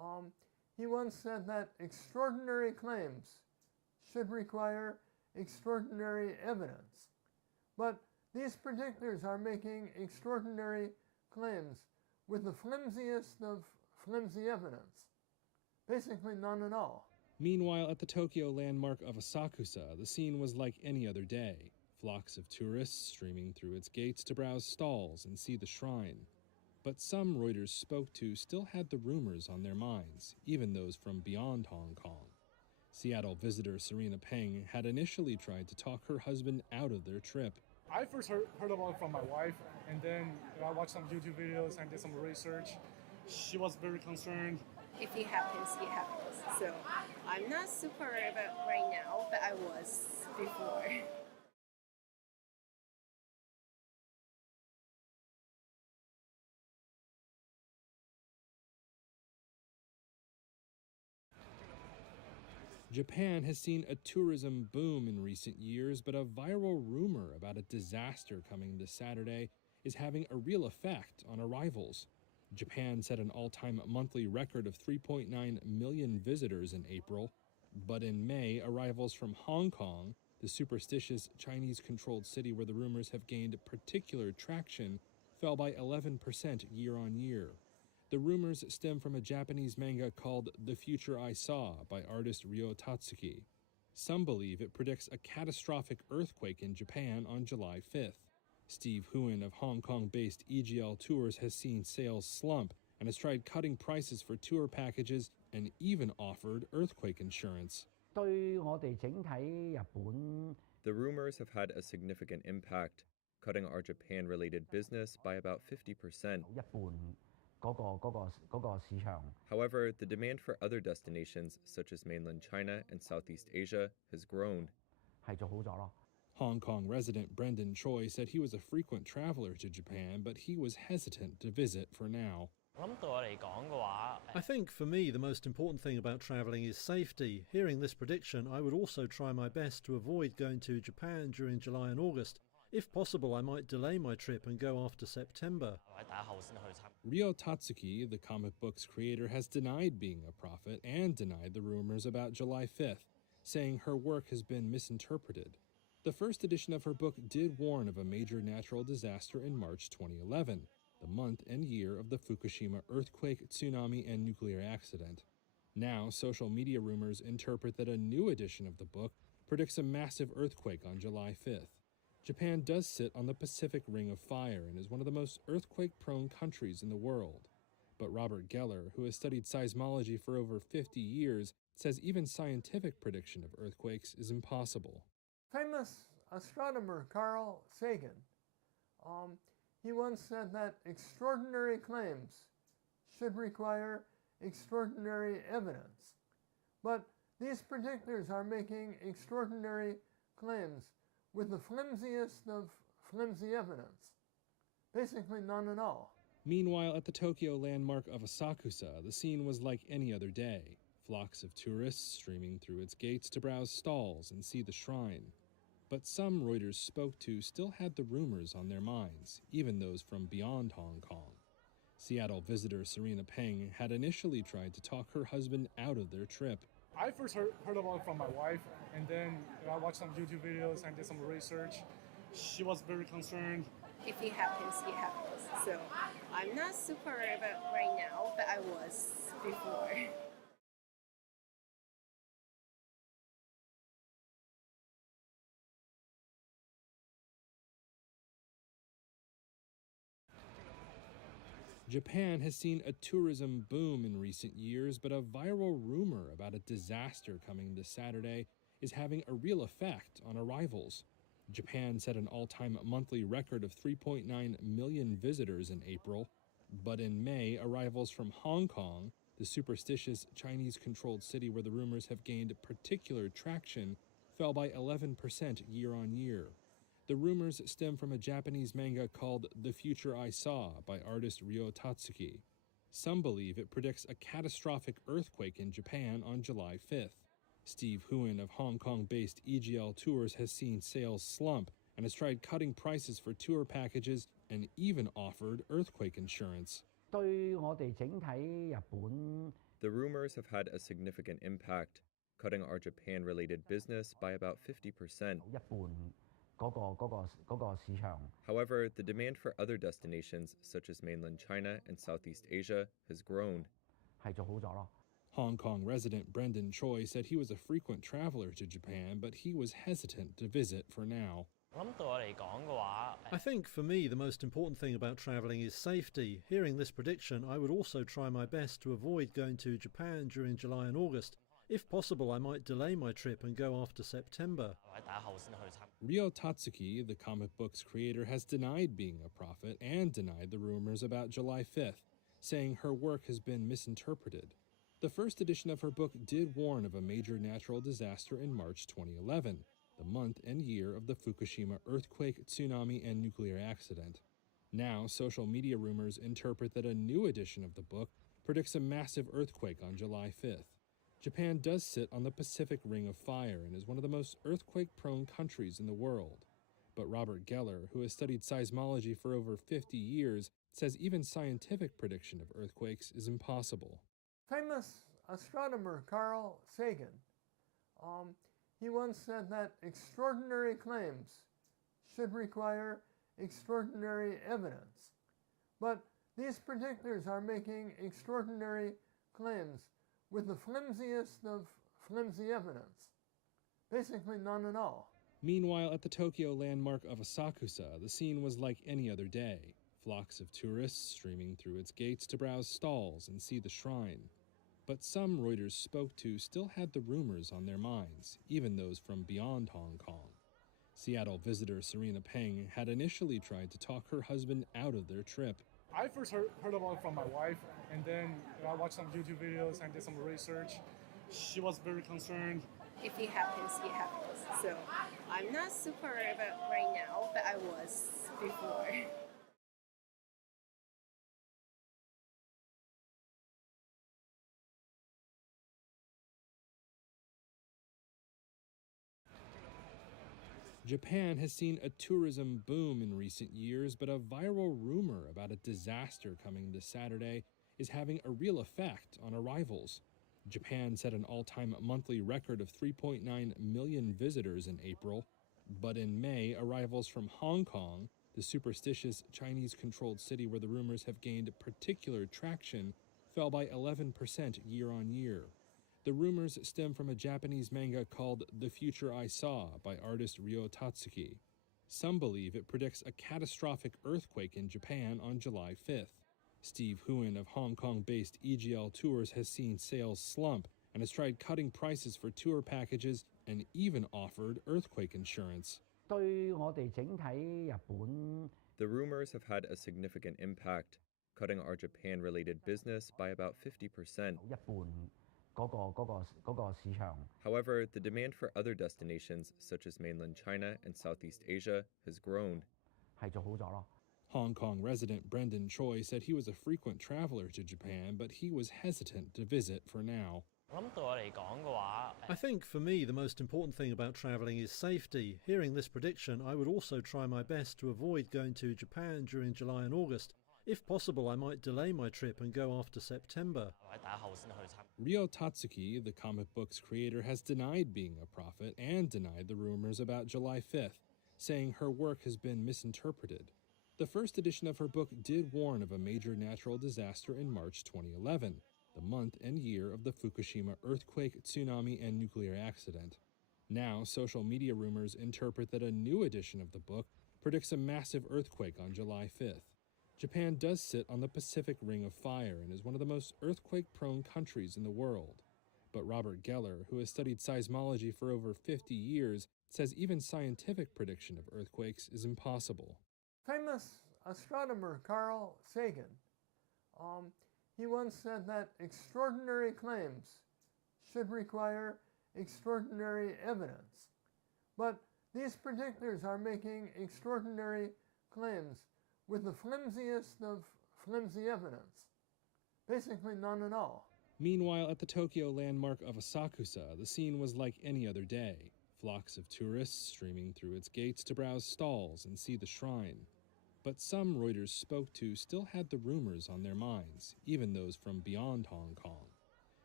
He once said that extraordinary claims should require extraordinary evidence. But these predictors are making extraordinary claims with the flimsiest of flimsy evidence. Basically none at all. Meanwhile, at the Tokyo landmark of Asakusa, the scene was like any other day. Flocks of tourists streaming through its gates to browse stalls and see the shrine. But some Reuters spoke to still had the rumors on their minds, even those from beyond Hong Kong. Seattle visitor Serena Peng had initially tried to talk her husband out of their trip. I first heard about it from my wife, and then I watched some YouTube videos and did some research. She was very concerned. If it happens, it happens. So I'm not super worried about right now, but I was before. Japan has seen a tourism boom in recent years, but a viral rumor about a disaster coming this Saturday is having a real effect on arrivals. Japan set an all-time monthly record of 3.9 million visitors in April, but in May, arrivals from Hong Kong, the superstitious Chinese-controlled city where the rumors have gained particular traction, fell by 11% year-on-year. The rumors stem from a Japanese manga called The Future I Saw by artist Ryo Tatsuki. Some believe it predicts a catastrophic earthquake in Japan on July 5th. Steve Huon of Hong Kong-based EGL Tours has seen sales slump and has tried cutting prices for tour packages and even offered earthquake insurance. 對我哋整體日本 The rumors have had a significant impact, cutting our Japan-related business by about 50%. 一半嗰個市場。 However, the demand for other destinations, such as mainland China and Southeast Asia, has grown. 係做好咗咯。 Hong Kong resident Brendan Choi said he was a frequent traveler to Japan, but he was hesitant to visit for now. I think for me the most important thing about travelling is safety. Hearing this prediction, I would also try my best to avoid going to Japan during July and August. If possible, I might delay my trip and go after September. Ryo Tatsuki, the comic book's creator, has denied being a prophet and denied the rumors about July 5th, saying her work has been misinterpreted. The first edition of her book did warn of a major natural disaster in March 2011, the month and year of the Fukushima earthquake, tsunami, and nuclear accident. Now, social media rumors interpret that a new edition of the book predicts a massive earthquake on July 5th. Japan does sit on the Pacific Ring of Fire and is one of the most earthquake-prone countries in the world. But Robert Geller, who has studied seismology for over 50 years, says even scientific prediction of earthquakes is impossible. Famous astronomer Carl Sagan, he once said that extraordinary claims should require extraordinary evidence. But these predictors are making extraordinary claims with the flimsiest of flimsy evidence. Basically none at all. Meanwhile, at the Tokyo landmark of Asakusa, the scene was like any other day. Flocks of tourists streaming through its gates to browse stalls and see the shrine. But some Reuters spoke to still had the rumors on their minds, even those from beyond Hong Kong. Seattle visitor Serena Peng had initially tried to talk her husband out of their trip. I first heard about it from my wife, and then I watched some YouTube videos and did some research. She was very concerned. If it happens, it happens. So I'm not super worried about right now, but I was before. Japan has seen a tourism boom in recent years, but a viral rumor about a disaster coming this Saturday is having a real effect on arrivals. Japan set an all-time monthly record of 3.9 million visitors in April, but in May, arrivals from Hong Kong, the superstitious Chinese-controlled city where the rumors have gained particular traction, fell by 11% year-on-year. The rumors stem from a Japanese manga called The Future I Saw by artist Ryo Tatsuki. Some believe it predicts a catastrophic earthquake in Japan on July 5th. Steve Huon of Hong Kong-based EGL Tours has seen sales slump and has tried cutting prices for tour packages and even offered earthquake insurance. 對我哋整體日本 The rumors have had a significant impact, cutting our Japan-related business by about 50%. 一半嗰個市場 However, the demand for other destinations, such as mainland China and Southeast Asia, has grown. 係做好咗咯。 Hong Kong resident Brendan Choi said he was a frequent traveler to Japan, but he was hesitant to visit for now. I think for me the most important thing about travelling is safety. Hearing this prediction, I would also try my best to avoid going to Japan during July and August. If possible, I might delay my trip and go after September. Ryo Tatsuki, the comic book's creator, has denied being a prophet and denied the rumors about July 5th, saying her work has been misinterpreted. The first edition of her book did warn of a major natural disaster in March 2011, the month and year of the Fukushima earthquake, tsunami, and nuclear accident. Now, social media rumors interpret that a new edition of the book predicts a massive earthquake on July 5th. Japan does sit on the Pacific Ring of Fire and is one of the most earthquake-prone countries in the world. But Robert Geller, who has studied seismology for over 50 years, says even scientific prediction of earthquakes is impossible. Famous astronomer Carl Sagan, he once said that extraordinary claims should require extraordinary evidence. But these predictors are making extraordinary claims with the flimsiest of flimsy evidence. Basically none at all. Meanwhile, at the Tokyo landmark of Asakusa, the scene was like any other day. Flocks of tourists streaming through its gates to browse stalls and see the shrine. But some Reuters spoke to still had the rumors on their minds, even those from beyond Hong Kong. Seattle visitor Serena Peng had initially tried to talk her husband out of their trip. I first heard about it from my wife, and then I watched some YouTube videos and did some research. She was very concerned. If it happens, it happens. So I'm not super worried about right now, but I was before. Japan has seen a tourism boom in recent years, but a viral rumor about a disaster coming this Saturday is having a real effect on arrivals. Japan set an all-time monthly record of 3.9 million visitors in April, but in May, arrivals from Hong Kong, the superstitious Chinese-controlled city where the rumors have gained particular traction, fell by 11% year-on-year. The rumors stem from a Japanese manga called The Future I Saw by artist Ryo Tatsuki. Some believe it predicts a catastrophic earthquake in Japan on July 5th. Steve Huon of Hong Kong-based EGL Tours has seen sales slump and has tried cutting prices for tour packages and even offered earthquake insurance. 對我哋整體日本 The rumors have had a significant impact, cutting our Japan-related business by about 50%. 一半嗰個市場 However, the demand for other destinations, such as mainland China and Southeast Asia, has grown. 係做好咗咯。 Hong Kong resident Brendan Choi said he was a frequent traveler to Japan, but he was hesitant to visit for now. I think for me the most important thing about travelling is safety. Hearing this prediction, I would also try my best to avoid going to Japan during July and August. If possible, I might delay my trip and go after September. Ryo Tatsuki, the comic book's creator, has denied being a prophet and denied the rumors about July 5th, saying her work has been misinterpreted. The first edition of her book did warn of a major natural disaster in March 2011, the month and year of the Fukushima earthquake, tsunami, and nuclear accident. Now, social media rumors interpret that a new edition of the book predicts a massive earthquake on July 5th. Japan does sit on the Pacific Ring of Fire and is one of the most earthquake-prone countries in the world. But Robert Geller, who has studied seismology for over 50 years, says even scientific prediction of earthquakes is impossible. Famous astronomer Carl Sagan, he once said that extraordinary claims should require extraordinary evidence. But these predictors are making extraordinary claims with the flimsiest of flimsy evidence. Basically none at all. Meanwhile, at the Tokyo landmark of Asakusa, the scene was like any other day. Flocks of tourists streaming through its gates to browse stalls and see the shrine. But some Reuters spoke to still had the rumors on their minds, even those from beyond Hong Kong.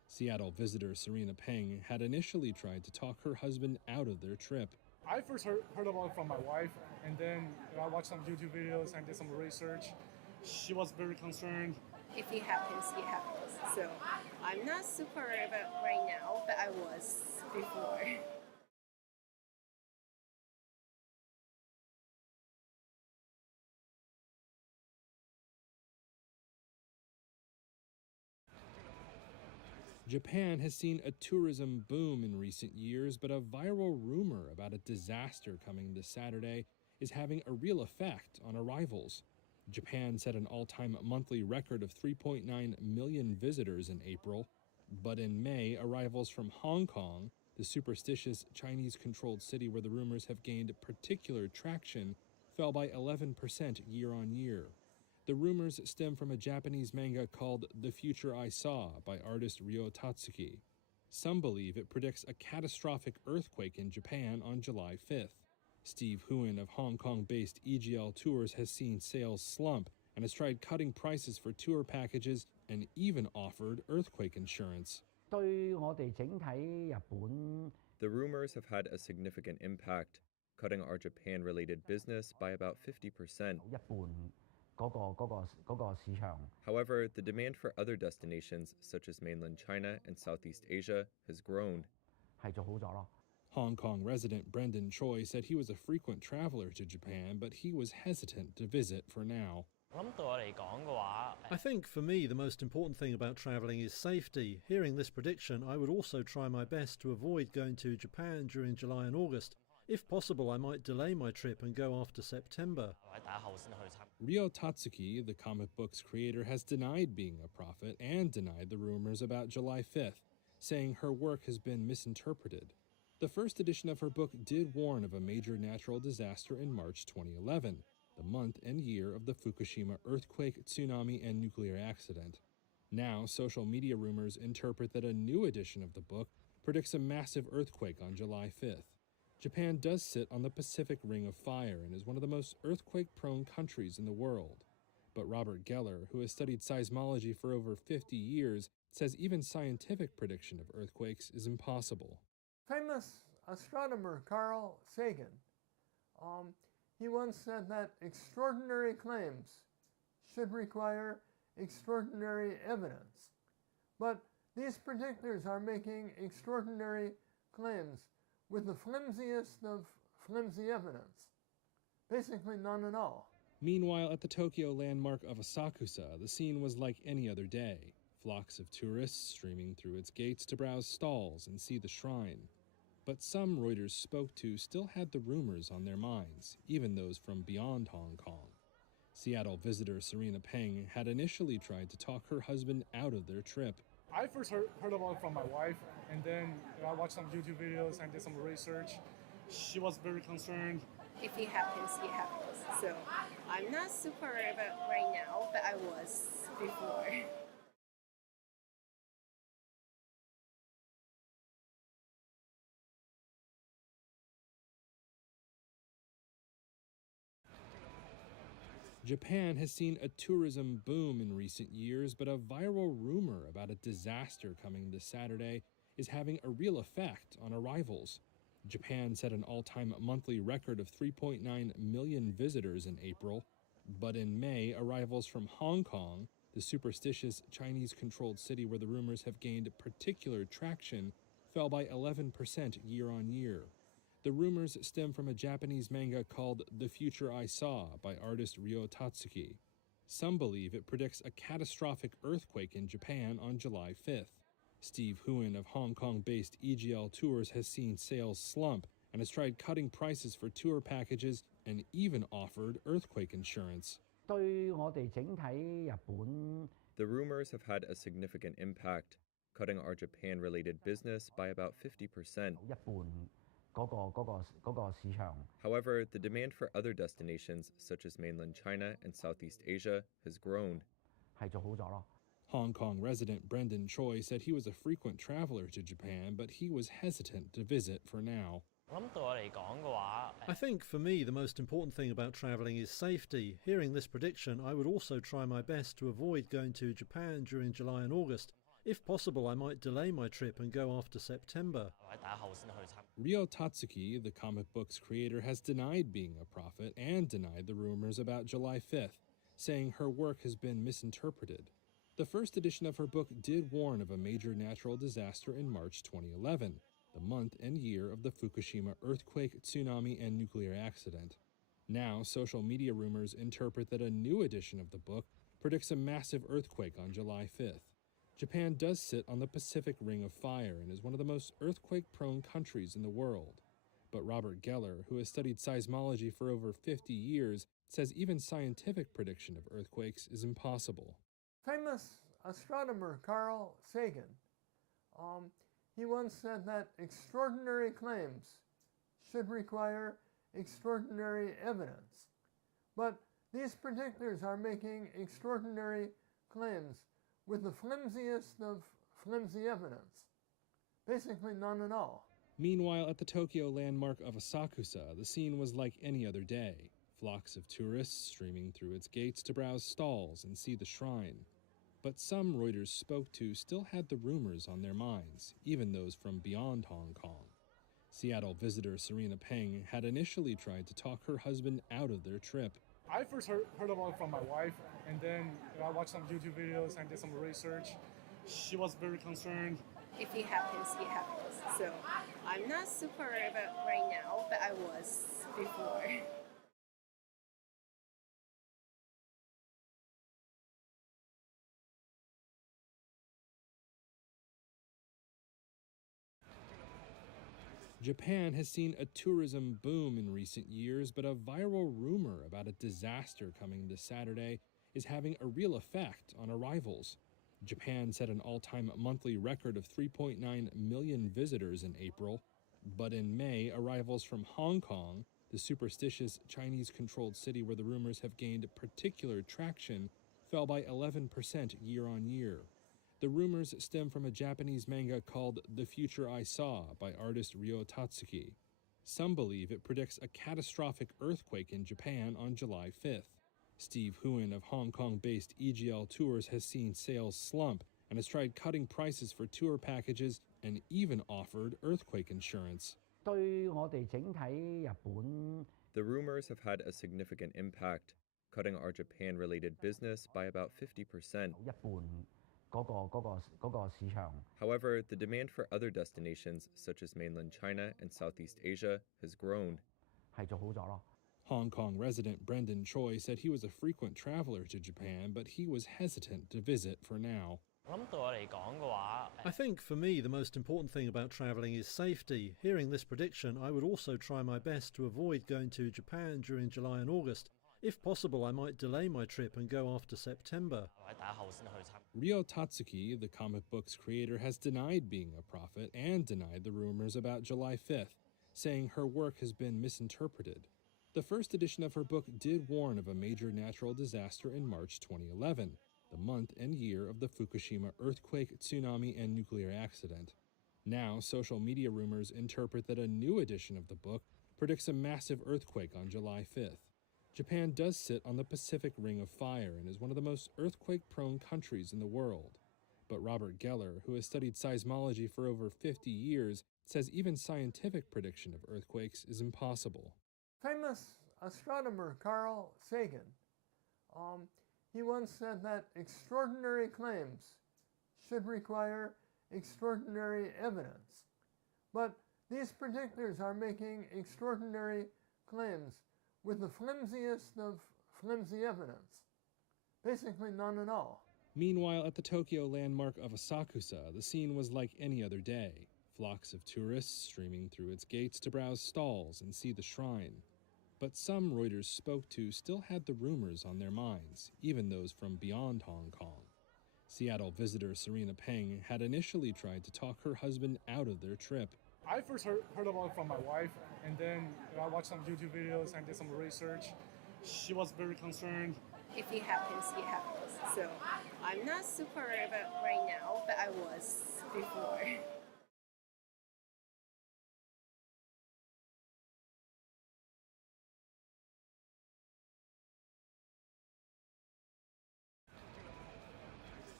Seattle visitor Serena Peng had initially tried to talk her husband out of their trip. I first heard about it from my wife, and then I watched some YouTube videos and did some research. She was very concerned. If it happens, it happens. So I'm not super worried about right now, but I was before. Japan has seen a tourism boom in recent years, but a viral rumor about a disaster coming this Saturday is having a real effect on arrivals. Japan set an all-time monthly record of 3.9 million visitors in April, but in May, arrivals from Hong Kong, the superstitious Chinese-controlled city where the rumors have gained particular traction, fell by 11% year-on-year. The rumors stem from a Japanese manga called The Future I Saw by artist Ryo Tatsuki. Some believe it predicts a catastrophic earthquake in Japan on July 5th. Steve Huon of Hong Kong-based EGL Tours has seen sales slump and has tried cutting prices for tour packages and even offered earthquake insurance. 對我哋整體日本 The rumors have had a significant impact, cutting our Japan-related business by about 50%. 一半嗰個市場。 However, the demand for other destinations, such as mainland China and Southeast Asia, has grown. 係做好咗咯。 Hong Kong resident Brendan Choi said he was a frequent traveler to Japan, but he was hesitant to visit for now. I think for me the most important thing about travelling is safety. Hearing this prediction, I would also try my best to avoid going to Japan during July and August. If possible, I might delay my trip and go after September. Ryo Tatsuki, the comic book's creator, has denied being a prophet and denied the rumors about July 5th, saying her work has been misinterpreted. The first edition of her book did warn of a major natural disaster in March 2011, the month and year of the Fukushima earthquake, tsunami, and nuclear accident. Now, social media rumors interpret that a new edition of the book predicts a massive earthquake on July 5th. Japan does sit on the Pacific Ring of Fire and is one of the most earthquake-prone countries in the world. But Robert Geller, who has studied seismology for over 50 years, says even scientific prediction of earthquakes is impossible. Famous astronomer Carl Sagan, he once said that extraordinary claims should require extraordinary evidence. But these predictors are making extraordinary claims with the flimsiest of flimsy evidence. Basically none at all. Meanwhile, at the Tokyo landmark of Asakusa, the scene was like any other day. Flocks of tourists streaming through its gates to browse stalls and see the shrine. But some Reuters spoke to still had the rumors on their minds, even those from beyond Hong Kong. Seattle visitor Serena Peng had initially tried to talk her husband out of their trip. I first heard about it from my wife, and then I watched some YouTube videos and did some research. She was very concerned. If it happens, it happens. So I'm not super worried about right now, but I was before. Japan has seen a tourism boom in recent years, but a viral rumor about a disaster coming this Saturday is having a real effect on arrivals. Japan set an all-time monthly record of 3.9 million visitors in April, but in May, arrivals from Hong Kong, the superstitious Chinese-controlled city where the rumors have gained particular traction, fell by 11% year-on-year. The rumors stem from a Japanese manga called The Future I Saw by artist Ryo Tatsuki. Some believe it predicts a catastrophic earthquake in Japan on July 5th. Steve Huon of Hong Kong-based EGL Tours has seen sales slump and has tried cutting prices for tour packages and even offered earthquake insurance. 對我哋整體日本 The rumors have had a significant impact, cutting our Japan-related business by about 50%. 一半嗰個市場。 However, the demand for other destinations, such as mainland China and Southeast Asia, has grown. 係做好咗咯。 Hong Kong resident Brendan Choi said he was a frequent traveler to Japan, but he was hesitant to visit for now. I think for me the most important thing about travelling is safety. Hearing this prediction, I would also try my best to avoid going to Japan during July and August. If possible, I might delay my trip and go after September. Ryo Tatsuki, the comic book's creator, has denied being a prophet and denied the rumors about July 5th, saying her work has been misinterpreted. The first edition of her book did warn of a major natural disaster in March 2011, the month and year of the Fukushima earthquake, tsunami, and nuclear accident. Now, social media rumors interpret that a new edition of the book predicts a massive earthquake on July 5th. Japan does sit on the Pacific Ring of Fire and is one of the most earthquake-prone countries in the world. But Robert Geller, who has studied seismology for over 50 years, says even scientific prediction of earthquakes is impossible. Famous astronomer Carl Sagan, he once said that extraordinary claims should require extraordinary evidence. But these predictors are making extraordinary claims with the flimsiest of flimsy evidence. Basically none at all. Meanwhile, at the Tokyo landmark of Asakusa, the scene was like any other day. Flocks of tourists streaming through its gates to browse stalls and see the shrine. But some Reuters spoke to still had the rumors on their minds, even those from beyond Hong Kong. Seattle visitor Serena Peng had initially tried to talk her husband out of their trip. I first heard about it from my wife, and then I watched some YouTube videos and did some research. She was very concerned. If it happens, it happens. So I'm not super worried about right now, but I was before. Japan has seen a tourism boom in recent years, but a viral rumor about a disaster coming this Saturday is having a real effect on arrivals. Japan set an all-time monthly record of 3.9 million visitors in April, but in May, arrivals from Hong Kong, the superstitious Chinese-controlled city where the rumors have gained particular traction, fell by 11% year-on-year. The rumors stem from a Japanese manga called The Future I Saw by artist Ryo Tatsuki. Some believe it predicts a catastrophic earthquake in Japan on July 5th. Steve Huen of Hong Kong-based EGL Tours has seen sales slump and has tried cutting prices for tour packages and even offered earthquake insurance. 對我哋整體日本 The rumors have had a significant impact, cutting our Japan-related business by about 50%. 一半嗰個市場。 However, the demand for other destinations, such as mainland China and Southeast Asia, has grown. 係做好咗咯。 Hong Kong resident Brendan Choi said he was a frequent traveler to Japan, but he was hesitant to visit for now. I think for me the most important thing about travelling is safety. Hearing this prediction, I would also try my best to avoid going to Japan during July and August. If possible, I might delay my trip and go after September. Ryo Tatsuki, the comic book's creator, has denied being a prophet and denied the rumors about July 5th, saying her work has been misinterpreted. The first edition of her book did warn of a major natural disaster in March 2011, the month and year of the Fukushima earthquake, tsunami, and nuclear accident. Now, social media rumors interpret that a new edition of the book predicts a massive earthquake on July 5th. Japan does sit on the Pacific Ring of Fire and is one of the most earthquake-prone countries in the world. But Robert Geller, who has studied seismology for over 50 years, says even scientific prediction of earthquakes is impossible. Famous astronomer Carl Sagan, he once said that extraordinary claims should require extraordinary evidence. But these predictors are making extraordinary claims with the flimsiest of flimsy evidence. Basically none at all. Meanwhile, at the Tokyo landmark of Asakusa, the scene was like any other day. Flocks of tourists streaming through its gates to browse stalls and see the shrine. But some Reuters spoke to still had the rumors on their minds, even those from beyond Hong Kong. Seattle visitor Serena Peng had initially tried to talk her husband out of their trip. I first heard about it from my wife, and then I watched some YouTube videos and did some research. She was very concerned. If it happens, it happens. So I'm not super worried about right now, but I was before.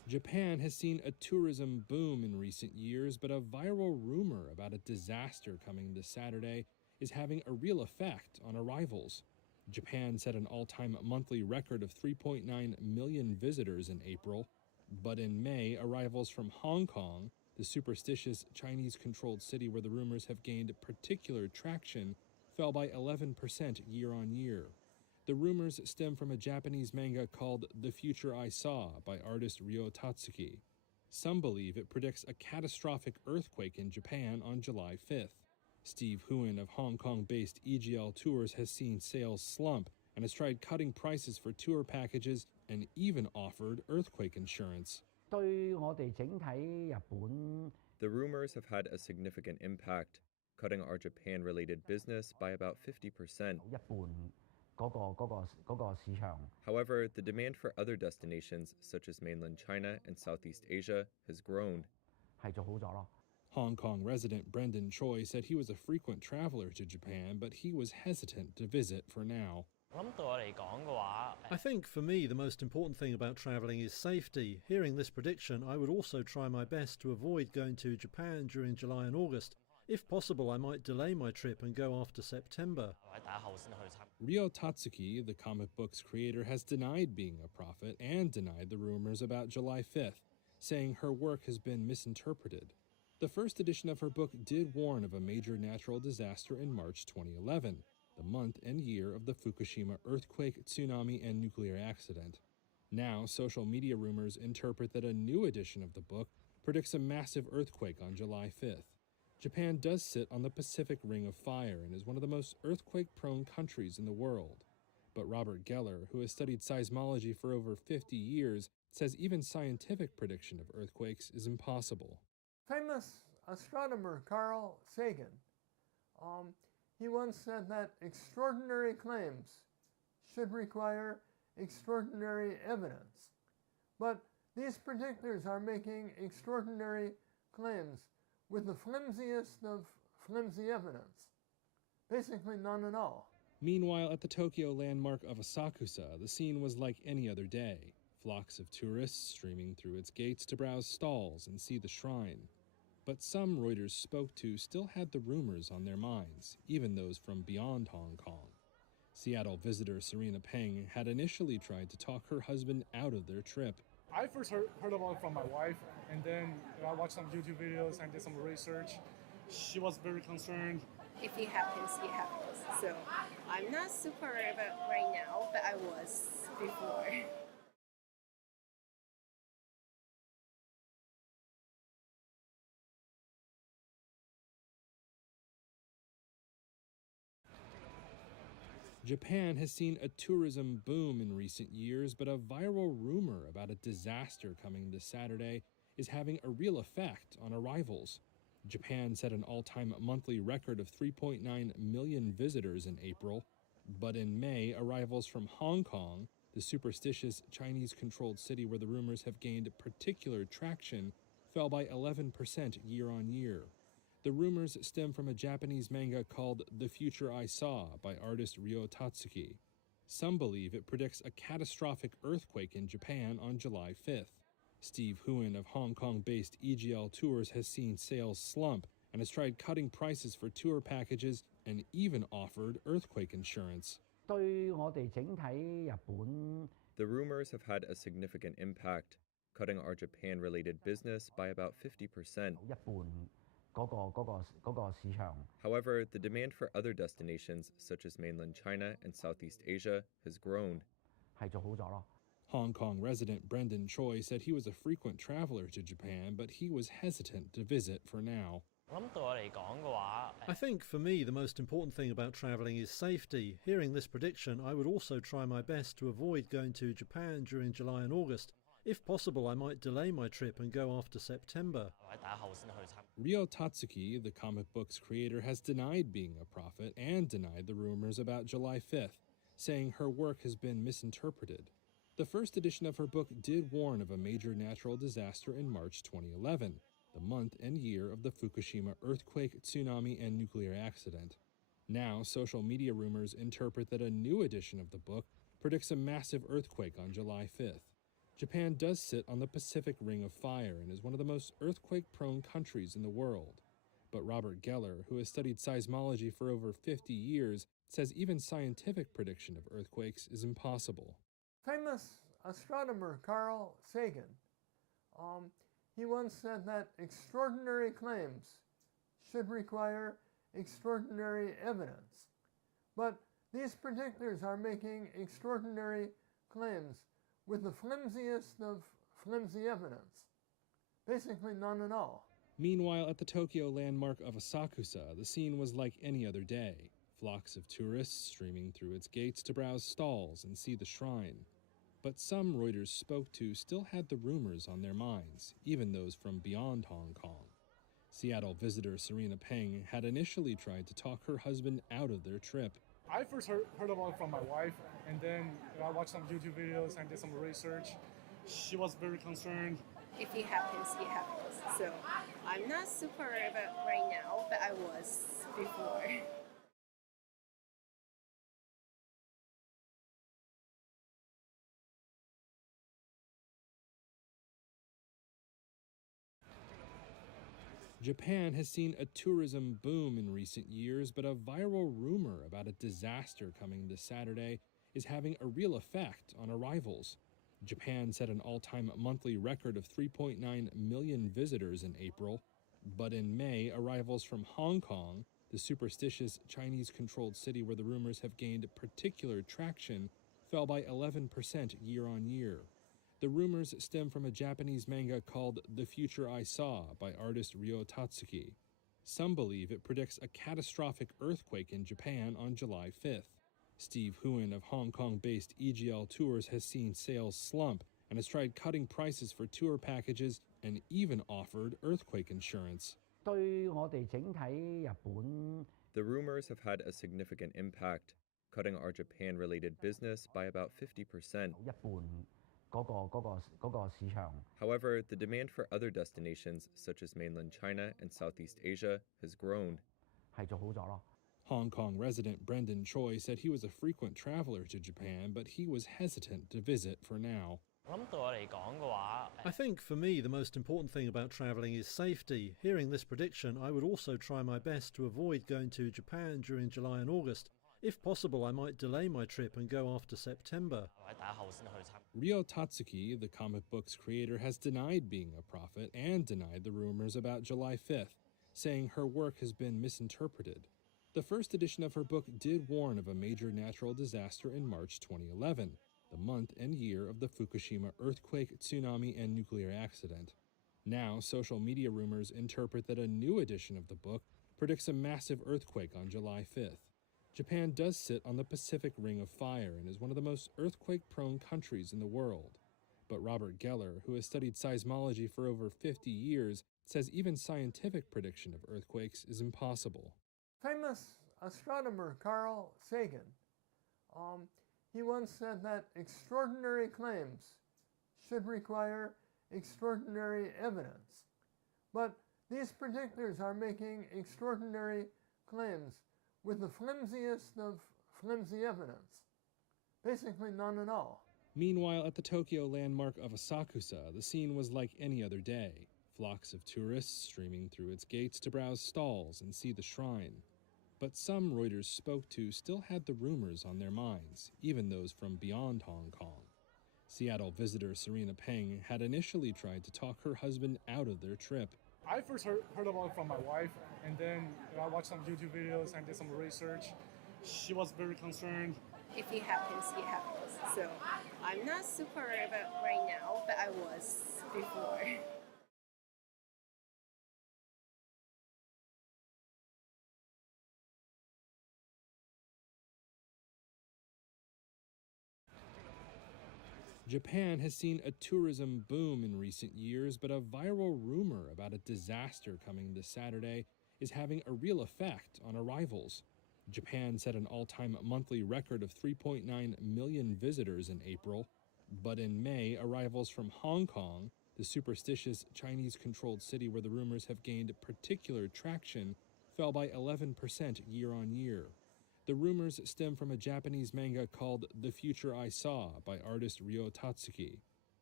Japan has seen a tourism boom in recent years, but a viral rumor about a disaster coming this Saturday is having a real effect on arrivals. Japan set an all-time monthly record of 3.9 million visitors in April, but in May, arrivals from Hong Kong, the superstitious Chinese-controlled city where the rumors have gained particular traction, fell by 11% year-on-year. The rumors stem from a Japanese manga called The Future I Saw by artist Ryo Tatsuki. Some believe it predicts a catastrophic earthquake in Japan on July 5th. Steve Huon of Hong Kong-based EGL Tours has seen sales slump and has tried cutting prices for tour packages and even offered earthquake insurance. 對我哋整體日本 The rumors have had a significant impact, cutting our Japan-related business by about 50%. 一半嗰個市場。 However, the demand for other destinations, such as mainland China and Southeast Asia, has grown. 係做好咗咯。 Hong Kong resident Brendan Choi said he was a frequent traveler to Japan, but he was hesitant to visit for now. I think for me the most important thing about travelling is safety. Hearing this prediction, I would also try my best to avoid going to Japan during July and August. If possible, I might delay my trip and go after September. Ryo Tatsuki, the comic book's creator, has denied being a prophet and denied the rumors about July 5th, saying her work has been misinterpreted. The first edition of her book did warn of a major natural disaster in March 2011, the month and year of the Fukushima earthquake, tsunami, and nuclear accident. Now, social media rumors interpret that a new edition of the book predicts a massive earthquake on July 5th. Japan does sit on the Pacific Ring of Fire and is one of the most earthquake-prone countries in the world. But Robert Geller, who has studied seismology for over 50 years, says even scientific prediction of earthquakes is impossible. Famous astronomer Carl Sagan, he once said that extraordinary claims should require extraordinary evidence. But these predictors are making extraordinary claims with the flimsiest of flimsy evidence. Basically none at all. Meanwhile, at the Tokyo landmark of Asakusa, the scene was like any other day. Flocks of tourists streaming through its gates to browse stalls and see the shrine. But some Reuters spoke to still had the rumors on their minds, even those from beyond Hong Kong. Seattle visitor Serena Peng had initially tried to talk her husband out of their trip. I first heard about it from my wife, and then I watched some YouTube videos and did some research. She was very concerned. If it happens, it happens. So I'm not super worried about right now, but I was before. Japan has seen a tourism boom in recent years, but a viral rumor about a disaster coming this Saturday is having a real effect on arrivals. Japan set an all-time monthly record of 3.9 million visitors in April, but in May, arrivals from Hong Kong, the superstitious Chinese-controlled city where the rumors have gained particular traction, fell by 11% year-on-year. The rumors stem from a Japanese manga called The Future I Saw by artist Ryo Tatsuki. Some believe it predicts a catastrophic earthquake in Japan on July 5th. Steve Huon of Hong Kong-based EGL Tours has seen sales slump and has tried cutting prices for tour packages and even offered earthquake insurance. 對我哋整體日本 The rumors have had a significant impact, cutting our Japan-related business by about 50%. 一半嗰個市場。 However, the demand for other destinations, such as mainland China and Southeast Asia, has grown. 係做好咗咯。 Hong Kong resident Brendan Choi said he was a frequent traveler to Japan, but he was hesitant to visit for now. I think for me the most important thing about travelling is safety. Hearing this prediction, I would also try my best to avoid going to Japan during July and August. If possible, I might delay my trip and go after September. Ryo Tatsuki, the comic book's creator, has denied being a prophet and denied the rumors about July 5th, saying her work has been misinterpreted. The first edition of her book did warn of a major natural disaster in March 2011, the month and year of the Fukushima earthquake, tsunami, and nuclear accident. Now, social media rumors interpret that a new edition of the book predicts a massive earthquake on July 5th. Japan does sit on the Pacific Ring of Fire and is one of the most earthquake-prone countries in the world. But Robert Geller, who has studied seismology for over 50 years, says even scientific prediction of earthquakes is impossible. Famous astronomer Carl Sagan, he once said that extraordinary claims should require extraordinary evidence. But these predictors are making extraordinary claims with the flimsiest of flimsy evidence. Basically none at all. Meanwhile, at the Tokyo landmark of Asakusa, the scene was like any other day. Flocks of tourists streaming through its gates to browse stalls and see the shrine. But some Reuters spoke to still had the rumors on their minds, even those from beyond Hong Kong. Seattle visitor Serena Peng had initially tried to talk her husband out of their trip. I first heard about it from my wife, and then I watched some YouTube videos and did some research. She was very concerned. If it happens, it happens. So I'm not super worried about right now, but I was before. Japan has seen a tourism boom in recent years, but a viral rumor about a disaster coming this Saturday is having a real effect on arrivals. Japan set an all-time monthly record of 3.9 million visitors in April, but in May, arrivals from Hong Kong, the superstitious Chinese-controlled city where the rumors have gained particular traction, fell by 11% year-on-year. The rumors stem from a Japanese manga called The Future I Saw by artist Ryo Tatsuki. Some believe it predicts a catastrophic earthquake in Japan on July 5th. Steve Huen of Hong Kong-based EGL Tours has seen sales slump and has tried cutting prices for tour packages and even offered earthquake insurance. 對我哋整體日本 The rumors have had a significant impact, cutting our Japan-related business by about 50%. 一半嗰個市場。 However, the demand for other destinations, such as mainland China and Southeast Asia, has grown. 係做好咗咯。 Hong Kong resident Brendan Choi said he was a frequent traveler to Japan, but he was hesitant to visit for now. I think for me the most important thing about travelling is safety. Hearing this prediction, I would also try my best to avoid going to Japan during July and August. If possible, I might delay my trip and go after September. Ryo Tatsuki, the comic book's creator, has denied being a prophet and denied the rumors about July 5th, saying her work has been misinterpreted. The first edition of her book did warn of a major natural disaster in March 2011, the month and year of the Fukushima earthquake, tsunami, and nuclear accident. Now, social media rumors interpret that a new edition of the book predicts a massive earthquake on July 5th. Japan does sit on the Pacific Ring of Fire and is one of the most earthquake-prone countries in the world. But Robert Geller, who has studied seismology for over 50 years, says even scientific prediction of earthquakes is impossible. Famous astronomer Carl Sagan, he once said that extraordinary claims should require extraordinary evidence. But these predictors are making extraordinary claims with the flimsiest of flimsy evidence. Basically none at all. Meanwhile, at the Tokyo landmark of Asakusa, the scene was like any other day. Flocks of tourists streaming through its gates to browse stalls and see the shrine. But some Reuters spoke to still had the rumors on their minds, even those from beyond Hong Kong. Seattle visitor Serena Peng had initially tried to talk her husband out of their trip. I first heard about it from my wife, and then I watched some YouTube videos and did some research. She was very concerned. If it happens, it happens. So I'm not super worried about right now, but I was before. Japan has seen a tourism boom in recent years, but a viral rumor about a disaster coming this Saturday is having a real effect on arrivals. Japan set an all-time monthly record of 3.9 million visitors in April, but in May, arrivals from Hong Kong, the superstitious Chinese-controlled city where the rumors have gained particular traction, fell by 11% year-on-year. The rumors stem from a Japanese manga called The Future I Saw by artist Ryo Tatsuki.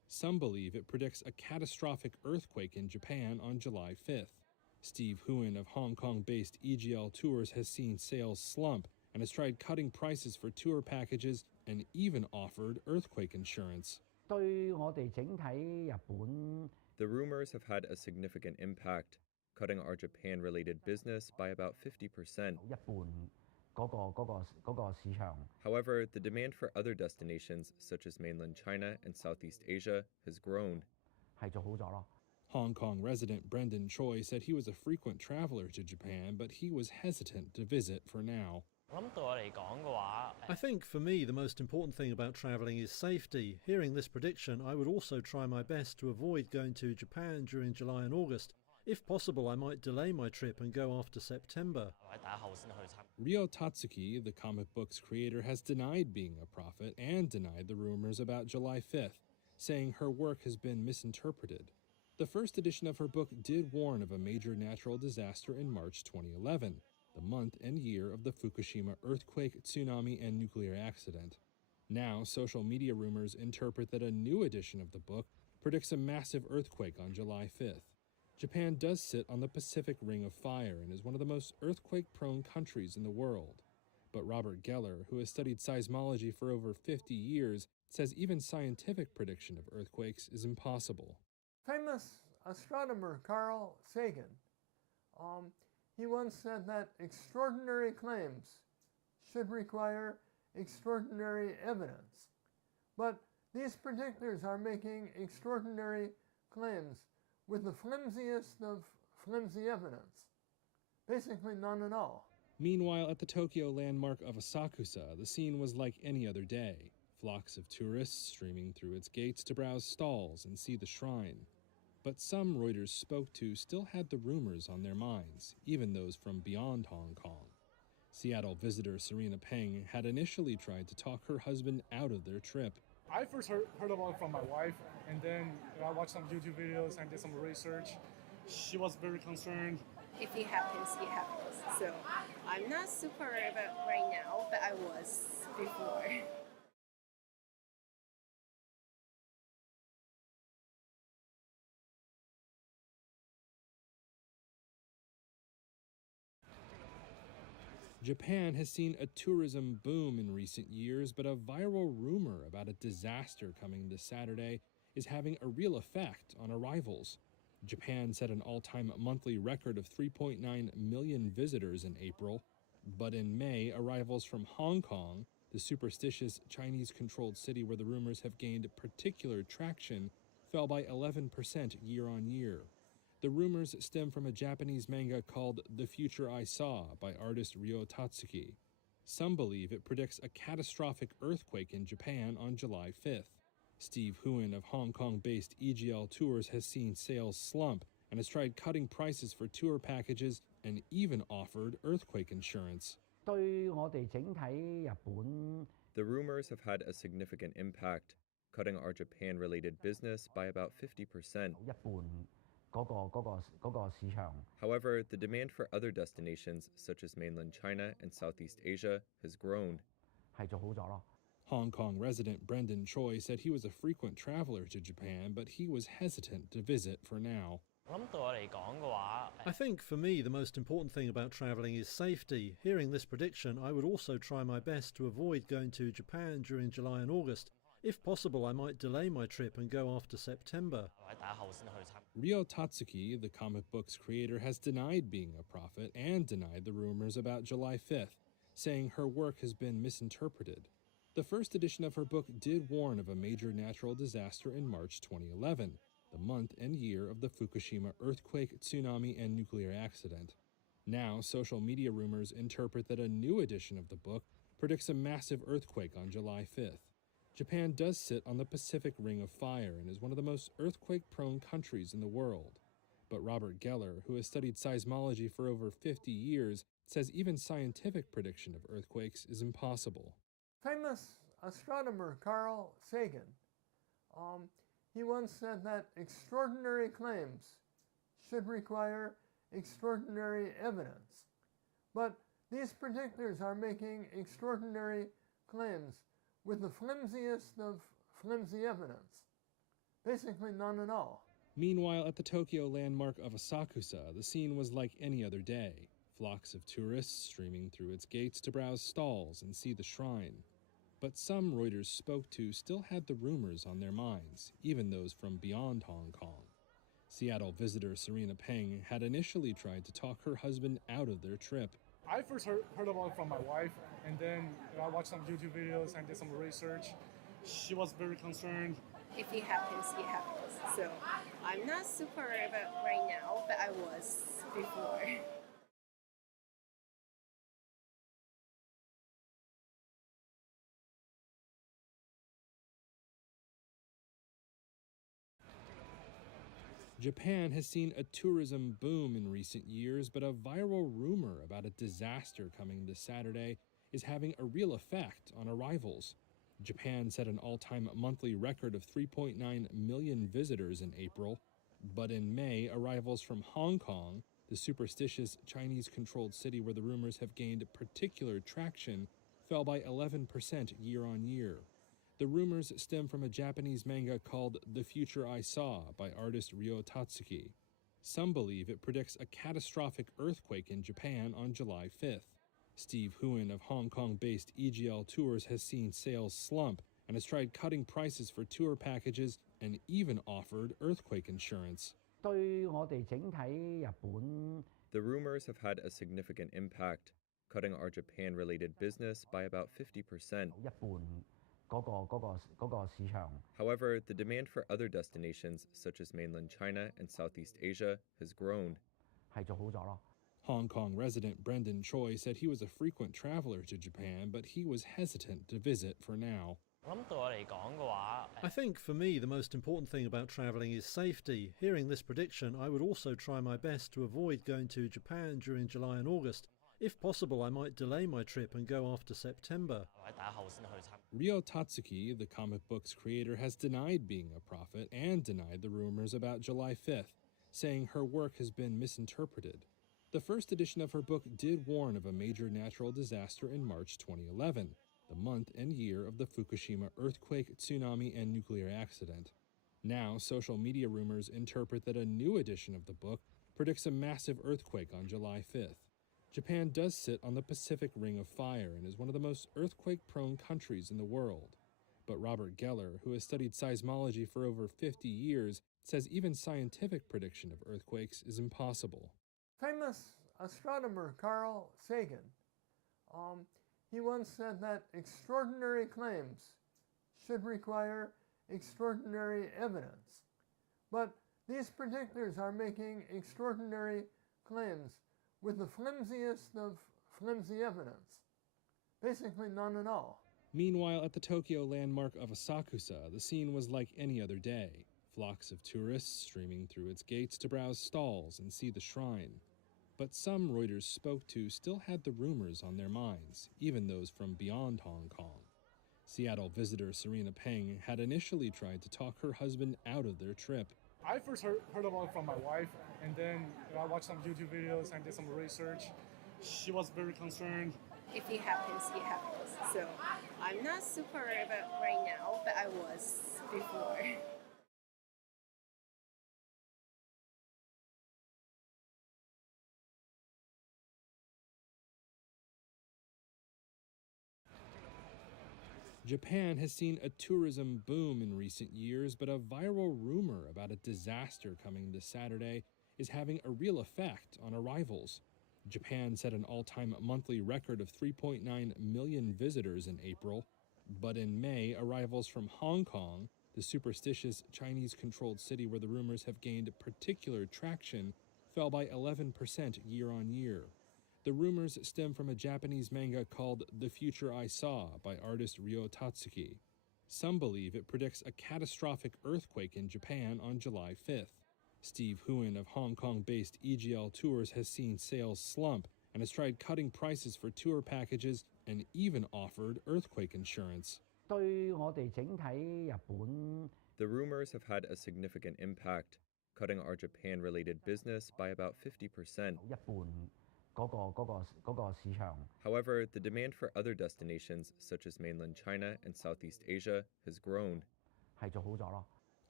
Some believe it predicts a catastrophic earthquake in Japan on July 5th. Steve Huon of Hong Kong-based EGL Tours has seen sales slump and has tried cutting prices for tour packages and even offered earthquake insurance. 對我哋整體日本 The rumors have had a significant impact, cutting our Japan-related business by about 50%. 一半嗰個市場 However, the demand for other destinations, such as mainland China and Southeast Asia, has grown. 係做好咗咯。 Hong Kong resident Brendan Choi said he was a frequent traveler to Japan, but he was hesitant to visit for now. I think for me the most important thing about travelling is safety. Hearing this prediction, I would also try my best to avoid going to Japan during July and August. If possible, I might delay my trip and go after September. Ryo Tatsuki, the comic book's creator, has denied being a prophet and denied the rumors about July 5th, saying her work has been misinterpreted. The first edition of her book did warn of a major natural disaster in March 2011, the month and year of the Fukushima earthquake, tsunami, and nuclear accident. Now, social media rumors interpret that a new edition of the book predicts a massive earthquake on July 5th. Japan does sit on the Pacific Ring of Fire and is one of the most earthquake-prone countries in the world. But Robert Geller, who has studied seismology for over 50 years, says even scientific prediction of earthquakes is impossible. Famous astronomer Carl Sagan, he once said that extraordinary claims should require extraordinary evidence. But these predictors are making extraordinary claims with the flimsiest of flimsy evidence. Basically none at all. Meanwhile, at the Tokyo landmark of Asakusa, the scene was like any other day. Flocks of tourists streaming through its gates to browse stalls and see the shrine. But some Reuters spoke to still had the rumors on their minds, even those from beyond Hong Kong. Seattle visitor Serena Peng had initially tried to talk her husband out of their trip. I first heard about it from my wife, and then I watched some YouTube videos and did some research. She was very concerned. If it happens, it happens. So I'm not super worried about right now, but I was before. Japan has seen a tourism boom in recent years, but a viral rumor about a disaster coming this Saturday is having a real effect on arrivals. Japan set an all-time monthly record of 3.9 million visitors in April, but in May, arrivals from Hong Kong, the superstitious Chinese-controlled city where the rumors have gained particular traction, fell by 11% year-on-year. The rumors stem from a Japanese manga called The Future I Saw by artist Ryo Tatsuki. Some believe it predicts a catastrophic earthquake in Japan on July 5th. Steve Huon of Hong Kong-based EGL Tours has seen sales slump and has tried cutting prices for tour packages and even offered earthquake insurance. 對我哋整體日本 The rumors have had a significant impact, cutting our Japan-related business by about 50%. 一半嗰個市場 However, the demand for other destinations, such as mainland China and Southeast Asia, has grown. 係做好咗咯。 Hong Kong resident Brendan Choi said he was a frequent traveler to Japan, but he was hesitant to visit for now. I think for me the most important thing about travelling is safety. Hearing this prediction, I would also try my best to avoid going to Japan during July and August. If possible, I might delay my trip and go after September. Ryo Tatsuki, the comic book's creator, has denied being a prophet and denied the rumors about July 5th, saying her work has been misinterpreted. The first edition of her book did warn of a major natural disaster in March 2011, the month and year of the Fukushima earthquake, tsunami, and nuclear accident. Now, social media rumors interpret that a new edition of the book predicts a massive earthquake on July 5th. Japan does sit on the Pacific Ring of Fire and is one of the most earthquake-prone countries in the world. But Robert Geller, who has studied seismology for over 50 years, says even scientific prediction of earthquakes is impossible. Famous astronomer Carl Sagan, he once said that extraordinary claims should require extraordinary evidence. But these predictors are making extraordinary claims with the flimsiest of flimsy evidence. Basically none at all. Meanwhile, at the Tokyo landmark of Asakusa, the scene was like any other day. Flocks of tourists streaming through its gates to browse stalls and see the shrine. But some Reuters spoke to still had the rumors on their minds, even those from beyond Hong Kong. Seattle visitor Serena Peng had initially tried to talk her husband out of their trip. I first heard about it from my wife, and then I watched some YouTube videos and did some research. She was very concerned. If it happens, it happens. So I'm not super worried about right now, but I was before. Japan has seen a tourism boom in recent years, but a viral rumor about a disaster coming this Saturday is having a real effect on arrivals. Japan set an all-time monthly record of 3.9 million visitors in April, but in May, arrivals from Hong Kong, the superstitious Chinese-controlled city where the rumors have gained particular traction, fell by 11% year-on-year. The rumors stem from a Japanese manga called The Future I Saw by artist Ryo Tatsuki. Some believe it predicts a catastrophic earthquake in Japan on July 5th. Steve Huen of Hong Kong-based EGL Tours has seen sales slump and has tried cutting prices for tour packages and even offered earthquake insurance. 對我哋整體日本 The rumors have had a significant impact, cutting our Japan-related business by about 50%. 一半嗰個市場 However, the demand for other destinations, such as mainland China and Southeast Asia, has grown. 係做好咗咯。 Hong Kong resident Brendan Choi said he was a frequent traveler to Japan, but he was hesitant to visit for now. I think for me the most important thing about travelling is safety. Hearing this prediction, I would also try my best to avoid going to Japan during July and August. If possible, I might delay my trip and go after September. Ryo Tatsuki, the comic book's creator, has denied being a prophet and denied the rumors about July 5th, saying her work has been misinterpreted. The first edition of her book did warn of a major natural disaster in March 2011, the month and year of the Fukushima earthquake, tsunami, and nuclear accident. Now, social media rumors interpret that a new edition of the book predicts a massive earthquake on July 5th. Japan does sit on the Pacific Ring of Fire and is one of the most earthquake-prone countries in the world. But Robert Geller, who has studied seismology for over 50 years, says even scientific prediction of earthquakes is impossible. Famous astronomer Carl Sagan, he once said that extraordinary claims should require extraordinary evidence. But these predictors are making extraordinary claims with the flimsiest of flimsy evidence. Basically none at all. Meanwhile, at the Tokyo landmark of Asakusa, the scene was like any other day. Flocks of tourists streaming through its gates to browse stalls and see the shrine. But some Reuters spoke to still had the rumors on their minds, even those from beyond Hong Kong. Seattle visitor Serena Peng had initially tried to talk her husband out of their trip. I first heard about it from my wife, and then I watched some YouTube videos and did some research. She was very concerned. If it happens, it happens. So I'm not super worried about right now, but I was before. Japan has seen a tourism boom in recent years, but a viral rumor about a disaster coming this Saturday is having a real effect on arrivals. Japan set an all-time monthly record of 3.9 million visitors in April, but in May, arrivals from Hong Kong, the superstitious Chinese-controlled city where the rumors have gained particular traction, fell by 11% year-on-year. The rumors stem from a Japanese manga called The Future I Saw by artist Ryo Tatsuki. Some believe it predicts a catastrophic earthquake in Japan on July 5th. Steve Huen of Hong Kong-based EGL Tours has seen sales slump and has tried cutting prices for tour packages and even offered earthquake insurance. 對我哋整體日本 The rumors have had a significant impact, cutting our Japan-related business by about 50%. 一半嗰個市場 However, the demand for other destinations, such as mainland China and Southeast Asia, has grown. 係做好咗咯。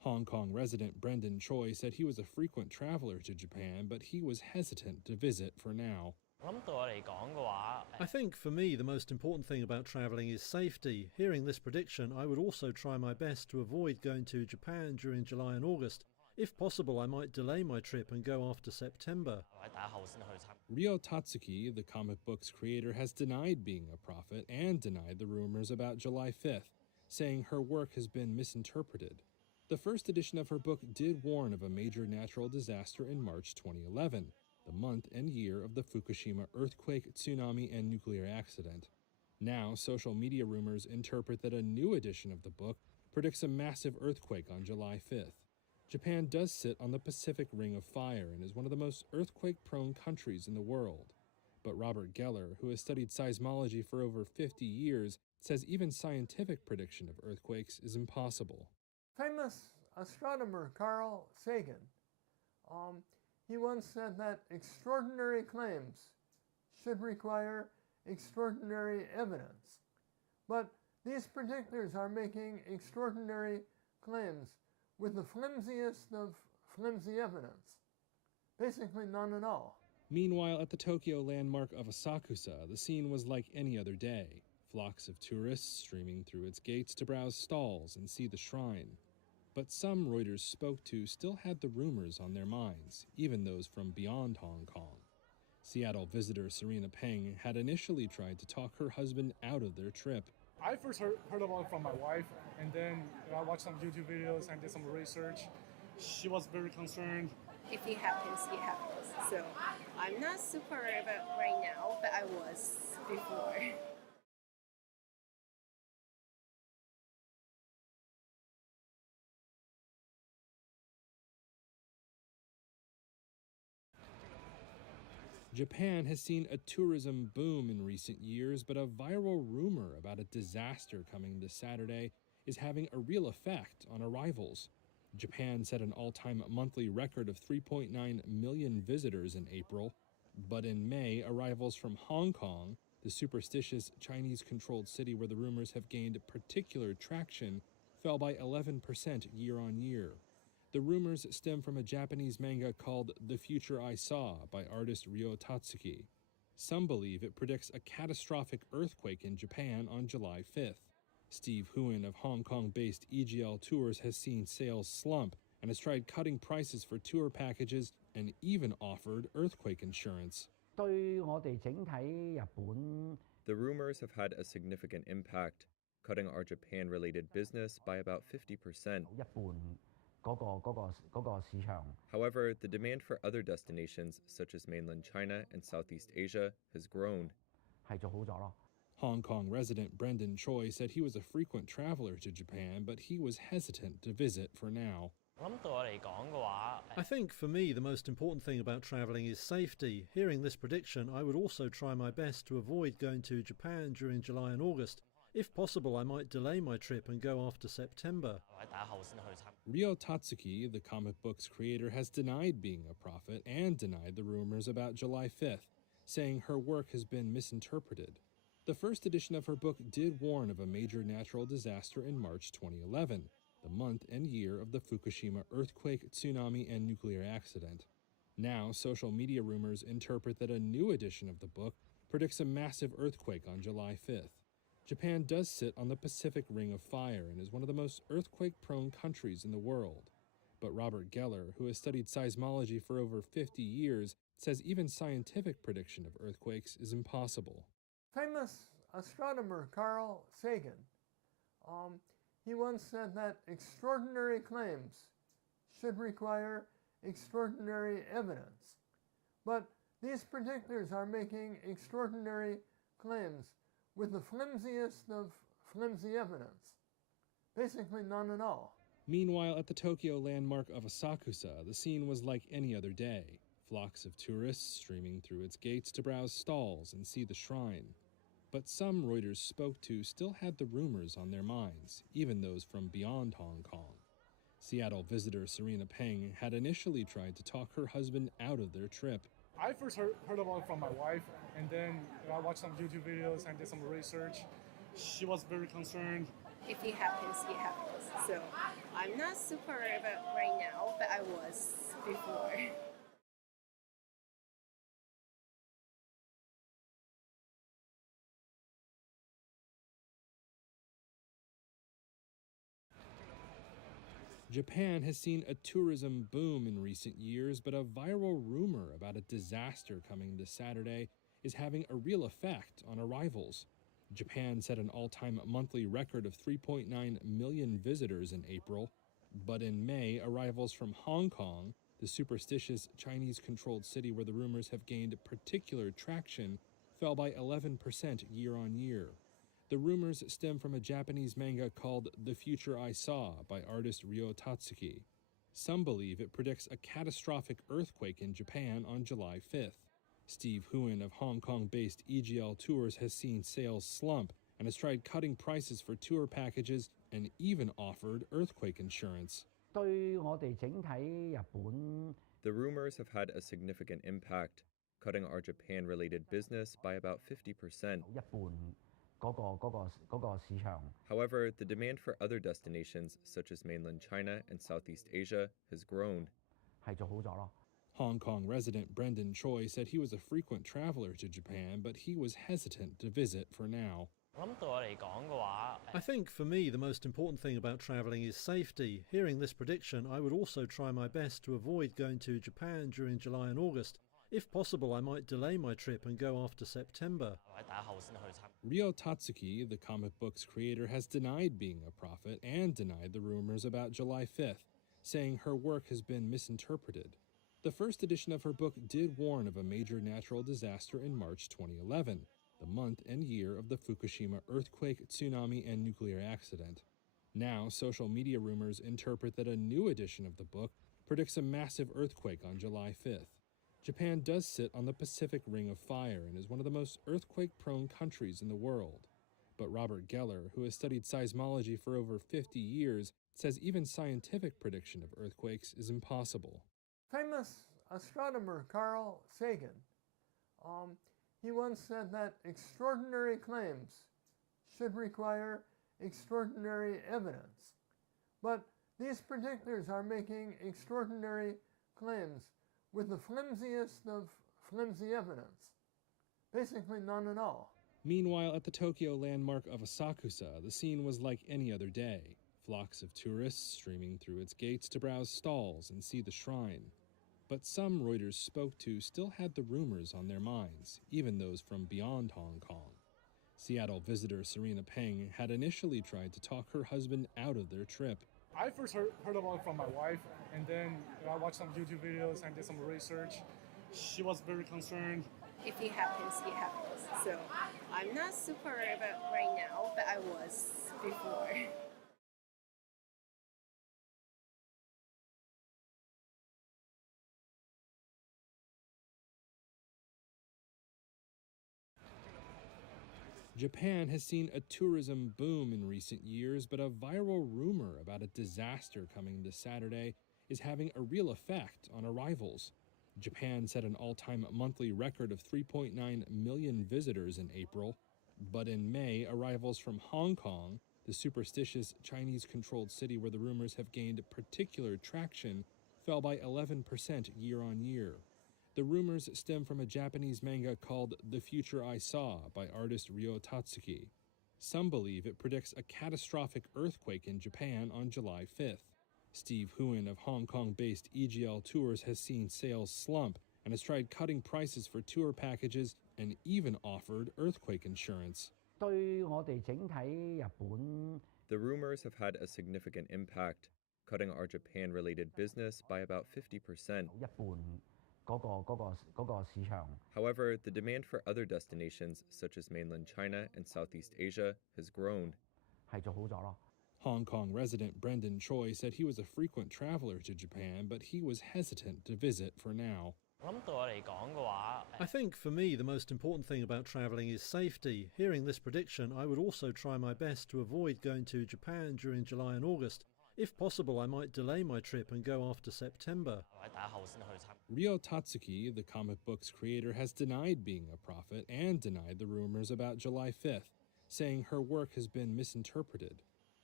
Hong Kong resident Brendan Choi said he was a frequent traveler to Japan, but he was hesitant to visit for now. I think for me the most important thing about travelling is safety. Hearing this prediction, I would also try my best to avoid going to Japan during July and August. If possible, I might delay my trip and go after September. Ryo Tatsuki, the comic book's creator, has denied being a prophet and denied the rumors about July 5th, saying her work has been misinterpreted. The first edition of her book did warn of a major natural disaster in March 2011, the month and year of the Fukushima earthquake, tsunami, and nuclear accident. Now, social media rumors interpret that a new edition of the book predicts a massive earthquake on July 5th. Japan does sit on the Pacific Ring of Fire and is one of the most earthquake-prone countries in the world. But Robert Geller, who has studied seismology for over 50 years, says even scientific prediction of earthquakes is impossible. Famous astronomer Carl Sagan, he once said that extraordinary claims should require extraordinary evidence. But these predictors are making extraordinary claims with the flimsiest of flimsy evidence. Basically none at all. Meanwhile, at the Tokyo landmark of Asakusa, the scene was like any other day. Flocks of tourists streaming through its gates to browse stalls and see the shrine. But some Reuters spoke to still had the rumors on their minds, even those from beyond Hong Kong. Seattle visitor Serena Peng had initially tried to talk her husband out of their trip. I first heard about it from my wife, and then I watched some YouTube videos and did some research. She was very concerned. If it happens, it happens. So I'm not super worried about right now, but I was before. Japan has seen a tourism boom in recent years, but a viral rumor about a disaster coming this Saturday is having a real effect on arrivals. Japan set an all-time monthly record of 3.9 million visitors in April, but in May, arrivals from Hong Kong, the superstitious Chinese-controlled city where the rumors have gained particular traction, fell by 11% year-on-year. The rumors stem from a Japanese manga called The Future I Saw by artist Ryo Tatsuki. Some believe it predicts a catastrophic earthquake in Japan on July 5th. Steve Huon of Hong Kong-based EGL Tours has seen sales slump and has tried cutting prices for tour packages and even offered earthquake insurance. 對我哋整體日本 The rumors have had a significant impact, cutting our Japan-related business by about 50%. 一半嗰個市場 However, the demand for other destinations, such as mainland China and Southeast Asia, has grown. 係做好咗咯。 Hong Kong resident Brendan Choi said he was a frequent traveler to Japan, but he was hesitant to visit for now. I think for me the most important thing about travelling is safety. Hearing this prediction, I would also try my best to avoid going to Japan during July and August. If possible, I might delay my trip and go after September. Ryo Tatsuki, the comic book's creator, has denied being a prophet and denied the rumors about July 5th, saying her work has been misinterpreted. The first edition of her book did warn of a major natural disaster in March 2011, the month and year of the Fukushima earthquake, tsunami, and nuclear accident. Now, social media rumors interpret that a new edition of the book predicts a massive earthquake on July 5th. Japan does sit on the Pacific Ring of Fire and is one of the most earthquake-prone countries in the world. But Robert Geller, who has studied seismology for over 50 years, says even scientific prediction of earthquakes is impossible. Famous astronomer Carl Sagan, he once said that extraordinary claims should require extraordinary evidence. But these predictors are making extraordinary claims with the flimsiest of flimsy evidence. Basically none at all. Meanwhile, at the Tokyo landmark of Asakusa, the scene was like any other day. Flocks of tourists streaming through its gates to browse stalls and see the shrine. But some Reuters spoke to still had the rumors on their minds, even those from beyond Hong Kong. Seattle visitor Serena Peng had initially tried to talk her husband out of their trip. I first heard about it from my wife, and then I watched some YouTube videos and did some research. She was very concerned. If it happens, it happens. So I'm I'm not super about right now, but I was before. Japan has seen a tourism boom in recent years, but a viral rumor about a disaster coming this Saturday is having a real effect on arrivals. Japan set an all-time monthly record of 3.9 million visitors in April, but in May, arrivals from Hong Kong, the superstitious Chinese-controlled city where the rumors have gained particular traction, fell by 11% year-on-year. The rumors stem from a Japanese manga called The Future I Saw by artist Ryo Tatsuki. Some believe it predicts a catastrophic earthquake in Japan on July 5th. Steve Huen of Hong Kong-based EGL Tours has seen sales slump and has tried cutting prices for tour packages and even offered earthquake insurance. 對我哋整體日本 The rumors have had a significant impact, cutting our Japan-related business by about 50%. 一半嗰個市場 However, the demand for other destinations, such as mainland China and Southeast Asia, has grown. 係做好咗咯。 Hong Kong resident Brendan Choi said he was a frequent traveler to Japan, but he was hesitant to visit for now. I think for me the most important thing about travelling is safety. Hearing this prediction, I would also try my best to avoid going to Japan during July and August. If possible, I might delay my trip and go after September. Ryo Tatsuki, the comic book's creator, has denied being a prophet and denied the rumors about July 5th, saying her work has been misinterpreted. The first edition of her book did warn of a major natural disaster in March 2011, the month and year of the Fukushima earthquake, tsunami, and nuclear accident. Now, social media rumors interpret that a new edition of the book predicts a massive earthquake on July 5th. Japan does sit on the Pacific Ring of Fire and is one of the most earthquake-prone countries in the world. But Robert Geller, who has studied seismology for over 50 years, says even scientific prediction of earthquakes is impossible. Famous astronomer Carl Sagan, he once said that extraordinary claims should require extraordinary evidence. But these predictors are making extraordinary claims with the flimsiest of flimsy evidence. Basically none at all. Meanwhile, at the Tokyo landmark of Asakusa, the scene was like any other day. Flocks of tourists streaming through its gates to browse stalls and see the shrine. But some Reuters spoke to still had the rumors on their minds, even those from beyond Hong Kong. Seattle visitor Serena Peng had initially tried to talk her husband out of their trip. I first heard about it from my wife, and then I watched some YouTube videos and did some research. She was very concerned. If it happens, it happens. So I'm not super about right now, but I was before. Japan has seen a tourism boom in recent years, but a viral rumor about a disaster coming this Saturday is having a real effect on arrivals. Japan set an all-time monthly record of 3.9 million visitors in April, but in May, arrivals from Hong Kong, the superstitious Chinese-controlled city where the rumors have gained particular traction, fell by 11% year-on-year. The rumors stem from a Japanese manga called The Future I Saw by artist Ryo Tatsuki. Some believe it predicts a catastrophic earthquake in Japan on July 5th. Steve Huen of Hong Kong-based EGL Tours has seen sales slump and has tried cutting prices for tour packages and even offered earthquake insurance. 對我哋整體日本 The rumors have had a significant impact, cutting our Japan-related business by about 50%. 一半嗰個市場 However, the demand for other destinations, such as mainland China and Southeast Asia, has grown. 係做好咗咯。 Hong Kong resident Brendan Choi said he was a frequent traveler to Japan, but he was hesitant to visit for now. I think for me the most important thing about travelling is safety. Hearing this prediction, I would also try my best to avoid going to Japan during July and August. If possible, I might delay my trip and go after September. Ryo Tatsuki, the comic book's creator, has denied being a prophet and denied the rumors about July 5th, saying her work has been misinterpreted.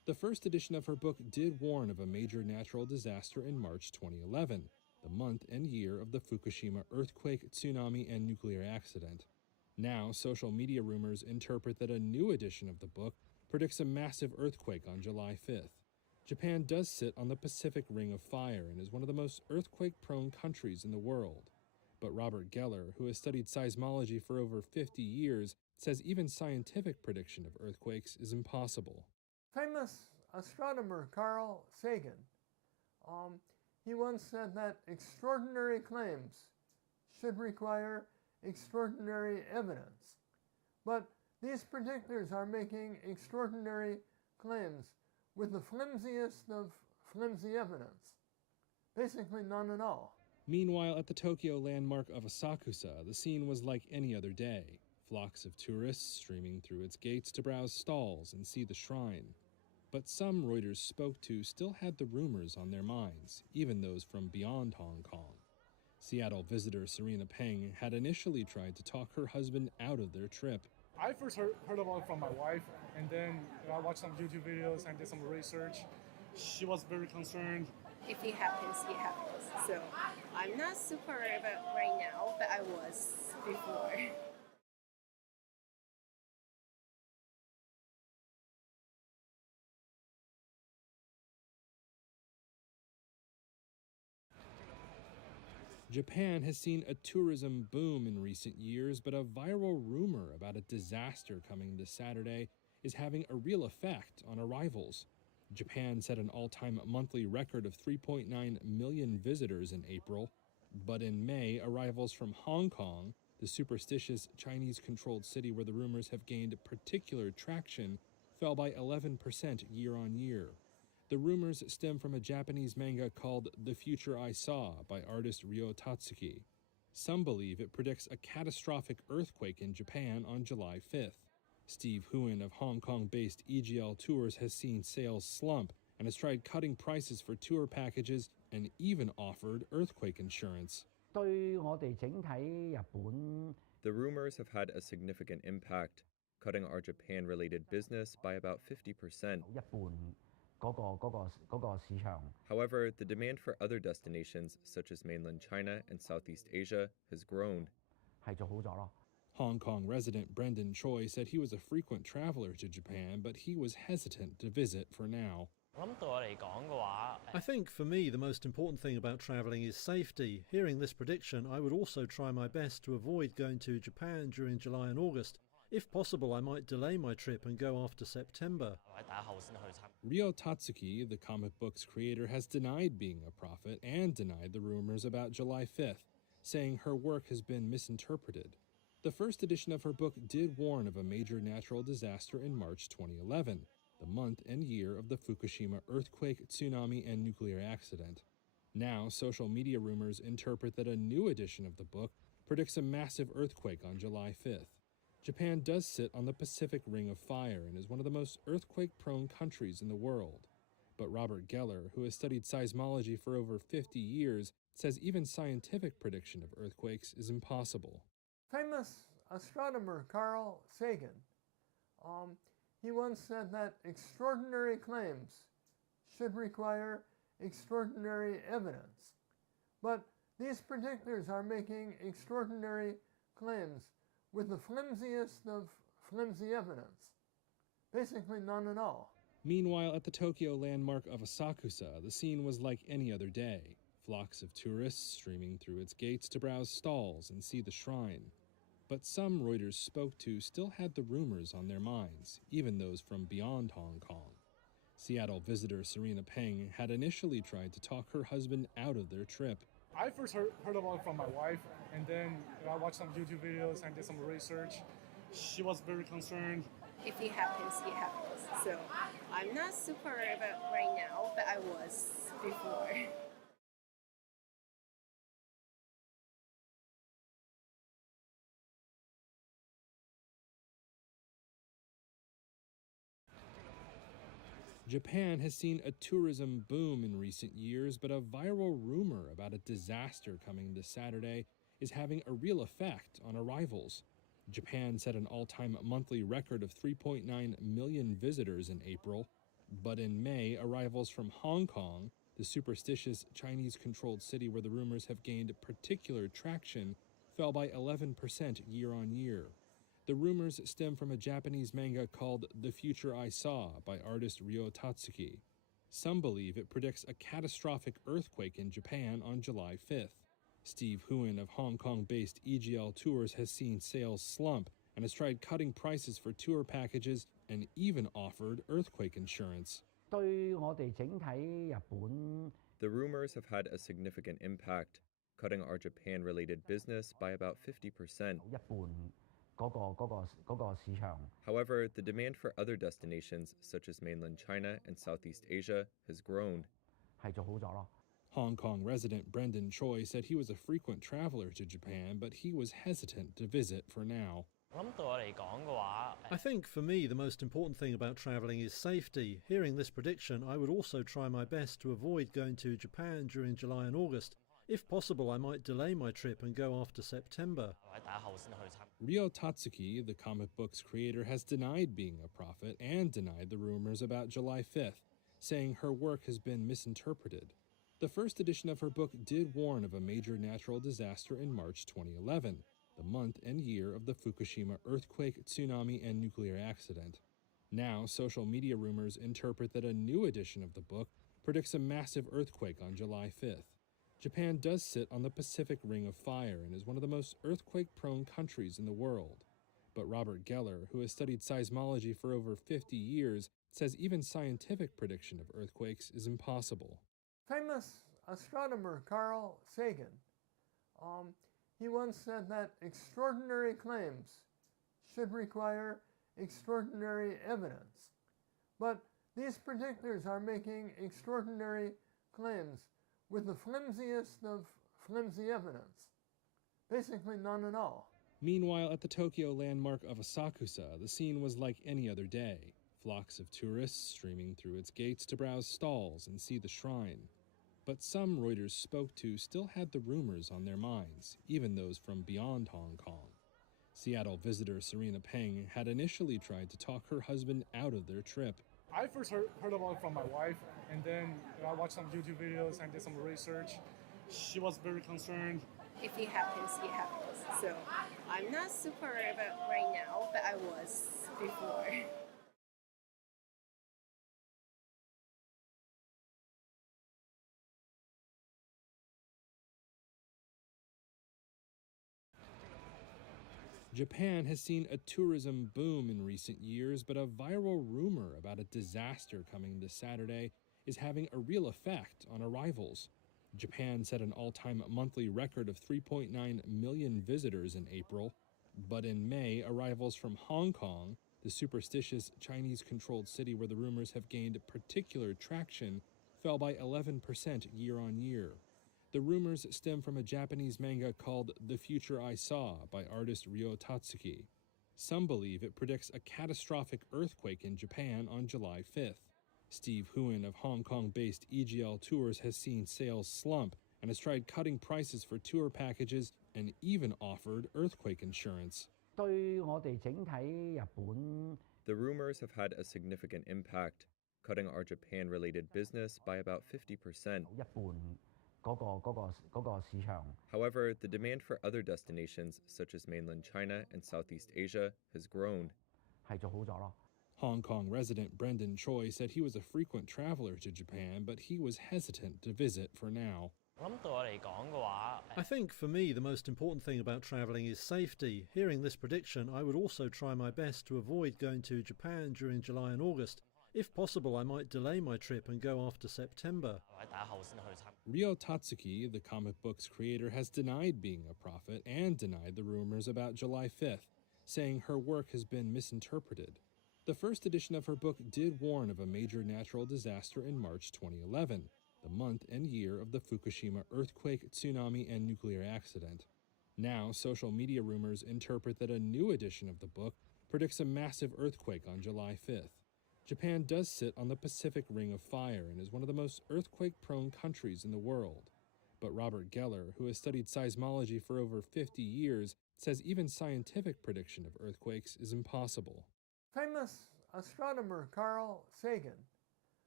The first edition of her book did warn of a major natural disaster in March 2011, the month and year of the Fukushima earthquake, tsunami, and nuclear accident. Now, social media rumors interpret that a new edition of the book predicts a massive earthquake on July 5th. Japan does sit on the Pacific Ring of Fire and is one of the most earthquake-prone countries in the world. But Robert Geller, who has studied seismology for over 50 years, says even scientific prediction of earthquakes is impossible. Famous astronomer Carl Sagan, he once said that extraordinary claims should require extraordinary evidence. But these predictors are making extraordinary claims with the flimsiest of flimsy evidence. Basically none at all. Meanwhile, at the Tokyo landmark of Asakusa, the scene was like any other day. Flocks of tourists streaming through its gates to browse stalls and see the shrine. But some Reuters spoke to still had the rumors on their minds, even those from beyond Hong Kong. Seattle visitor Serena Peng had initially tried to talk her husband out of their trip. I first heard about it from my wife, and then I watched some YouTube videos and did some research. She was very concerned. If it happens, it happens. So I'm not super worried about right now, but I was before. Japan has seen a tourism boom in recent years, but a viral rumor about a disaster coming this Saturday is having a real effect on arrivals. Japan set an all-time monthly record of 3.9 million visitors in April, but in May, arrivals from Hong Kong, the superstitious Chinese-controlled city where the rumors have gained particular traction, fell by 11% year-on-year. The rumors stem from a Japanese manga called The Future I Saw by artist Ryo Tatsuki. Some believe it predicts a catastrophic earthquake in Japan on July 5th. Steve Huon of Hong Kong-based EGL Tours has seen sales slump and has tried cutting prices for tour packages and even offered earthquake insurance. 對我哋整體日本 The rumors have had a significant impact, cutting our Japan-related business by about 50%. 一半嗰個市場 However, the demand for other destinations, such as mainland China and Southeast Asia, has grown. 係做好咗咯。 Hong Kong resident Brendan Choi said he was a frequent traveler to Japan, but he was hesitant to visit for now. I think for me the most important thing about travelling is safety. Hearing this prediction, I would also try my best to avoid going to Japan during July and August. If possible, I might delay my trip and go after September. Ryo Tatsuki, the comic book's creator, has denied being a prophet and denied the rumors about July 5th, saying her work has been misinterpreted. The first edition of her book did warn of a major natural disaster in March 2011, the month and year of the Fukushima earthquake, tsunami, and nuclear accident. Now, social media rumors interpret that a new edition of the book predicts a massive earthquake on July 5th. Japan does sit on the Pacific Ring of Fire and is one of the most earthquake-prone countries in the world. But Robert Geller, who has studied seismology for over 50 years, says even scientific prediction of earthquakes is impossible. Famous astronomer Carl Sagan, he once said that extraordinary claims should require extraordinary evidence. But these predictors are making extraordinary claims with the flimsiest of flimsy evidence. Basically none at all. Meanwhile, at the Tokyo landmark of Asakusa, the scene was like any other day. Flocks of tourists streaming through its gates to browse stalls and see the shrine. But some Reuters spoke to still had the rumors on their minds, even those from beyond Hong Kong. Seattle visitor Serena Peng had initially tried to talk her husband out of their trip. I first heard about it from my wife, and then I watched some YouTube videos and did some research. She was very concerned. If it happens, it happens. So I'm not super worried about right now, but I was before. Japan has seen a tourism boom in recent years, but a viral rumor about a disaster coming this Saturday is having a real effect on arrivals. Japan set an all-time monthly record of 3.9 million visitors in April, But in May, arrivals from Hong Kong, the superstitious Chinese-controlled city where the rumors have gained particular traction, fell by 11% year on year. The rumors stem from a Japanese manga called The Future I Saw by artist Ryo Tatsuki. Some believe it predicts a catastrophic earthquake in Japan on July 5th. Steve Huon of Hong Kong-based EGL Tours has seen sales slump and has tried cutting prices for tour packages and even offered earthquake insurance. 對我哋整體日本 The rumors have had a significant impact, cutting our Japan-related business by about 50%. 一半嗰個市場 However, the demand for other destinations, such as mainland China and Southeast Asia, has grown. 係做好咗咯。 Hong Kong resident Brendan Choi said he was a frequent traveler to Japan, but he was hesitant to visit for now. I think for me the most important thing about travelling is safety. Hearing this prediction, I would also try my best to avoid going to Japan during July and August. If possible, I might delay my trip and go after September. Ryo Tatsuki, the comic book's creator, has denied being a prophet and denied the rumors about July 5th, saying her work has been misinterpreted. The first edition of her book did warn of a major natural disaster in March 2011, the month and year of the Fukushima earthquake, tsunami, and nuclear accident. Now, social media rumors interpret that a new edition of the book predicts a massive earthquake on July 5th. Japan does sit on the Pacific Ring of Fire and is one of the most earthquake-prone countries in the world. But Robert Geller, who has studied seismology for over 50 years, says even scientific prediction of earthquakes is impossible. Famous astronomer Carl Sagan, he once said that extraordinary claims should require extraordinary evidence. But these predictors are making extraordinary claims with the flimsiest of flimsy evidence. Basically none at all. Meanwhile, at the Tokyo landmark of Asakusa, the scene was like any other day. Flocks of tourists streaming through its gates to browse stalls and see the shrine. But some Reuters spoke to still had the rumors on their minds, even those from beyond Hong Kong. Seattle visitor Serena Peng had initially tried to talk her husband out of their trip. I first heard about it from my wife, and then I watched some YouTube videos and did some research. She was very concerned. If it happens, it happens. So I'm not super worried about right now, but I was before. Japan has seen a tourism boom in recent years, but a viral rumor about a disaster coming this Saturday is having a real effect on arrivals. Japan set an all-time monthly record of 3.9 million visitors in April, but in May, arrivals from Hong Kong, the superstitious Chinese-controlled city where the rumors have gained particular traction, fell by 11% year on year. The rumors stem from a Japanese manga called The Future I Saw by artist Ryo Tatsuki. Some believe it predicts a catastrophic earthquake in Japan on July 5th. Steve Huon of Hong Kong-based EGL Tours has seen sales slump and has tried cutting prices for tour packages and even offered earthquake insurance. 對我哋整體日本 The rumors have had a significant impact, cutting our Japan-related business by about 50%. 一半嗰個市場 However, the demand for other destinations, such as mainland China and Southeast Asia, has grown. 係做好咗咯。 Hong Kong resident Brendan Choi said he was a frequent traveler to Japan, but he was hesitant to visit for now. I think for me the most important thing about travelling is safety. Hearing this prediction, I would also try my best to avoid going to Japan during July and August. If possible, I might delay my trip and go after September. Ryo Tatsuki, the comic book's creator, has denied being a prophet and denied the rumors about July 5th, saying her work has been misinterpreted. The first edition of her book did warn of a major natural disaster in March 2011, the month and year of the Fukushima earthquake, tsunami, and nuclear accident. Now, social media rumors interpret that a new edition of the book predicts a massive earthquake on July 5th. Japan does sit on the Pacific Ring of Fire and is one of the most earthquake-prone countries in the world. But Robert Geller, who has studied seismology for over 50 years, says even scientific prediction of earthquakes is impossible. Famous astronomer Carl Sagan,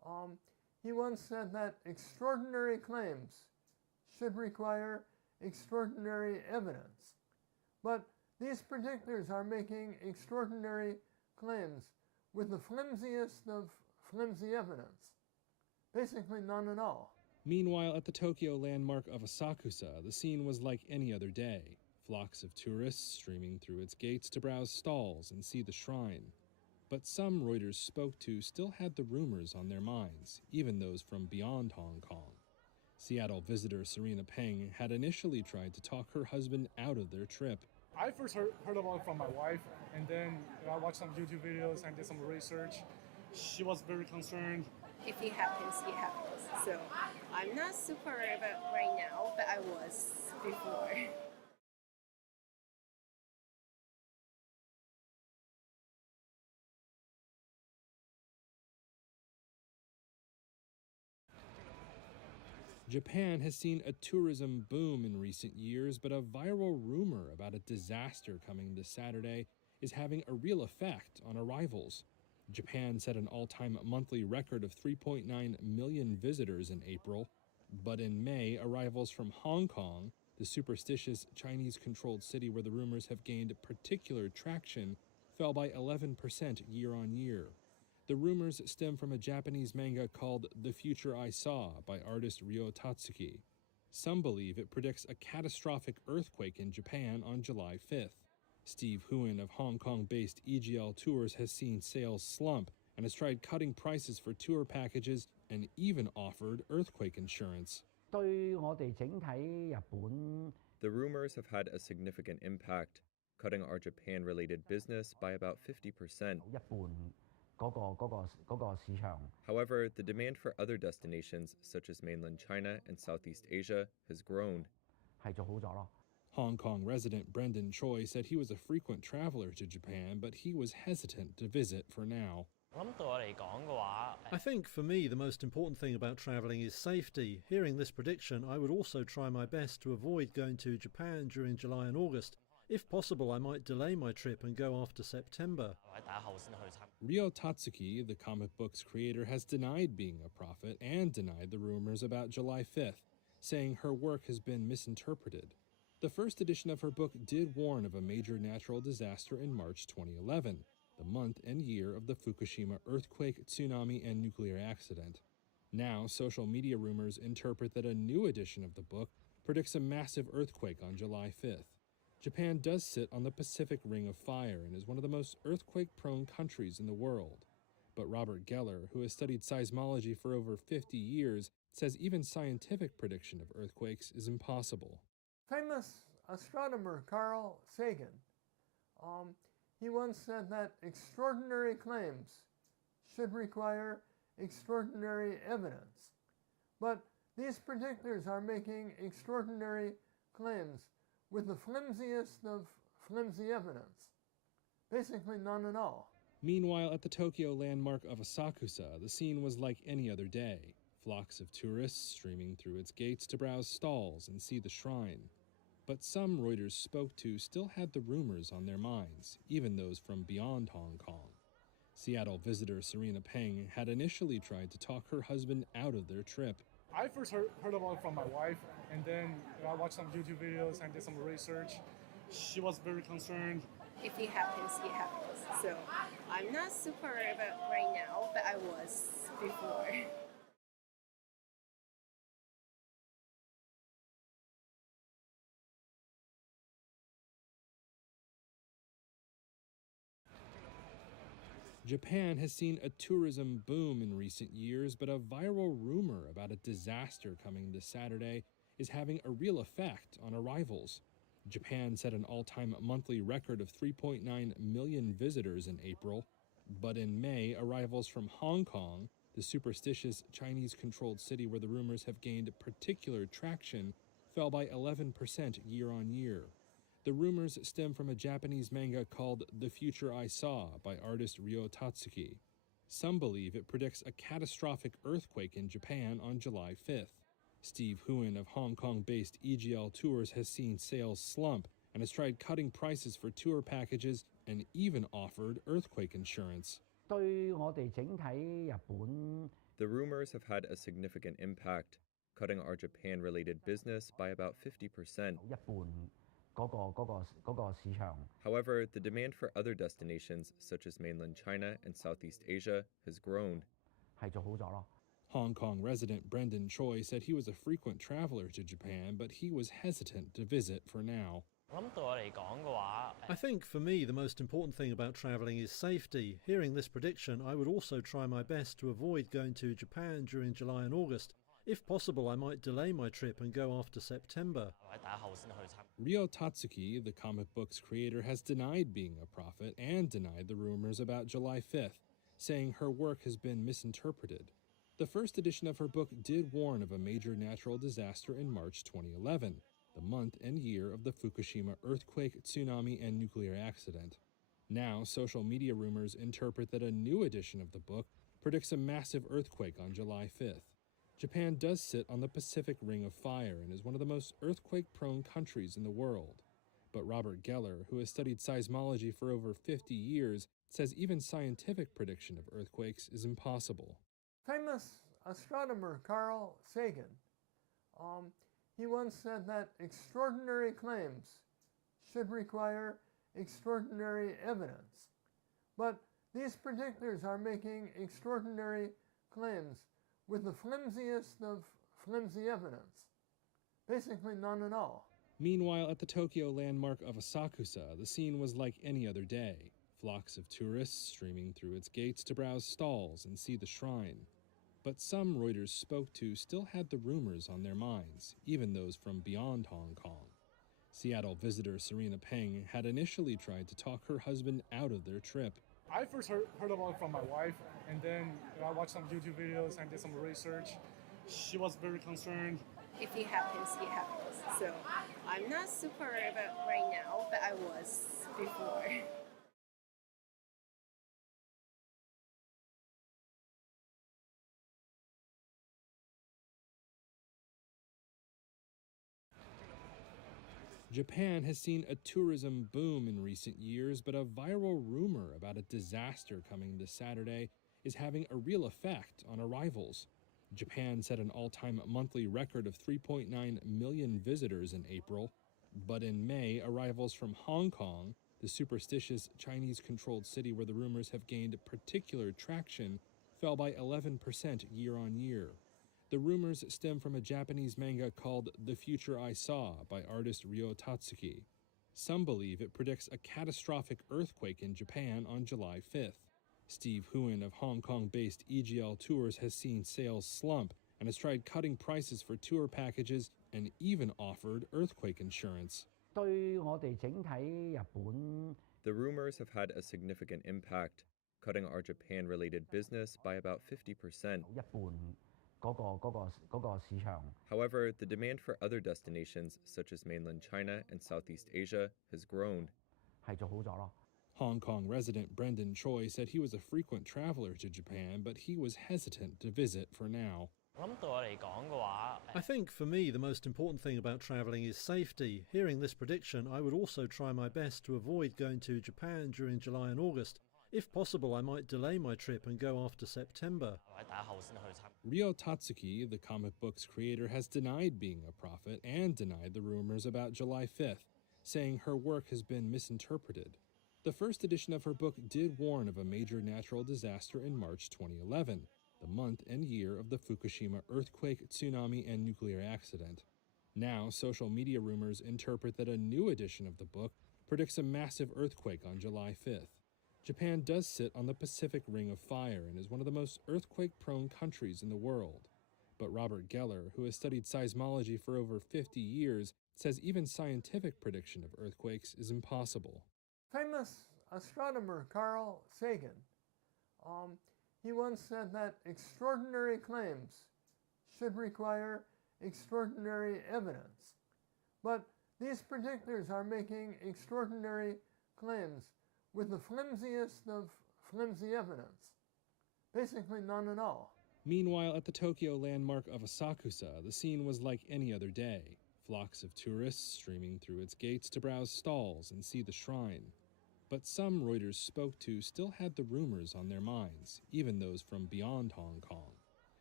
He once said that extraordinary claims should require extraordinary evidence. But these predictors are making extraordinary claims with the flimsiest of flimsy evidence. Basically none at all. Meanwhile, at the Tokyo landmark of Asakusa, the scene was like any other day. Flocks of tourists streaming through its gates to browse stalls and see the shrine. But some Reuters spoke to still had the rumors on their minds, even those from beyond Hong Kong. Seattle visitor Serena Peng had initially tried to talk her husband out of their trip. I first heard about it from my wife, and then I watched some YouTube videos and did some research. She was very concerned. If it happens, it happens. So I'm not super worried about right now, but I was before. Japan has seen a tourism boom in recent years, but a viral rumor about a disaster coming this Saturday is having a real effect on arrivals. Japan set an all-time monthly record of 3.9 million visitors in April, but in May, arrivals from Hong Kong, the superstitious Chinese-controlled city where the rumors have gained particular traction, fell by 11% year-on-year. The rumors stem from a Japanese manga called The Future I Saw by artist Ryo Tatsuki. Some believe it predicts a catastrophic earthquake in Japan on July 5th. Steve Huon of Hong Kong-based EGL Tours has seen sales slump and has tried cutting prices for tour packages and even offered earthquake insurance. 對我哋整體日本 The rumors have had a significant impact, cutting our Japan-related business by about 50%. 一半嗰個市場 However, the demand for other destinations, such as mainland China and Southeast Asia, has grown. 係做好咗咯。 Hong Kong resident Brendan Choi said he was a frequent traveler to Japan, but he was hesitant to visit for now. I think for me the most important thing about travelling is safety. Hearing this prediction, I would also try my best to avoid going to Japan during July and August. If possible, I might delay my trip and go after September. Ryo Tatsuki, the comic book's creator, has denied being a prophet and denied the rumors about July 5th, saying her work has been misinterpreted. The first edition of her book did warn of a major natural disaster in March 2011, the month and year of the Fukushima earthquake, tsunami, and nuclear accident. Now, social media rumors interpret that a new edition of the book predicts a massive earthquake on July 5th. Japan does sit on the Pacific Ring of Fire and is one of the most earthquake-prone countries in the world. But Robert Geller, who has studied seismology for over 50 years, says even scientific prediction of earthquakes is impossible. Famous astronomer Carl Sagan, he once said that extraordinary claims should require extraordinary evidence. But these predictors are making extraordinary claims with the flimsiest of flimsy evidence. Basically none at all. Meanwhile, at the Tokyo landmark of Asakusa, the scene was like any other day. Flocks of tourists streaming through its gates to browse stalls and see the shrine. But some Reuters spoke to still had the rumors on their minds, even those from beyond Hong Kong. Seattle visitor Serena Peng had initially tried to talk her husband out of their trip. I first heard about it from my wife, and then I watched some YouTube videos and did some research. She was very concerned. If it happens, it happens. So I'm not super worried about right now, but I was before. Japan has seen a tourism boom in recent years, but a viral rumor about a disaster coming this Saturday is having a real effect on arrivals. Japan set an all-time monthly record of 3.9 million visitors in April, but in May, arrivals from Hong Kong, the superstitious Chinese-controlled city where the rumors have gained particular traction, fell by 11% year-on-year. The rumors stem from a Japanese manga called The Future I Saw by artist Ryo Tatsuki. Some believe it predicts a catastrophic earthquake in Japan on July 5th. Steve Huon of Hong Kong-based EGL Tours has seen sales slump and has tried cutting prices for tour packages and even offered earthquake insurance. 對我哋整體日本 The rumors have had a significant impact, cutting our Japan-related business by about 50%. 一半嗰個市場 However, the demand for other destinations, such as mainland China and Southeast Asia, has grown. 係做好咗咯。 Hong Kong resident Brendan Choi said he was a frequent traveler to Japan, but he was hesitant to visit for now. I think for me the most important thing about travelling is safety. Hearing this prediction, I would also try my best to avoid going to Japan during July and August. If possible, I might delay my trip and go after September. Ryo Tatsuki, the comic book's creator, has denied being a prophet and denied the rumors about July 5th, saying her work has been misinterpreted. The first edition of her book did warn of a major natural disaster in March 2011, the month and year of the Fukushima earthquake, tsunami, and nuclear accident. Now, social media rumors interpret that a new edition of the book predicts a massive earthquake on July 5th. Japan does sit on the Pacific Ring of Fire and is one of the most earthquake-prone countries in the world. But Robert Geller, who has studied seismology for over 50 years, says even scientific prediction of earthquakes is impossible. Famous astronomer Carl Sagan, he once said that extraordinary claims should require extraordinary evidence. But these predictors are making extraordinary claims with the flimsiest of flimsy evidence. Basically none at all. Meanwhile, at the Tokyo landmark of Asakusa, the scene was like any other day. Flocks of tourists streaming through its gates to browse stalls and see the shrine. But some Reuters spoke to still had the rumors on their minds, even those from beyond Hong Kong. Seattle visitor Serena Peng had initially tried to talk her husband out of their trip. I first heard about it from my wife, and then I watched some YouTube videos and did some research. She was very concerned. If it happens, it happens. So I'm not super worried about right now, but I was before. Japan has seen a tourism boom in recent years, but a viral rumor about a disaster coming this Saturday is having a real effect on arrivals. Japan set an all-time monthly record of 3.9 million visitors in April, but in May, arrivals from Hong Kong, the superstitious Chinese-controlled city where the rumors have gained particular traction, fell by 11% year-on-year. The rumors stem from a Japanese manga called The Future I Saw by artist Ryo Tatsuki. Some believe it predicts a catastrophic earthquake in Japan on July 5th. Steve Huon of Hong Kong-based EGL Tours has seen sales slump and has tried cutting prices for tour packages and even offered earthquake insurance. 對我哋整體日本 The rumors have had a significant impact, cutting our Japan-related business by about 50%. 一半嗰個市場 However, the demand for other destinations, such as mainland China and Southeast Asia, has grown. 係做好咗咯。 Hong Kong resident Brendan Choi said he was a frequent traveler to Japan, but he was hesitant to visit for now. I think for me the most important thing about travelling is safety. Hearing this prediction, I would also try my best to avoid going to Japan during July and August. If possible, I might delay my trip and go after September. Ryo Tatsuki, the comic book's creator, has denied being a prophet and denied the rumors about July 5th, saying her work has been misinterpreted. The first edition of her book did warn of a major natural disaster in March 2011, the month and year of the Fukushima earthquake, tsunami, and nuclear accident. Now, social media rumors interpret that a new edition of the book predicts a massive earthquake on July 5th. Japan does sit on the Pacific Ring of Fire and is one of the most earthquake-prone countries in the world. But Robert Geller, who has studied seismology for over 50 years, says even scientific prediction of earthquakes is impossible. Famous astronomer Carl Sagan, he once said that extraordinary claims should require extraordinary evidence. But these predictors are making extraordinary claims with the flimsiest of flimsy evidence. Basically none at all. Meanwhile, at the Tokyo landmark of Asakusa, the scene was like any other day. Flocks of tourists streaming through its gates to browse stalls and see the shrine. But some Reuters spoke to still had the rumors on their minds, even those from beyond Hong Kong.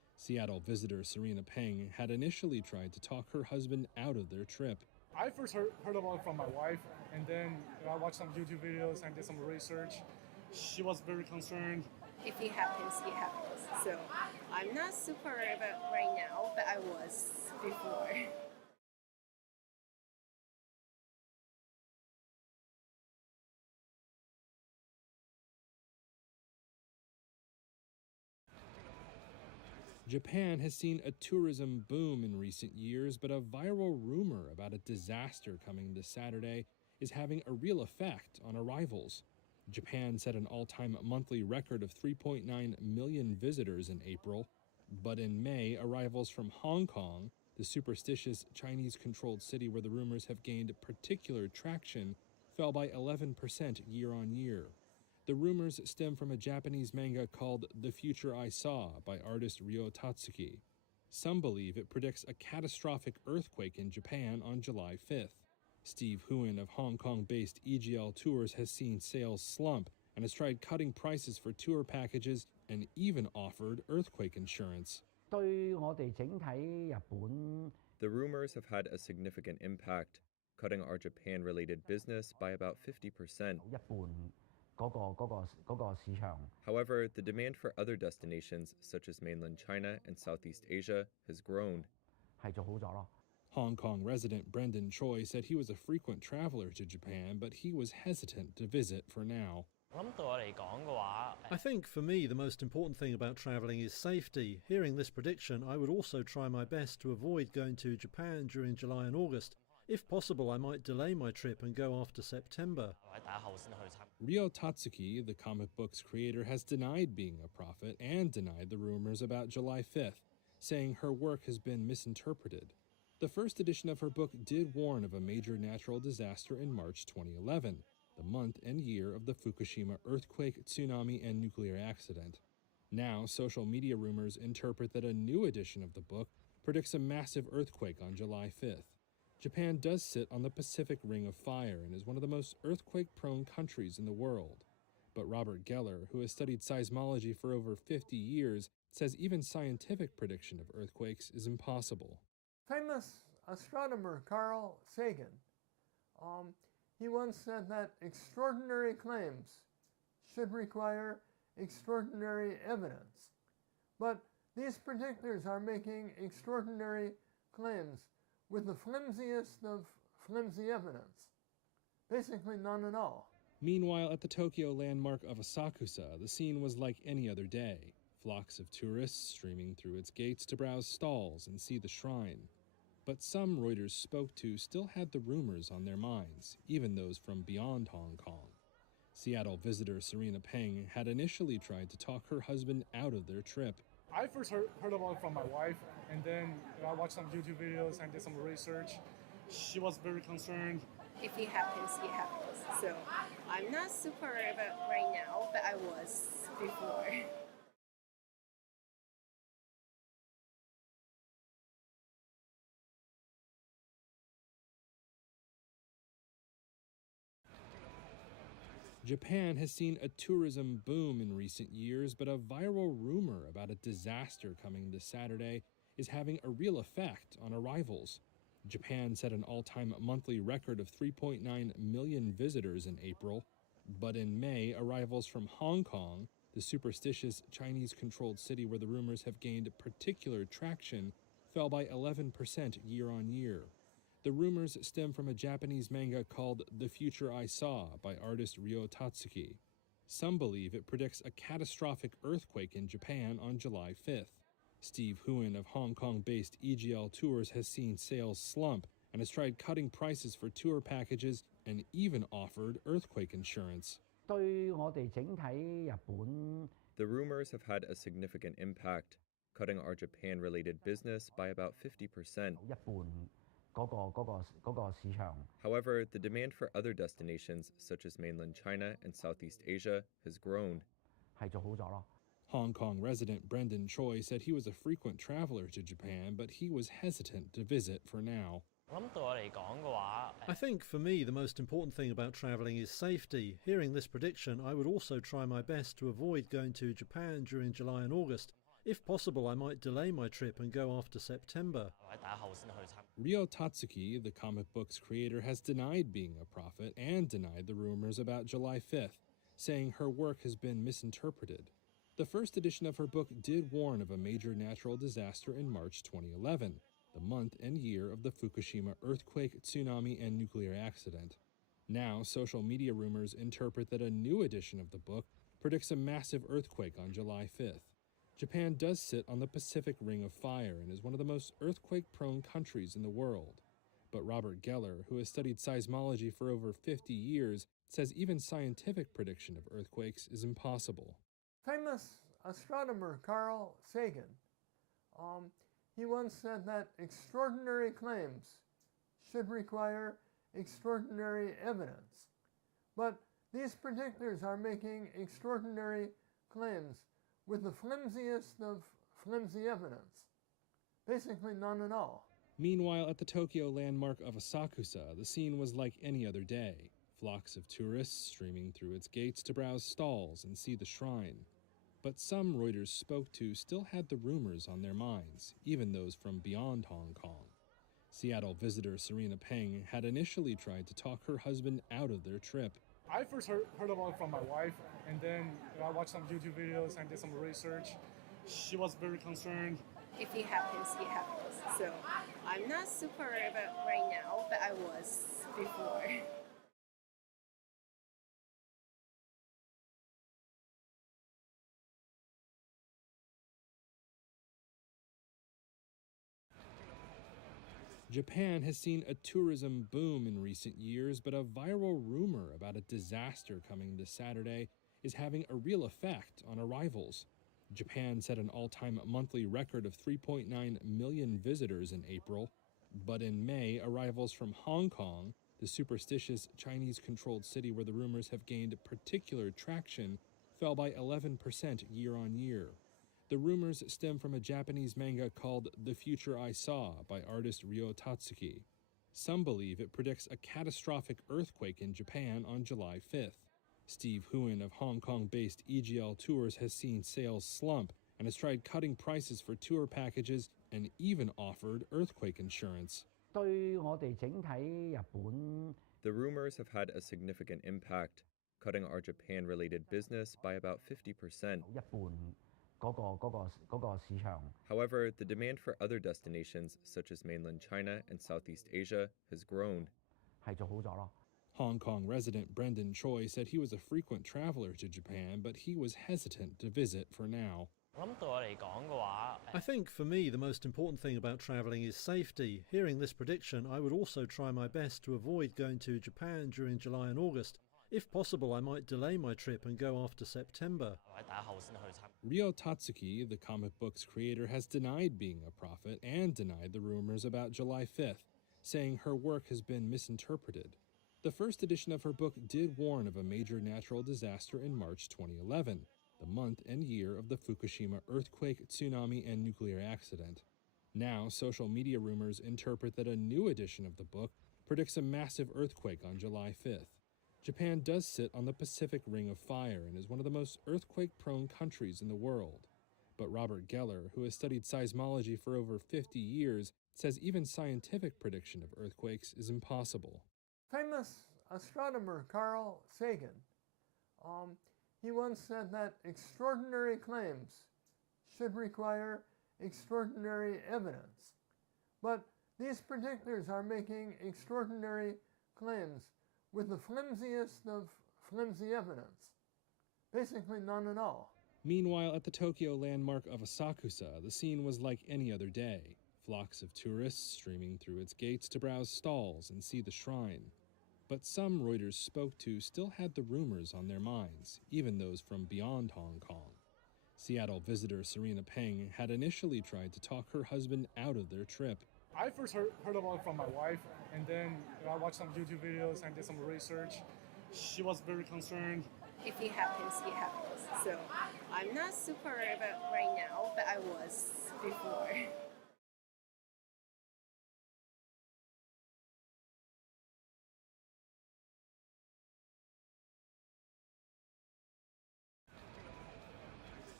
Seattle visitor Serena Peng had initially tried to talk her husband out of their trip. I first heard about it from my wife, and then I watched some YouTube videos and did some research. She was very concerned. If it happens, it happens. So I'm not super worried about right now, but I was before. Japan has seen a tourism boom in recent years, but a viral rumor about a disaster coming this Saturday is having a real effect on arrivals. Japan set an all-time monthly record of 3.9 million visitors in April, but in May, arrivals from Hong Kong, the superstitious Chinese-controlled city where the rumors have gained particular traction, fell by 11% year-on-year. The rumors stem from a Japanese manga called The Future I Saw by artist Ryo Tatsuki. Some believe it predicts a catastrophic earthquake in Japan on July 5th. Steve Huen of Hong Kong-based EGL Tours has seen sales slump and has tried cutting prices for tour packages and even offered earthquake insurance. 對我哋整體日本 The rumors have had a significant impact, cutting our Japan-related business by about 50%. 一半嗰個市場 However, the demand for other destinations, such as mainland China and Southeast Asia, has grown. 係做好咗咯。 Hong Kong resident Brendan Choi said he was a frequent traveler to Japan, but he was hesitant to visit for now. I think for me the most important thing about travelling is safety. Hearing this prediction, I would also try my best to avoid going to Japan during July and August. If possible, I might delay my trip and go after September. Ryo Tatsuki, the comic book's creator, has denied being a prophet and denied the rumors about July 5th, saying her work has been misinterpreted. The first edition of her book did warn of a major natural disaster in March 2011, the month and year of the Fukushima earthquake, tsunami, and nuclear accident. Now, social media rumors interpret that a new edition of the book predicts a massive earthquake on July 5th. Japan does sit on the Pacific Ring of Fire and is one of the most earthquake-prone countries in the world. But Robert Geller, who has studied seismology for over 50 years, says even scientific prediction of earthquakes is impossible. Famous astronomer Carl Sagan, he once said that extraordinary claims should require extraordinary evidence. But these predictors are making extraordinary claims with the flimsiest of flimsy evidence. Basically none at all. Meanwhile, at the Tokyo landmark of Asakusa, the scene was like any other day. Flocks of tourists streaming through its gates to browse stalls and see the shrine. But some Reuters spoke to still had the rumors on their minds, even those from beyond Hong Kong. Seattle visitor Serena Peng had initially tried to talk her husband out of their trip. I first heard about it from my wife, and then I watched some YouTube videos and did some research. She was very concerned. If it happens, it happens. So I'm not super worried about right now, but I was before. Japan has seen a tourism boom in recent years, but a viral rumor about a disaster coming this Saturday is having a real effect on arrivals. Japan set an all-time monthly record of 3.9 million visitors in April, but in May, arrivals from Hong Kong, the superstitious Chinese-controlled city where the rumors have gained particular traction, fell by 11% year-on-year. The rumors stem from a Japanese manga called The Future I Saw by artist Ryo Tatsuki. Some believe it predicts a catastrophic earthquake in Japan on July 5th. Steve Huen of Hong Kong-based EGL Tours has seen sales slump and has tried cutting prices for tour packages and even offered earthquake insurance. 對我哋整體日本 The rumors have had a significant impact, cutting our Japan-related business by about 50%. 一半嗰個市場 However, the demand for other destinations, such as mainland China and Southeast Asia, has grown. 係做好咗咯。 Hong Kong resident Brendan Choi said he was a frequent traveler to Japan, but he was hesitant to visit for now. I think for me the most important thing about travelling is safety. Hearing this prediction, I would also try my best to avoid going to Japan during July and August. If possible, I might delay my trip and go after September. Ryo Tatsuki, the comic book's creator, has denied being a prophet and denied the rumors about July 5th, saying her work has been misinterpreted. The first edition of her book did warn of a major natural disaster in March 2011, the month and year of the Fukushima earthquake, tsunami, and nuclear accident. Now, social media rumors interpret that a new edition of the book predicts a massive earthquake on July 5th. Japan does sit on the Pacific Ring of Fire and is one of the most earthquake-prone countries in the world. But Robert Geller, who has studied seismology for over 50 years, says even scientific prediction of earthquakes is impossible. Famous astronomer Carl Sagan, he once said that extraordinary claims should require extraordinary evidence. But these predictors are making extraordinary claims with the flimsiest of flimsy evidence. Basically none at all. Meanwhile, at the Tokyo landmark of Asakusa, the scene was like any other day. Flocks of tourists streaming through its gates to browse stalls and see the shrine. But some Reuters spoke to still had the rumors on their minds, even those from beyond Hong Kong. Seattle visitor Serena Peng had initially tried to talk her husband out of their trip. I first heard about it from my wife, and then I watched some YouTube videos and did some research. She was very concerned. If it happens, it happens. So I'm not super worried about right now, but I was before. Japan has seen a tourism boom in recent years, but a viral rumor about a disaster coming this Saturday is having a real effect on arrivals. Japan set an all-time monthly record of 3.9 million visitors in April, but in May, arrivals from Hong Kong, the superstitious Chinese-controlled city where the rumors have gained particular traction, fell by 11% year-on-year. The rumors stem from a Japanese manga called The Future I Saw by artist Ryo Tatsuki. Some believe it predicts a catastrophic earthquake in Japan on July 5th. Steve Huon of Hong Kong-based EGL Tours has seen sales slump and has tried cutting prices for tour packages and even offered earthquake insurance. 對我哋整體日本 The rumors have had a significant impact, cutting our Japan-related business by about 50%. 一半嗰個市場。 However, the demand for other destinations, such as mainland China and Southeast Asia, has grown. 係做好咗咯。 Hong Kong resident Brendan Choi said he was a frequent traveler to Japan, but he was hesitant to visit for now. I think for me the most important thing about travelling is safety. Hearing this prediction, I would also try my best to avoid going to Japan during July and August. If possible, I might delay my trip and go after September. Ryo Tatsuki, the comic book's creator, has denied being a prophet and denied the rumors about July 5th, saying her work has been misinterpreted. The first edition of her book did warn of a major natural disaster in March 2011, the month and year of the Fukushima earthquake, tsunami, and nuclear accident. Now, social media rumors interpret that a new edition of the book predicts a massive earthquake on July 5th. Japan does sit on the Pacific Ring of Fire and is one of the most earthquake-prone countries in the world. But Robert Geller, who has studied seismology for over 50 years, says even scientific prediction of earthquakes is impossible. Famous astronomer Carl Sagan, he once said that extraordinary claims should require extraordinary evidence. But these predictors are making extraordinary claims with the flimsiest of flimsy evidence. Basically none at all. Meanwhile, at the Tokyo landmark of Asakusa, the scene was like any other day. Flocks of tourists streaming through its gates to browse stalls and see the shrine. But some Reuters spoke to still had the rumors on their minds, even those from beyond Hong Kong. Seattle visitor Serena Peng had initially tried to talk her husband out of their trip. I first heard about it from my wife, and then I watched some YouTube videos and did some research. She was very concerned. If it happens, it happens. So I'm not super worried about right now, but I was before.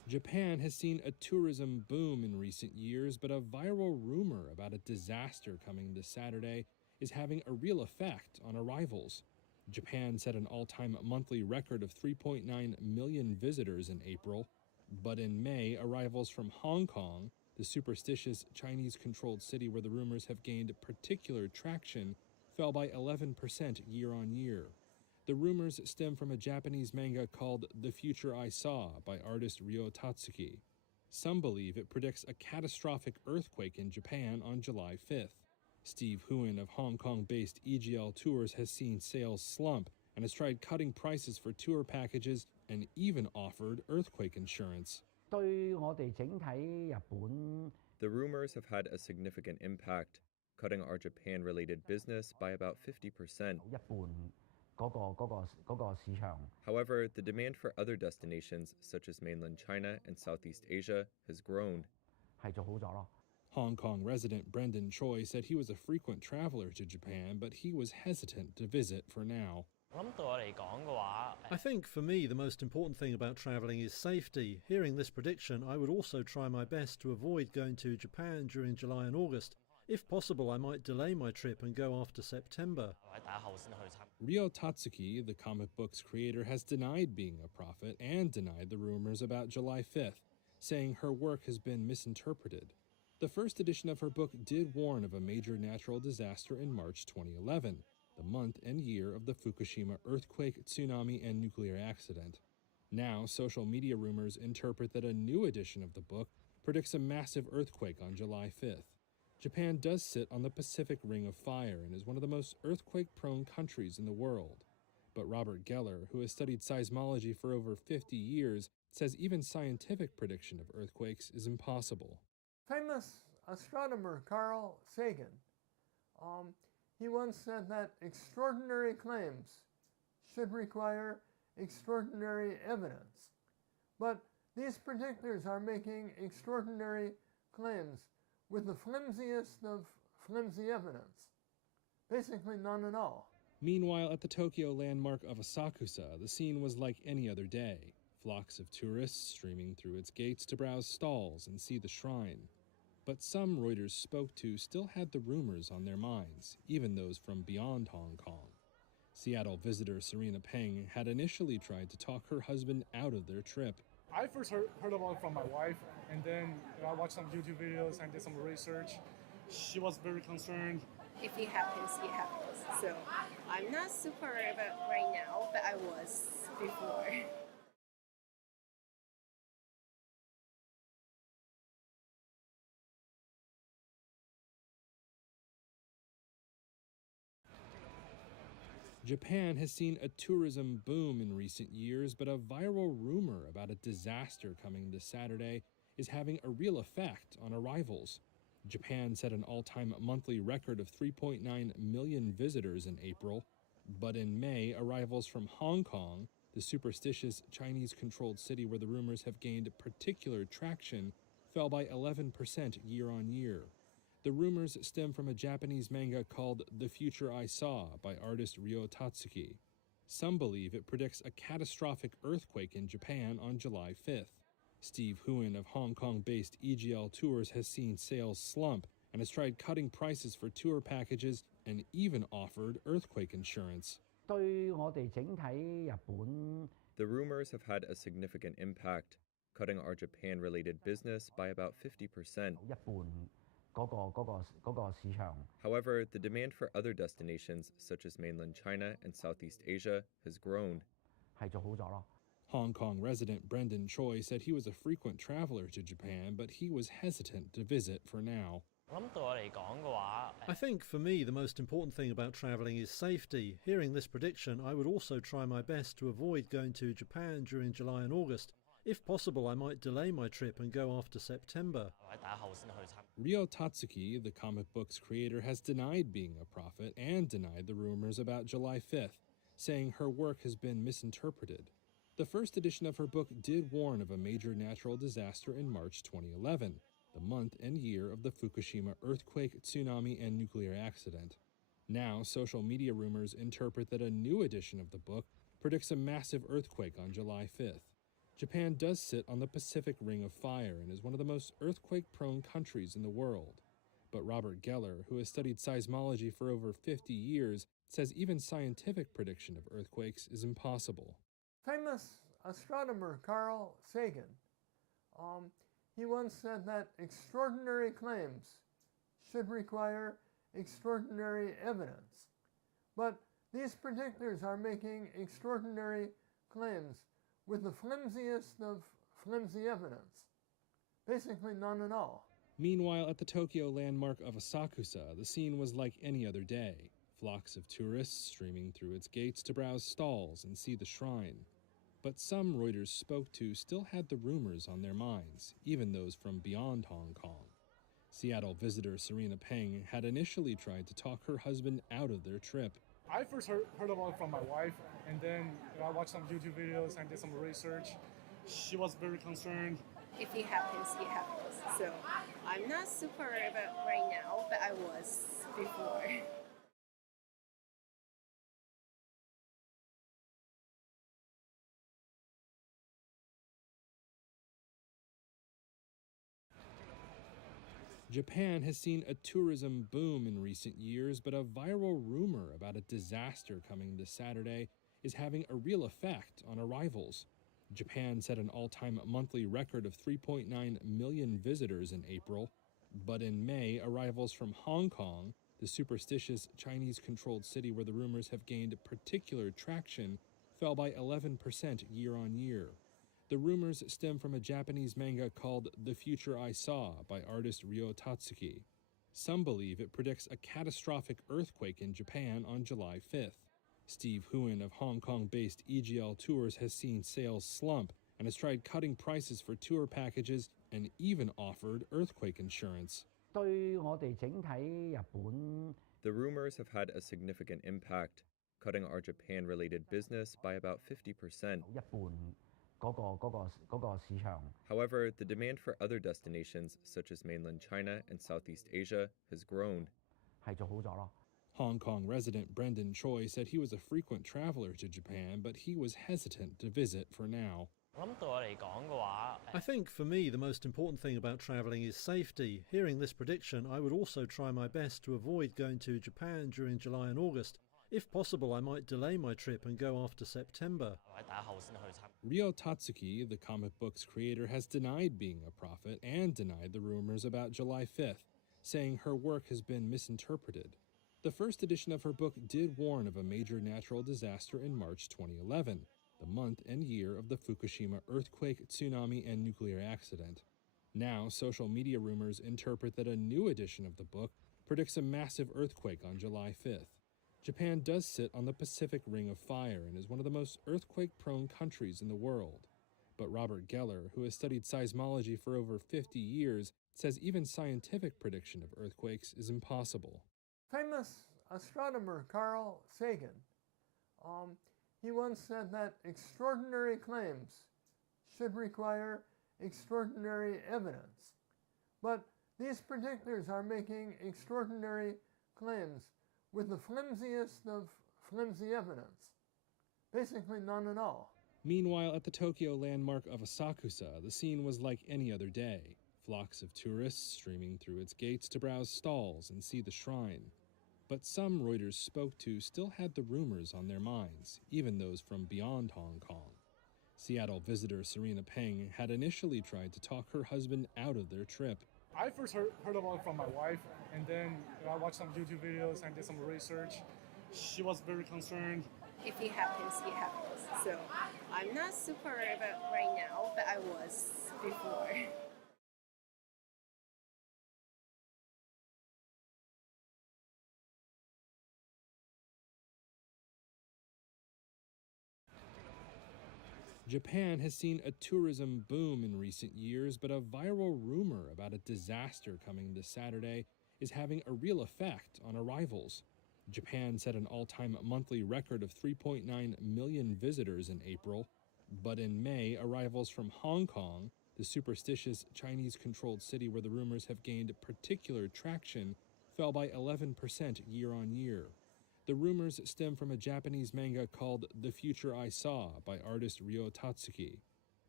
Japan has seen a tourism boom in recent years, but a viral rumor about a disaster coming this Saturday is having a real effect on arrivals. Japan set an all-time monthly record of 3.9 million visitors in April, but in May, arrivals from Hong Kong, the superstitious Chinese-controlled city where the rumors have gained particular traction, fell by 11% year-on-year. The rumors stem from a Japanese manga called The Future I Saw by artist Ryo Tatsuki. Some believe it predicts a catastrophic earthquake in Japan on July 5th. Steve Huon of Hong Kong-based EGL Tours has seen sales slump and has tried cutting prices for tour packages and even offered earthquake insurance. 對我哋整體日本 The rumors have had a significant impact, cutting our Japan-related business by about 50%. 一半嗰個市場 However, the demand for other destinations, such as mainland China and Southeast Asia, has grown. 係做好咗咯。 Hong Kong resident Brendan Choi said he was a frequent traveler to Japan, but he was hesitant to visit for now. I think for me the most important thing about travelling is safety. Hearing this prediction, I would also try my best to avoid going to Japan during July and August. If possible, I might delay my trip and go after September. Ryo Tatsuki, the comic book's creator, has denied being a prophet and denied the rumors about July 5th, saying her work has been misinterpreted. The first edition of her book did warn of a major natural disaster in March 2011, the month and year of the Fukushima earthquake, tsunami, and nuclear accident. Now, social media rumors interpret that a new edition of the book predicts a massive earthquake on July 5th. Japan does sit on the Pacific Ring of Fire and is one of the most earthquake-prone countries in the world. But Robert Geller, who has studied seismology for over 50 years, says even scientific prediction of earthquakes is impossible. Famous astronomer Carl Sagan, he once said that extraordinary claims should require extraordinary evidence. But these predictors are making extraordinary claims with the flimsiest of flimsy evidence. Basically none at all. Meanwhile, at the Tokyo landmark of Asakusa, the scene was like any other day. Flocks of tourists streaming through its gates to browse stalls and see the shrine. But some Reuters spoke to still had the rumors on their minds, even those from beyond Hong Kong. Seattle visitor Serena Peng had initially tried to talk her husband out of their trip. I first heard about it from my wife, and then I watched some YouTube videos and did some research. She was very concerned. If it happens, it happens. So I'm not super worried about right now, but I was before. Japan has seen a tourism boom in recent years, but a viral rumor about a disaster coming this Saturday is having a real effect on arrivals. Japan set an all-time monthly record of 3.9 million visitors in April, but in May, arrivals from Hong Kong, the superstitious Chinese-controlled city where the rumors have gained particular traction, fell by 11% year-on-year. The rumors stem from a Japanese manga called The Future I Saw by artist Ryo Tatsuki. Some believe it predicts a catastrophic earthquake in Japan on July 5th. Steve Huon of Hong Kong-based EGL Tours has seen sales slump and has tried cutting prices for tour packages and even offered earthquake insurance. 對我哋整體日本 The rumors have had a significant impact, cutting our Japan-related business by about 50%. 一半嗰個市場 However, the demand for other destinations, such as mainland China and Southeast Asia, has grown. 係做好咗咯。 Hong Kong resident Brendan Choi said he was a frequent traveler to Japan, but he was hesitant to visit for now. I think for me the most important thing about travelling is safety. Hearing this prediction, I would also try my best to avoid going to Japan during July and August. If possible, I might delay my trip and go after September. Ryo Tatsuki, the comic book's creator, has denied being a prophet and denied the rumors about July 5th, saying her work has been misinterpreted. The first edition of her book did warn of a major natural disaster in March 2011, the month and year of the Fukushima earthquake, tsunami, and nuclear accident. Now, social media rumors interpret that a new edition of the book predicts a massive earthquake on July 5th. Japan does sit on the Pacific Ring of Fire and is one of the most earthquake-prone countries in the world. But Robert Geller, who has studied seismology for over 50 years, says even scientific prediction of earthquakes is impossible. Famous astronomer Carl Sagan, he once said that extraordinary claims should require extraordinary evidence. But these predictors are making extraordinary claims with the flimsiest of flimsy evidence. Basically none at all. Meanwhile, at the Tokyo landmark of Asakusa, the scene was like any other day. Flocks of tourists streaming through its gates to browse stalls and see the shrine. But some Reuters spoke to still had the rumors on their minds, even those from beyond Hong Kong. Seattle visitor Serena Peng had initially tried to talk her husband out of their trip. I first heard about it from my wife, and then I watched some YouTube videos and did some research. She was very concerned. If it happens, it happens. So I'm not super worried about right now, but I was before. Japan has seen a tourism boom in recent years, but a viral rumor about a disaster coming this Saturday is having a real effect on arrivals. Japan set an all-time monthly record of 3.9 million visitors in April, but in May, arrivals from Hong Kong, the superstitious Chinese-controlled city where the rumors have gained particular traction, fell by 11% year-on-year. The rumors stem from a Japanese manga called The Future I Saw by artist Ryo Tatsuki. Some believe it predicts a catastrophic earthquake in Japan on July 5th. Steve Huon of Hong Kong-based EGL Tours has seen sales slump and has tried cutting prices for tour packages and even offered earthquake insurance. 對我哋整體日本 The rumors have had a significant impact, cutting our Japan-related business by about 50%. 一半嗰個市場。 However, the demand for other destinations, such as mainland China and Southeast Asia, has grown. 係做好咗咯。 Hong Kong resident Brendan Choi said he was a frequent traveler to Japan, but he was hesitant to visit for now. I think for me the most important thing about travelling is safety. Hearing this prediction, I would also try my best to avoid going to Japan during July and August. If possible, I might delay my trip and go after September. Ryo Tatsuki, the comic book's creator, has denied being a prophet and denied the rumors about July 5th, saying her work has been misinterpreted. The first edition of her book did warn of a major natural disaster in March 2011, the month and year of the Fukushima earthquake, tsunami, and nuclear accident. Now, social media rumors interpret that a new edition of the book predicts a massive earthquake on July 5th. Japan does sit on the Pacific Ring of Fire and is one of the most earthquake-prone countries in the world. But Robert Geller, who has studied seismology for over 50 years, says even scientific prediction of earthquakes is impossible. Famous astronomer Carl Sagan, he once said that extraordinary claims should require extraordinary evidence. But these predictors are making extraordinary claims with the flimsiest of flimsy evidence. Basically none at all. Meanwhile, at the Tokyo landmark of Asakusa, the scene was like any other day. Flocks of tourists streaming through its gates to browse stalls and see the shrine. But some Reuters spoke to still had the rumors on their minds, even those from beyond Hong Kong. Seattle visitor Serena Peng had initially tried to talk her husband out of their trip. I first heard about it from my wife, and then I watched some YouTube videos and did some research. She was very concerned. If it happens, it happens. So I'm not super worried about right now, but I was before. Japan has seen a tourism boom in recent years, but a viral rumor about a disaster coming this Saturday is having a real effect on arrivals. Japan set an all-time monthly record of 3.9 million visitors in April, but in May, arrivals from Hong Kong, the superstitious Chinese-controlled city where the rumors have gained particular traction, fell by 11% year-on-year. The rumors stem from a Japanese manga called The Future I Saw by artist Ryo Tatsuki.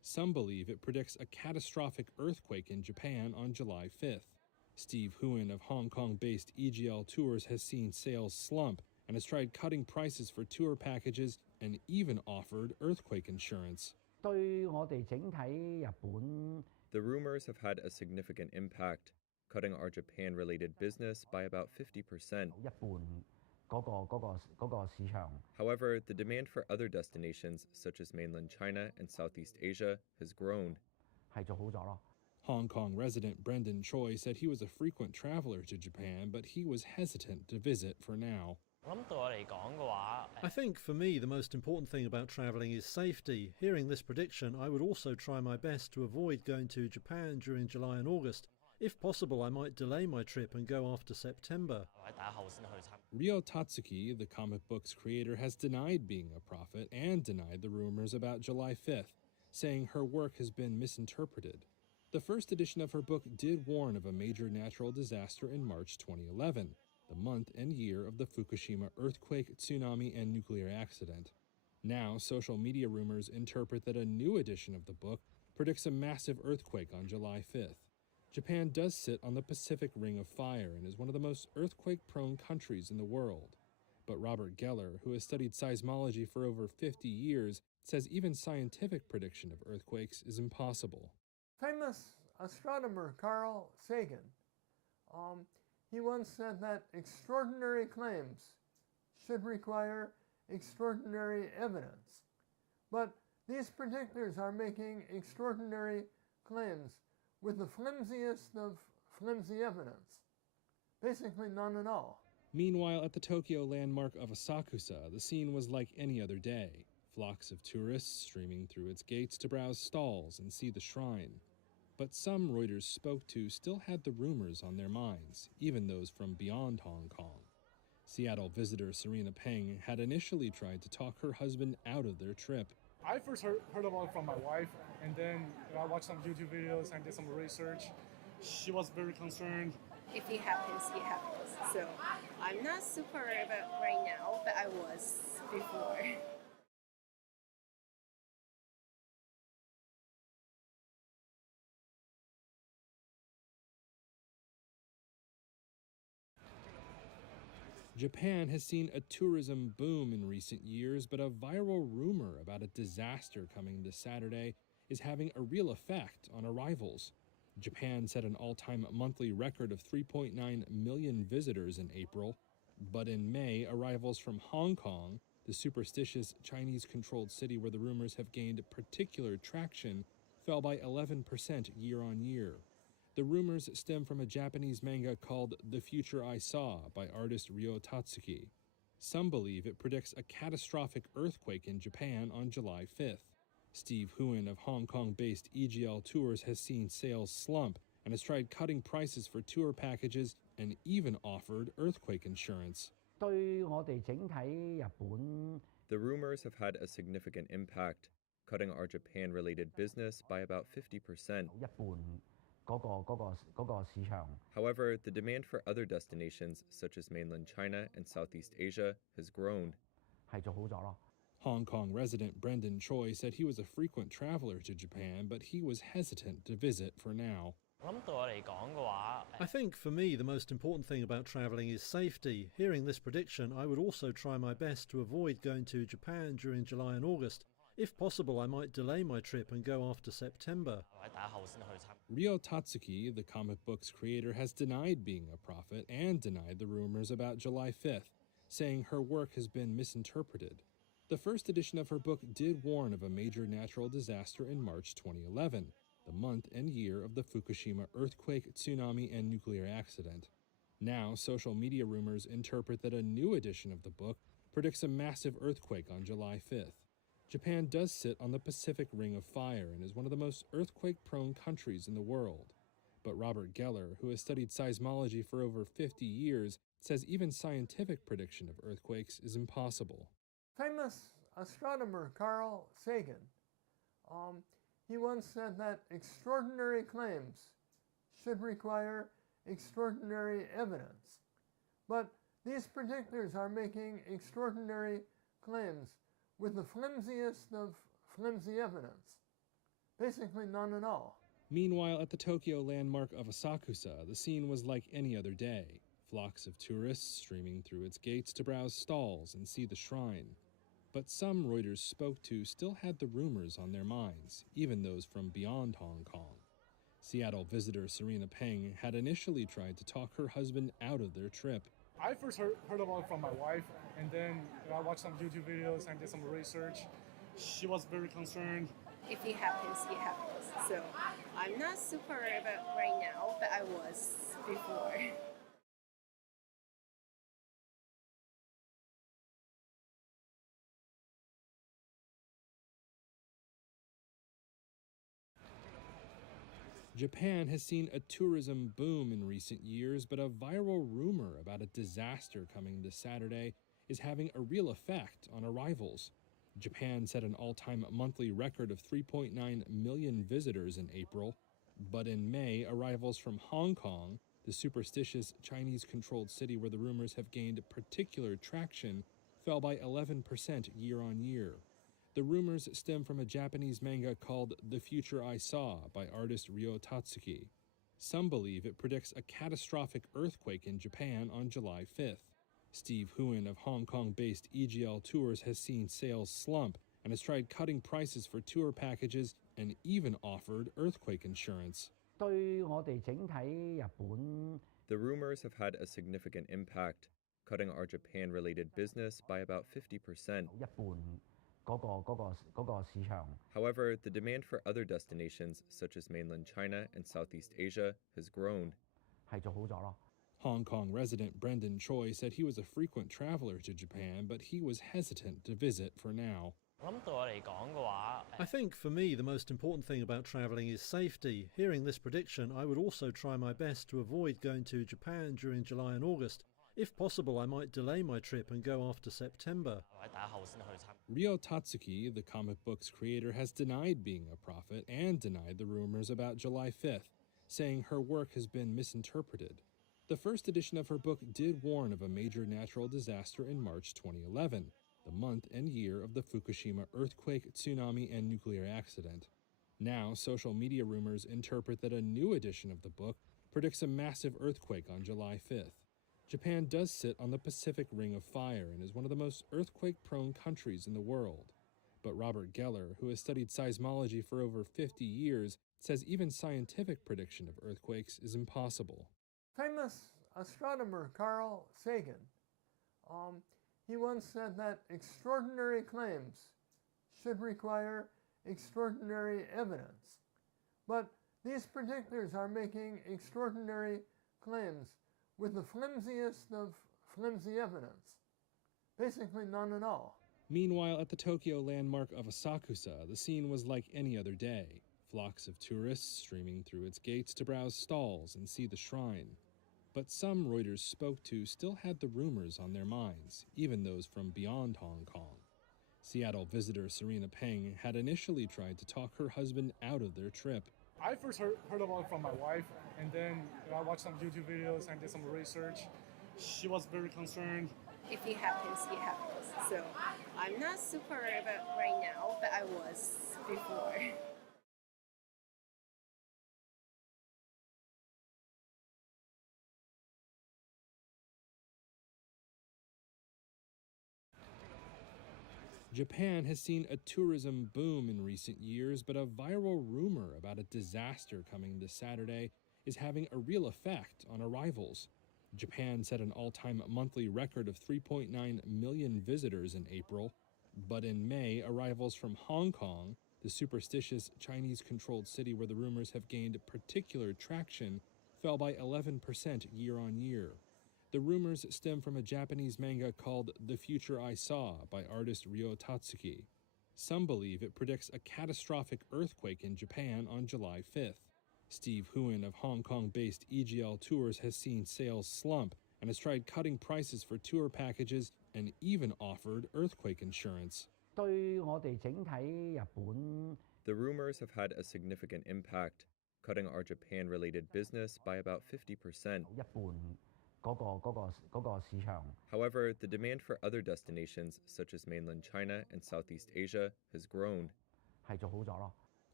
Some believe it predicts a catastrophic earthquake in Japan on July 5th. Steve Huon of Hong Kong-based EGL Tours has seen sales slump and has tried cutting prices for tour packages and even offered earthquake insurance. 對我哋整體日本 The rumors have had a significant impact, cutting our Japan-related business by about 50%. 一半嗰個市場 However, the demand for other destinations, such as mainland China and Southeast Asia, has grown. 係做好咗咯。 Hong Kong resident Brendan Choi said he was a frequent traveler to Japan, but he was hesitant to visit for now. I think for me the most important thing about travelling is safety. Hearing this prediction, I would also try my best to avoid going to Japan during July and August. If possible, I might delay my trip and go after September. Ryo Tatsuki, the comic book's creator, has denied being a prophet and denied the rumors about July 5th, saying her work has been misinterpreted. The first edition of her book did warn of a major natural disaster in March 2011, the month and year of the Fukushima earthquake, tsunami, and nuclear accident. Now, social media rumors interpret that a new edition of the book predicts a massive earthquake on July 5th. Japan does sit on the Pacific Ring of Fire and is one of the most earthquake-prone countries in the world. But Robert Geller, who has studied seismology for over 50 years, says even scientific prediction of earthquakes is impossible. Famous astronomer Carl Sagan, he once said that extraordinary claims should require extraordinary evidence. But these predictors are making extraordinary claims with the flimsiest of flimsy evidence. Basically none at all. Meanwhile, at the Tokyo landmark of Asakusa, the scene was like any other day. Flocks of tourists streaming through its gates to browse stalls and see the shrine. But some Reuters spoke to still had the rumors on their minds, even those from beyond Hong Kong. Seattle visitor Serena Peng had initially tried to talk her husband out of their trip. I first heard about it from my wife, and then I watched some YouTube videos and did some research. She was very concerned. If it happens, it happens. So I'm not super worried about right now, but I was before. Japan has seen a tourism boom in recent years, but a viral rumor about a disaster coming this Saturday is having a real effect on arrivals. Japan set an all-time monthly record of 3.9 million visitors in April, but in May, arrivals from Hong Kong, the superstitious Chinese-controlled city where the rumors have gained particular traction, fell by 11% year-on-year. The rumors stem from a Japanese manga called The Future I Saw by artist Ryo Tatsuki. Some believe it predicts a catastrophic earthquake in Japan on July 5th. Steve Huon of Hong Kong-based EGL Tours has seen sales slump and has tried cutting prices for tour packages and even offered earthquake insurance. 對我哋整體日本 The rumors have had a significant impact, cutting our Japan-related business by about 50%. 一半嗰個市場 However, the demand for other destinations, such as mainland China and Southeast Asia, has grown. 係做好咗咯。 Hong Kong resident Brendan Choi said he was a frequent traveler to Japan, but he was hesitant to visit for now. I think for me the most important thing about travelling is safety. Hearing this prediction, I would also try my best to avoid going to Japan during July and August. If possible, I might delay my trip and go after September. Ryo Tatsuki, the comic book's creator, has denied being a prophet and denied the rumors about July 5th, saying her work has been misinterpreted. The first edition of her book did warn of a major natural disaster in March 2011, the month and year of the Fukushima earthquake, tsunami, and nuclear accident. Now, social media rumors interpret that a new edition of the book predicts a massive earthquake on July 5th. Japan does sit on the Pacific Ring of Fire and is one of the most earthquake-prone countries in the world. But Robert Geller, who has studied seismology for over 50 years, says even scientific prediction of earthquakes is impossible. Famous astronomer Carl Sagan, he once said that extraordinary claims should require extraordinary evidence. But these predictors are making extraordinary claims with the flimsiest of flimsy evidence. Basically none at all. Meanwhile, at the Tokyo landmark of Asakusa, the scene was like any other day. Flocks of tourists streaming through its gates to browse stalls and see the shrine. But some Reuters spoke to still had the rumors on their minds, even those from beyond Hong Kong. Seattle visitor Serena Peng had initially tried to talk her husband out of their trip. I first heard about it from my wife, and then I watched some YouTube videos and did some research. She was very concerned. If it happens, it happens. So I'm not super worried about right now, but I was before. Japan has seen a tourism boom in recent years, but a viral rumor about a disaster coming this Saturday is having a real effect on arrivals. Japan set an all-time monthly record of 3.9 million visitors in April, but in May, arrivals from Hong Kong, the superstitious Chinese-controlled city where the rumors have gained particular traction, fell by 11% year-on-year. The rumors stem from a Japanese manga called The Future I Saw by artist Ryo Tatsuki. Some believe it predicts a catastrophic earthquake in Japan on July 5th. Steve Huon of Hong Kong-based EGL Tours has seen sales slump and has tried cutting prices for tour packages and even offered earthquake insurance. 對我哋整體日本 The rumors have had a significant impact, cutting our Japan-related business by about 50%. 一半嗰個市場 However, the demand for other destinations, such as mainland China and Southeast Asia, has grown. 係做好咗咯。 Hong Kong resident Brendan Choi said he was a frequent traveler to Japan, but he was hesitant to visit for now. I think for me the most important thing about travelling is safety. Hearing this prediction, I would also try my best to avoid going to Japan during July and August. If possible, I might delay my trip and go after September. Ryo Tatsuki, the comic book's creator, has denied being a prophet and denied the rumors about July 5th, saying her work has been misinterpreted. The first edition of her book did warn of a major natural disaster in March 2011, the month and year of the Fukushima earthquake, tsunami, and nuclear accident. Now, social media rumors interpret that a new edition of the book predicts a massive earthquake on July 5th. Japan does sit on the Pacific Ring of Fire and is one of the most earthquake-prone countries in the world. But Robert Geller, who has studied seismology for over 50 years, says even scientific prediction of earthquakes is impossible. Famous astronomer Carl Sagan, he once said that extraordinary claims should require extraordinary evidence. But these predictors are making extraordinary claims with the flimsiest of flimsy evidence. Basically none at all. Meanwhile, at the Tokyo landmark of Asakusa, the scene was like any other day. Flocks of tourists streaming through its gates to browse stalls and see the shrine. But some Reuters spoke to still had the rumors on their minds, even those from beyond Hong Kong. Seattle visitor Serena Peng had initially tried to talk her husband out of their trip. I first heard about it from my wife, and then I watched some YouTube videos and did some research. She was very concerned. If it happens, it happens. So I'm not super worried about right now, but I was before. Japan has seen a tourism boom in recent years, but a viral rumor about a disaster coming this Saturday is having a real effect on arrivals. Japan set an all-time monthly record of 3.9 million visitors in April, but in May, arrivals from Hong Kong, the superstitious Chinese-controlled city where the rumors have gained particular traction, fell by 11% year-on-year. The rumors stem from a Japanese manga called The Future I Saw by artist Ryo Tatsuki. Some believe it predicts a catastrophic earthquake in Japan on July 5th. Steve Huon of Hong Kong-based EGL Tours has seen sales slump and has tried cutting prices for tour packages and even offered earthquake insurance. 對我哋整體日本 The rumors have had a significant impact, cutting our Japan-related business by about 50%. 一半嗰個市場 However, the demand for other destinations, such as mainland China and Southeast Asia, has grown. 係做好咗咯。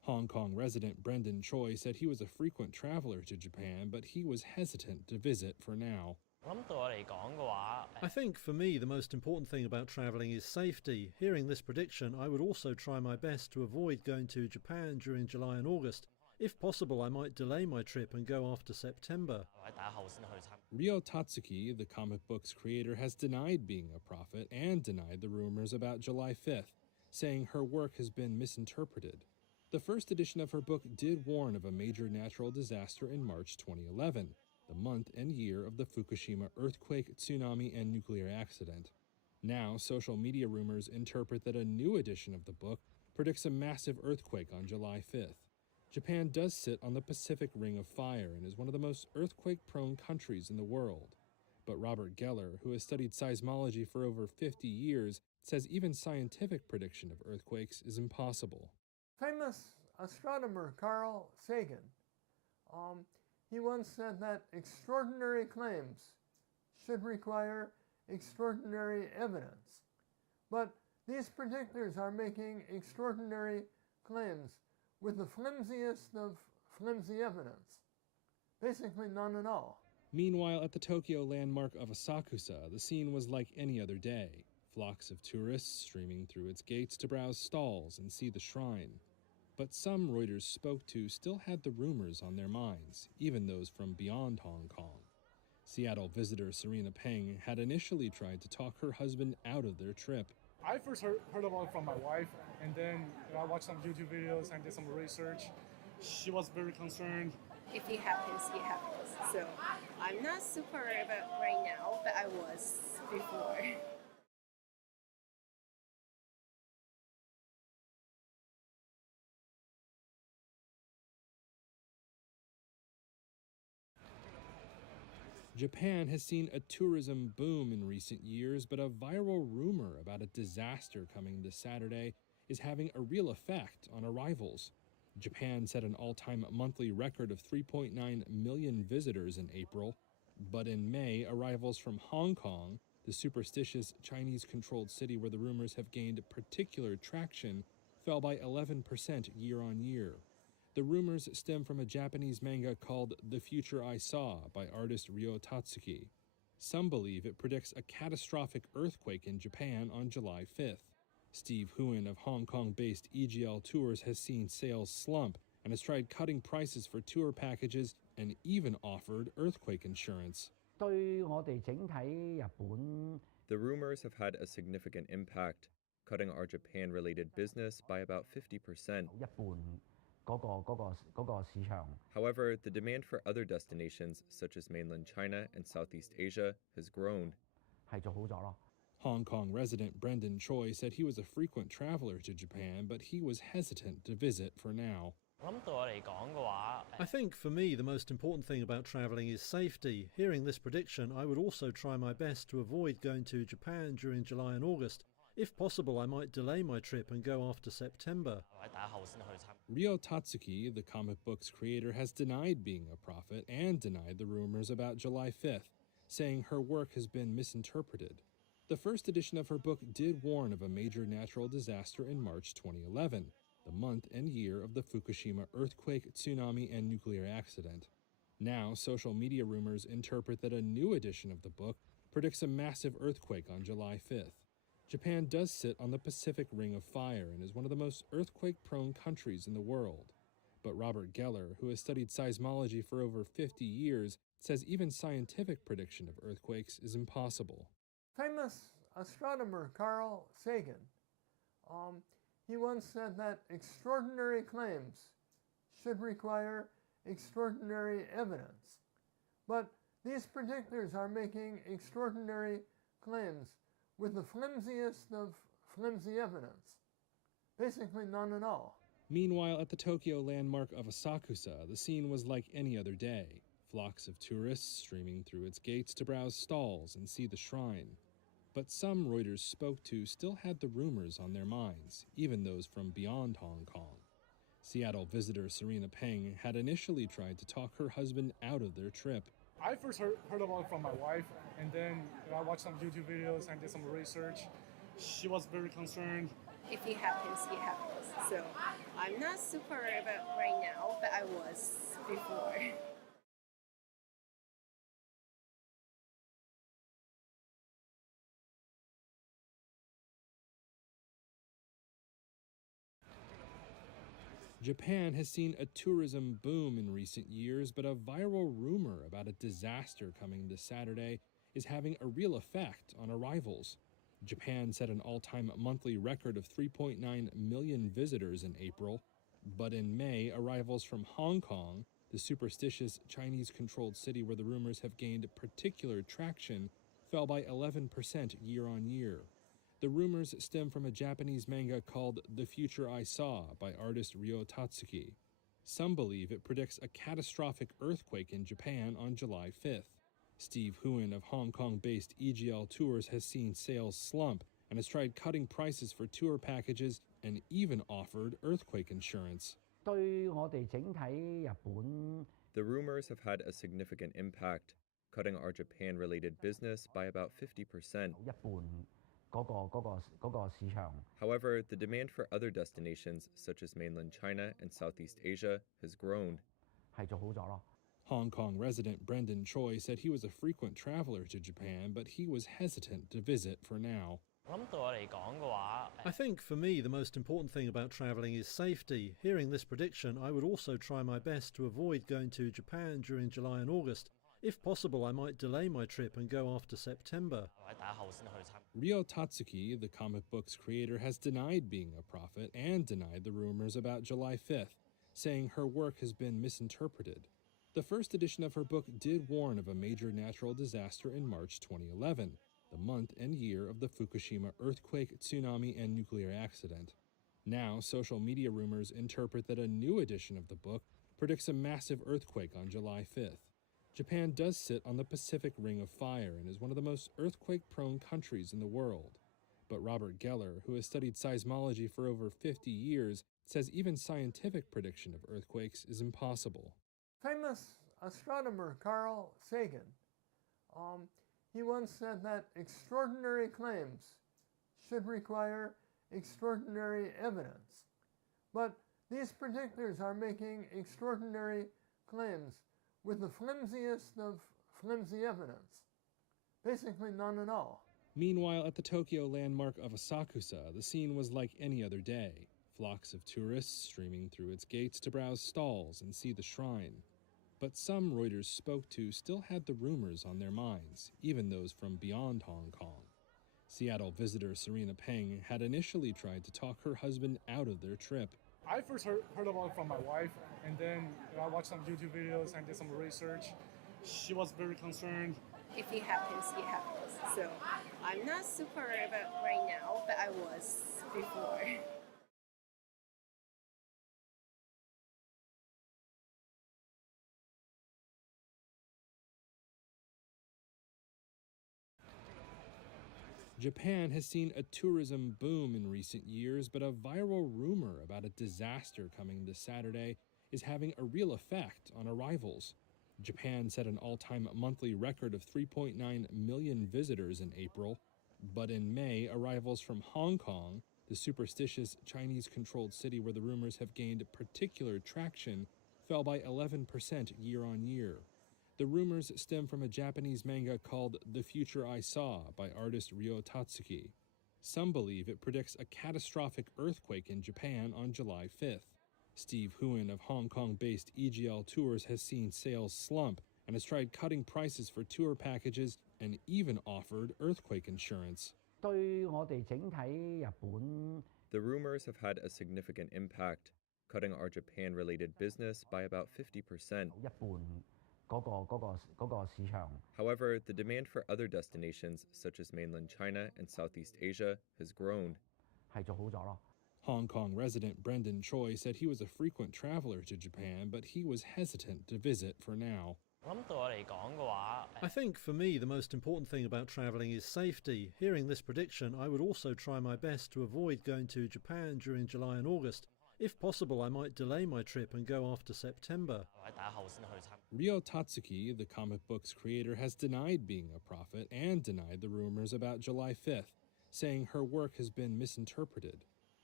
Hong Kong resident Brendan Choi said he was a frequent traveler to Japan, but he was hesitant to visit for now. I think for me the most important thing about travelling is safety. Hearing this prediction, I would also try my best to avoid going to Japan during July and August. If possible, I might delay my trip and go after September. Ryo Tatsuki, the comic book's creator, has denied being a prophet and denied the rumors about July 5th, saying her work has been misinterpreted. The first edition of her book did warn of a major natural disaster in March 2011, the month and year of the Fukushima earthquake, tsunami, and nuclear accident. Now, social media rumors interpret that a new edition of the book predicts a massive earthquake on July 5th. Japan does sit on the Pacific Ring of Fire and is one of the most earthquake-prone countries in the world. But Robert Geller, who has studied seismology for over 50 years, says even scientific prediction of earthquakes is impossible. Famous astronomer Carl Sagan, he once said that extraordinary claims should require extraordinary evidence. But these predictors are making extraordinary claims with the flimsiest of flimsy evidence. Basically none at all. Meanwhile, at the Tokyo landmark of Asakusa, the scene was like any other day. Flocks of tourists streaming through its gates to browse stalls and see the shrine. But some Reuters spoke to still had the rumors on their minds, even those from beyond Hong Kong. Seattle visitor Serena Peng had initially tried to talk her husband out of their trip. I first heard about it from my wife, and then I watched some YouTube videos and did some research. She was very concerned. If it happens, it happens. So I'm not super worried about right now, but I was before. Japan has seen a tourism boom in recent years, but a viral rumor about a disaster coming this Saturday is having a real effect on arrivals. Japan set an all-time monthly record of 3.9 million visitors in April, but in May, arrivals from Hong Kong, the superstitious Chinese-controlled city where the rumors have gained particular traction, fell by 11% year-on-year. The rumors stem from a Japanese manga called The Future I Saw by artist Ryo Tatsuki. Some believe it predicts a catastrophic earthquake in Japan on July 5th. Steve Huon of Hong Kong-based EGL Tours has seen sales slump and has tried cutting prices for tour packages and even offered earthquake insurance. 對我哋整體日本 The rumors have had a significant impact, cutting our Japan-related business by about 50%. 一半嗰個市場 However, the demand for other destinations, such as mainland China and Southeast Asia, has grown. 係做好咗咯。 Hong Kong resident Brendan Choi said he was a frequent traveler to Japan, but he was hesitant to visit for now. I think for me the most important thing about travelling is safety. Hearing this prediction, I would also try my best to avoid going to Japan during July and August. If possible, I might delay my trip and go after September. Ryo Tatsuki, the comic book's creator, has denied being a prophet and denied the rumors about July 5th, saying her work has been misinterpreted. The first edition of her book did warn of a major natural disaster in March 2011, the month and year of the Fukushima earthquake, tsunami, and nuclear accident. Now, social media rumors interpret that a new edition of the book predicts a massive earthquake on July 5th. Japan does sit on the Pacific Ring of Fire and is one of the most earthquake-prone countries in the world. But Robert Geller, who has studied seismology for over 50 years, says even scientific prediction of earthquakes is impossible. Famous astronomer Carl Sagan, he once said that extraordinary claims should require extraordinary evidence. But these predictors are making extraordinary claims with the flimsiest of flimsy evidence. Basically none at all. Meanwhile, at the Tokyo landmark of Asakusa, the scene was like any other day. Flocks of tourists streaming through its gates to browse stalls and see the shrine. But some Reuters spoke to still had the rumors on their minds, even those from beyond Hong Kong. Seattle visitor Serena Peng had initially tried to talk her husband out of their trip. I first heard about it from my wife, and then I watched some YouTube videos and did some research. She was very concerned. If it happens, it happens. So I'm not super worried about right now, but I was before. Japan has seen a tourism boom in recent years, but a viral rumor about a disaster coming this Saturday is having a real effect on arrivals. Japan set an all-time monthly record of 3.9 million visitors in April, but in May, arrivals from Hong Kong, the superstitious Chinese-controlled city where the rumors have gained particular traction, fell by 11% year-on-year. The rumors stem from a Japanese manga called The Future I Saw by artist Ryo Tatsuki. Some believe it predicts a catastrophic earthquake in Japan on July 5th. Steve Huon of Hong Kong-based EGL Tours has seen sales slump and has tried cutting prices for tour packages and even offered earthquake insurance. 對我哋整體日本 The rumors have had a significant impact, cutting our Japan-related business by about 50%. 一半嗰個市場 However, the demand for other destinations, such as mainland China and Southeast Asia, has grown. 係做好咗咯。 Hong Kong resident Brendan Choi said he was a frequent traveler to Japan, but he was hesitant to visit for now. I think for me the most important thing about travelling is safety. Hearing this prediction, I would also try my best to avoid going to Japan during July and August. If possible, I might delay my trip and go after September. Ryo Tatsuki, the comic book's creator, has denied being a prophet and denied the rumors about July 5th, saying her work has been misinterpreted. The first edition of her book did warn of a major natural disaster in March 2011, the month and year of the Fukushima earthquake, tsunami, and nuclear accident. Now, social media rumors interpret that a new edition of the book predicts a massive earthquake on July 5th. Japan does sit on the Pacific Ring of Fire and is one of the most earthquake-prone countries in the world. But Robert Geller, who has studied seismology for over 50 years, says even scientific prediction of earthquakes is impossible. Famous astronomer Carl Sagan, he once said that extraordinary claims should require extraordinary evidence. But these predictors are making extraordinary claims with the flimsiest of flimsy evidence. Basically none at all. Meanwhile, at the Tokyo landmark of Asakusa, the scene was like any other day. Flocks of tourists streaming through its gates to browse stalls and see the shrine. But some Reuters spoke to still had the rumors on their minds, even those from beyond Hong Kong. Seattle visitor Serena Peng had initially tried to talk her husband out of their trip. I first heard about it from my wife, and then I watched some YouTube videos and did some research. She was very concerned. If it happens, it happens. So I'm not super worried about right now, but I was before. Japan has seen a tourism boom in recent years, but a viral rumor about a disaster coming this Saturday is having a real effect on arrivals. Japan set an all-time monthly record of 3.9 million visitors in April, but in May, arrivals from Hong Kong, the superstitious Chinese-controlled city where the rumors have gained particular traction, fell by 11% year-on-year. The rumors stem from a Japanese manga called The Future I Saw by artist Ryo Tatsuki. Some believe it predicts a catastrophic earthquake in Japan on July 5th. Steve Huon of Hong Kong-based EGL Tours has seen sales slump and has tried cutting prices for tour packages and even offered earthquake insurance. 對我哋整體日本 The rumors have had a significant impact, cutting our Japan-related business by about 50%. 一半嗰個市場 However, the demand for other destinations, such as mainland China and Southeast Asia, has grown. 係做好咗咯。 Hong Kong resident Brendan Choi said he was a frequent traveler to Japan, but he was hesitant to visit for now. I think for me the most important thing about travelling is safety. Hearing this prediction, I would also try my best to avoid going to Japan during July and August. If possible, I might delay my trip and go after September. Ryo Tatsuki, the comic book's creator, has denied being a prophet and denied the rumors about July 5th, saying her work has been misinterpreted.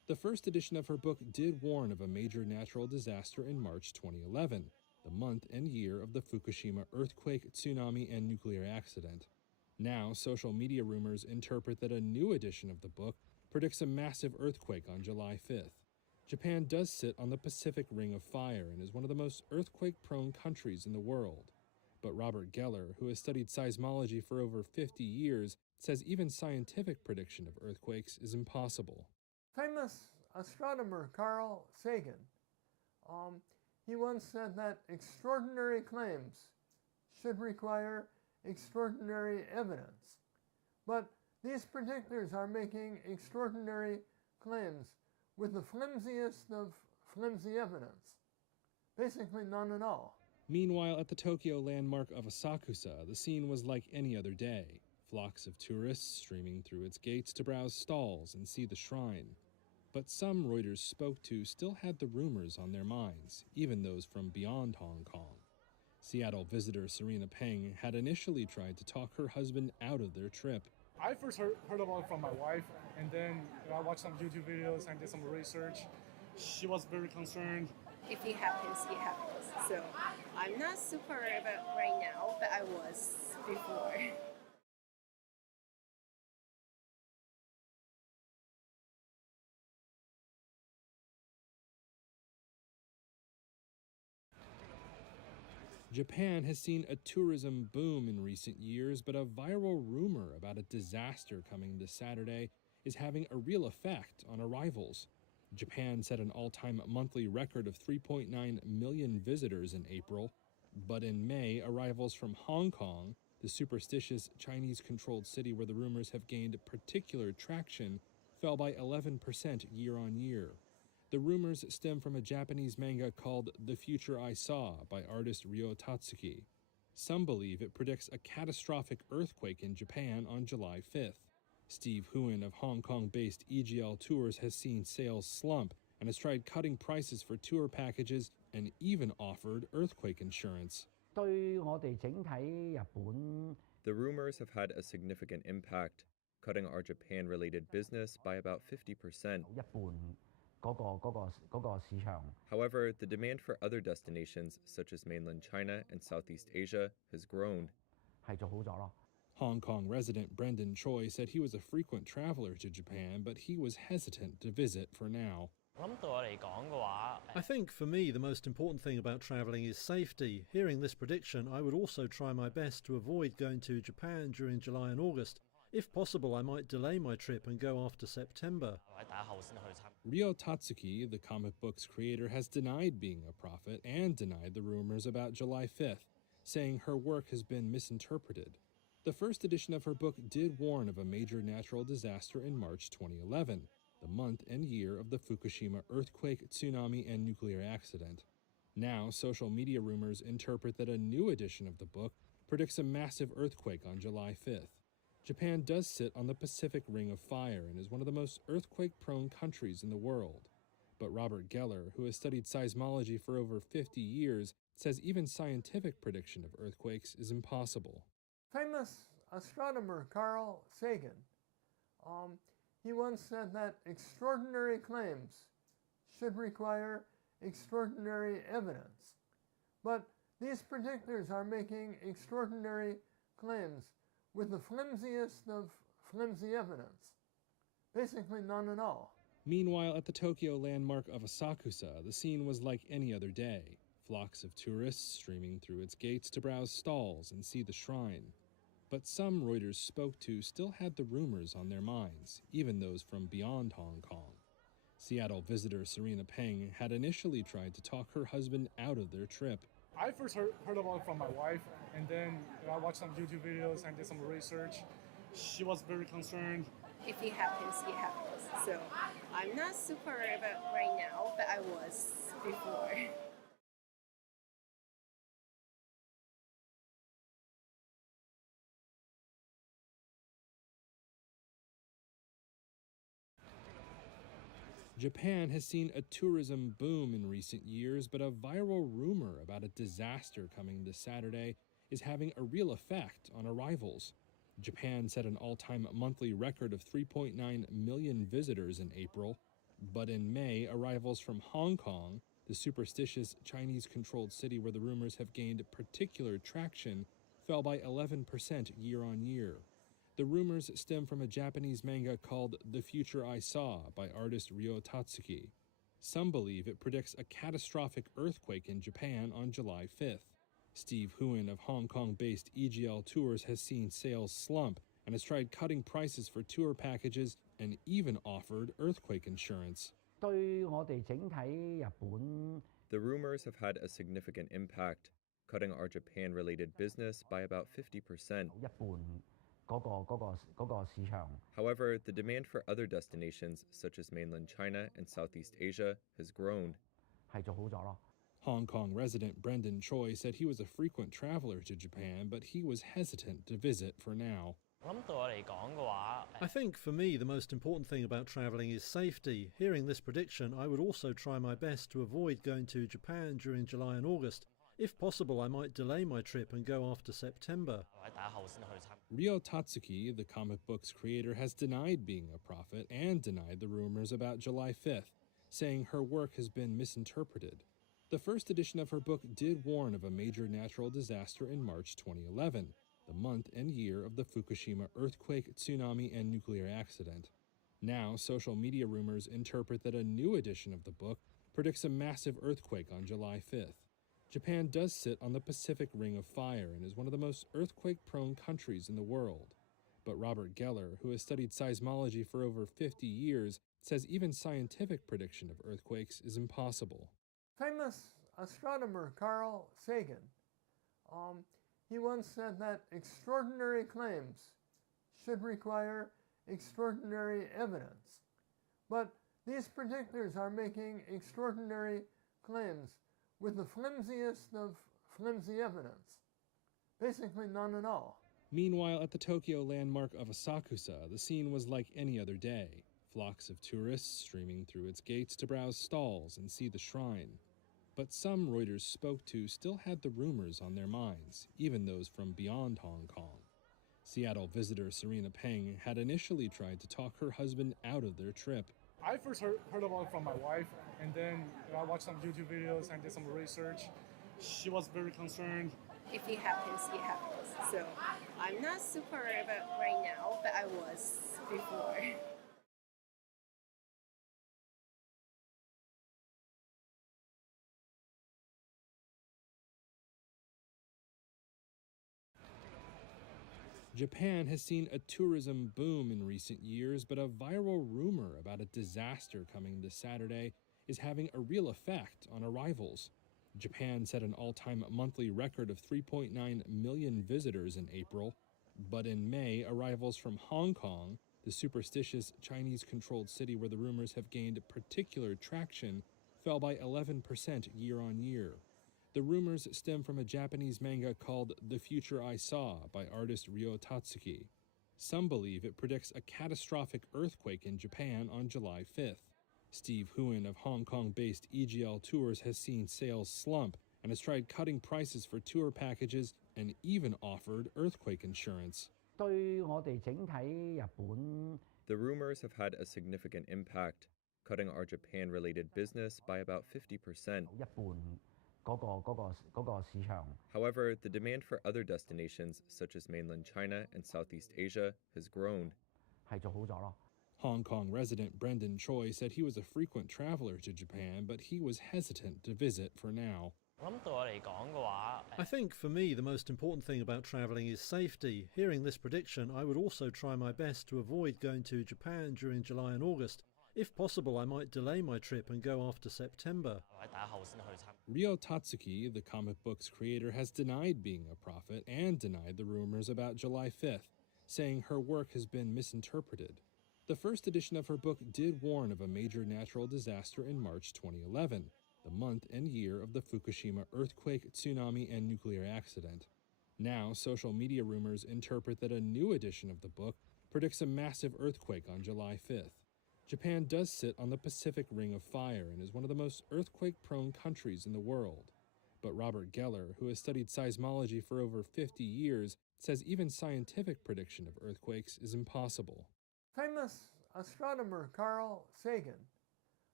The first edition of her book did warn of a major natural disaster in March 2011, the month and year of the Fukushima earthquake, tsunami, and nuclear accident. Now, social media rumors interpret that a new edition of the book predicts a massive earthquake on July 5th. Japan does sit on the Pacific Ring of Fire and is one of the most earthquake-prone countries in the world. But Robert Geller, who has studied seismology for over 50 years, says even scientific prediction of earthquakes is impossible. Famous astronomer Carl Sagan, he once said that extraordinary claims should require extraordinary evidence. But these predictors are making extraordinary claims with the flimsiest of flimsy evidence. Basically none at all. Meanwhile, at the Tokyo landmark of Asakusa, the scene was like any other day. Flocks of tourists streaming through its gates to browse stalls and see the shrine. But some Reuters spoke to still had the rumors on their minds, even those from beyond Hong Kong. Seattle visitor Serena Peng had initially tried to talk her husband out of their trip. I first heard about it from my wife, and then I watched some YouTube videos and did some research. She was very concerned. If it happens, it happens. So I'm not super worried about right now, but I was before. Japan has seen a tourism boom in recent years, but a viral rumor about a disaster coming this Saturday is having a real effect on arrivals. Japan set an all-time monthly record of 3.9 million visitors in April, but in May, arrivals from Hong Kong, the superstitious Chinese-controlled city where the rumors have gained particular traction, fell by 11% year-on-year. The rumors stem from a Japanese manga called The Future I Saw by artist Ryo Tatsuki. Some believe it predicts a catastrophic earthquake in Japan on July 5th. Steve Huen of Hong Kong-based EGL Tours has seen sales slump and has tried cutting prices for tour packages and even offered earthquake insurance. 對我哋整體日本 The rumors have had a significant impact, cutting our Japan-related business by about 50%. 一半嗰個市場 However, the demand for other destinations, such as mainland China and Southeast Asia, has grown. 係做好咗咯。 Hong Kong resident Brendan Choi said he was a frequent traveler to Japan, but he was hesitant to visit for now. I think for me the most important thing about travelling is safety. Hearing this prediction, I would also try my best to avoid going to Japan during July and August. If possible, I might delay my trip and go after September. Ryo Tatsuki, the comic book's creator, has denied being a prophet and denied the rumors about July 5th, saying her work has been misinterpreted. The first edition of her book did warn of a major natural disaster in March 2011, the month and year of the Fukushima earthquake, tsunami, and nuclear accident. Now, social media rumors interpret that a new edition of the book predicts a massive earthquake on July 5th. Japan does sit on the Pacific Ring of Fire and is one of the most earthquake-prone countries in the world. But Robert Geller, who has studied seismology for over 50 years, says even scientific prediction of earthquakes is impossible. Famous astronomer Carl Sagan, he once said that extraordinary claims should require extraordinary evidence. But these predictors are making extraordinary claims with the flimsiest of flimsy evidence. Basically none at all. Meanwhile, at the Tokyo landmark of Asakusa, the scene was like any other day. Flocks of tourists streaming through its gates to browse stalls and see the shrine. But some Reuters spoke to still had the rumors on their minds, even those from beyond Hong Kong. Seattle visitor Serena Peng had initially tried to talk her husband out of their trip. I first heard about it from my wife, and then I watched some YouTube videos and did some research. She was very concerned. If it happens, it happens. So I'm not super worried about right now, but I was before. Japan has seen a tourism boom in recent years, but a viral rumor about a disaster coming this Saturday is having a real effect on arrivals. Japan set an all-time monthly record of 3.9 million visitors in April, But in May, arrivals from Hong Kong, the superstitious Chinese-controlled city where the rumors have gained particular traction, fell by 11% year on year. The rumors stem from a Japanese manga called The Future I Saw by artist Ryo Tatsuki. Some believe it predicts a catastrophic earthquake in Japan on July 5th. Steve Huon of Hong Kong-based EGL Tours has seen sales slump and has tried cutting prices for tour packages and even offered earthquake insurance. 對我哋整體日本 The rumors have had a significant impact, cutting our Japan-related business by about 50%. 一半嗰個市場 However, the demand for other destinations, such as mainland China and Southeast Asia, has grown. 係做好咗咯。 Hong Kong resident Brendan Choi said he was a frequent traveler to Japan, but he was hesitant to visit for now. I think for me the most important thing about travelling is safety. Hearing this prediction, I would also try my best to avoid going to Japan during July and August. If possible, I might delay my trip and go after September. Ryo Tatsuki, the comic book's creator, has denied being a prophet and denied the rumors about July 5th, saying her work has been misinterpreted. The first edition of her book did warn of a major natural disaster in March 2011, the month and year of the Fukushima earthquake, tsunami, and nuclear accident. Now, social media rumors interpret that a new edition of the book predicts a massive earthquake on July 5th. Japan does sit on the Pacific Ring of Fire and is one of the most earthquake-prone countries in the world. But Robert Geller, who has studied seismology for over 50 years, says even scientific prediction of earthquakes is impossible. Famous astronomer Carl Sagan, he once said that extraordinary claims should require extraordinary evidence. But these predictors are making extraordinary claims with the flimsiest of flimsy evidence. Basically none at all. Meanwhile, at the Tokyo landmark of Asakusa, the scene was like any other day. Flocks of tourists streaming through its gates to browse stalls and see the shrine. But some Reuters spoke to still had the rumors on their minds, even those from beyond Hong Kong. Seattle visitor Serena Peng had initially tried to talk her husband out of their trip. I first heard about it from my wife, and then I watched some YouTube videos and did some research. She was very concerned. If it happens, it happens. So I'm not super worried about right now, but I was before. Japan has seen a tourism boom in recent years, but a viral rumor about a disaster coming this Saturday is having a real effect on arrivals. Japan set an all-time monthly record of 3.9 million visitors in April, but in May, arrivals from Hong Kong, the superstitious Chinese-controlled city where the rumors have gained particular traction, fell by 11% year on year. The rumors stem from a Japanese manga called The Future I Saw by artist Ryo Tatsuki. Some believe it predicts a catastrophic earthquake in Japan on July 5th. Steve Huon of Hong Kong-based EGL Tours has seen sales slump and has tried cutting prices for tour packages and even offered earthquake insurance. 對我哋整體日本 The rumors have had a significant impact, cutting our Japan-related business by about 50%. 一半嗰個市場 However, the demand for other destinations, such as mainland China and Southeast Asia, has grown. 係做好咗咯。 Hong Kong resident Brendan Choi said he was a frequent traveler to Japan, but he was hesitant to visit for now. I think for me the most important thing about travelling is safety. Hearing this prediction, I would also try my best to avoid going to Japan during July and August. If possible, I might delay my trip and go after September. Ryo Tatsuki, the comic book's creator, has denied being a prophet and denied the rumors about July 5th, saying her work has been misinterpreted. The first edition of her book did warn of a major natural disaster in March 2011, the month and year of the Fukushima earthquake, tsunami, and nuclear accident. Now, social media rumors interpret that a new edition of the book predicts a massive earthquake on July 5th. Japan does sit on the Pacific Ring of Fire and is one of the most earthquake-prone countries in the world. But Robert Geller, who has studied seismology for over 50 years, says even scientific prediction of earthquakes is impossible. Famous astronomer Carl Sagan,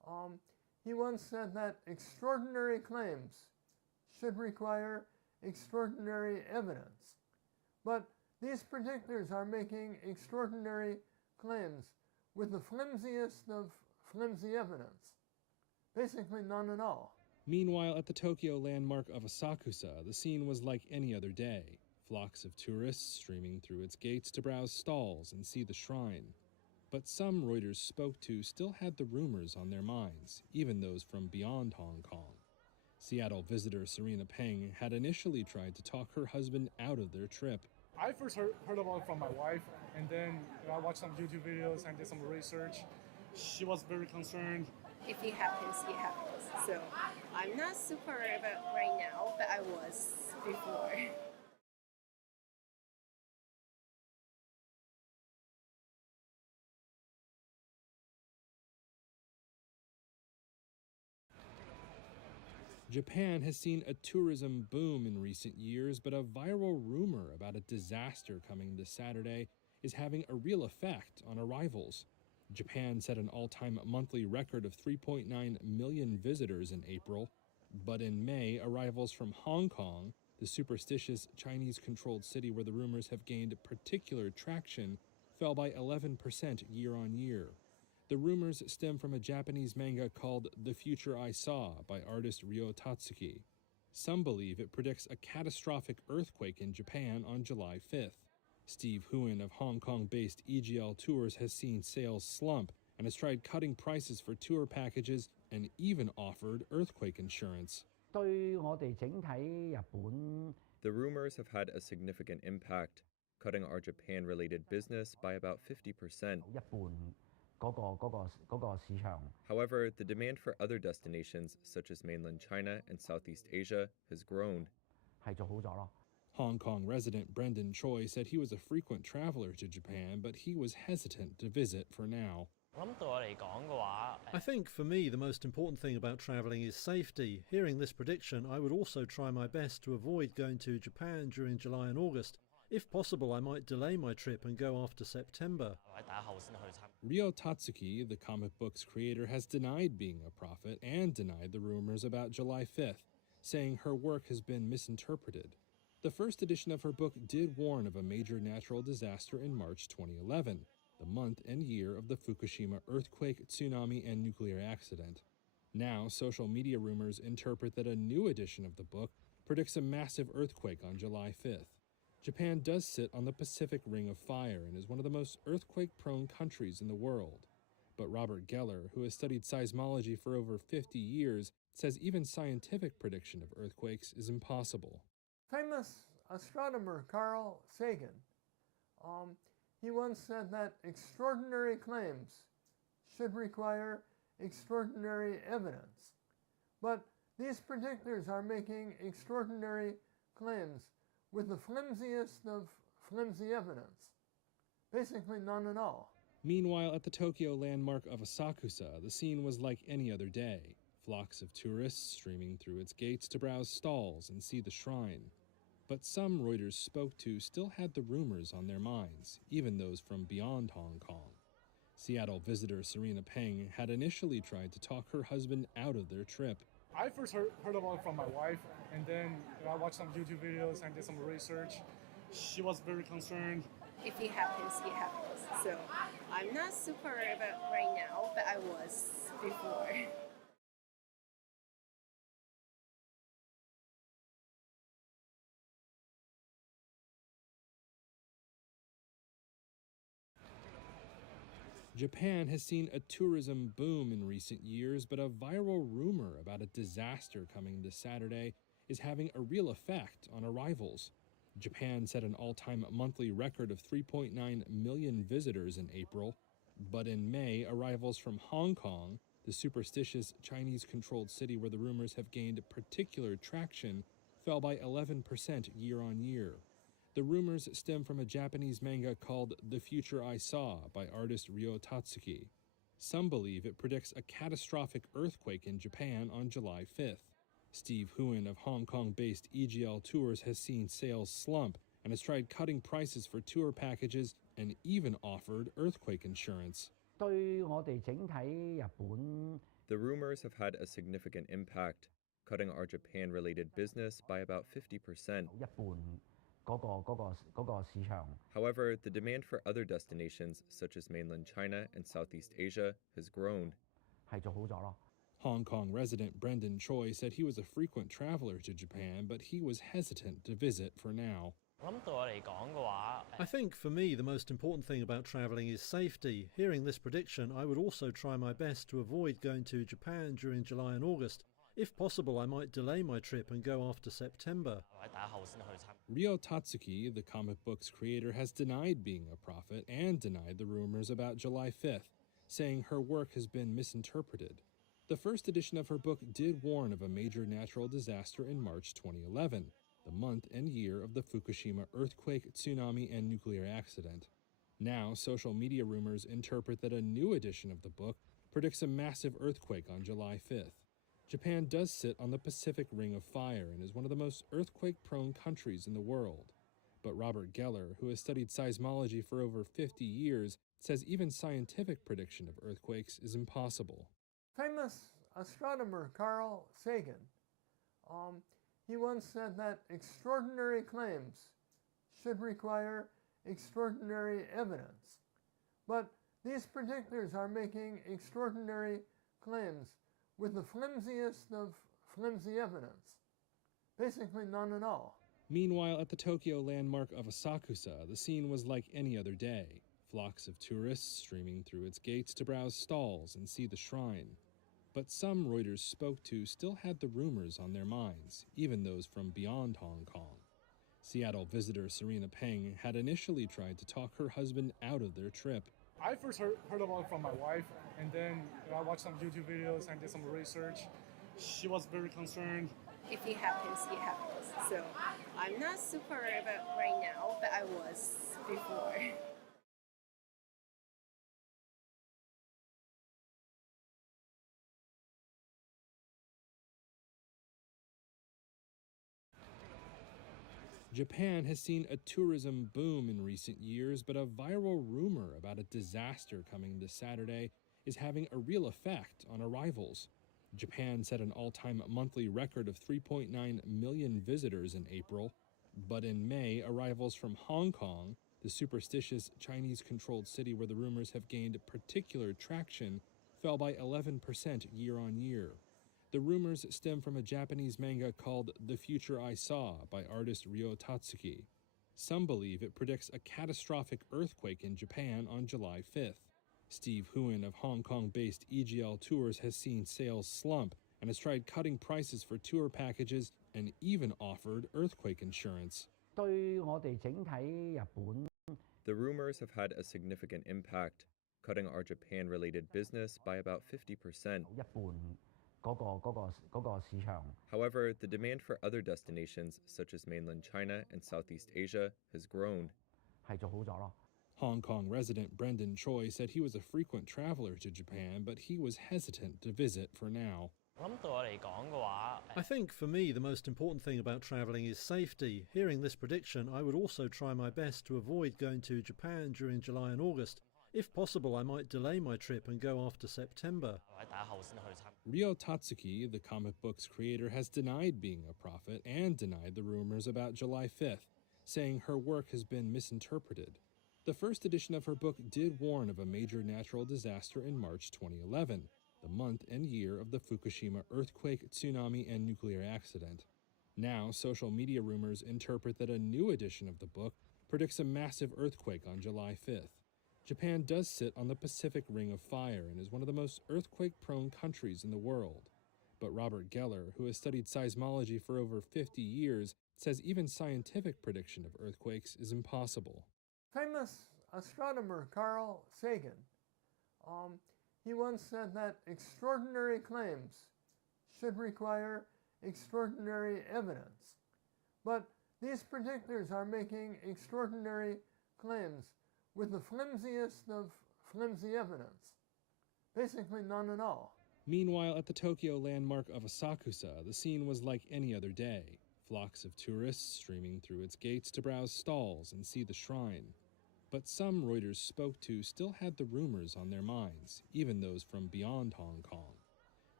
He once said that extraordinary claims should require extraordinary evidence. But these predictors are making extraordinary claims with the flimsiest of flimsy evidence. Basically none at all. Meanwhile, at the Tokyo landmark of Asakusa, the scene was like any other day. Flocks of tourists streaming through its gates to browse stalls and see the shrine. But some Reuters spoke to still had the rumors on their minds, even those from beyond Hong Kong. Seattle visitor Serena Peng had initially tried to talk her husband out of their trip. I first heard about it from my wife, and then I watched some YouTube videos and did some research. She was very concerned. If it happens, it happens. So I'm not super worried about right now, but I was before. Japan has seen a tourism boom in recent years, but a viral rumor about a disaster coming this Saturday is having a real effect on arrivals. Japan set an all-time monthly record of 3.9 million visitors in April, but in May, arrivals from Hong Kong, the superstitious Chinese-controlled city where the rumors have gained particular traction, fell by 11% year-on-year. The rumors stem from a Japanese manga called The Future I Saw by artist Ryo Tatsuki. Some believe it predicts a catastrophic earthquake in Japan on July 5th. Steve Huen of Hong Kong-based EGL Tours has seen sales slump and has tried cutting prices for tour packages and even offered earthquake insurance. 對我哋整體日本 The rumors have had a significant impact, cutting our Japan-related business by about 50%. 一半嗰個市場 However, the demand for other destinations, such as mainland China and Southeast Asia, has grown. 係做好咗咯。 Hong Kong resident Brendan Choi said he was a frequent traveler to Japan, but he was hesitant to visit for now. I think for me the most important thing about travelling is safety. Hearing this prediction, I would also try my best to avoid going to Japan during July and August. If possible, I might delay my trip and go after September. Ryo Tatsuki, the comic book's creator, has denied being a prophet and denied the rumors about July 5th, saying her work has been misinterpreted. The first edition of her book did warn of a major natural disaster in March 2011, the month and year of the Fukushima earthquake, tsunami, and nuclear accident. Now, social media rumors interpret that a new edition of the book predicts a massive earthquake on July 5th. Japan does sit on the Pacific Ring of Fire and is one of the most earthquake-prone countries in the world. But Robert Geller, who has studied seismology for over 50 years, says even scientific prediction of earthquakes is impossible. Famous astronomer Carl Sagan, he once said that extraordinary claims should require extraordinary evidence. But these predictors are making extraordinary claims with the flimsiest of flimsy evidence. Basically none at all. Meanwhile, at the Tokyo landmark of Asakusa, the scene was like any other day. Flocks of tourists streaming through its gates to browse stalls and see the shrine. But some Reuters spoke to still had the rumors on their minds, even those from beyond Hong Kong. Seattle visitor Serena Peng had initially tried to talk her husband out of their trip. I first heard about it from my wife, and then I watched some YouTube videos and did some research. She was very concerned. If it happens, it happens. So I'm not super worried about right now, but I was before. Japan has seen a tourism boom in recent years, but a viral rumor about a disaster coming this Saturday is having a real effect on arrivals. Japan set an all-time monthly record of 3.9 million visitors in April, but in May, arrivals from Hong Kong, the superstitious Chinese-controlled city where the rumors have gained particular traction, fell by 11% year-on-year. The rumors stem from a Japanese manga called The Future I Saw by artist Ryo Tatsuki. Some believe it predicts a catastrophic earthquake in Japan on July 5th. Steve Huen of Hong Kong-based EGL Tours has seen sales slump and has tried cutting prices for tour packages and even offered earthquake insurance. 對我哋整體日本 The The rumors have had a significant impact, cutting our Japan-related business by about 50%. 一半嗰個市場 However, the demand for other destinations, such as mainland China and Southeast Asia, has grown. 係做好咗咯。 Hong Kong resident Brendan Choi said he was a frequent traveler to Japan, but he was hesitant to visit for now. I think for me the most important thing about travelling is safety. Hearing this prediction, I would also try my best to avoid going to Japan during July and August. If possible, I might delay my trip and go after September. Ryo Tatsuki, the comic book's creator, has denied being a prophet and denied the rumors about July 5th, saying her work has been misinterpreted. The first edition of her book did warn of a major natural disaster in March 2011, the month and year of the Fukushima earthquake, tsunami, and nuclear accident. Now, social media rumors interpret that a new edition of the book predicts a massive earthquake on July 5th. Japan does sit on the Pacific Ring of Fire and is one of the most earthquake-prone countries in the world. But Robert Geller, who has studied seismology for over 50 years, says even scientific prediction of earthquakes is impossible. Famous astronomer Carl Sagan, he once said that extraordinary claims should require extraordinary evidence. But these predictors are making extraordinary claims with the flimsiest of flimsy evidence. Basically none at all. Meanwhile, at the Tokyo landmark of Asakusa, the scene was like any other day. Flocks of tourists streaming through its gates to browse stalls and see the shrine. But some Reuters spoke to still had the rumors on their minds, even those from beyond Hong Kong. Seattle visitor Serena Peng had initially tried to talk her husband out of their trip. I first heard about it from my wife, and then I watched some YouTube videos and did some research. She was very concerned. If it happens, it happens. So I'm not super worried about right now, but I was before. Japan has seen a tourism boom in recent years, but a viral rumor about a disaster coming this Saturday is having a real effect on arrivals. Japan set an all-time monthly record of 3.9 million visitors in April, but in May, arrivals from Hong Kong, the superstitious Chinese-controlled city where the rumors have gained particular traction, fell by 11% year-on-year. The rumors stem from a Japanese manga called The Future I Saw by artist Ryo Tatsuki. Some believe it predicts a catastrophic earthquake in Japan on July 5th. Steve Huon of Hong Kong-based EGL Tours has seen sales slump and has tried cutting prices for tour packages and even offered earthquake insurance. 對我哋整體日本 The rumors have had a significant impact, cutting our Japan-related business by about 50%. 一半嗰個市場 However, the demand for other destinations, such as mainland China and Southeast Asia, has grown. 係做好咗咯。 Hong Kong resident Brendan Choi said he was a frequent traveler to Japan, but he was hesitant to visit for now. I think for me the most important thing about travelling is safety. Hearing this prediction, I would also try my best to avoid going to Japan during July and August. If possible, I might delay my trip and go after September. Ryo Tatsuki, the comic book's creator, has denied being a prophet and denied the rumors about July 5th, saying her work has been misinterpreted. The first edition of her book did warn of a major natural disaster in March 2011, the month and year of the Fukushima earthquake, tsunami, and nuclear accident. Now, social media rumors interpret that a new edition of the book predicts a massive earthquake on July 5th. Japan does sit on the Pacific Ring of Fire and is one of the most earthquake-prone countries in the world. But Robert Geller, who has studied seismology for over 50 years, says even scientific prediction of earthquakes is impossible. Famous astronomer Carl Sagan, he once said that extraordinary claims should require extraordinary evidence. But these predictors are making extraordinary claims with the flimsiest of flimsy evidence. Basically none at all. Meanwhile, at the Tokyo landmark of Asakusa, the scene was like any other day. Flocks of tourists streaming through its gates to browse stalls and see the shrine. But some Reuters spoke to still had the rumors on their minds, even those from beyond Hong Kong.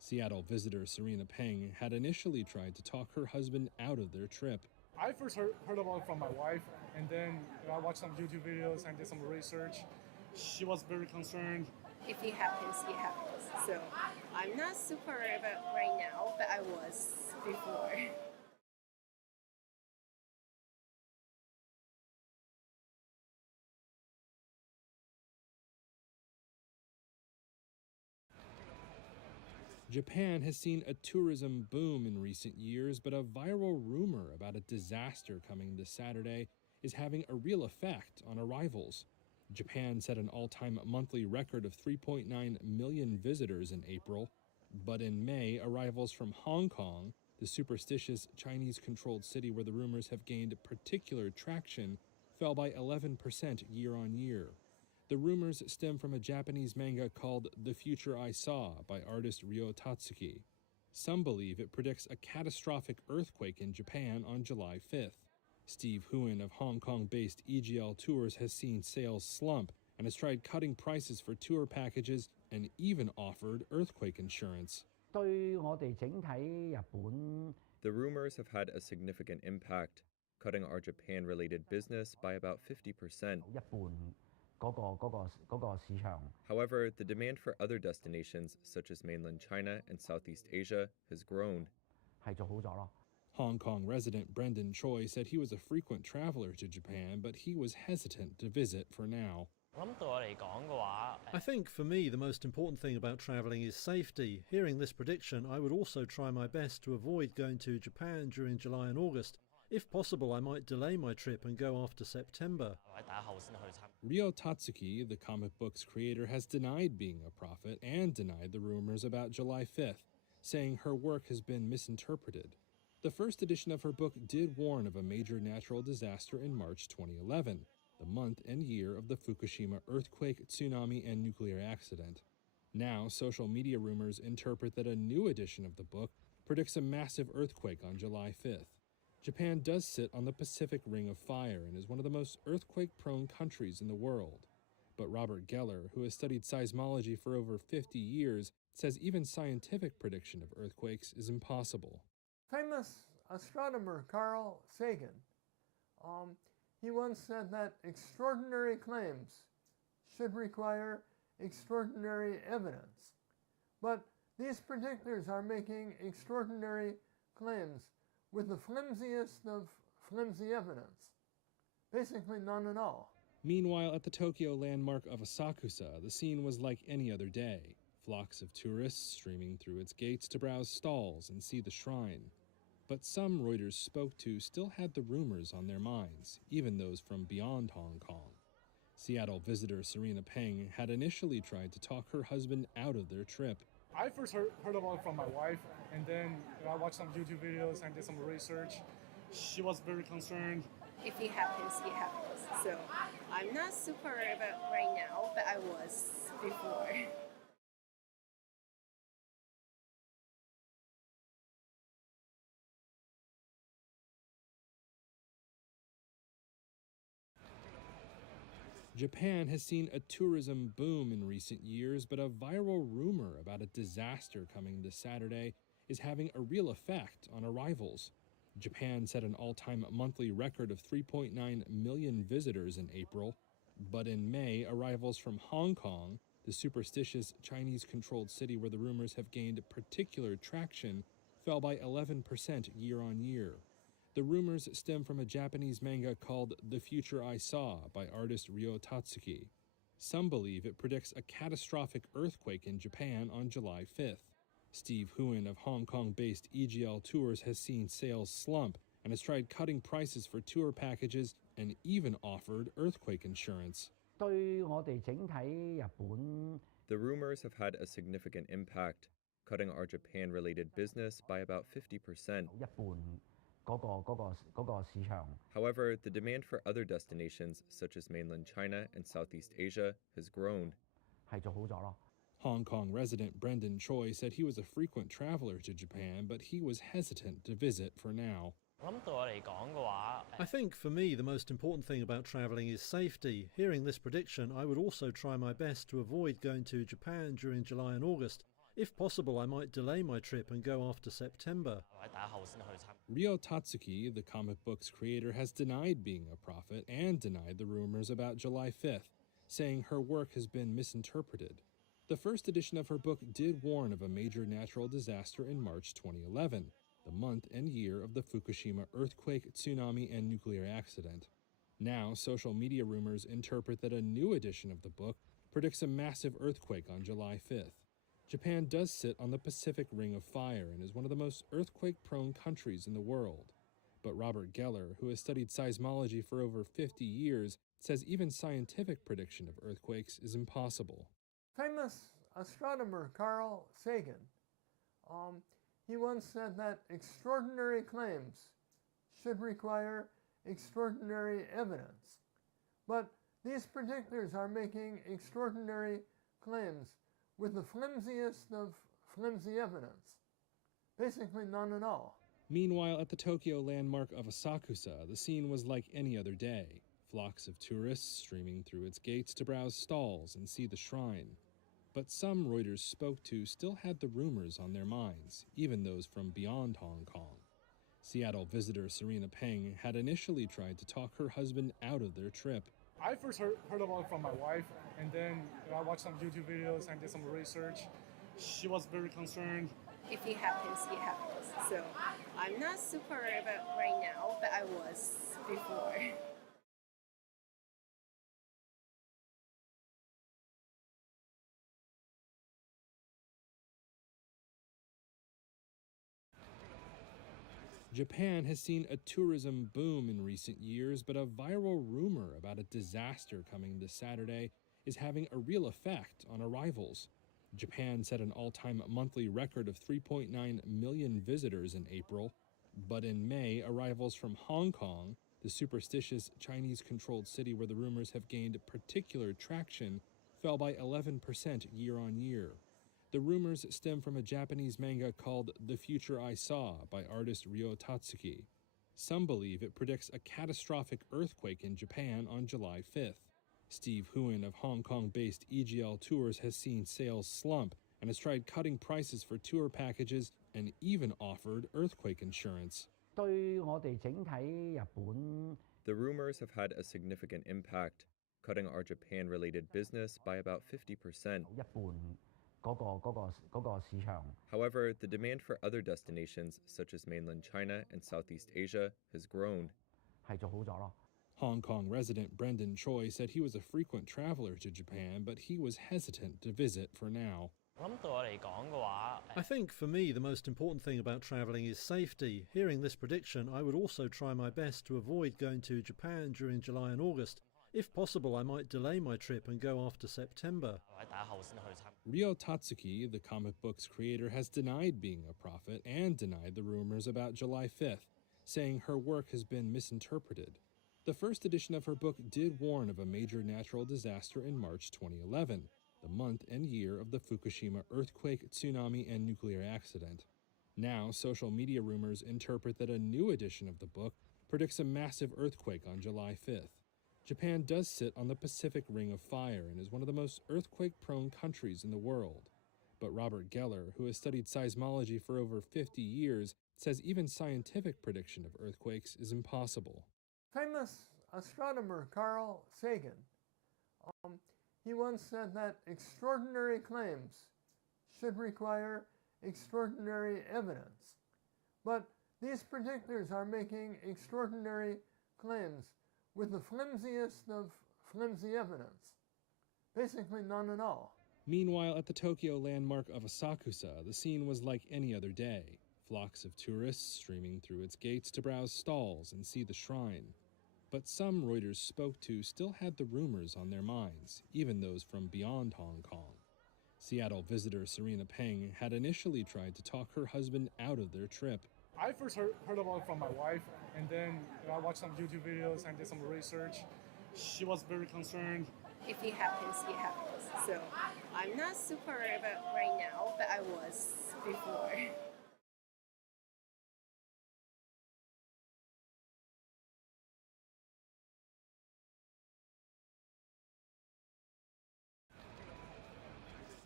Seattle visitor Serena Peng had initially tried to talk her husband out of their trip. I first heard about it from my wife, and then I watched some YouTube videos and did some research. She was very concerned. If it happens, it happens. So I'm not super worried about right now, but I was before. Japan has seen a tourism boom in recent years, but a viral rumor about a disaster coming this Saturday is having a real effect on arrivals. Japan set an all-time monthly record of 3.9 million visitors in April, but in May, arrivals from Hong Kong, the superstitious Chinese-controlled city where the rumors have gained particular traction, fell by 11% year-on-year. The rumors stem from a Japanese manga called The Future I Saw by artist Ryo Tatsuki. Some believe it predicts a catastrophic earthquake in Japan on July 5th. Steve Huen of Hong Kong-based EGL Tours has seen sales slump and has tried cutting prices for tour packages and even offered earthquake insurance. 對我哋整體日本 The rumors have had a significant impact, cutting our Japan-related business by about 50%. 一半嗰個市場 However, the demand for other destinations, such as mainland China and Southeast Asia, has grown. 係做好咗咯。 Hong Kong resident Brendan Choi said he was a frequent traveler to Japan, but he was hesitant to visit for now. I think for me the most important thing about travelling is safety. Hearing this prediction, I would also try my best to avoid going to Japan during July and August. If possible, I might delay my trip and go after September. Ryo Tatsuki, the comic book's creator, has denied being a prophet and denied the rumors about July 5th, saying her work has been misinterpreted. The first edition of her book did warn of a major natural disaster in March 2011, the month and year of the Fukushima earthquake, tsunami, and nuclear accident. Now, social media rumors interpret that a new edition of the book predicts a massive earthquake on July 5th. Japan does sit on the Pacific Ring of Fire and is one of the most earthquake-prone countries in the world. But Robert Geller, who has studied seismology for over 50 years, says even scientific prediction of earthquakes is impossible. Famous astronomer Carl Sagan, he once said that extraordinary claims should require extraordinary evidence. But these predictors are making extraordinary claims with the flimsiest of flimsy evidence. Basically none at all. Meanwhile, at the Tokyo landmark of Asakusa, the scene was like any other day. Flocks of tourists streaming through its gates to browse stalls and see the shrine. But some Reuters spoke to still had the rumors on their minds, even those from beyond Hong Kong. Seattle visitor Serena Peng had initially tried to talk her husband out of their trip. I first heard about it from my wife, and then I watched some YouTube videos and did some research. She was very concerned. If it happens, it happens. So I'm not super worried about right now, but I was before. Japan has seen a tourism boom in recent years, but a viral rumor about a disaster coming this Saturday is having a real effect on arrivals. Japan set an all-time monthly record of 3.9 million visitors in April, but in May, arrivals from Hong Kong, the superstitious Chinese-controlled city where the rumors have gained particular traction, fell by 11% year-on-year. The rumors stem from a Japanese manga called The Future I Saw by artist Ryo Tatsuki. Some believe it predicts a catastrophic earthquake in Japan on July 5th. Steve Huen of Hong Kong-based EGL Tours has seen sales slump and has tried cutting prices for tour packages and even offered earthquake insurance. 對我哋整體日本 The rumors have had a significant impact, cutting our Japan-related business by about 50%. 一半嗰個市場 However, the demand for other destinations, such as mainland China and Southeast Asia, has grown. 係做好咗咯。 Hong Kong resident Brendan Choi said he was a frequent traveler to Japan, but he was hesitant to visit for now. I think for me the most important thing about travelling is safety. Hearing this prediction, I would also try my best to avoid going to Japan during July and August. If possible, I might delay my trip and go after September. Ryo Tatsuki, the comic book's creator, has denied being a prophet and denied the rumors about July 5th, saying her work has been misinterpreted. The first edition of her book did warn of a major natural disaster in March 2011, the month and year of the Fukushima earthquake, tsunami, and nuclear accident. Now, social media rumors interpret that a new edition of the book predicts a massive earthquake on July 5th. Japan does sit on the Pacific Ring of Fire and is one of the most earthquake-prone countries in the world. But Robert Geller, who has studied seismology for over 50 years, says even scientific prediction of earthquakes is impossible. Famous astronomer Carl Sagan, he once said that extraordinary claims should require extraordinary evidence. But these predictors are making extraordinary claims with the flimsiest of flimsy evidence. Basically none at all. Meanwhile, at the Tokyo landmark of Asakusa, the scene was like any other day. Flocks of tourists streaming through its gates to browse stalls and see the shrine. But some Reuters spoke to still had the rumors on their minds, even those from beyond Hong Kong. Seattle visitor Serena Peng had initially tried to talk her husband out of their trip. I first heard about it from my wife, and then I watched some YouTube videos and did some research. She was very concerned. If it happens, it happens. So I'm not super worried about right now, but I was before. Japan has seen a tourism boom in recent years, but a viral rumor about a disaster coming this Saturday is having a real effect on arrivals. Japan set an all-time monthly record of 3.9 million visitors in April, but in May, arrivals from Hong Kong, the superstitious Chinese-controlled city where the rumors have gained particular traction, fell by 11% year-on-year. The rumors stem from a Japanese manga called The Future I Saw by artist Ryo Tatsuki. Some believe it predicts a catastrophic earthquake in Japan on July 5th. Steve Huon of Hong Kong-based EGL Tours has seen sales slump and has tried cutting prices for tour packages and even offered earthquake insurance. 對我哋整體日本 The rumors have had a significant impact, cutting our Japan-related business by about 50%. 一半嗰個市場。 However, the demand for other destinations, such as mainland China and Southeast Asia, has grown. 係做好咗咯。 Hong Kong resident Brendan Choi said he was a frequent traveler to Japan, but he was hesitant to visit for now. I think for me the most important thing about travelling is safety. Hearing this prediction, I would also try my best to avoid going to Japan during July and August. If possible, I might delay my trip and go after September. Ryo Tatsuki, the comic book's creator, has denied being a prophet and denied the rumors about July 5th, saying her work has been misinterpreted. The first edition of her book did warn of a major natural disaster in March 2011, the month and year of the Fukushima earthquake, tsunami, and nuclear accident. Now, social media rumors interpret that a new edition of the book predicts a massive earthquake on July 5th. Japan does sit on the Pacific Ring of Fire and is one of the most earthquake-prone countries in the world. But Robert Geller, who has studied seismology for over 50 years, says even scientific prediction of earthquakes is impossible. Famous astronomer Carl Sagan, he once said that extraordinary claims should require extraordinary evidence. But these predictors are making extraordinary claims with the flimsiest of flimsy evidence. Basically none at all. Meanwhile, at the Tokyo landmark of Asakusa, the scene was like any other day. Flocks of tourists streaming through its gates to browse stalls and see the shrine. But some Reuters spoke to still had the rumors on their minds, even those from beyond Hong Kong. Seattle visitor Serena Peng had initially tried to talk her husband out of their trip. I first heard about it from my wife, and then I watched some YouTube videos and did some research. She was very concerned. If it happens, it happens. So I'm not super worried about right now, but I was before.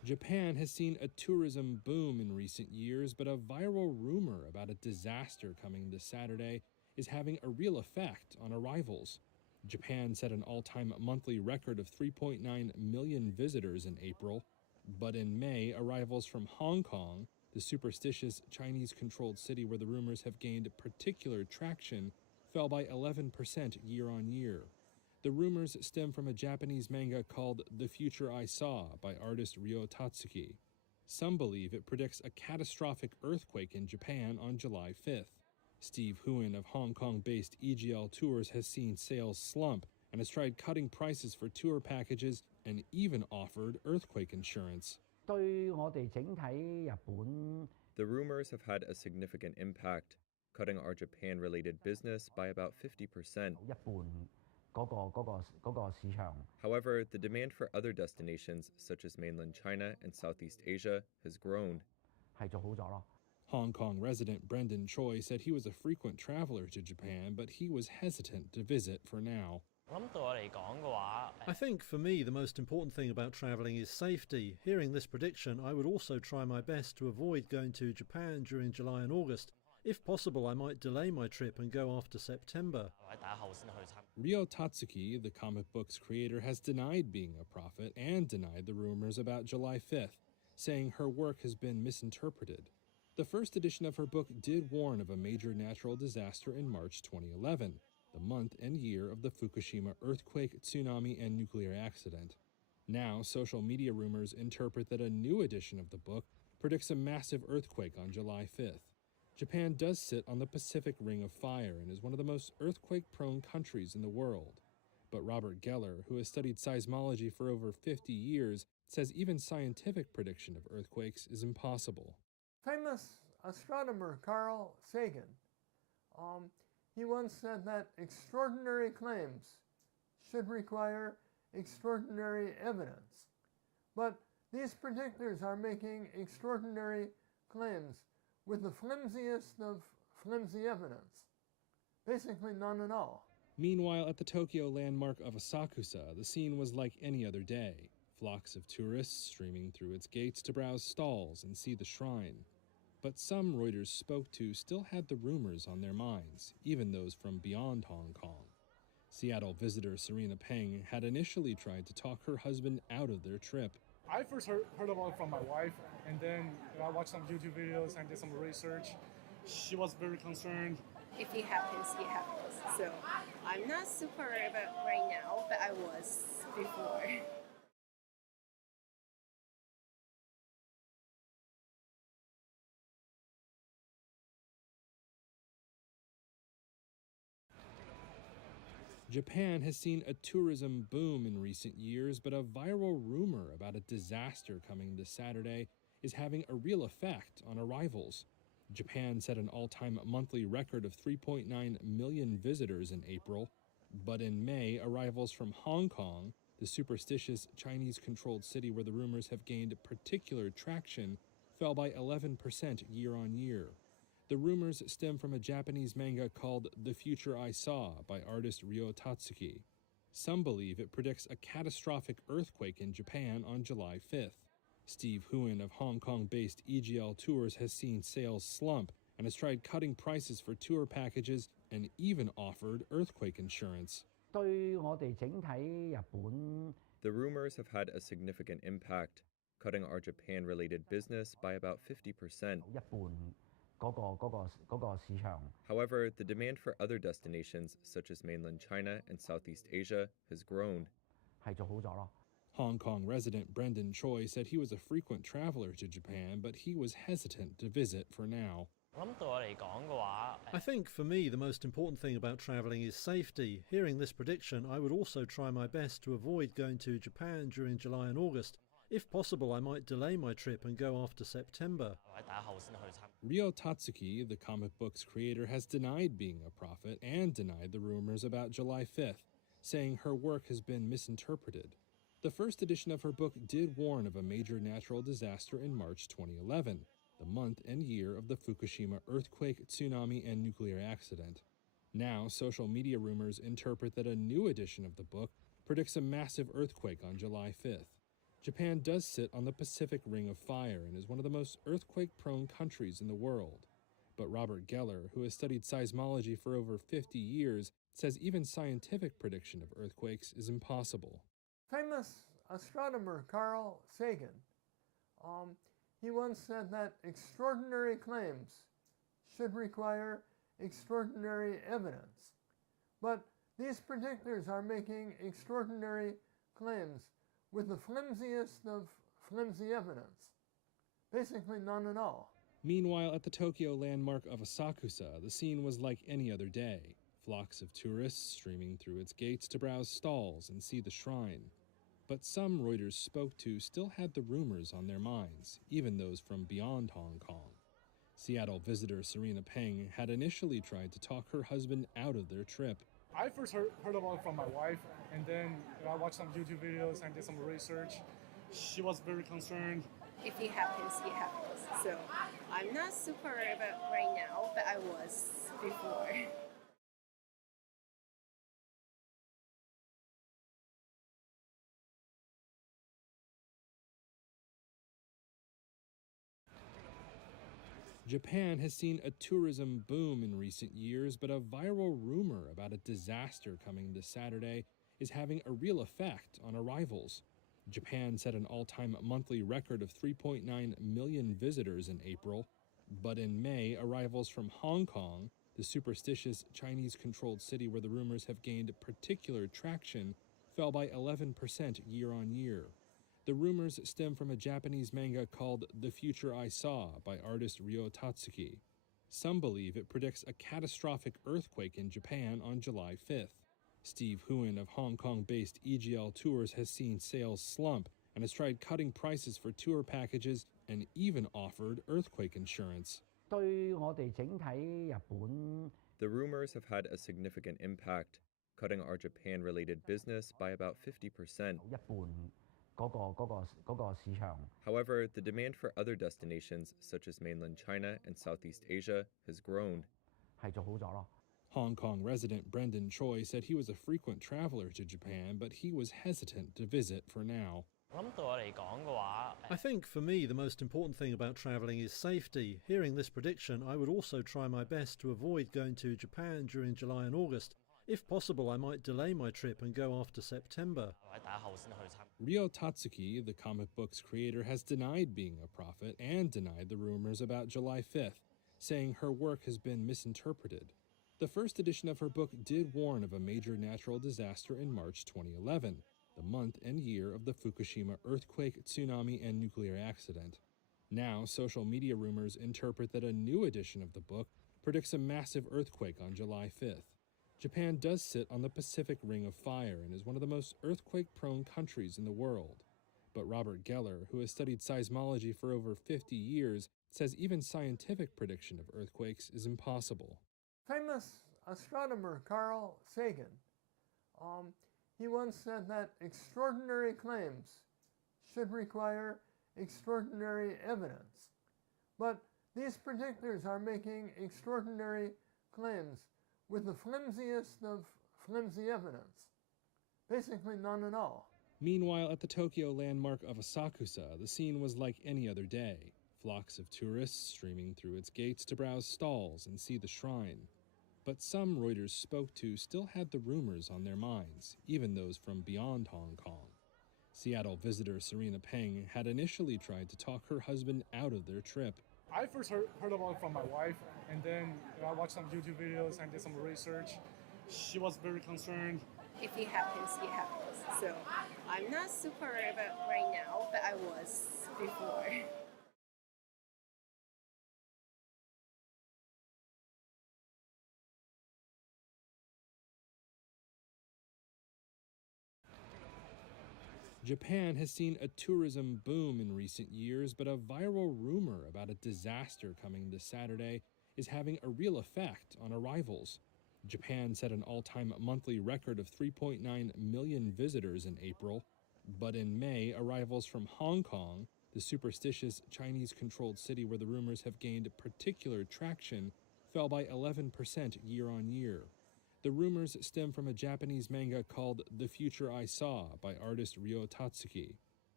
Japan has seen a tourism boom in recent years, but a viral rumor about a disaster coming this Saturday is having a real effect on arrivals. Japan set an all-time monthly record of 3.9 million visitors in April, but in May, arrivals from Hong Kong, the superstitious Chinese-controlled city where the rumors have gained particular traction, fell by 11% year-on-year. The rumors stem from a Japanese manga called The Future I Saw by artist Ryo Tatsuki. Some believe it predicts a catastrophic earthquake in Japan on July 5th. Steve Huon of Hong Kong-based EGL Tours has seen sales slump and has tried cutting prices for tour packages and even offered earthquake insurance. 對我哋整體日本 The rumors have had a significant impact, cutting our Japan-related business by about 50%. 一半嗰個市場 However, the demand for other destinations, such as mainland China and Southeast Asia, has grown. 係做好咗咯。 Hong Kong resident Brendan Choi said he was a frequent traveler to Japan, but he was hesitant to visit for now. I think for me the most important thing about travelling is safety. Hearing this prediction, I would also try my best to avoid going to Japan during July and August. If possible, I might delay my trip and go after September. Ryo Tatsuki, the comic book's creator, has denied being a prophet and denied the rumors about July 5th, saying her work has been misinterpreted. The first edition of her book did warn of a major natural disaster in March 2011, the month and year of the Fukushima earthquake, tsunami, and nuclear accident. Now, social media rumors interpret that a new edition of the book predicts a massive earthquake on July 5th. Japan does sit on the Pacific Ring of Fire and is one of the most earthquake-prone countries in the world. But Robert Geller, who has studied seismology for over 50 years, says even scientific prediction of earthquakes is impossible. Famous astronomer Carl Sagan, he once said that extraordinary claims should require extraordinary evidence. But these predictors are making extraordinary claims with the flimsiest of flimsy evidence. Basically none at all. Meanwhile, at the Tokyo landmark of Asakusa, the scene was like any other day. Flocks of tourists streaming through its gates to browse stalls and see the shrine. But some Reuters spoke to still had the rumors on their minds, even those from beyond Hong Kong. Seattle visitor Serena Peng had initially tried to talk her husband out of their trip. I first heard about it from my wife, and then I watched some YouTube videos and did some research. She was very concerned. If it happens, it happens. So I'm not super worried about right now, but I was before. Japan has seen a tourism boom in recent years, but a viral rumor about a disaster coming this Saturday is having a real effect on arrivals. Japan set an all-time monthly record of 3.9 million visitors in April, but in May, arrivals from Hong Kong, the superstitious Chinese-controlled city where the rumors have gained particular traction, fell by 11% year-on-year. The rumors stem from a Japanese manga called The Future I Saw by artist Ryo Tatsuki. Some believe it predicts a catastrophic earthquake in Japan on July 5th. Steve Huon of Hong Kong-based EGL Tours has seen sales slump and has tried cutting prices for tour packages and even offered earthquake insurance. 對我哋整體日本 The rumors have had a significant impact, cutting our Japan-related business by about 50%. 一半嗰個市場 However, the demand for other destinations, such as mainland China and Southeast Asia, has grown. 係做好咗咯。 Hong Kong resident Brendan Choi said he was a frequent traveler to Japan, but he was hesitant to visit for now. I think for me the most important thing about travelling is safety. Hearing this prediction, I would also try my best to avoid going to Japan during July and August. If possible, I might delay my trip and go after September. Ryo Tatsuki, the comic book's creator, has denied being a prophet and denied the rumors about July 5th, saying her work has been misinterpreted. The first edition of her book did warn of a major natural disaster in March 2011, the month and year of the Fukushima earthquake, tsunami, and nuclear accident. Now, social media rumors interpret that a new edition of the book predicts a massive earthquake on July 5th. Japan does sit on the Pacific Ring of Fire and is one of the most earthquake-prone countries in the world. But Robert Geller, who has studied seismology for over 50 years, says even scientific prediction of earthquakes is impossible. Famous astronomer Carl Sagan, he once said that extraordinary claims should require extraordinary evidence. But these predictors are making extraordinary claims with the flimsiest of flimsy evidence. Basically none at all. Meanwhile, at the Tokyo landmark of Asakusa, the scene was like any other day. Flocks of tourists streaming through its gates to browse stalls and see the shrine. But some Reuters spoke to still had the rumors on their minds, even those from beyond Hong Kong. Seattle visitor Serena Peng had initially tried to talk her husband out of their trip. I first heard about it from my wife, and then I watched some YouTube videos and did some research. She was very concerned. If it happens, it happens. So I'm not super worried about right now, but I was before. Japan has seen a tourism boom in recent years, but a viral rumor about a disaster coming this Saturday is having a real effect on arrivals. Japan set an all-time monthly record of 3.9 million visitors in April, but in May, arrivals from Hong Kong, the superstitious Chinese-controlled city where the rumors have gained particular traction, fell by 11% year-on-year. The rumors stem from a Japanese manga called The Future I Saw by artist Ryo Tatsuki. Some believe it predicts a catastrophic earthquake in Japan on July 5th. Steve Huon of Hong Kong-based EGL Tours has seen sales slump and has tried cutting prices for tour packages and even offered earthquake insurance. 對我哋整體日本 The rumors have had a significant impact, cutting our Japan-related business by about 50%. 一半嗰個市場。 However, the demand for other destinations, such as mainland China and Southeast Asia, has grown. 係做好咗咯。 Hong Kong resident Brendan Choi said he was a frequent traveler to Japan, but he was hesitant to visit for now. I think for me the most important thing about travelling is safety. Hearing this prediction, I would also try my best to avoid going to Japan during July and August. If possible, I might delay my trip and go after September. Ryo Tatsuki, the comic book's creator, has denied being a prophet and denied the rumors about July 5th, saying her work has been misinterpreted. The first edition of her book did warn of a major natural disaster in March 2011, the month and year of the Fukushima earthquake, tsunami, and nuclear accident. Now, social media rumors interpret that a new edition of the book predicts a massive earthquake on July 5th. Japan does sit on the Pacific Ring of Fire and is one of the most earthquake-prone countries in the world. But Robert Geller, who has studied seismology for over 50 years, says even scientific prediction of earthquakes is impossible. Famous astronomer Carl Sagan, he once said that extraordinary claims should require extraordinary evidence. But these predictors are making extraordinary claims with the flimsiest of flimsy evidence. Basically none at all. Meanwhile, at the Tokyo landmark of Asakusa, the scene was like any other day. Flocks of tourists streaming through its gates to browse stalls and see the shrine. But some Reuters spoke to still had the rumors on their minds, even those from beyond Hong Kong. Seattle visitor Serena Peng had initially tried to talk her husband out of their trip. I first heard about it from my wife, and then I watched some YouTube videos and did some research. She was very concerned. If it happens, it happens. So I'm not super worried about right now, but I was before. Japan has seen a tourism boom in recent years, but a viral rumor about a disaster coming this Saturday is having a real effect on arrivals. Japan set an all-time monthly record of 3.9 million visitors in April, but in May, arrivals from Hong Kong, the superstitious Chinese-controlled city where the rumors have gained particular traction, fell by 11% year-on-year. The rumors stem from a Japanese manga called The Future I Saw by artist Ryo Tatsuki.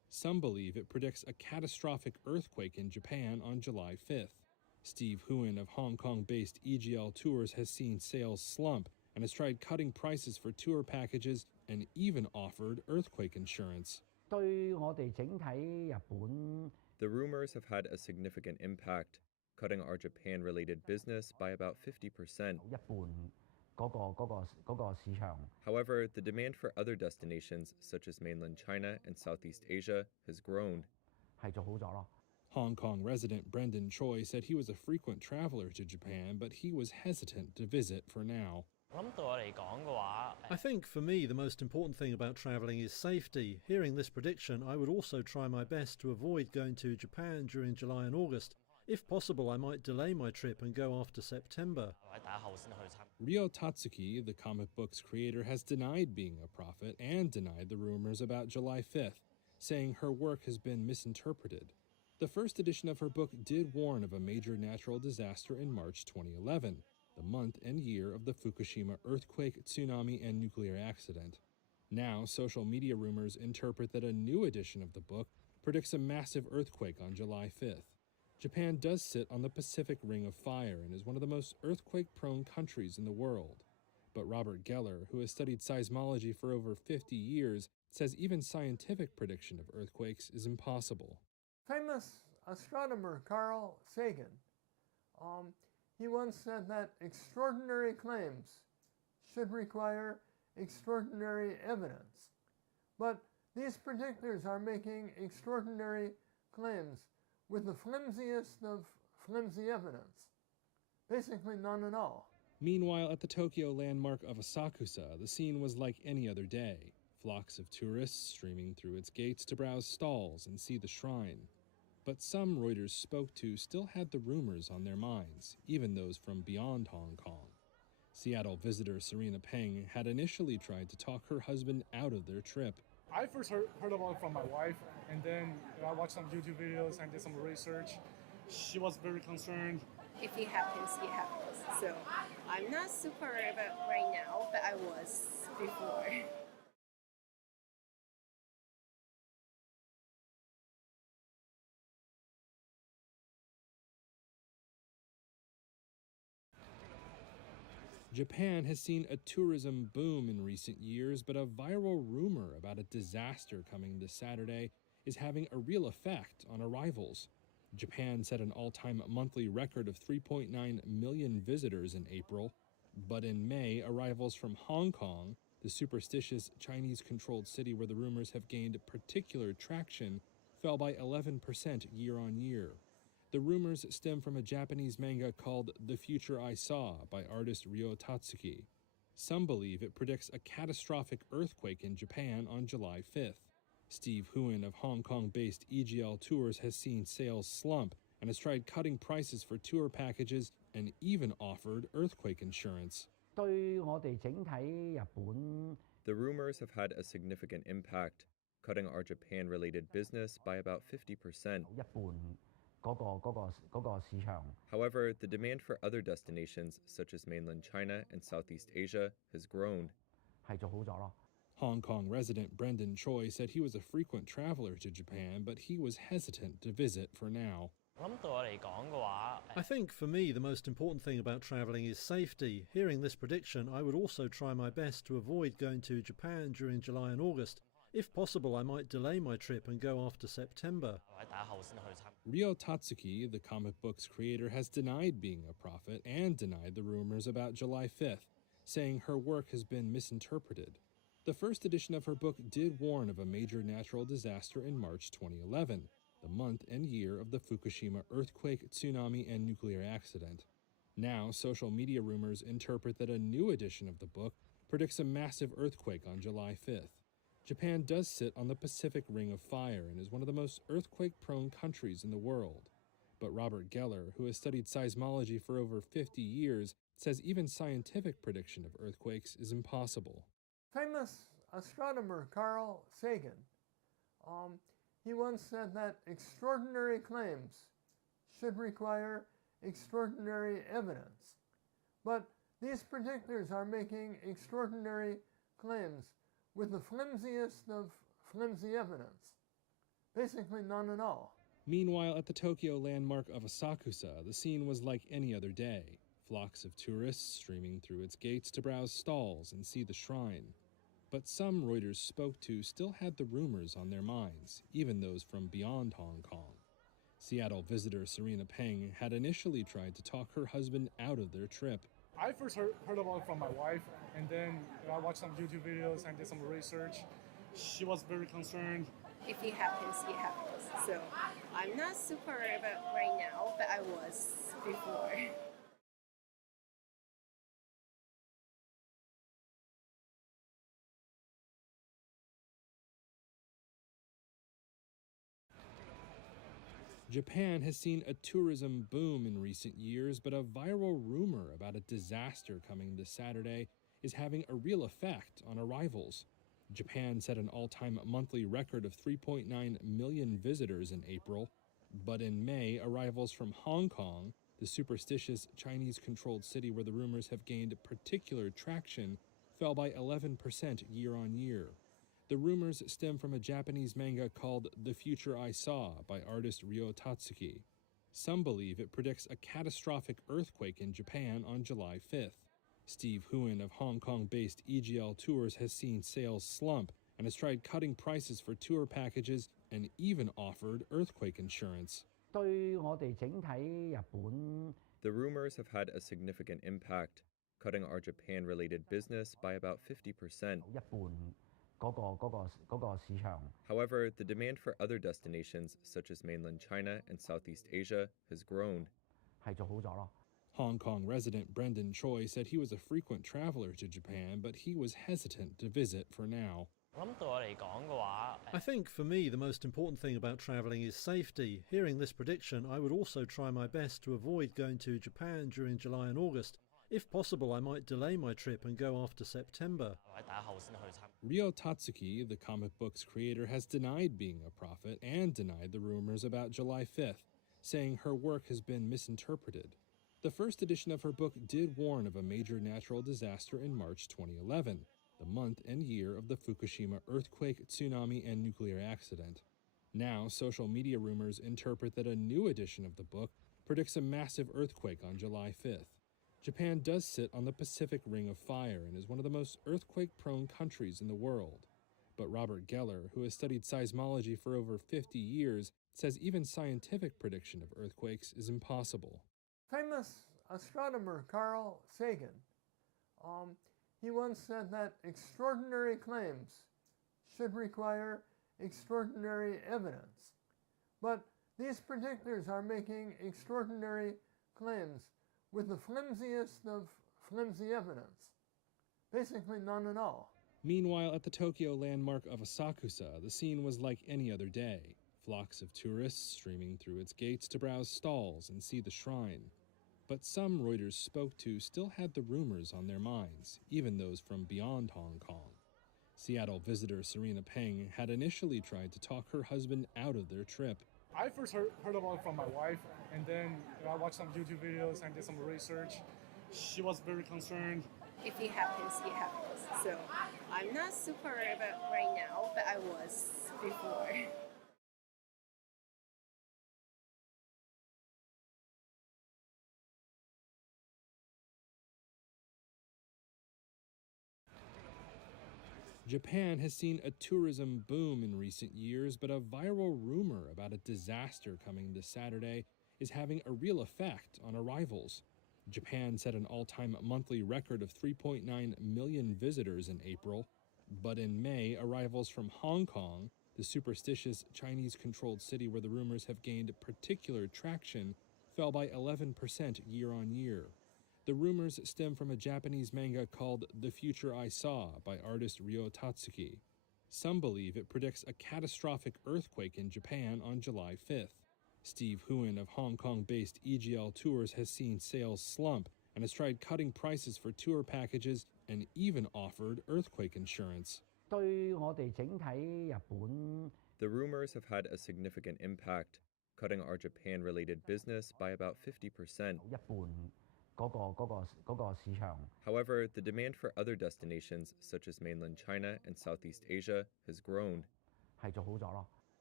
Some believe it predicts a catastrophic earthquake in Japan on July 5th. Steve Huon of Hong Kong-based EGL Tours has seen sales slump and has tried cutting prices for tour packages and even offered earthquake insurance. 對我哋整體日本 The rumors have had a significant impact, cutting our Japan-related business by about 50%. 一半嗰個市場 However, the demand for other destinations, such as mainland China and Southeast Asia, has grown. 係做好咗咯。 Hong Kong resident Brendan Choi said he was a frequent traveler to Japan, but he was hesitant to visit for now. I think for me the most important thing about travelling is safety. Hearing this prediction, I would also try my best to avoid going to Japan during July and August. If possible, I might delay my trip and go after September. Ryo Tatsuki, the comic book's creator, has denied being a prophet and denied the rumors about July 5th, saying her work has been misinterpreted. The first edition of her book did warn of a major natural disaster in March 2011, the month and year of the Fukushima earthquake, tsunami, and nuclear accident. Now, social media rumors interpret that a new edition of the book predicts a massive earthquake on July 5th. Japan does sit on the Pacific Ring of Fire and is one of the most earthquake-prone countries in the world. But Robert Geller, who has studied seismology for over 50 years, says even scientific prediction of earthquakes is impossible. Famous astronomer Carl Sagan, he once said that extraordinary claims should require extraordinary evidence. But these predictors are making extraordinary claims with the flimsiest of flimsy evidence. Basically none at all. Meanwhile, at the Tokyo landmark of Asakusa, the scene was like any other day. Flocks of tourists streaming through its gates to browse stalls and see the shrine. But some Reuters spoke to still had the rumors on their minds, even those from beyond Hong Kong. Seattle visitor Serena Peng had initially tried to talk her husband out of their trip. I first heard about it from my wife, and then I watched some YouTube videos and did some research. She was very concerned. If it happens, it happens. So I'm not super worried about right now, but I was before. Japan has seen a tourism boom in recent years, but a viral rumor about a disaster coming this Saturday is having a real effect on arrivals. Japan set an all-time monthly record of 3.9 million visitors in April, but in May, arrivals from Hong Kong, the superstitious Chinese-controlled city where the rumors have gained particular traction, fell by 11% year-on-year. The rumors stem from a Japanese manga called The Future I Saw by artist Ryo Tatsuki. Some believe it predicts a catastrophic earthquake in Japan on July 5th. Steve Huon of Hong Kong-based EGL Tours has seen sales slump and has tried cutting prices for tour packages and even offered earthquake insurance. 對我哋整體日本 The rumors have had a significant impact, cutting our Japan-related business by about 50%. 一半嗰個市場 However, the demand for other destinations, such as mainland China and Southeast Asia, has grown. 係做好咗咯。 Hong Kong resident Brendan Choi said he was a frequent traveler to Japan, but he was hesitant to visit for now. I think for me the most important thing about travelling is safety. Hearing this prediction, I would also try my best to avoid going to Japan during July and August. If possible, I might delay my trip and go after September. Ryo Tatsuki, the comic book's creator, has denied being a prophet and denied the rumors about July 5th, saying her work has been misinterpreted. The first edition of her book did warn of a major natural disaster in March 2011, the month and year of the Fukushima earthquake, tsunami, and nuclear accident. Now, social media rumors interpret that a new edition of the book predicts a massive earthquake on July 5th. Japan does sit on the Pacific Ring of Fire and is one of the most earthquake-prone countries in the world. But Robert Geller, who has studied seismology for over 50 years, says even scientific prediction of earthquakes is impossible. Famous astronomer Carl Sagan, he once said that extraordinary claims should require extraordinary evidence. But these predictors are making extraordinary claims with the flimsiest of flimsy evidence. Basically none at all. Meanwhile, at the Tokyo landmark of Asakusa, the scene was like any other day. Flocks of tourists streaming through its gates to browse stalls and see the shrine. But some Reuters spoke to still had the rumors on their minds, even those from beyond Hong Kong. Seattle visitor Serena Peng had initially tried to talk her husband out of their trip. I first heard about it from my wife, and then I watched some YouTube videos and did some research. She was very concerned. If it happens, it happens. So I'm not super worried about right now, but I was before. Japan has seen a tourism boom in recent years, but a viral rumor about a disaster coming this Saturday is having a real effect on arrivals. Japan set an all-time monthly record of 3.9 million visitors in April, but in May, arrivals from Hong Kong, the superstitious Chinese-controlled city where the rumors have gained particular traction, fell by 11% year-on-year. The rumors stem from a Japanese manga called The Future I Saw by artist Ryo Tatsuki. Some believe it predicts a catastrophic earthquake in Japan on July 5th. Steve Huon of Hong Kong-based EGL Tours has seen sales slump and has tried cutting prices for tour packages and even offered earthquake insurance. 對我哋整體日本 The rumors have had a significant impact, cutting our Japan-related business by about 50%. 一半嗰個市場。 However, the demand for other destinations, such as mainland China and Southeast Asia, has grown. 係做好咗咯。 Hong Kong resident Brendan Choi said he was a frequent traveler to Japan, but he was hesitant to visit for now. I think for me the most important thing about travelling is safety. Hearing this prediction, I would also try my best to avoid going to Japan during July and August. If possible, I might delay my trip and go after September. Ryo Tatsuki, the comic book's creator, has denied being a prophet and denied the rumors about July 5th, saying her work has been misinterpreted. The first edition of her book did warn of a major natural disaster in March 2011, the month and year of the Fukushima earthquake, tsunami, and nuclear accident. Now, social media rumors interpret that a new edition of the book predicts a massive earthquake on July 5th. Japan does sit on the Pacific Ring of Fire and is one of the most earthquake-prone countries in the world. But Robert Geller, who has studied seismology for over 50 years, says even scientific prediction of earthquakes is impossible. Famous astronomer Carl Sagan, he once said that extraordinary claims should require extraordinary evidence. But these predictors are making extraordinary claims with the flimsiest of flimsy evidence. Basically none at all. Meanwhile, at the Tokyo landmark of Asakusa, the scene was like any other day. Flocks of tourists streaming through its gates to browse stalls and see the shrine. But some Reuters spoke to still had the rumors on their minds, even those from beyond Hong Kong. Seattle visitor Serena Peng had initially tried to talk her husband out of their trip. I first heard about it from my wife, and then I watched some YouTube videos and did some research. She was very concerned. If it happens, it happens. So I'm not super worried about right now, but I was before. Japan has seen a tourism boom in recent years, but a viral rumor about a disaster coming this Saturday is having a real effect on arrivals. Japan set an all-time monthly record of 3.9 million visitors in April, but in May, arrivals from Hong Kong, the superstitious Chinese-controlled city where the rumors have gained particular traction, fell by 11% year-on-year. The rumors stem from a Japanese manga called The Future I Saw by artist Ryo Tatsuki. Some believe it predicts a catastrophic earthquake in Japan on July 5th. Steve Huon of Hong Kong-based EGL Tours has seen sales slump and has tried cutting prices for tour packages and even offered earthquake insurance. 對我哋整體日本 The rumors have had a significant impact, cutting our Japan-related business by about 50%. 一半嗰個市場。 However, the demand for other destinations, such as mainland China and Southeast Asia, has grown. 係做好咗咯。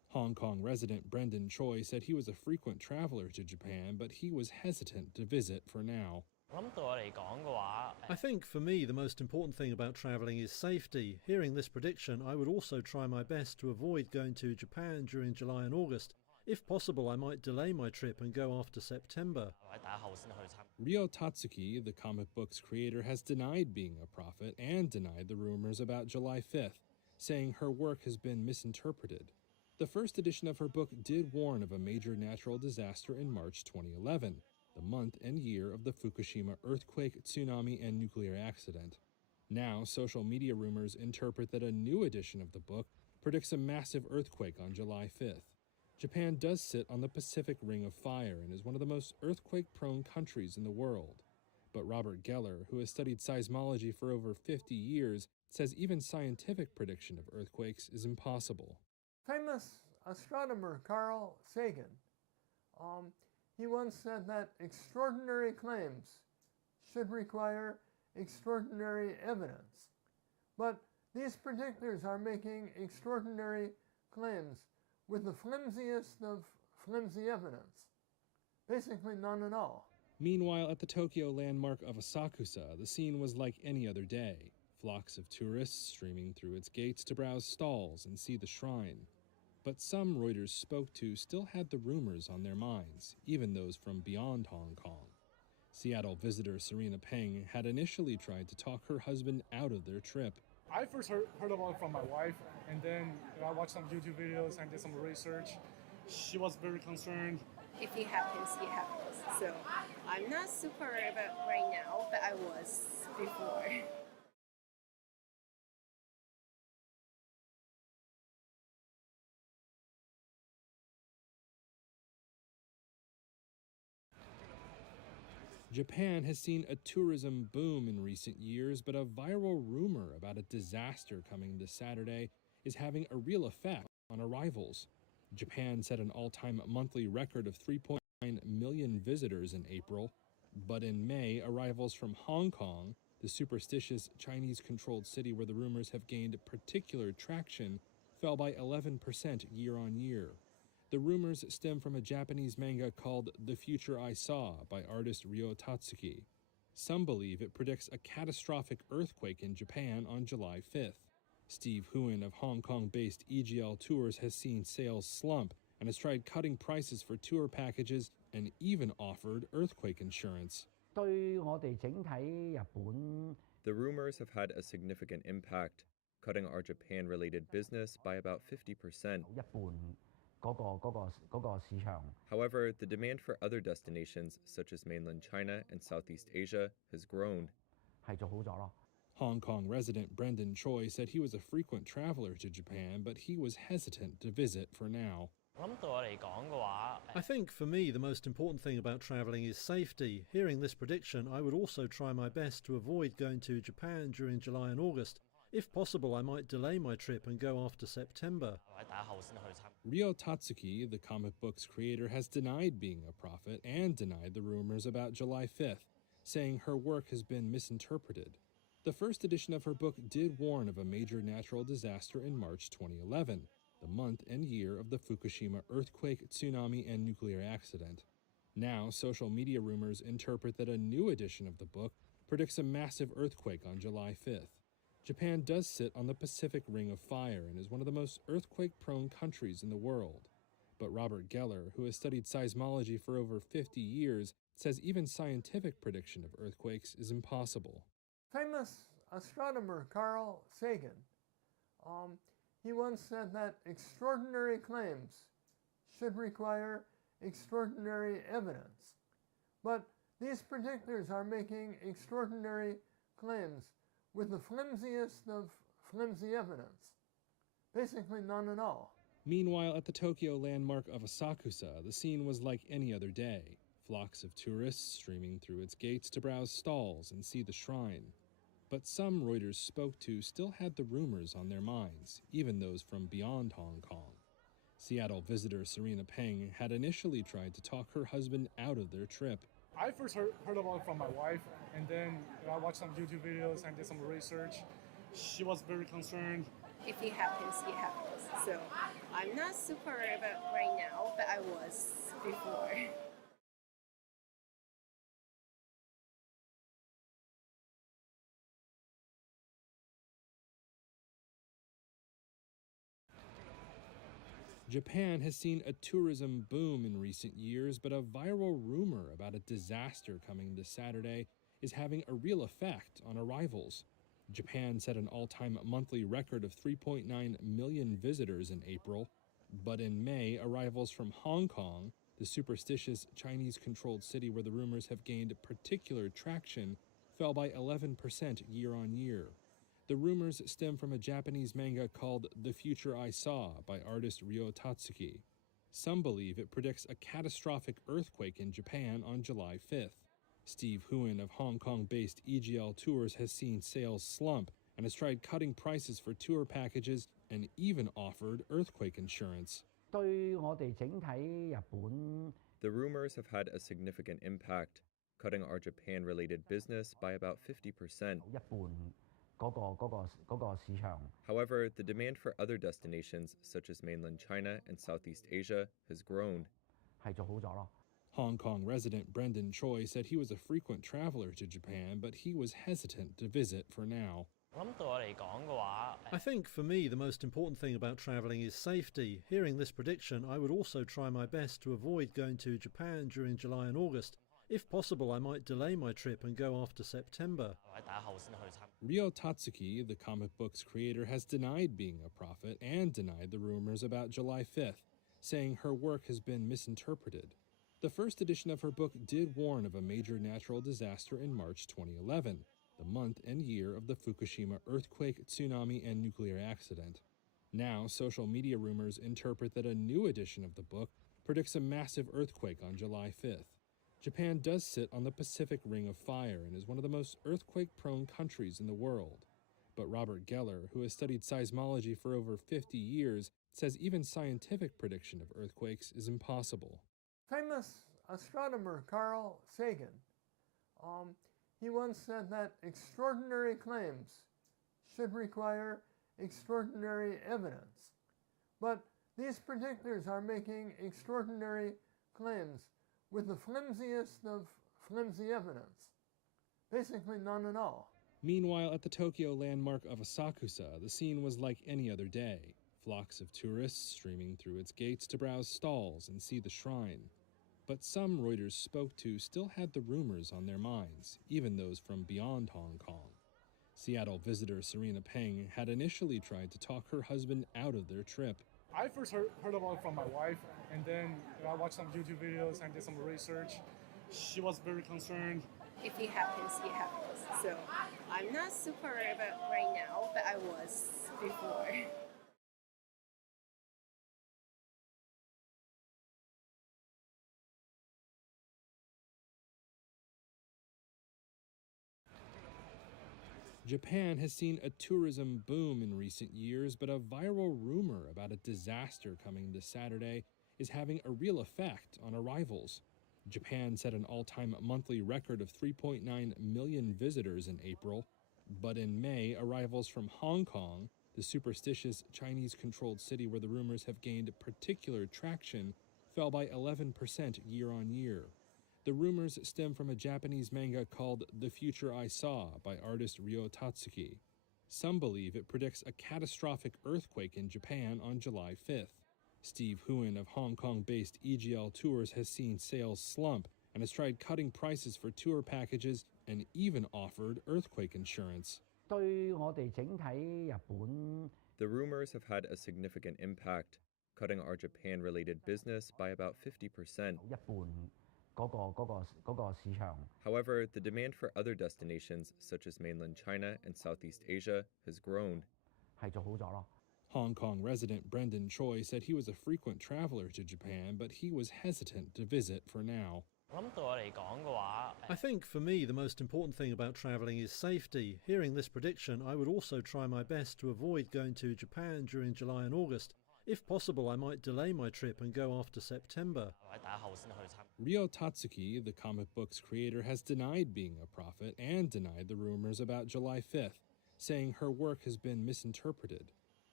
Hong Kong resident Brendan Choi said he was a frequent traveler to Japan, but he was hesitant to visit for now. I think for me the most important thing about travelling is safety. Hearing this prediction, I would also try my best to avoid going to Japan during July and August. If possible, I might delay my trip and go after September. Ryo Tatsuki, the comic book's creator, has denied being a prophet and denied the rumors about July 5th, saying her work has been misinterpreted. The first edition of her book did warn of a major natural disaster in March 2011, the month and year of the Fukushima earthquake, tsunami, and nuclear accident. Now, social media rumors interpret that a new edition of the book predicts a massive earthquake on July 5th. Japan does sit on the Pacific Ring of Fire and is one of the most earthquake-prone countries in the world. But Robert Geller, who has studied seismology for over 50 years, says even scientific prediction of earthquakes is impossible. Famous astronomer Carl Sagan, he once said that extraordinary claims should require extraordinary evidence. But these predictors are making extraordinary claims with the flimsiest of flimsy evidence. Basically none at all. Meanwhile, at the Tokyo landmark of Asakusa, the scene was like any other day. Flocks of tourists streaming through its gates to browse stalls and see the shrine. But some Reuters spoke to still had the rumors on their minds, even those from beyond Hong Kong. Seattle visitor Serena Peng had initially tried to talk her husband out of their trip. I first heard about it from my wife, and then I watched some YouTube videos and did some research. She was very concerned. If it happens, it happens. So I'm not super worried about right now, but I was before. Japan has seen a tourism boom in recent years, but a viral rumor about a disaster coming this Saturday is having a real effect on arrivals. Japan set an all-time monthly record of 3.9 million visitors in April, but in May, arrivals from Hong Kong, the superstitious Chinese-controlled city where the rumors have gained particular traction, fell by 11% year-on-year. The rumors stem from a Japanese manga called The Future I Saw by artist Ryo Tatsuki. Some believe it predicts a catastrophic earthquake in Japan on July 5th. Steve Huon of Hong Kong-based EGL Tours has seen sales slump and has tried cutting prices for tour packages and even offered earthquake insurance. 對我哋整體日本 The rumors have had a significant impact, cutting our Japan-related business by about 50%. 一半嗰個市場。 However, the demand for other destinations, such as mainland China and Southeast Asia, has grown. 係做好咗咯。 Hong Kong resident Brendan Choi said he was a frequent traveler to Japan, but he was hesitant to visit for now. I think for me the most important thing about travelling is safety. Hearing this prediction, I would also try my best to avoid going to Japan during July and August. If possible, I might delay my trip and go after September. Ryo Tatsuki, the comic book's creator, has denied being a prophet and denied the rumors about July 5th, saying her work has been misinterpreted. The first edition of her book did warn of a major natural disaster in March 2011, the month and year of the Fukushima earthquake, tsunami, and nuclear accident. Now, social media rumors interpret that a new edition of the book predicts a massive earthquake on July 5th. Japan does sit on the Pacific Ring of Fire and is one of the most earthquake-prone countries in the world. But Robert Geller, who has studied seismology for over 50 years, says even scientific prediction of earthquakes is impossible. Famous astronomer Carl Sagan, he once said that extraordinary claims should require extraordinary evidence. But these predictors are making extraordinary claims with the flimsiest of flimsy evidence. Basically none at all. Meanwhile, at the Tokyo landmark of Asakusa, the scene was like any other day. Flocks of tourists streaming through its gates to browse stalls and see the shrine. But some Reuters spoke to still had the rumors on their minds, even those from beyond Hong Kong. Seattle visitor Serena Peng had initially tried to talk her husband out of their trip. I first heard about it from my wife, and then I watched some YouTube videos and did some research. She was very concerned. If it happens, it happens. So I'm not super about right now, but I was before. Japan has seen a tourism boom in recent years, but a viral rumor about a disaster coming this Saturday is having a real effect on arrivals. Japan set an all-time monthly record of 3.9 million visitors in April, but in May, arrivals from Hong Kong, the superstitious Chinese-controlled city where the rumors have gained particular traction, fell by 11% year-on-year. The rumors stem from a Japanese manga called The Future I Saw by artist Ryo Tatsuki. Some believe it predicts a catastrophic earthquake in Japan on July 5th. Steve Huon of Hong Kong-based EGL Tours has seen sales slump and has tried cutting prices for tour packages and even offered earthquake insurance. 對我哋整體日本 The rumors have had a significant impact, cutting our Japan-related business by about 50%. 一半嗰個市場。 However, the demand for other destinations, such as mainland China and Southeast Asia, has grown. 係做好咗咯。 Hong Kong resident Brendan Choi said he was a frequent traveler to Japan, but he was hesitant to visit for now. I think for me the most important thing about travelling is safety. Hearing this prediction, I would also try my best to avoid going to Japan during July and August. If possible, I might delay my trip and go after September. Ryo Tatsuki, the comic book's creator, has denied being a prophet and denied the rumors about July 5th, saying her work has been misinterpreted. The first edition of her book did warn of a major natural disaster in March 2011, the month and year of the Fukushima earthquake, tsunami, and nuclear accident. Now, social media rumors interpret that a new edition of the book predicts a massive earthquake on July 5th. Japan does sit on the Pacific Ring of Fire and is one of the most earthquake-prone countries in the world. But Robert Geller, who has studied seismology for over 50 years, says even scientific prediction of earthquakes is impossible. Famous astronomer Carl Sagan, he once said that extraordinary claims should require extraordinary evidence. But these predictors are making extraordinary claims with the flimsiest of flimsy evidence. Basically none at all. Meanwhile, at the Tokyo landmark of Asakusa, the scene was like any other day. Flocks of tourists streaming through its gates to browse stalls and see the shrine. But some Reuters spoke to still had the rumors on their minds, even those from beyond Hong Kong. Seattle visitor Serena Peng had initially tried to talk her husband out of their trip. I first heard about it from my wife, and then I watched some YouTube videos and did some research. She was very concerned. If it happens, it happens. So I'm not super about right now, but I was before. Japan has seen a tourism boom in recent years, but a viral rumor about a disaster coming this Saturday is having a real effect on arrivals. Japan set an all-time monthly record of 3.9 million visitors in April, but in May, arrivals from Hong Kong, the superstitious Chinese-controlled city where the rumors have gained particular traction, fell by 11% year-on-year. The rumors stem from a Japanese manga called The Future I Saw by artist Ryo Tatsuki. Some believe it predicts a catastrophic earthquake in Japan on July 5th. Steve Huon of Hong Kong-based EGL Tours has seen sales slump and has tried cutting prices for tour packages and even offered earthquake insurance. 對我哋整體日本 The rumors have had a significant impact, cutting our Japan-related business by about 50%. 一半嗰個市場。 However, the demand for other destinations, such as mainland China and Southeast Asia, has grown. 係做好咗咯。 Hong Kong resident Brendan Choi said he was a frequent traveler to Japan, but he was hesitant to visit for now. I think for me the most important thing about travelling is safety. Hearing this prediction, I would also try my best to avoid going to Japan during July and August. If possible, I might delay my trip and go after September. Ryo Tatsuki, the comic book's creator, has denied being a prophet and denied the rumors about July 5th, saying her work has been misinterpreted.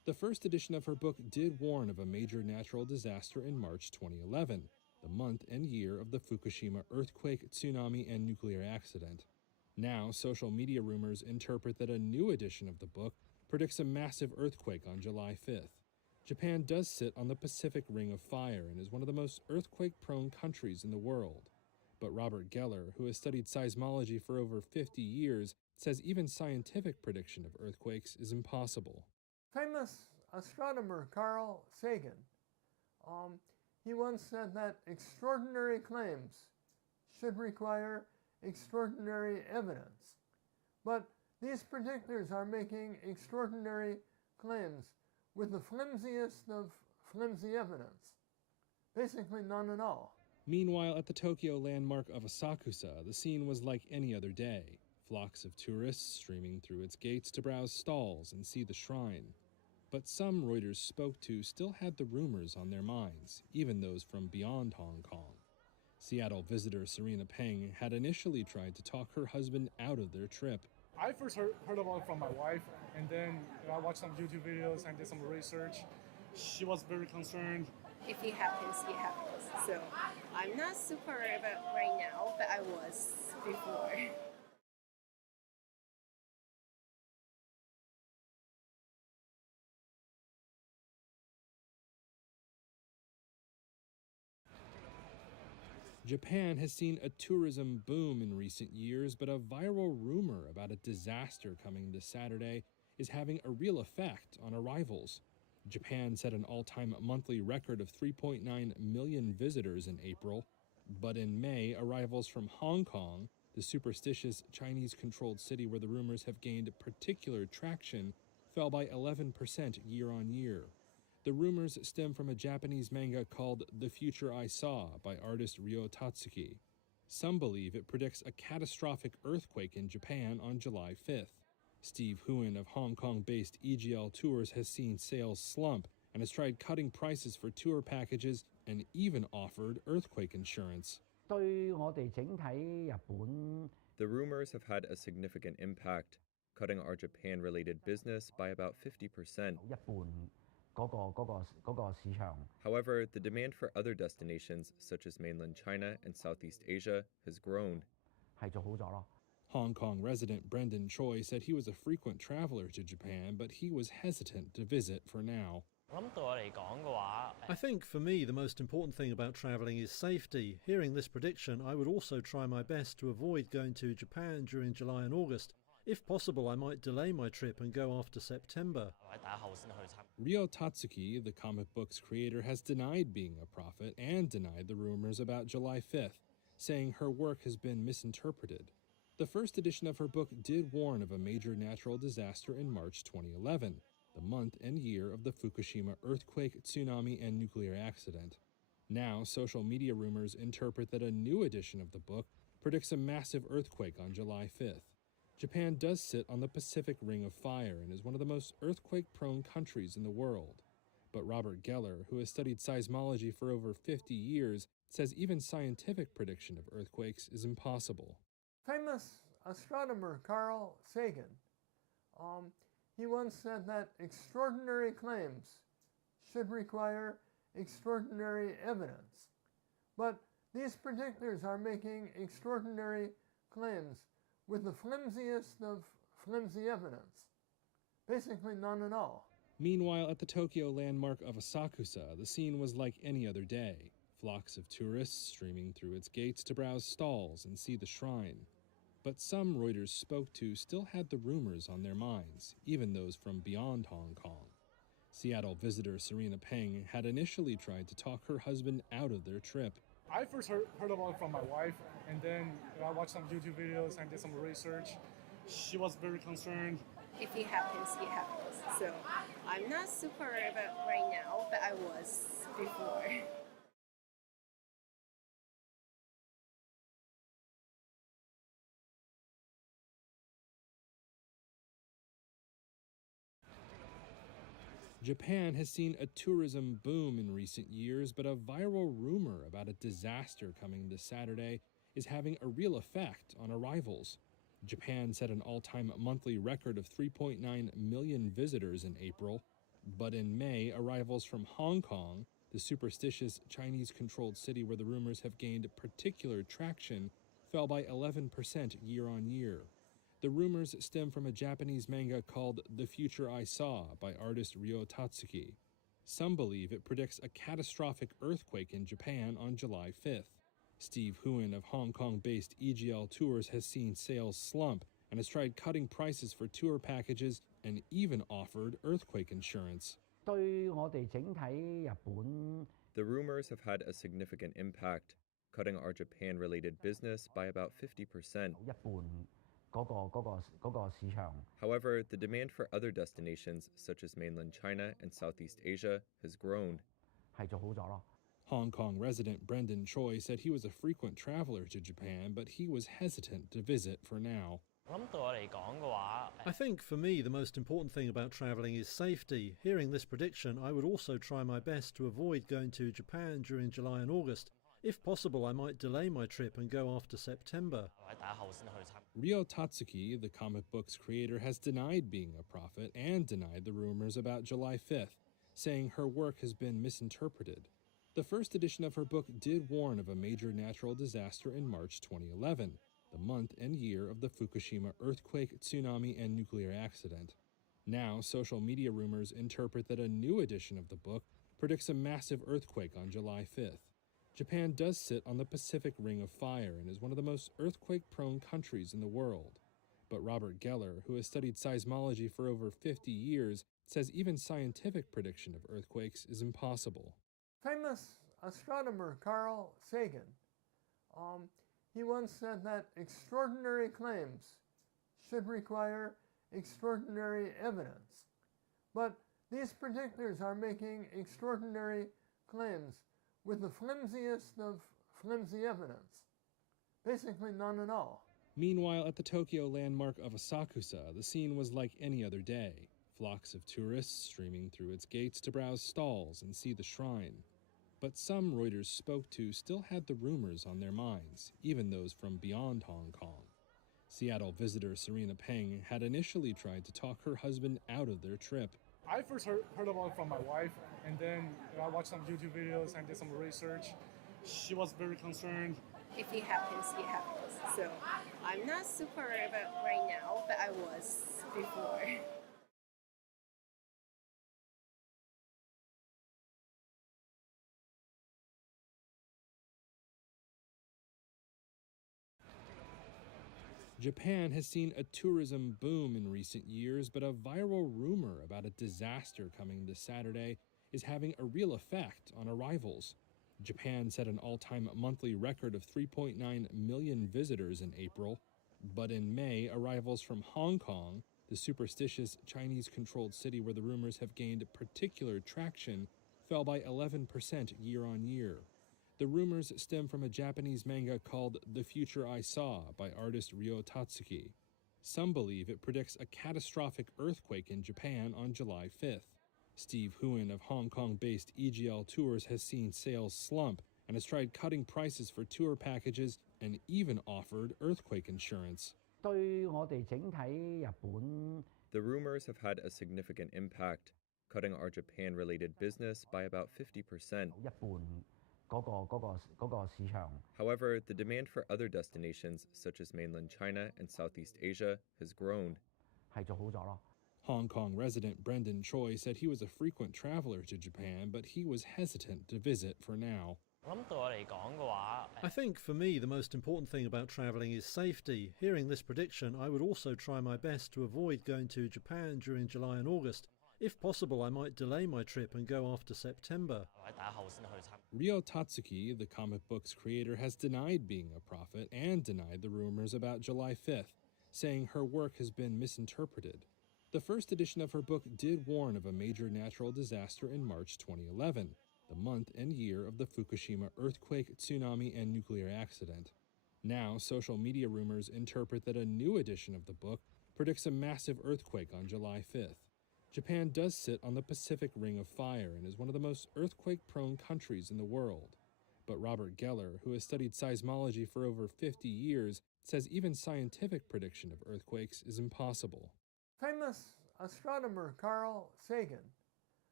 The first edition of her book did warn of a major natural disaster in March 2011, the month and year of the Fukushima earthquake, tsunami, and nuclear accident. Now, social media rumors interpret that a new edition of the book predicts a massive earthquake on July 5th. Japan does sit on the Pacific Ring of Fire and is one of the most earthquake-prone countries in the world. But Robert Geller, who has studied seismology for over 50 years, says even scientific prediction of earthquakes is impossible. Famous astronomer Carl Sagan, he once said that extraordinary claims should require extraordinary evidence. But these predictors are making extraordinary claims with the flimsiest of flimsy evidence. Basically none at all. Meanwhile, at the Tokyo landmark of Asakusa, the scene was like any other day. Flocks of tourists streaming through its gates to browse stalls and see the shrine. But some Reuters spoke to still had the rumors on their minds, even those from beyond Hong Kong. Seattle visitor Serena Peng had initially tried to talk her husband out of their trip. I first heard about it from my wife, and then I watched some YouTube videos and did some research. She was very concerned. If it happens, it happens. So I'm not super worried about right now, but I was before. Japan has seen a tourism boom in recent years, but a viral rumor about a disaster coming this Saturday is having a real effect on arrivals. Japan set an all-time monthly record of 3.9 million visitors in April, but in May, arrivals from Hong Kong, the superstitious Chinese-controlled city where the rumors have gained particular traction, fell by 11% year-on-year. The rumors stem from a Japanese manga called The Future I Saw by artist Ryo Tatsuki. Some believe it predicts a catastrophic earthquake in Japan on July 5th. Steve Huon of Hong Kong-based EGL Tours has seen sales slump and has tried cutting prices for tour packages and even offered earthquake insurance. 對我哋整體日本 The rumors have had a significant impact, cutting our Japan-related business by about 50%. 一半嗰個市場。 However, the demand for other destinations, such as mainland China and Southeast Asia, has grown. 係做好咗咯。 Hong Kong resident Brendan Choi said he was a frequent traveler to Japan, but he was hesitant to visit for now. I think for me the most important thing about travelling is safety. Hearing this prediction, I would also try my best to avoid going to Japan during July and August. If possible, I might delay my trip and go after September. Ryo Tatsuki, the comic book's creator, has denied being a prophet and denied the rumors about July 5th, saying her work has been misinterpreted. The first edition of her book did warn of a major natural disaster in March 2011, the month and year of the Fukushima earthquake, tsunami, and nuclear accident. Now, social media rumors interpret that a new edition of the book predicts a massive earthquake on July 5th. Japan does sit on the Pacific Ring of Fire and is one of the most earthquake-prone countries in the world. But Robert Geller, who has studied seismology for over 50 years, says even scientific prediction of earthquakes is impossible. Famous astronomer Carl Sagan, he once said that extraordinary claims should require extraordinary evidence. But these predictors are making extraordinary claims with the flimsiest of flimsy evidence. Basically none at all. Meanwhile, at the Tokyo landmark of Asakusa, the scene was like any other day. Flocks of tourists streaming through its gates to browse stalls and see the shrine. But some Reuters spoke to still had the rumors on their minds, even those from beyond Hong Kong. Seattle visitor Serena Peng had initially tried to talk her husband out of their trip. I first heard about it from my wife, and then I watched some YouTube videos and did some research. She was very concerned. If it happens, it happens. So I'm not super worried about right now, but I was before. Japan has seen a tourism boom in recent years, but a viral rumor about a disaster coming this Saturday is having a real effect on arrivals. Japan set an all-time monthly record of 3.9 million visitors in April, But in May, arrivals from Hong Kong, the superstitious Chinese-controlled city where the rumors have gained particular traction, fell by 11% year on year. The rumors stem from a Japanese manga called The Future I Saw by artist Ryo Tatsuki. Some believe it predicts a catastrophic earthquake in Japan on July 5th. Steve Huon of Hong Kong-based EGL Tours has seen sales slump and has tried cutting prices for tour packages and even offered earthquake insurance. 對我哋整體日本 The rumors have had a significant impact, cutting our Japan-related business by about 50%. 一半嗰個市場 However, the demand for other destinations, such as mainland China and Southeast Asia, has grown. 係做好咗咯。 Hong Kong resident Brendan Choi said he was a frequent traveler to Japan, but he was hesitant to visit for now. I think for me the most important thing about travelling is safety. Hearing this prediction, I would also try my best to avoid going to Japan during July and August. If possible, I might delay my trip and go after September. Ryo Tatsuki, the comic book's creator, has denied being a prophet and denied the rumors about July 5th, saying her work has been misinterpreted. The first edition of her book did warn of a major natural disaster in March 2011, the month and year of the Fukushima earthquake, tsunami, and nuclear accident. Now, social media rumors interpret that a new edition of the book predicts a massive earthquake on July 5th. Japan does sit on the Pacific Ring of Fire and is one of the most earthquake-prone countries in the world. But Robert Geller, who has studied seismology for over 50 years, says even scientific prediction of earthquakes is impossible. Famous astronomer Carl Sagan, he once said that extraordinary claims should require extraordinary evidence. But these predictors are making extraordinary claims with the flimsiest of flimsy evidence. Basically none at all. Meanwhile, at the Tokyo landmark of Asakusa, the scene was like any other day. Flocks of tourists streaming through its gates to browse stalls and see the shrine. But some Reuters spoke to still had the rumors on their minds, even those from beyond Hong Kong. Seattle visitor Serena Peng had initially tried to talk her husband out of their trip. I first heard about it from my wife, and then I watched some YouTube videos and did some research. She was very concerned. If it happens, it happens. So I'm not super worried about right now, but I was before. Japan has seen a tourism boom in recent years, but a viral rumor about a disaster coming this Saturday is having a real effect on arrivals. Japan set an all-time monthly record of 3.9 million visitors in April, but in May, arrivals from Hong Kong, the superstitious Chinese-controlled city where the rumors have gained particular traction, fell by 11% year on year. The rumors stem from a Japanese manga called The Future I Saw by artist Ryo Tatsuki. Some believe it predicts a catastrophic earthquake in Japan on July 5th. Steve Huon of Hong Kong-based EGL Tours has seen sales slump and has tried cutting prices for tour packages and even offered earthquake insurance. 對我哋整體日本 The rumors have had a significant impact, cutting our Japan-related business by about 50%. 一半嗰個市場 However, the demand for other destinations, such as mainland China and Southeast Asia, has grown. 係做好咗咯。 Hong Kong resident Brendan Choi said he was a frequent traveler to Japan, but he was hesitant to visit for now. I think for me the most important thing about travelling is safety. Hearing this prediction, I would also try my best to avoid going to Japan during July and August. If possible, I might delay my trip and go after September. Ryo Tatsuki, the comic book's creator, has denied being a prophet and denied the rumors about July 5th, saying her work has been misinterpreted. The first edition of her book did warn of a major natural disaster in March 2011, the month and year of the Fukushima earthquake, tsunami, and nuclear accident. Now, social media rumors interpret that a new edition of the book predicts a massive earthquake on July 5th. Japan does sit on the Pacific Ring of Fire and is one of the most earthquake-prone countries in the world. But Robert Geller, who has studied seismology for over 50 years, says even scientific prediction of earthquakes is impossible. Famous astronomer Carl Sagan,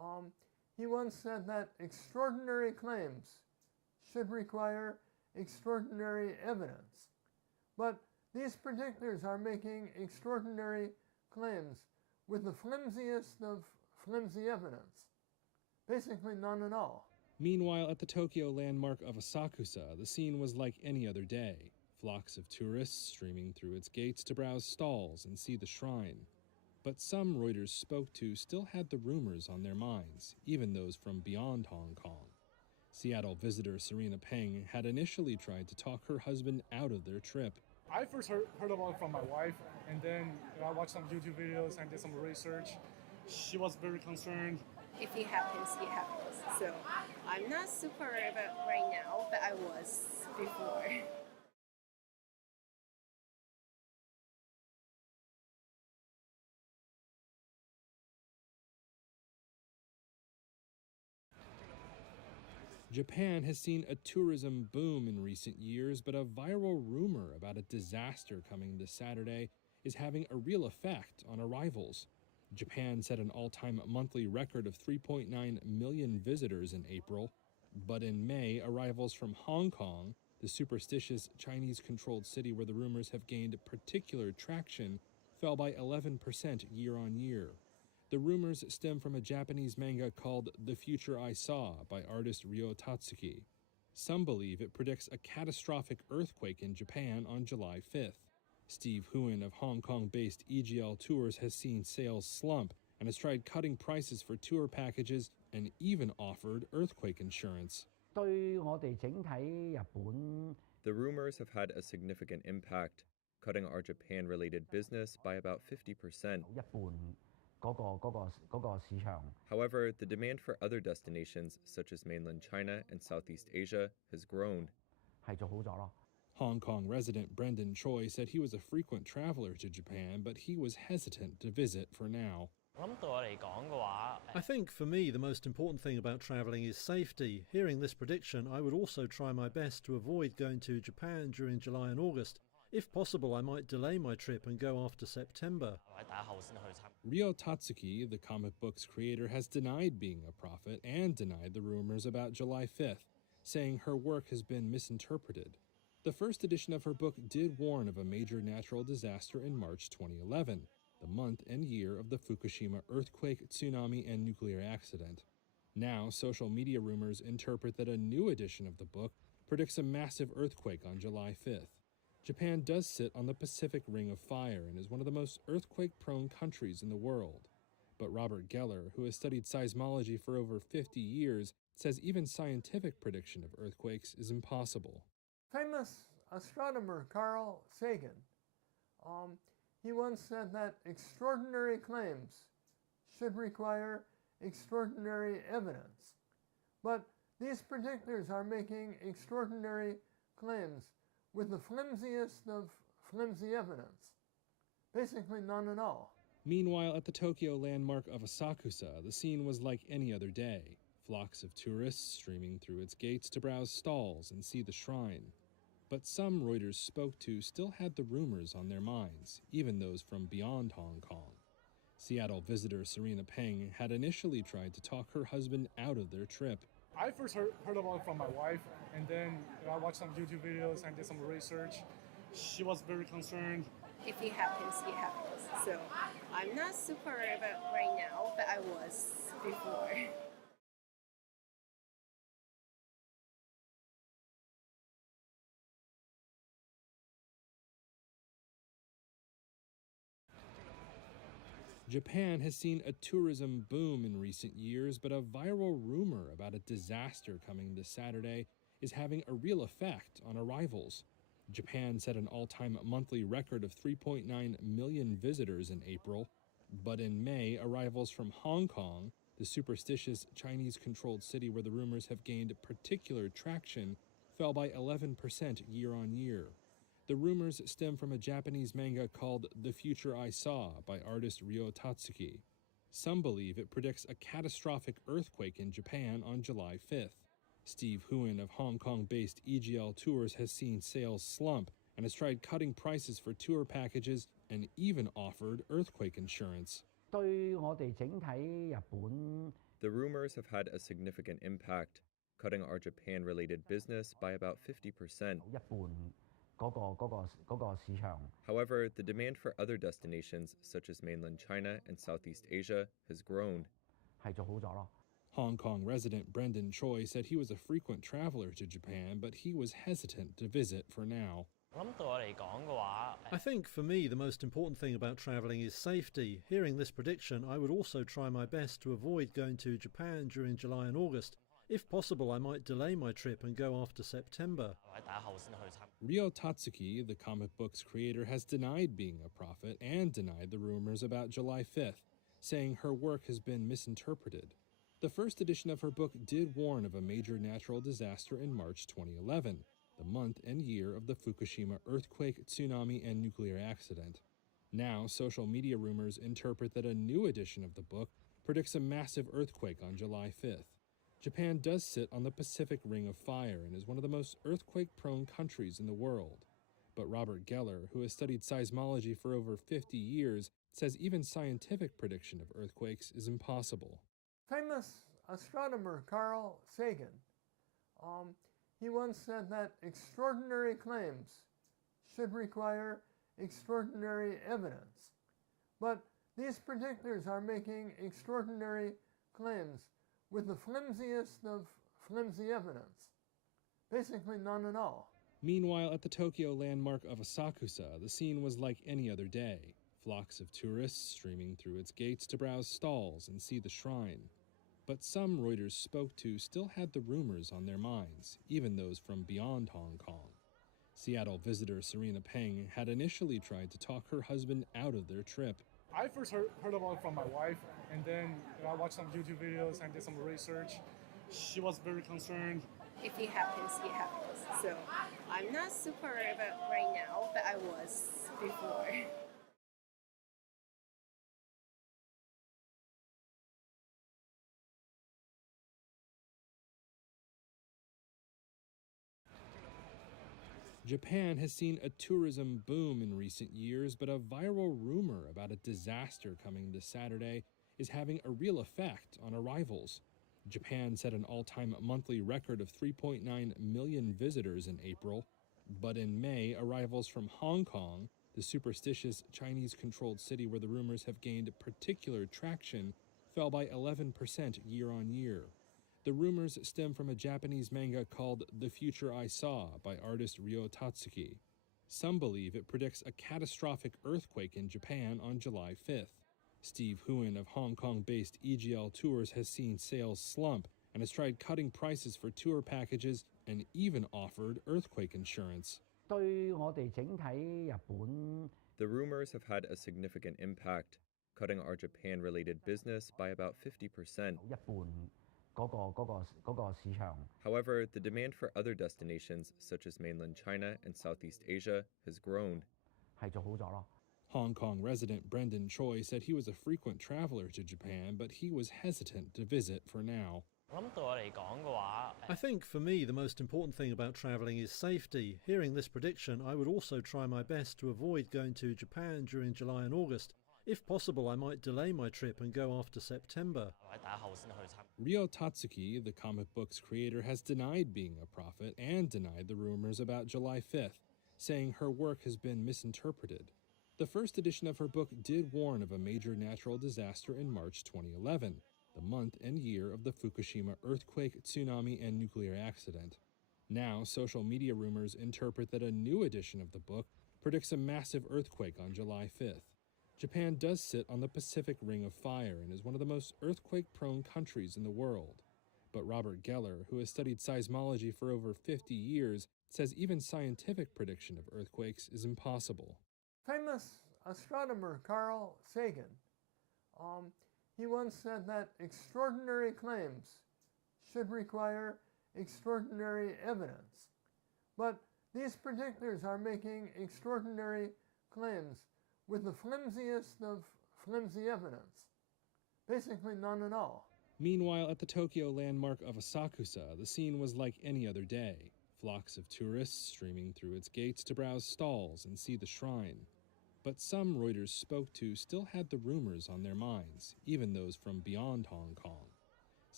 He once said that extraordinary claims should require extraordinary evidence. But these predictors are making extraordinary claims with the flimsiest of flimsy evidence. Basically none at all. Meanwhile, at the Tokyo landmark of Asakusa, the scene was like any other day. Flocks of tourists streaming through its gates to browse stalls and see the shrine. But some Reuters spoke to still had the rumors on their minds, even those from beyond Hong Kong. Seattle visitor Serena Peng had initially tried to talk her husband out of their trip. I first heard about it from my wife, and then I watched some YouTube videos and did some research. She was very concerned. If it happens, it happens. So I'm not super worried about right now, but I was before. Japan has seen a tourism boom in recent years, but a viral rumor about a disaster coming this Saturday is having a real effect on arrivals. Japan set an all-time monthly record of 3.9 million visitors in April, but in May, arrivals from Hong Kong, the superstitious Chinese-controlled city where the rumors have gained particular traction, fell by 11% year-on-year. The rumors stem from a Japanese manga called The Future I Saw by artist Ryo Tatsuki. Some believe it predicts a catastrophic earthquake in Japan on July 5th. Steve Huon of Hong Kong-based EGL Tours has seen sales slump and has tried cutting prices for tour packages and even offered earthquake insurance. 對我哋整體日本 The rumors have had a significant impact, cutting our Japan-related business by about 50%. 一半嗰個市場。 However, the demand for other destinations, such as mainland China and Southeast Asia, has grown. 係做好咗咯。 Hong Kong resident Brendan Choi said he was a frequent traveler to Japan, but he was hesitant to visit for now. I think for me the most important thing about travelling is safety. Hearing this prediction, I would also try my best to avoid going to Japan during July and August. If possible, I might delay my trip and go after September. Ryo Tatsuki, the comic book's creator, has denied being a prophet and denied the rumors about July 5th, saying her work has been misinterpreted. The first edition of her book did warn of a major natural disaster in March 2011, the month and year of the Fukushima earthquake, tsunami, and nuclear accident. Now, social media rumors interpret that a new edition of the book predicts a massive earthquake on July 5th. Japan does sit on the Pacific Ring of Fire and is one of the most earthquake-prone countries in the world. But Robert Geller, who has studied seismology for over 50 years, says even scientific prediction of earthquakes is impossible. Famous astronomer Carl Sagan, he once said that extraordinary claims should require extraordinary evidence. But these predictors are making extraordinary claims with the flimsiest of flimsy evidence. Basically none at all. Meanwhile, at the Tokyo landmark of Asakusa, the scene was like any other day. Flocks of tourists streaming through its gates to browse stalls and see the shrine. But some Reuters spoke to still had the rumors on their minds, even those from beyond Hong Kong. Seattle visitor Serena Peng had initially tried to talk her husband out of their trip. I first heard about it from my wife, and then I watched some YouTube videos and did some research. She was very concerned. If it happens, it happens. So I'm not super worried about right now, but I was before. Japan has seen a tourism boom in recent years, but a viral rumor about a disaster coming this Saturday is having a real effect on arrivals. Japan set an all-time monthly record of 3.9 million visitors in April, but in May, arrivals from Hong Kong, the superstitious Chinese-controlled city where the rumors have gained particular traction, fell by 11% year-on-year. The rumors stem from a Japanese manga called The Future I Saw by artist Ryo Tatsuki. Some believe it predicts a catastrophic earthquake in Japan on July 5th. Steve Huon of Hong Kong-based EGL Tours has seen sales slump and has tried cutting prices for tour packages and even offered earthquake insurance. 對我哋整體日本 The rumors have had a significant impact, cutting our Japan-related business by about 50%. 一半嗰個市場 However, the demand for other destinations, such as mainland China and Southeast Asia, has grown. 係做好咗咯。 Hong Kong resident Brendan Choi said he was a frequent traveler to Japan, but he was hesitant to visit for now. I think for me the most important thing about travelling is safety. Hearing this prediction, I would also try my best to avoid going to Japan during July and August. If possible, I might delay my trip and go after September. Ryo Tatsuki, the comic book's creator, has denied being a prophet and denied the rumors about July 5th, saying her work has been misinterpreted. The first edition of her book did warn of a major natural disaster in March 2011, the month and year of the Fukushima earthquake, tsunami, and nuclear accident. Now, social media rumors interpret that a new edition of the book predicts a massive earthquake on July 5th. Japan does sit on the Pacific Ring of Fire and is one of the most earthquake-prone countries in the world. But Robert Geller, who has studied seismology for over 50 years, says even scientific prediction of earthquakes is impossible. Famous astronomer Carl Sagan, he once said that extraordinary claims should require extraordinary evidence. But these predictors are making extraordinary claims with the flimsiest of flimsy evidence. Basically none at all. Meanwhile, at the Tokyo landmark of Asakusa, the scene was like any other day. Flocks of tourists streaming through its gates to browse stalls and see the shrine. But some Reuters spoke to still had the rumors on their minds, even those from beyond Hong Kong. Seattle visitor Serena Peng had initially tried to talk her husband out of their trip. I first heard about it from my wife, and then I watched some YouTube videos and did some research. She was very concerned. If it happens, it happens. So I'm not super worried about right now, but I was before. Japan has seen a tourism boom in recent years, but a viral rumor about a disaster coming this Saturday is having a real effect on arrivals. Japan set an all-time monthly record of 3.9 million visitors in April, but in May, arrivals from Hong Kong, the superstitious Chinese-controlled city where the rumors have gained particular traction, fell by 11% year-on-year. The rumors stem from a Japanese manga called The Future I Saw by artist Ryo Tatsuki. Some believe it predicts a catastrophic earthquake in Japan on July 5th. Steve Huon of Hong Kong-based EGL Tours has seen sales slump and has tried cutting prices for tour packages and even offered earthquake insurance. 對我哋整體日本 The rumors have had a significant impact, cutting our Japan-related business by about 50%. 一半嗰個市場 However, the demand for other destinations, such as mainland China and Southeast Asia, has grown. 係做好咗咯。 Hong Kong resident Brendan Choi said he was a frequent traveler to Japan, but he was hesitant to visit for now. I think for me the most important thing about travelling is safety. Hearing this prediction, I would also try my best to avoid going to Japan during July and August. If possible, I might delay my trip and go after September. Ryo Tatsuki, the comic book's creator, has denied being a prophet and denied the rumors about July 5th, saying her work has been misinterpreted. The first edition of her book did warn of a major natural disaster in March 2011, the month and year of the Fukushima earthquake, tsunami, and nuclear accident. Now, social media rumors interpret that a new edition of the book predicts a massive earthquake on July 5th. Japan does sit on the Pacific Ring of Fire and is one of the most earthquake-prone countries in the world. But Robert Geller, who has studied seismology for over 50 years, says even scientific prediction of earthquakes is impossible. Famous astronomer Carl Sagan, he once said that extraordinary claims should require extraordinary evidence. But these predictors are making extraordinary claims with the flimsiest of flimsy evidence. Basically none at all. Meanwhile, at the Tokyo landmark of Asakusa, the scene was like any other day. Flocks of tourists streaming through its gates to browse stalls and see the shrine. But some Reuters spoke to still had the rumors on their minds, even those from beyond Hong Kong.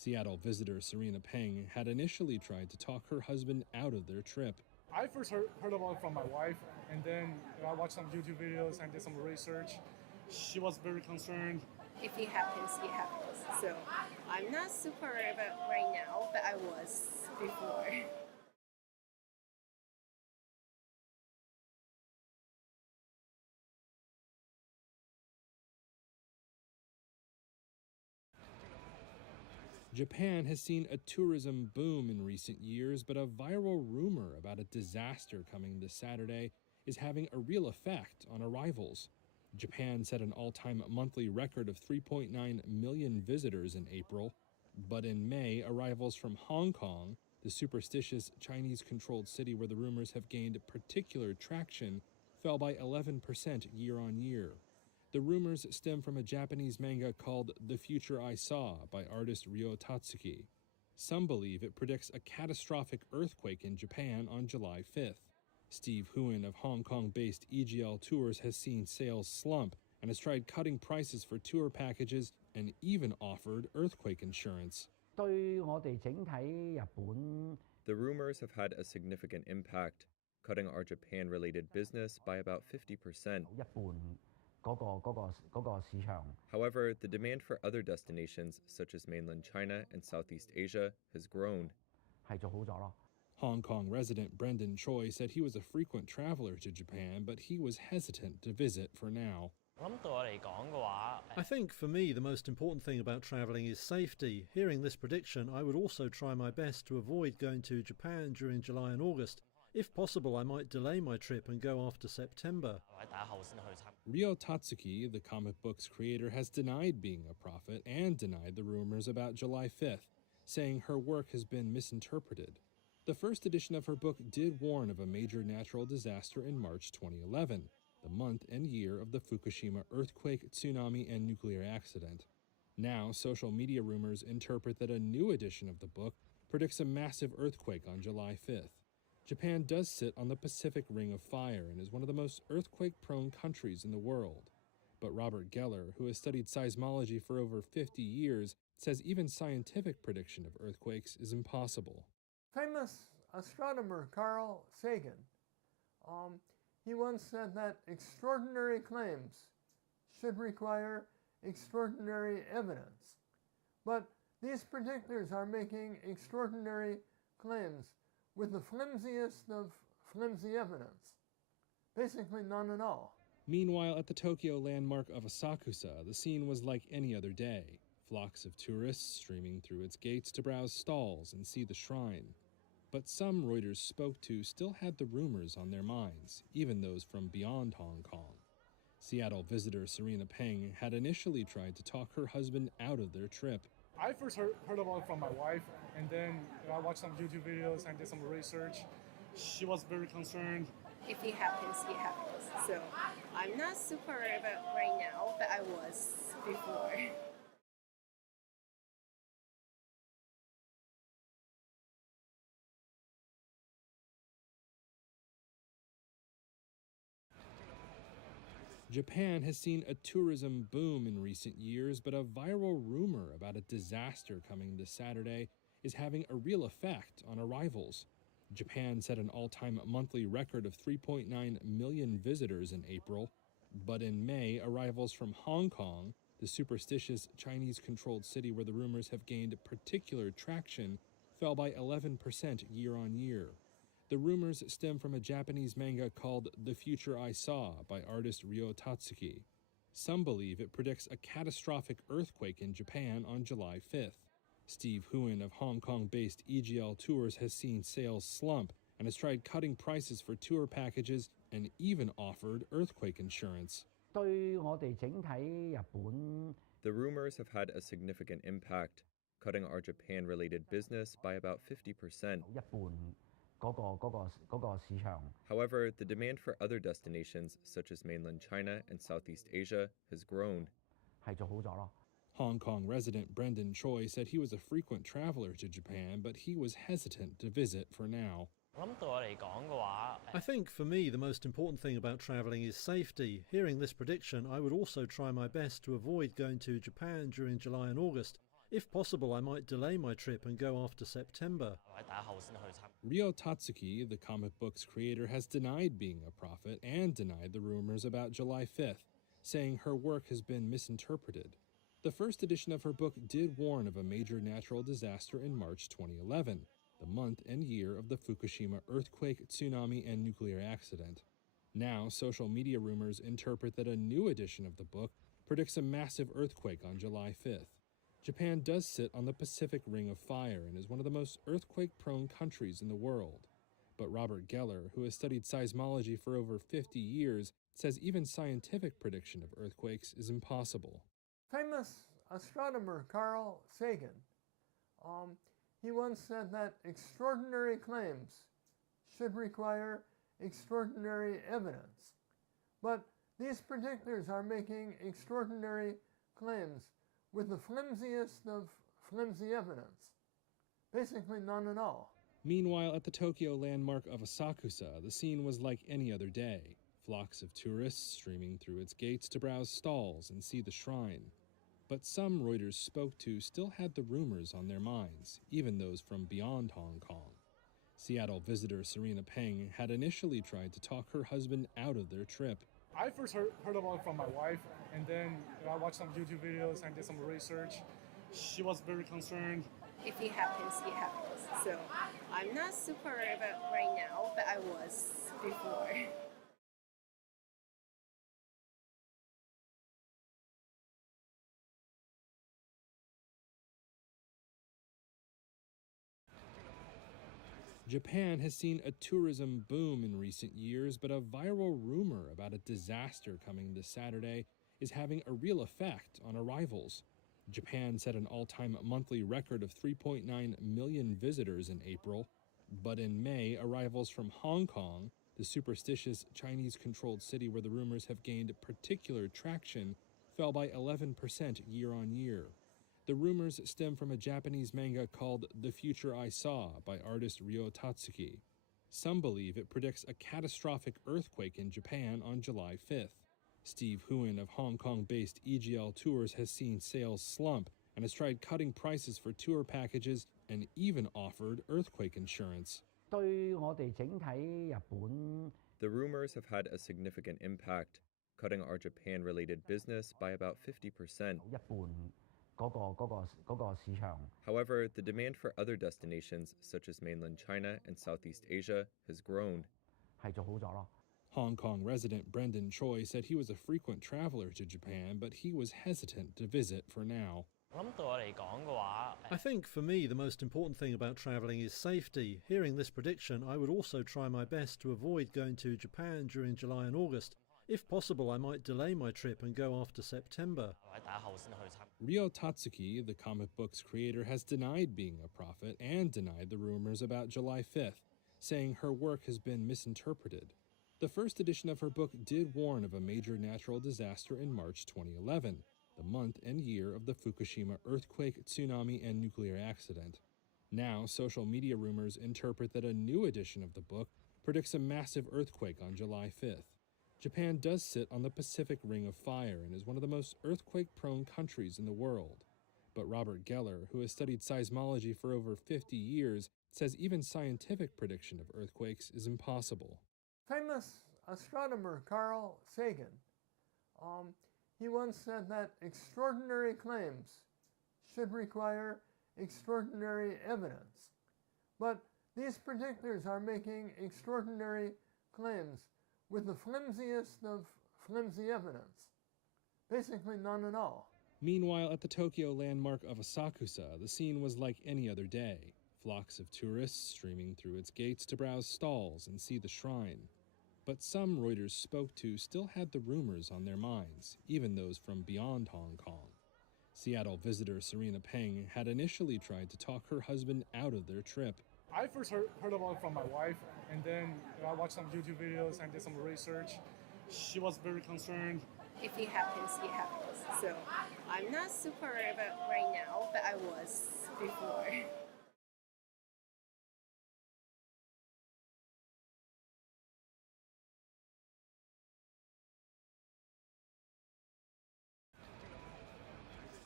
Seattle visitor Serena Peng had initially tried to talk her husband out of their trip. I first heard about it from my wife, and then I watched some YouTube videos and did some research. She was very concerned. If it happens, it happens. So I'm not super worried about right now, but I was before. Japan has seen a tourism boom in recent years, but a viral rumor about a disaster coming this Saturday is having a real effect on arrivals. Japan set an all-time monthly record of 3.9 million visitors in April, but in May, arrivals from Hong Kong, the superstitious Chinese-controlled city where the rumors have gained particular traction, fell by 11% year-on-year. The rumors stem from a Japanese manga called The Future I Saw by artist Ryo Tatsuki. Some believe it predicts a catastrophic earthquake in Japan on July 5th. Steve Huon of Hong Kong-based EGL Tours has seen sales slump and has tried cutting prices for tour packages and even offered earthquake insurance. 對我哋整體日本 The rumors have had a significant impact, cutting our Japan-related business by about 50%. 一半嗰個市場。 However, the demand for other destinations, such as mainland China and Southeast Asia, has grown. 係做好咗咯。 Hong Kong resident Brendan Choi said he was a frequent traveler to Japan, but he was hesitant to visit for now. I think for me the most important thing about travelling is safety. Hearing this prediction, I would also try my best to avoid going to Japan during July and August. If possible, I might delay my trip and go after September. Ryo Tatsuki, the comic book's creator, has denied being a prophet and denied the rumors about July 5th, saying her work has been misinterpreted. The first edition of her book did warn of a major natural disaster in March 2011, the month and year of the Fukushima earthquake, tsunami, and nuclear accident. Now, social media rumors interpret that a new edition of the book predicts a massive earthquake on July 5th. Japan does sit on the Pacific Ring of Fire and is one of the most earthquake-prone countries in the world. But Robert Geller, who has studied seismology for over 50 years, says even scientific prediction of earthquakes is impossible. Famous astronomer Carl Sagan, he once said that extraordinary claims should require extraordinary evidence. But these predictors are making extraordinary claims with the flimsiest of flimsy evidence. Basically none at all. Meanwhile, at the Tokyo landmark of Asakusa, the scene was like any other day. Flocks of tourists streaming through its gates to browse stalls and see the shrine. But some Reuters spoke to still had the rumors on their minds, even those from beyond Hong Kong. Seattle visitor Serena Peng had initially tried to talk her husband out of their trip. I first heard about it from my wife, and then I watched some YouTube videos and did some research. She was very concerned. If it happens, it happens. So I'm not super worried about right now, but I was before. Japan has seen a tourism boom in recent years, but a viral rumor about a disaster coming this Saturday is having a real effect on arrivals. Japan set an all-time monthly record of 3.9 million visitors in April, but in May, arrivals from Hong Kong, the superstitious Chinese-controlled city where the rumors have gained particular traction, fell by 11% year-on-year. The rumors stem from a Japanese manga called The Future I Saw by artist Ryo Tatsuki. Some believe it predicts a catastrophic earthquake in Japan on July 5th. Steve Huon of Hong Kong-based EGL Tours has seen sales slump and has tried cutting prices for tour packages and even offered earthquake insurance. 對我哋整體日本 The rumors have had a significant impact, cutting our Japan-related business by about 50%. 一半嗰個市場。 However, the demand for other destinations, such as mainland China and Southeast Asia, has grown. 係做好咗咯。 Hong Kong resident Brendan Choi said he was a frequent traveler to Japan, but he was hesitant to visit for now. I think for me the most important thing about travelling is safety. Hearing this prediction, I would also try my best to avoid going to Japan during July and August. If possible, I might delay my trip and go after September. Ryo Tatsuki, the comic book's creator, has denied being a prophet and denied the rumors about July 5th, saying her work has been misinterpreted. The first edition of her book did warn of a major natural disaster in March 2011, the month and year of the Fukushima earthquake, tsunami, and nuclear accident. Now, social media rumors interpret that a new edition of the book predicts a massive earthquake on July 5th. Japan does sit on the Pacific Ring of Fire and is one of the most earthquake-prone countries in the world. But Robert Geller, who has studied seismology for over 50 years, says even scientific prediction of earthquakes is impossible. Famous astronomer Carl Sagan, he once said that extraordinary claims should require extraordinary evidence. But these predictors are making extraordinary claims with the flimsiest of flimsy evidence. Basically none at all. Meanwhile, at the Tokyo landmark of Asakusa, the scene was like any other day. Flocks of tourists streaming through its gates to browse stalls and see the shrine. But some Reuters spoke to still had the rumors on their minds, even those from beyond Hong Kong. Seattle visitor Serena Peng had initially tried to talk her husband out of their trip. I first heard about it from my wife, and then I watched some YouTube videos and did some research. She was very concerned. If it happens, it happens. So I'm not super worried about right now, but I was before. Japan has seen a tourism boom in recent years, but a viral rumor about a disaster coming this Saturday is having a real effect on arrivals. Japan set an all-time monthly record of 3.9 million visitors in April, but in May, arrivals from Hong Kong, the superstitious Chinese-controlled city where the rumors have gained particular traction, fell by 11% year-on-year. The rumors stem from a Japanese manga called The Future I Saw by artist Ryo Tatsuki. Some believe it predicts a catastrophic earthquake in Japan on July 5th. Steve Huon of Hong Kong-based EGL Tours has seen sales slump and has tried cutting prices for tour packages and even offered earthquake insurance. 對我哋整體日本 The rumors have had a significant impact, cutting our Japan-related business by about 50%. 一半嗰個市場。 However, the demand for other destinations, such as mainland China and Southeast Asia, has grown. 係做好咗咯。 Hong Kong resident Brendan Choi said he was a frequent traveler to Japan, but he was hesitant to visit for now. I think for me the most important thing about travelling is safety. Hearing this prediction, I would also try my best to avoid going to Japan during July and August. If possible, I might delay my trip and go after September. Ryo Tatsuki, the comic book's creator, has denied being a prophet and denied the rumors about July 5th, saying her work has been misinterpreted. The first edition of her book did warn of a major natural disaster in March 2011, the month and year of the Fukushima earthquake, tsunami, and nuclear accident. Now, social media rumors interpret that a new edition of the book predicts a massive earthquake on July 5th. Japan does sit on the Pacific Ring of Fire and is one of the most earthquake-prone countries in the world. But Robert Geller, who has studied seismology for over 50 years, says even scientific prediction of earthquakes is impossible. Famous astronomer Carl Sagan, he once said that extraordinary claims should require extraordinary evidence. But these predictors are making extraordinary claims with the flimsiest of flimsy evidence. Basically none at all. Meanwhile, at the Tokyo landmark of Asakusa, the scene was like any other day. Flocks of tourists streaming through its gates to browse stalls and see the shrine. But some Reuters spoke to still had the rumors on their minds, even those from beyond Hong Kong. Seattle visitor Serena Peng had initially tried to talk her husband out of their trip. I first heard about it from my wife, and then I watched some YouTube videos and did some research. She was very concerned. If it happens, it happens. So I'm not super worried about right now, but I was before.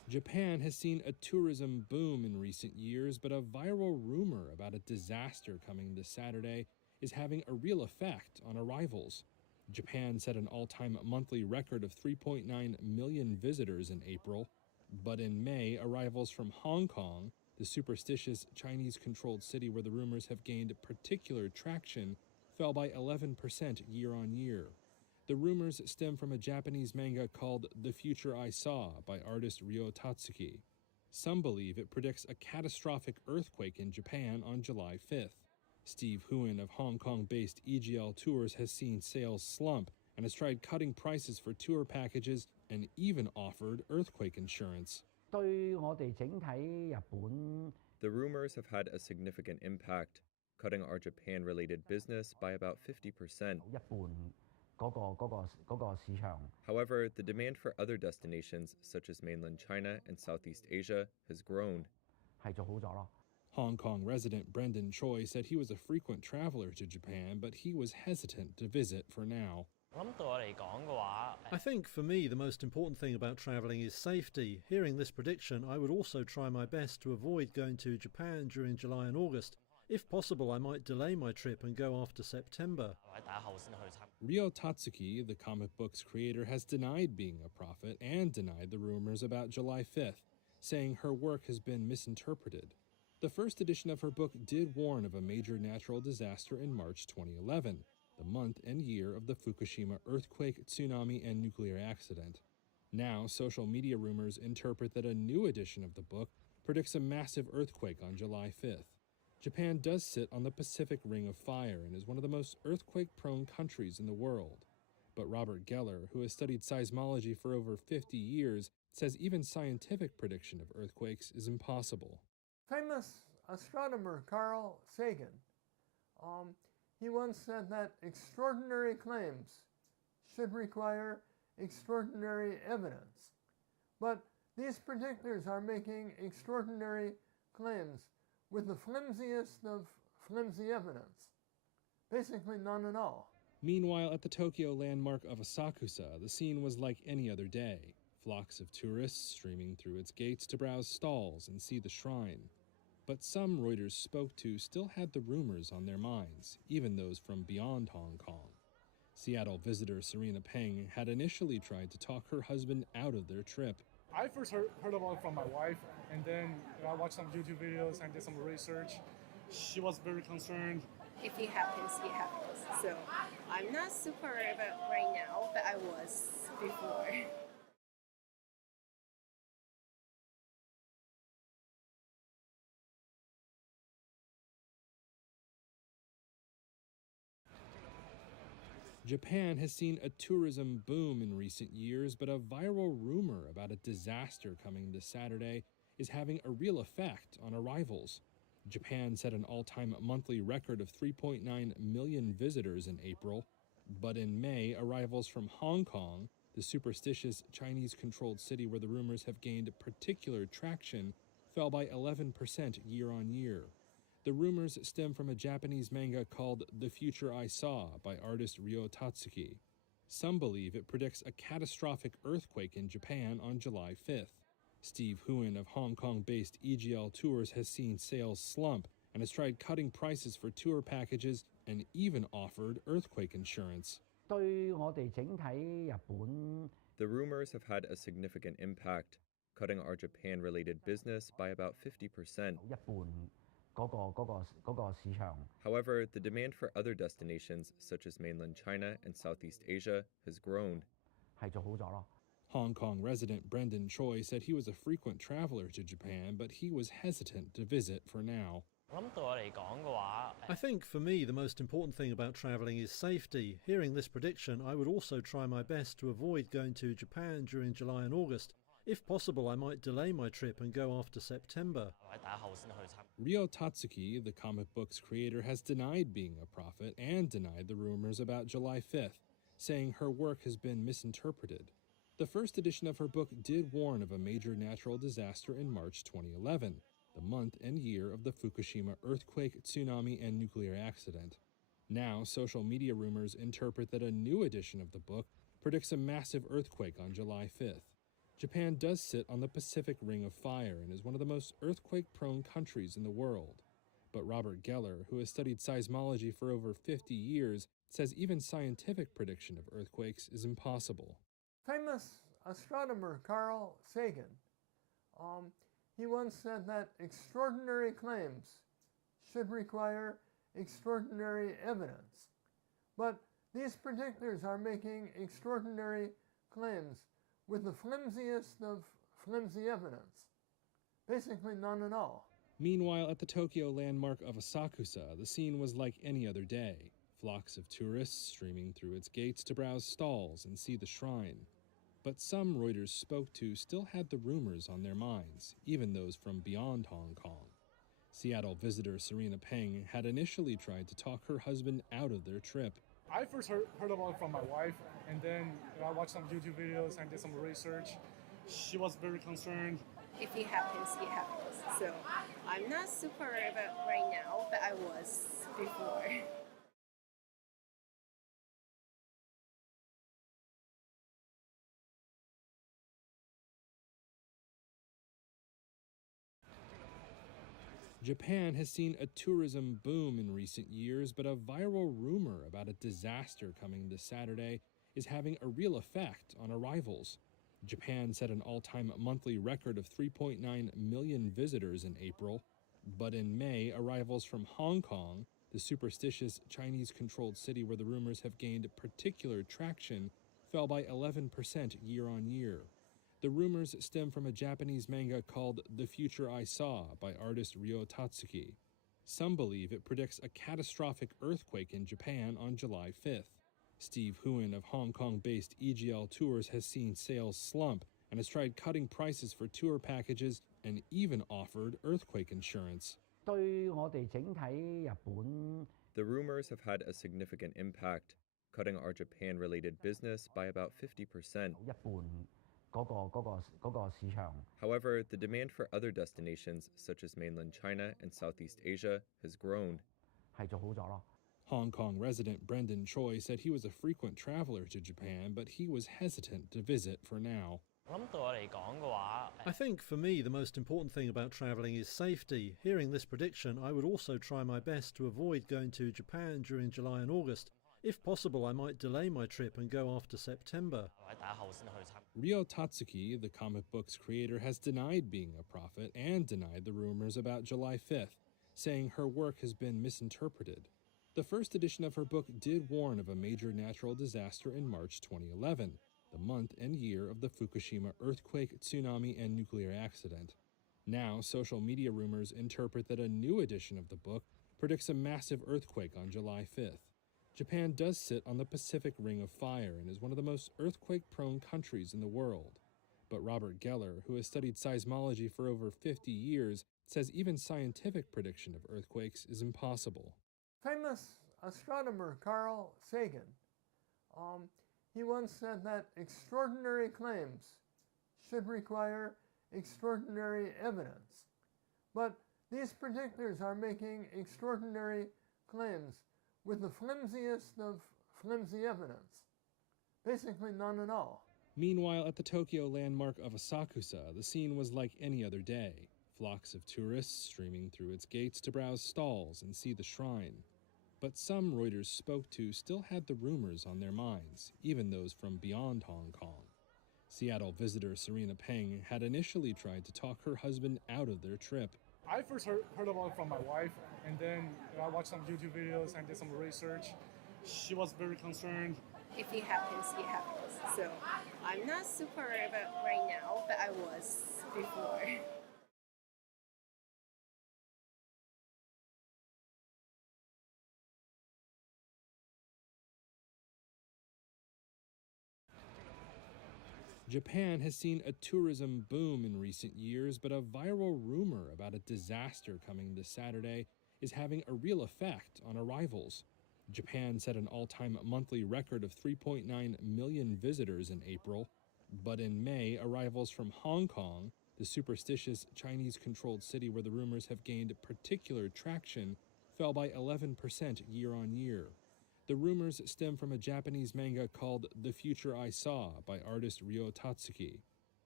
Japan has seen a tourism boom in recent years, but a viral rumor about a disaster coming this Saturday is having a real effect on arrivals. Japan set an all-time monthly record of 3.9 million visitors in April, but in May, arrivals from Hong Kong, the superstitious Chinese-controlled city where the rumors have gained particular traction, fell by 11% year-on-year. The rumors stem from a Japanese manga called The Future I Saw by artist Ryo Tatsuki. Some believe it predicts a catastrophic earthquake in Japan on July 5th. Steve Huon of Hong Kong-based EGL Tours has seen sales slump and has tried cutting prices for tour packages and even offered earthquake insurance. 對我哋整體日本 The rumors have had a significant impact, cutting our Japan-related business by about 50%. 一半嗰個市場。 However, the demand for other destinations, such as mainland China and Southeast Asia, has grown. 係做好咗咯。 Hong Kong resident Brendan Choi said he was a frequent traveler to Japan, but he was hesitant to visit for now. I think for me the most important thing about travelling is safety. Hearing this prediction, I would also try my best to avoid going to Japan during July and August. If possible, I might delay my trip and go after September. Ryo Tatsuki, the comic book's creator, has denied being a prophet and denied the rumors about July 5th, saying her work has been misinterpreted. The first edition of her book did warn of a major natural disaster in March 2011, the month and year of the Fukushima earthquake, tsunami, and nuclear accident. Now, social media rumors interpret that a new edition of the book predicts a massive earthquake on July 5th. Japan does sit on the Pacific Ring of Fire and is one of the most earthquake-prone countries in the world. But Robert Geller, who has studied seismology for over 50 years, says even scientific prediction of earthquakes is impossible. Famous astronomer Carl Sagan, he once said that extraordinary claims should require extraordinary evidence. But these predictors are making extraordinary claims with the flimsiest of flimsy evidence. Basically none at all. Meanwhile, at the Tokyo landmark of Asakusa, the scene was like any other day. Flocks of tourists streaming through its gates to browse stalls and see the shrine. But some Reuters spoke to still had the rumors on their minds, even those from beyond Hong Kong. Seattle visitor Serena Peng had initially tried to talk her husband out of their trip. I first heard about it from my wife, and then I watched some YouTube videos and did some research. She was very concerned. If it happens, it happens. So I'm not super worried about right now, but I was before. Japan has seen a tourism boom in recent years, but a viral rumor about a disaster coming this Saturday is having a real effect on arrivals. Japan set an all-time monthly record of 3.9 million visitors in April, but in May, arrivals from Hong Kong, the superstitious Chinese-controlled city where the rumors have gained particular traction, fell by 11% year-on-year. The rumors stem from a Japanese manga called The Future I Saw by artist Ryo Tatsuki. Some believe it predicts a catastrophic earthquake in Japan on July 5th. Steve Huon of Hong Kong-based EGL Tours has seen sales slump and has tried cutting prices for tour packages and even offered earthquake insurance. 對我哋整體日本 The rumors have had a significant impact, cutting our Japan-related business by about 50%. 一半嗰個市場。 However, the demand for other destinations, such as mainland China and Southeast Asia, has grown. 係做好咗咯。 Hong Kong resident Brendan Choi said he was a frequent traveler to Japan, but he was hesitant to visit for now. I think for me the most important thing about travelling is safety. Hearing this prediction, I would also try my best to avoid going to Japan during July and August. If possible, I might delay my trip and go after September. Ryo Tatsuki, the comic book's creator, has denied being a prophet and denied the rumors about July 5th, saying her work has been misinterpreted. The first edition of her book did warn of a major natural disaster in March 2011, the month and year of the Fukushima earthquake, tsunami, and nuclear accident. Now, social media rumors interpret that a new edition of the book predicts a massive earthquake on July 5th. Japan does sit on the Pacific Ring of Fire and is one of the most earthquake-prone countries in the world. But Robert Geller, who has studied seismology for over 50 years, says even scientific prediction of earthquakes is impossible. Famous astronomer Carl Sagan, he once said that extraordinary claims should require extraordinary evidence. But these predictors are making extraordinary claims with the flimsiest of flimsy evidence. Basically none at all. Meanwhile, at the Tokyo landmark of Asakusa, the scene was like any other day. Flocks of tourists streaming through its gates to browse stalls and see the shrine. But some Reuters spoke to still had the rumors on their minds, even those from beyond Hong Kong. Seattle visitor Serena Peng had initially tried to talk her husband out of their trip. I first heard about it from my wife, and then I watched some YouTube videos and did some research. She was very concerned. If it happens, it happens. So I'm not super worried about right now, but I was before. Japan has seen a tourism boom in recent years, but a viral rumor about a disaster coming this Saturday is having a real effect on arrivals. Japan set an all-time monthly record of 3.9 million visitors in April, but in May, arrivals from Hong Kong, the superstitious Chinese-controlled city where the rumors have gained particular traction, fell by 11% year-on-year. The rumors stem from a Japanese manga called The Future I Saw by artist Ryo Tatsuki. Some believe it predicts a catastrophic earthquake in Japan on July 5th. Steve Huon of Hong Kong-based EGL Tours has seen sales slump and has tried cutting prices for tour packages and even offered earthquake insurance. 對我哋整體日本 The rumors have had a significant impact, cutting our Japan-related business by about 50%. 一半嗰個市場。 However, the demand for other destinations, such as mainland China and Southeast Asia, has grown. 係做好咗咯。 Hong Kong resident Brendan Choi said he was a frequent traveler to Japan, but he was hesitant to visit for now. I think for me the most important thing about travelling is safety. Hearing this prediction, I would also try my best to avoid going to Japan during July and August. If possible, I might delay my trip and go after September. Ryo Tatsuki, the comic book's creator, has denied being a prophet and denied the rumors about July 5th, saying her work has been misinterpreted. The first edition of her book did warn of a major natural disaster in March 2011, the month and year of the Fukushima earthquake, tsunami, and nuclear accident. Now, social media rumors interpret that a new edition of the book predicts a massive earthquake on July 5th. Japan does sit on the Pacific Ring of Fire and is one of the most earthquake-prone countries in the world. But Robert Geller, who has studied seismology for over 50 years, says even scientific prediction of earthquakes is impossible. Famous astronomer Carl Sagan, he once said that extraordinary claims should require extraordinary evidence. But these predictors are making extraordinary claims with the flimsiest of flimsy evidence. Basically none at all. Meanwhile, at the Tokyo landmark of Asakusa, the scene was like any other day. Flocks of tourists streaming through its gates to browse stalls and see the shrine. But some Reuters spoke to still had the rumors on their minds, even those from beyond Hong Kong. Seattle visitor Serena Peng had initially tried to talk her husband out of their trip. I first heard about it from my wife, and then I watched some YouTube videos and did some research. She was very concerned. If it happens, it happens. So I'm not super worried about right now, but I was before. Japan has seen a tourism boom in recent years, but a viral rumor about a disaster coming this Saturday is having a real effect on arrivals. Japan set an all-time monthly record of 3.9 million visitors in April, but in May, arrivals from Hong Kong, the superstitious Chinese-controlled city where the rumors have gained particular traction, fell by 11% year-on-year. The rumors stem from a Japanese manga called The Future I Saw by artist Ryo Tatsuki.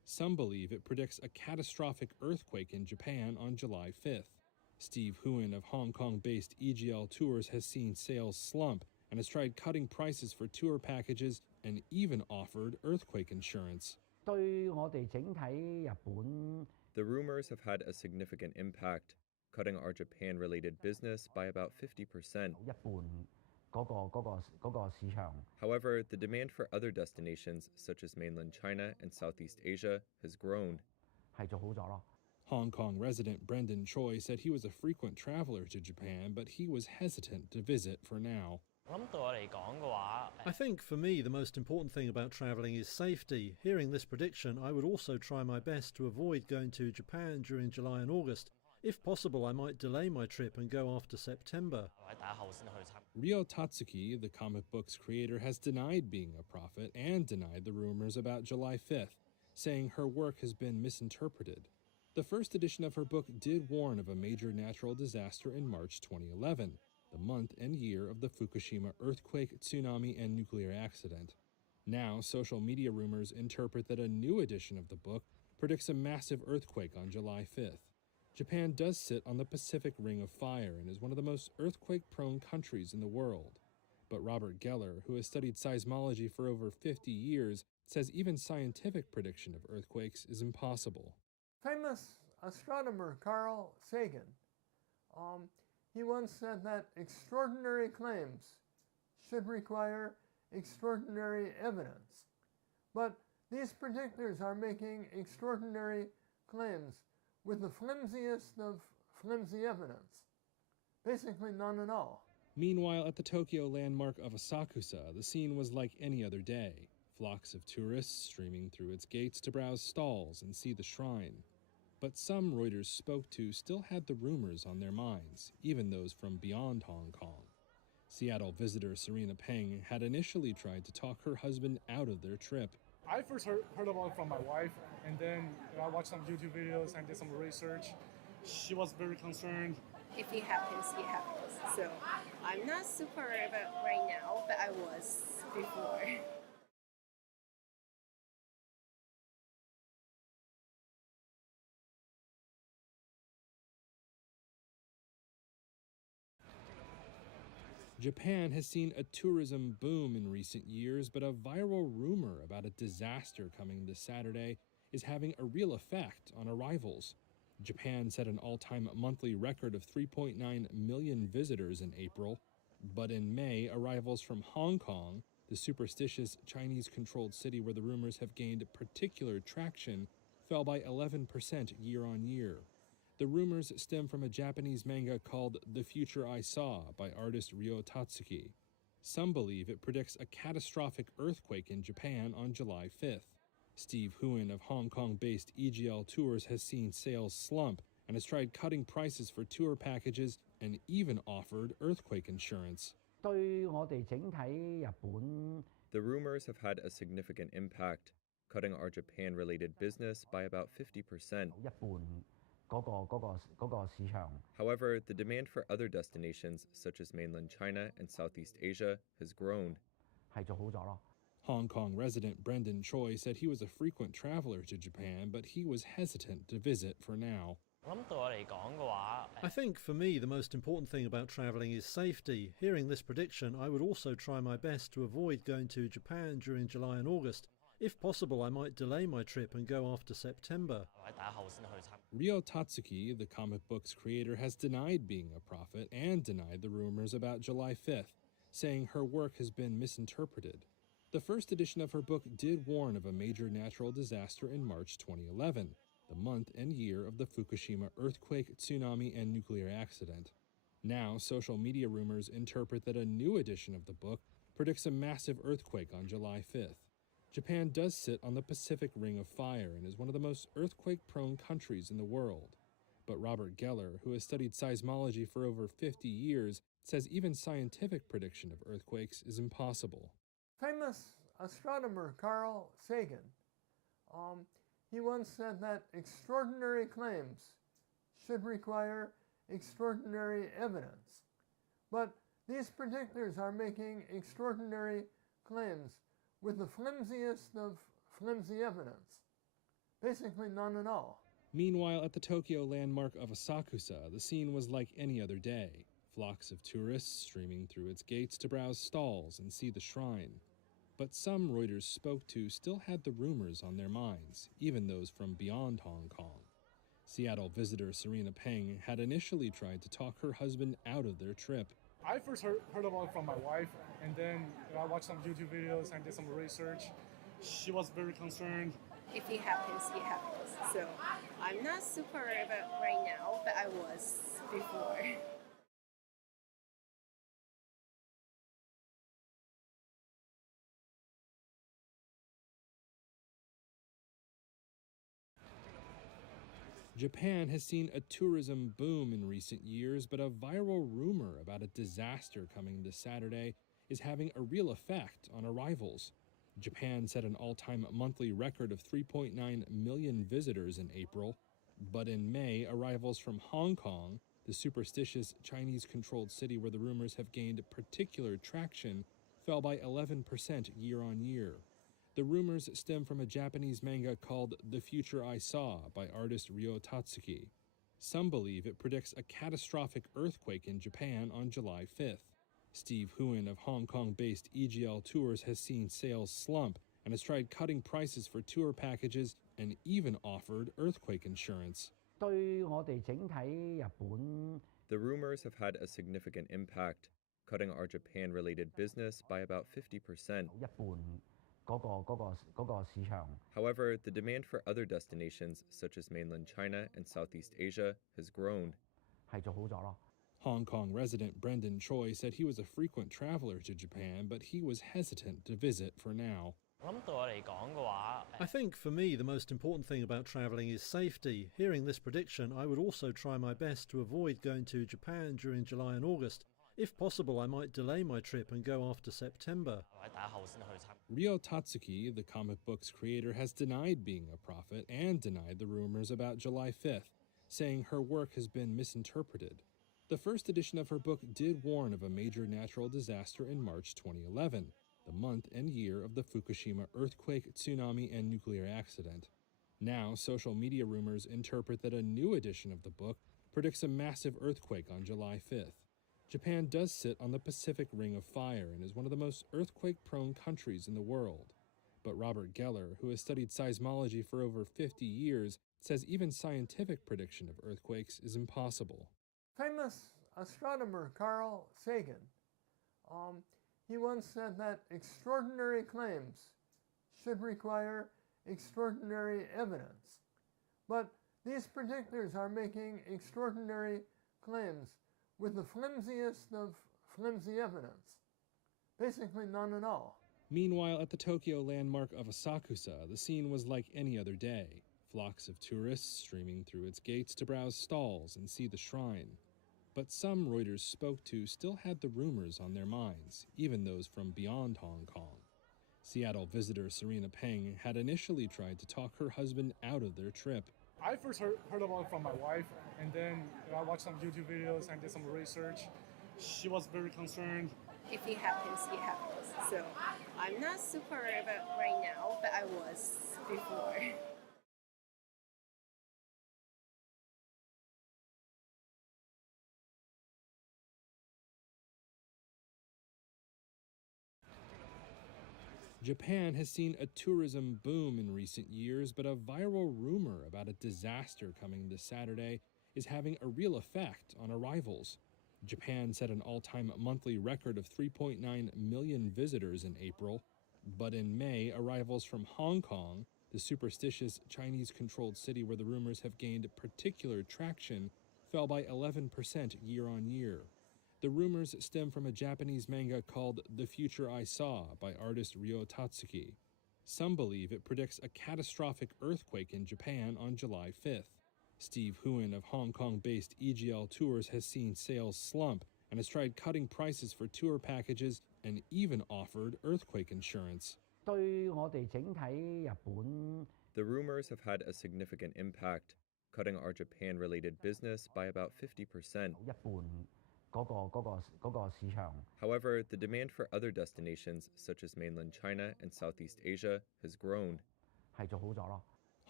Some believe it predicts a catastrophic earthquake in Japan on July 5th. Steve Huon of Hong Kong-based EGL Tours has seen sales slump and has tried cutting prices for tour packages and even offered earthquake insurance. 對我哋整體日本 The rumors have had a significant impact, cutting our Japan-related business by about 50%. 一半嗰個市場。 However, the demand for other destinations, such as mainland China and Southeast Asia, has grown. 係做好咗咯。 Hong Kong resident Brendan Choi said he was a frequent traveler to Japan, but he was hesitant to visit for now. I think for me the most important thing about travelling is safety. Hearing this prediction, I would also try my best to avoid going to Japan during July and August. If possible, I might delay my trip and go after September. Ryo Tatsuki, the comic book's creator, has denied being a prophet and denied the rumors about July 5th, saying her work has been misinterpreted. The first edition of her book did warn of a major natural disaster in March 2011, the month and year of the Fukushima earthquake, tsunami, and nuclear accident. Now, social media rumors interpret that a new edition of the book predicts a massive earthquake on July 5th. Japan does sit on the Pacific Ring of Fire and is one of the most earthquake-prone countries in the world. But Robert Geller, who has studied seismology for over 50 years, says even scientific prediction of earthquakes is impossible. Famous astronomer Carl Sagan, he once said that extraordinary claims should require extraordinary evidence. But these predictors are making extraordinary claims with the flimsiest of flimsy evidence. Basically none at all. Meanwhile, at the Tokyo landmark of Asakusa, the scene was like any other day. Flocks of tourists streaming through its gates to browse stalls and see the shrine. But some Reuters spoke to still had the rumors on their minds, even those from beyond Hong Kong. Seattle visitor Serena Peng had initially tried to talk her husband out of their trip. I first heard about it from my wife, and then I watched some YouTube videos and did some research. She was very concerned. If it happens, it happens. So I'm not super worried about right now, but I was before. Japan has seen a tourism boom in recent years, but a viral rumor about a disaster coming this Saturday is having a real effect on arrivals. Japan set an all-time monthly record of 3.9 million visitors in April, but in May, arrivals from Hong Kong, the superstitious Chinese-controlled city where the rumors have gained particular traction, fell by 11% year-on-year. The rumors stem from a Japanese manga called The Future I Saw by artist Ryo Tatsuki. Some believe it predicts a catastrophic earthquake in Japan on July 5th. Steve Huon of Hong Kong-based EGL Tours has seen sales slump and has tried cutting prices for tour packages and even offered earthquake insurance. 對我哋整體日本 The rumors have had a significant impact, cutting our Japan-related business by about 50%. 一半嗰個市場。 However, the demand for other destinations, such as mainland China and Southeast Asia, has grown. 係做好咗咯。 Hong Kong resident Brendan Choi said he was a frequent traveler to Japan, but he was hesitant to visit for now. I think for me the most important thing about travelling is safety. Hearing this prediction, I would also try my best to avoid going to Japan during July and August. If possible, I might delay my trip and go after September. Ryo Tatsuki, the comic book's creator, has denied being a prophet and denied the rumors about July 5th, saying her work has been misinterpreted. The first edition of her book did warn of a major natural disaster in March 2011, the month and year of the Fukushima earthquake, tsunami, and nuclear accident. Now, social media rumors interpret that a new edition of the book predicts a massive earthquake on July 5th. Japan does sit on the Pacific Ring of Fire and is one of the most earthquake-prone countries in the world. But Robert Geller, who has studied seismology for over 50 years, says even scientific prediction of earthquakes is impossible. Famous astronomer Carl Sagan, he once said that extraordinary claims should require extraordinary evidence. But these predictors are making extraordinary claims with the flimsiest of flimsy evidence. Basically none at all. Meanwhile, at the Tokyo landmark of Asakusa, the scene was like any other day. Flocks of tourists streaming through its gates to browse stalls and see the shrine. But some Reuters spoke to still had the rumors on their minds, even those from beyond Hong Kong. Seattle visitor Serena Peng had initially tried to talk her husband out of their trip. I first heard about it from my wife, and then I watched some YouTube videos and did some research. She was very concerned. If it happens, it happens. So I'm not super worried about right now, but I was before. Japan has seen a tourism boom in recent years, but a viral rumor about a disaster coming this Saturday is having a real effect on arrivals. Japan set an all-time monthly record of 3.9 million visitors in April, but in May, arrivals from Hong Kong, the superstitious Chinese-controlled city where the rumors have gained particular traction, fell by 11% year-on-year. The rumors stem from a Japanese manga called The Future I Saw by artist Ryo Tatsuki. Some believe it predicts a catastrophic earthquake in Japan on July 5th. Steve Huon of Hong Kong-based EGL Tours has seen sales slump and has tried cutting prices for tour packages and even offered earthquake insurance. 對我哋整體日本 The rumors have had a significant impact, cutting our Japan-related business by about 50%. 一半嗰個市場 However, the demand for other destinations, such as mainland China and Southeast Asia, has grown. 係做好咗咯。 Hong Kong resident Brendan Choi said he was a frequent traveler to Japan, but he was hesitant to visit for now. I think for me the most important thing about travelling is safety. Hearing this prediction, I would also try my best to avoid going to Japan during July and August. If possible, I might delay my trip and go after September. Ryo Tatsuki, the comic book's creator, has denied being a prophet and denied the rumors about July 5th, saying her work has been misinterpreted. The first edition of her book did warn of a major natural disaster in March 2011, the month and year of the Fukushima earthquake, tsunami, and nuclear accident. Now, social media rumors interpret that a new edition of the book predicts a massive earthquake on July 5th. Japan does sit on the Pacific Ring of Fire and is one of the most earthquake-prone countries in the world. But Robert Geller, who has studied seismology for over 50 years, says even scientific prediction of earthquakes is impossible. Famous astronomer Carl Sagan, he once said that extraordinary claims should require extraordinary evidence. But these predictors are making extraordinary claims with the flimsiest of flimsy evidence. Basically none at all. Meanwhile, at the Tokyo landmark of Asakusa, the scene was like any other day. Flocks of tourists streaming through its gates to browse stalls and see the shrine. But some Reuters spoke to still had the rumors on their minds, even those from beyond Hong Kong. Seattle visitor Serena Peng had initially tried to talk her husband out of their trip. I first heard about it from my wife, and then I watched some YouTube videos and did some research. She was very concerned. If it happens, it happens. So I'm not super worried about right now, but I was before. Japan has seen a tourism boom in recent years, but a viral rumor about a disaster coming this Saturday is having a real effect on arrivals. Japan set an all-time monthly record of 3.9 million visitors in April, but in May, arrivals from Hong Kong, the superstitious Chinese-controlled city where the rumors have gained particular traction, fell by 11% year-on-year. The rumors stem from a Japanese manga called The Future I Saw by artist Ryo Tatsuki. Some believe it predicts a catastrophic earthquake in Japan on July 5th. Steve Huon of Hong Kong-based EGL Tours has seen sales slump and has tried cutting prices for tour packages and even offered earthquake insurance. 對我哋整體日本 The rumors have had a significant impact, cutting our Japan-related business by about 50%. 一半嗰個市場 However, the demand for other destinations, such as mainland China and Southeast Asia, has grown. 係做好咗咯。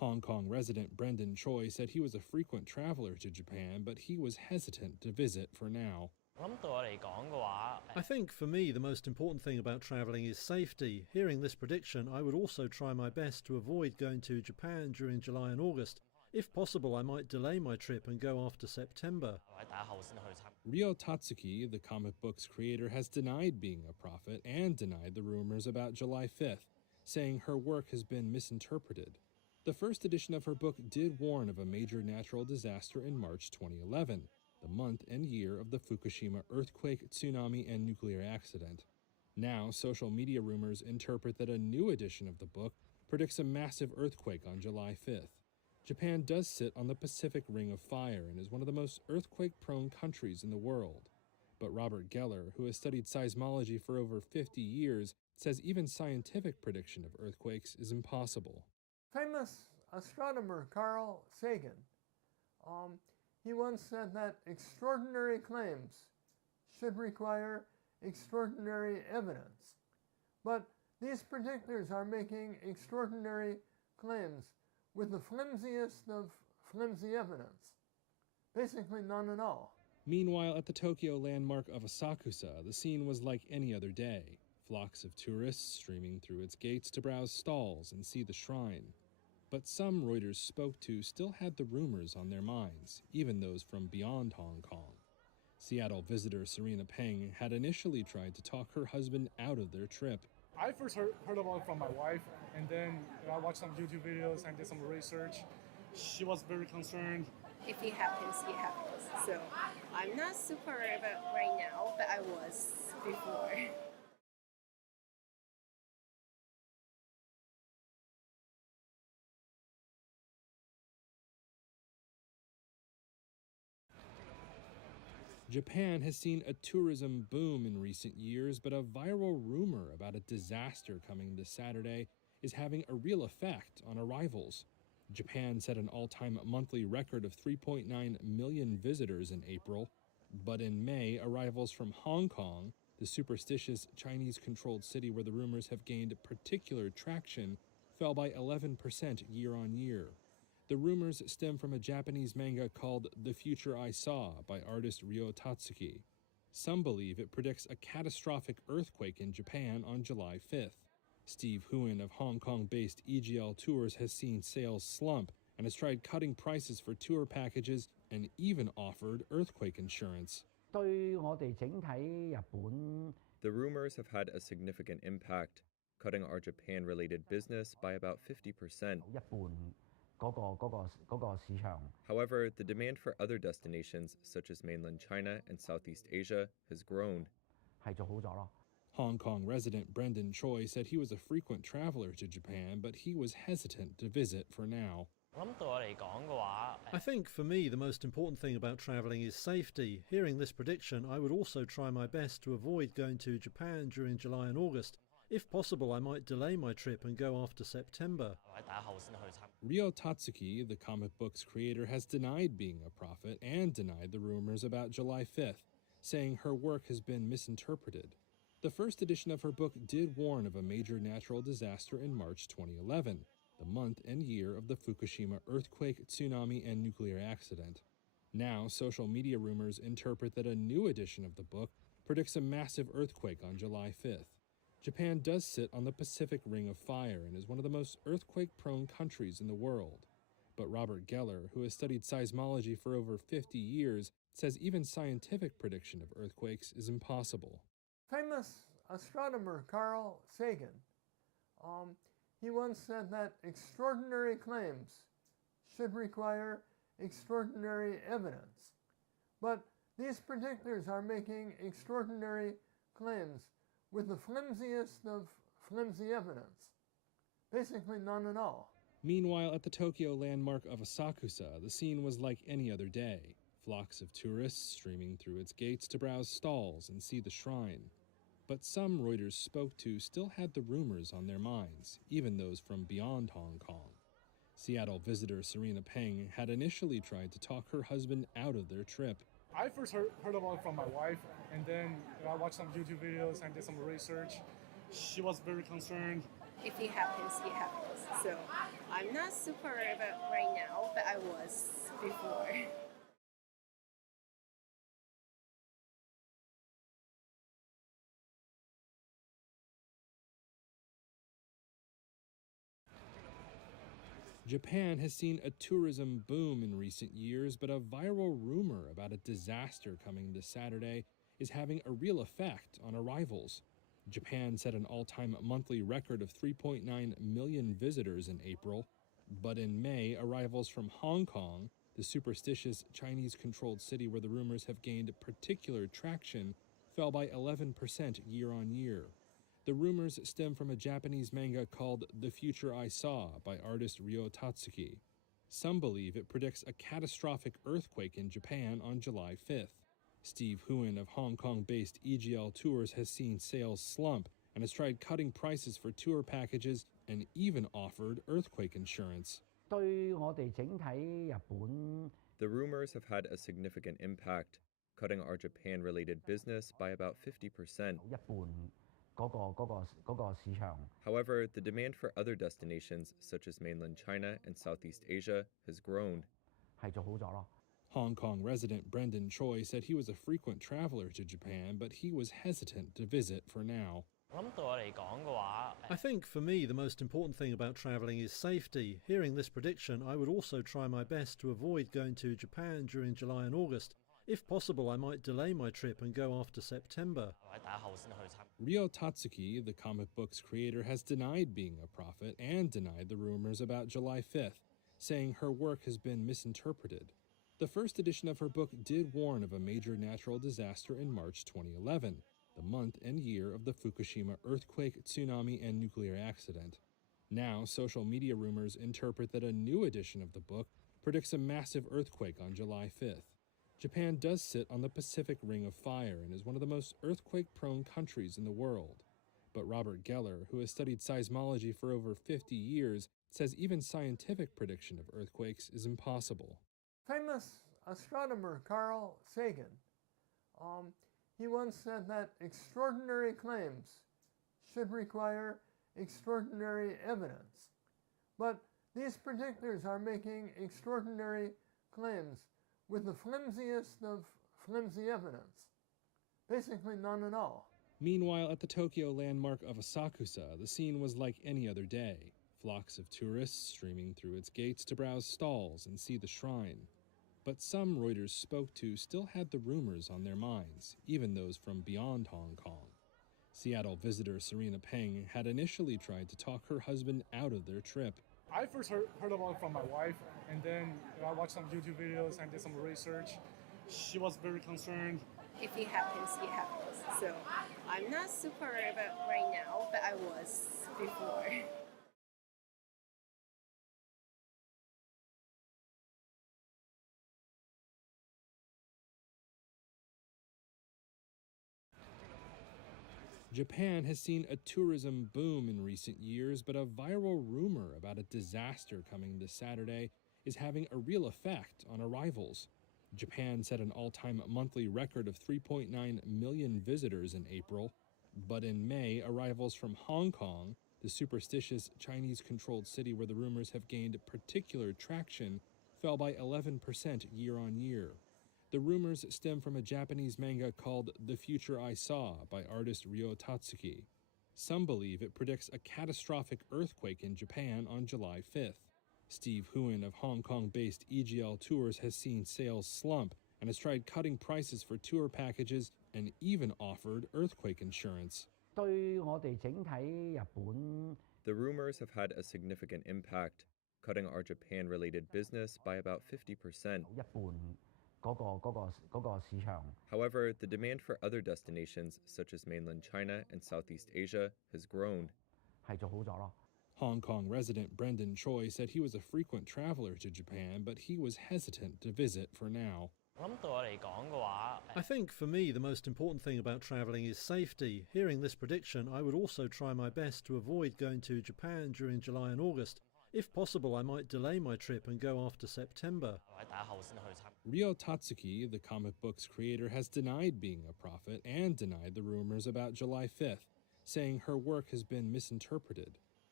Hong Kong resident Brendan Choi said he was a frequent traveler to Japan, but he was hesitant to visit for now. I think for me the most important thing about travelling is safety. Hearing this prediction, I would also try my best to avoid going to Japan during July and August. If possible, I might delay my trip and go after September. Ryo Tatsuki, the comic book's creator, has denied being a prophet and denied the rumors about July 5th, saying her work has been misinterpreted. The first edition of her book did warn of a major natural disaster in March 2011, the month and year of the Fukushima earthquake, tsunami, and nuclear accident. Now, social media rumors interpret that a new edition of the book predicts a massive earthquake on July 5th. Japan does sit on the Pacific Ring of Fire and is one of the most earthquake-prone countries in the world. But Robert Geller, who has studied seismology for over 50 years, says even scientific prediction of earthquakes is impossible. Famous astronomer Carl Sagan, he once said that extraordinary claims should require extraordinary evidence. But these predictors are making extraordinary claims with the flimsiest of flimsy evidence. Basically none at all. Meanwhile, at the Tokyo landmark of Asakusa, the scene was like any other day. Flocks of tourists streaming through its gates to browse stalls and see the shrine. But some Reuters spoke to still had the rumors on their minds, even those from beyond Hong Kong. Seattle visitor Serena Peng had initially tried to talk her husband out of their trip. I first heard about it from my wife, and then I watched some YouTube videos and did some research. She was very concerned. If it happens, it happens. So I'm not super worried about right now, but I was before. Japan has seen a tourism boom in recent years, but a viral rumor about a disaster coming this Saturday is having a real effect on arrivals. Japan set an all-time monthly record of 3.9 million visitors in April, but in May, arrivals from Hong Kong, the superstitious Chinese-controlled city where the rumors have gained particular traction, fell by 11% year-on-year. The rumors stem from a Japanese manga called The Future I Saw by artist Ryo Tatsuki. Some believe it predicts a catastrophic earthquake in Japan on July 5th. Steve Huon of Hong Kong-based EGL Tours has seen sales slump and has tried cutting prices for tour packages and even offered earthquake insurance. 對我哋整體日本 The rumors have had a significant impact, cutting our Japan-related business by about 50%. 一半嗰個市場 However, the demand for other destinations, such as mainland China and Southeast Asia, has grown. 係做好咗咯。 Hong Kong resident Brendan Choi said he was a frequent traveler to Japan, but he was hesitant to visit for now. I think for me the most important thing about travelling is safety. Hearing this prediction, I would also try my best to avoid going to Japan during July and August. If possible, I might delay my trip and go after September. Ryo Tatsuki, the comic book's creator, has denied being a prophet and denied the rumors about July 5th, saying her work has been misinterpreted. The first edition of her book did warn of a major natural disaster in March 2011, the month and year of the Fukushima earthquake, tsunami, and nuclear accident. Now, social media rumors interpret that a new edition of the book predicts a massive earthquake on July 5th. Japan does sit on the Pacific Ring of Fire and is one of the most earthquake-prone countries in the world. But Robert Geller, who has studied seismology for over 50 years, says even scientific prediction of earthquakes is impossible. Famous astronomer Carl Sagan, he once said that extraordinary claims should require extraordinary evidence. But these predictors are making extraordinary claims with the flimsiest of flimsy evidence. Basically none at all. Meanwhile, at the Tokyo landmark of Asakusa, the scene was like any other day. Flocks of tourists streaming through its gates to browse stalls and see the shrine. But some Reuters spoke to still had the rumors on their minds, even those from beyond Hong Kong. Seattle visitor Serena Peng had initially tried to talk her husband out of their trip. I first heard about it from my wife, and then I watched some YouTube videos and did some research. She was very concerned. If it happens, it happens. So I'm not super worried about right now, but I was before. Japan has seen a tourism boom in recent years, but a viral rumor about a disaster coming this Saturday is having a real effect on arrivals. Japan set an all-time monthly record of 3.9 million visitors in April, but in May, arrivals from Hong Kong, the superstitious Chinese-controlled city where the rumors have gained particular traction, fell by 11% year-on-year. The rumors stem from a Japanese manga called The Future I Saw by artist Ryo Tatsuki. Some believe it predicts a catastrophic earthquake in Japan on July 5th. Steve Huen of Hong Kong-based EGL Tours has seen sales slump and has tried cutting prices for tour packages and even offered earthquake insurance. 對我哋整體日本 The rumors have had a significant impact, cutting our Japan-related business by about 50%. 一半嗰個市場 However, the demand for other destinations, such as mainland China and Southeast Asia, has grown. 係做好咗咯。 Hong Kong resident Brendan Choi said he was a frequent traveler to Japan, but he was hesitant to visit for now. I think for me the most important thing about travelling is safety. Hearing this prediction, I would also try my best to avoid going to Japan during July and August. If possible, I might delay my trip and go after September. Ryo Tatsuki, the comic book's creator, has denied being a prophet and denied the rumors about July 5th, saying her work has been misinterpreted. The first edition of her book did warn of a major natural disaster in March 2011, the month and year of the Fukushima earthquake, tsunami, and nuclear accident. Now, social media rumors interpret that a new edition of the book predicts a massive earthquake on July 5th. Japan does sit on the Pacific Ring of Fire and is one of the most earthquake-prone countries in the world. But Robert Geller, who has studied seismology for over 50 years, says even scientific prediction of earthquakes is impossible. Famous astronomer Carl Sagan, he once said that extraordinary claims should require extraordinary evidence. But these predictors are making extraordinary claims with the flimsiest of flimsy evidence. Basically none at all. Meanwhile, at the Tokyo landmark of Asakusa, the scene was like any other day. Flocks of tourists streaming through its gates to browse stalls and see the shrine. But some Reuters spoke to still had the rumors on their minds, even those from beyond Hong Kong. Seattle visitor Serena Peng had initially tried to talk her husband out of their trip. I first heard about it from my wife, and then I watched some YouTube videos and did some research. She was very concerned. If it happens, it happens. So I'm not super worried about right now, but I was before. Japan has seen a tourism boom in recent years, but a viral rumor about a disaster coming this Saturday is having a real effect on arrivals. Japan set an all-time monthly record of 3.9 million visitors in April, but in May, arrivals from Hong Kong, the superstitious Chinese-controlled city where the rumors have gained particular traction, fell by 11% year-on-year. The rumors stem from a Japanese manga called The Future I Saw by artist Ryo Tatsuki. Some believe it predicts a catastrophic earthquake in Japan on July 5th. Steve Huen of Hong Kong-based EGL Tours has seen sales slump and has tried cutting prices for tour packages and even offered earthquake insurance. 對我哋整體日本 The rumors have had a significant impact, cutting our Japan-related business by about 50%. 一半嗰個市場 However, the demand for other destinations, such as mainland China and Southeast Asia, has grown. 係做好咗咯。 Hong Kong resident Brendan Choi said he was a frequent traveler to Japan, but he was hesitant to visit for now. I think for me the most important thing about travelling is safety. Hearing this prediction, I would also try my best to avoid going to Japan during July and August. If possible, I might delay my trip and go after September. Ryo Tatsuki, the comic book's creator, has denied being a prophet and denied the rumors about July 5th, saying her work has been misinterpreted.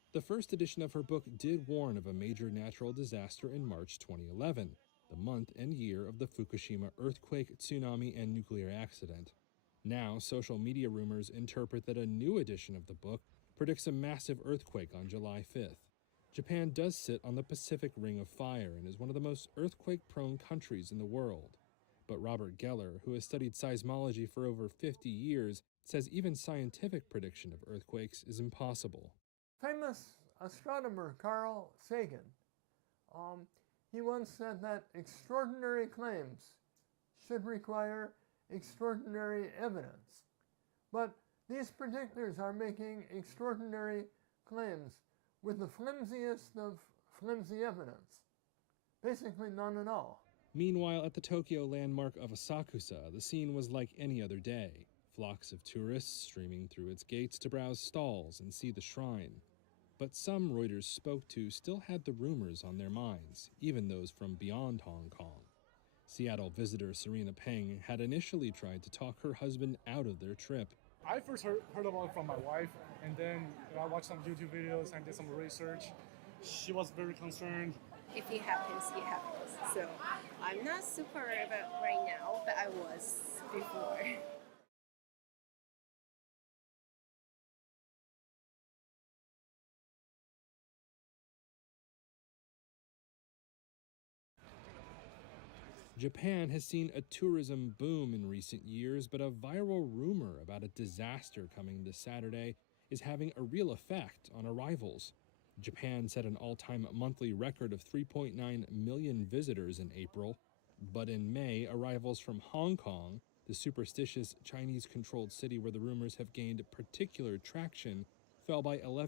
The first edition of her book did warn of a major natural disaster in March 2011, the month and year of the Fukushima earthquake, tsunami, and nuclear accident. Now, social media rumors interpret that a new edition of the book predicts a massive earthquake on July 5th. Japan does sit on the Pacific Ring of Fire and is one of the most earthquake-prone countries in the world. But Robert Geller, who has studied seismology for over 50 years, says even scientific prediction of earthquakes is impossible. Famous astronomer Carl Sagan, he once said that extraordinary claims should require extraordinary evidence. But these predictors are making extraordinary claims with the flimsiest of flimsy evidence. Basically none at all. Meanwhile, at the Tokyo landmark of Asakusa, the scene was like any other day. Flocks of tourists streaming through its gates to browse stalls and see the shrine. But some Reuters spoke to still had the rumors on their minds, even those from beyond Hong Kong. Seattle visitor Serena Peng had initially tried to talk her husband out of their trip. I first heard about it from my wife, and then I watched some YouTube videos and did some research. She was very concerned. If it happens, it happens. So I'm not super worried about right now, but I was before. Japan has seen a tourism boom in recent years, but a viral rumor about a disaster coming this Saturday is having a real effect on arrivals. Japan set an all-time monthly record of 3.9 million visitors in April, but in May, arrivals from Hong Kong, the superstitious Chinese-controlled city where the rumors have gained particular traction, fell by 11%.